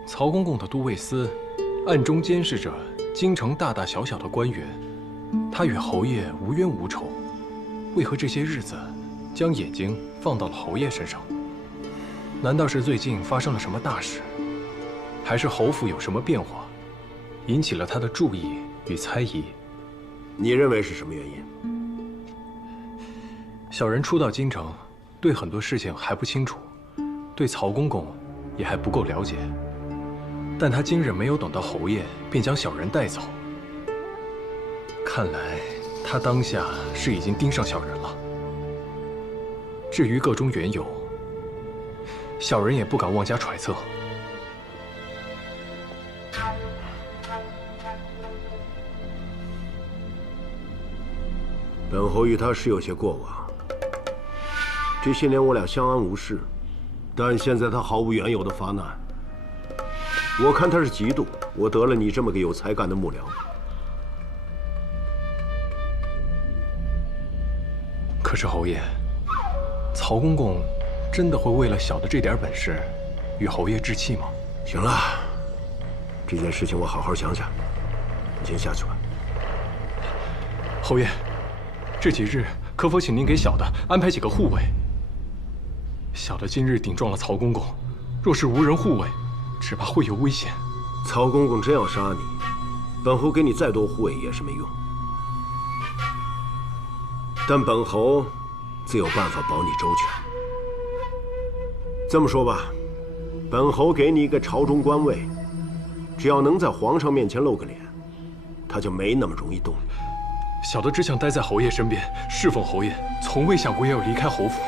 曹公公的都尉司暗中监视着京城大大小小的官员，他与侯爷无冤无仇，为何这些日子将眼睛放到了侯爷身上？难道是最近发生了什么大事，还是侯府有什么变化，引起了他的注意与猜疑？你认为是什么原因？小人初到京城，对很多事情还不清楚，对曹公公也还不够了解。但他今日没有等到侯爷，便将小人带走。看来他当下是已经盯上小人了。至于个中缘由，小人也不敢妄加揣测。本侯与他是有些过往，这些年我俩相安无事，但现在他毫无缘由的发难，我看他是嫉妒我得了你这么个有才干的幕僚。可是侯爷，曹公公真的会为了小的这点本事与侯爷置气吗？行了，这件事情我好好想想，你先下去吧。侯爷，这几日可否请您给小的安排几个护卫？小的今日顶撞了曹公公，若是无人护卫，只怕会有危险。曹公公真要杀你，本侯给你再多护卫也是没用。但本侯自有办法保你周全。这么说吧，本侯给你一个朝中官位，只要能在皇上面前露个脸，他就没那么容易动你。小的只想待在侯爷身边，侍奉侯爷，从未想过要离开侯府。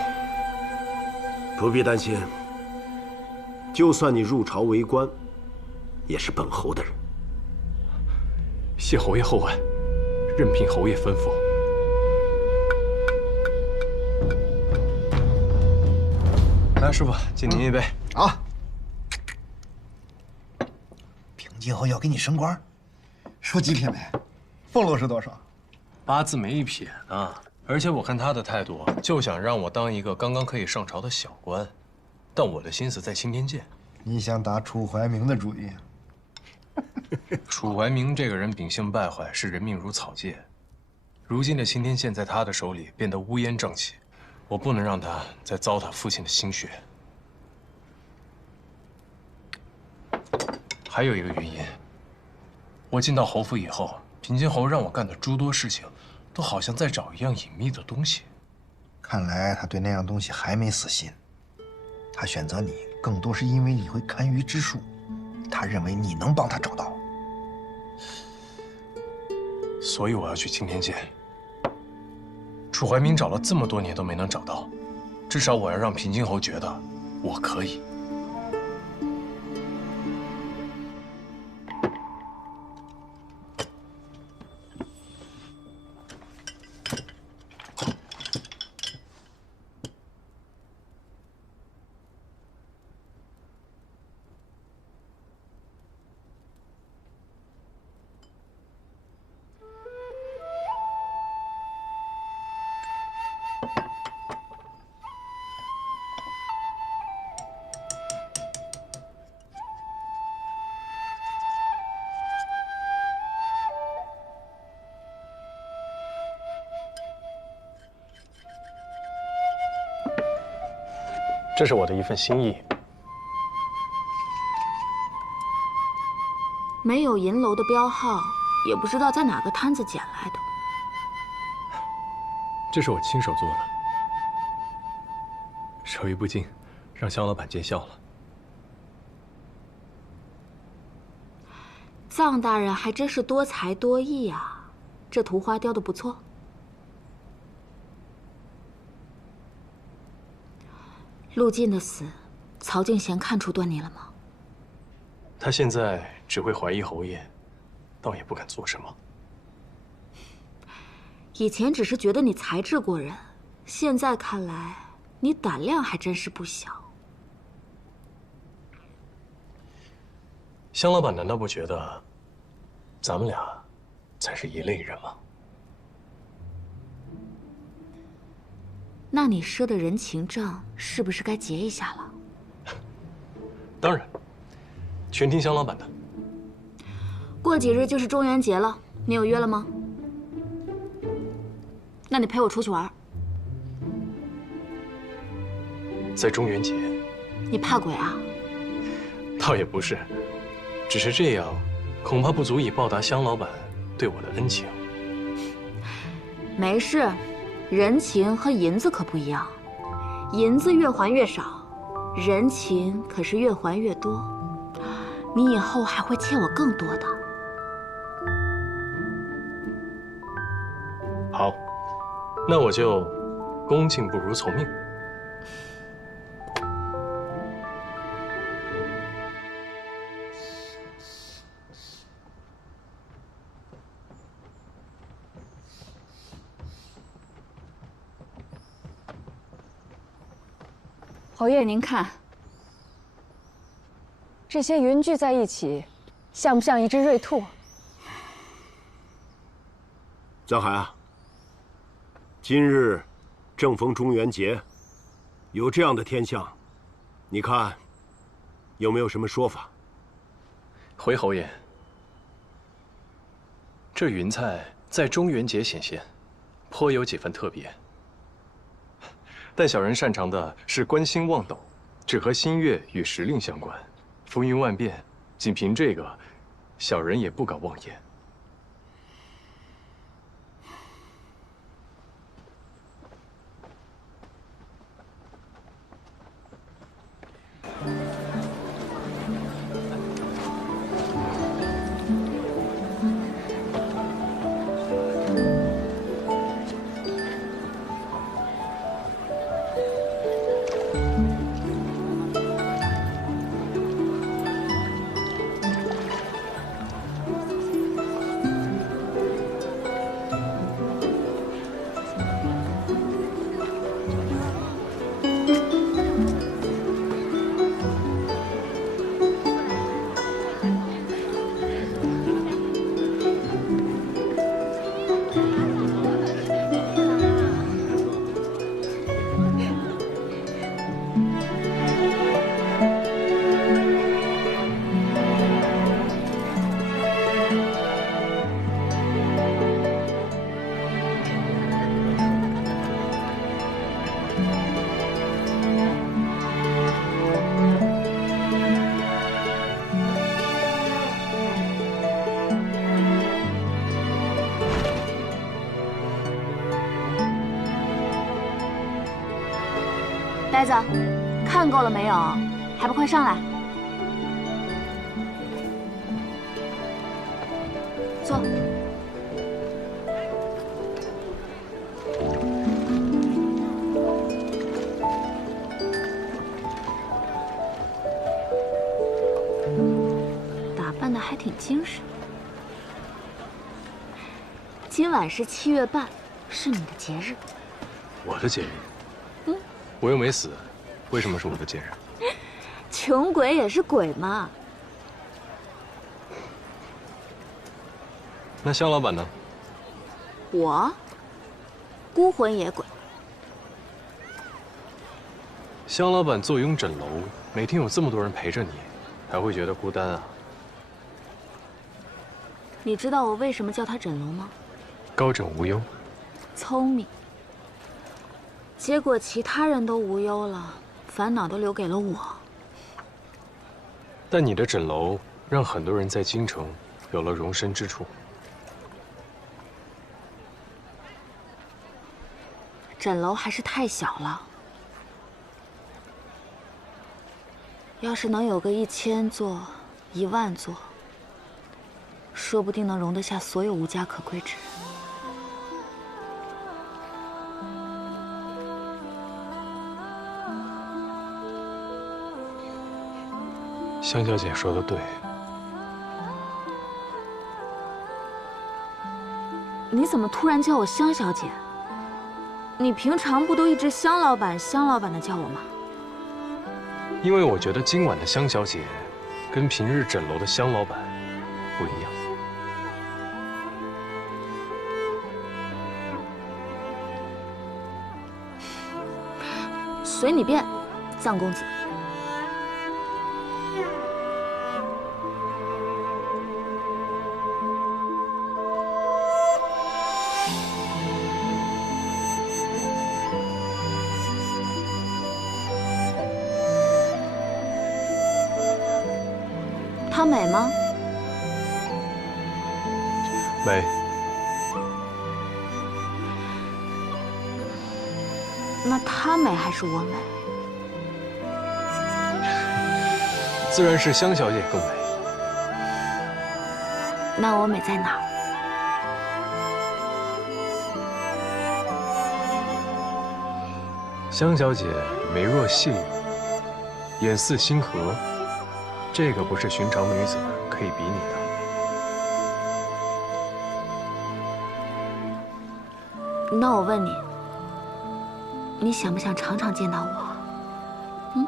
不必担心，就算你入朝为官，也是本侯的人。谢侯爷厚爱，任凭侯爷吩咐。来，师傅，敬您一杯。啊！平津侯要给你升官，说极品没？俸禄是多少？8字没一撇呢。而且我看他的态度，就想让我当一个刚刚可以上朝的小官，但我的心思在青天剑。你想打楚怀明的主意？楚怀明这个人秉性败坏，视人命如草芥。如今的青天剑在他的手里变得乌烟瘴气，我不能让他再糟蹋父亲的心血。还有一个原因，我进到侯府以后，平津侯让我干的诸多事情，都好像在找一样隐秘的东西。看来他对那样东西还没死心。他选择你，更多是因为你会堪舆之术，他认为你能帮他找到。所以我要去青天剑。楚怀明找了这么多年都没能找到，至少我要让平津侯觉得我可以。这是我的一份心意。没有银楼的标号，也不知道在哪个摊子捡来的。这是我亲手做的，手艺不精，让肖老板见笑了。臧大人还真是多才多艺啊，这图花雕得不错。陆晋的死，曹敬贤看出端倪了吗？他现在只会怀疑侯爷，倒也不敢做什么。以前只是觉得你才智过人，现在看来，你胆量还真是不小。香老板难道不觉得，咱们俩才是一类人吗？那你赊的人情账是不是该结一下了？当然，全听香老板的。过几日就是中元节了，你有约了吗？那你陪我出去玩。在中元节？你怕鬼啊？倒也不是，只是这样，恐怕不足以报答香老板对我的恩情。没事，人情和银子可不一样，银子越还越少，人情可是越还越多。你以后还会欠我更多的。好，那我就恭敬不如从命。侯爷，您看，这些云聚在一起，像不像一只瑞兔？藏海啊，今日正逢中元节，有这样的天象，你看有没有什么说法？回侯爷，这云彩在中元节显现，颇有几分特别。但小人擅长的是观星望斗，只和星月与时令相关，风云万变，仅凭这个，小人也不敢妄言。呆子，看够了没有？还不快上来！坐。打扮的还挺精神。今晚是7月半，是你的节日。我的节日？我又没死，为什么是我的节日？穷鬼也是鬼嘛。那香老板呢？我，孤魂野鬼。香老板坐拥枕楼，每天有这么多人陪着你，还会觉得孤单啊？你知道我为什么叫它枕楼吗？高枕无忧。聪明。结果其他人都无忧了，烦恼都留给了我。但你的枕楼让很多人在京城有了容身之处。枕楼还是太小了，要是能有个1000座、10000座，说不定能容得下所有无家可归之人。香小姐说的对。你怎怎么突然叫我香小姐？你平常不都一直香老板、香老板的叫我吗？因为我觉得今晚的香小姐，跟平日诊楼的香老板不一样。随你便，臧公子。她美吗？美。那她美还是我美？自然是香小姐更美。那我美在哪儿？香小姐眉若细雨，眼似星河，这个不是寻常女子可以比拟的。那我问你，你想不想常常见到我？嗯？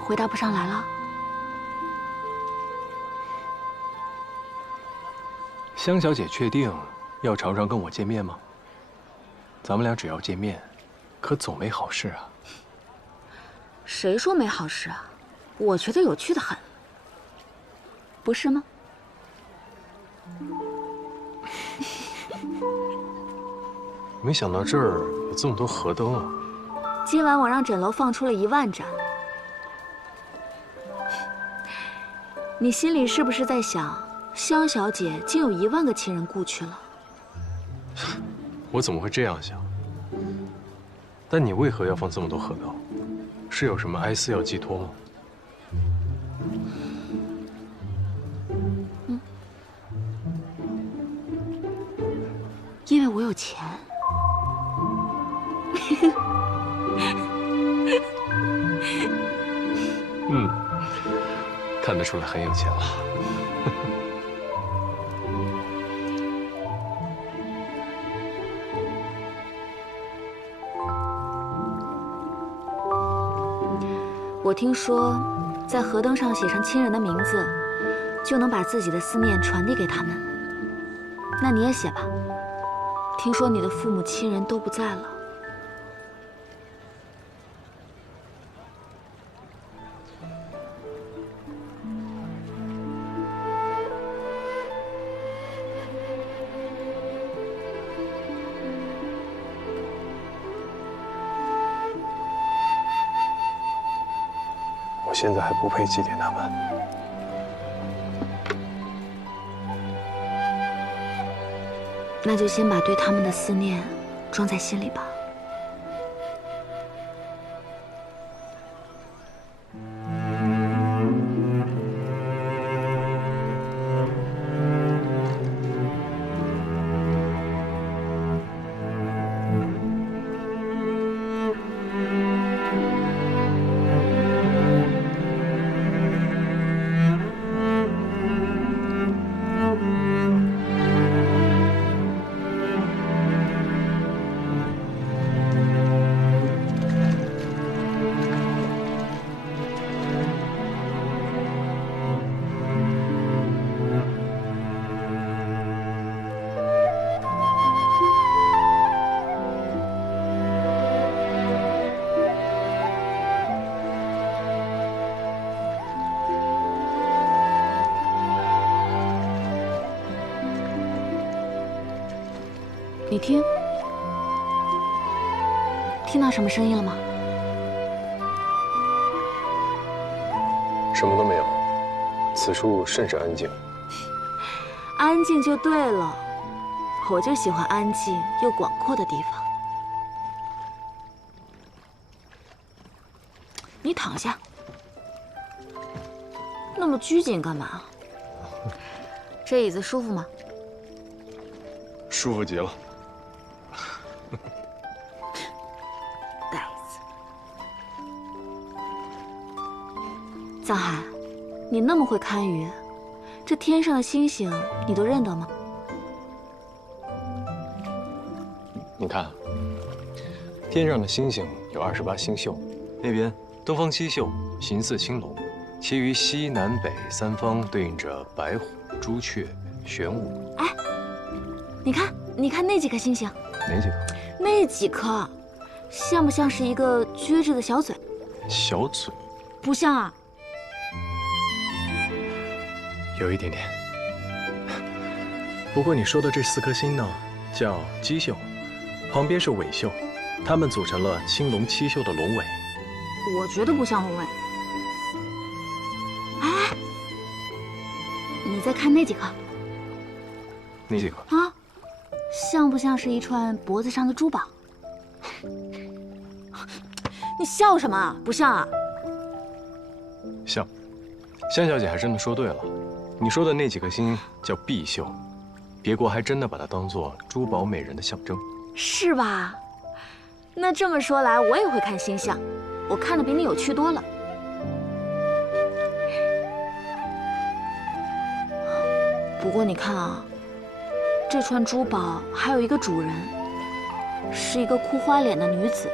回答不上来了。香小姐确定要常常跟我见面吗？咱们俩只要见面，可总没好事啊。谁说没好事啊？我觉得有趣的很，不是吗？没想到这儿有这么多河灯啊！今晚我让诊楼放出了1万盏，你心里是不是在想，香小姐竟有1万个情人故去了？我怎么会这样想？但你为何要放这么多河灯？是有什么哀思要寄托吗？因为我有钱。看得出来很有钱了。我听说，在河灯上写上亲人的名字，就能把自己的思念传递给他们。那你也写吧。听说你的父母亲人都不在了。我现在还不配祭奠他们。那就先把对他们的思念装在心里吧。你听，听到什么声音了吗？什么都没有，此处甚是安静。安静就对了，我就喜欢安静又广阔的地方。你躺下，那么拘谨干嘛？这椅子舒服吗？舒服极了。藏海，你那么会堪舆，这天上的星星你都认得吗？你看，天上的星星有28星宿，那边东方七宿形似青龙，其余西南北三方对应着白虎、朱雀、玄武。哎，你看那几颗星星，哪几颗？那几颗，像不像是一个撅着的小嘴？小嘴？不像啊。有一点点。不过你说的这4颗星呢，叫奇宿，旁边是尾宿，它们组成了青龙7宿的龙尾。我觉得不像龙尾。哎，你再看那几颗？哪几颗？啊，像不像是一串脖子上的珠宝？你笑什么？不像啊？像。香小姐还真的说对了，你说的那几颗星叫碧宿，别国还真的把它当做珠宝美人的象征，是吧？那这么说来，我也会看星象，我看的比你有趣多了。不过你看啊，这串珠宝还有一个主人，是一个哭花脸的女子。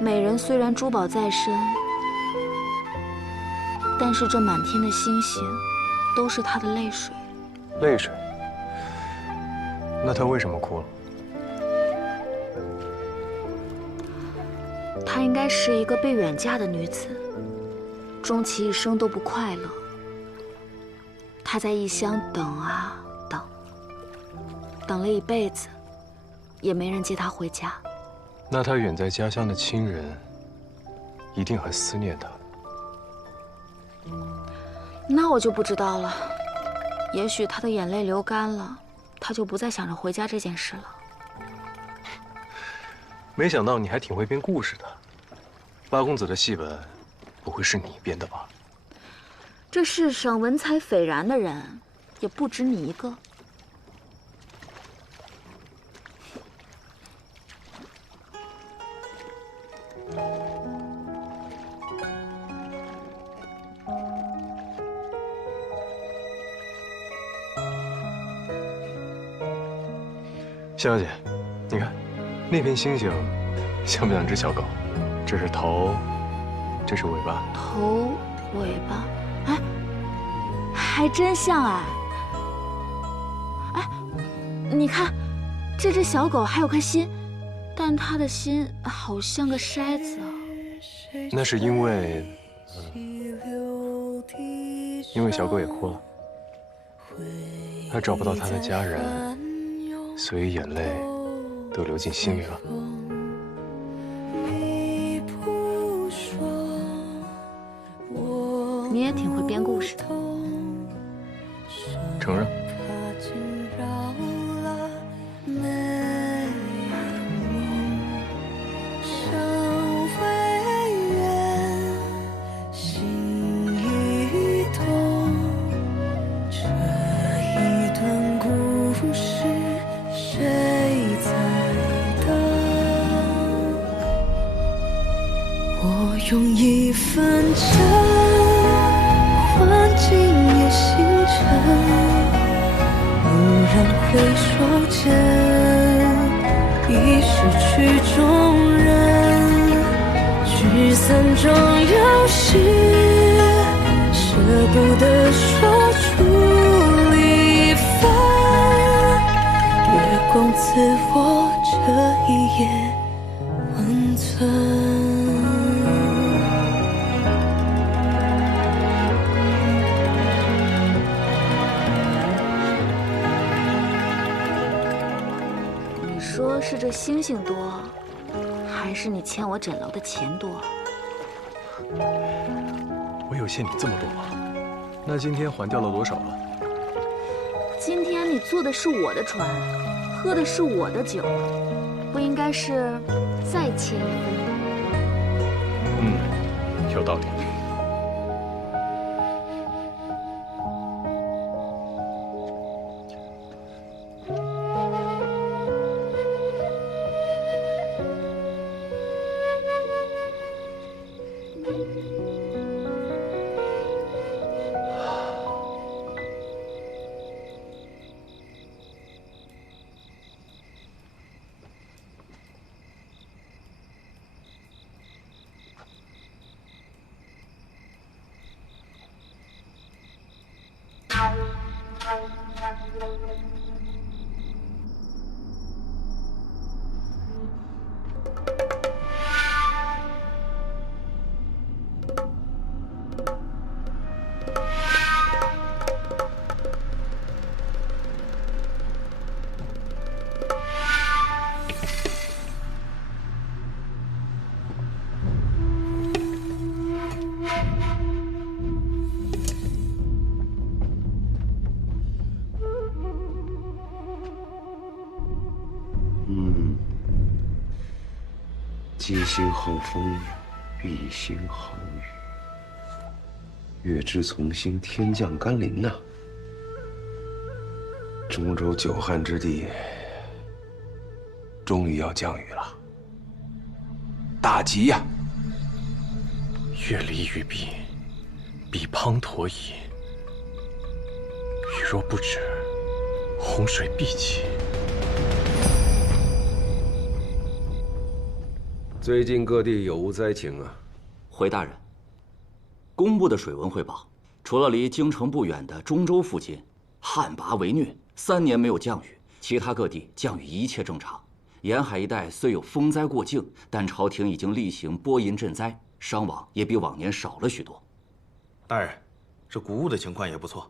美人虽然珠宝在身，但是这满天的星星都是她的泪水。泪水？那她为什么哭了？她应该是一个被远嫁的女子，终其一生都不快乐。她在异乡等啊等，等了一辈子，也没人接她回家。那她远在家乡的亲人，一定很思念她。那我就不知道了，也许她的眼泪流干了，她就不再想着回家这件事了。没想到你还挺会编故事的，八公子的戏本，不会是你编的吧？这世上文采斐然的人，也不止你一个。夏小姐，你看，那片星星，像不像只小狗？这是头，这是尾巴。头、尾巴，哎，还真像哎！哎，你看，这只小狗还有颗心，但它的心好像个筛子啊。那是因为，因为小狗也哭了，它找不到它的家人。所以眼泪都流进心里了。你也挺会编故事的。承认。用一份真换今夜星辰，蓦然回首间，已失去众人。聚散终有时，舍不得说出离分。月光赐我这一夜温存。说是这星星多，还是你欠我枕楼的钱多？我有欠你这么多吗？那今天还掉了多少了？今天你坐的是我的船，喝的是我的酒，不应该是再欠一分？有道理。鸡心后风，玉心后雨。月之从心，天降甘霖呐！中州久旱之地，终于要降雨了。大吉呀！月离雨毕，彼滂沱矣。雨若不止，洪水必起。最近各地有无灾情啊？回大人，公布的水文汇报，除了离京城不远的中州附近旱魃为虐，3年没有降雨，其他各地降雨一切正常。沿海一带虽有风灾过境，但朝廷已经例行拨银赈灾，伤亡也比往年少了许多。大人，这谷物的情况也不错，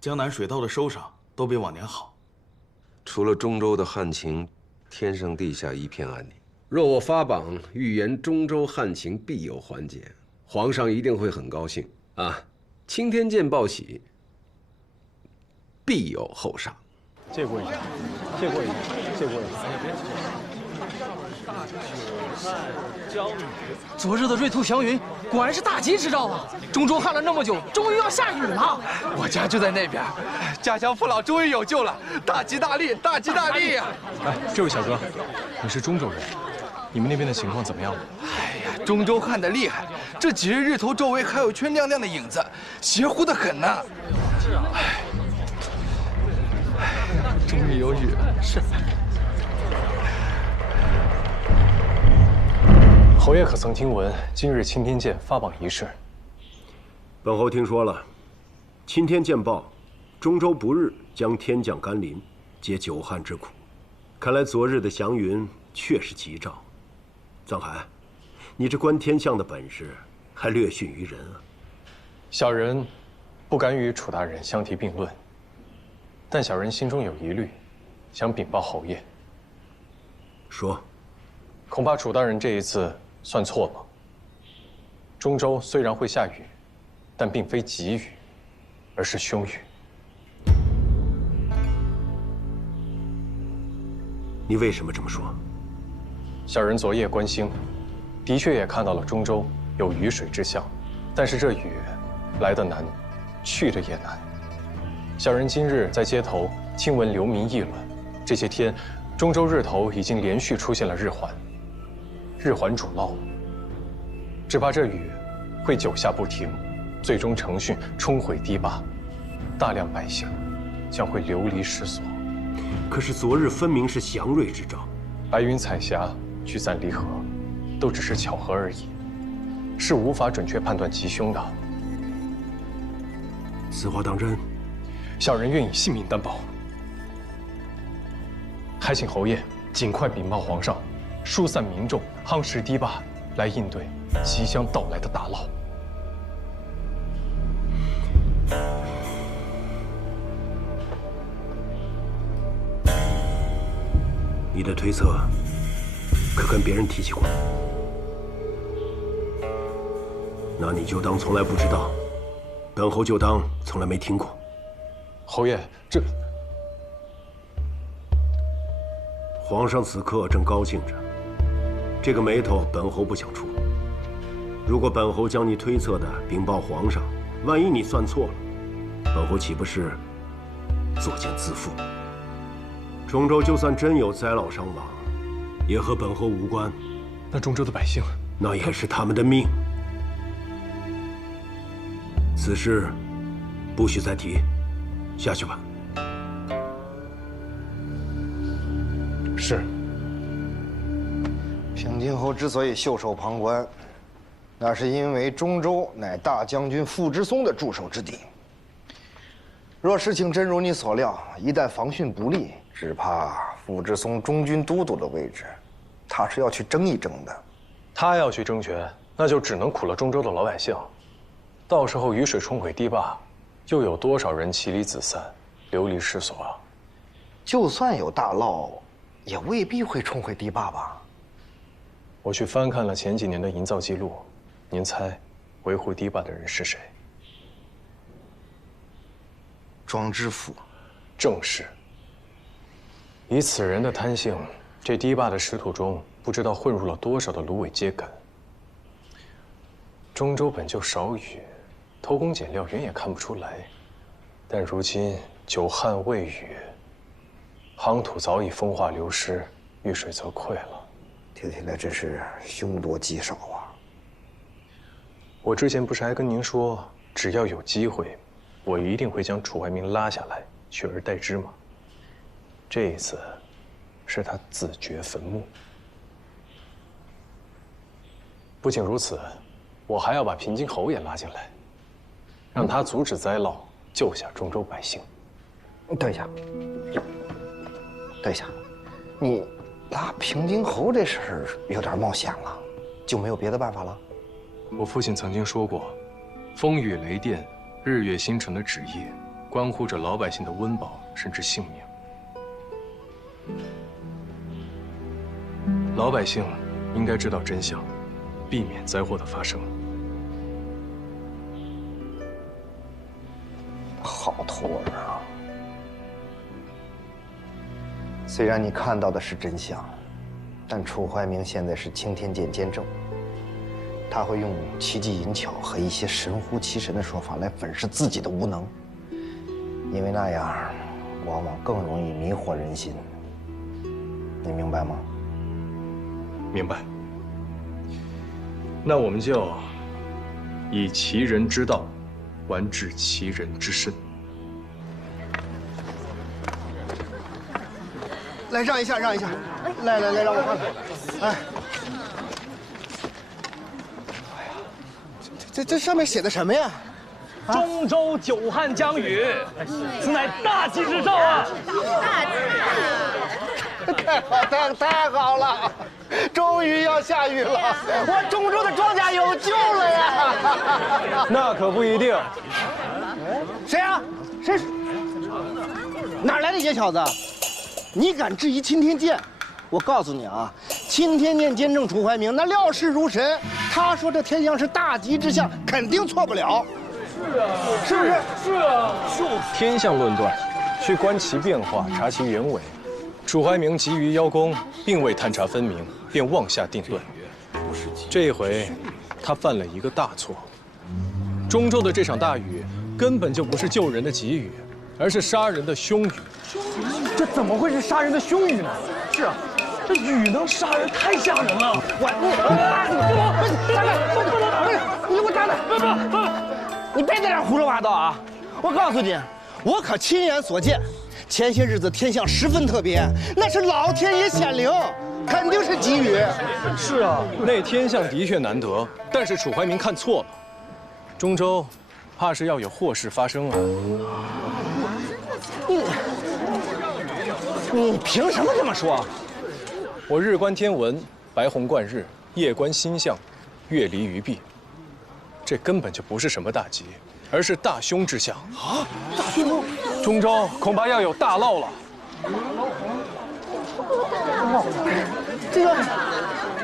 江南水稻的收赏都比往年好。除了中州的旱情，天上地下一片安宁。若我发榜预言中州旱情必有缓解，皇上一定会很高兴啊！青天见报喜，必有后赏。借过一下，借过一下，借过一下。昨日的瑞兔祥云果然是大吉之兆啊！中州旱了那么久，终于要下雨了。我家就在那边，家乡父老终于有救了，大吉大利，大吉大利呀！哎，这位小哥，你是中州人，你们那边的情况怎么样？哎呀，中州旱得厉害，这几日日头周围还有一圈亮亮的影子，邪乎的很呢。是啊，终于有雨了。是。侯爷可曾听闻今日钦天监发榜一事？本侯听说了，钦天监报，中州不日将天降甘霖，解久旱之苦。看来昨日的祥云确是吉兆。藏海，你这观天象的本事还略逊于人啊。小人不敢与楚大人相提并论，但小人心中有疑虑，想禀报侯爷。说。恐怕楚大人这一次算错了。中州虽然会下雨，但并非急雨，而是凶雨。你为什么这么说？小人昨夜观星，的确也看到了中州有雨水之象，但是这雨来得难，去得也难。小人今日在街头听闻流民议论，这些天中州日头已经连续出现了日环，日环主涝，只怕这雨会久下不停，最终成汛冲毁堤坝，大量百姓将会流离失所。可是昨日分明是祥瑞之兆，白云彩霞，聚散离合，都只是巧合而已，是无法准确判断吉凶的。此话当真？小人愿以性命担保。还请侯爷尽快禀报皇上，疏散民众，夯实堤坝，来应对即将到来的大涝。你的推测可跟别人提起过？那你就当从来不知道，本侯就当从来没听过。侯爷，这皇上此刻正高兴着，这个眉头本侯不想触。如果本侯将你推测的禀报皇上，万一你算错了，本侯岂不是作茧自缚？中州就算真有灾涝伤亡，也和本侯无关。那中州的百姓，那也是他们的命。此事不许再提，下去吧。是。平津侯之所以袖手旁观，那是因为中州乃大将军傅之松的驻守之地。若事情真如你所料，一旦防汛不利，只怕傅志松中军都督的位置，他是要去争一争的。他要去争权，那就只能苦了中州的老百姓。到时候雨水冲毁堤坝，又有多少人妻离子散、流离失所啊？就算有大涝，也未必会冲毁堤坝吧？我去翻看了前几年的营造记录，您猜，维护堤坝的人是谁？庄知府。正是。以此人的贪性，这堤坝的石土中不知道混入了多少的芦苇秸秆。中州本就少雨，偷工减料原也看不出来，但如今久旱未雨，夯土早已风化流失，遇水则溃了。听起来真是凶多吉少啊！我之前不是还跟您说，只要有机会，我一定会将楚怀民拉下来，取而代之吗？这一次，是他自掘坟墓。不仅如此，我还要把平津侯也拉进来，让他阻止灾涝，救下中州百姓。等一下，等一下，你拉平津侯这事儿有点冒险了，就没有别的办法了？我父亲曾经说过，风雨雷电、日月星辰的旨意，关乎着老百姓的温饱甚至性命。老百姓应该知道真相，避免灾祸的发生。好徒儿啊！虽然你看到的是真相，但楚怀民现在是青天剑监正，他会用奇技淫巧和一些神乎其神的说法来粉饰自己的无能，因为那样往往更容易迷惑人心。你明白吗？明白。那我们就以其人之道，还治其人之身。来，让一下，让一下，来，让我看看。哎，这上面写的什么呀？中州久旱将雨，此乃大吉之兆啊！太好了，终于要下雨了，我中州的庄稼有救了呀！那可不一定。谁啊？谁？哪来的野小子？你敢质疑钦天监？我告诉你啊，钦天监监正楚怀民那料事如神，他说这天象是大吉之象，肯定错不了。是啊，是不是？是啊，天象论断，需观其变化，察其原委。楚怀民急于邀功，并未探查分明，便妄下定论。这一回，他犯了一个大错。中州的这场大雨根本就不是救人的吉雨，而是杀人的凶雨。这怎么会是杀人的凶雨呢？是啊，这雨能杀人，太吓人了！你给我站着！你别在这胡说八道啊！我告诉你，我可亲眼所见，前些日子天象十分特别，那是老天爷显灵，肯定是吉雨。是啊，那天象的确难得，但是楚怀民看错了，中州怕是要有祸事发生啊！你凭什么这么说？我日观天文，白虹贯日；夜观星象，月离于弊。这根本就不是什么大吉，而是大凶之象啊！大凶！中州恐怕要有大涝了。这个，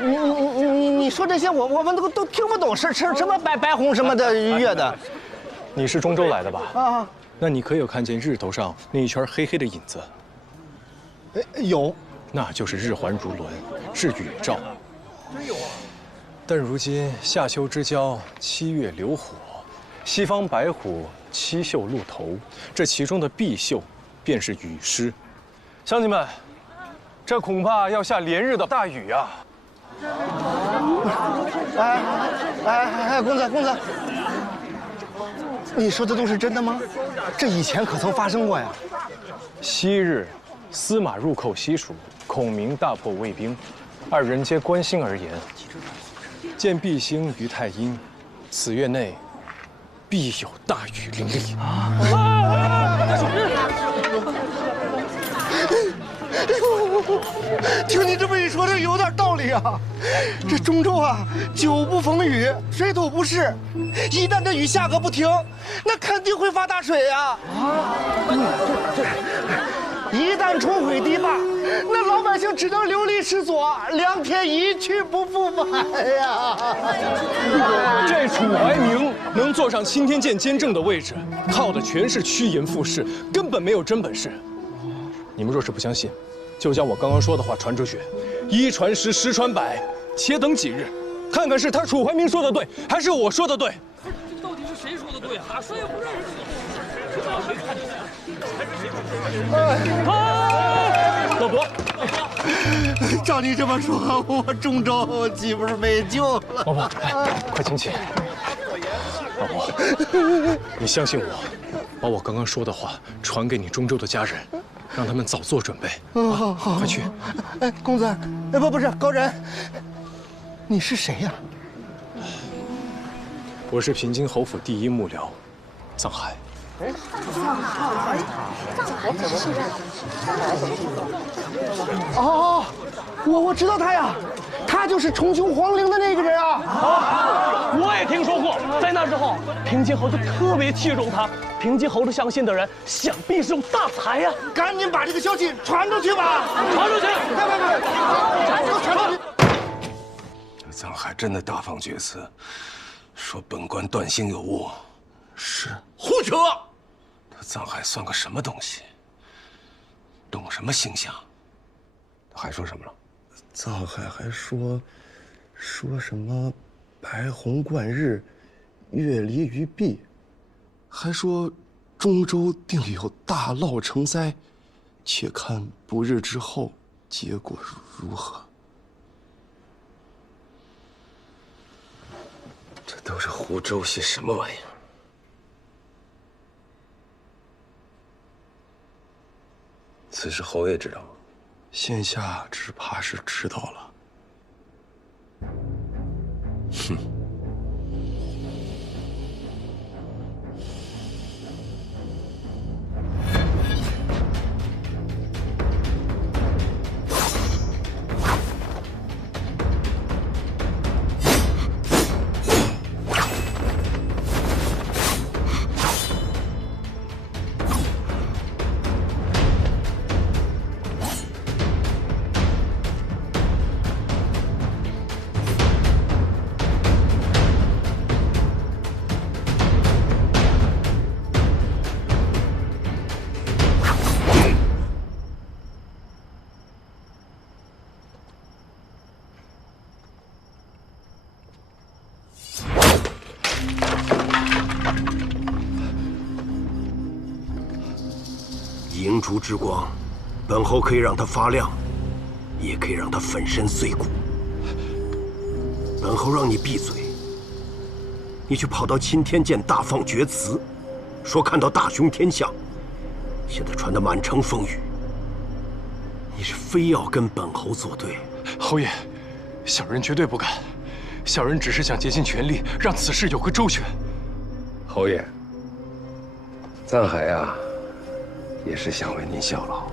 你说这些，我们都听不懂，是什么白虹什么的月的。你是中州来的吧？啊。那你可有看见日头上那一圈黑黑的影子？有。那就是日环如轮，是雨兆。真有啊！但如今夏秋之交，7月流火，西方白虎七宿露头，这其中的必宿，便是雨师。乡亲们，这恐怕要下连日的大雨啊！哎，公子，你说的都是真的吗？这以前可曾发生过呀？昔日，司马入寇西蜀，孔明大破魏兵，二人皆关心而言。见毕星于太阴，此月内必有大雨淋漓。听你这么一说，这有点道理啊。这中州啊，久不逢雨，水土不适，一旦这雨下个不停，那肯定会发大水呀！一旦冲毁堤坝，那老百姓只能流离失所，良田一去不复返呀！这楚怀明能坐上钦天监监正的位置，靠的全是趋炎附势，根本没有真本事。你们若是不相信，就将我刚刚说的话传出去，一传十，十传百，且等几日，看看是他楚怀明说的对，还是我说的对。到底是谁说的对啊？谁也不认识。老伯，照你这么说，我中州岂不是没救了？老伯，快请起。老伯，你相信我，把我刚刚说的话传给你中州的家人，让他们早做准备。好，快去。哎，公子，哎，不是高人，你是谁呀？我是平津侯府第一幕僚，藏海。哦，我知道他呀，他就是重修皇陵的那个人啊！我也听说过，在那之后，平津侯就特别器重他。平津侯的相信的人，想必是有大才呀！赶紧把这个消息传出去吧！传出去！传出去！藏海真的大放厥词，说本官断信有误。是胡扯！他藏海算个什么东西？懂什么星象？他还说什么了？藏海还说什么白虹贯日，月离于壁，还说中州定有大涝成灾，且看不日之后结果如何。这都是胡诌些什么玩意儿？此事侯爷知道吗？现下只怕是知道了。哼。银烛之光，本侯可以让它发亮，也可以让它粉身碎骨。本侯让你闭嘴，你却跑到钦天监大放厥词，说看到大凶天象，现在传得满城风雨。你是非要跟本侯作对？侯爷，小人绝对不敢，小人只是想竭尽全力让此事有个周全。侯爷，藏海啊，也是想为您效劳，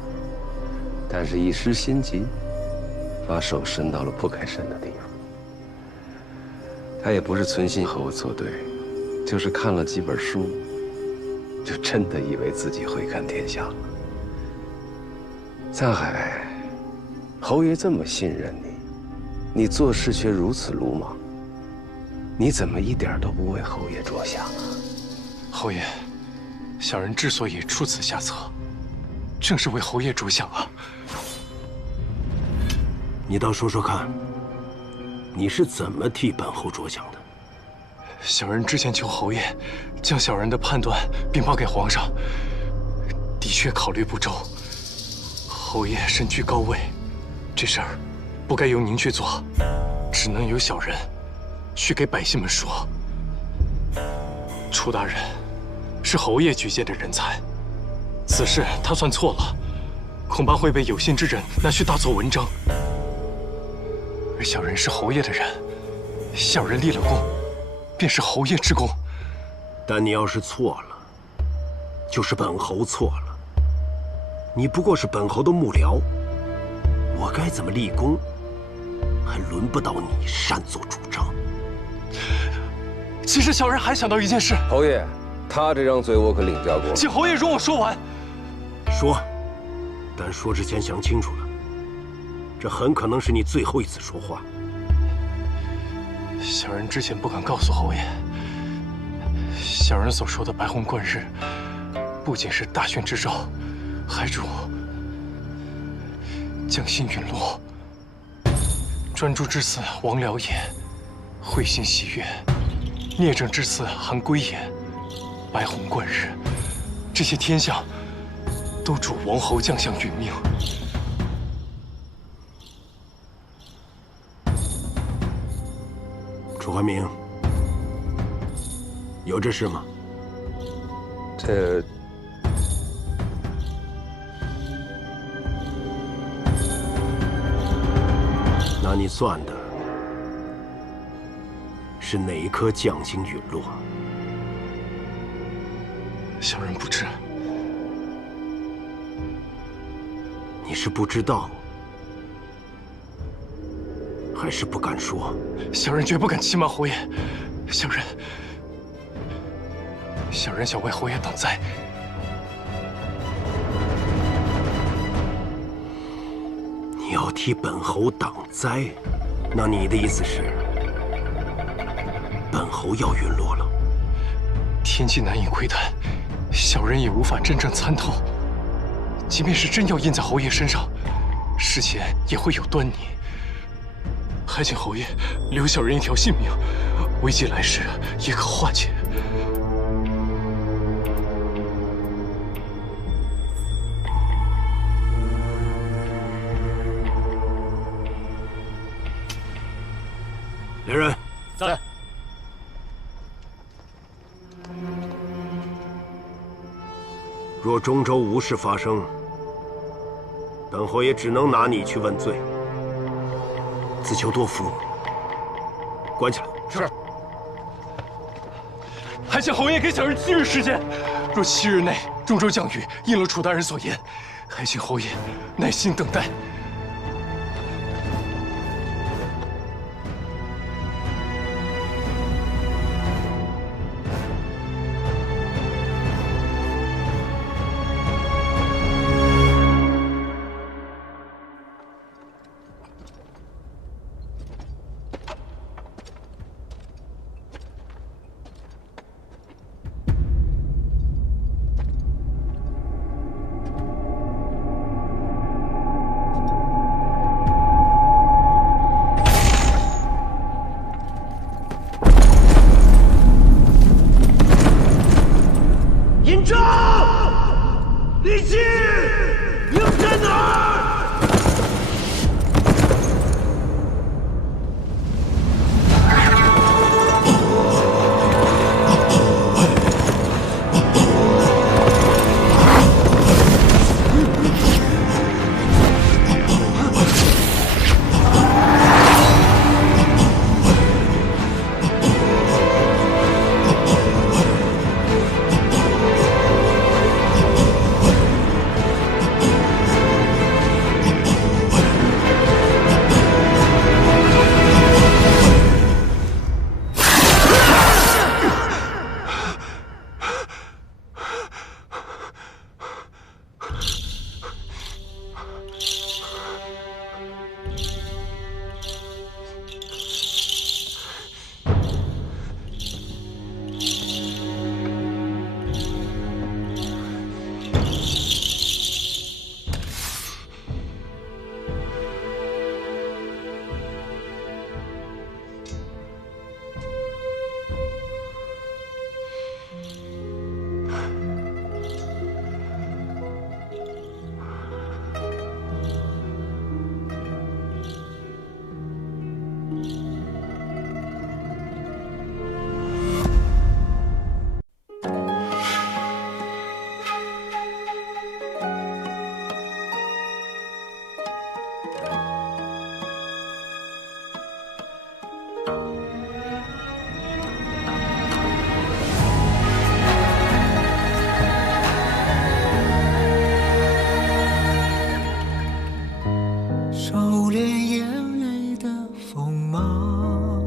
但是一时心急，把手伸到了不该伸的地方。他也不是存心和我作对，就是看了几本书，就真的以为自己会看天下了。藏海，侯爷这么信任你，你做事却如此鲁莽，你怎么一点都不为侯爷着想啊？侯爷，小人之所以出此下策，正是为侯爷着想啊。你倒说说看，你是怎么替本侯着想的？小人之前求侯爷将小人的判断禀报给皇上，的确考虑不周。侯爷身居高位，这事儿不该由您去做，只能由小人去给百姓们说。楚大人是侯爷举荐的人才，此事他算错了，恐怕会被有心之人拿去大做文章。而小人是侯爷的人，小人立了功，便是侯爷之功，但你要是错了，就是本侯错了。你不过是本侯的幕僚，我该怎么立功，还轮不到你擅作主张。其实小人还想到一件事，侯爷，他这张嘴我可领教过。请侯爷容我说完。说，但说之前想清楚了，这很可能是你最后一次说话。小人之前不敢告诉侯爷，小人所说的白虹贯日，不仅是大训之兆，还主将心陨落。专诸之嗣王僚也，会心喜悦；聂政之嗣韩归也，白虹贯日。这些天象，都主王侯将相殒命。楚怀明，有这事吗？这那你算的是哪一颗将星陨落？小人不知。你是不知道，还是不敢说？小人绝不敢欺瞒侯爷。小人想为侯爷挡灾。你要替本侯挡灾，那你的意思是，本侯要陨落了？天机难以窥探，小人也无法真正参透。即便是真要印在侯爷身上，事前也会有端倪。还请侯爷留小人一条性命，危急来时也可化解。来人，在。若中州无事发生，本侯也只能拿你去问罪。自求多福，关起来。是。还请侯爷给小人7日时间，若7日内中州降雨应了楚大人所言，还请侯爷耐心等待。尹昭，李琦，你要在哪儿？收敛眼泪的锋芒，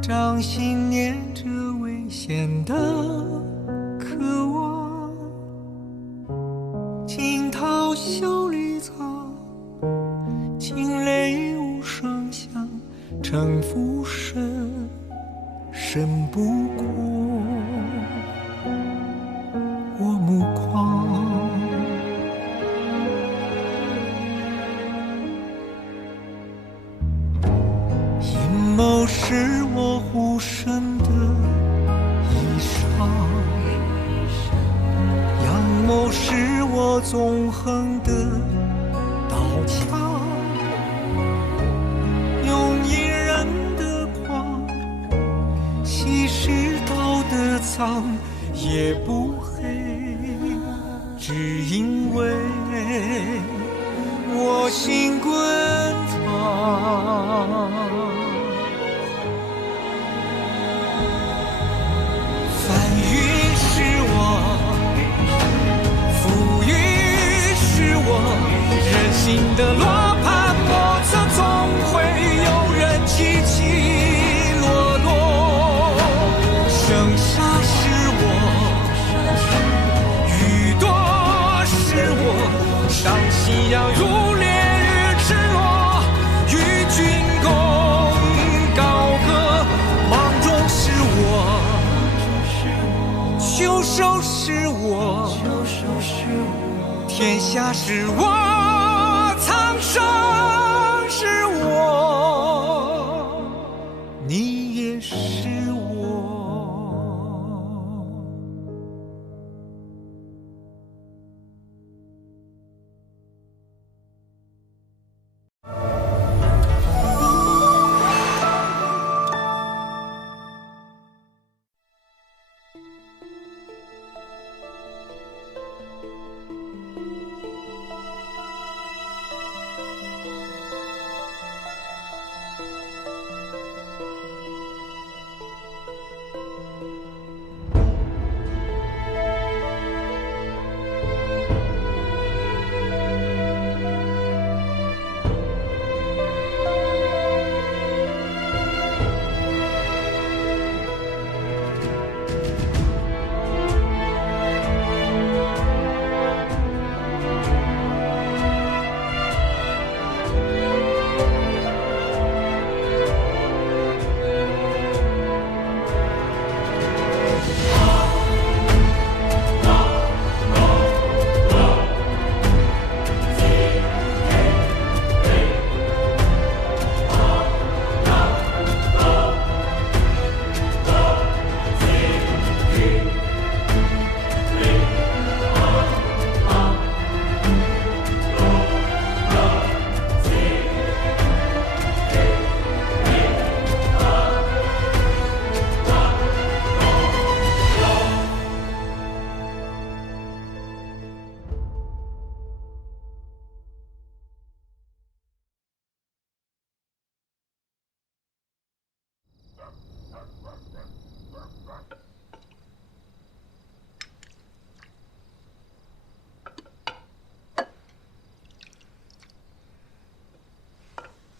掌心念着危险的渴望，惊涛袖里藏，惊雷无声响，城府深，深不过我目眶。阴谋是我护身的衣裳，阳谋是我纵横的刀枪，用隐忍的狂，稀释道德藏，也不黑，只因为我心滚烫。翻云是我，浮云是我，人心的罗盘莫测，总会有人起起落落。生杀是我，雨多是我，上夕阳如烈日赤裸，与君共高歌。芒种是我，秋收是我，天下是我，苍生是我，你也是我。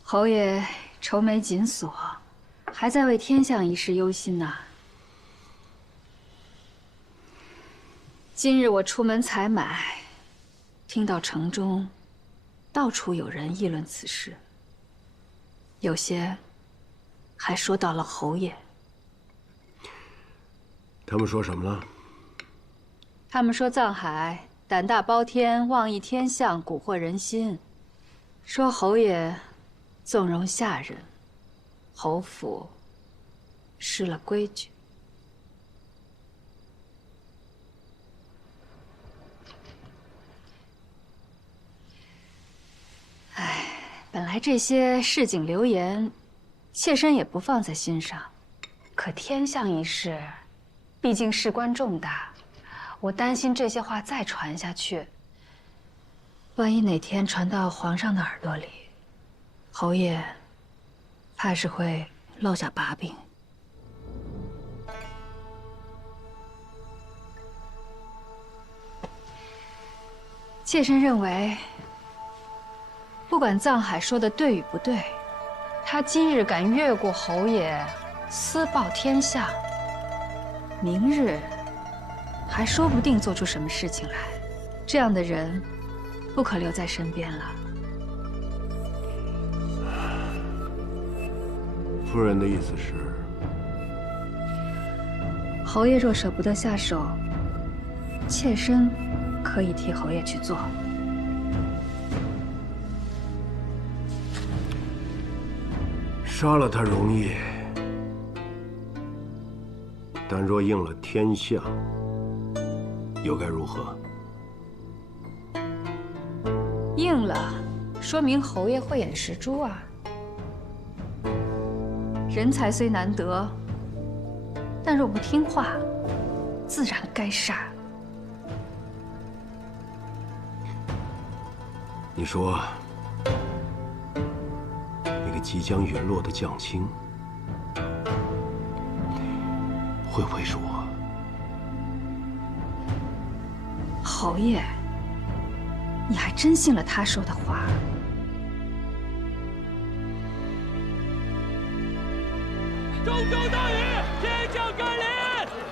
侯爷愁眉紧锁，还在为天象一事忧心呢。今日我出门采买，听到城中到处有人议论此事，有些还说到了侯爷。他们说什么了？他们说藏海胆大包天，妄议天象，蛊惑人心，说侯爷纵容下人，侯府失了规矩。唉，本来这些市井流言，妾身也不放在心上，可天象一事，毕竟事关重大，我担心这些话再传下去，万一哪天传到皇上的耳朵里，侯爷怕是会落下把柄。妾身认为，不管藏海说的对与不对，他今日敢越过侯爷，私报天下，明日还说不定做出什么事情来。这样的人，不可留在身边了。夫人的意思是，侯爷若舍不得下手，妾身可以替侯爷去做。杀了他容易，但若应了天下，又该如何？应了，说明侯爷慧眼识珠啊。人才虽难得，但若不听话，自然该杀。你说，那个即将陨落的将卿，会不会是我？侯爷，你还真信了他说的话？中州大雨，天降甘霖！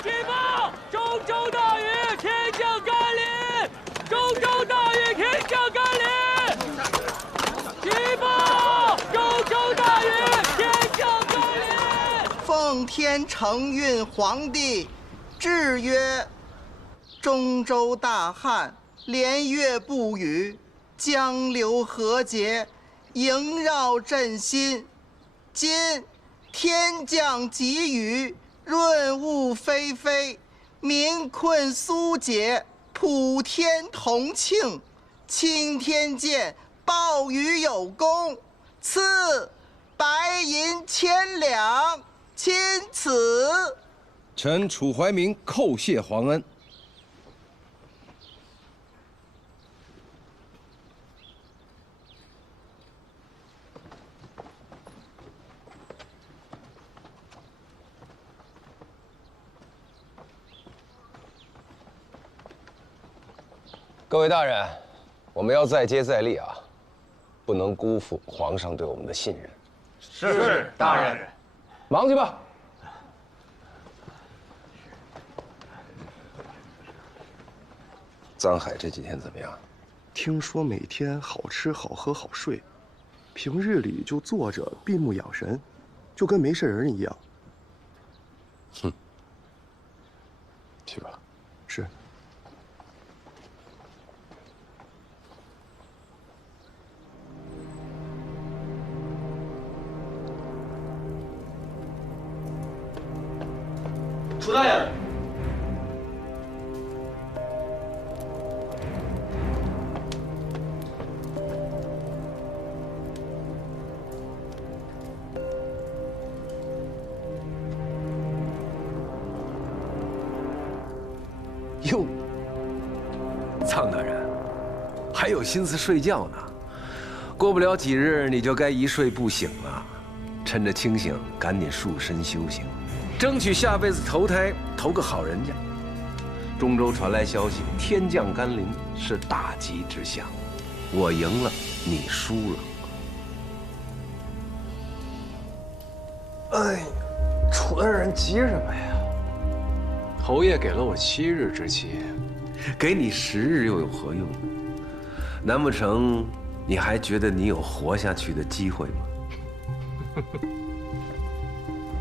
起报！中州大雨，天降甘霖！中州大雨，天降甘霖！起报！中州大雨，天降甘霖！奉天承运皇帝制曰：中州大旱，连月不雨，江流河竭，萦绕朕心。今天降急雨，润物霏霏，民困苏解，普天同庆。青天见，暴雨有功，赐白银1000两，钦此。臣楚怀民叩谢皇恩。各位大人，我们要再接再厉啊，不能辜负皇上对我们的信任。是，大人。忙去吧。藏海这几天怎么样？听说每天好吃好喝好睡，平日里就坐着闭目养神，就跟没事人一样。哼，去吧。是。楚大人，哟，藏大人，还有心思睡觉呢？过不了几日你就该一睡不醒了，趁着清醒赶紧束身修行。争取下辈子投胎投个好人家。中州传来消息，天降甘霖是大吉之象。我赢了，你输了。哎呀，楚大人急什么呀？侯爷给了我7日之期，给你10日又有何用？难不成你还觉得你有活下去的机会吗？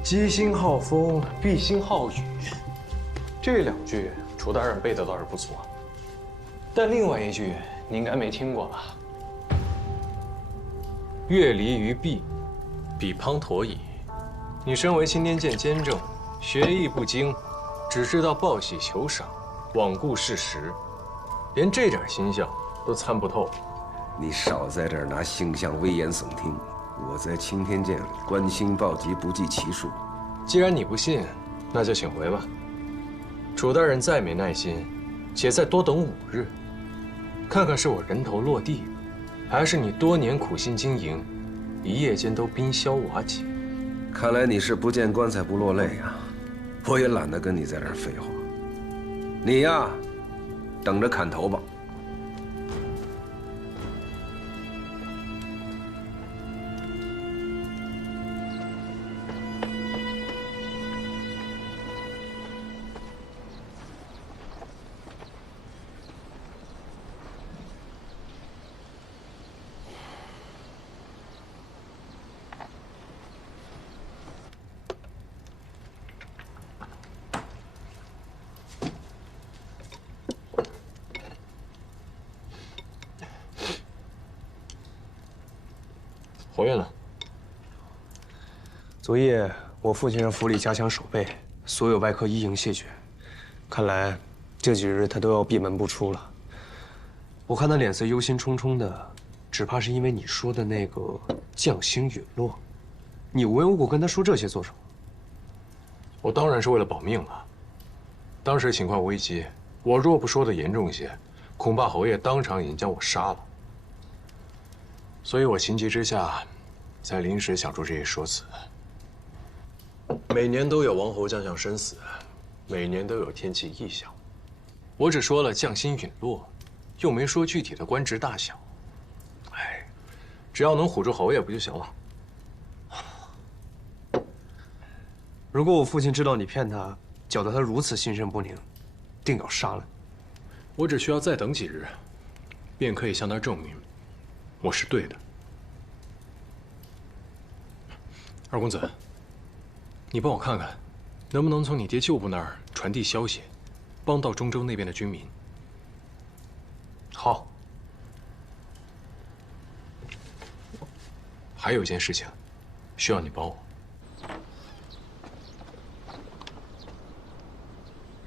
鸡心好风，必心好雨，这2句楚大人背的倒是不错，但另外一句你应该没听过吧？月离于弊，彼滂沱矣。你身为青天剑监正，学艺不精，只知道报喜求赏，罔顾事实，连这点星象都参不透。你少在这儿拿星象危言耸听。我在青天剑里观星报吉，不计其数。既然你不信，那就请回吧。楚大人再没耐心，且再多等5日，看看是我人头落地，还是你多年苦心经营，一夜间都冰消瓦解。看来你是不见棺材不落泪啊！我也懒得跟你在这儿废话。你呀，等着砍头吧。侯爷呢？昨夜我父亲让府里加强守备，所有外客一应谢绝。看来这几日他都要闭门不出了。我看他脸色忧心忡忡的，只怕是因为你说的那个将星陨落。你无缘无故跟他说这些做什么？我当然是为了保命了。当时情况危急，我若不说的严重些，恐怕侯爷当场已经将我杀了。所以我情急之下，才临时想出这些说辞。每年都有王侯将相身死，每年都有天气异象。我只说了将星陨落，又没说具体的官职大小。哎，只要能唬住侯爷不就行了？如果我父亲知道你骗他，搅得他如此心神不宁，定要杀了你。我只需要再等几日，便可以向他证明，我是对的。二公子，你帮我看看，能不能从你爹旧部那儿传递消息，帮到中州那边的军民。好。还有一件事情，需要你帮我。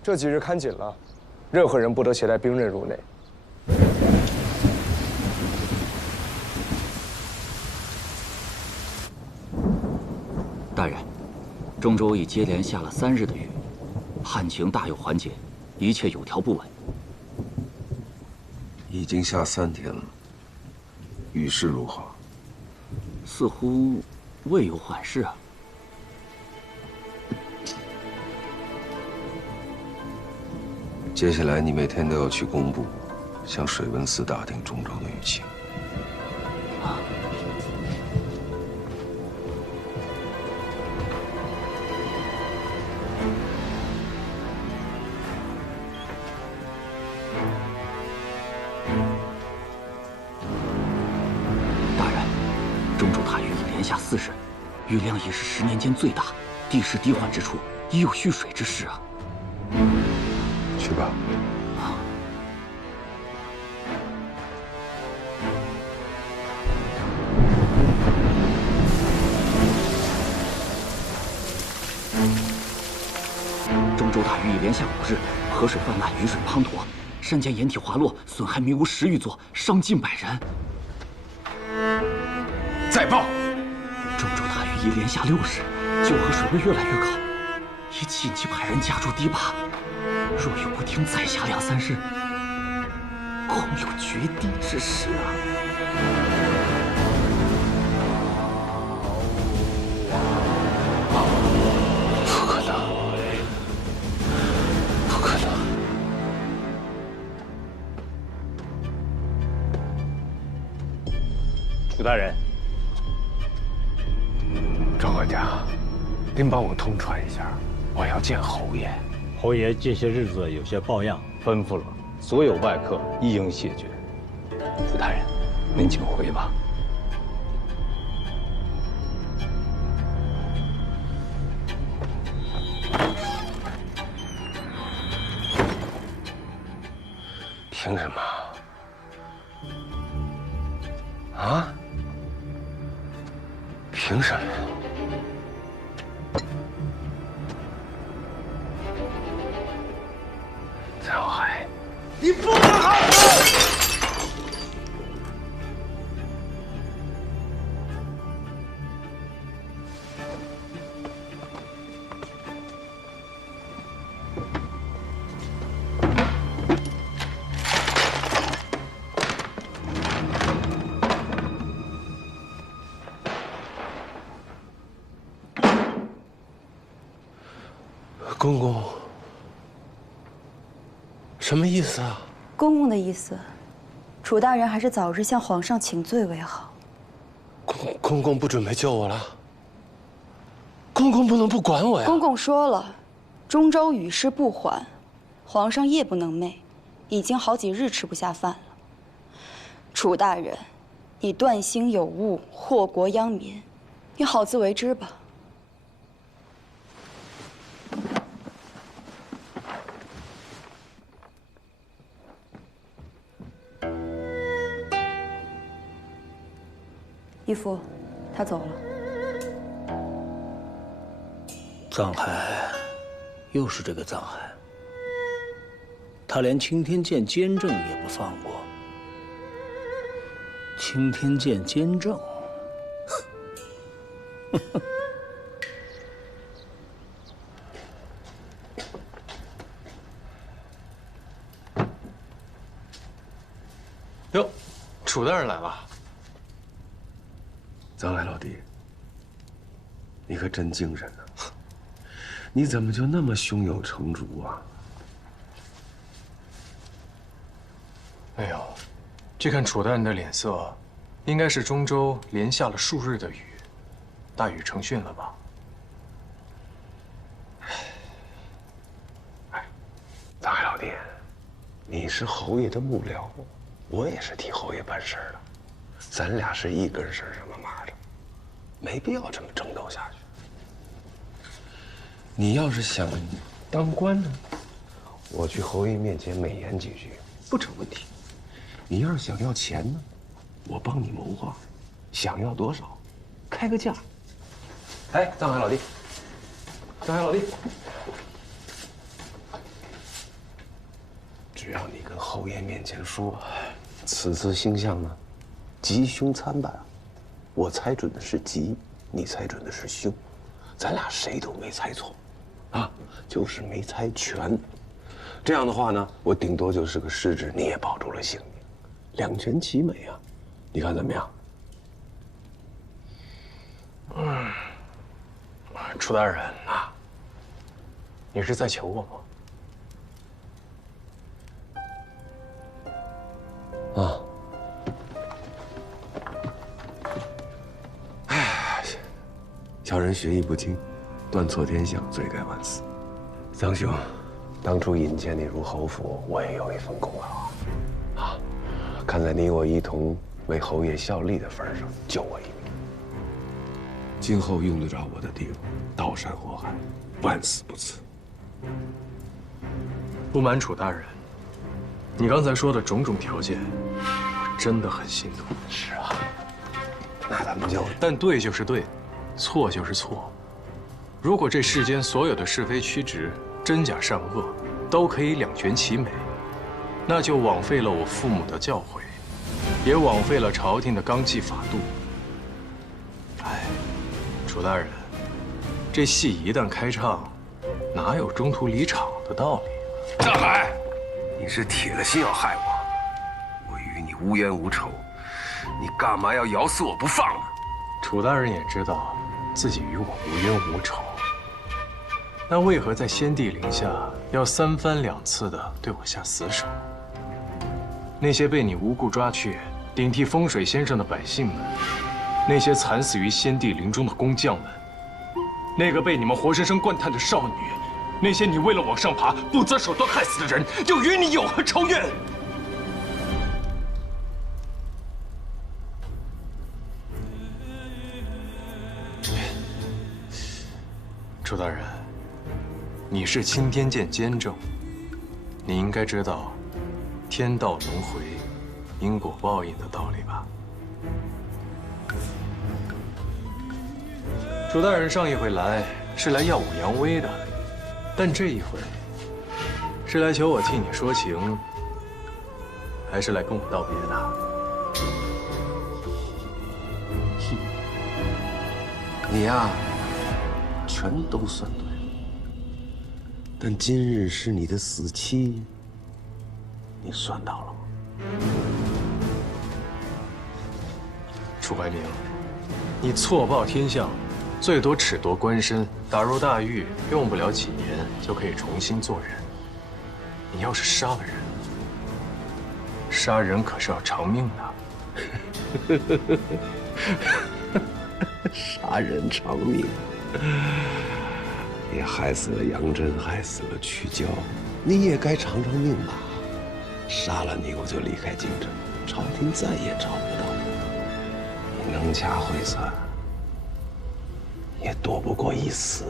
这几日看紧了，任何人不得携带兵刃入内。大人，中州已接连下了3日的雨，旱情大有缓解，一切有条不紊。已经下3天了，雨势如何？似乎未有缓释啊。接下来你每天都要去工部，向水文司打听中州的雨情。大人，中州大雨已连下4日，雨量已是10年间最大，地势低缓之处已有蓄水之势啊。去吧。中州大雨已连下5日，河水泛滥，雨水滂沱，山间岩体滑落，损害民屋10余座，伤近100人。再报！中州大雨已连下6日，九河水位越来越高，已紧急派人加筑堤坝。若有不听，再下2、3日，恐有绝堤之势啊！不可能，不可能！楚大人，赵管家，您帮我通传一下，我要见侯爷。侯爷近些日子有些抱恙，吩咐了，所有外客一应谢绝。楚大人，您请回吧。凭什么？啊？凭什么？张海，你不能好死！公公，什么意思啊？公公的意思，楚大人还是早日向皇上请罪为好。公公不准备救我了？公公不能不管我呀！公公说了，中州雨势不缓，皇上夜不能寐，已经好几日吃不下饭了。楚大人，你断兴有误，祸国殃民，你好自为之吧。义父，他走了。藏海，又是这个藏海。他连青天剑监正也不放过。青天剑监正，哟，楚大人来了。藏海老弟，你可真精神啊！你怎么就那么胸有成竹啊？哎呦，这看楚大人的脸色，应该是中州连下了数日的雨，大雨成汛了吧？藏海老弟，你是侯爷的幕僚，我也是替侯爷办事的，咱俩是一根绳上的蚂蚱，没必要这么争斗下去。你要是想当官呢，我去侯爷面前美言几句不成问题。你要是想要钱呢，我帮你谋划，想要多少，开个价。哎，藏海老弟，藏海老弟，只要你跟侯爷面前说，此次星象呢，吉凶参半，我猜准的是吉，你猜准的是凶，咱俩谁都没猜错，啊，就是没猜全。这样的话呢，我顶多就是个失职，你也保住了性命，两全其美啊！你看怎么样？楚大人啊，你是在求我吗？啊！哎，小人学艺不精，断错天相，罪该万死。藏兄，当初引荐你入侯府，我也有一份功劳啊！看在你我一同为侯爷效力的份上，救我一命。今后用得着我的地方，刀山火海，万死不辞。不瞒楚大人，你刚才说的种种条件，我真的很心动。是啊，那咱们就……但对就是对，错就是错。如果这世间所有的是非曲直、真假善恶，都可以两全其美，那就枉费了我父母的教诲，也枉费了朝廷的纲纪法度。哎，楚大人，这戏一旦开唱，哪有中途离场的道理？藏海，你是铁了心要害我，我与你无冤无仇，你干嘛要咬死我不放呢？楚大人也知道自己与我无冤无仇，那为何在先帝陵下要三番两次的对我下死手？那些被你无故抓去顶替风水先生的百姓们，那些惨死于先帝陵中的工匠们，那个被你们活生生灌炭的少女，那些你为了往上爬不择手段害死的人，又与你有何仇怨？楚大人，你是青天剑监正，你应该知道天道轮回、因果报应的道理吧？楚大人上一回来是来耀武扬威的，但这一回是来求我替你说情，还是来跟我道别的？你呀，全都算对了，但今日是你的死期，你算到了吗？楚怀明，你错报天象，最多褫夺官身，打入大狱，用不了几年就可以重新做人。你要是杀了人，杀人可是要偿命的。杀人偿命，你害死了杨真，害死了曲娇，你也该偿偿命吧？杀了你，我就离开京城，朝廷再也找不到你。你能掐会算，也躲不过一死。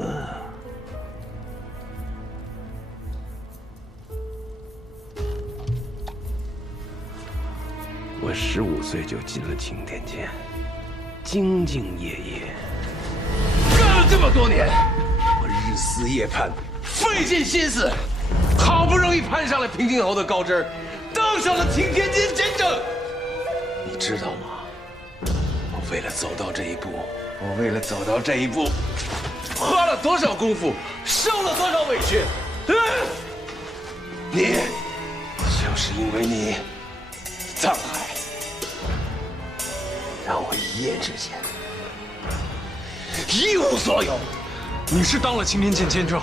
我15岁就进了青天剑，兢兢业业，干了这么多年，我日思夜盼，费尽心思，好不容易攀上了平津侯的高枝，当上了擎天监监正。你知道吗？我为了走到这一步，花了多少功夫，受了多少委屈。你，就是因为你，藏海，让我一夜之间一无所有。你是当了擎天监监正，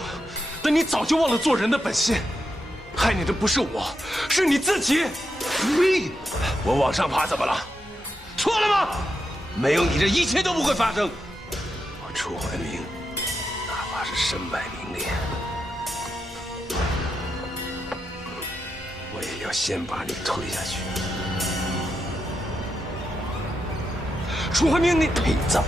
但你早就忘了做人的本心。害你的不是我，是你自己。呸！我往上爬怎么了？错了吗？没有你，这一切都不会发生。我楚怀明，哪怕是身败名裂，我也要先把你推下去。楚怀明，你陪葬。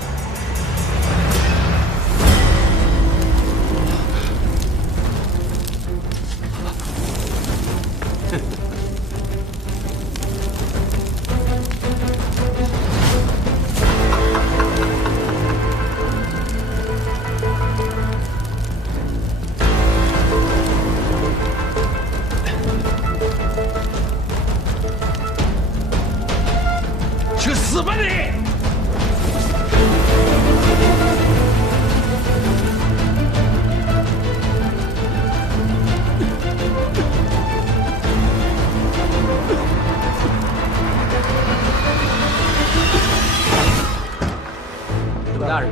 去死吧你！鲁大人，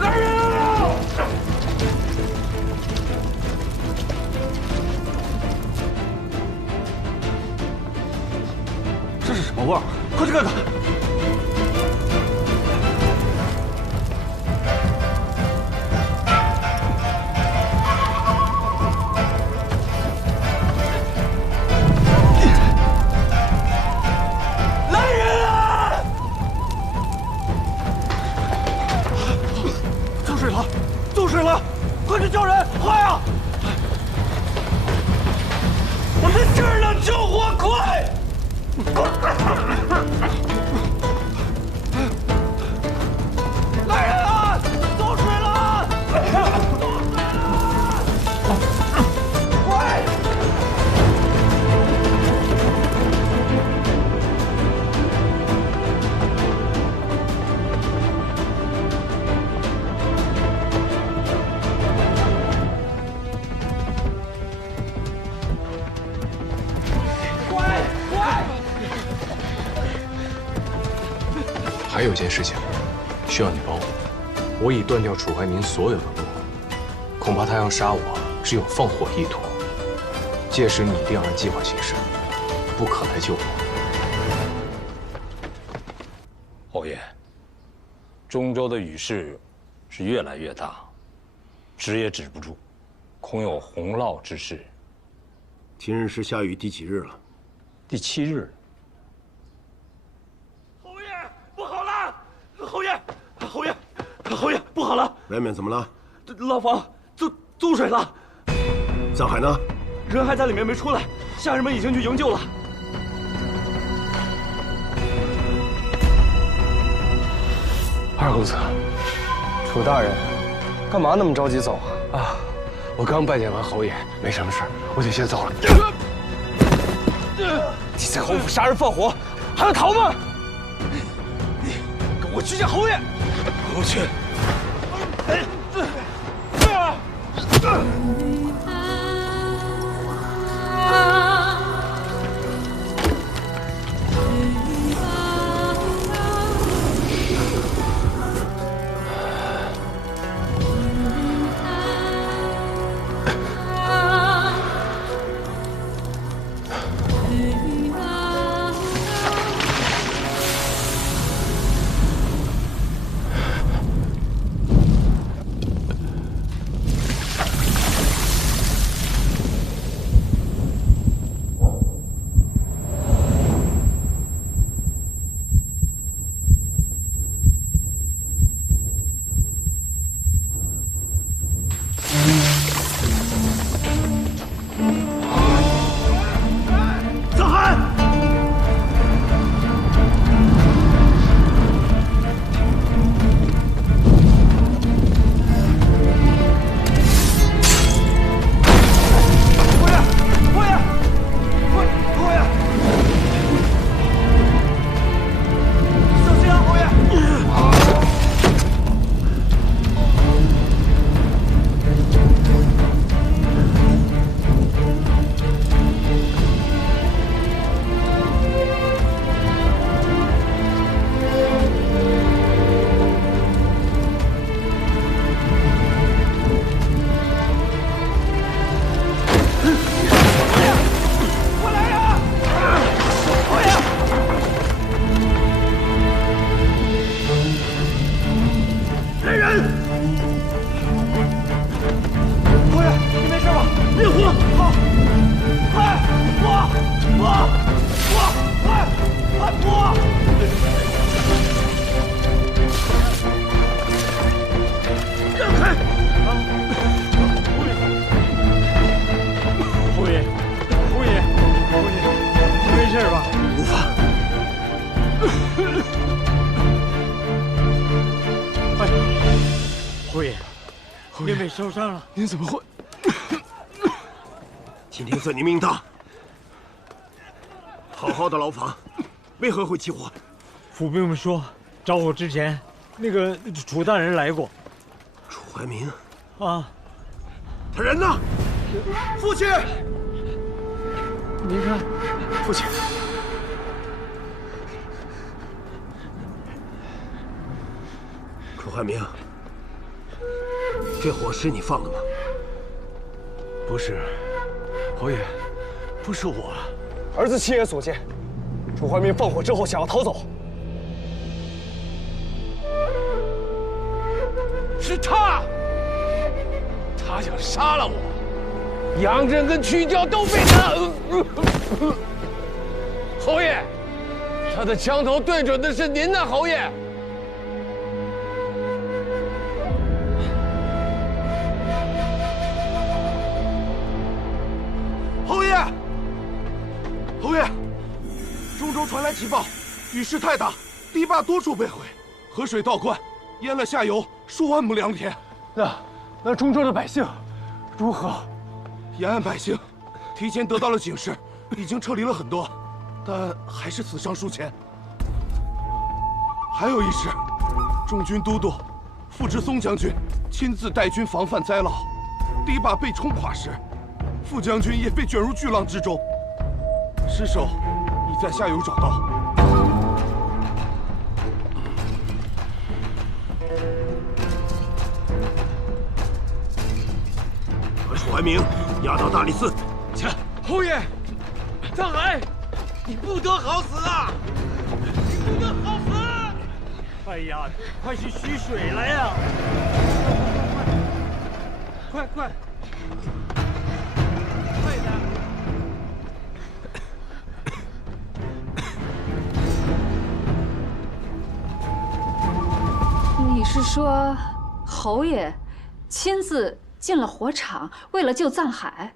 来人啊！这是什么味儿？快去看看！来人啊！走水了，走水了！快去叫人，快啊！我在这儿呢，救火，快！来人啊！走水了！快！还有件事情需要你帮我，我已断掉楚怀民所有的路，恐怕他要杀我是有放火意图。届时你一定要按计划行事，不可来救我。侯爷，中州的雨势是越来越大，止也止不住，恐有洪涝之势。今日是下雨第几日了？第7日。侯爷，不好了！外面怎么了？牢房租水了。藏海呢？人还在里面没出来，下人们已经去营救了。二公子，楚大人，干嘛那么着急走啊？啊，我刚拜见完侯爷，没什么事，我就先走了。你在侯府杀人放火，还要逃吗？你跟我去见侯爷。不去。事吧？无妨。哎，侯爷，您没受伤了？您怎么会？今天算你命大。好好的牢房，为何会起火？府兵们说，找我之前，那个楚大人来过。楚怀民啊，他人呢？父亲，您看，父亲，楚怀民，这火是你放的吗？不是，侯爷，不是我。儿子亲眼所见，楚怀民放火之后想要逃走。是他，他想杀了我，杨震跟曲教都被他。侯爷，他的枪头对准的是您呐，侯爷。侯爷，侯爷，中州传来急报，雨势太大，堤坝多处被毁，河水倒灌，淹了下游数万亩良田。那中州的百姓如何？沿岸百姓提前得到了警示，已经撤离了很多，但还是死伤数千。还有一事，中军都督傅志松将军亲自带军防范灾涝，堤坝被冲垮时，傅将军也被卷入巨浪之中，尸首已在下游找到。把楚怀民押到大理寺。且，侯爷，藏海，你不得好死啊！你不得好死！哎呀，快去取水来呀！快！快点！你是说，侯爷亲自进了火场，为了救藏海？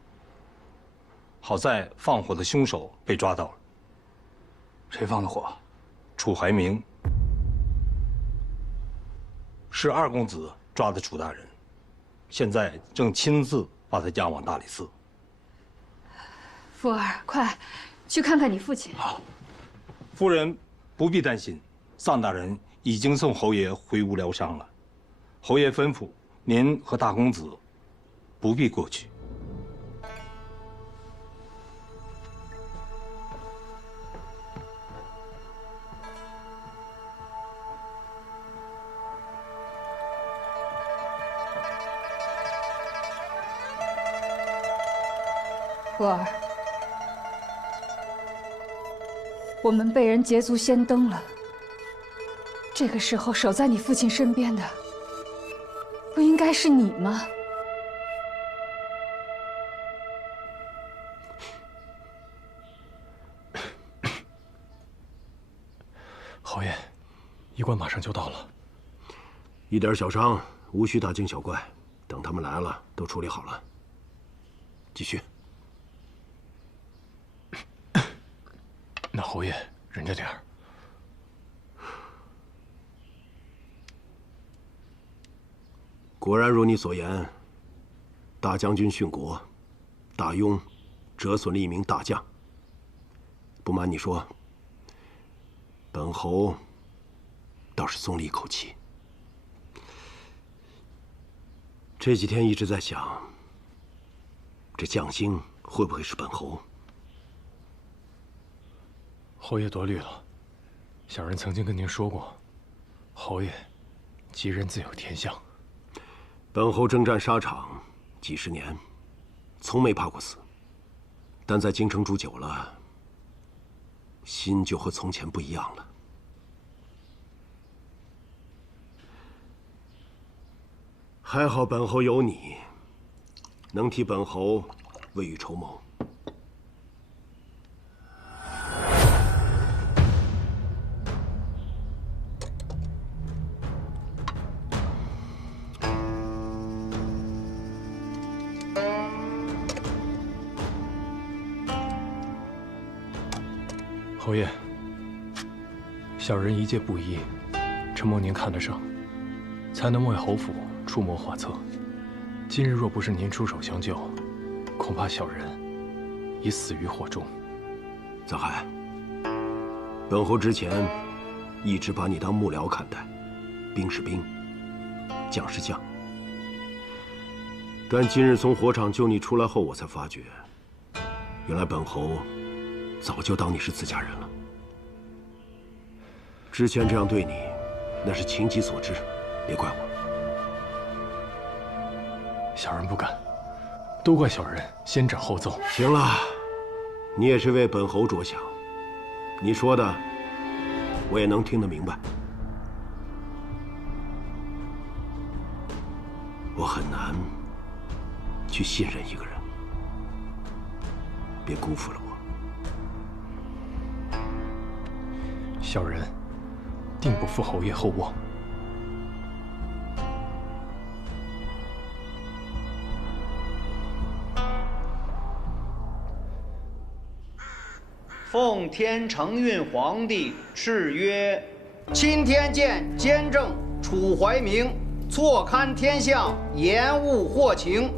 好在放火的凶手被抓到了。谁放的火？楚怀民。是二公子抓的楚大人，现在正亲自把他押往大理寺。福儿，快去看看你父亲。好，夫人不必担心，臧大人已经送侯爷回屋疗伤了。侯爷吩咐您和大公子不必过去。福儿，我们被人捷足先登了。这个时候守在你父亲身边的，不应该是你吗？侯爷，医官马上就到了。一点小伤，无需大惊小怪。等他们来了，都处理好了。继续。那侯爷忍着点儿。果然如你所言，大将军殉国，大庸折损了一名大将。不瞒你说，本侯倒是松了一口气。这几天一直在想，这将星会不会是本侯？侯爷多虑了，小人曾经跟您说过，侯爷吉人自有天相。本侯征战沙场几十年，从没怕过死，但在京城住久了，心就和从前不一样了。还好本侯有你，能替本侯未雨绸缪。侯爷，小人一介布衣，承蒙您看得上，才能为侯府出谋划策。今日若不是您出手相救，恐怕小人已死于火中。藏海，本侯之前一直把你当幕僚看待，兵是兵，将是将。但今日从火场救你出来后，我才发觉，原来本侯早就当你是自家人了。之前这样对你，那是情急所致，别怪我。小人不敢，都怪小人先斩后奏。行了，你也是为本侯着想，你说的我也能听得明白。我很难去信任一个人，别辜负了我。小人定不负侯爷厚望。奉天承运皇帝敕曰：钦天监监正楚怀明错勘天象，延误祸情，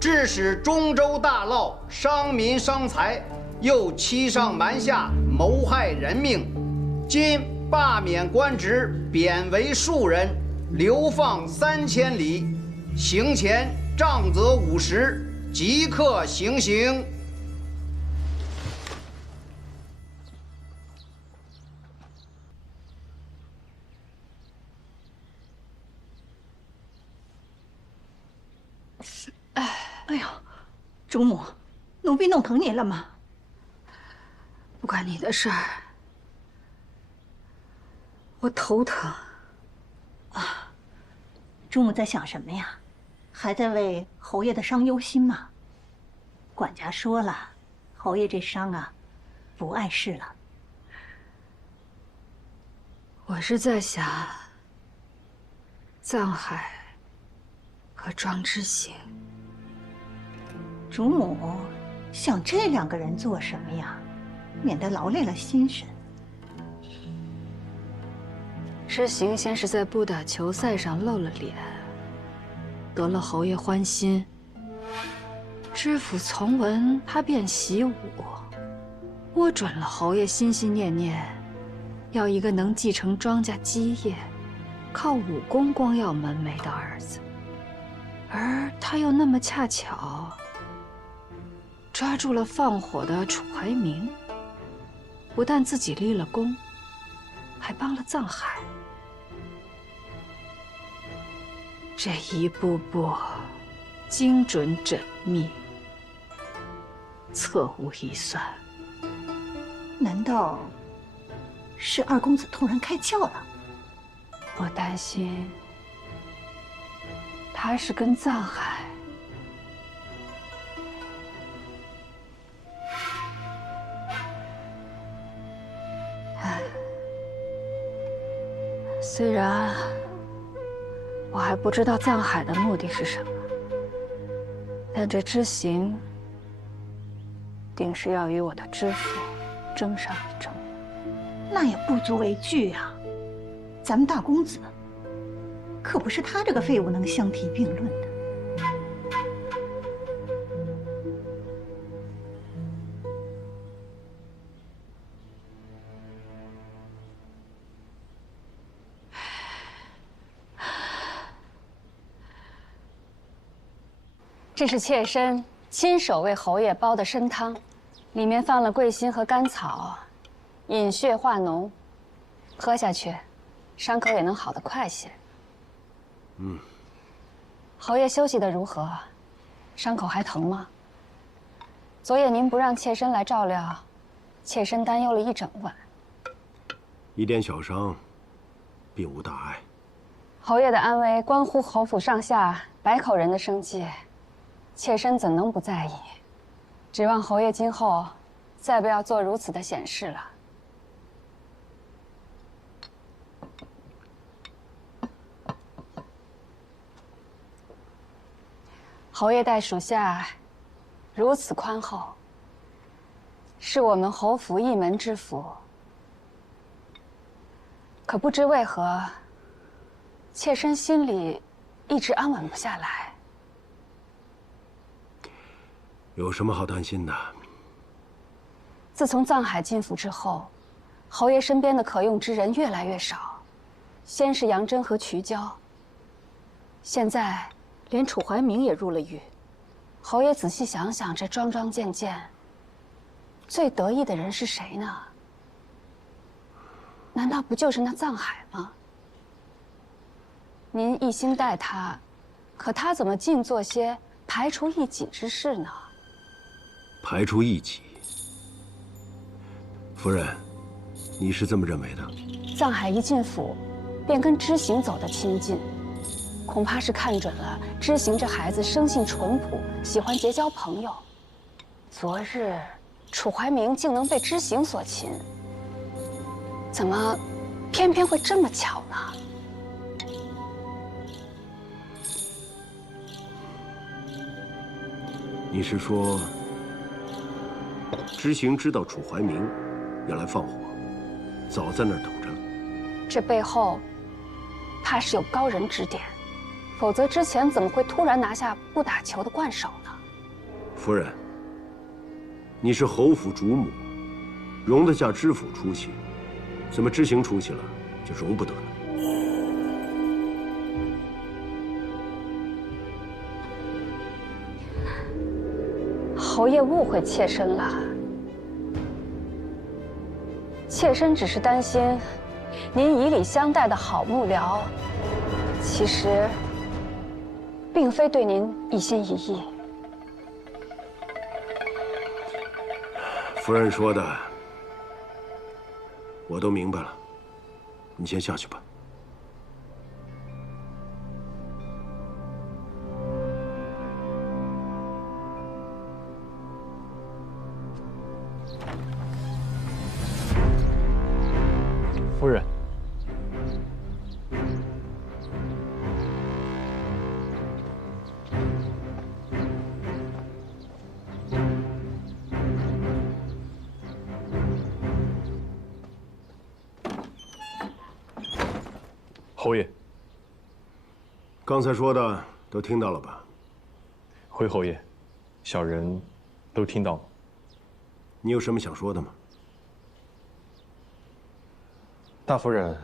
致使中州大涝，伤民伤财，又欺上瞒下，谋害人命。今罢免官职，贬为庶人，流放3000里，刑前杖责50，即刻行刑。哎呦，主母，奴婢弄疼您了吗？不关你的事儿，我头疼。啊，主母在想什么呀？还在为侯爷的伤忧心吗？管家说了，侯爷这伤啊，不碍事了。我是在想，藏海和庄之行。主母想这2个人做什么呀？免得劳累了心神。之行先是在布打球赛上露了脸，得了侯爷欢心。知府从闻他便习武，窝准了侯爷心心念念，要一个能继承庄稼基业、靠武功光耀门楣的儿子。而他又那么恰巧抓住了放火的楚怀明，不但自己立了功，还帮了藏海。这一步步精准缜密，侧无一算。难道是2公子突然开窍了？我担心他是跟藏海虽然我还不知道藏海的目的是什么，但这知行定是要与我的知府争上一争。那也不足为惧啊，咱们大公子可不是他这个废物能相提并论的。这是妾身亲手为侯爷煲的参汤，里面放了桂心和甘草，引血化脓，喝下去，伤口也能好得快些。侯爷休息得如何？伤口还疼吗？昨夜您不让妾身来照料，妾身担忧了一整晚。一点小伤，并无大碍。侯爷的安危关乎侯府上下百口人的生计，妾身怎能不在意？指望侯爷今后再不要做如此的险事了。侯爷待属下如此宽厚，是我们侯府一门之福，可不知为何，妾身心里一直安稳不下来。有什么好担心的？自从藏海进府之后，侯爷身边的可用之人越来越少。先是杨真和瞿娇，现在连楚怀明也入了狱。侯爷仔细想想，这桩桩件件，最得意的人是谁呢？难道不就是那藏海吗？您一心待他，可他怎么尽做些排除异己之事呢？排除异己，夫人，你是这么认为的？藏海一进府，便跟知行走得亲近，恐怕是看准了知行这孩子生性淳朴，喜欢结交朋友。昨日楚怀明竟能被知行所擒，怎么偏偏会这么巧呢？你是说，知行知道楚怀明要来放火，早在那儿等着了？这背后怕是有高人指点，否则之前怎么会突然拿下不打球的冠手呢？夫人，你是侯府主母，容得下知府出息，怎么知行出息了就容不得呢？侯爷误会妾身了，妾身只是担心您以礼相待的好幕僚，其实并非对您一心一意。夫人说的我都明白了，你先下去吧。夫人，侯爷，刚才说的都听到了吧？回侯爷，小人都听到了。你有什么想说的吗？大夫人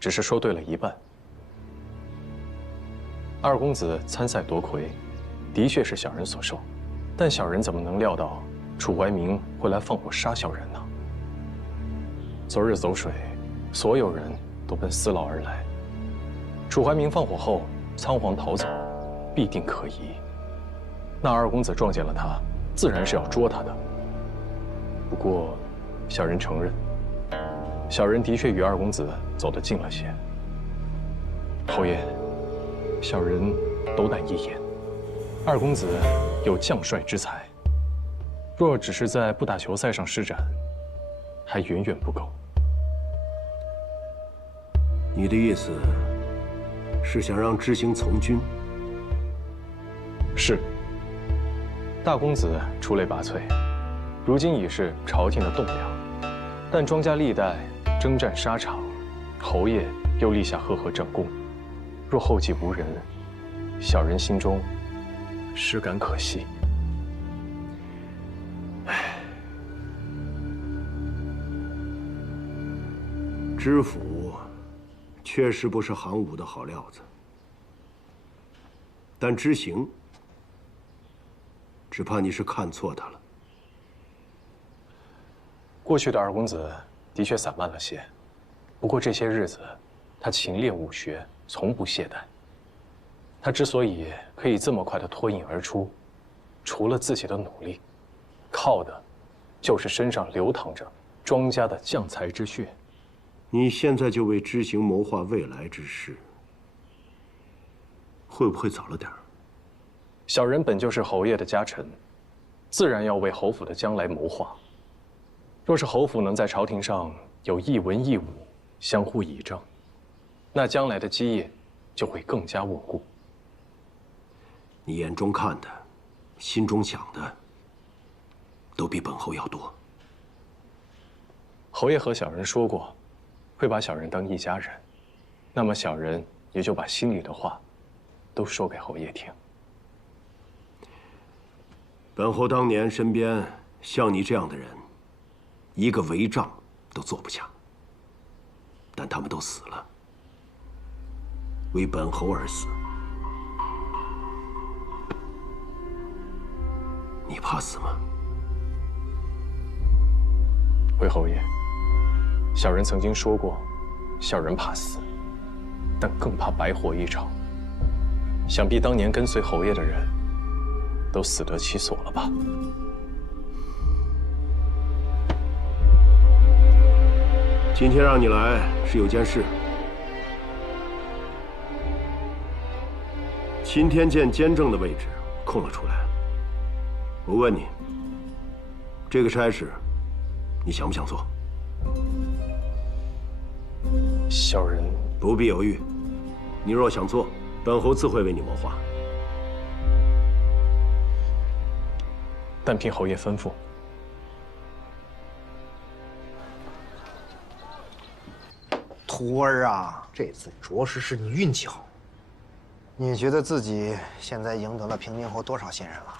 只是说对了一半。二公子参赛夺魁，的确是小人所授，但小人怎么能料到楚怀明会来放火杀小人呢？昨日走水，所有人都奔司牢而来。楚怀明放火后仓皇逃走，必定可疑。那二公子撞见了他，自然是要捉他的。不过，小人承认。小人的确与二公子走得近了些。侯爷，小人斗胆一言，二公子有将帅之才，若只是在不打球赛上施展，还远远不够。你的意思是想让知行从军？是。大公子出类拔萃，如今已是朝廷的栋梁，但庄家历代征战沙场，侯爷又立下赫赫战功，若后继无人，小人心中实感可惜。知府确实不是行武的好料子，但知行，只怕你是看错他了。过去的二公子的确散漫了些，不过这些日子，他勤练武学，从不懈怠。他之所以可以这么快的脱颖而出，除了自己的努力，靠的，就是身上流淌着庄家的将才之血。你现在就为知行谋划未来之事，会不会早了点儿？小人本就是侯爷的家臣，自然要为侯府的将来谋划。若是侯府能在朝廷上有一文一武相互倚仗，那将来的基业就会更加稳固。你眼中看的，心中想的，都比本侯要多。侯爷和小人说过，会把小人当一家人，那么小人也就把心里的话都说给侯爷听。本侯当年身边像你这样的人，一个违帐都坐不下，但他们都死了，为本侯而死。你怕死吗？回侯爷，小人曾经说过，小人怕死，但更怕白活一场。想必当年跟随侯爷的人，都死得其所了吧？今天让你来是有件事。钦天监监正的位置空了出来，我问你，这个差事，你想不想做？小人不必犹豫，你若想做，本侯自会为你谋划。但凭侯爷吩咐。徒儿啊，这次着实是你运气好。你觉得自己现在赢得了平津侯多少信任了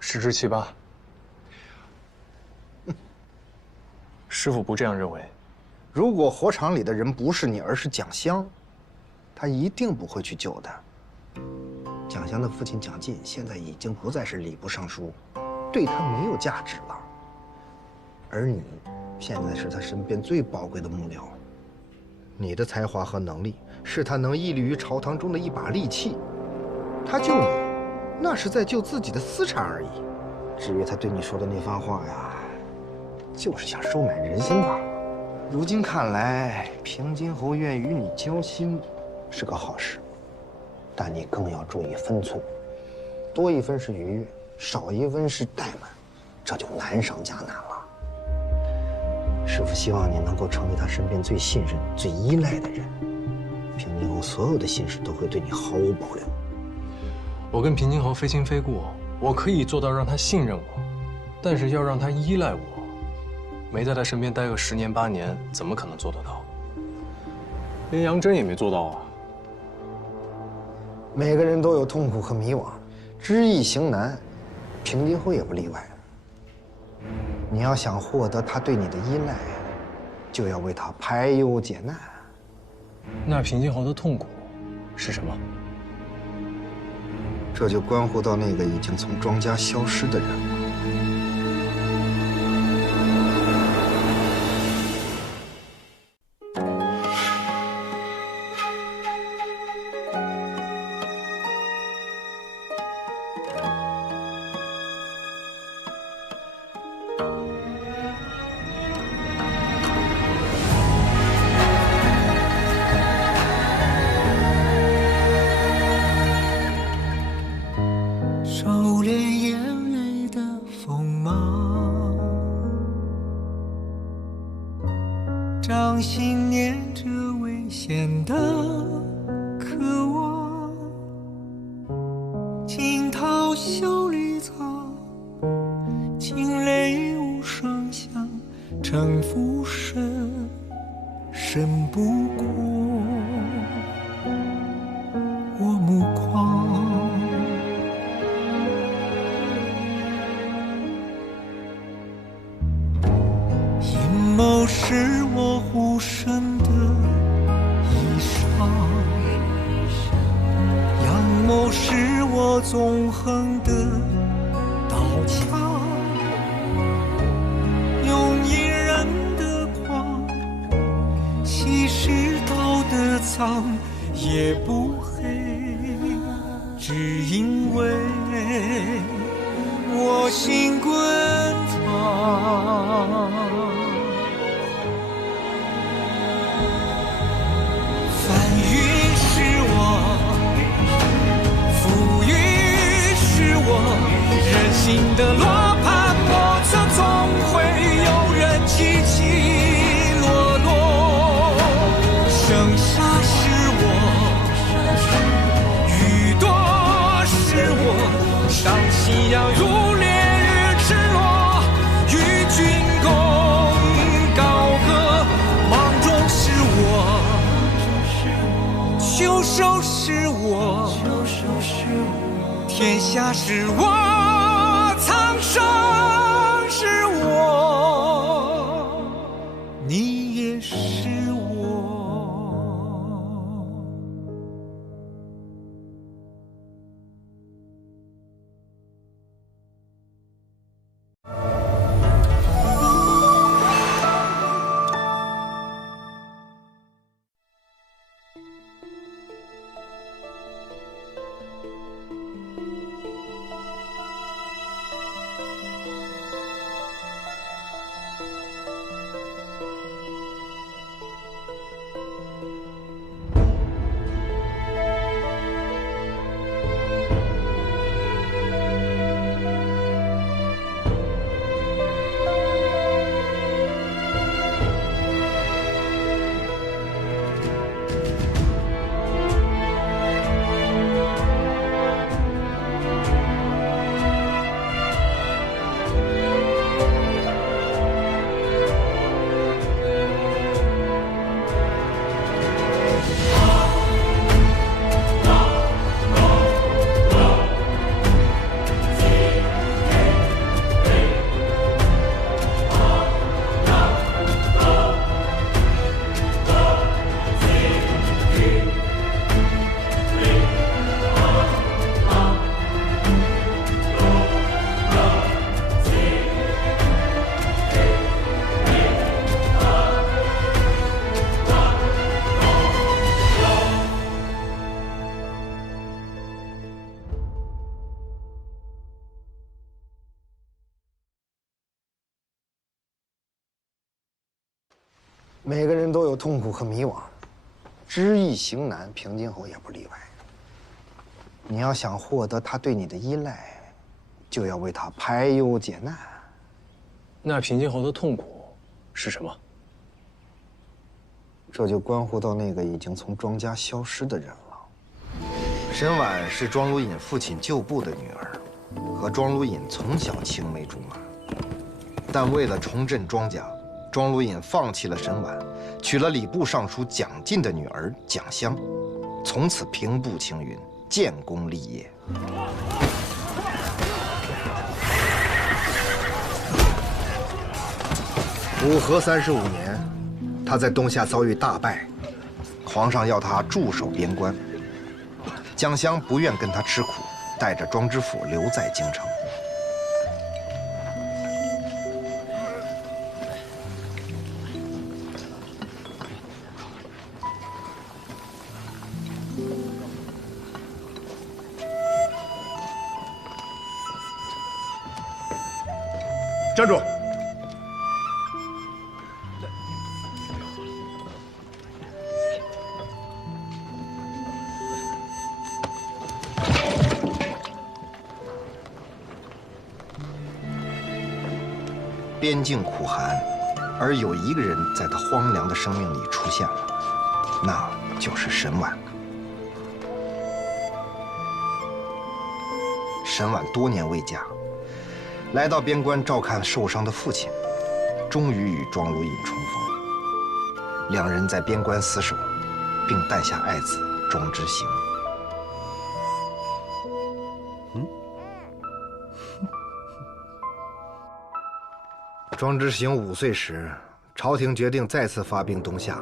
？10之78。师傅不这样认为。如果火场里的人不是你，而是蒋襄，他一定不会去救他。蒋襄的父亲蒋进现在已经不再是礼部尚书，对他没有价值了。而你，现在是他身边最宝贵的幕僚。你的才华和能力是他能屹立于朝堂中的一把利器。他救你，那是在救自己的私产而已。至于他对你说的那番话呀，就是想收买人心罢了。如今看来，平津侯愿与你交心，是个好事。但你更要注意分寸，多一分是愉悦，少一分是怠慢，这就难上加难了。师父希望你能够成为他身边最信任、最依赖的人。平津侯所有的心事都会对你毫无保留。我跟平津侯非亲非故，我可以做到让他信任我，但是要让他依赖我，没在他身边待个10年8年，怎么可能做得到？连杨真也没做到啊。每个人都有痛苦和迷惘，知易行难，平津侯也不例外。你要想获得他对你的依赖，就要为他排忧解难。那平津侯的痛苦是什么？这就关乎到那个已经从庄家消失的人了。掌心念着危险的渴望，惊涛笑里藏，惊雷无声响，城府深，深不过我目眶。阴谋是我护身的衣裳，阳谋是我纵横的刀枪，用隐忍的狂，稀释道德脏，也不黑，只因为我心滚烫。人心的罗盘莫测，总会有人起起落落。盛夏是我，雨多是我，当夕阳如烈日赤裸，与君共高天下是我，苍生是我，你也是我。每个人都有痛苦和迷惘，知易行难，平津侯也不例外。你要想获得他对你的依赖，就要为他排忧解难。那平津侯的痛苦是什么？这就关乎到那个已经从庄家消失的人了。沈婉是庄如隐父亲旧部的女儿，和庄如隐从小青梅竹马。但为了重振庄家，庄如隐放弃了沈婉，娶了礼部尚书蒋进的女儿蒋襄，从此平步青云，建功立业。武和35年，他在东夏遭遇大败，皇上要他驻守边关。蒋襄不愿跟他吃苦，带着庄知府留在京城。站住！边境苦寒，而有一个人在他荒凉的生命里出现了，那就是沈婉。沈婉多年未嫁，来到边关照看受伤的父亲，终于与庄如隐重逢。两人在边关厮守，并诞下爱子庄之行。庄之行5岁时，朝廷决定再次发兵东夏，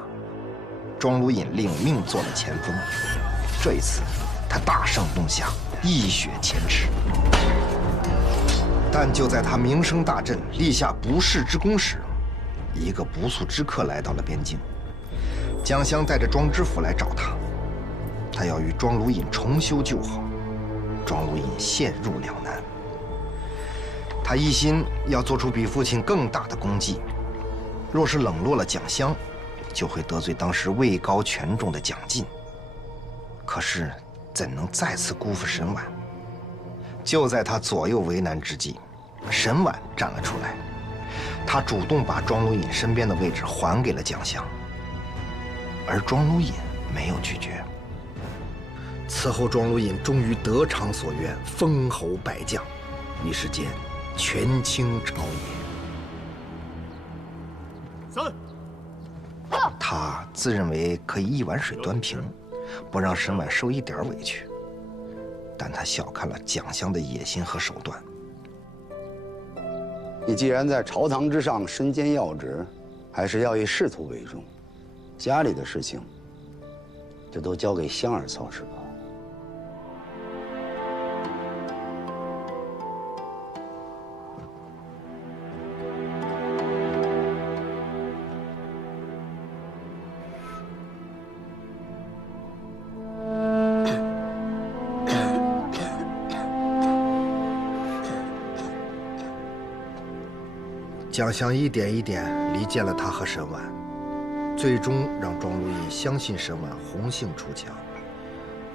庄如隐领命做了前锋。这一次，他大胜东夏，一雪前耻。但就在他名声大振、立下不世之功时，一个不速之客来到了边境。蒋襄带着庄知府来找他，他要与庄如隐重修旧好。庄如隐陷入两难。他一心要做出比父亲更大的功绩，若是冷落了蒋襄，就会得罪当时位高权重的蒋进。可是怎能再次辜负沈婉？就在他左右为难之际，沈婉站了出来，他主动把庄如隐身边的位置还给了蒋襄，而庄如隐没有拒绝。此后，庄如隐终于得偿所愿，封侯拜将，一时间权倾朝野。他自认为可以一碗水端平，不让沈婉受一点委屈。但他小看了蒋襄的野心和手段。你既然在朝堂之上身兼要职，还是要以仕途为重。家里的事情，就都交给香儿操持吧。蒋襄一点一点离间了他和沈婉，最终让庄如意相信沈婉红杏出墙，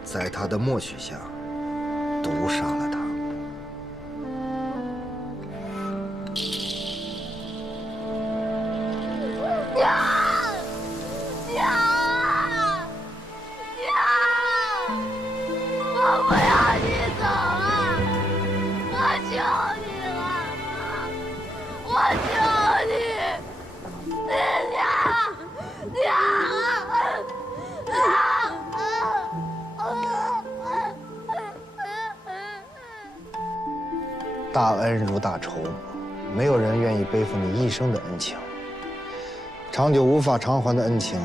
在他的默许下，毒杀了他。我不要你走啊！我求你了，我求你，大恩如大仇，没有人愿意背负你一生的恩情。长久无法偿还的恩情，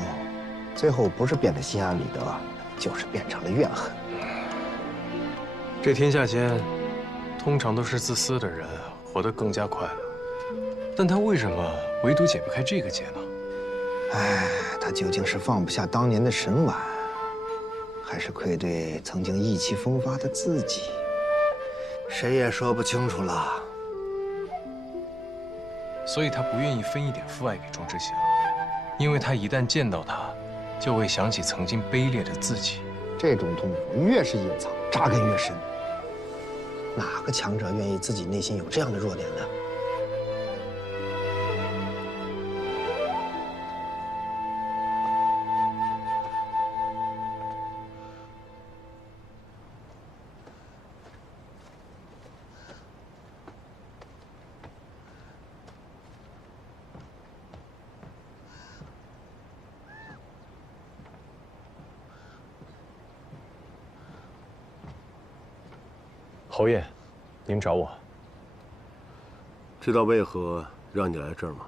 最后不是变得心安理得，就是变成了怨恨。这天下间，通常都是自私的人活得更加快乐，但他为什么唯独解不开这个结呢？哎，他究竟是放不下当年的沈婉，还是愧对曾经意气风发的自己？谁也说不清楚了。所以他不愿意分一点父爱给庄之祥，因为他一旦见到他，就会想起曾经卑劣的自己。这种痛苦越是隐藏，扎根越深。哪个强者愿意自己内心有这样的弱点呢？侯爷，您找我。知道为何让你来这儿吗？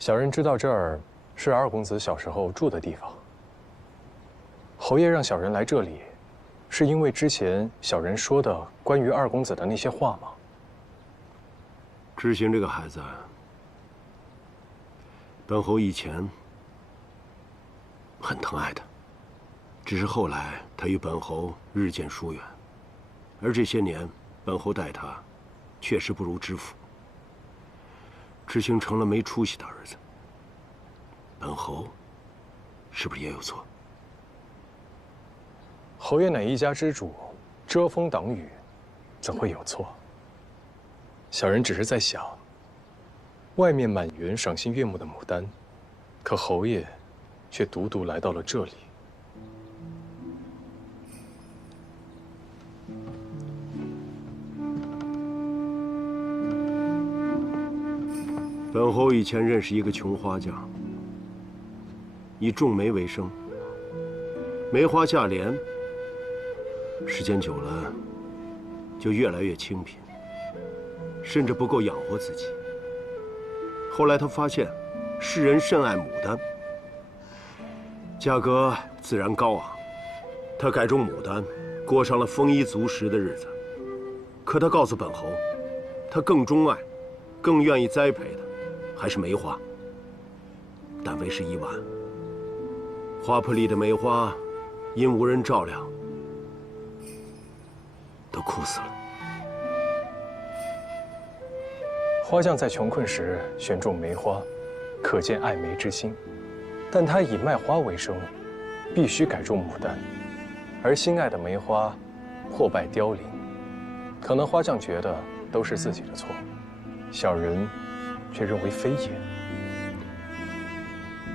小人知道这儿是二公子小时候住的地方。侯爷让小人来这里，是因为之前小人说的关于二公子的那些话吗？知行这个孩子，本侯以前很疼爱他。只是后来，他与本侯日渐疏远，而这些年，本侯待他，确实不如知府。知行成了没出息的儿子，本侯是不是也有错？侯爷乃一家之主，遮风挡雨，怎会有错？小人只是在想，外面满园赏心悦目的牡丹，可侯爷却独独来到了这里。本侯以前认识一个穷花匠，以种梅为生，梅花价廉，时间久了就越来越清贫，甚至不够养活自己。后来他发现世人甚爱牡丹，价格自然高昂，他改种牡丹，过上了丰衣足食的日子。可他告诉本侯，他更钟爱、更愿意栽培的还是梅花。但为时已晚，花圃里的梅花因无人照料，都枯死了。花匠在穷困时选种梅花，可见爱梅之心。但他以卖花为生，必须改种牡丹，而心爱的梅花破败凋零。可能花匠觉得都是自己的错，小人却认为非也。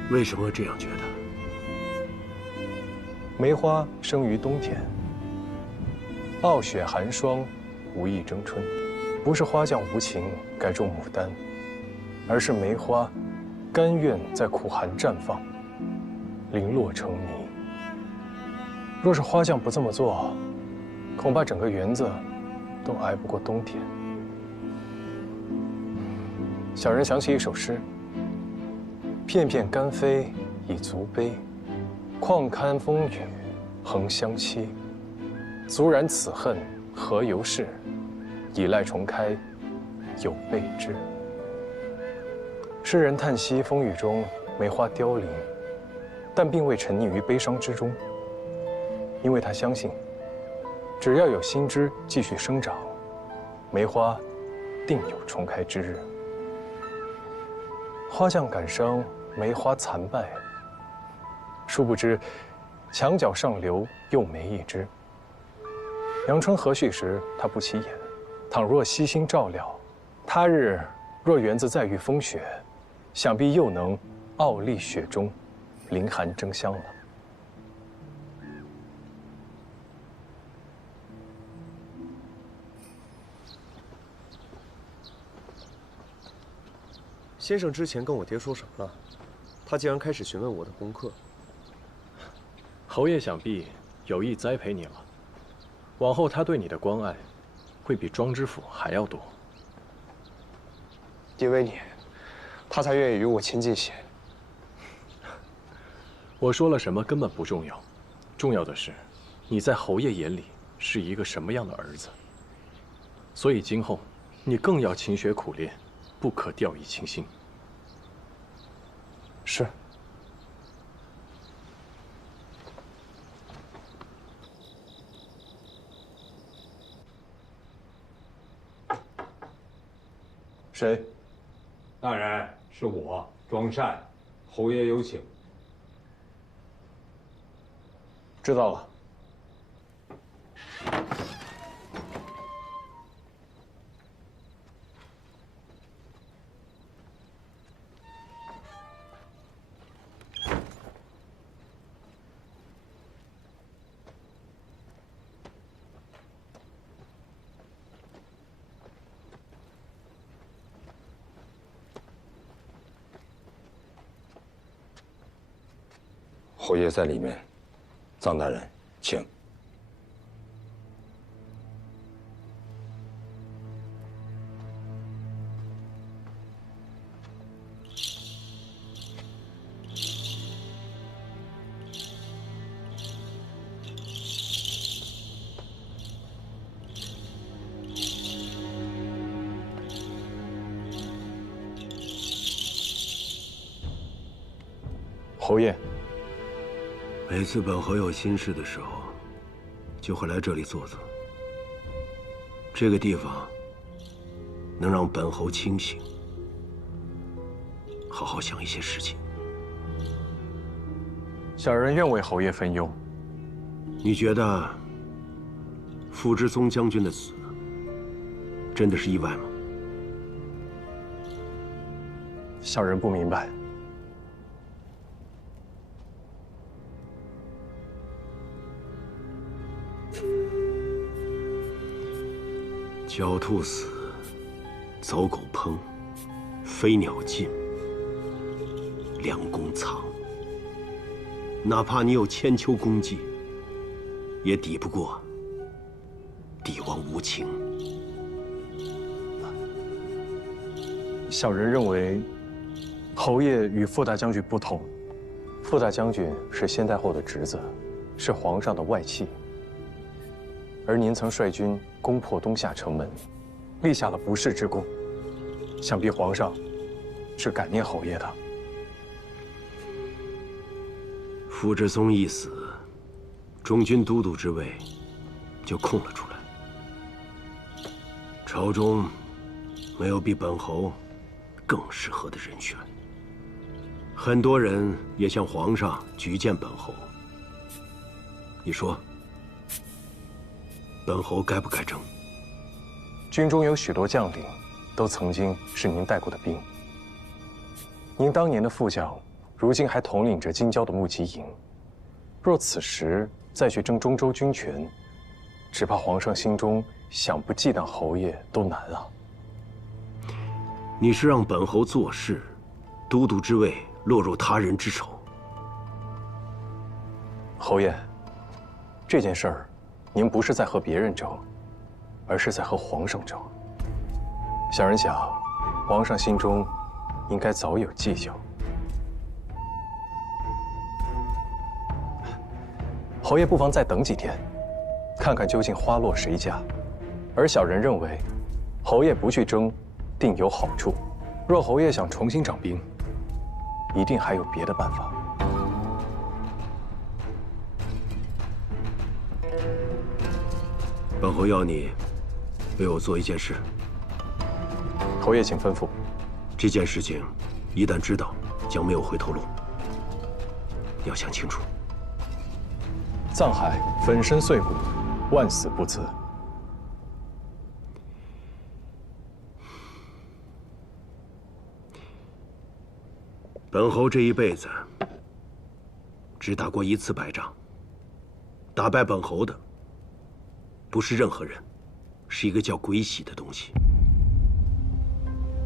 为什么会这样觉得？梅花生于冬天，傲雪寒霜，无意争春。不是花匠无情改种牡丹，而是梅花甘愿在苦寒绽放，零落成泥。若是花匠不这么做，恐怕整个园子都挨不过冬天。小人想起一首诗：片片甘飞已足悲，况堪风雨恒相期。足然此恨何由是？倚赖重开有备之。诗人叹息风雨中梅花凋零，但并未沉溺于悲伤之中，因为他相信，只要有新枝继续生长，梅花定有重开之日。花匠感伤梅花残败，殊不知墙角上留又梅一枝。阳春和煦时，他不起眼；倘若悉心照料，他日若园子再遇风雪，想必又能傲立雪中，凌寒争香了。先生之前跟我爹说什么了？他竟然开始询问我的功课。侯爷想必有意栽培你了，往后他对你的关爱，会比庄知府还要多。因为你，他才愿意与我亲近些。我说了什么根本不重要，重要的是，你在侯爷眼里是一个什么样的儿子。所以今后，你更要勤学苦练，不可掉以轻心。是。谁？大人，是我庄善，侯爷有请。知道了。侯爷在里面，臧大人，请。侯爷。每次本侯有心事的时候，就会来这里坐坐。这个地方能让本侯清醒，好好想一些事情。小人愿为侯爷分忧。你觉得傅之宗将军的死真的是意外吗？小人不明白。狡兔死，走狗烹，飞鸟尽，良弓藏。哪怕你有千秋功绩，也抵不过帝王无情。小人认为，侯爷与傅大将军不同。傅大将军是先太后的侄子，是皇上的外戚。而您曾率军攻破东夏城门，立下了不世之功，想必皇上是感念侯爷的。傅之宗一死，中军都督之位就空了出来。朝中没有比本侯更适合的人选，很多人也向皇上举荐本侯。你说？本侯该不该争？军中有许多将领，都曾经是您带过的兵。您当年的副将，如今还统领着京郊的木骑营。若此时再去争中州军权，只怕皇上心中想不忌惮侯爷都难啊。你是让本侯做事，都督之位落入他人之手。侯爷，这件事儿，您不是在和别人争，而是在和皇上争。小人想，皇上心中应该早有计较。侯爷不妨再等几天，看看究竟花落谁家。而小人认为，侯爷不去争，定有好处。若侯爷想重新掌兵，一定还有别的办法。本侯要你为我做一件事。侯爷，请吩咐。这件事情一旦知道，将没有回头路。要想清楚。藏海粉身碎骨，万死不辞。本侯这一辈子只打过1次败仗，打败本侯的不是任何人，是一个叫鬼喜的东西。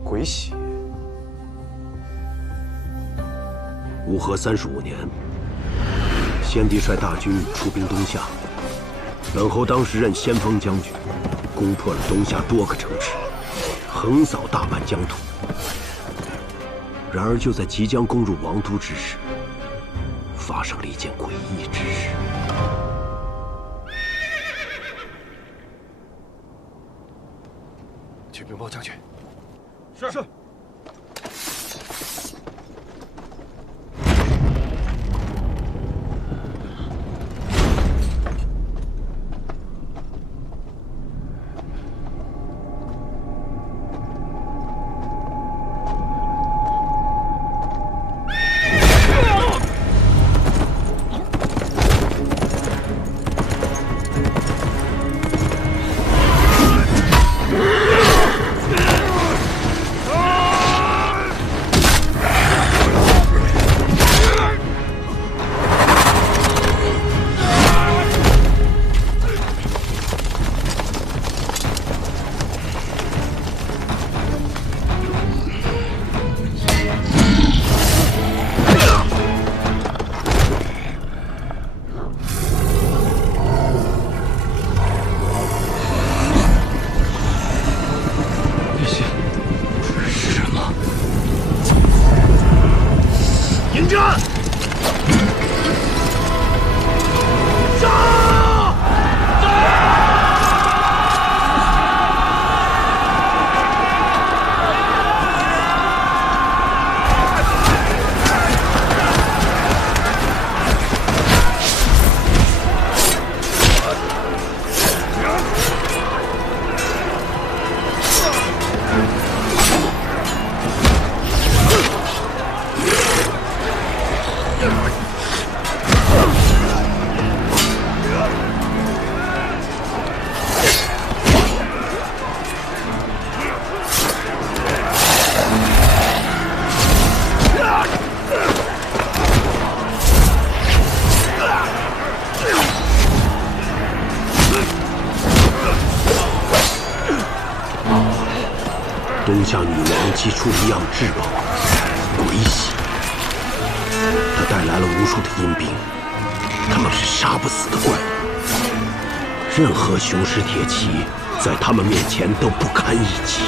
鬼喜。武和35年，先帝率大军出兵东夏，本侯当时任先锋将军，攻破了东夏多个城池，横扫大半疆土。然而，就在即将攻入王都之时，发生了一件诡异之事。去禀报将军。是。东夏女王祭出一样至宝——鬼喜，它带来了无数的阴兵，他们是杀不死的怪物，任何雄狮铁骑在他们面前都不堪一击。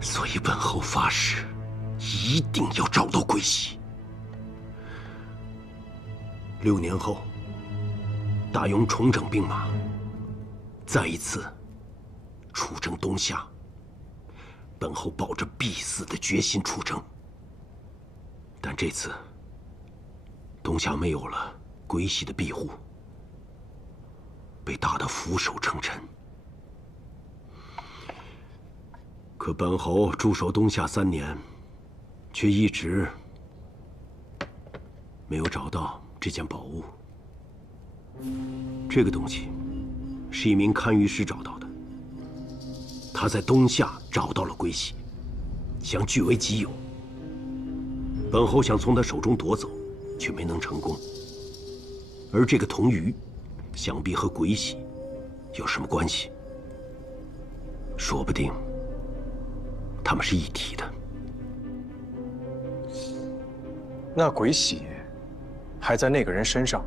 所以本侯发誓，一定要找到鬼喜。6年后，大庸重整兵马，再一次出征东夏。本侯抱着必死的决心出征，但这次东夏没有了鬼喜的庇护，被打得俯首称臣。可本侯驻守东夏3年，却一直没有找到这件宝物。这个东西是一名堪舆师找到的，他在东夏找到了鬼喜，想据为己有。本侯想从他手中夺走，却没能成功。而这个铜鱼，想必和鬼喜有什么关系？说不定他们是一体的。那鬼玺还在那个人身上？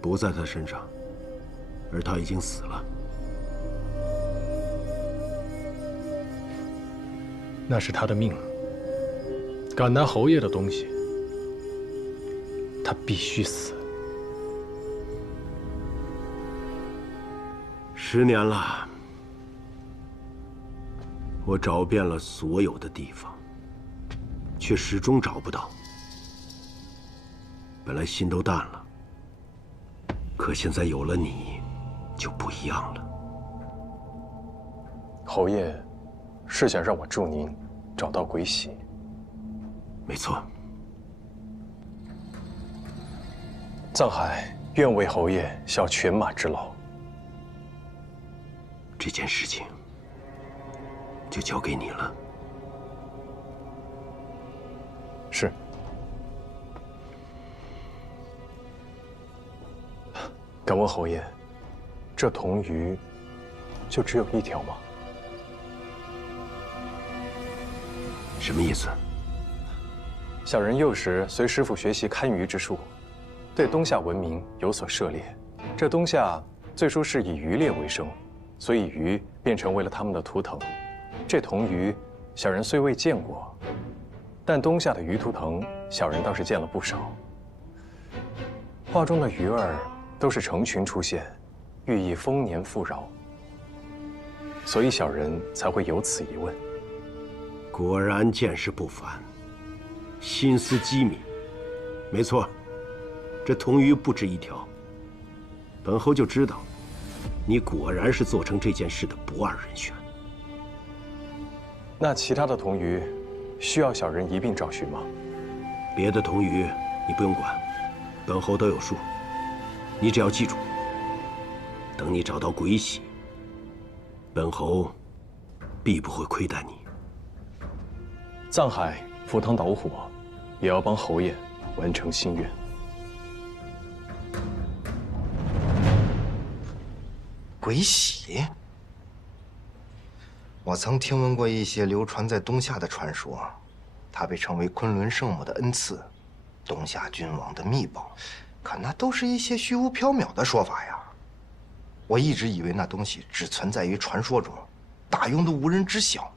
不在他身上，而他已经死了。那是他的命。敢拿侯爷的东西，他必须死。10年了，我找遍了所有的地方，却始终找不到。本来心都淡了，可现在有了你，就不一样了。侯爷是想让我助您找到鬼玺。没错。藏海愿为侯爷效犬马之劳。这件事情就交给你了。是。敢问侯爷，这铜鱼就只有1条吗？什么意思？小人幼时随师傅学习看鱼之术，对东夏文明有所涉猎。这东夏最初是以渔猎为生，所以鱼便成为了他们的图腾。这铜鱼，小人虽未见过，但东夏的鱼图腾，小人倒是见了不少。画中的鱼儿都是成群出现，寓意丰年富饶，所以小人才会有此疑问。果然见识不凡，心思机敏。没错，这铜鱼不止1条。本侯就知道，你果然是做成这件事的不二人选。那其他的铜鱼，需要小人一并找寻吗？别的铜鱼你不用管，本侯都有数。你只要记住，等你找到鬼玺，本侯必不会亏待你。藏海赴汤蹈火，也要帮侯爷完成心愿。鬼玺，我曾听闻过一些流传在东夏的传说，它被称为昆仑圣母的恩赐，东夏君王的秘宝。可那都是一些虚无缥缈的说法呀！我一直以为那东西只存在于传说中，大用都无人知晓。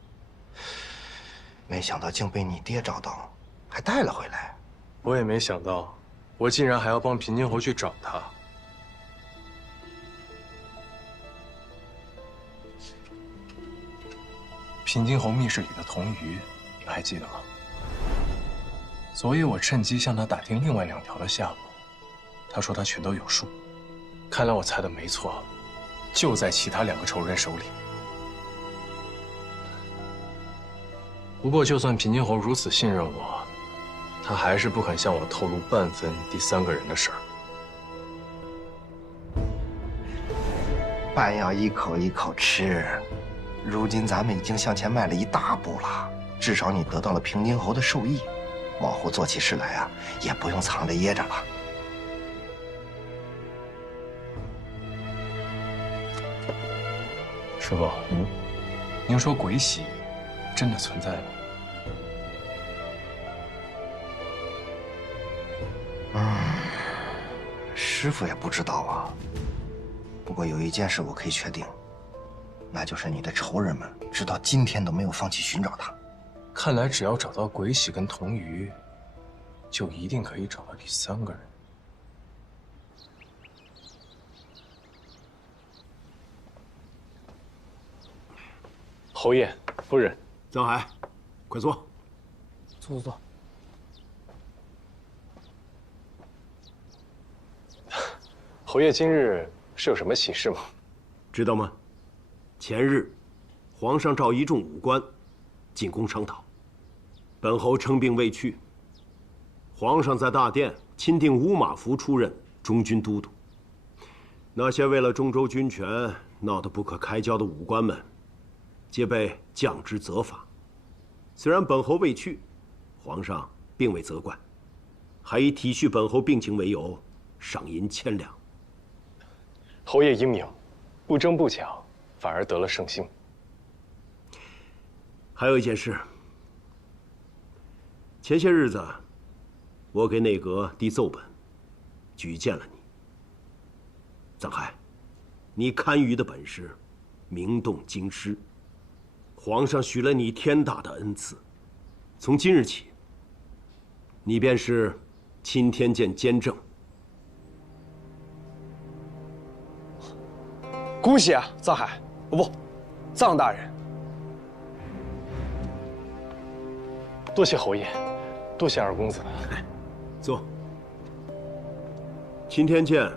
没想到竟被你爹找到，还带了回来。我也没想到，我竟然还要帮平津侯去找他。平津侯密室里的铜鱼，你还记得吗？所以我趁机向他打听另外2条的下落。他说他全都有数，看来我猜的没错，就在其他2个仇人手里。不过，就算平津侯如此信任我，他还是不肯向我透露半分第3个人的事儿。饭要一口一口吃，如今咱们已经向前迈了一大步了，至少你得到了平津侯的授意，往后做起事来啊，也不用藏着掖着了。师傅，您说鬼玺真的存在吗？师傅也不知道啊。不过有一件事我可以确定，那就是你的仇人们直到今天都没有放弃寻找他。看来只要找到鬼玺跟铜鱼，就一定可以找到第3个人。侯爷、夫人，藏海，快坐。坐。侯爷今日是有什么喜事吗？知道吗？前日，皇上召一众武官进宫商讨，本侯称病未去。皇上在大殿钦定乌马服出任中军都督。那些为了中州军权闹得不可开交的武官们，皆被降职责罚。虽然本侯未去，皇上并未责怪，还以体恤本侯病情为由，赏银1000两。侯爷英明，不争不抢，反而得了圣心。还有一件事，前些日子，我给内阁递奏本，举荐了你。臧海，你堪舆的本事，名动京师，皇上许了你天大的恩赐，从今日起，你便是钦天监监正。恭喜啊，臧海，不，臧大人。多谢侯爷，多谢二公子。坐。钦天监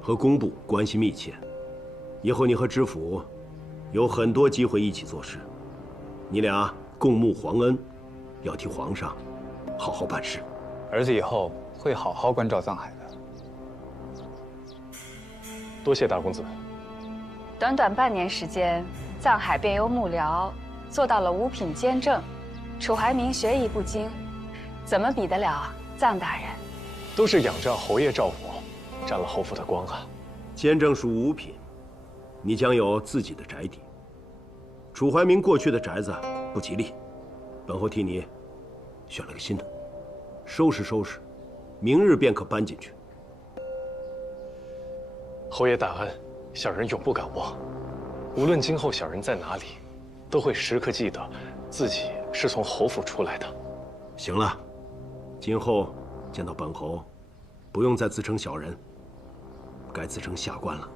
和工部关系密切，以后你和知府有很多机会一起做事，你俩共沐皇恩，要替皇上好好办事。儿子以后会好好关照臧海的。多谢大公子。短短半年时间，臧海便由幕僚做到了五品监正。楚怀民学艺不精，怎么比得了臧大人？都是仰仗侯爷照拂，沾了侯府的光啊。监正属五品，你将有自己的宅邸。楚怀民过去的宅子不吉利，本侯替你选了个新的，收拾收拾，明日便可搬进去。侯爷大恩，小人永不敢忘。无论今后小人在哪里，都会时刻记得自己是从侯府出来的。行了，今后见到本侯，不用再自称小人，该自称下官了。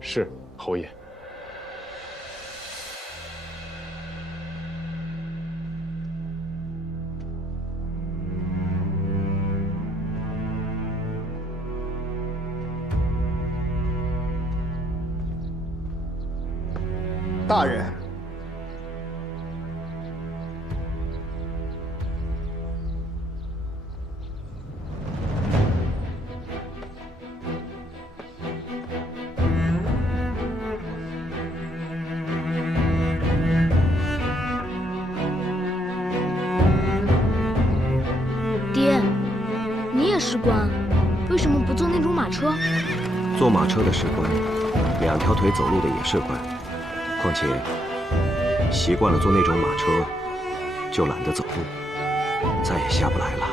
是，侯爷。大人，爹，你也是官，为什么不坐那种马车？坐马车的是官，两条腿走路的也是官。况且，习惯了坐那种马车，就懒得走路，再也下不来了。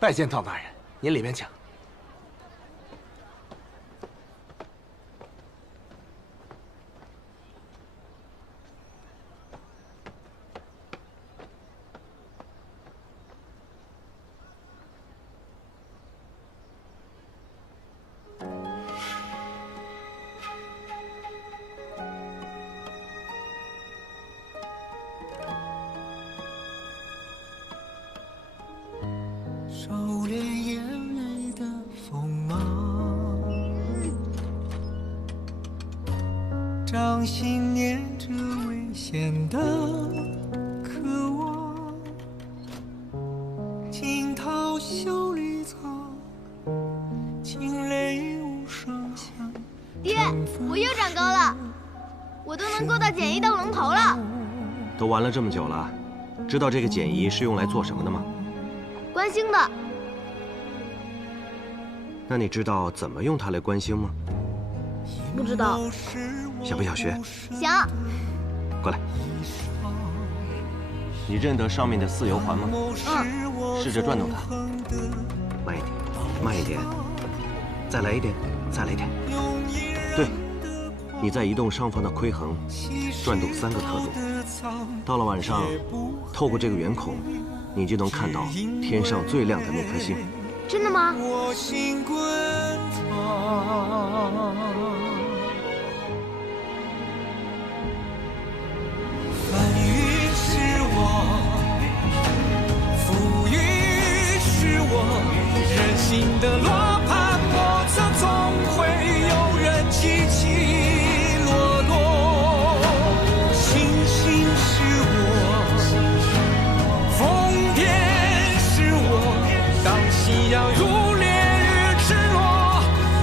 拜见臧大人，您里面请。收敛眼泪的锋芒，掌心念着危险的渴望，惊涛笑里藏，惊雷无声响。爹，我又长高了，我都能够到简易当龙头了。都玩了这么久了，知道这个简仪是用来做什么的吗？观星的。那你知道怎么用它来观星吗？不知道。想不想学？想。过来。你认得上面的4游环吗？嗯。试着转动它。慢一点，慢一点。再来一点，再来一点。对。你再移动上方的窥横，转动3个刻度。到了晚上，透过这个圆孔，你就能看到天上最亮的那颗星。真的吗？我心滚烫，翻云是我，浮云是我，人心的罗盘莫测，总会有人起起落落。星星是我，风变是我。当夕阳如烈日赤裸，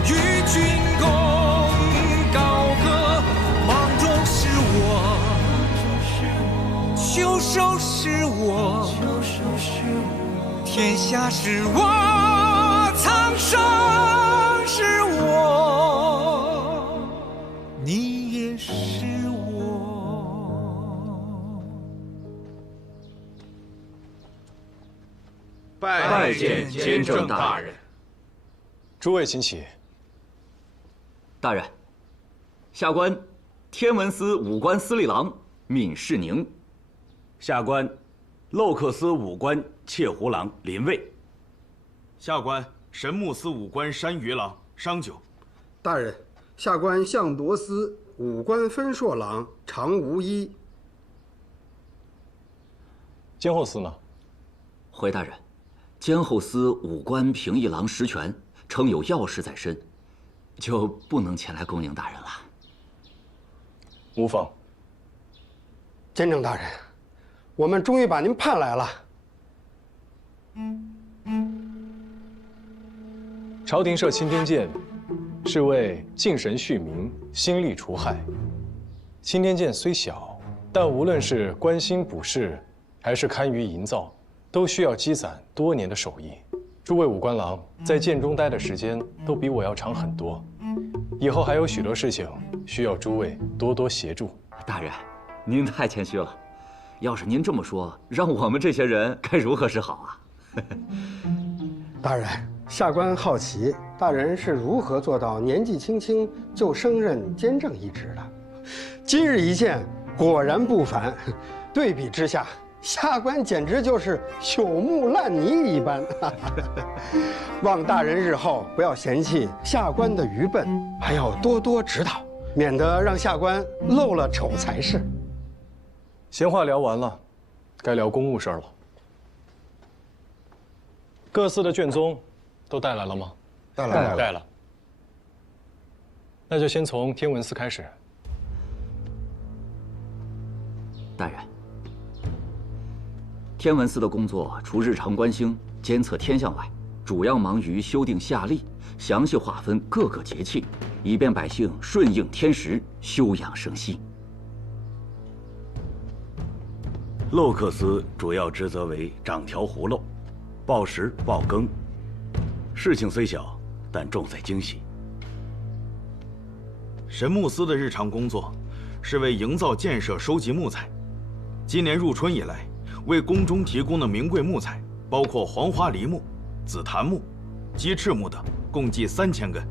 与君共高歌。芒种是我，秋收是我，天下是我，苍生是我，你也是我。拜见监正大人。诸位请起。大人，下官天文司武官司隶郎闵世宁。下官洛克司武官窃胡郎林卫。下官神木司武官山鱼郎商九。大人，下官相铎司武官分硕郎常无一。监后司呢？回大人，监后司武官平议郎石泉称有要事在身，就不能前来恭迎大人了。无妨。监正大人，我们终于把您盼来了。朝廷设钦天监，是为敬神恤民、兴利除害。钦天监虽小，但无论是关心补事，还是堪舆营造，都需要积攒多年的手艺。诸位武官郎在监中待的时间都比我要长很多，以后还有许多事情需要诸位多多协助。大人，您太谦虚了。要是您这么说，让我们这些人该如何是好啊？大人，下官好奇，大人是如何做到年纪轻轻就升任监正一职的？今日一见，果然不凡。对比之下，下官简直就是朽木烂泥一般。望大人日后不要嫌弃下官的愚笨，还要多多指导，免得让下官露了丑才是。闲话聊完了，该聊公务事儿了。各司的卷宗都带来了吗？带来了。带了。那就先从天文司开始。大人，天文司的工作除日常观星、监测天象外，主要忙于修订夏历，详细划分各个节气，以便百姓顺应天时，休养生息。洛克司主要职责为掌调葫芦、报时报更，事情虽小，但重在精细。神木司的日常工作是为营造建设收集木材。今年入春以来，为宫中提供的名贵木材，包括黄花梨木、紫檀木、鸡翅木等，共计3000根。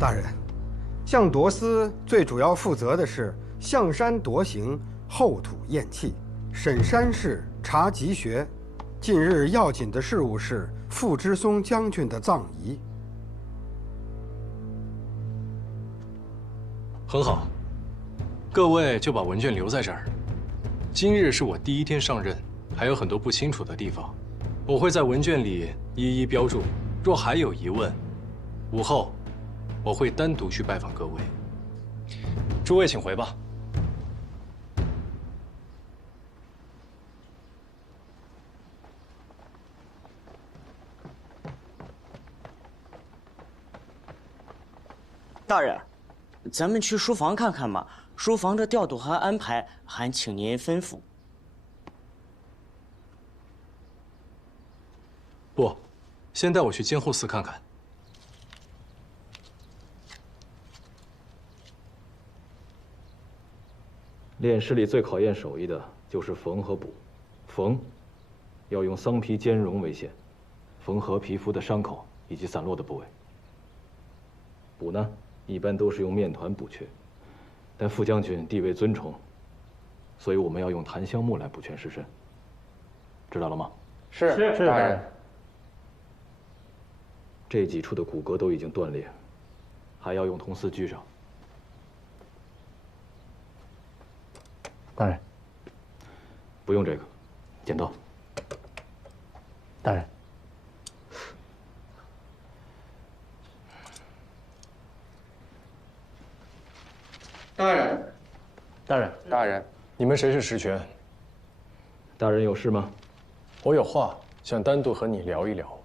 大人，相铎司最主要负责的是象山夺形、后土验气、审山事、查吉学。近日要紧的事务是傅之松将军的葬仪。很好，各位就把文件留在这儿。今日是我第一天上任，还有很多不清楚的地方，我会在文卷里一一标注。若还有疑问，午后我会单独去拜访各位。诸位请回吧。大人，咱们去书房看看吧。书房的调度和安排，还请您吩咐。不，先带我去监后司看看。炼尸里最考验手艺的就是缝和补。缝，要用桑皮兼绒为限，缝合皮肤的伤口以及散落的部位。补呢，一般都是用面团补缺，但副将军地位尊崇，所以我们要用檀香木来补全尸身，知道了吗？是大人。这几处的骨骼都已经断裂，还要用铜丝拘上。大人，不用这个，剪刀。大人，大人，大人，大人，你们谁是实权？大人有事吗？我有话想单独和你聊一聊。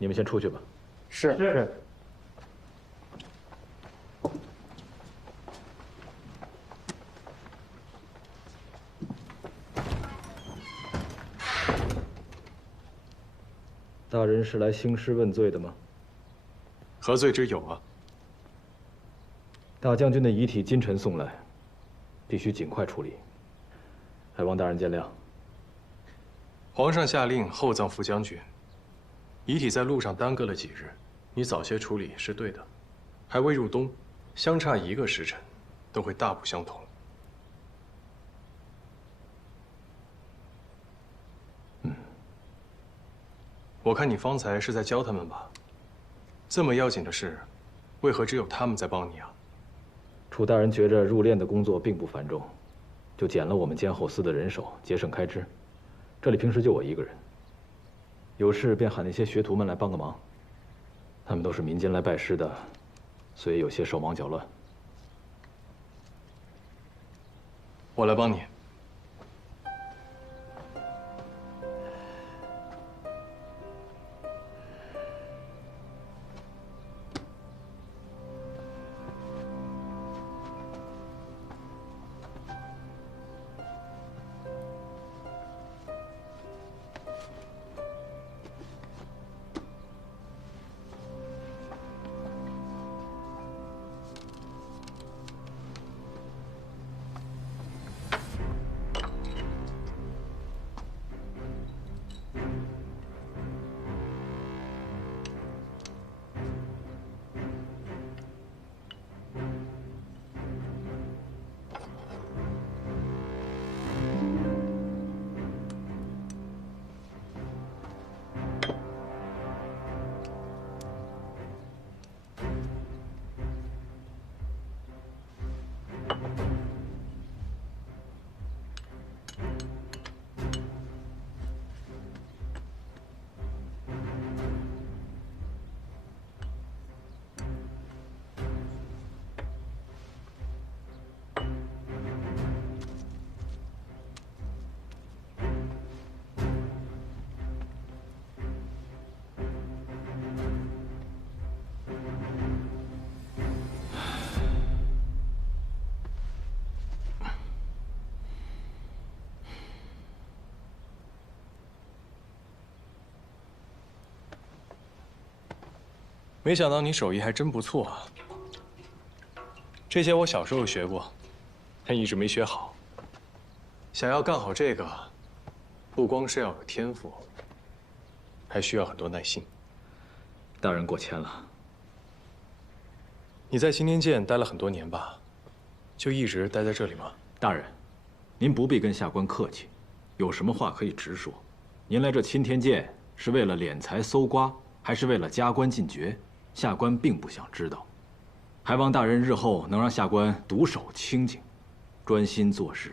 你们先出去吧。是。大人是来兴师问罪的吗？何罪之有啊？大将军的遗体今晨送来，必须尽快处理，还望大人见谅。皇上下令厚葬副将军，遗体在路上耽搁了几日，你早些处理是对的。还未入冬，相差1个时辰，都会大不相同。我看你方才是在教他们吧？这么要紧的事，为何只有他们在帮你啊？楚大人觉着入殓的工作并不繁重，就减了我们监后司的人手，节省开支。这里平时就我一个人，有事便喊那些学徒们来帮个忙。他们都是民间来拜师的，所以有些手忙脚乱。我来帮你。没想到你手艺还真不错啊！这些我小时候学过，但一直没学好。想要干好这个，不光是要有天赋，还需要很多耐心。大人过谦了。你在青天剑待了很多年吧？就一直待在这里吗？大人，您不必跟下官客气，有什么话可以直说。您来这青天剑是为了敛财搜刮，还是为了加官进爵？下官并不想知道，还望大人日后能让下官独守清静，专心做事。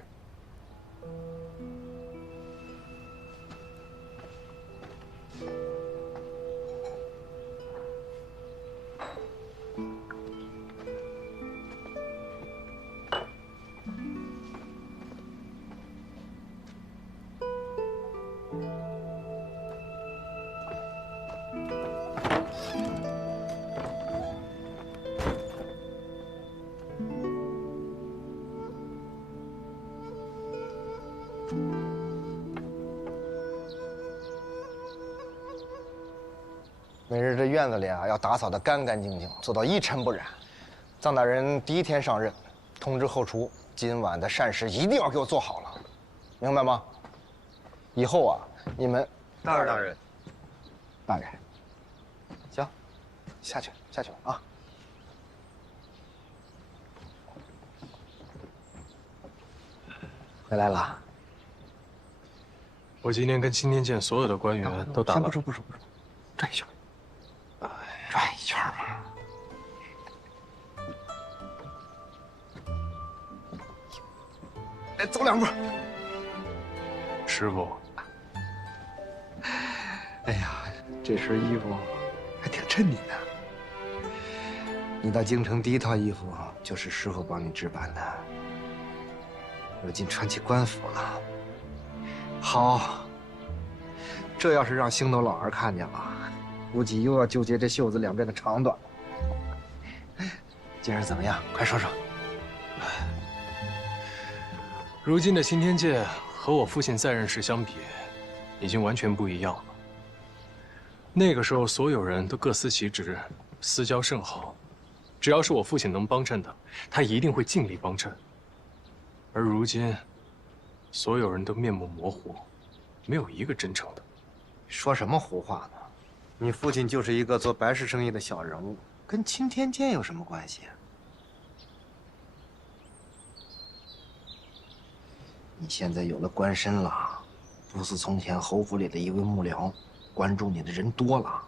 每日这院子里啊，要打扫得干干净净，做到一尘不染。臧大人第一天上任，通知后厨，今晚的膳食一定要给我做好了，明白吗？以后啊，你们大人，行，下去吧啊。回来了。我今天跟青天剑所有的官员都打了。不说，转一圈。转一圈嘛。哎，走2步。师傅。哎呀，这身衣服还挺衬你的。你到京城第一套衣服就是师傅帮你置办的。如今穿起官服了，好。这要是让星斗老儿看见了，估计又要纠结这袖子两边的长短。今儿怎么样？快说说。如今的青天剑和我父亲在任时相比，已经完全不一样了。那个时候，所有人都各司其职，私交甚好。只要是我父亲能帮衬的，他一定会尽力帮衬。而如今，所有人都面目模糊，没有一个真诚的。说什么胡话呢？你父亲就是一个做白事生意的小人物，跟青天剑有什么关系？你现在有了官身了，不似从前侯府里的一位幕僚，关注你的人多了。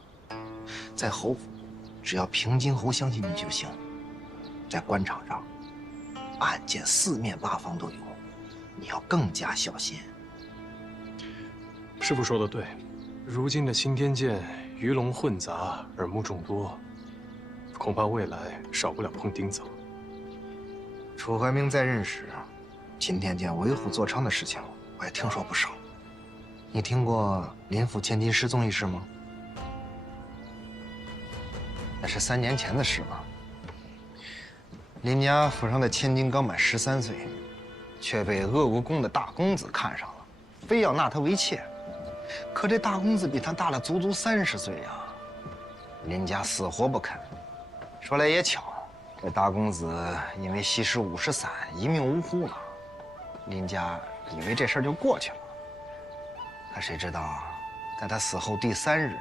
在侯府，只要平津侯相信你就行。在官场上，案件四面八方都有，你要更加小心。师傅说的对，如今的青天剑鱼龙混杂，耳目众多，恐怕未来少不了碰钉子了。楚怀明在任时，青天剑为虎作伥的事情，我也听说不少。你听过林府千金失踪一事吗？那是3年前的事了。林家府上的千金刚满13岁，却被鄂国公的大公子看上了，非要纳她为妾。可这大公子比她大了足足30岁呀，林家死活不肯。说来也巧，这大公子因为吸食50散，一命呜呼了。林家以为这事儿就过去了，可谁知道，在他死后第3日，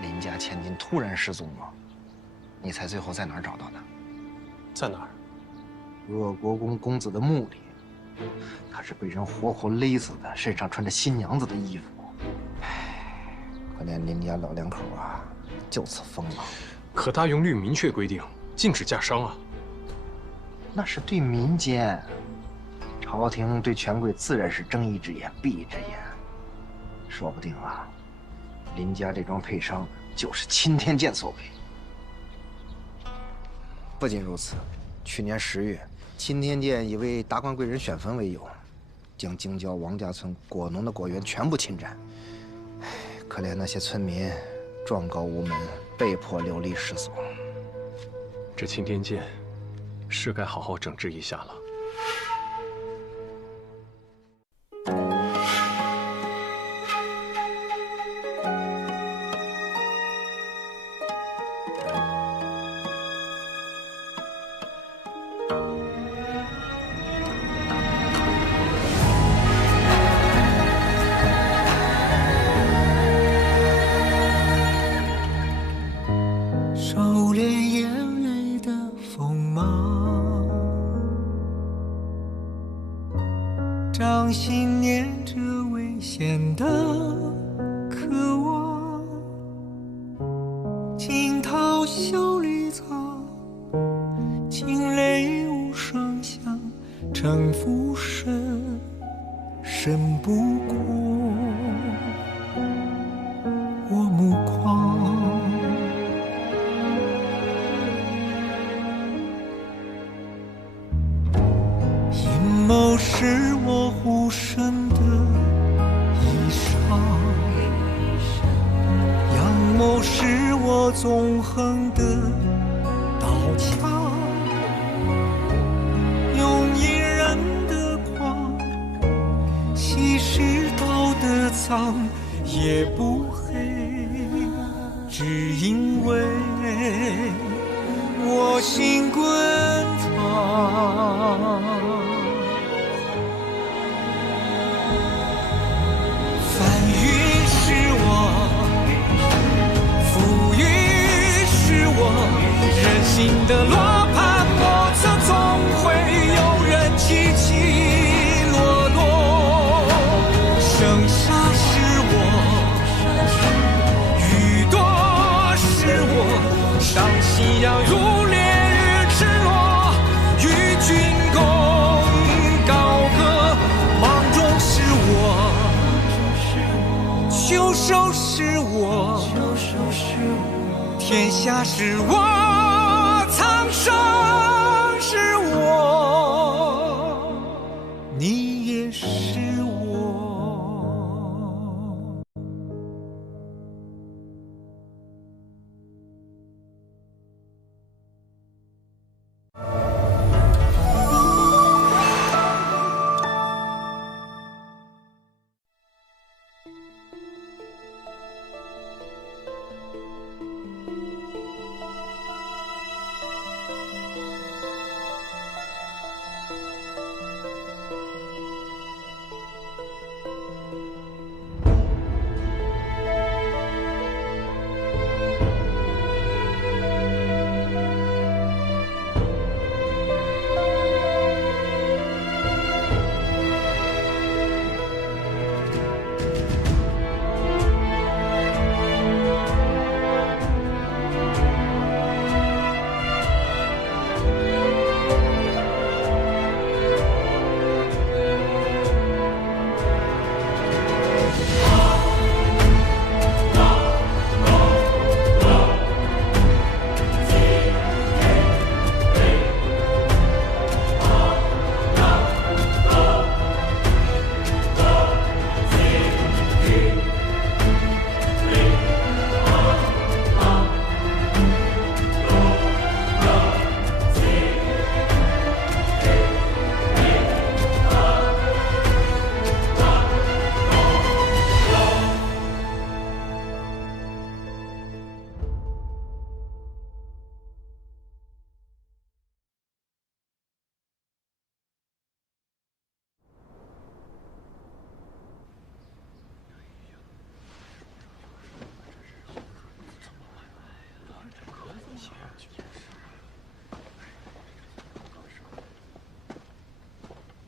林家千金突然失踪了。你猜最后在哪儿找到的？在哪儿？鄂国公公子的墓里。他是被人活活勒死的，身上穿着新娘子的衣服。唉，可怜林家老两口啊，就此疯了。可大用律明确规定，禁止驾商啊。那是对民间。朝廷对权贵自然是睁一只眼闭一只眼，说不定啊，林家这桩配商就是青天剑所为。不仅如此，去年10月，青天剑以为达官贵人选坟为由，将京郊王家村果农的果园全部侵占。可怜那些村民状告无门，被迫流离失所。这青天剑是该好好整治一下了。掌心念着危险的渴望，惊涛笑里藏，惊雷无声响，城府深，深不过我目眶。阴谋是我护身的衣裳，阳谋是我纵横的刀枪，用隐忍的狂，稀释道德藏，也不黑，只因为我心滚烫。人心的罗盘莫测，总会有人起起首是我，天下是我，苍生是我，你也是我。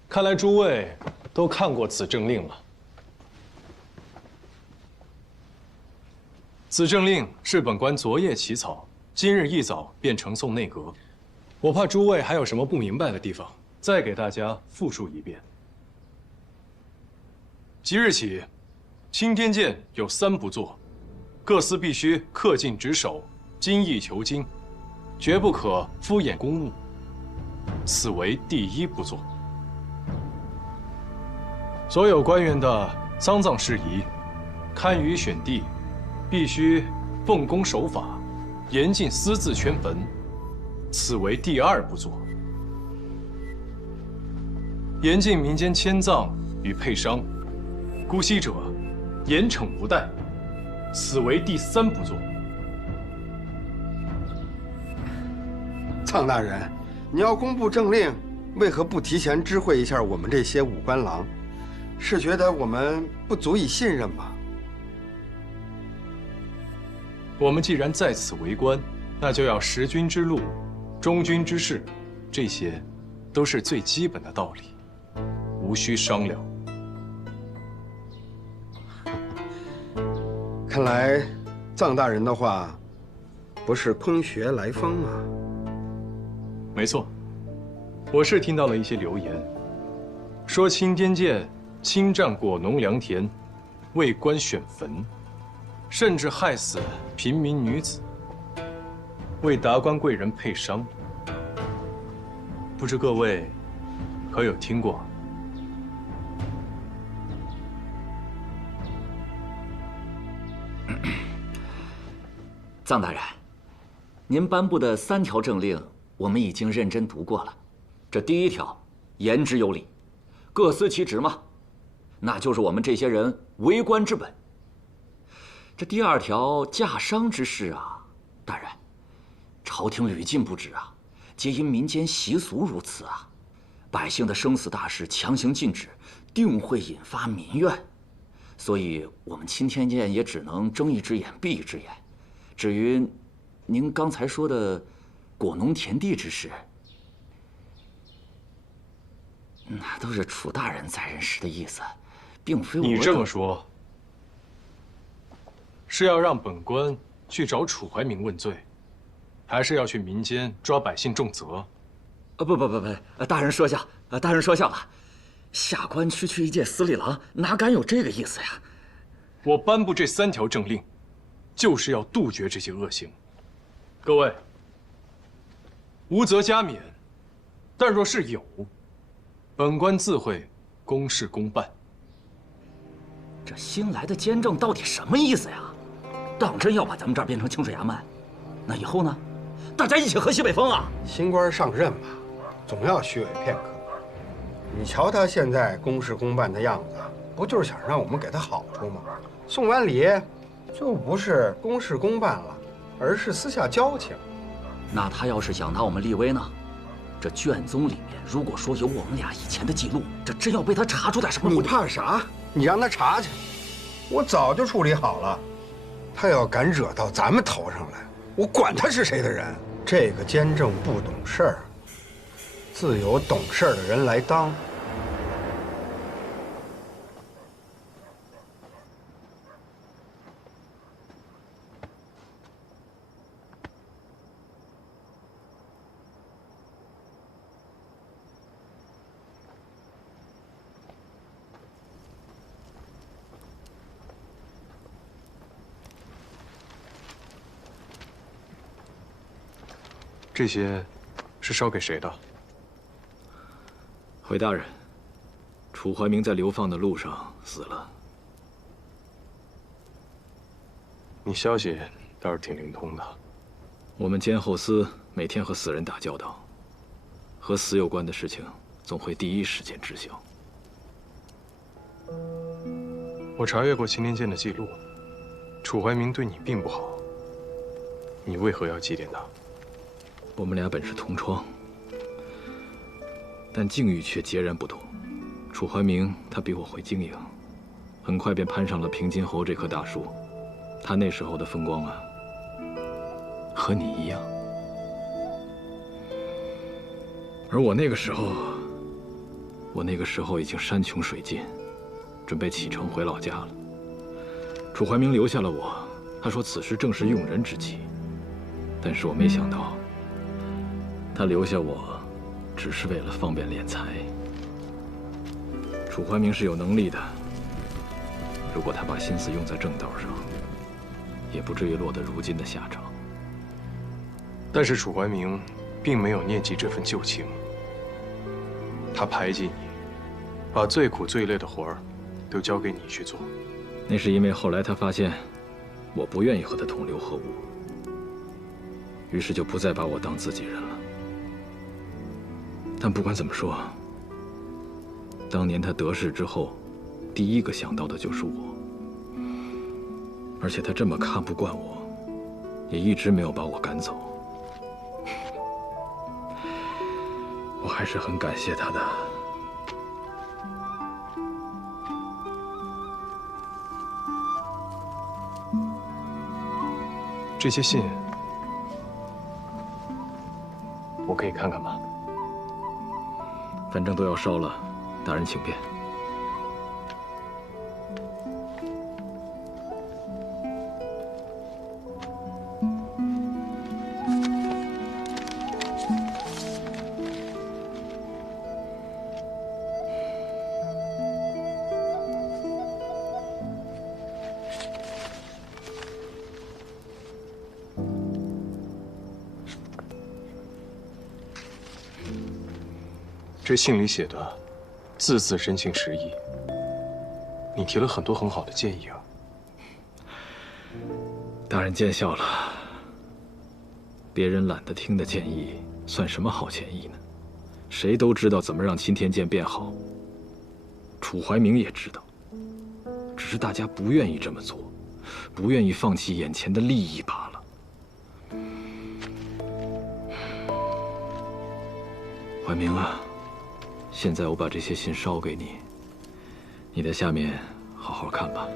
看来诸位都看过此政令了。此政令是本官昨夜起草，今日一早便呈送内阁。我怕诸位还有什么不明白的地方，再给大家复述一遍。即日起，青天剑有3不做，各司必须恪尽职守，精益求精，绝不可敷衍公务。此为第1不做。所有官员的丧葬事宜，堪舆选地，必须奉公守法，严禁私自圈坟，此为第2不做。严禁民间迁葬与配丧，姑息者严惩不贷，此为第3不做。臧大人，你要公布政令，为何不提前知会一下我们这些武官郎？是觉得我们不足以信任吗？我们既然在此为官，那就要识君之路，忠君之事，这些都是最基本的道理，无需商量。看来，臧大人的话不是空穴来风啊。没错，我是听到了一些流言，说青天剑侵占果农良田，为官选坟，甚至害死平民女子，为达官贵人配丧。不知各位可有听过？臧大人，您颁布的3条政令，我们已经认真读过了。这第1条，言之有理，各司其职嘛，那就是我们这些人为官之本。这第2条，驾商之事啊，大人，朝廷屡禁不止啊，皆因民间习俗如此啊。百姓的生死大事强行禁止，定会引发民怨，所以我们钦天监也只能睁一只眼闭一只眼。至于您刚才说的果农田地之事，那都是楚大人在任时的意思，并非我。你这么说，是要让本官去找楚怀民问罪，还是要去民间抓百姓重责？不，大人说笑，大人说笑了。下官区一介司隶郎，哪敢有这个意思呀？我颁布这3条政令，就是要杜绝这些恶行。各位，无责加免，但若是有，本官自会公事公办。这新来的监正到底什么意思呀？当真要把咱们这儿变成清水衙门？那以后呢？大家一起喝西北风啊！新官上任吧，总要虚伪片刻。你瞧他现在公事公办的样子，不就是想让我们给他好处吗？送完礼，就不是公事公办了，而是私下交情。那他要是想拿我们立威呢？这卷宗里面如果说有我们俩以前的记录，这真要被他查出点什么？你怕啥？你让他查去，我早就处理好了。他要敢惹到咱们头上来，我管他是谁的人。这个监正不懂事儿，自有懂事儿的人来当。这些是烧给谁的？回大人，楚怀明在流放的路上死了。你消息倒是挺灵通的。我们监后司每天和死人打交道，和死有关的事情总会第一时间知晓。我查阅过青年剑的记录，楚怀明对你并不好，你为何要祭奠他？我们俩本是同窗，但境遇却截然不同。楚怀明他比我会经营，很快便攀上了平津侯这棵大树。他那时候的风光啊，和你一样。而我那个时候已经山穷水尽，准备启程回老家了。楚怀明留下了我，他说此时正是用人之机。但是我没想到，他留下我，只是为了方便敛财。楚怀明是有能力的，如果他把心思用在正道上，也不至于落得如今的下场。但是楚怀明并没有念及这份旧情，他排挤你，把最苦最累的活儿都交给你去做。那是因为后来他发现我不愿意和他同流合污，于是就不再把我当自己人了。但不管怎么说，当年他得势之后，第一个想到的就是我。而且他这么看不惯我，也一直没有把我赶走。我还是很感谢他的。这些信，我可以看看吗？反正都要烧了，大人请便。这信里写的，字字真情实意。你提了很多很好的建议啊。大人见笑了。别人懒得听的建议，算什么好建议呢？谁都知道怎么让钦天监变好。楚怀明也知道，只是大家不愿意这么做，不愿意放弃眼前的利益罢了。怀明啊，现在我把这些信烧给你，你在下面好好看吧。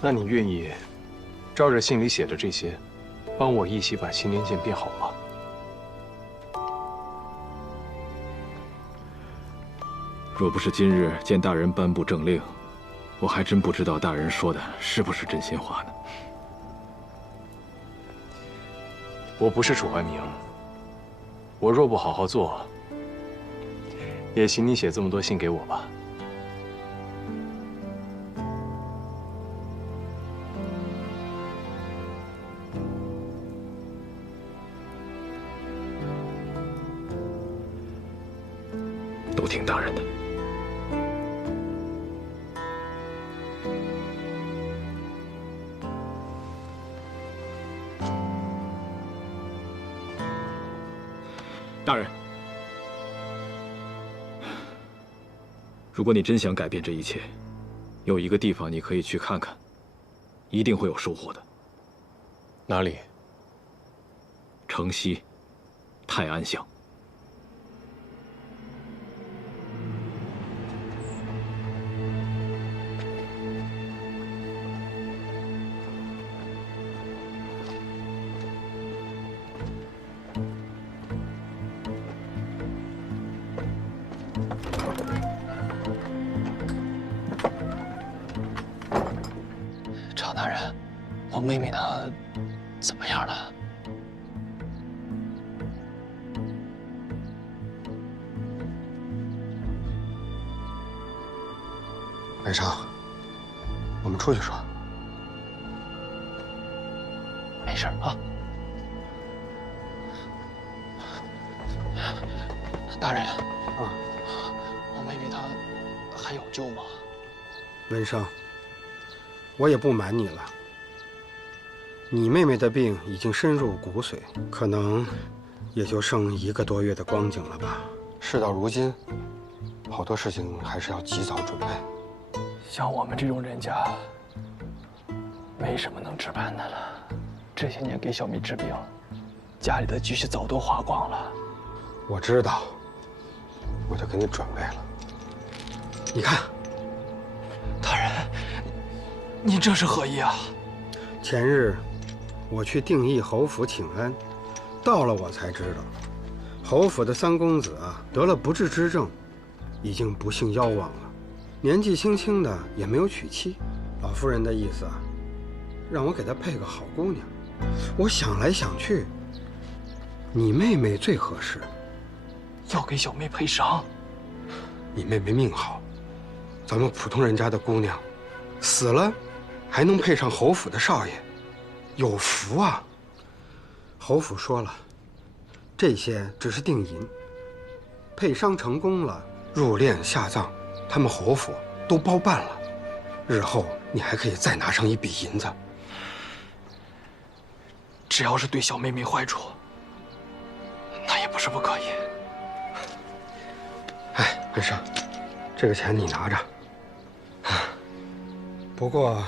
那你愿意照着信里写的这些，帮我一起把钦天监变好吗？若不是今日见大人颁布政令，我还真不知道大人说的是不是真心话呢。我不是楚怀明，我若不好好做，也请你写这么多信给我吧。都听大人的。大人，如果你真想改变这一切，有一个地方你可以去看看，一定会有收获的。哪里？城西泰安乡。常大人，我妹妹她怎么样了？文生，我们出去说。没事啊。大人，我妹妹她还有救吗？文生，我也不瞒你了，你妹妹的病已经深入骨髓，可能也就剩1个多月的光景了吧。事到如今，好多事情还是要及早准备。像我们这种人家，没什么能置办的了。这些年给小妹治病，家里的积蓄早都花光了。我知道，我就给你准备了。你看，大人，您这是何意啊？前日我去定邑侯府请安，到了我才知道，侯府的3公子啊得了不治之症，已经不幸夭亡了。年纪轻轻的也没有娶妻，老夫人的意思啊，让我给她配个好姑娘。我想来想去，你妹妹最合适。要给小妹配伤？你妹妹命好，咱们普通人家的姑娘，死了还能配上侯府的少爷，有福啊！侯府说了，这些只是定银，配伤成功了，入殓下葬，他们侯府都包办了。日后你还可以再拿上一笔银子。只要是对小妹没坏处，那也不是不可以。哎，文生，这个钱你拿着。不过，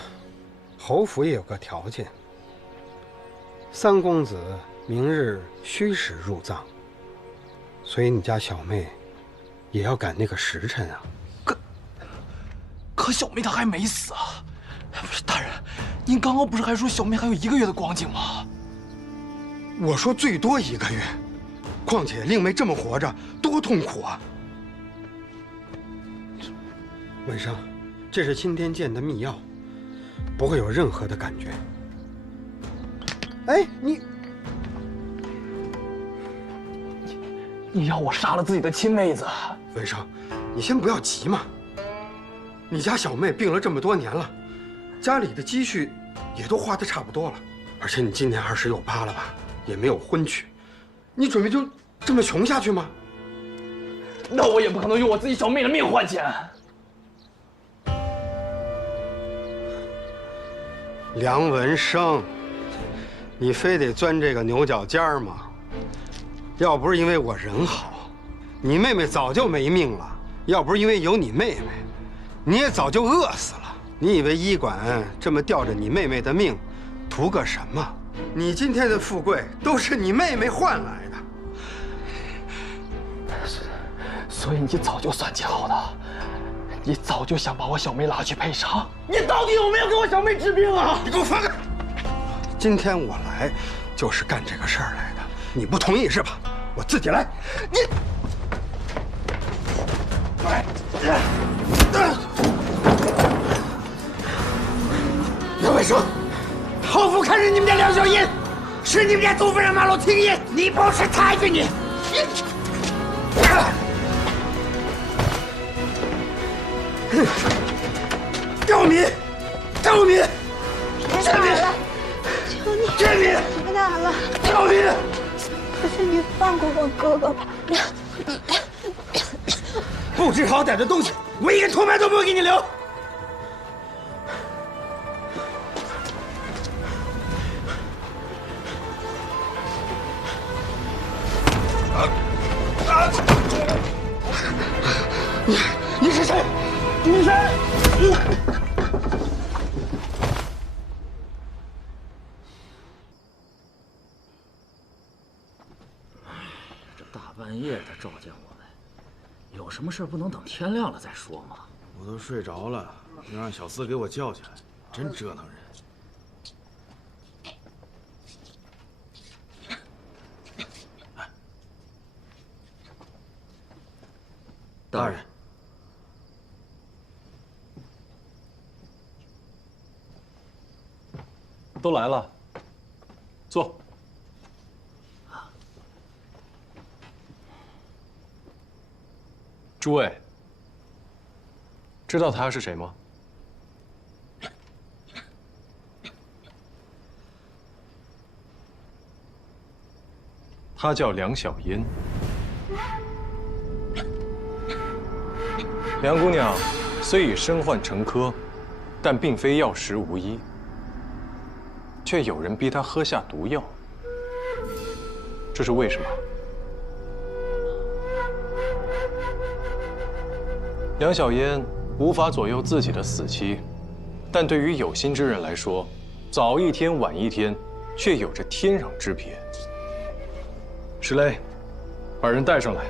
侯府也有个条件，3公子明日虚实入葬，所以你家小妹也要赶那个时辰啊。可小妹她还没死啊！不是大人，您刚刚不是还说小妹还有1个月的光景吗？我说最多1个月，况且令妹这么活着多痛苦啊！文生，这是钦天监的秘药，不会有任何的感觉。哎，你要我杀了自己的亲妹子？文生，你先不要急嘛。你家小妹病了这么多年了，家里的积蓄也都花得差不多了，而且你今年20有8了吧，也没有婚娶，你准备就这么穷下去吗？那我也不可能用我自己小妹的命换钱。梁文生，你非得钻这个牛角尖吗？要不是因为我人好，你妹妹早就没命了；要不是因为有你妹妹，你也早就饿死了。你以为医馆这么吊着你妹妹的命，图个什么？你今天的富贵都是你妹妹换来的。所以你早就算计好的，你早就想把我小妹拉去配伤。你到底有没有给我小妹治病啊？你给我放开！今天我来就是干这个事儿来的，你不同意是吧？我自己来。你，来，刘卫生，侯府看是你们家梁小银，是你们家祖父让马路停银，你不是他还给你。赵敏，赵敏，别打了，求你，志敏，别打了，赵敏，求求你放过我哥哥吧！不知好歹的东西，我一个唾沫都不会给你留。你是谁？你是谁？这大半夜的召见我们，有什么事不能等天亮了再说吗？我都睡着了，又让小厮给我叫起来，真折腾人。大人，都来了，坐。诸位，知道他是谁吗？他叫梁小烟。梁姑娘虽已身患成科，但并非药石无医，却有人逼她喝下毒药，这是为什么？梁小烟无法左右自己的死期，但对于有心之人来说，早一天晚一天，却有着天壤之别。石雷，把人带上来。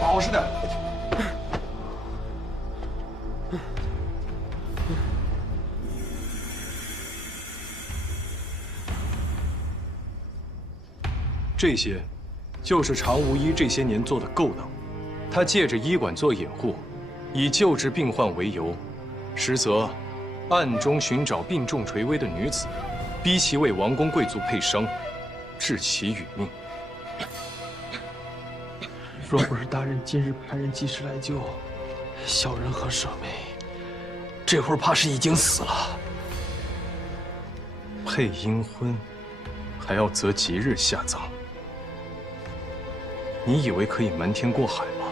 老实点。这些，就是常无医这些年做的勾当。他借着医馆做掩护，以救治病患为由，实则暗中寻找病重垂危的女子，逼其为王公贵族配伤，致其殒命。若不是大人今日派人及时来救，小人和舍妹，这会儿怕是已经死了。配阴婚，还要择吉日下葬。你以为可以瞒天过海吗？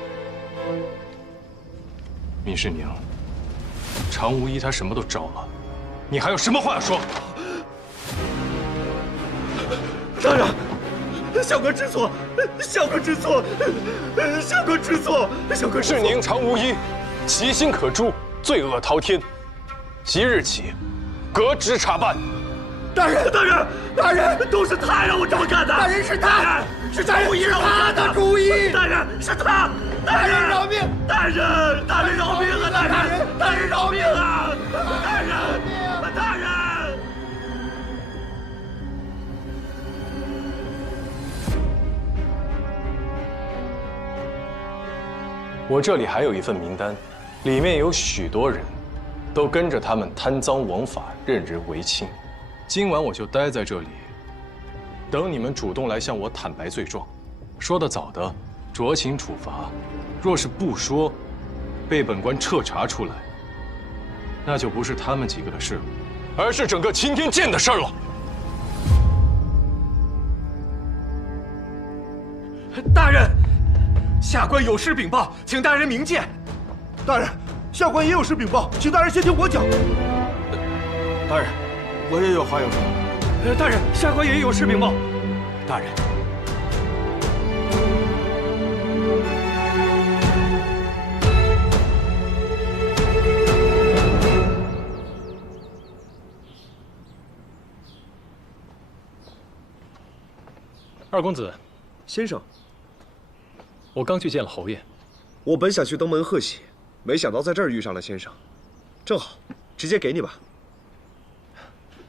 闵世宁，常无医他什么都招了，你还有什么话要说？大人，小哥知错，小哥知错，小哥知错，小哥知错。世宁常无医，其心可诛，罪恶滔天。即日起，革职查办。大人，大人，大人，都是他让我这么干的。大人是他，是常无医让我干的。他的主意。大人是他，大人饶命！大人，大人饶命啊！大人，大人饶命啊！大人，大人。我这里还有一份名单，里面有许多人，都跟着他们贪赃枉法、任人唯亲。今晚我就待在这里，等你们主动来向我坦白罪状。说得早的，酌情处罚；若是不说，被本官彻查出来，那就不是他们几个的事了，而是整个青天剑的事了。大人，下官有失禀报，请大人明鉴。大人，下官也有事禀报，请大人先听我讲。大人，我也有话要说。大人，下官也有事禀报。大人，二公子，先生，我刚去见了侯爷。我本想去登门贺喜，没想到在这儿遇上了先生，正好，直接给你吧。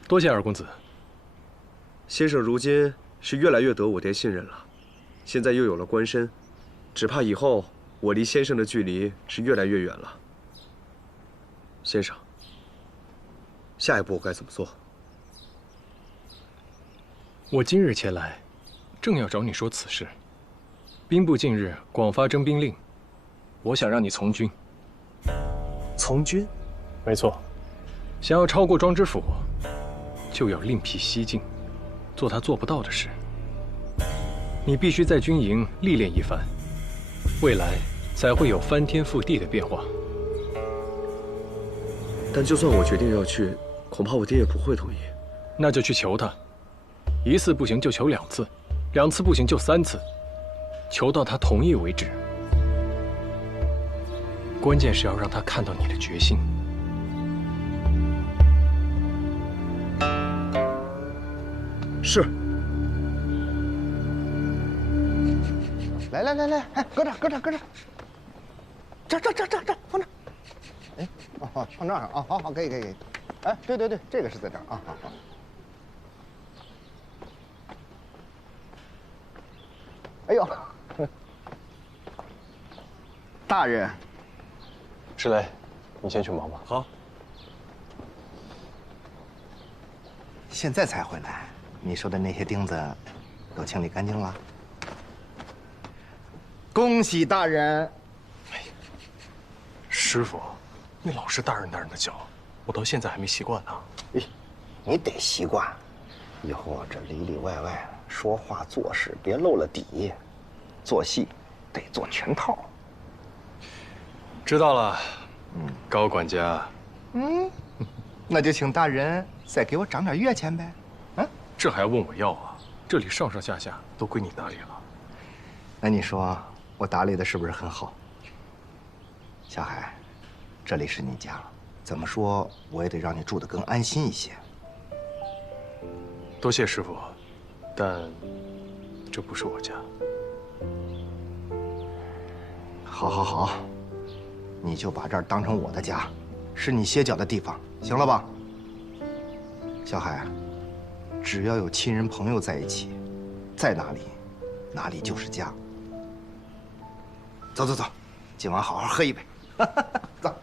多谢二公子。先生如今是越来越得我爹信任了，现在又有了官身，只怕以后我离先生的距离是越来越远了。先生，下一步我该怎么做？我今日前来，正要找你说此事。兵部近日广发征兵令，我想让你从军。从军？没错，想要超过庄知府，就要另辟蹊径，做他做不到的事。你必须在军营历练一番，未来才会有翻天覆地的变化。但就算我决定要去，恐怕我爹也不会同意。那就去求他，一次不行就求2次，2次不行就3次，求到他同意为止。关键是要让他看到你的决心。是。来，哎，搁这，这，放这。哎，哦，放这儿啊，好，可以。哎，对，这个是在这儿啊，好。哎呦，大人。石雷，你先去忙吧。好。现在才回来，你说的那些钉子都清理干净了？恭喜大人！师傅，你老是大人的叫，我到现在还没习惯呢。你得习惯，以后这里里外外说话做事别漏了底，做戏得做全套。知道了，高管家。那就请大人再给我涨点月钱呗。这还要问我要啊？这里上上下下都归你打理了。那你说我打理的是不是很好？小海，这里是你家，怎么说我也得让你住得更安心一些。多谢师傅，但这不是我家。好，你就把这儿当成我的家，是你歇脚的地方，行了吧？小海，只要有亲人朋友在一起，在哪里就是家。走，今晚好好喝一杯。走，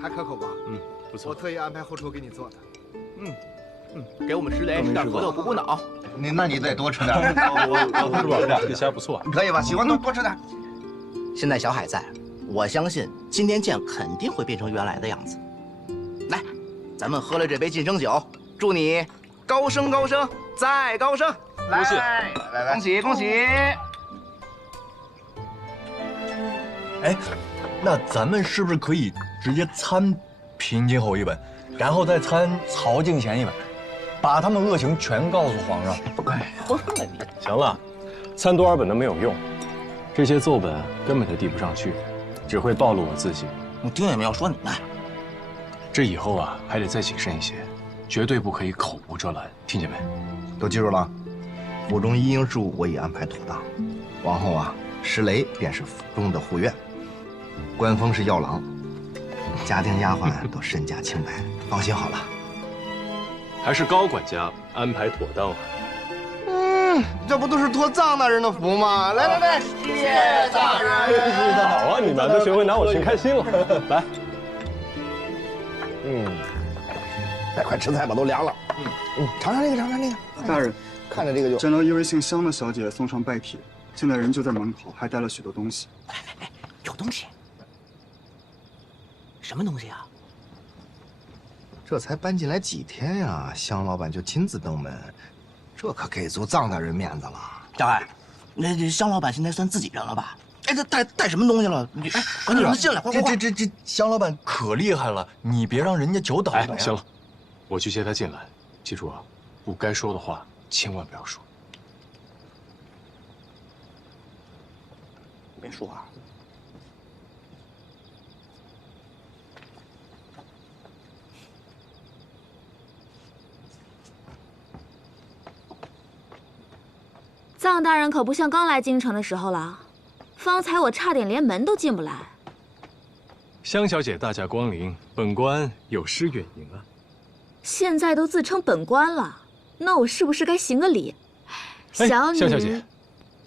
还可口吧？不错。我特意安排后厨给你做的。给我们石雷吃点核桃补脑。那你得多吃点。我是吧？这虾不错，可以吧？喜欢多吃点。现在小海在，我相信今天剑肯定会变成原来的样子。来，咱们喝了这杯晋升酒，祝你高升再高升。多谢，来，恭喜！哎，那咱们是不是可以直接参平津侯一本，然后再参曹敬贤一本，把他们恶行全告诉皇上？哎，疯了你！行了，参多少本都没有用，这些奏本根本就递不上去，只会暴露我自己。我丁也没有说你们。这以后啊，还得再谨慎一些，绝对不可以口无遮拦，听见没？都记住了。府中一应事务我已安排妥当，往后啊，石雷便是府中的护院，官封是药郎，家丁丫鬟都身家清白，放心好了。还是高管家安排妥当啊。这不都是托臧大人的福吗？来，谢大人。好啊，你们都学会拿我寻开心了。来，来，快吃菜吧，都凉了。尝尝这个。大人，看着这个就。见到一位姓香的小姐送上拜帖，现在人就在门口，还带了许多东西。哎，有东西？什么东西啊？这才搬进来几天呀，香老板就亲自登门，这可给足臧大人面子了。小海，这香老板现在算自己人了吧？哎，他带什么东西了？你赶紧让他进来，快！这香老板可厉害了，你别让人家久等了呀。行了，我去接他进来。记住啊，不该说的话千万不要说。别说啊。臧大人可不像刚来京城的时候了，方才我差点连门都进不来。香小姐大驾光临，本官有失远迎啊。现在都自称本官了，那我是不是该行个礼？小女，香小姐，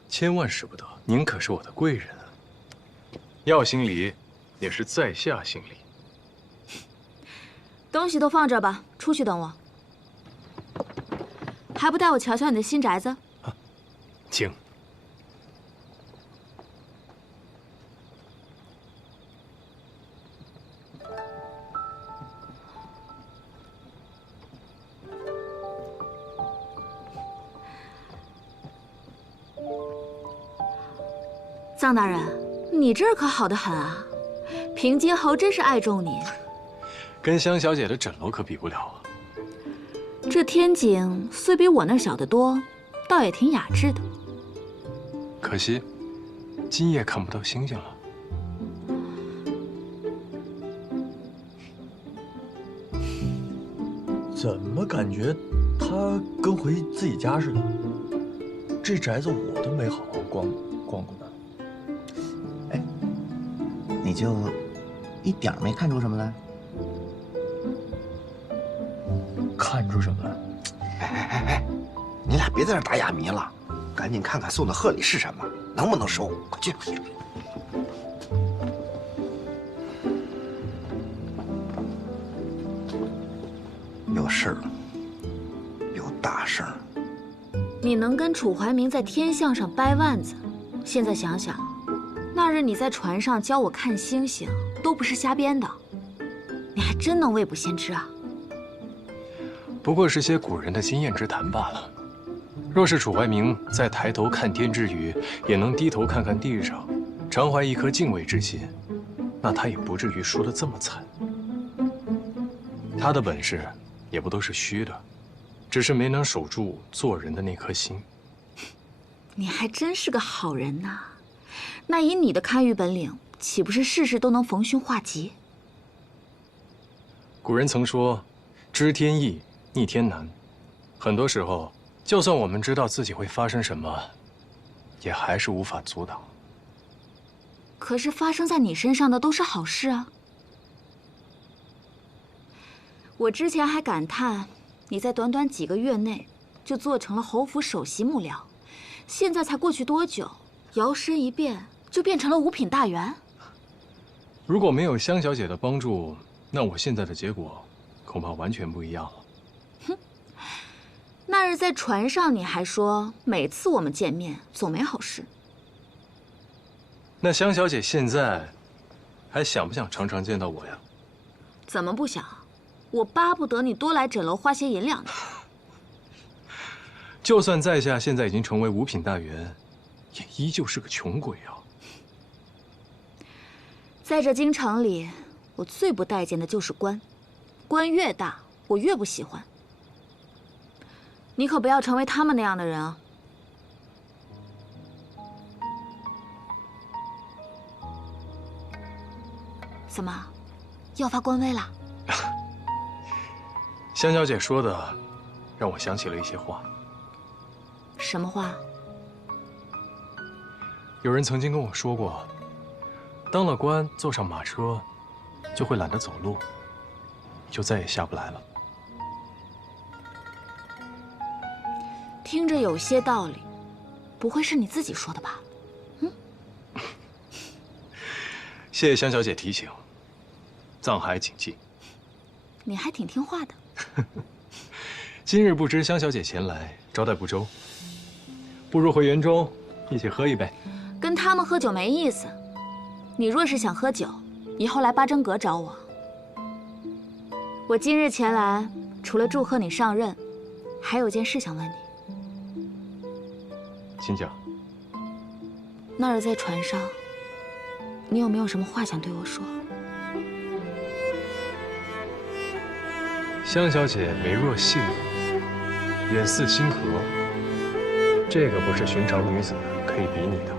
千万使不得，您可是我的贵人啊。要行礼，也是在下行礼。东西都放这吧，出去等我。还不带我瞧瞧你的新宅子？请。臧大人，你这儿可好得很啊，平津侯真是爱重你。跟香小姐的枕楼可比不了啊。这天井虽比我那儿小得多，倒也挺雅致的。可惜，今夜看不到星星了。怎么感觉他跟回自己家似的？这宅子我都没好好逛过呢。哎，你就一点没看出什么来？看出什么来？哎，你俩别在这打哑谜了，赶紧看看送的贺礼是什么，能不能收？快去！有事了，有大事儿。你能跟楚怀民在天象上掰腕子，现在想想，那日你在船上教我看星星，都不是瞎编的，你还真能未卜先知啊！不过是些古人的经验之谈罢了。若是楚怀民在抬头看天之余，也能低头看看地上，常怀一颗敬畏之心，那他也不至于输得这么惨。他的本事也不都是虚的，只是没能守住做人的那颗心。你还真是个好人呐！那以你的看舆本领，岂不是事事都能逢凶化吉？古人曾说：“知天意，逆天难。”很多时候，就算我们知道自己会发生什么，也还是无法阻挡。可是发生在你身上的都是好事啊！我之前还感叹，你在短短几个月内就做成了侯府首席幕僚，现在才过去多久，摇身一变就变成了五品大员。如果没有香小姐的帮助，那我现在的结果恐怕完全不一样了。哼，那日在船上你还说每次我们见面总没好事。那香小姐现在还想不想常常见到我呀？怎么不想？我巴不得你多来枕楼花些银两呢。就算在下现在已经成为五品大员，也依旧是个穷鬼啊。在这京城里，我最不待见的就是官，官越大，我越不喜欢。你可不要成为他们那样的人啊！怎么，要发官威了？香小姐说的，让我想起了一些话。什么话？有人曾经跟我说过，当了官，坐上马车，就会懒得走路，就再也下不来了。听着有些道理，不会是你自己说的吧？谢谢香小姐提醒，藏海谨记。你还挺听话的。今日不知香小姐前来，招待不周，不如回园中一起喝一杯。跟他们喝酒没意思。你若是想喝酒，以后来八珍阁找我。我今日前来，除了祝贺你上任，还有件事想问你。请讲。那日在船上，你有没有什么话想对我说？香小姐眉若细柳，眼似星河，这个不是寻常女子可以比拟的。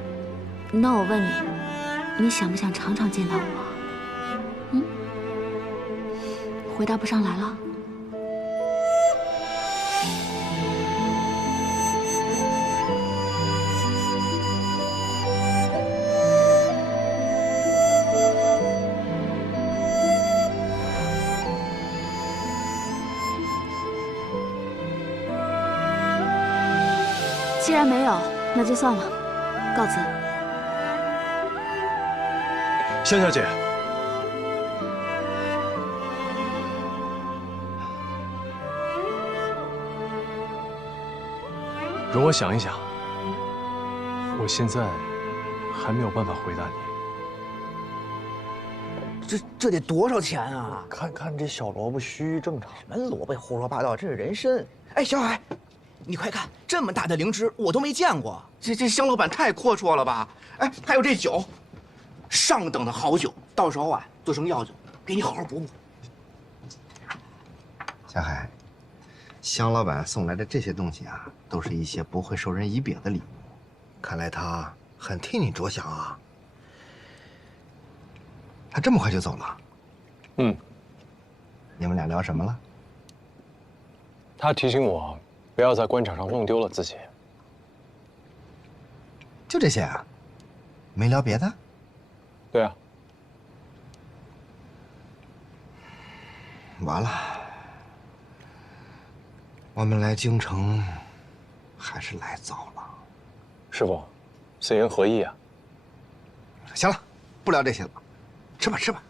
那我问你，你想不想常常见到我？回答不上来了。既然没有，那就算了，告辞。香小姐，容我想一想。我现在还没有办法回答你。这得多少钱啊？看看这小萝卜，虚正常。什么萝卜胡说八道，这是人参。哎，小海，你快看，这么大的灵芝我都没见过。这香老板太阔绰了吧？哎，还有这酒，上等的好酒，到时候啊做成药酒，给你好好补补。小海，香老板送来的这些东西啊，都是一些不会受人遗别的礼物。看来他很替你着想啊。他这么快就走了？嗯。你们俩聊什么了？他提醒我，不要在官场上弄丢了自己。就这些啊？没聊别的？对啊。完了，我们来京城还是来早了。师傅，此言何意啊？行了，不聊这些了，吃吧吃吧。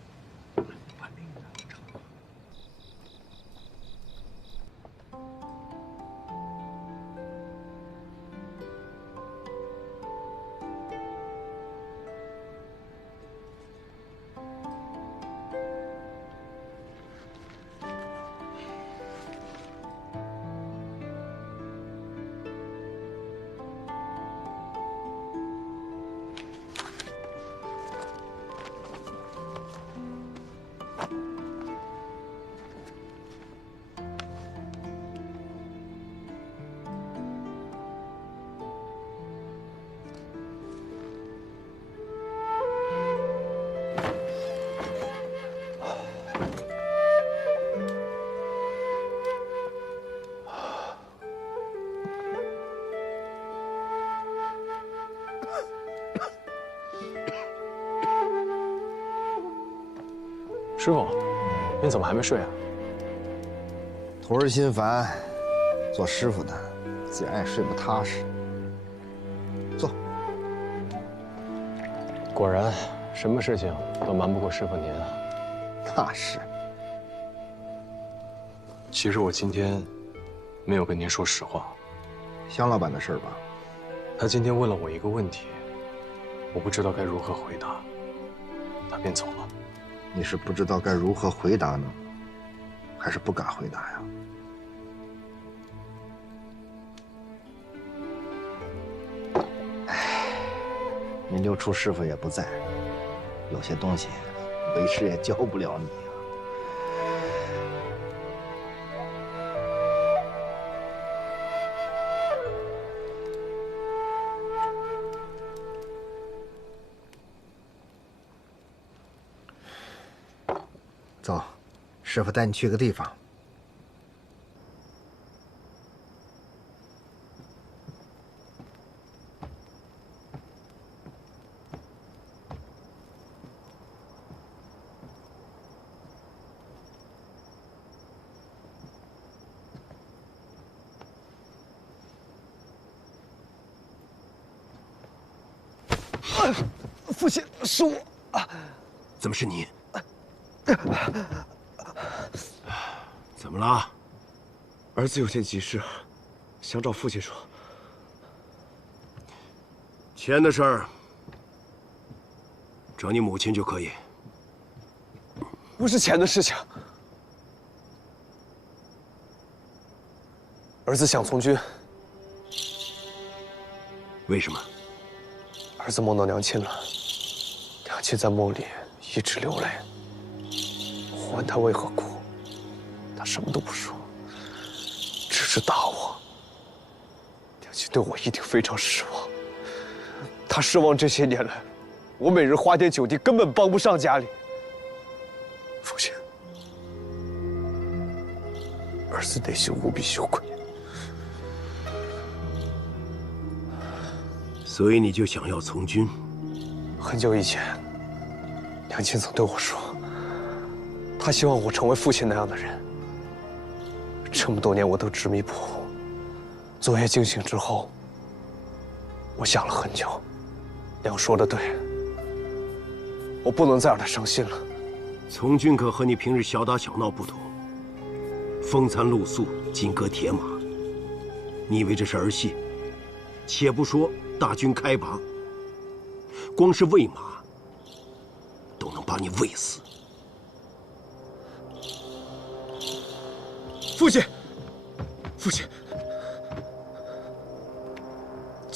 师傅，您怎么还没睡啊？徒儿心烦，做师傅的自然也睡不踏实。坐。果然，什么事情都瞒不过师傅您啊。那是。其实我今天没有跟您说实话。香老板的事儿吧？他今天问了我一个问题，我不知道该如何回答，他便走了。你是不知道该如何回答呢，还是不敢回答呀？哎，你六处师傅也不在，有些东西为师也教不了你啊。走，师傅带你去个地方。父亲，是我。怎么是你？怎么了？儿子有件急事，想找父亲说。钱的事儿，找你母亲就可以。不是钱的事情。儿子想从军。为什么？儿子梦到娘亲了，娘亲在梦里一直流泪。我问他为何哭，他什么都不说，只是打我。娘亲对我一定非常失望。她失望这些年来，我每日花天酒地，根本帮不上家里。父亲，儿子内心无比羞愧。所以你就想要从军？很久以前，娘亲曾对我说，她希望我成为父亲那样的人。这么多年，我都执迷不悟。昨夜惊醒之后，我想了很久，娘说的对，我不能再让她伤心了。从军可和你平日小打小闹不同，风餐露宿，金戈铁马。你以为这是儿戏？且不说大军开拔，光是喂马都能把你喂死。父亲，父亲，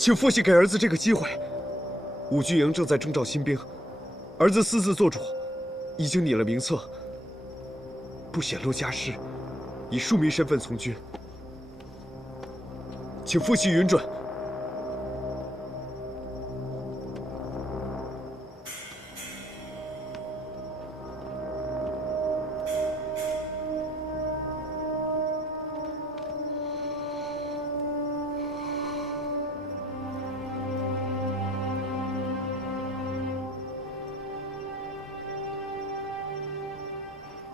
请父亲给儿子这个机会。武军营正在征召新兵，儿子私自做主，已经拟了名册，不显露家世，以庶民身份从军，请父亲允准。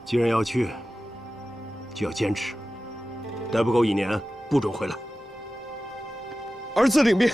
既然要去，就要坚持，待不够1年，不准回来。儿子领命。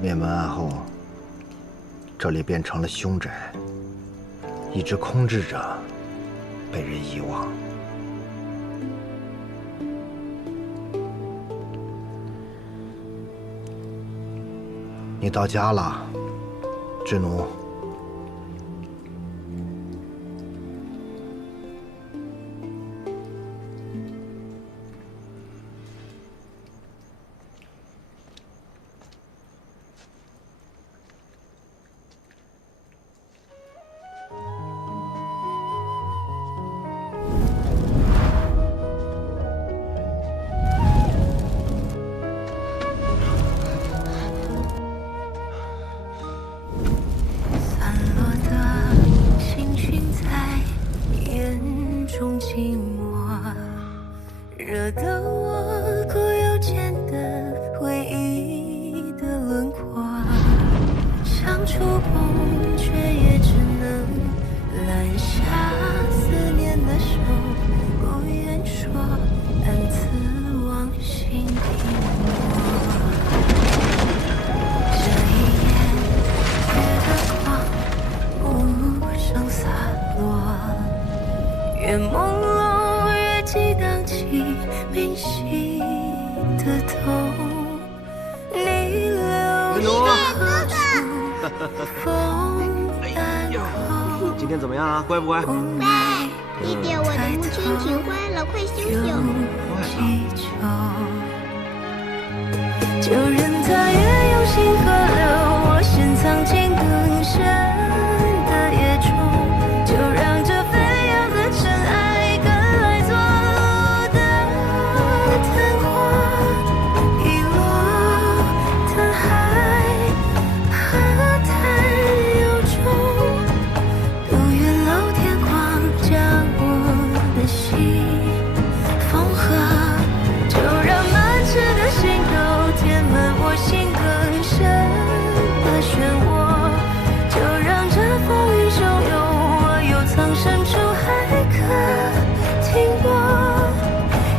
灭门案后，这里变成了凶宅，一直空置着，被人遗忘。你到家了，知奴。今天怎么样啊？乖不乖？乖，弟弟，我的母亲挺乖了，快醒醒！就任它越用心河流，我深藏进更深的野中，就让这飞扬的尘埃跟来做的昙花，遗落叹海，何谈有衷？都愿老天光将我的心缝合，就让满池的星斗填满我心更深的漩涡，就让这风雨汹涌，我有藏身处还可停泊，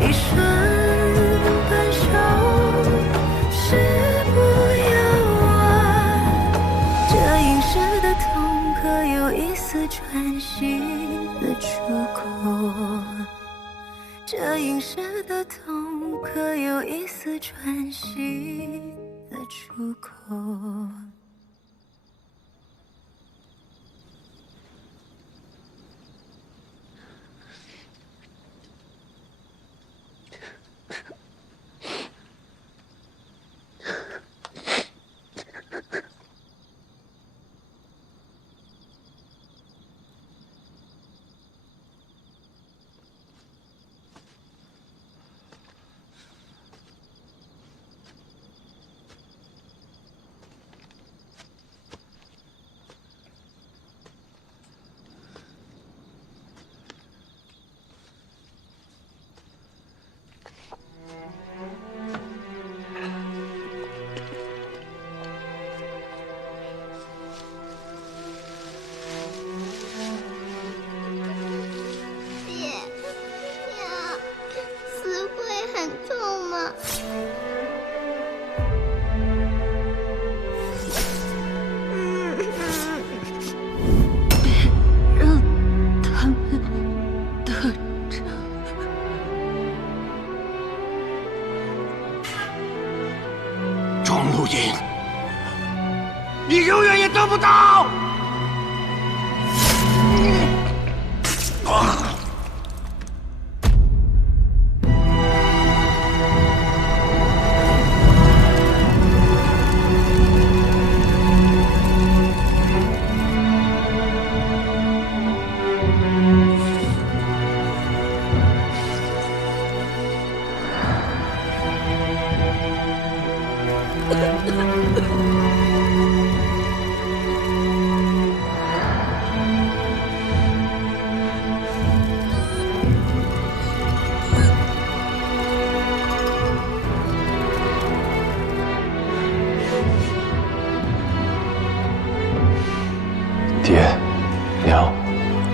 一瞬半熟，誓不遥望。这隐世的痛，可有一丝喘息的出口？这隐世的痛，可有一丝喘息的出口？娘，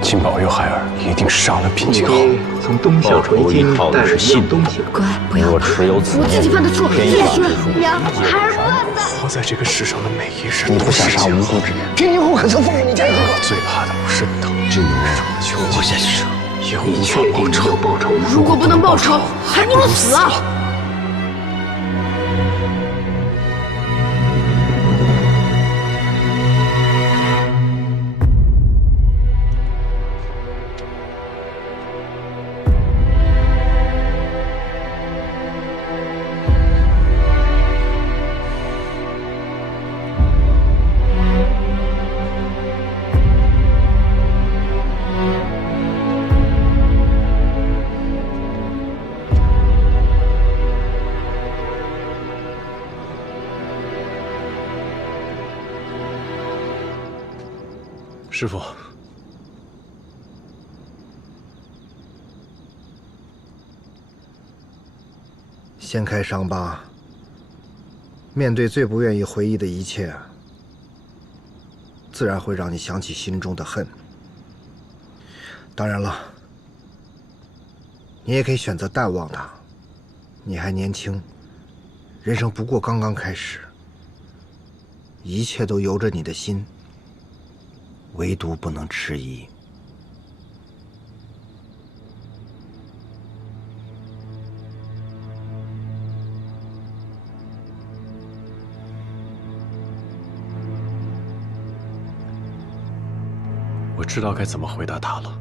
请保佑孩儿一定上了品级后。从东夏回京带了一样东西。乖，不要怕。我自己犯的错，别说。娘，孩儿不笨的。活在这个世上的每一日，你不想杀无辜之人，平津侯可曾奉命你家哥？最怕的不是等，只能是活下去。你确定要报仇吗？如果不能报仇，还不如死啊！师傅，掀开伤疤，面对最不愿意回忆的一切，自然会让你想起心中的恨。当然了，你也可以选择淡忘它。你还年轻，人生不过刚刚开始，一切都由着你的心。唯独不能迟疑。我知道该怎么回答他了。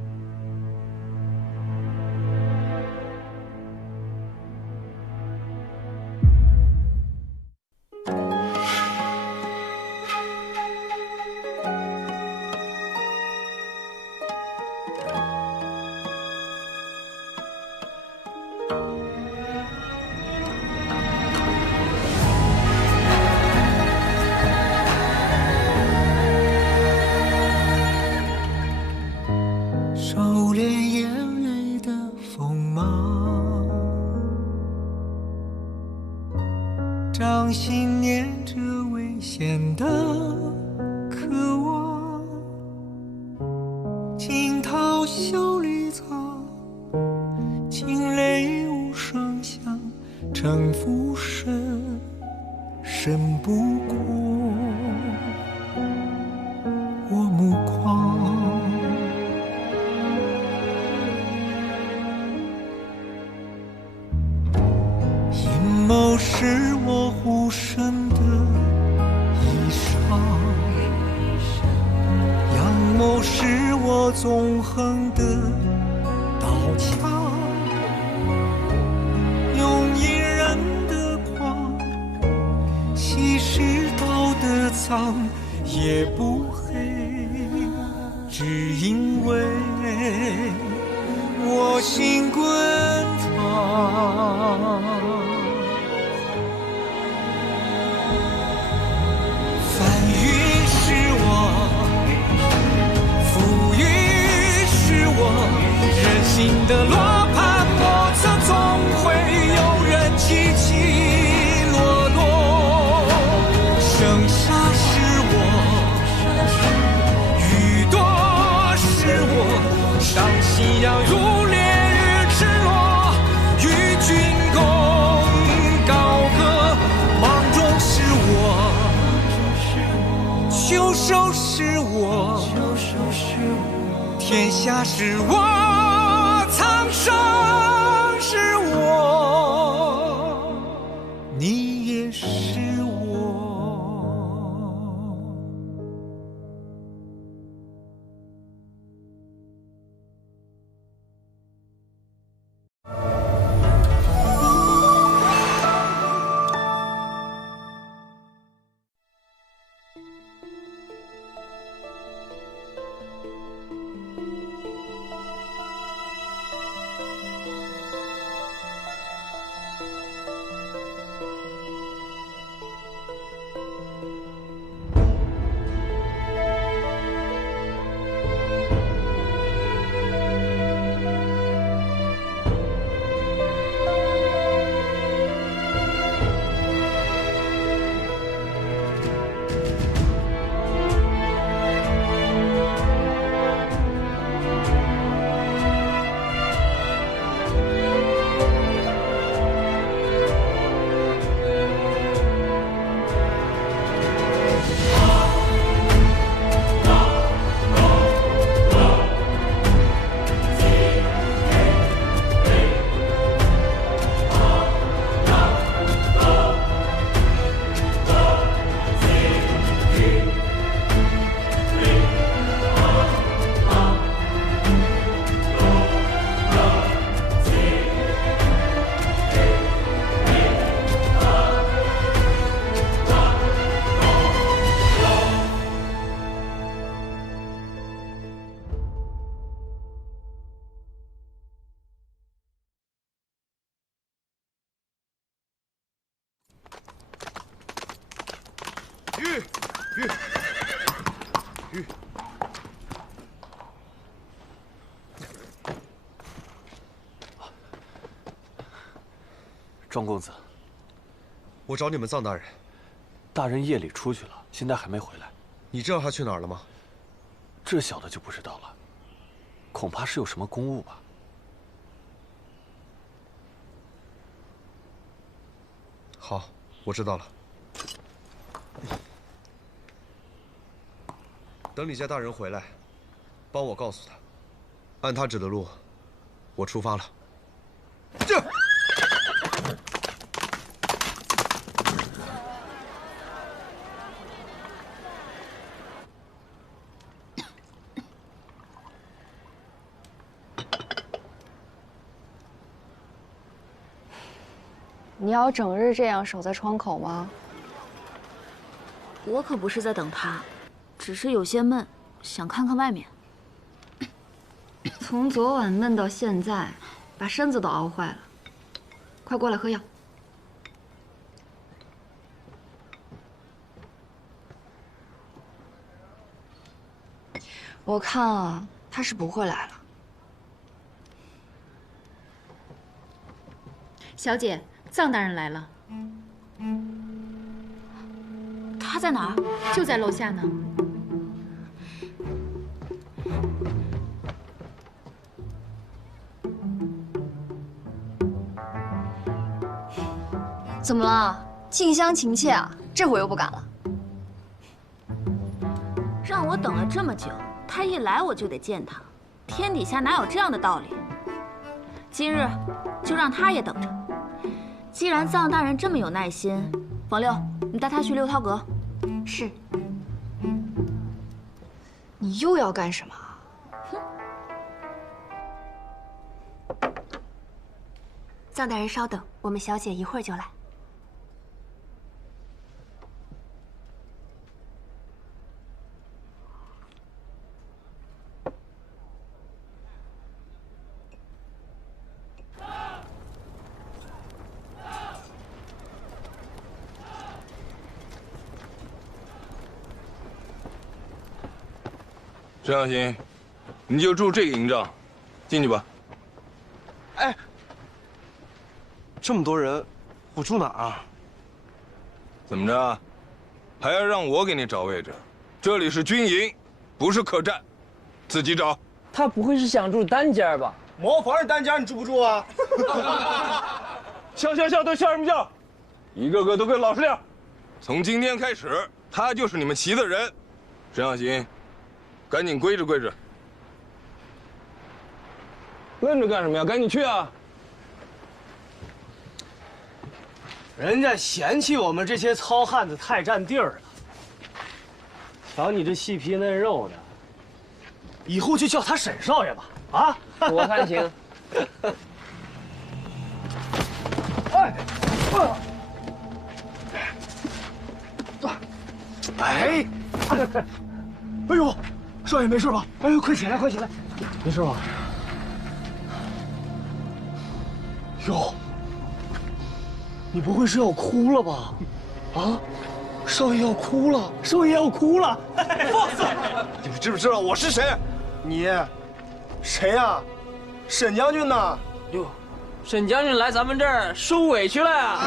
掌心念着危险的渴望，惊涛笑里藏，惊雷无声响，城府深，深不过我目光。阴谋是我护身的衣裳，阳谋是我纵横的刀枪，用隐忍的狂，稀释道德藏，也不黑，只因为我心滚烫。人心的罗盘莫测，总会有人起起落落。生杀是我，雨多是我，当夕阳如烈日赤裸，与君共高歌。芒种是我，秋收是我，天下是我，苍生是我，你也是我。玉。庄公子，我找你们臧大人。大人夜里出去了，现在还没回来。你知道他去哪儿了吗？这小的就不知道了，恐怕是有什么公务吧。好，我知道了。等李家大人回来，帮我告诉他，按他指的路，我出发了。这。你要整日这样守在窗口吗？我可不是在等他，只是有些闷，想看看外面。从昨晚闷到现在，把身子都熬坏了。快过来喝药。我看啊，他是不会来了。小姐，臧大人来了。他在哪儿？就在楼下呢。怎么了？近乡情怯啊？这回又不敢了？让我等了这么久，他一来我就得见他，天底下哪有这样的道理？今日就让他也等着。既然臧大人这么有耐心，王六，你带他去六韬阁。是。你又要干什么？臧大人稍等，我们小姐一会儿就来。陈小新，你就住这个营帐，进去吧。哎，这么多人，我住哪儿啊？怎么着？还要让我给你找位置？这里是军营，不是客栈，自己找。他不会是想住单间吧？茅房是单间，你住不住啊？笑，都笑什么笑？一个个都给我老实点。从今天开始，他就是你们齐的人。陈小新。赶紧归置归置，愣着干什么呀？赶紧去啊！人家嫌弃我们这些糙汉子太占地儿了。瞧你这细皮嫩肉的，以后就叫他沈少爷吧。啊，我看行。哎，哎呦！少爷没事吧？哎呦，快起来，快起来！没事吧？哟，你不会是要哭了吧？啊，少爷要哭了，少爷要哭了！放肆！你们知不知道我是谁？你，谁呀？沈将军呢？哟，沈将军来咱们这儿受委屈了呀！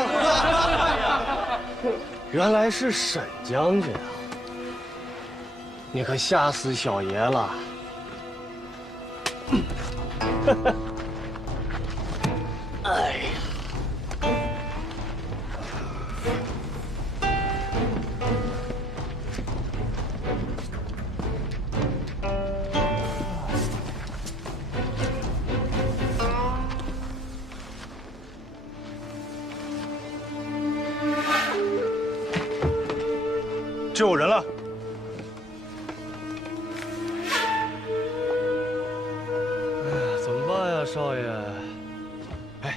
原来是沈将军啊！你可吓死小爷了！哎，就有人了。少爷，哎，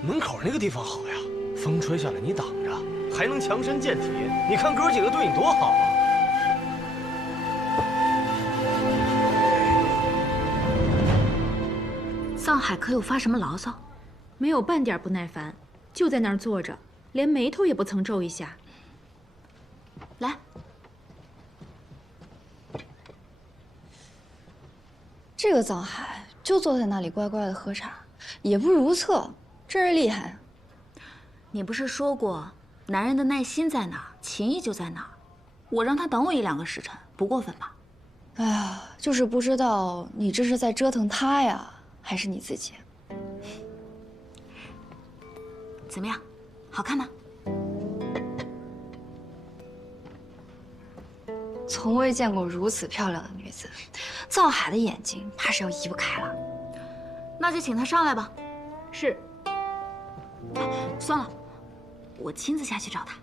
门口那个地方好呀，风吹下来你挡着，还能强身健体。你看哥几个对你多好啊！臧海可有发什么牢骚？没有半点不耐烦，就在那儿坐着，连眉头也不曾皱一下。来，这个藏海就坐在那里乖乖的喝茶，也不如厕，真是厉害。你不是说过，男人的耐心在哪儿，情谊就在哪儿。我让他等我1、2个时辰，不过分吧？哎呀，就是不知道你这是在折腾他呀，还是你自己？怎么样，好看吗？从未见过如此漂亮的女子，藏海的眼睛怕是要移不开了。那就请她上来吧。是。算了，我亲自下去找她。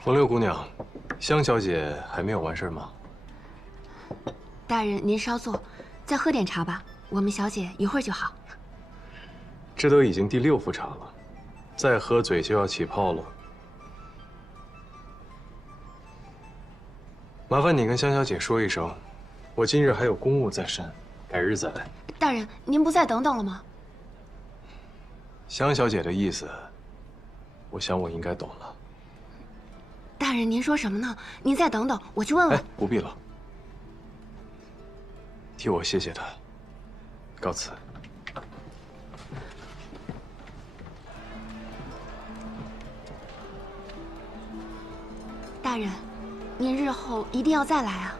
冯六姑娘，香小姐还没有完事吗？大人，您稍坐，再喝点茶吧。我们小姐一会儿就好。这都已经第6副茶了，再喝嘴就要起泡了。麻烦你跟香小姐说一声，我今日还有公务在身，改日再来。大人，您不再等等了吗？香小姐的意思，我想我应该懂了。大人，您说什么呢？您再等等，我去问问。不必了，替我谢谢她，告辞。大人，您日后一定要再来啊！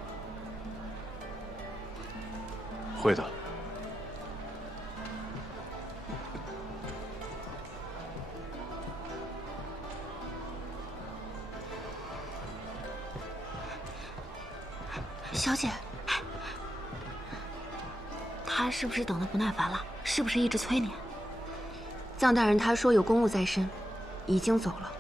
会的。小姐，他是不是等得不耐烦了？是不是一直催你？藏大人他说有公务在身，已经走了。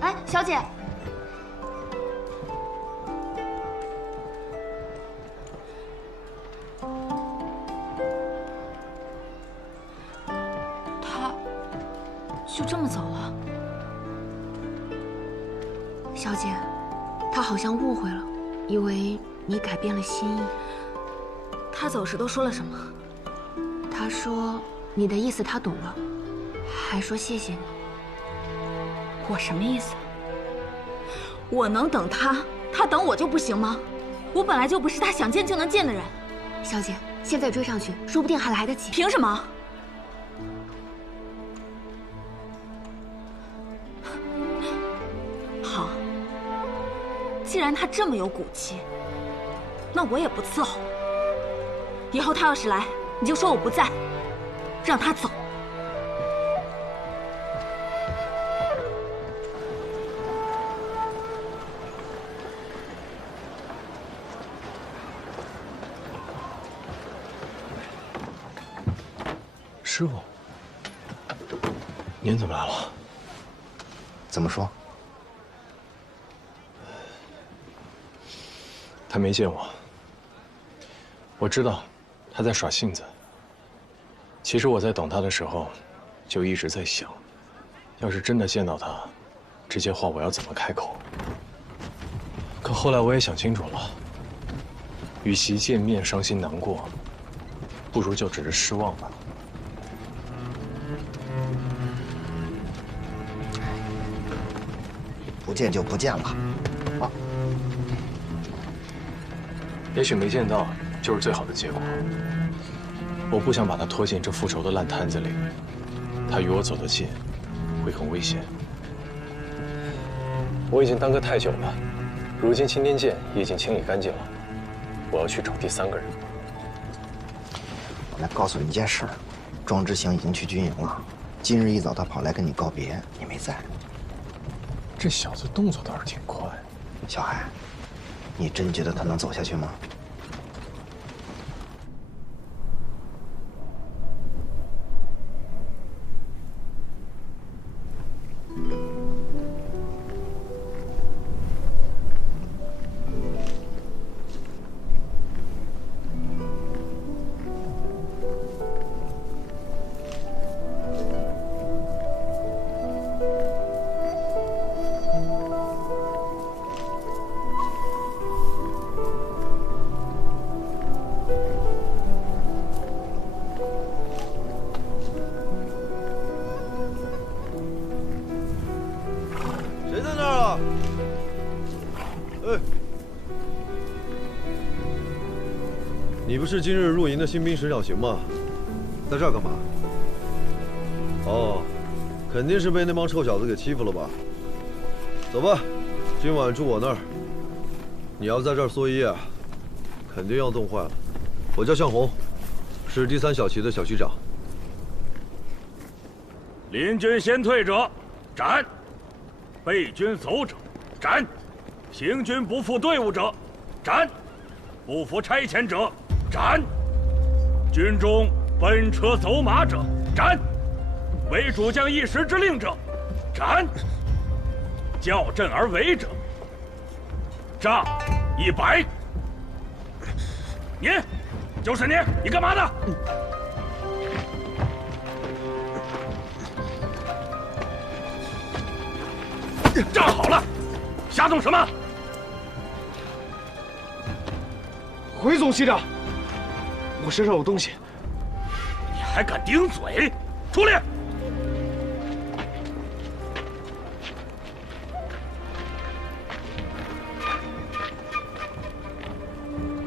哎，小姐。就这么走了？小姐，他好像误会了，以为你改变了心意。他走时都说了什么？他说你的意思他懂了，还说谢谢你。我什么意思？我能等他，他等我就不行吗？我本来就不是他想见就能见的人。小姐，现在追上去，说不定还来得及。凭什么？好，既然他这么有骨气，那我也不伺候。以后他要是来，你就说我不在，让他走。师傅，您怎么来了？怎么说？他没见我，我知道他在耍性子。其实我在等他的时候，就一直在想，要是真的见到他，这些话我要怎么开口？可后来我也想清楚了，与其见面伤心难过，不如就只是失望吧。不见就不见了，啊！也许没见到就是最好的结果。我不想把他拖进这复仇的烂摊子里，他与我走得近，会很危险。我已经耽搁太久了，如今青天剑也已经清理干净了，我要去找第3个人。我来告诉你一件事儿，庄之行已经去军营了。今日一早他跑来跟你告别，你没在。这小子动作倒是挺快。小海，你真觉得他能走下去吗？你不是今日入营的新兵沈小行吗？在这儿干嘛？哦，肯定是被那帮臭小子给欺负了吧？走吧，今晚住我那儿。你要在这儿蓑衣啊，肯定要冻坏了。我叫向红，是第3小旗的小旗长。临军先退者，斩；背军走者，斩；行军不附队伍者，斩；不服差遣者，斩；军中奔车走马者，斩；违主将一时之令者，斩；叫阵而为者，杖100。你，就是你，你干嘛呢？站好了，瞎动什么？回总旗长，我身上有东西。你还敢顶嘴？出来！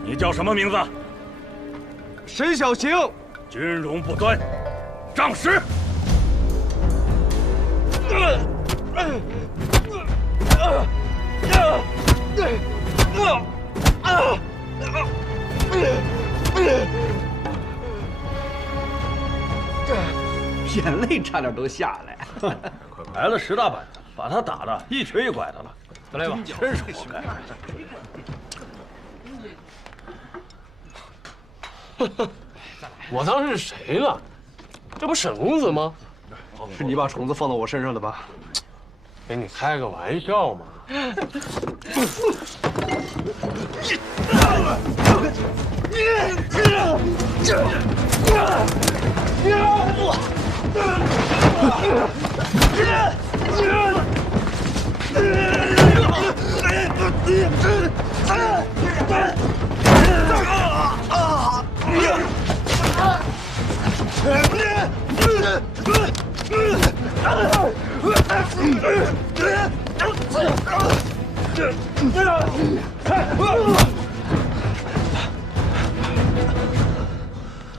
你叫什么名字？沈小行。军容不端，杖10。眼泪差点都下来。可来了10大板子，把他打的一瘸一拐的了。再来吧，真是活该。我当是谁了？这不沈公子吗？是你把虫子放到我身上的吧？给你开个玩笑嘛。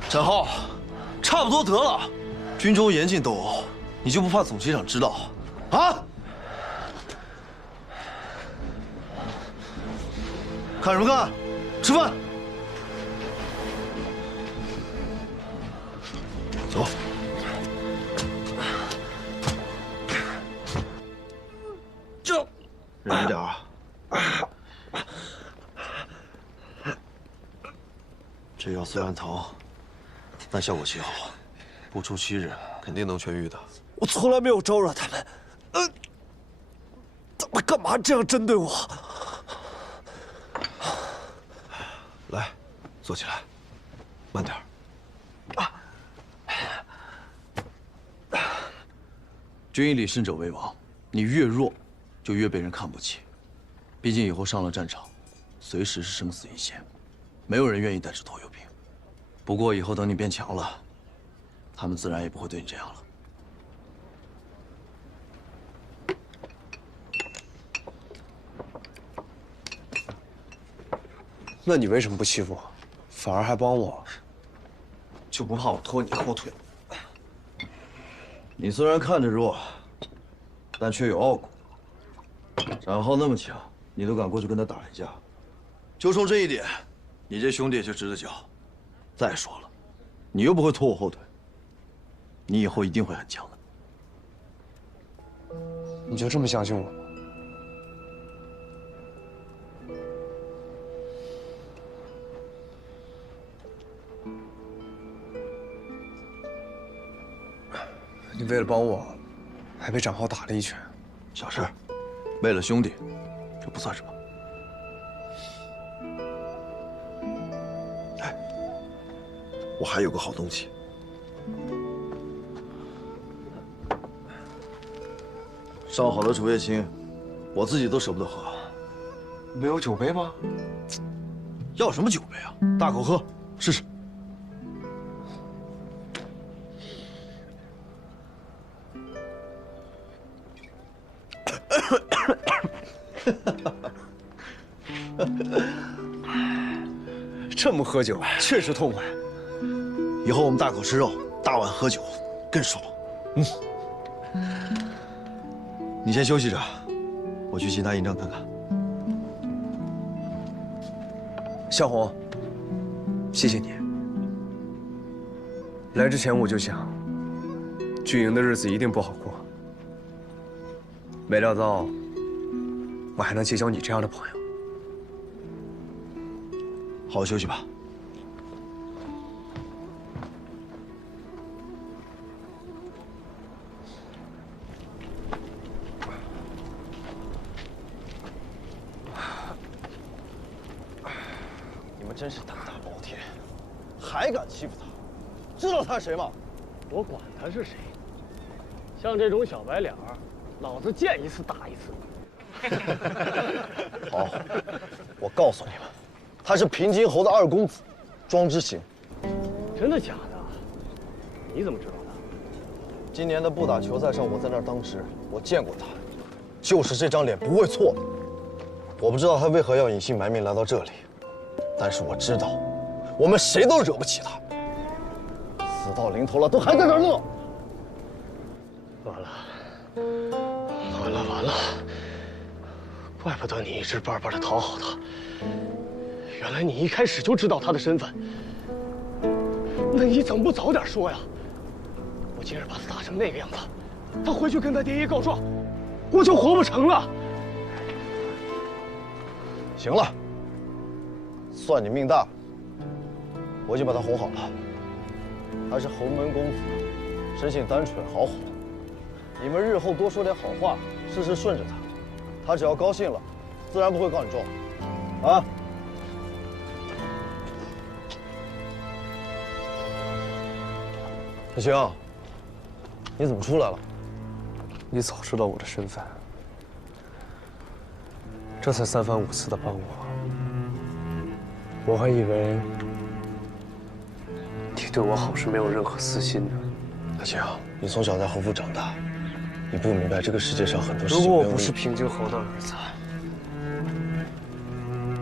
展浩，差不多得了。军中严禁斗殴，你就不怕总旗长知道？啊？看什么看？吃饭。走。忍着点啊！这药虽然疼，但效果极好，不出7日肯定能痊愈的。我从来没有招惹他们，他们干嘛这样针对我？来，坐起来，慢点。军营里胜者为王，你越弱，就越被人看不起。毕竟以后上了战场，随时是生死一线，没有人愿意带着拖油瓶。不过以后等你变强了，他们自然也不会对你这样了。那你为什么不欺负我，反而还帮我？就不怕我拖你后腿？你虽然看着弱，但却有傲骨。展浩那么强，你都敢过去跟他打一架，就冲这一点，你这兄弟就值得骄傲。再说了，你又不会拖我后腿，你以后一定会很强的。你就这么相信我吗？你为了帮我，还被展浩打了一拳。小事，为了兄弟，这不算什么。哎，我还有个好东西。上好的竹叶青，我自己都舍不得喝。没有酒杯吗？要什么酒杯啊？大口喝，试试。这么喝酒确实痛快。以后我们大口吃肉，大碗喝酒，更爽。你先休息着，我去其他营帐看看。向红，谢谢你。来之前我就想，军营的日子一定不好过。没料到，我还能结交你这样的朋友。好好休息吧。你们真是胆大包天，还敢欺负他？知道他是谁吗？我管他是谁，像这种小白脸儿，老子见一次打一次。好，我告诉你们，他是平津侯的二公子，庄之行。真的假的？你怎么知道的？今年的布打球赛上，我在那儿当值，我见过他，就是这张脸不会错的。我不知道他为何要隐姓埋名来到这里，但是我知道，我们谁都惹不起他。死到临头了，都还在那儿乐。完了，完了！怪不得你一直巴巴的讨好他，原来你一开始就知道他的身份。那你怎么不早点说呀？我今日把他打成那个样子，他回去跟他爹爷告状，我就活不成了。行了，算你命大。我已经把他哄好了，他是侯门公子，生性单纯好哄。你们日后多说点好话，事事顺着他，他只要高兴了，自然不会告你状。啊！小晴，你怎么出来了？你早知道我的身份，这才三番五次的帮我，我还以为你对我好是没有任何私心的。小晴，你从小在侯府长大，你不明白这个世界上很多事情。如果我不是平津侯的儿子，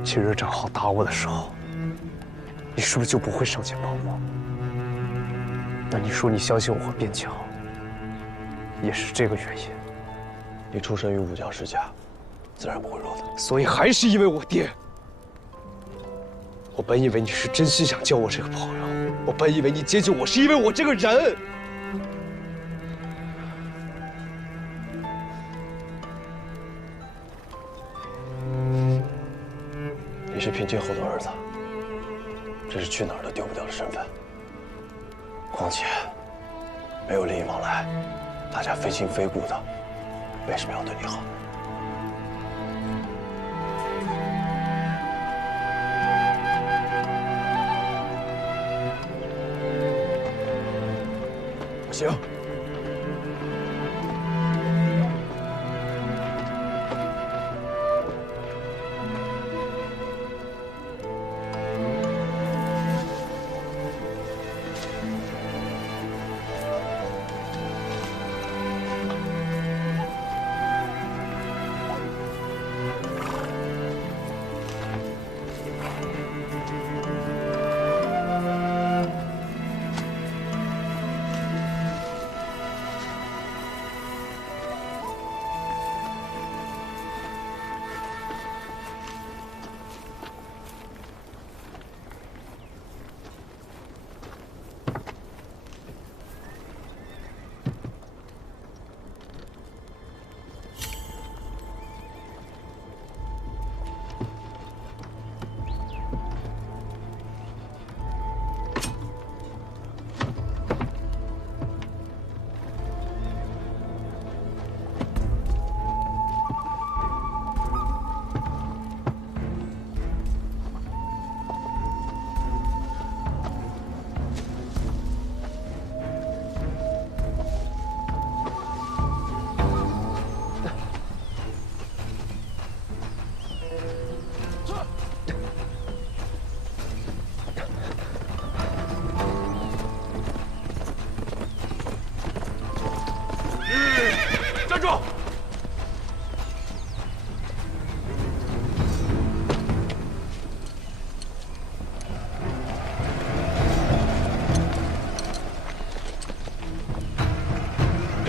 今日正好打我的时候，你是不是就不会上前帮我？那你说你相信我和卞强，也是这个原因？你出身于武将世家，自然不会弱的。所以还是因为我爹。我本以为你是真心想交我这个朋友，我本以为你接近我是因为我这个人。你是平津侯的儿子，这是去哪儿都丢不掉的身份。况且，没有利益往来，大家非亲非故的，为什么要对你好？行。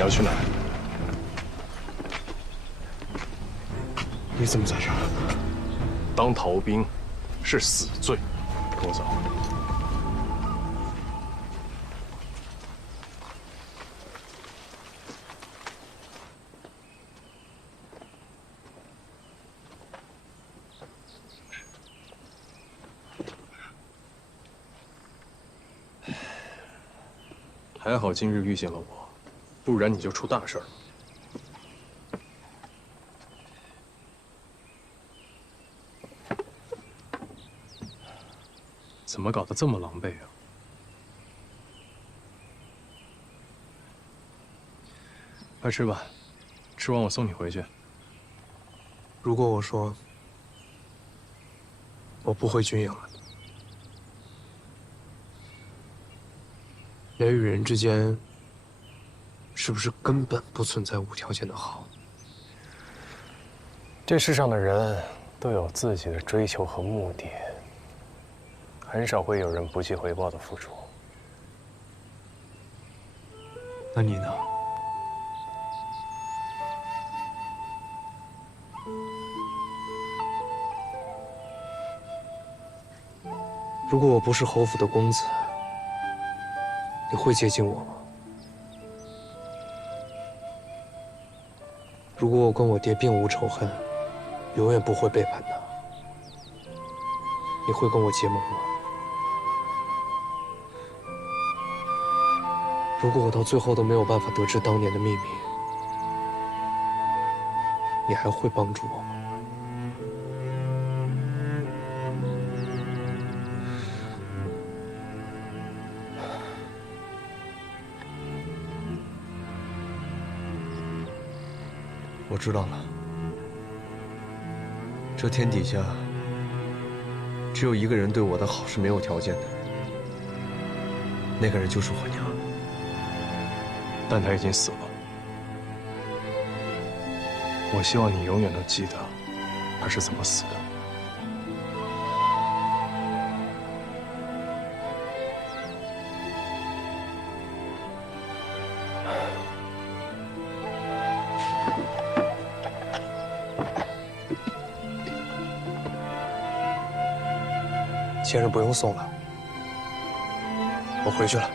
要去哪儿？你怎么在这儿？当逃兵是死罪，跟我走。还好今日遇见了我，不然你就出大事了。怎么搞得这么狼狈啊？快吃吧，吃完我送你回去。如果我说我不回军营了，人与人之间是不是根本不存在无条件的好？这世上的人都有自己的追求和目的，很少会有人不计回报的付出。那你呢？如果我不是侯府的公子，你会接近我吗？如果我跟我爹并无仇恨，永远不会背叛他，你会跟我结盟吗？如果我到最后都没有办法得知当年的秘密，你还会帮助我吗？我知道了，这天底下只有一个人对我的好是没有条件的，那个人就是我娘。但他已经死了。我希望你永远都记得他是怎么死的。先生不用送了，我回去了。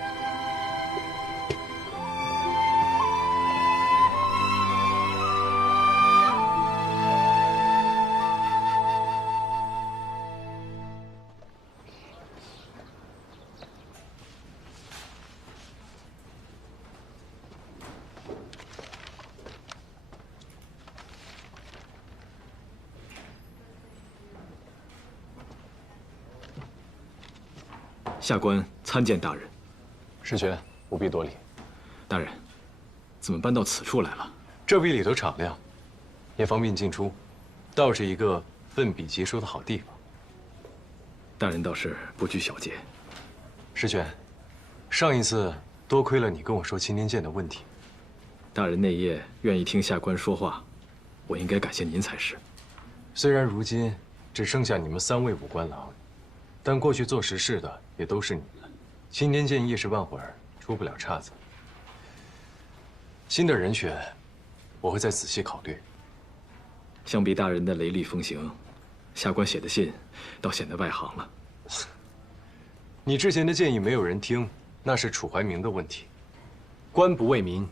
下官参见大人。石权，不必多礼。大人，怎么搬到此处来了？这比里头敞亮，也方便进出，倒是一个奋笔疾书的好地方。大人倒是不拘小节。石权，上一次多亏了你跟我说青天剑的问题。大人内业愿意听下官说话，我应该感谢您才是。虽然如今只剩下你们3位武官郎，但过去做实事的也都是你们，青天剑一时半会儿出不了岔子。新的人选，我会再仔细考虑。相比大人的雷厉风行，下官写的信倒显得外行了。你之前的建议没有人听，那是楚怀明的问题。官不为民，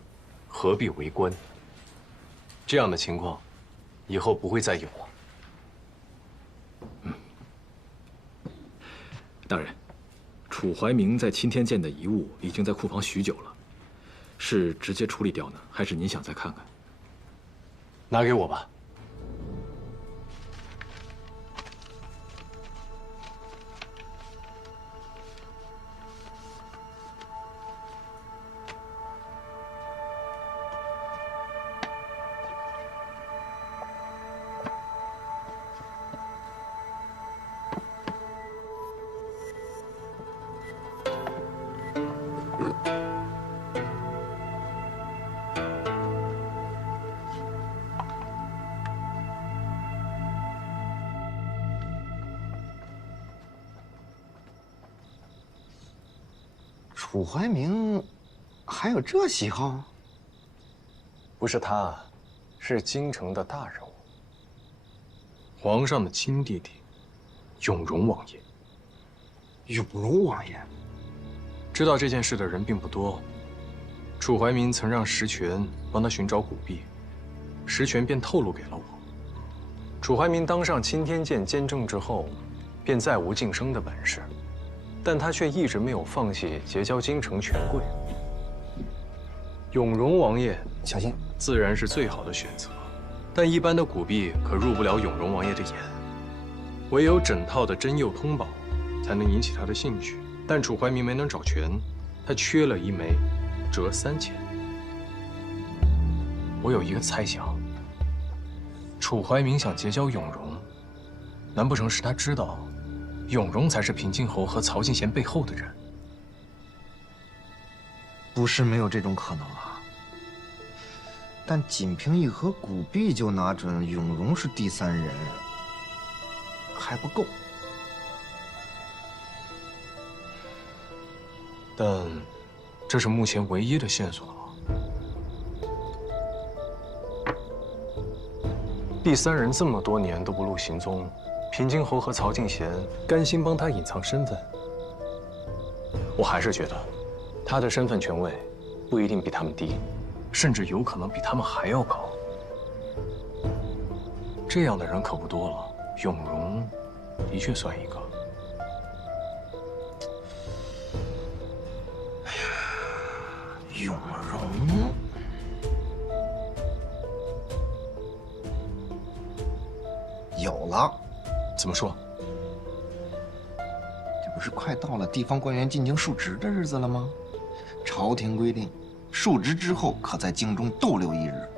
何必为官？这样的情况，以后不会再有了。大人，楚怀明在青天剑的遗物已经在库房许久了，是直接处理掉呢，还是您想再看看？拿给我吧。楚怀明还有这喜好？不是他，是京城的大人物，皇上的亲弟弟，永荣王爷。永荣王爷，知道这件事的人并不多。楚怀民曾让石泉帮他寻找古币，石泉便透露给了我。楚怀民当上钦天监监正之后，便再无晋升的本事，但他却一直没有放弃结交京城权贵。永荣王爷，小心，自然是最好的选择，但一般的古币可入不了永荣王爷的眼，唯有整套的真釉通宝，才能引起他的兴趣。但楚怀民没能找全，他缺了一枚，折3000。我有一个猜想，楚怀民想结交永荣，难不成是他知道永荣才是平津侯和曹进贤背后的人？不是没有这种可能啊。但仅凭一盒古币就拿准永荣是第三人，还不够。但这是目前唯一的线索了。第三人这么多年都不露行踪，平津侯和曹进贤甘心帮他隐藏身份。我还是觉得，他的身份权位不一定比他们低，甚至有可能比他们还要高。这样的人可不多了，永荣的确算一个。永荣，有了。怎么说？这不是快到了地方官员进京述职的日子了吗？朝廷规定，述职之后可在京中逗留1日。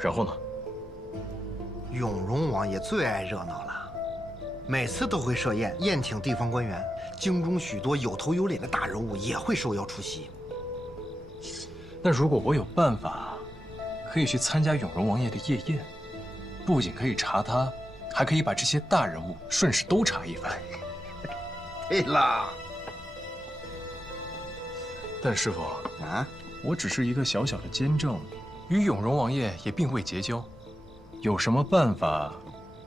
然后呢？永荣王爷最爱热闹了，每次都会设宴宴请地方官员，京中许多有头有脸的大人物也会受邀出席。那如果我有办法，可以去参加永荣王爷的夜宴，不仅可以查他，还可以把这些大人物顺势都查一番。对了，但师傅啊，我只是一个小小的监正，与永荣王爷也并未结交，有什么办法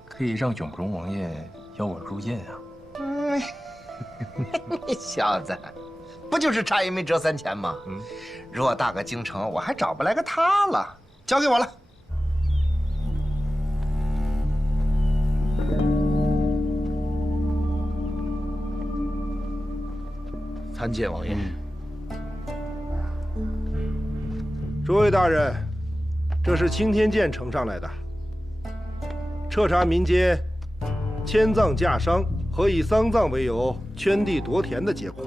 可以让永荣王爷邀我入宴啊？你小子，不就是差一枚折3000吗？偌大个京城，我还找不来个他了。交给我了。参见王爷。诸位大人，这是钦天监呈上来的，彻查民间迁葬架商和以丧葬为由圈地夺田的结果。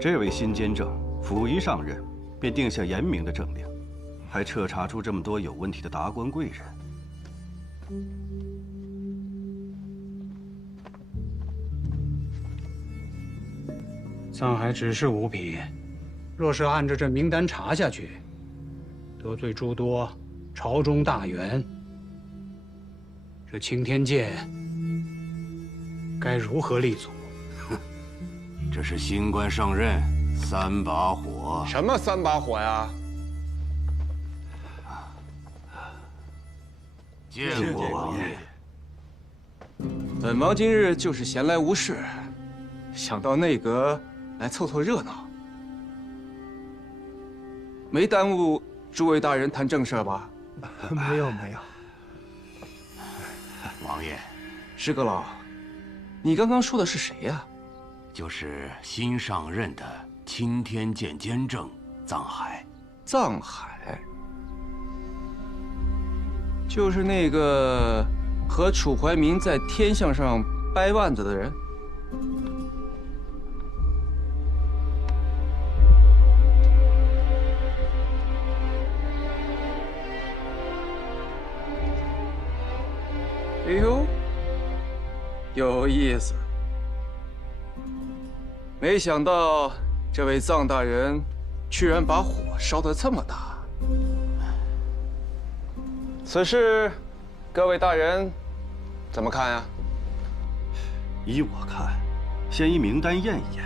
这位新监正甫一上任，便定下严明的政令，还彻查出这么多有问题的达官贵人。葬还只是5匹，若是按照这名单查下去，得罪诸多朝中大员，这钦天监该如何立足？这是新官上任，3把火。什么3把火呀？见过王爷。本王今日就是闲来无事，想到内阁来凑凑热闹，没耽误诸位大人谈正事吧？没有没有。王爷，石阁老，你刚刚说的是谁呀？就是新上任的钦天监监正藏海。藏海，就是那个和楚怀民在天象上掰腕子的人。哎呦，有意思！没想到这位藏大人居然把火烧得这么大。此事，各位大人怎么看呀？依我看，先依名单验一验，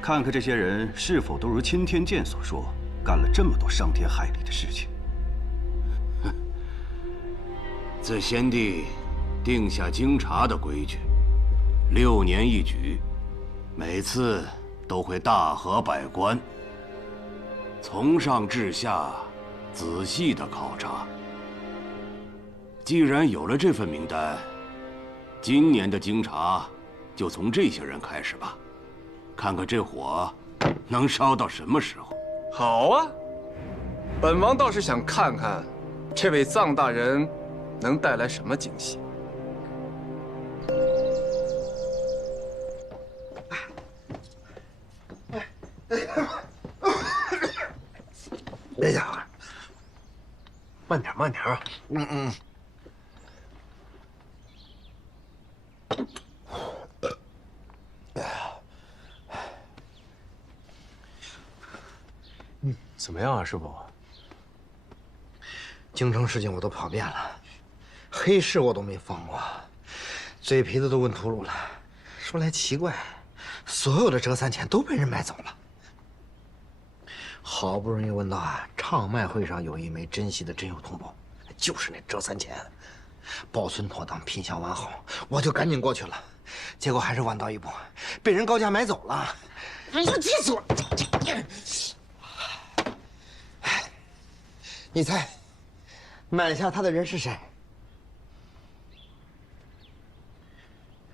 看看这些人是否都如钦天监所说，干了这么多伤天害理的事情。自先帝定下京察的规矩，6年一举，每次都会大核百官，从上至下仔细的考察。既然有了这份名单，今年的京察就从这些人开始吧，看看这火能烧到什么时候。好啊，本王倒是想看看，这位臧大人能带来什么惊喜。别家伙，慢点，慢点啊！怎么样啊，师傅？京城事情我都跑遍了，黑市我都没放过，嘴皮子都问秃噜了。说来奇怪，所有的折三钱都被人买走了。好不容易问到啊，唱卖会上有一枚珍稀的真有通宝，就是那折三钱，保存妥当，品相完好，我就赶紧过去了。结果还是晚到一步，被人高价买走了。哎呀，气死我了！你猜，买下他的人是谁？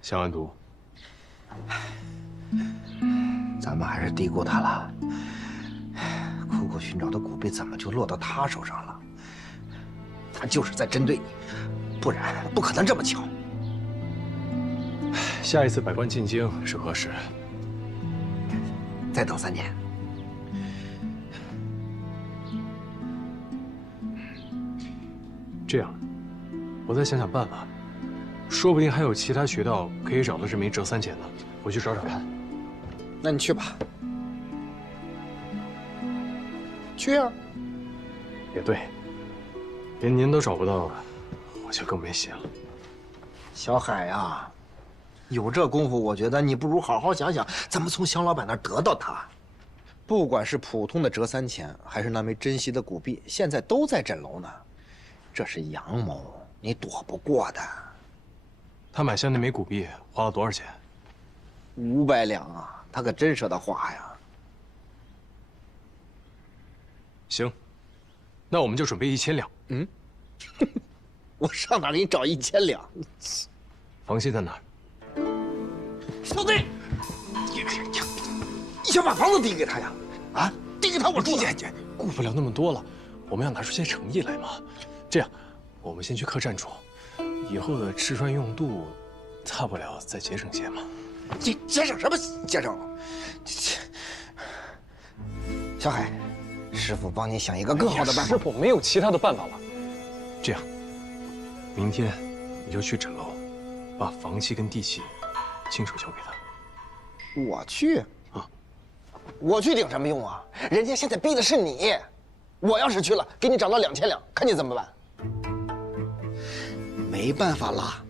夏安都。咱们还是低估他了。苦苦寻找的古币怎么就落到他手上了？他就是在针对你，不然不可能这么巧。下一次百官进京是何时？再等3年。这样，我再想想办法，说不定还有其他渠道可以找到这枚折三钱呢。我去找找看。那你去吧。去啊！也对，连您都找不到，我就更没戏了。小海呀，有这功夫，我觉得你不如好好想想怎么从祥老板那儿得到它。不管是普通的折三钱，还是那枚珍稀的古币，现在都在镇楼呢。这是阳谋，你躲不过的。他买下那枚古币花了多少钱？500两啊，他可真舍得花呀。行，那我们就准备1000两。我上哪给你找1000两？房契在哪儿？小子，你想把房子抵给他呀？啊，抵给他我住。顾不了那么多了，我们要拿出些诚意来嘛。这样，我们先去客栈住，以后的吃穿用度，大不了再节省些嘛。你节省什么节省？小海，师傅帮你想一个更好的办法。师傅没有其他的办法了。这样，明天你就去诊楼，把房契跟地契亲手交给他。我去啊！我去顶什么用啊？人家现在逼的是你。我要是去了，给你找到2000两，看你怎么办？没办法了，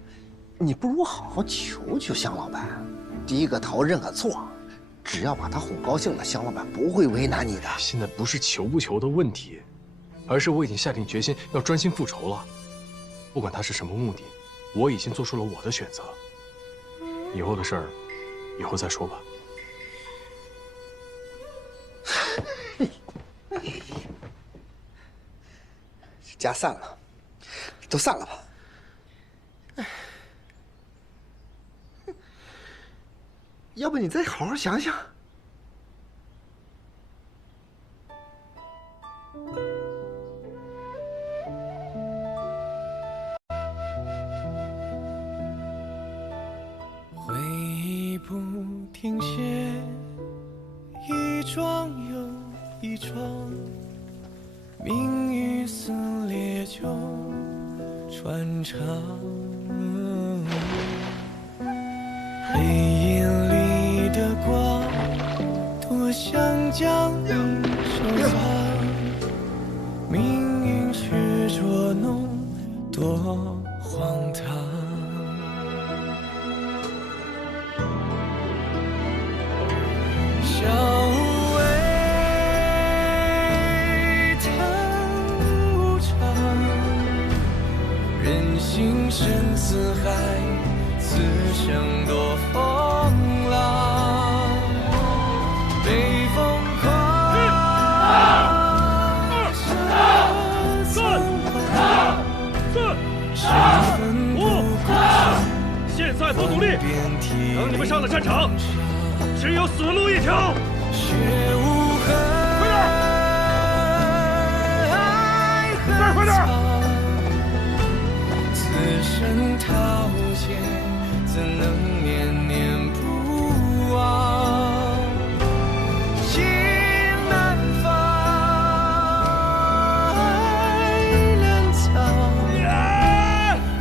你不如好好求求香老板，低个头认个错，只要把他哄高兴了，香老板不会为难你的。现在不是求不求的问题，而是我已经下定决心要专心复仇了。不管他是什么目的，我已经做出了我的选择。以后的事儿，以后再说吧。家散了，都散了吧。要不你再好好想想。回忆不停歇，一桩又一桩，命运撕裂就穿肠。黑夜里的光，多想将你收藏，命运却捉弄，多荒唐。小薇叹无常，人人心深似海，此生多风浪。北风狂，现在不努力，等你们上了战场，只有死路一条。血无痕。 快点！此生桃叶，怎能念念不忘？情难放，爱难藏。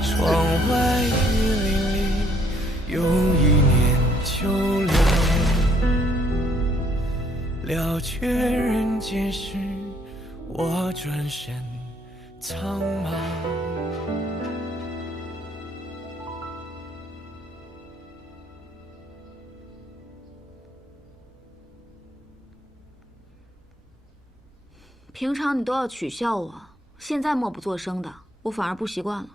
窗外雨淋淋，又一年秋凉。了却人间事，我转身。 苍茫。平常你都要取笑我，现在默不作声的，我反而不习惯了。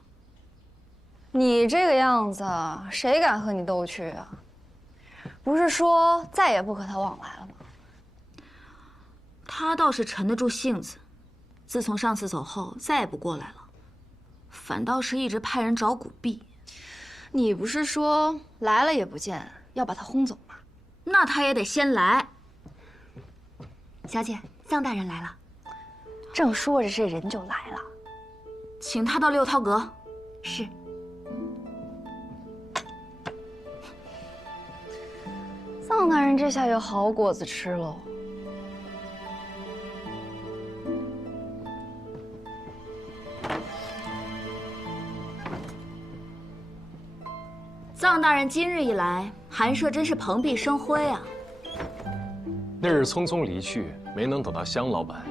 你这个样子，谁敢和你斗趣啊？不是说再也不和他往来了吗？他倒是沉得住性子。 自从上次走后，再也不过来了，反倒是一直派人找古碧。你不是说来了也不见，要把他轰走吗？那他也得先来。小姐，臧大人来了。正说着，这人就来了，请他到六韬阁。是。臧大人这下有好果子吃喽。 臧大人今日一来，寒舍真是蓬荜生辉啊！那日匆匆离去，没能等到香老板，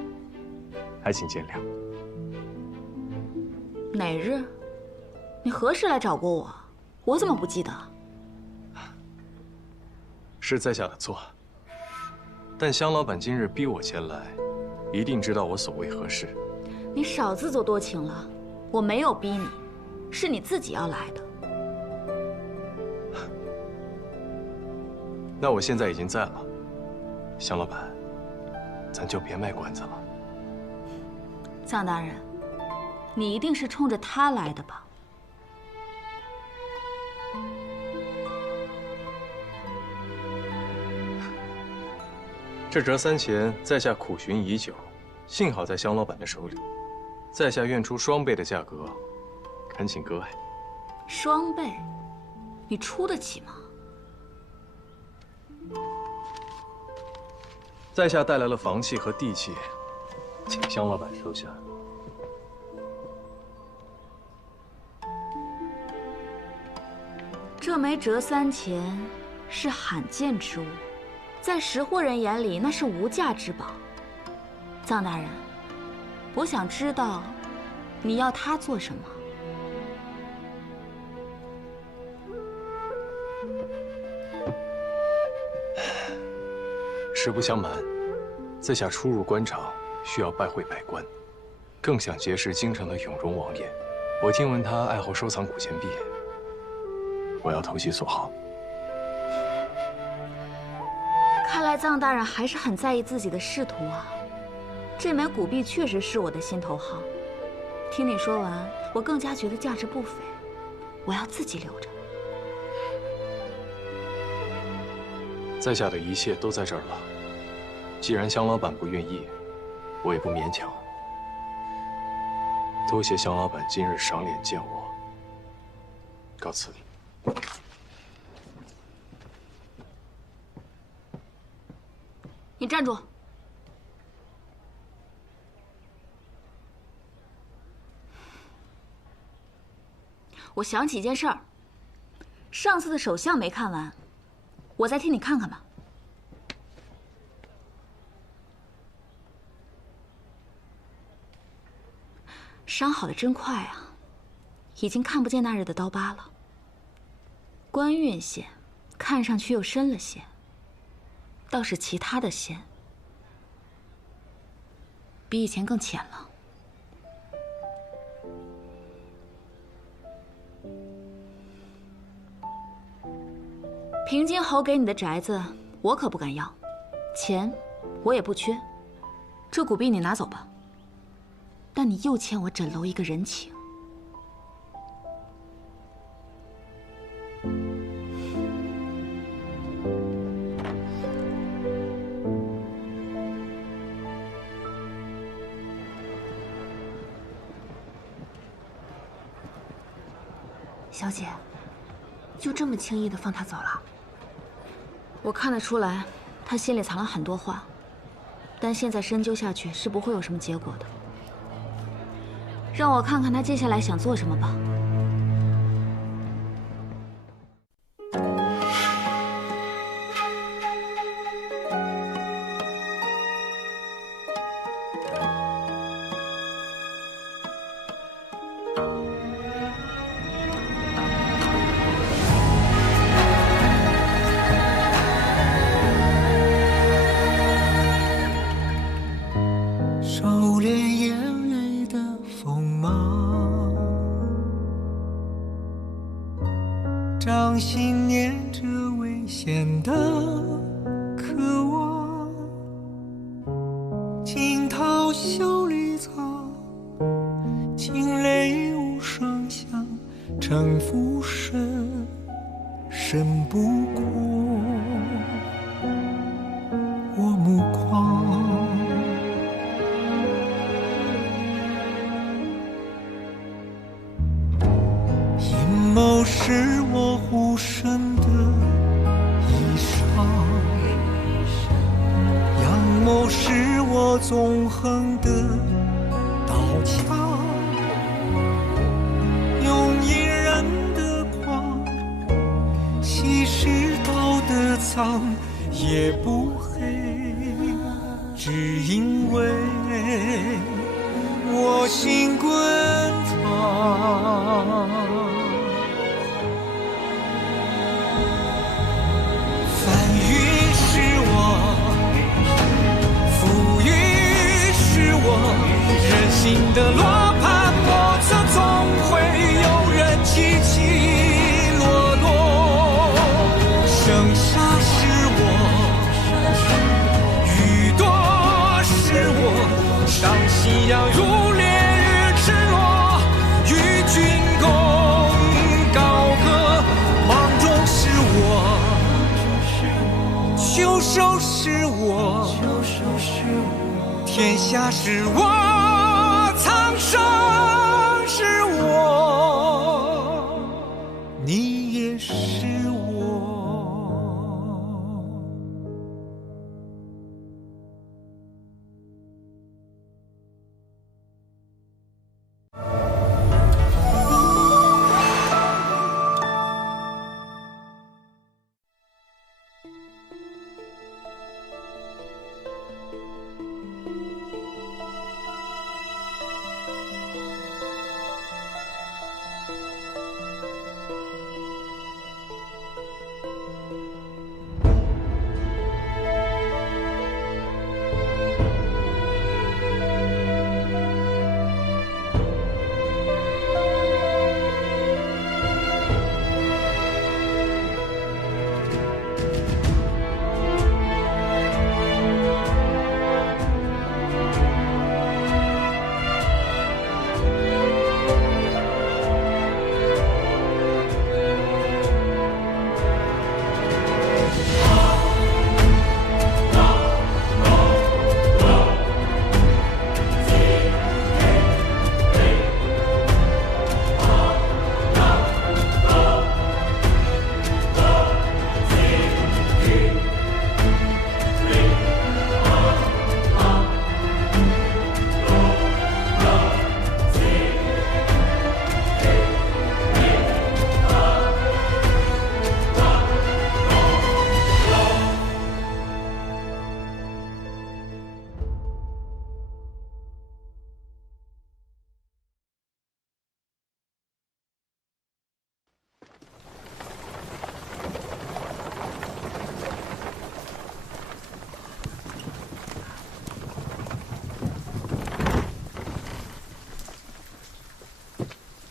还请见谅。哪日？你何时来找过我？我怎么不记得？是在下的错，但香老板今日逼我前来，一定知道我所为何事。你少自作多情了，我没有逼你，是你自己要来的。 那我现在已经在了，香老板，咱就别卖关子了。臧大人，你一定是冲着他来的吧？这折3钱，在下苦寻已久，幸好在香老板的手里，在下愿出双倍的价格，恳请割爱。双倍，你出得起吗？ 在下带来了房契和地契，请香老板收下。这枚折3钱是罕见之物，在识货人眼里那是无价之宝。臧大人，我想知道，你要它做什么？ 实不相瞒，在下初入官场，需要拜会百官，更想结识京城的永荣王爷。我听闻他爱好收藏古钱币，我要投其所好。看来臧大人还是很在意自己的仕途啊。这枚古币确实是我的心头好。听你说完，我更加觉得价值不菲，我要自己留着。 在下的一切都在这儿了。既然香老板不愿意，我也不勉强。多谢香老板今日赏脸见我，告辞。你站住！我想起一件事儿，上次的手相没看完。 我再替你看看吧。伤好的真快啊，已经看不见那日的刀疤了。官运线看上去又深了些，倒是其他的线比以前更浅了。平津侯给你的宅子，我可不敢要，钱我也不缺，这古币你拿走吧。但你又欠我枕楼一个人情。小姐，就这么轻易的放他走了？我看得出来，他心里藏了很多话，但现在深究下去是不会有什么结果的。让我看看他接下来想做什么吧。收敛眼泪的锋芒，掌心念着危险的渴望，惊涛笑里藏，惊雷无声响，城府深，深不过我目光。谋是我护身的衣裳，阳谋是我纵横的刀枪，用隐忍的狂，稀释道德脏，也不黑，只因为我心滚烫。人心的罗盘莫测，总会有人起起落落。生杀是我，雨多是我，当夕阳如烈日赤裸，与君共高歌。芒种是我，秋收是我，天下是我，苍生是我，你也是我。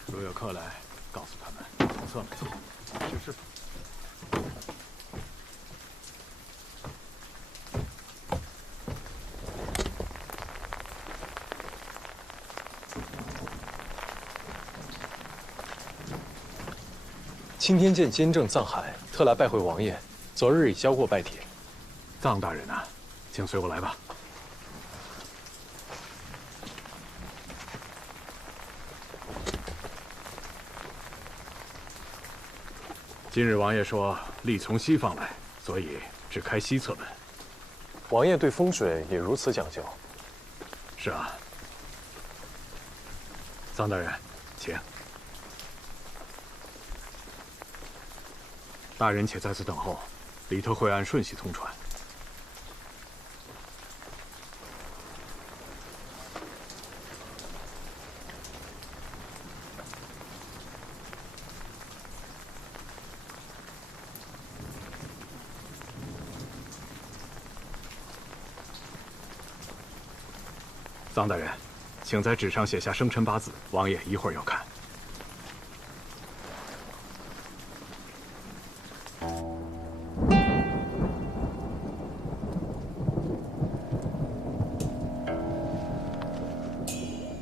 如有客来，告诉他们，错了错。是。青天剑监正藏海特来拜会王爷，昨日已交过拜帖。藏大人啊，请随我来吧。今日王爷说力从西方来，所以只开西侧门。王爷对风水也如此讲究。是啊。藏大人，请。大人且在此等候，里头会按顺序通传。藏大人，请在纸上写下生辰八字，王爷一会儿要看。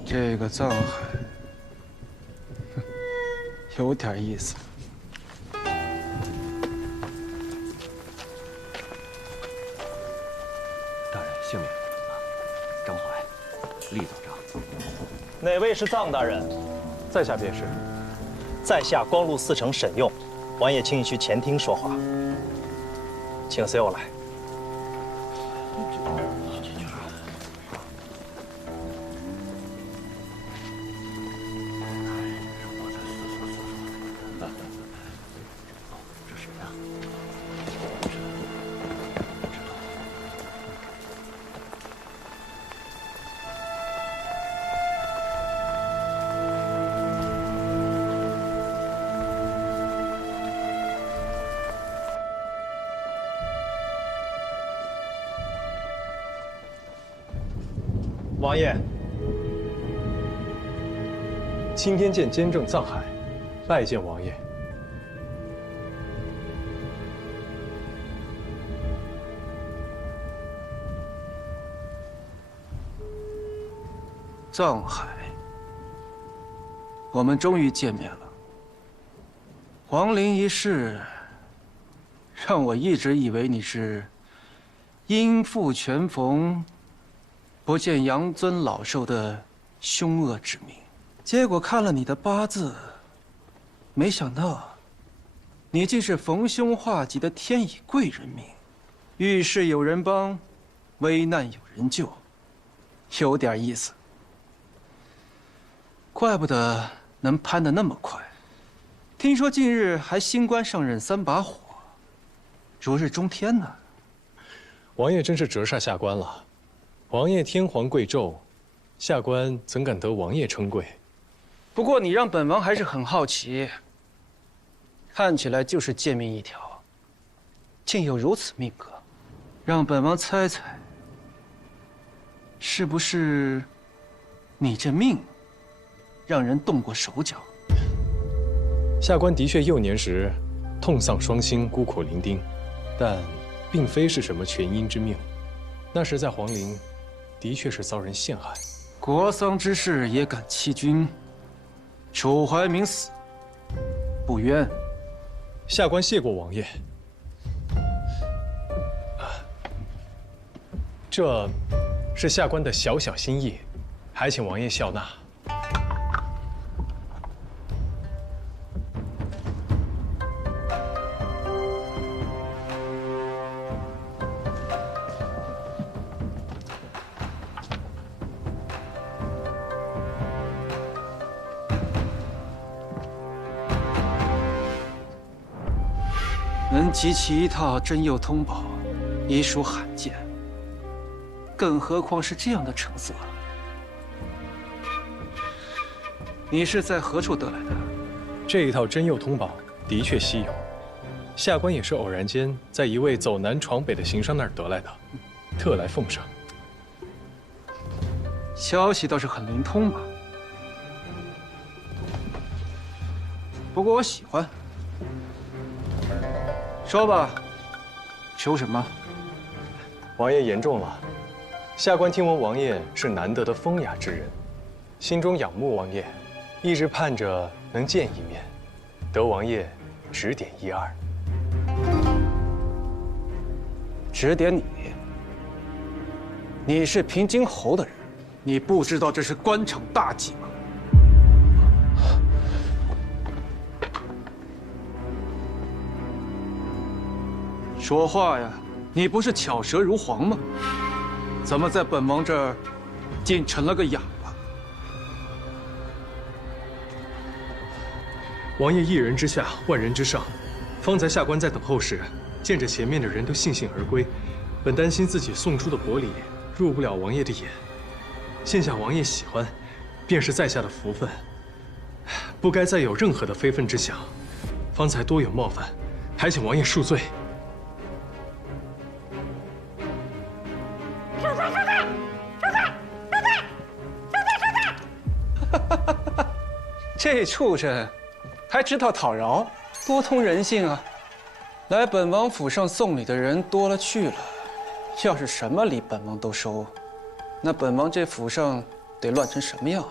这个藏海，有点意思。大人幸免。张怀，立奏章。哪位是藏大人？在下便是。在下光禄寺丞沈用，王爷请你去前厅说话。请随我来。王爷，青天剑监正藏海，拜见王爷。藏海，我们终于见面了。皇陵一事，让我一直以为你是因父权逢。不见阳尊老寿的凶恶之命，结果看了你的八字，没想到，你竟是逢凶化吉的天乙贵人命，遇事有人帮，危难有人救，有点意思。怪不得能攀得那么快，听说近日还新官上任3把火，如日中天呢。王爷真是折煞下官了。王爷天皇贵胄，下官怎敢得王爷称贵？不过你让本王还是很好奇，看起来就是贱命一条，竟有如此命格，让本王猜猜，是不是你这命让人动过手脚？下官的确幼年时痛丧双亲，孤苦伶仃，但并非是什么全因之命。那时在皇陵。的确是遭人陷害，国丧之事也敢欺君，楚怀明死不冤。下官谢过王爷。这是下官的小小心意，还请王爷笑纳。能集齐一套真佑通宝，已属罕见。更何况是这样的成色。你是在何处得来的？这一套真佑通宝的确稀有，下官也是偶然间在一位走南闯北的行商那儿得来的，特来奉上。消息倒是很灵通嘛。不过我喜欢。说吧，求什么？王爷言重了。下官听闻王爷是难得的风雅之人，心中仰慕王爷，一直盼着能见一面，得王爷指点一二。指点你？你是平津侯的人，你不知道这是官场大忌吗？说话呀！你不是巧舌如簧吗？怎么在本王这儿竟成了个哑巴？王爷一人之下，万人之上。方才下官在等候时，见着前面的人都悻悻而归，本担心自己送出的薄礼入不了王爷的眼。现下王爷喜欢，便是在下的福分，不该再有任何的非分之想。方才多有冒犯，还请王爷恕罪。这畜生还知道讨饶，多通人性啊！来本王府上送礼的人多了去了，要是什么礼本王都收，那本王这府上得乱成什么样？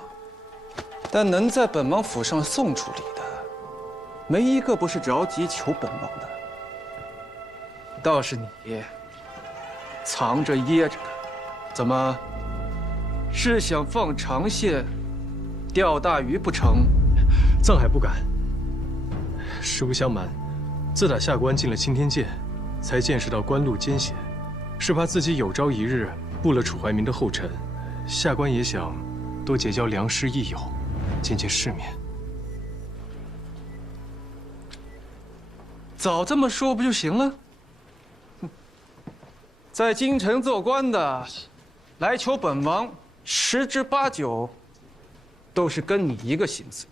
但能在本王府上送出礼的，没一个不是着急求本王的。倒是你，藏着掖着的，怎么是想放长线钓大鱼不成？藏海不敢。实不相瞒，自打下官进了青天剑，才见识到官路艰险，是怕自己有朝一日步了楚怀民的后尘。下官也想多结交良师益友，见见世面。早这么说不就行了？在京城做官的，来求本王，10之8九都是跟你一个心思。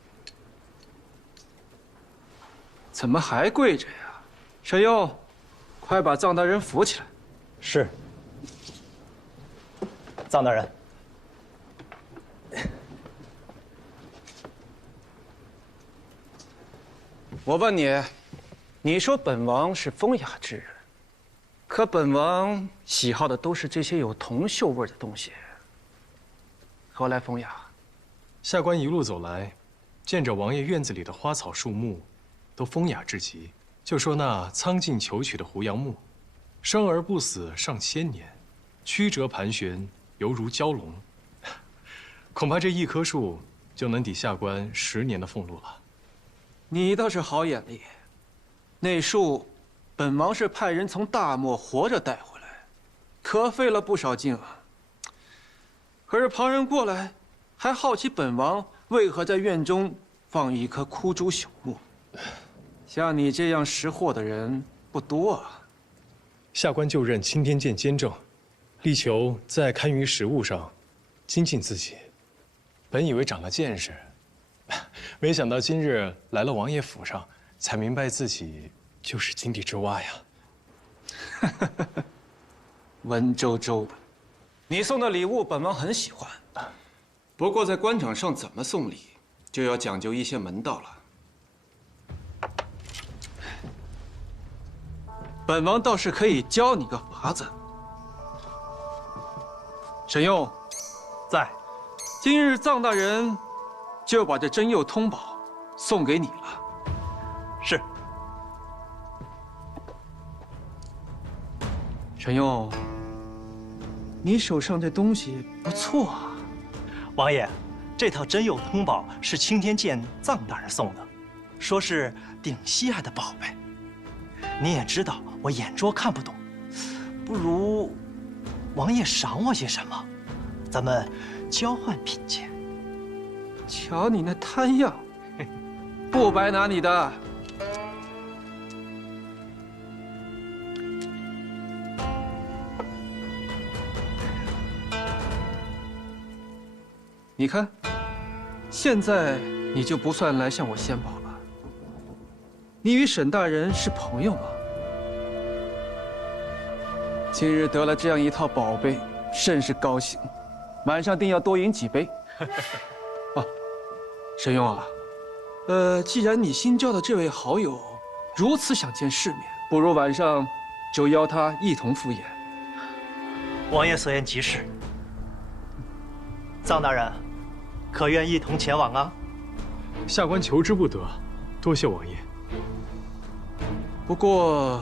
怎么还跪着呀？沈佑，快把藏大人扶起来。是。藏大人。我问你，你说本王是风雅之人，可本王喜好的都是这些有铜锈味的东西，何来风雅？下官一路走来，见着王爷院子里的花草树木，都风雅至极。就说那苍劲求取的胡杨木，生而不死上千年，曲折盘旋，犹如蛟龙。恐怕这一棵树就能抵下官10年的俸禄了。你倒是好眼力，那树，本王是派人从大漠活着带回来，可费了不少劲啊。可是旁人过来，还好奇本王为何在院中放一棵枯竹朽木。像你这样识货的人不多啊。下官就任青天剑监正，力求在堪舆实务上精进自己。本以为长了见识，没想到今日来了王爷府上，才明白自己就是井底之蛙呀。文绉绉的，你送的礼物本王很喜欢，不过在官场上怎么送礼，就要讲究一些门道了。本王倒是可以教你个法子。沈佑，在。今日藏大人就把这真佑通宝送给你了。是。沈佑，你手上这东西不错啊。王爷，这套真佑通宝是青天剑藏大人送的，说是顶稀罕的宝贝。你也知道我眼拙看不懂，不如王爷赏我些什么，咱们交换品鉴。瞧你那贪样，不白拿你的。你看，现在你就不算来向我献宝了。你与沈大人是朋友吗？今日得了这样一套宝贝，甚是高兴。晚上定要多饮几杯。哦，沈庸啊，既然你新交的这位好友如此想见世面，不如晚上就邀他一同赴宴。王爷所言极是。藏大人，可愿一同前往啊？下官求之不得，多谢王爷。不过，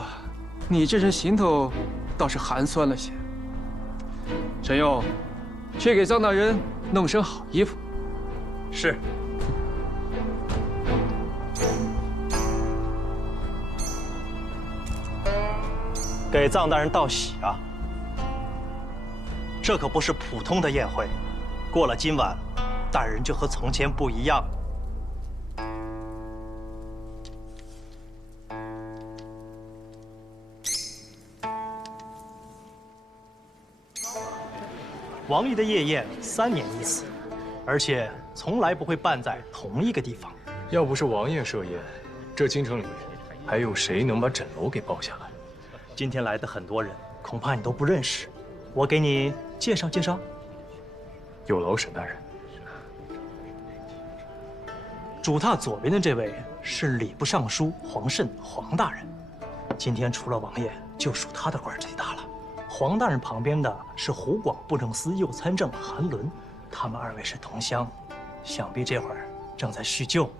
你这身行头倒是寒酸了些。陈佑，去给臧大人弄身好衣服。是。给臧大人道喜啊！这可不是普通的宴会，过了今晚，大人就和从前不一样了。王爷的夜宴3年一次，而且从来不会办在同一个地方。要不是王爷设宴，这京城里还有谁能把枕楼给包下来？今天来的很多人，恐怕你都不认识，我给你介绍介绍。有劳沈大人。主榻左边的这位是礼部尚书黄慎黄大人，今天除了王爷，就属他的官最大了。黄大人旁边的是湖广布政司右参政韩伦，他们2位是同乡，想必这会儿正在叙旧。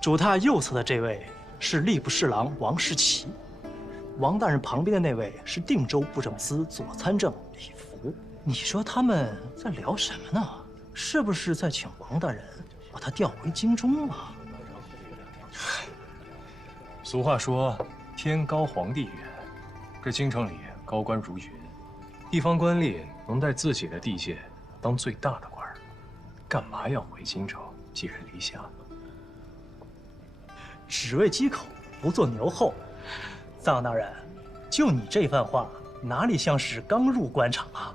主榻右侧的这位是吏部侍郎王世奇。王大人旁边的那位是定州布政司左参政李福。你说他们在聊什么呢？是不是在请王大人把他调回京中啊？俗话说“天高皇帝远”，这京城里高官如云，地方官吏能在自己的地界当最大的官，干嘛要回京城寄人篱下？只为鸡口，不做牛后。臧大人，就你这番话，哪里像是刚入官场啊？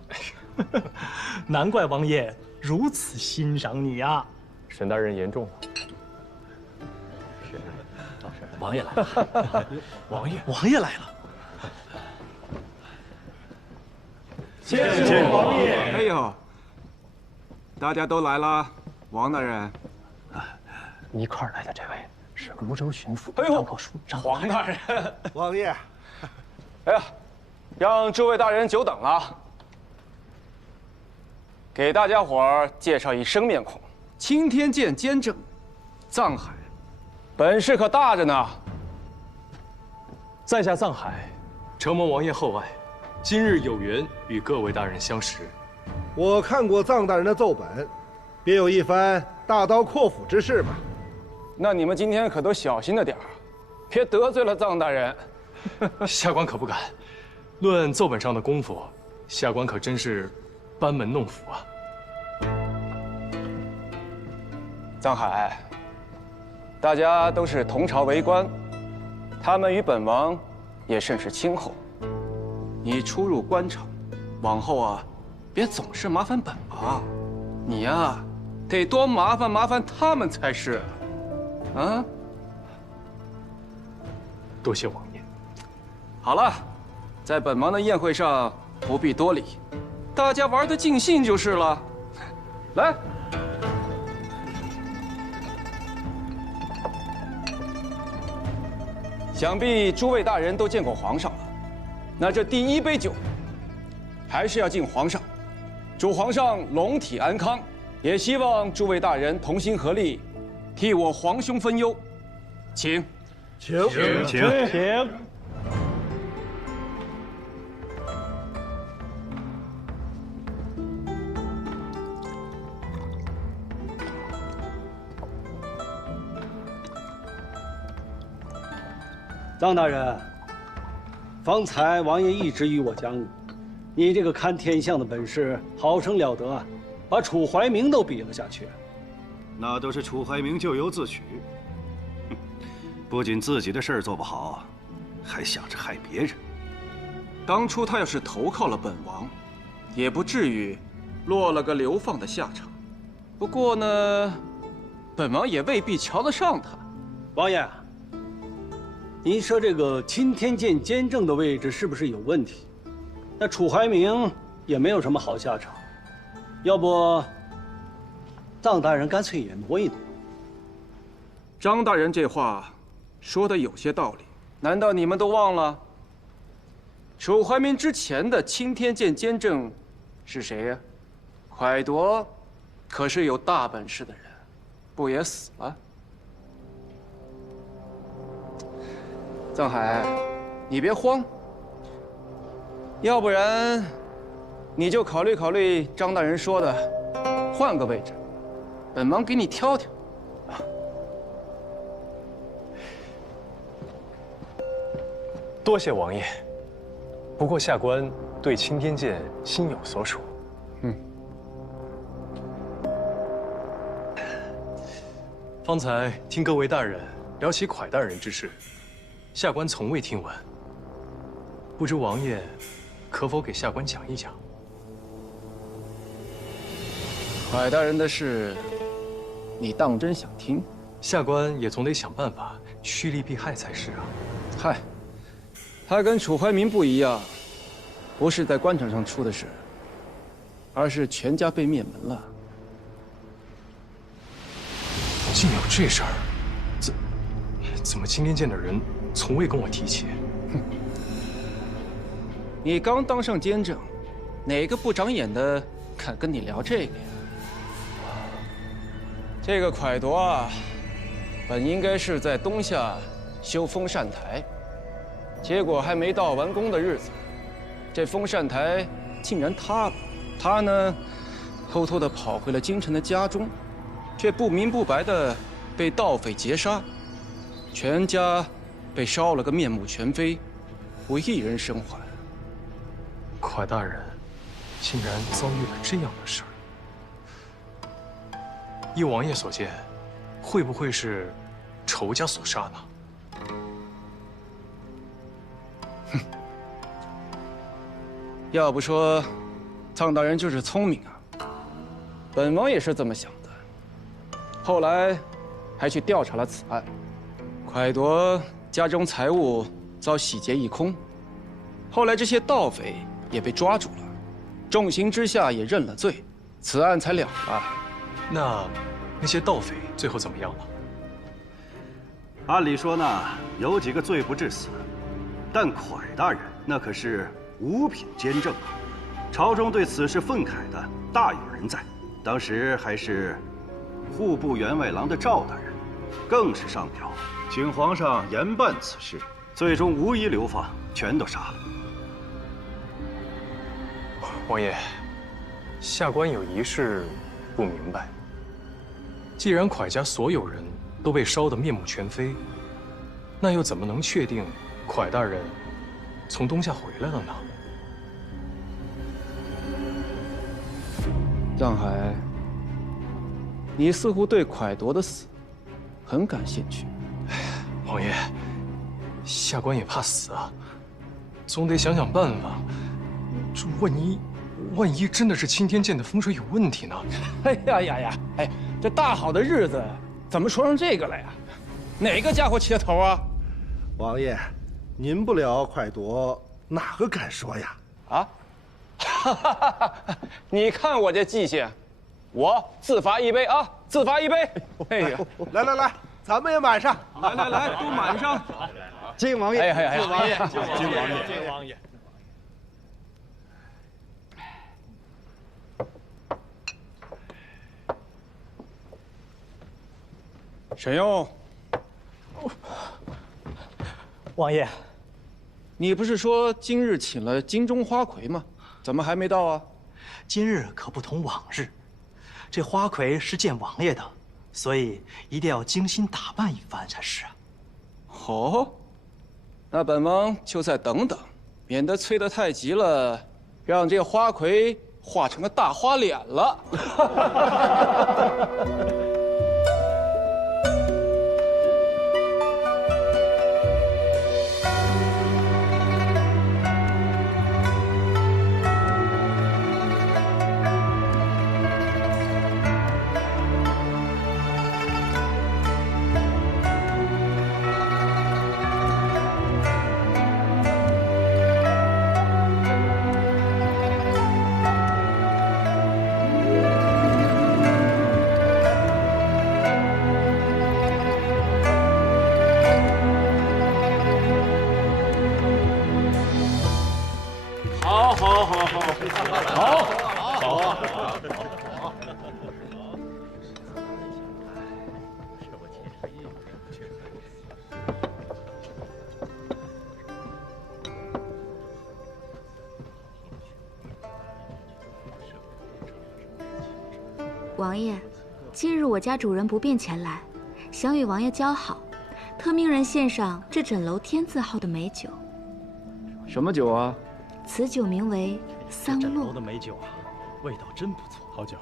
难怪王爷如此欣赏你呀！沈大人言重了。王爷来了，王爷来了。谢谢王爷。哎呦，大家都来了，王大人。一块儿来的这位是泸州巡抚张口书黄大人，王爷。哎呀，让诸位大人久等了。给大家伙儿介绍一生面孔，青天剑监正，臧海，本事可大着呢。在下臧海，承蒙王爷厚爱，今日有缘与各位大人相识。我看过臧大人的奏本，别有一番大刀阔斧之势吧？那你们今天可都小心着点儿，别得罪了臧大人。下官可不敢。论奏本上的功夫，下官可真是班门弄斧啊！臧海，大家都是同朝为官，他们与本王也甚是亲厚。你初入官场，往后啊，别总是麻烦本王，你呀，得多麻烦他们才是。啊！多谢王爷。好了，在本王的宴会上不必多礼，大家玩得尽兴就是了。来。想必诸位大人都见过皇上了，那这第一杯酒，还是要敬皇上，祝皇上龙体安康，也希望诸位大人同心合力，替我皇兄分忧，请。请。臧大人，方才王爷一直与我讲你这个看天象的本事好生了得啊，把楚怀明都比了下去。那都是楚怀明咎由自取，不仅自己的事儿做不好，还想着害别人。当初他要是投靠了本王，也不至于落了个流放的下场。不过呢，本王也未必瞧得上他。王爷，您说这个钦天监监正的位置是不是有问题？那楚怀明也没有什么好下场，要不臧大人干脆也挪一挪。张大人这话说的有些道理，难道你们都忘了？楚怀明之前的钦天监监正是谁呀？蒯夺可是有大本事的人，不也死了？藏海，你别慌，要不然你就考虑考虑张大人说的，换个位置，本王给你挑挑。多谢王爷。不过下官对青天剑心有所属。方才听各位大人聊起蒯大人之事，下官从未听闻。不知王爷可否给下官讲一讲？蒯大人的事，你当真想听？下官也总得想办法趋利避害才是啊。嗨，他跟楚怀民不一样，不是在官场上出的事，而是全家被灭门了。竟有这事儿？怎么青天剑的人从未跟我提起？哼！你刚当上监正，哪个不长眼的敢跟你聊这个呀？这个蒯夺啊，本应该是在东夏修风扇台，结果还没到完工的日子，这风扇台竟然塌了。他呢，偷偷地跑回了京城的家中。却不明不白的被盗匪劫杀，全家被烧了个面目全非，无一人生还。蒯大人竟然遭遇了这样的事儿，依王爷所见，会不会是仇家所杀呢？哼，要不说藏大人就是聪明啊，本王也是这么想的。后来，还去调查了此案。蒯夺家中财物遭洗劫一空，后来这些盗匪也被抓住了，重刑之下也认了罪，此案才了了。那些盗匪最后怎么样了？按理说呢，有几个罪不至死，但蒯大人那可是五品监正啊，朝中对此事愤慨的大有人在。当时还是户部员外郎的赵大人，更是上表，请皇上严办此事，最终无一流放，全都杀了。王爷，下官有一事不明白。既然蒯家所有人都被烧得面目全非，那又怎么能确定蒯大人从东夏回来了呢？藏海，你似乎对蒯夺的死很感兴趣。王爷，下官也怕死啊，总得想想办法。这万一真的是青天剑的风水有问题呢？哎呀！哎，这大好的日子怎么说上这个了呀？哪个家伙起的头啊？王爷，您不聊蒯夺，哪个敢说呀？啊？你看我这记性，我自罚一杯啊！自罚一杯！哎呀，来，咱们也满上！来，都满上！敬王爷！敬王爷！敬王爷！沈用，王爷，你不是说今日请了金钟花魁吗？怎么还没到啊？今日可不同往日，这花魁是见王爷的，所以一定要精心打扮一番才是啊。哦，那本王就再等等，免得催得太急了，让这花魁画成个大花脸了。王爷，今日我家主人不便前来，想与王爷交好，特命人献上这枕楼天字号的美酒。什么酒啊？此酒名为桑这枕楼洛。的美酒啊，味道真不错。好酒。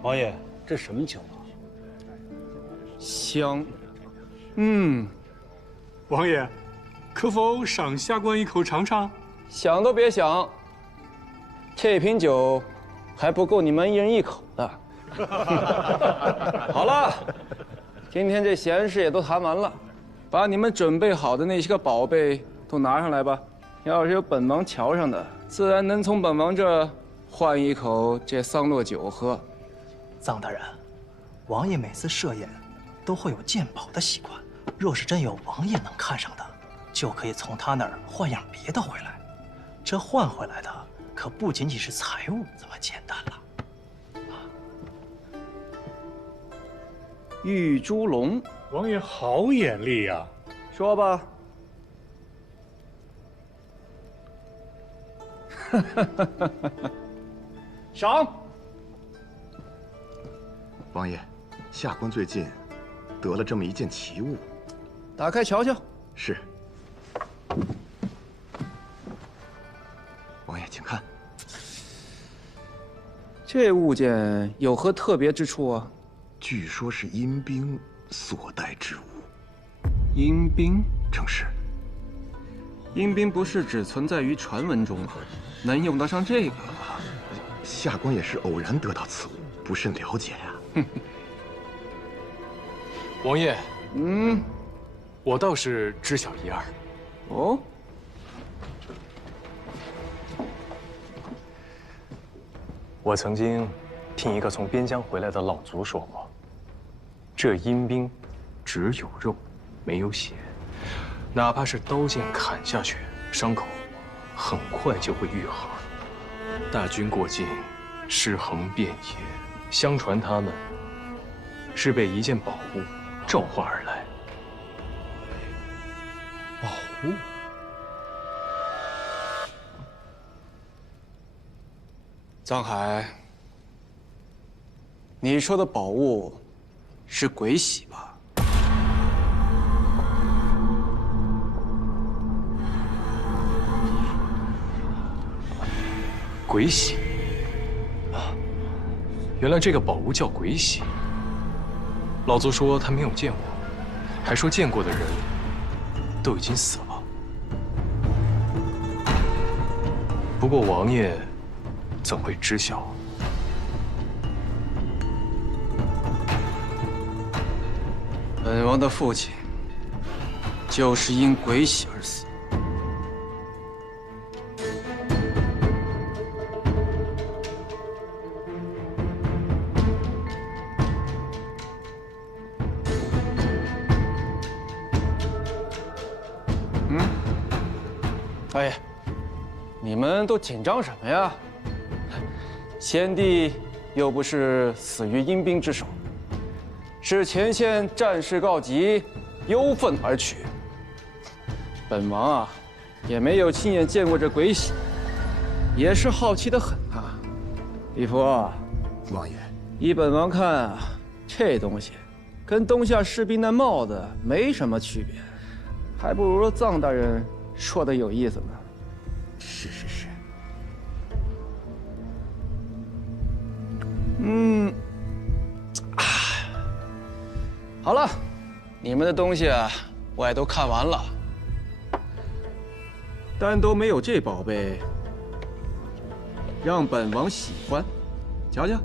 王爷，这什么酒啊？香。王爷，可否赏下官一口尝尝？想都别想，这瓶酒还不够你们一人一口的。好了，今天这闲事也都谈完了，把你们准备好的那些个宝贝都拿上来吧。要是有本王瞧上的，自然能从本王这换一口这桑洛酒喝。臧大人，王爷每次设宴都会有鉴宝的习惯，若是真有王爷能看上的，就可以从他那儿换样别的回来。这换回来的可不仅仅是财物这么简单了。玉猪龙，王爷好眼力呀！说吧。赏。王爷，下官最近得了这么一件奇物，打开瞧瞧。是。王爷，请看。这物件有何特别之处啊？据说是阴兵所带之物。阴兵？正是。阴兵不是只存在于传闻中吗？能用得上这个？下官也是偶然得到此物，不甚了解呀。王爷，我倒是知晓一二。哦，我曾经听一个从边疆回来的老族说过，这阴兵只有肉，没有血，哪怕是刀剑砍下去，伤口很快就会愈合。大军过境，尸横遍野，相传他们是被一件宝物召唤而来。宝物？藏海，你说的宝物是鬼玺吧？鬼玺啊！原来这个宝物叫鬼玺。老族说他没有见过，还说见过的人都已经死了。不过王爷怎会知晓？本王的父亲就是因鬼玺而死。哎呀，你们都紧张什么呀？先帝又不是死于阴兵之手，是前线战事告急，忧愤而去。本王啊，也没有亲眼见过这鬼玺，也是好奇的很啊。李福，王爷，依本王看啊，这东西跟东夏士兵的帽子没什么区别，还不如臧大人说的有意思呢。是。好了，你们的东西啊，我也都看完了，但都没有这宝贝让本王喜欢。瞧瞧，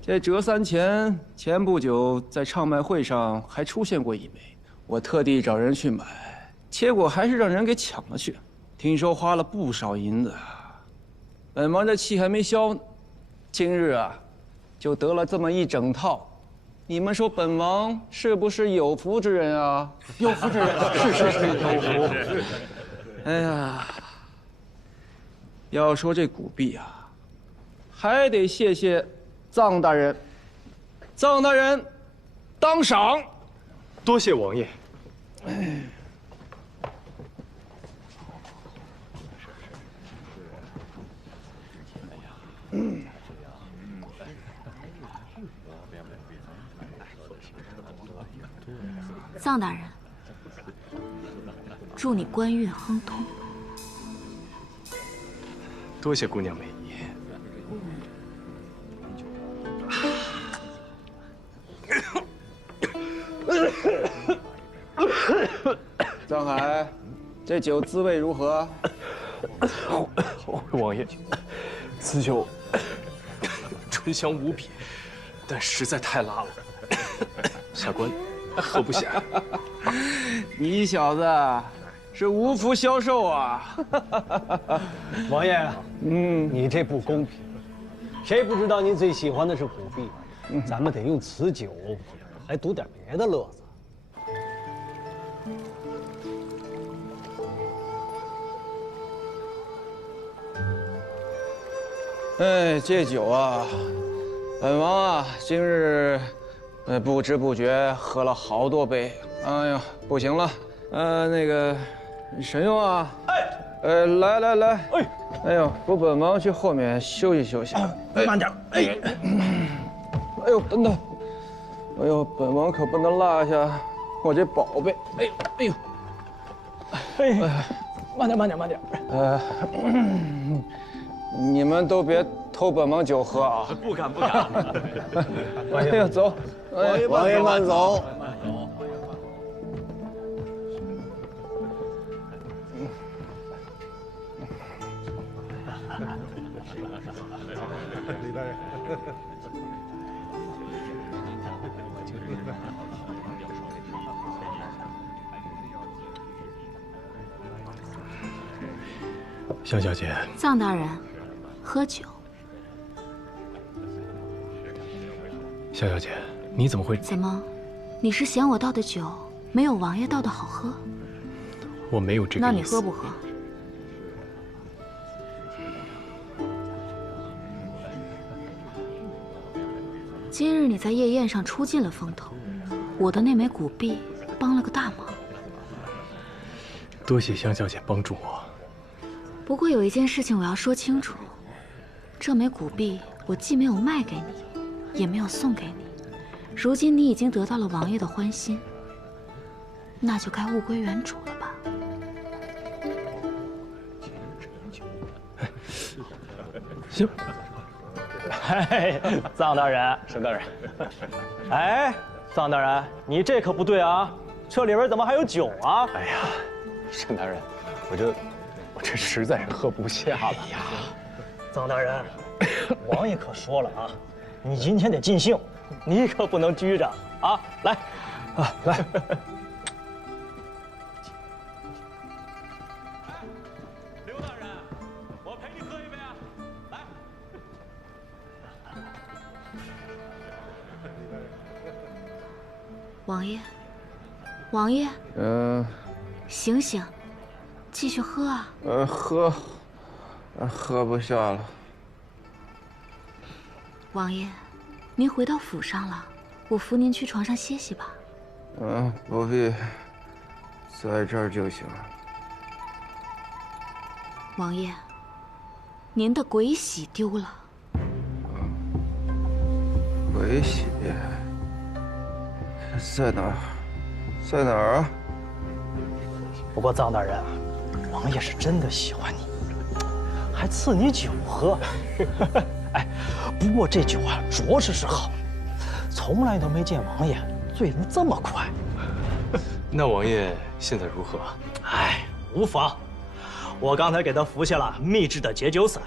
这折三钱，前不久在唱卖会上还出现过一枚，我特地找人去买，结果还是让人给抢了去。听说花了不少银子，本王这气还没消呢，今日啊，就得了这么一整套。你们说本王是不是有福之人啊？有福之人，是有福。哎呀，要说这古币啊，还得谢谢臧大人，臧大人，当赏。多谢王爷。臧大人，祝你官运亨通。多谢姑娘美意。臧海，这酒滋味如何？王爷，此酒醇香无比，但实在太辣了，下官喝不下。你小子是无福消受啊！王爷，你这不公平。谁不知道您最喜欢的是虎臂？咱们得用此酒来赌点别的乐子。哎，这酒啊，本王啊，今日不知不觉喝了好多杯。哎呀，不行了，那个神勇啊，来，哎呦，扶本王去后面休息休息。慢点，哎呦，等等，哎呦，本王可不能落下我这宝贝。哎呦，慢点。你们都别偷本王酒喝啊！不敢。哎呀，走，王爷慢走。李大人。香小姐，臧大人，喝酒。香小姐，你怎么会？怎么，你是嫌我倒的酒没有王爷倒的好喝？我没有这个意思。那你喝不喝？今日你在夜宴上出尽了风头，我的那枚古币帮了个大忙。多谢香小姐帮助我。不过有一件事情我要说清楚，这枚古币我既没有卖给你，也没有送给你。如今你已经得到了王爷的欢心，那就该物归原主了吧？行。臧大人，沈大人。哎，臧大人，你这可不对啊！这里边怎么还有酒啊？哎呀，沈大人，我这实在是喝不下了呀。臧大人，王爷可说了啊，你今天得尽兴，你可不能拘着啊！来，来。刘大人，我陪你喝一杯啊！来。王爷，醒醒，继续喝啊！喝不下了。王爷，您回到府上了，我扶您去床上歇息吧。不必，在这儿就行。王爷，您的鬼玺丢了。鬼玺在哪儿？在哪儿啊？不过臧大人，王爷是真的喜欢你，还赐你酒喝。哎，不过这酒啊，着实是好，从来都没见王爷醉得这么快。那王爷现在如何？哎，无妨，我刚才给他服下了秘制的解酒散，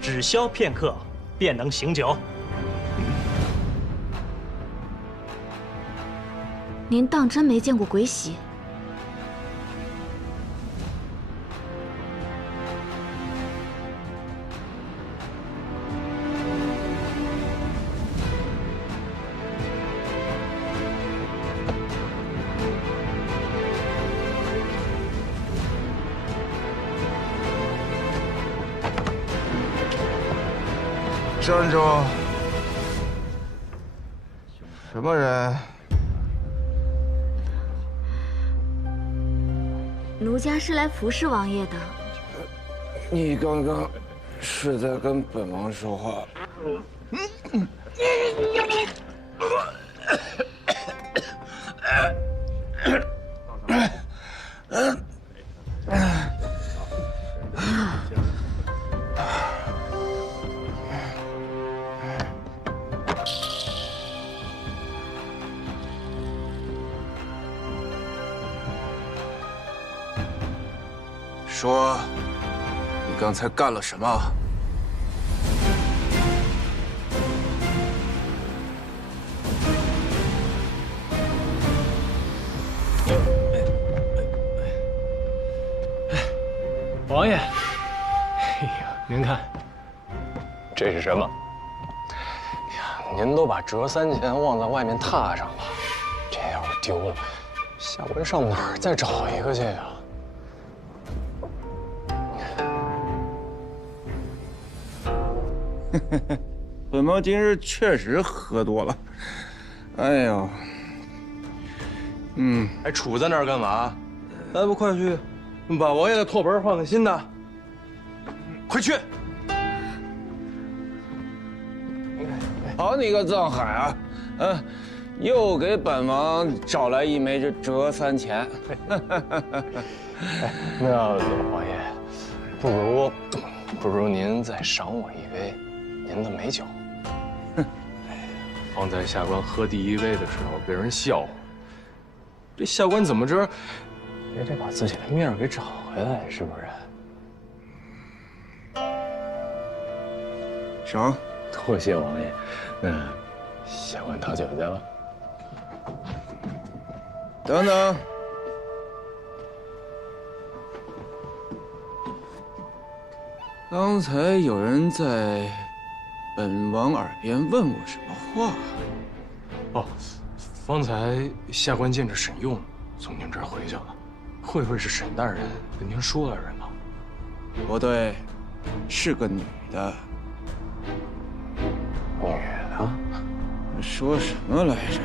只消片刻便能醒酒。您当真没见过鬼玺？站住！什么人？奴家是来服侍王爷的。你刚刚是在跟本王说话？说，你刚才干了什么？王爷，哎呀，您看，这是什么？哎呀，您都把折3钱忘在外面榻上了，这要是丢了，下官上哪儿再找一个去呀？本王今日确实喝多了。哎呦，还杵在那儿干嘛？还不快去把王爷的拓盆换个新的！快去！好你个藏海啊！又给本王找来一枚这折3钱。那王爷，不如您再赏我一杯您的美酒。方才下官喝第1杯的时候被人笑话，这下官怎么着也得把自己的面儿给找回来，是不是？赏，多谢王爷。那下官讨酒去了。等等。刚才有人在本王耳边问我什么话？哦，方才下官见着沈用从您这儿回去了，会不会是沈大人跟您说了什么？不对，是个女的。女的？说什么来着？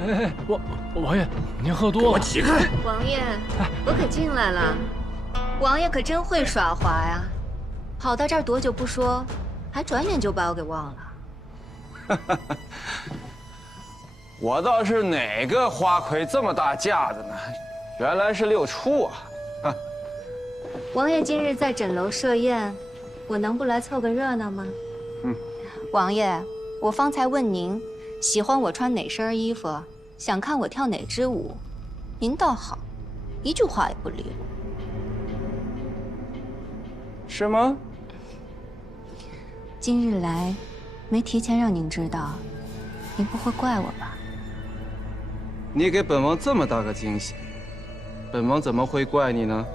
哎，王爷，您喝多了。我起开！王爷，我可进来了。王爷可真会耍滑呀，跑到这儿多久不说，还转眼就把我给忘了。我倒是哪个花魁这么大架子呢？原来是六出啊！王爷今日在枕楼设宴，我能不来凑个热闹吗？王爷，我方才问您喜欢我穿哪身衣服，想看我跳哪支舞，您倒好，一句话也不理我。是吗？今日来，没提前让您知道，您不会怪我吧？你给本王这么大个惊喜，本王怎么会怪你呢？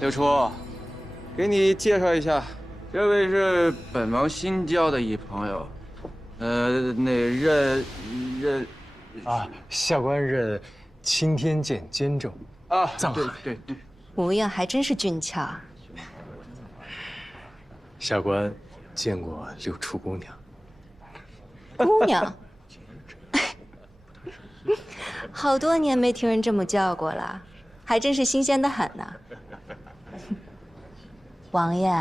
六初，给你介绍一下，这位是本王新交的一朋友，下官认青天剑监正藏海。对。模样还真是俊俏。下官见过六出姑娘。姑娘，好多年没听人这么叫过了，还真是新鲜的很呢。王爷，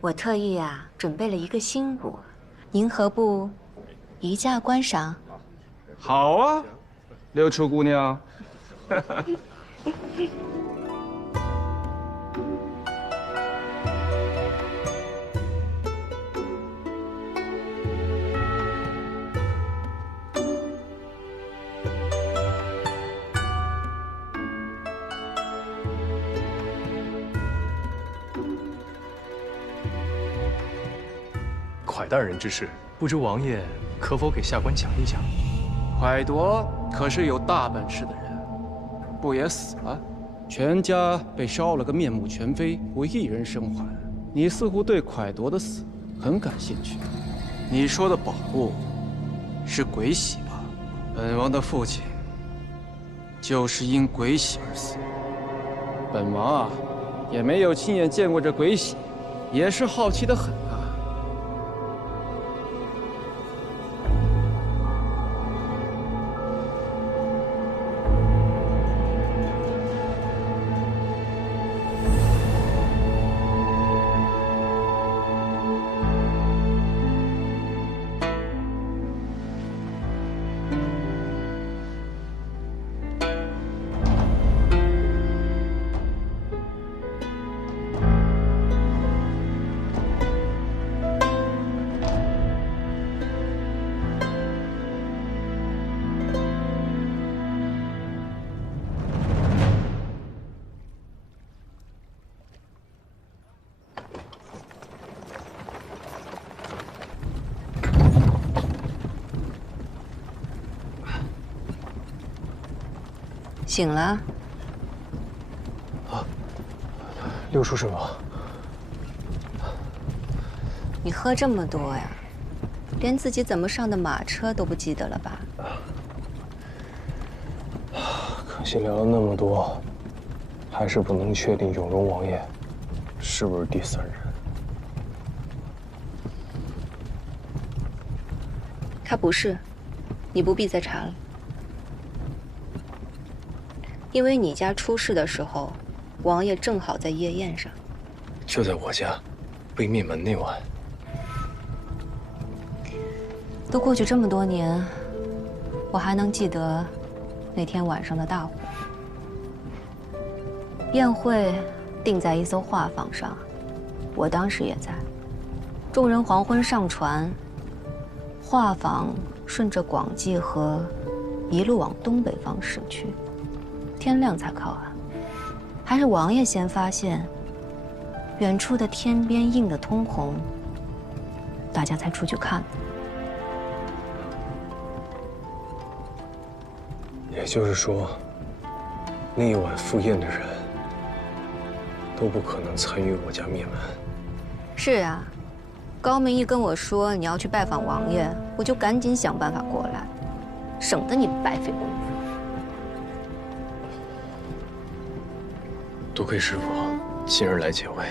我特意准备了一个新舞，您何不移驾观赏？好啊，六出姑娘。蒯大人之事，不知王爷可否给下官讲一讲？蒯夺可是有大本事的人，不也死了？全家被烧了个面目全非，无一人生还。你似乎对蒯夺的死很感兴趣。你说的宝物是鬼玺吧？本王的父亲就是因鬼玺而死。本王也没有亲眼见过这鬼玺，也是好奇的很啊。醒了？啊，六叔师傅，你喝这么多呀，连自己怎么上的马车都不记得了吧？可惜聊了那么多，还是不能确定永荣王爷是不是第三人。他不是，你不必再查了。因为你家出事的时候，王爷正好在夜宴上。就在我家，被灭门那晚。都过去这么多年，我还能记得那天晚上的大火。宴会定在一艘画舫上，我当时也在。众人黄昏上船，画舫顺着广济河一路往东北方驶去。天亮才靠岸，还是王爷先发现，远处的天边映得通红，大家才出去看的。也就是说，那一晚赴宴的人都不可能参与我家灭门。是啊，高明一跟我说你要去拜访王爷，我就赶紧想办法过来，省得你白费功夫。多亏师傅今日来解围。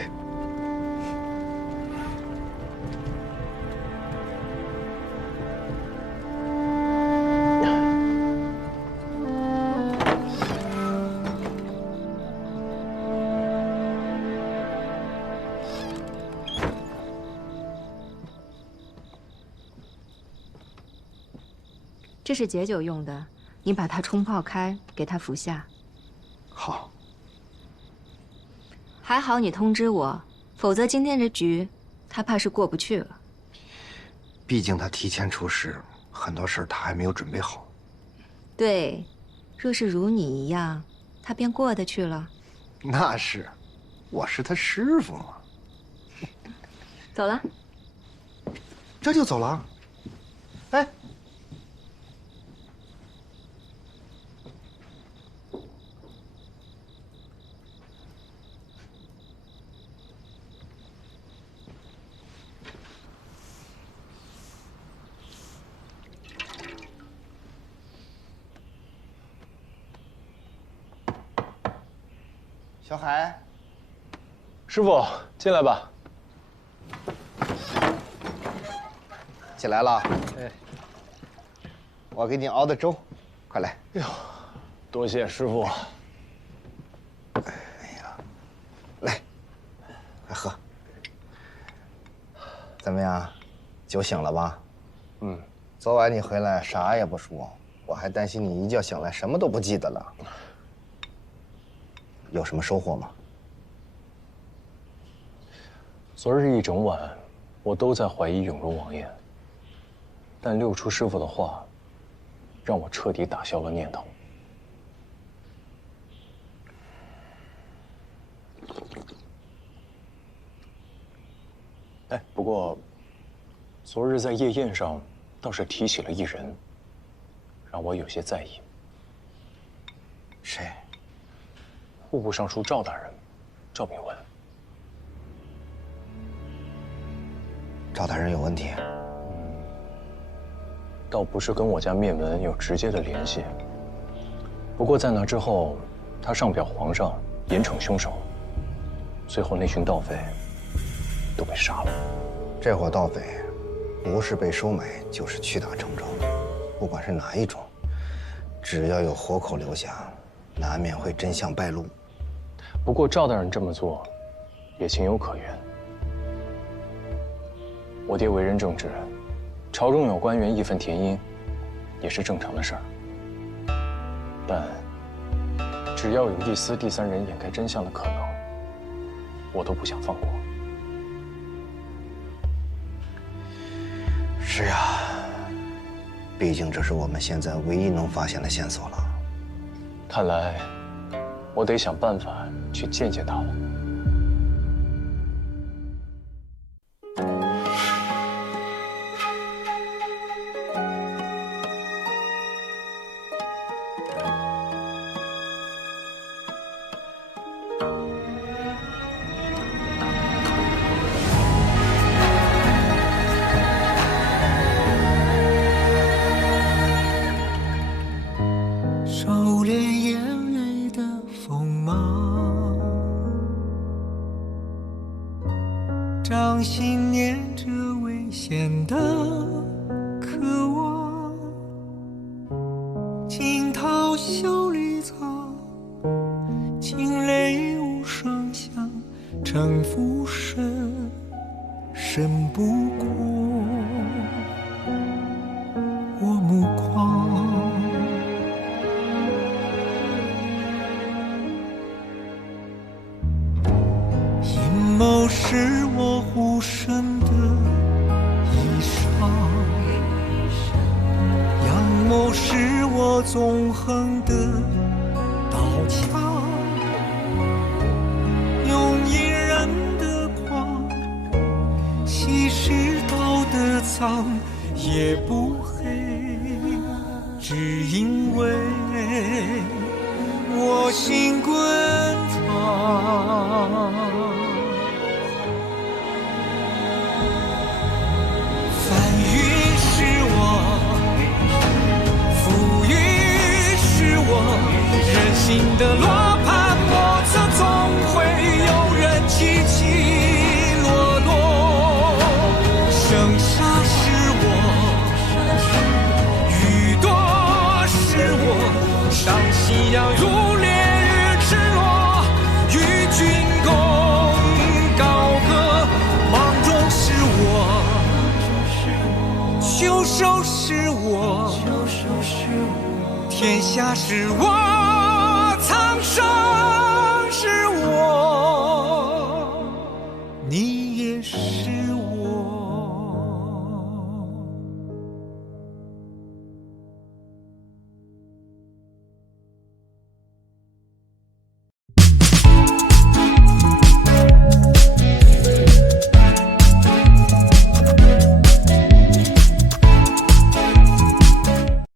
这是解酒用的，你把它冲泡开，给他服下。好。还好你通知我，否则今天这局，他怕是过不去了。毕竟他提前出师，很多事儿他还没有准备好。对，若是如你一样，他便过得去了。那是，我是他师傅嘛。走了。这就走了？哎。小海，师傅，进来吧。起来了。哎，我给你熬的粥，快来。哎呦，多谢师傅。哎呀，来喝。怎么样，酒醒了吧？嗯。昨晚你回来啥也不说，我还担心你一觉醒来什么都不记得了。有什么收获吗？昨日一整晚，我都在怀疑永荣王爷，但六出师傅的话，让我彻底打消了念头。哎，不过，昨日在夜宴上倒是提起了一人，让我有些在意。谁？户部尚书赵大人，赵秉文。赵大人有问题？倒不是跟我家灭门有直接的联系。不过在那之后，他上表皇上严惩凶手，最后那群盗匪都被杀了。这伙盗匪，不是被收买，就是屈打成招，不管是哪一种，只要有活口留下，难免会真相败露。不过赵大人这么做，也情有可原。我爹为人正直，朝中有官员义愤填膺，也是正常的事儿。但只要有一丝第三人掩盖真相的可能，我都不想放过。是呀，毕竟这是我们现在唯一能发现的线索了。看来，我得想办法去见见他了。收敛眼泪的锋芒，掌心念着危险的渴望，惊涛笑里藏，惊雷无声响，城府深，深不过我目光。阴谋是我护身的衣裳，阳谋是我纵横的刀枪，用隐忍的狂，稀释道德藏，也不黑，只因为我心滚烫。翻云是我，浮云是我，人心的罗盘莫测，总会有人起起落落。生杀是我，雨多是我，当夕阳如烈日赤裸，与君共高歌，芒种是我，秋收是我，天下是我。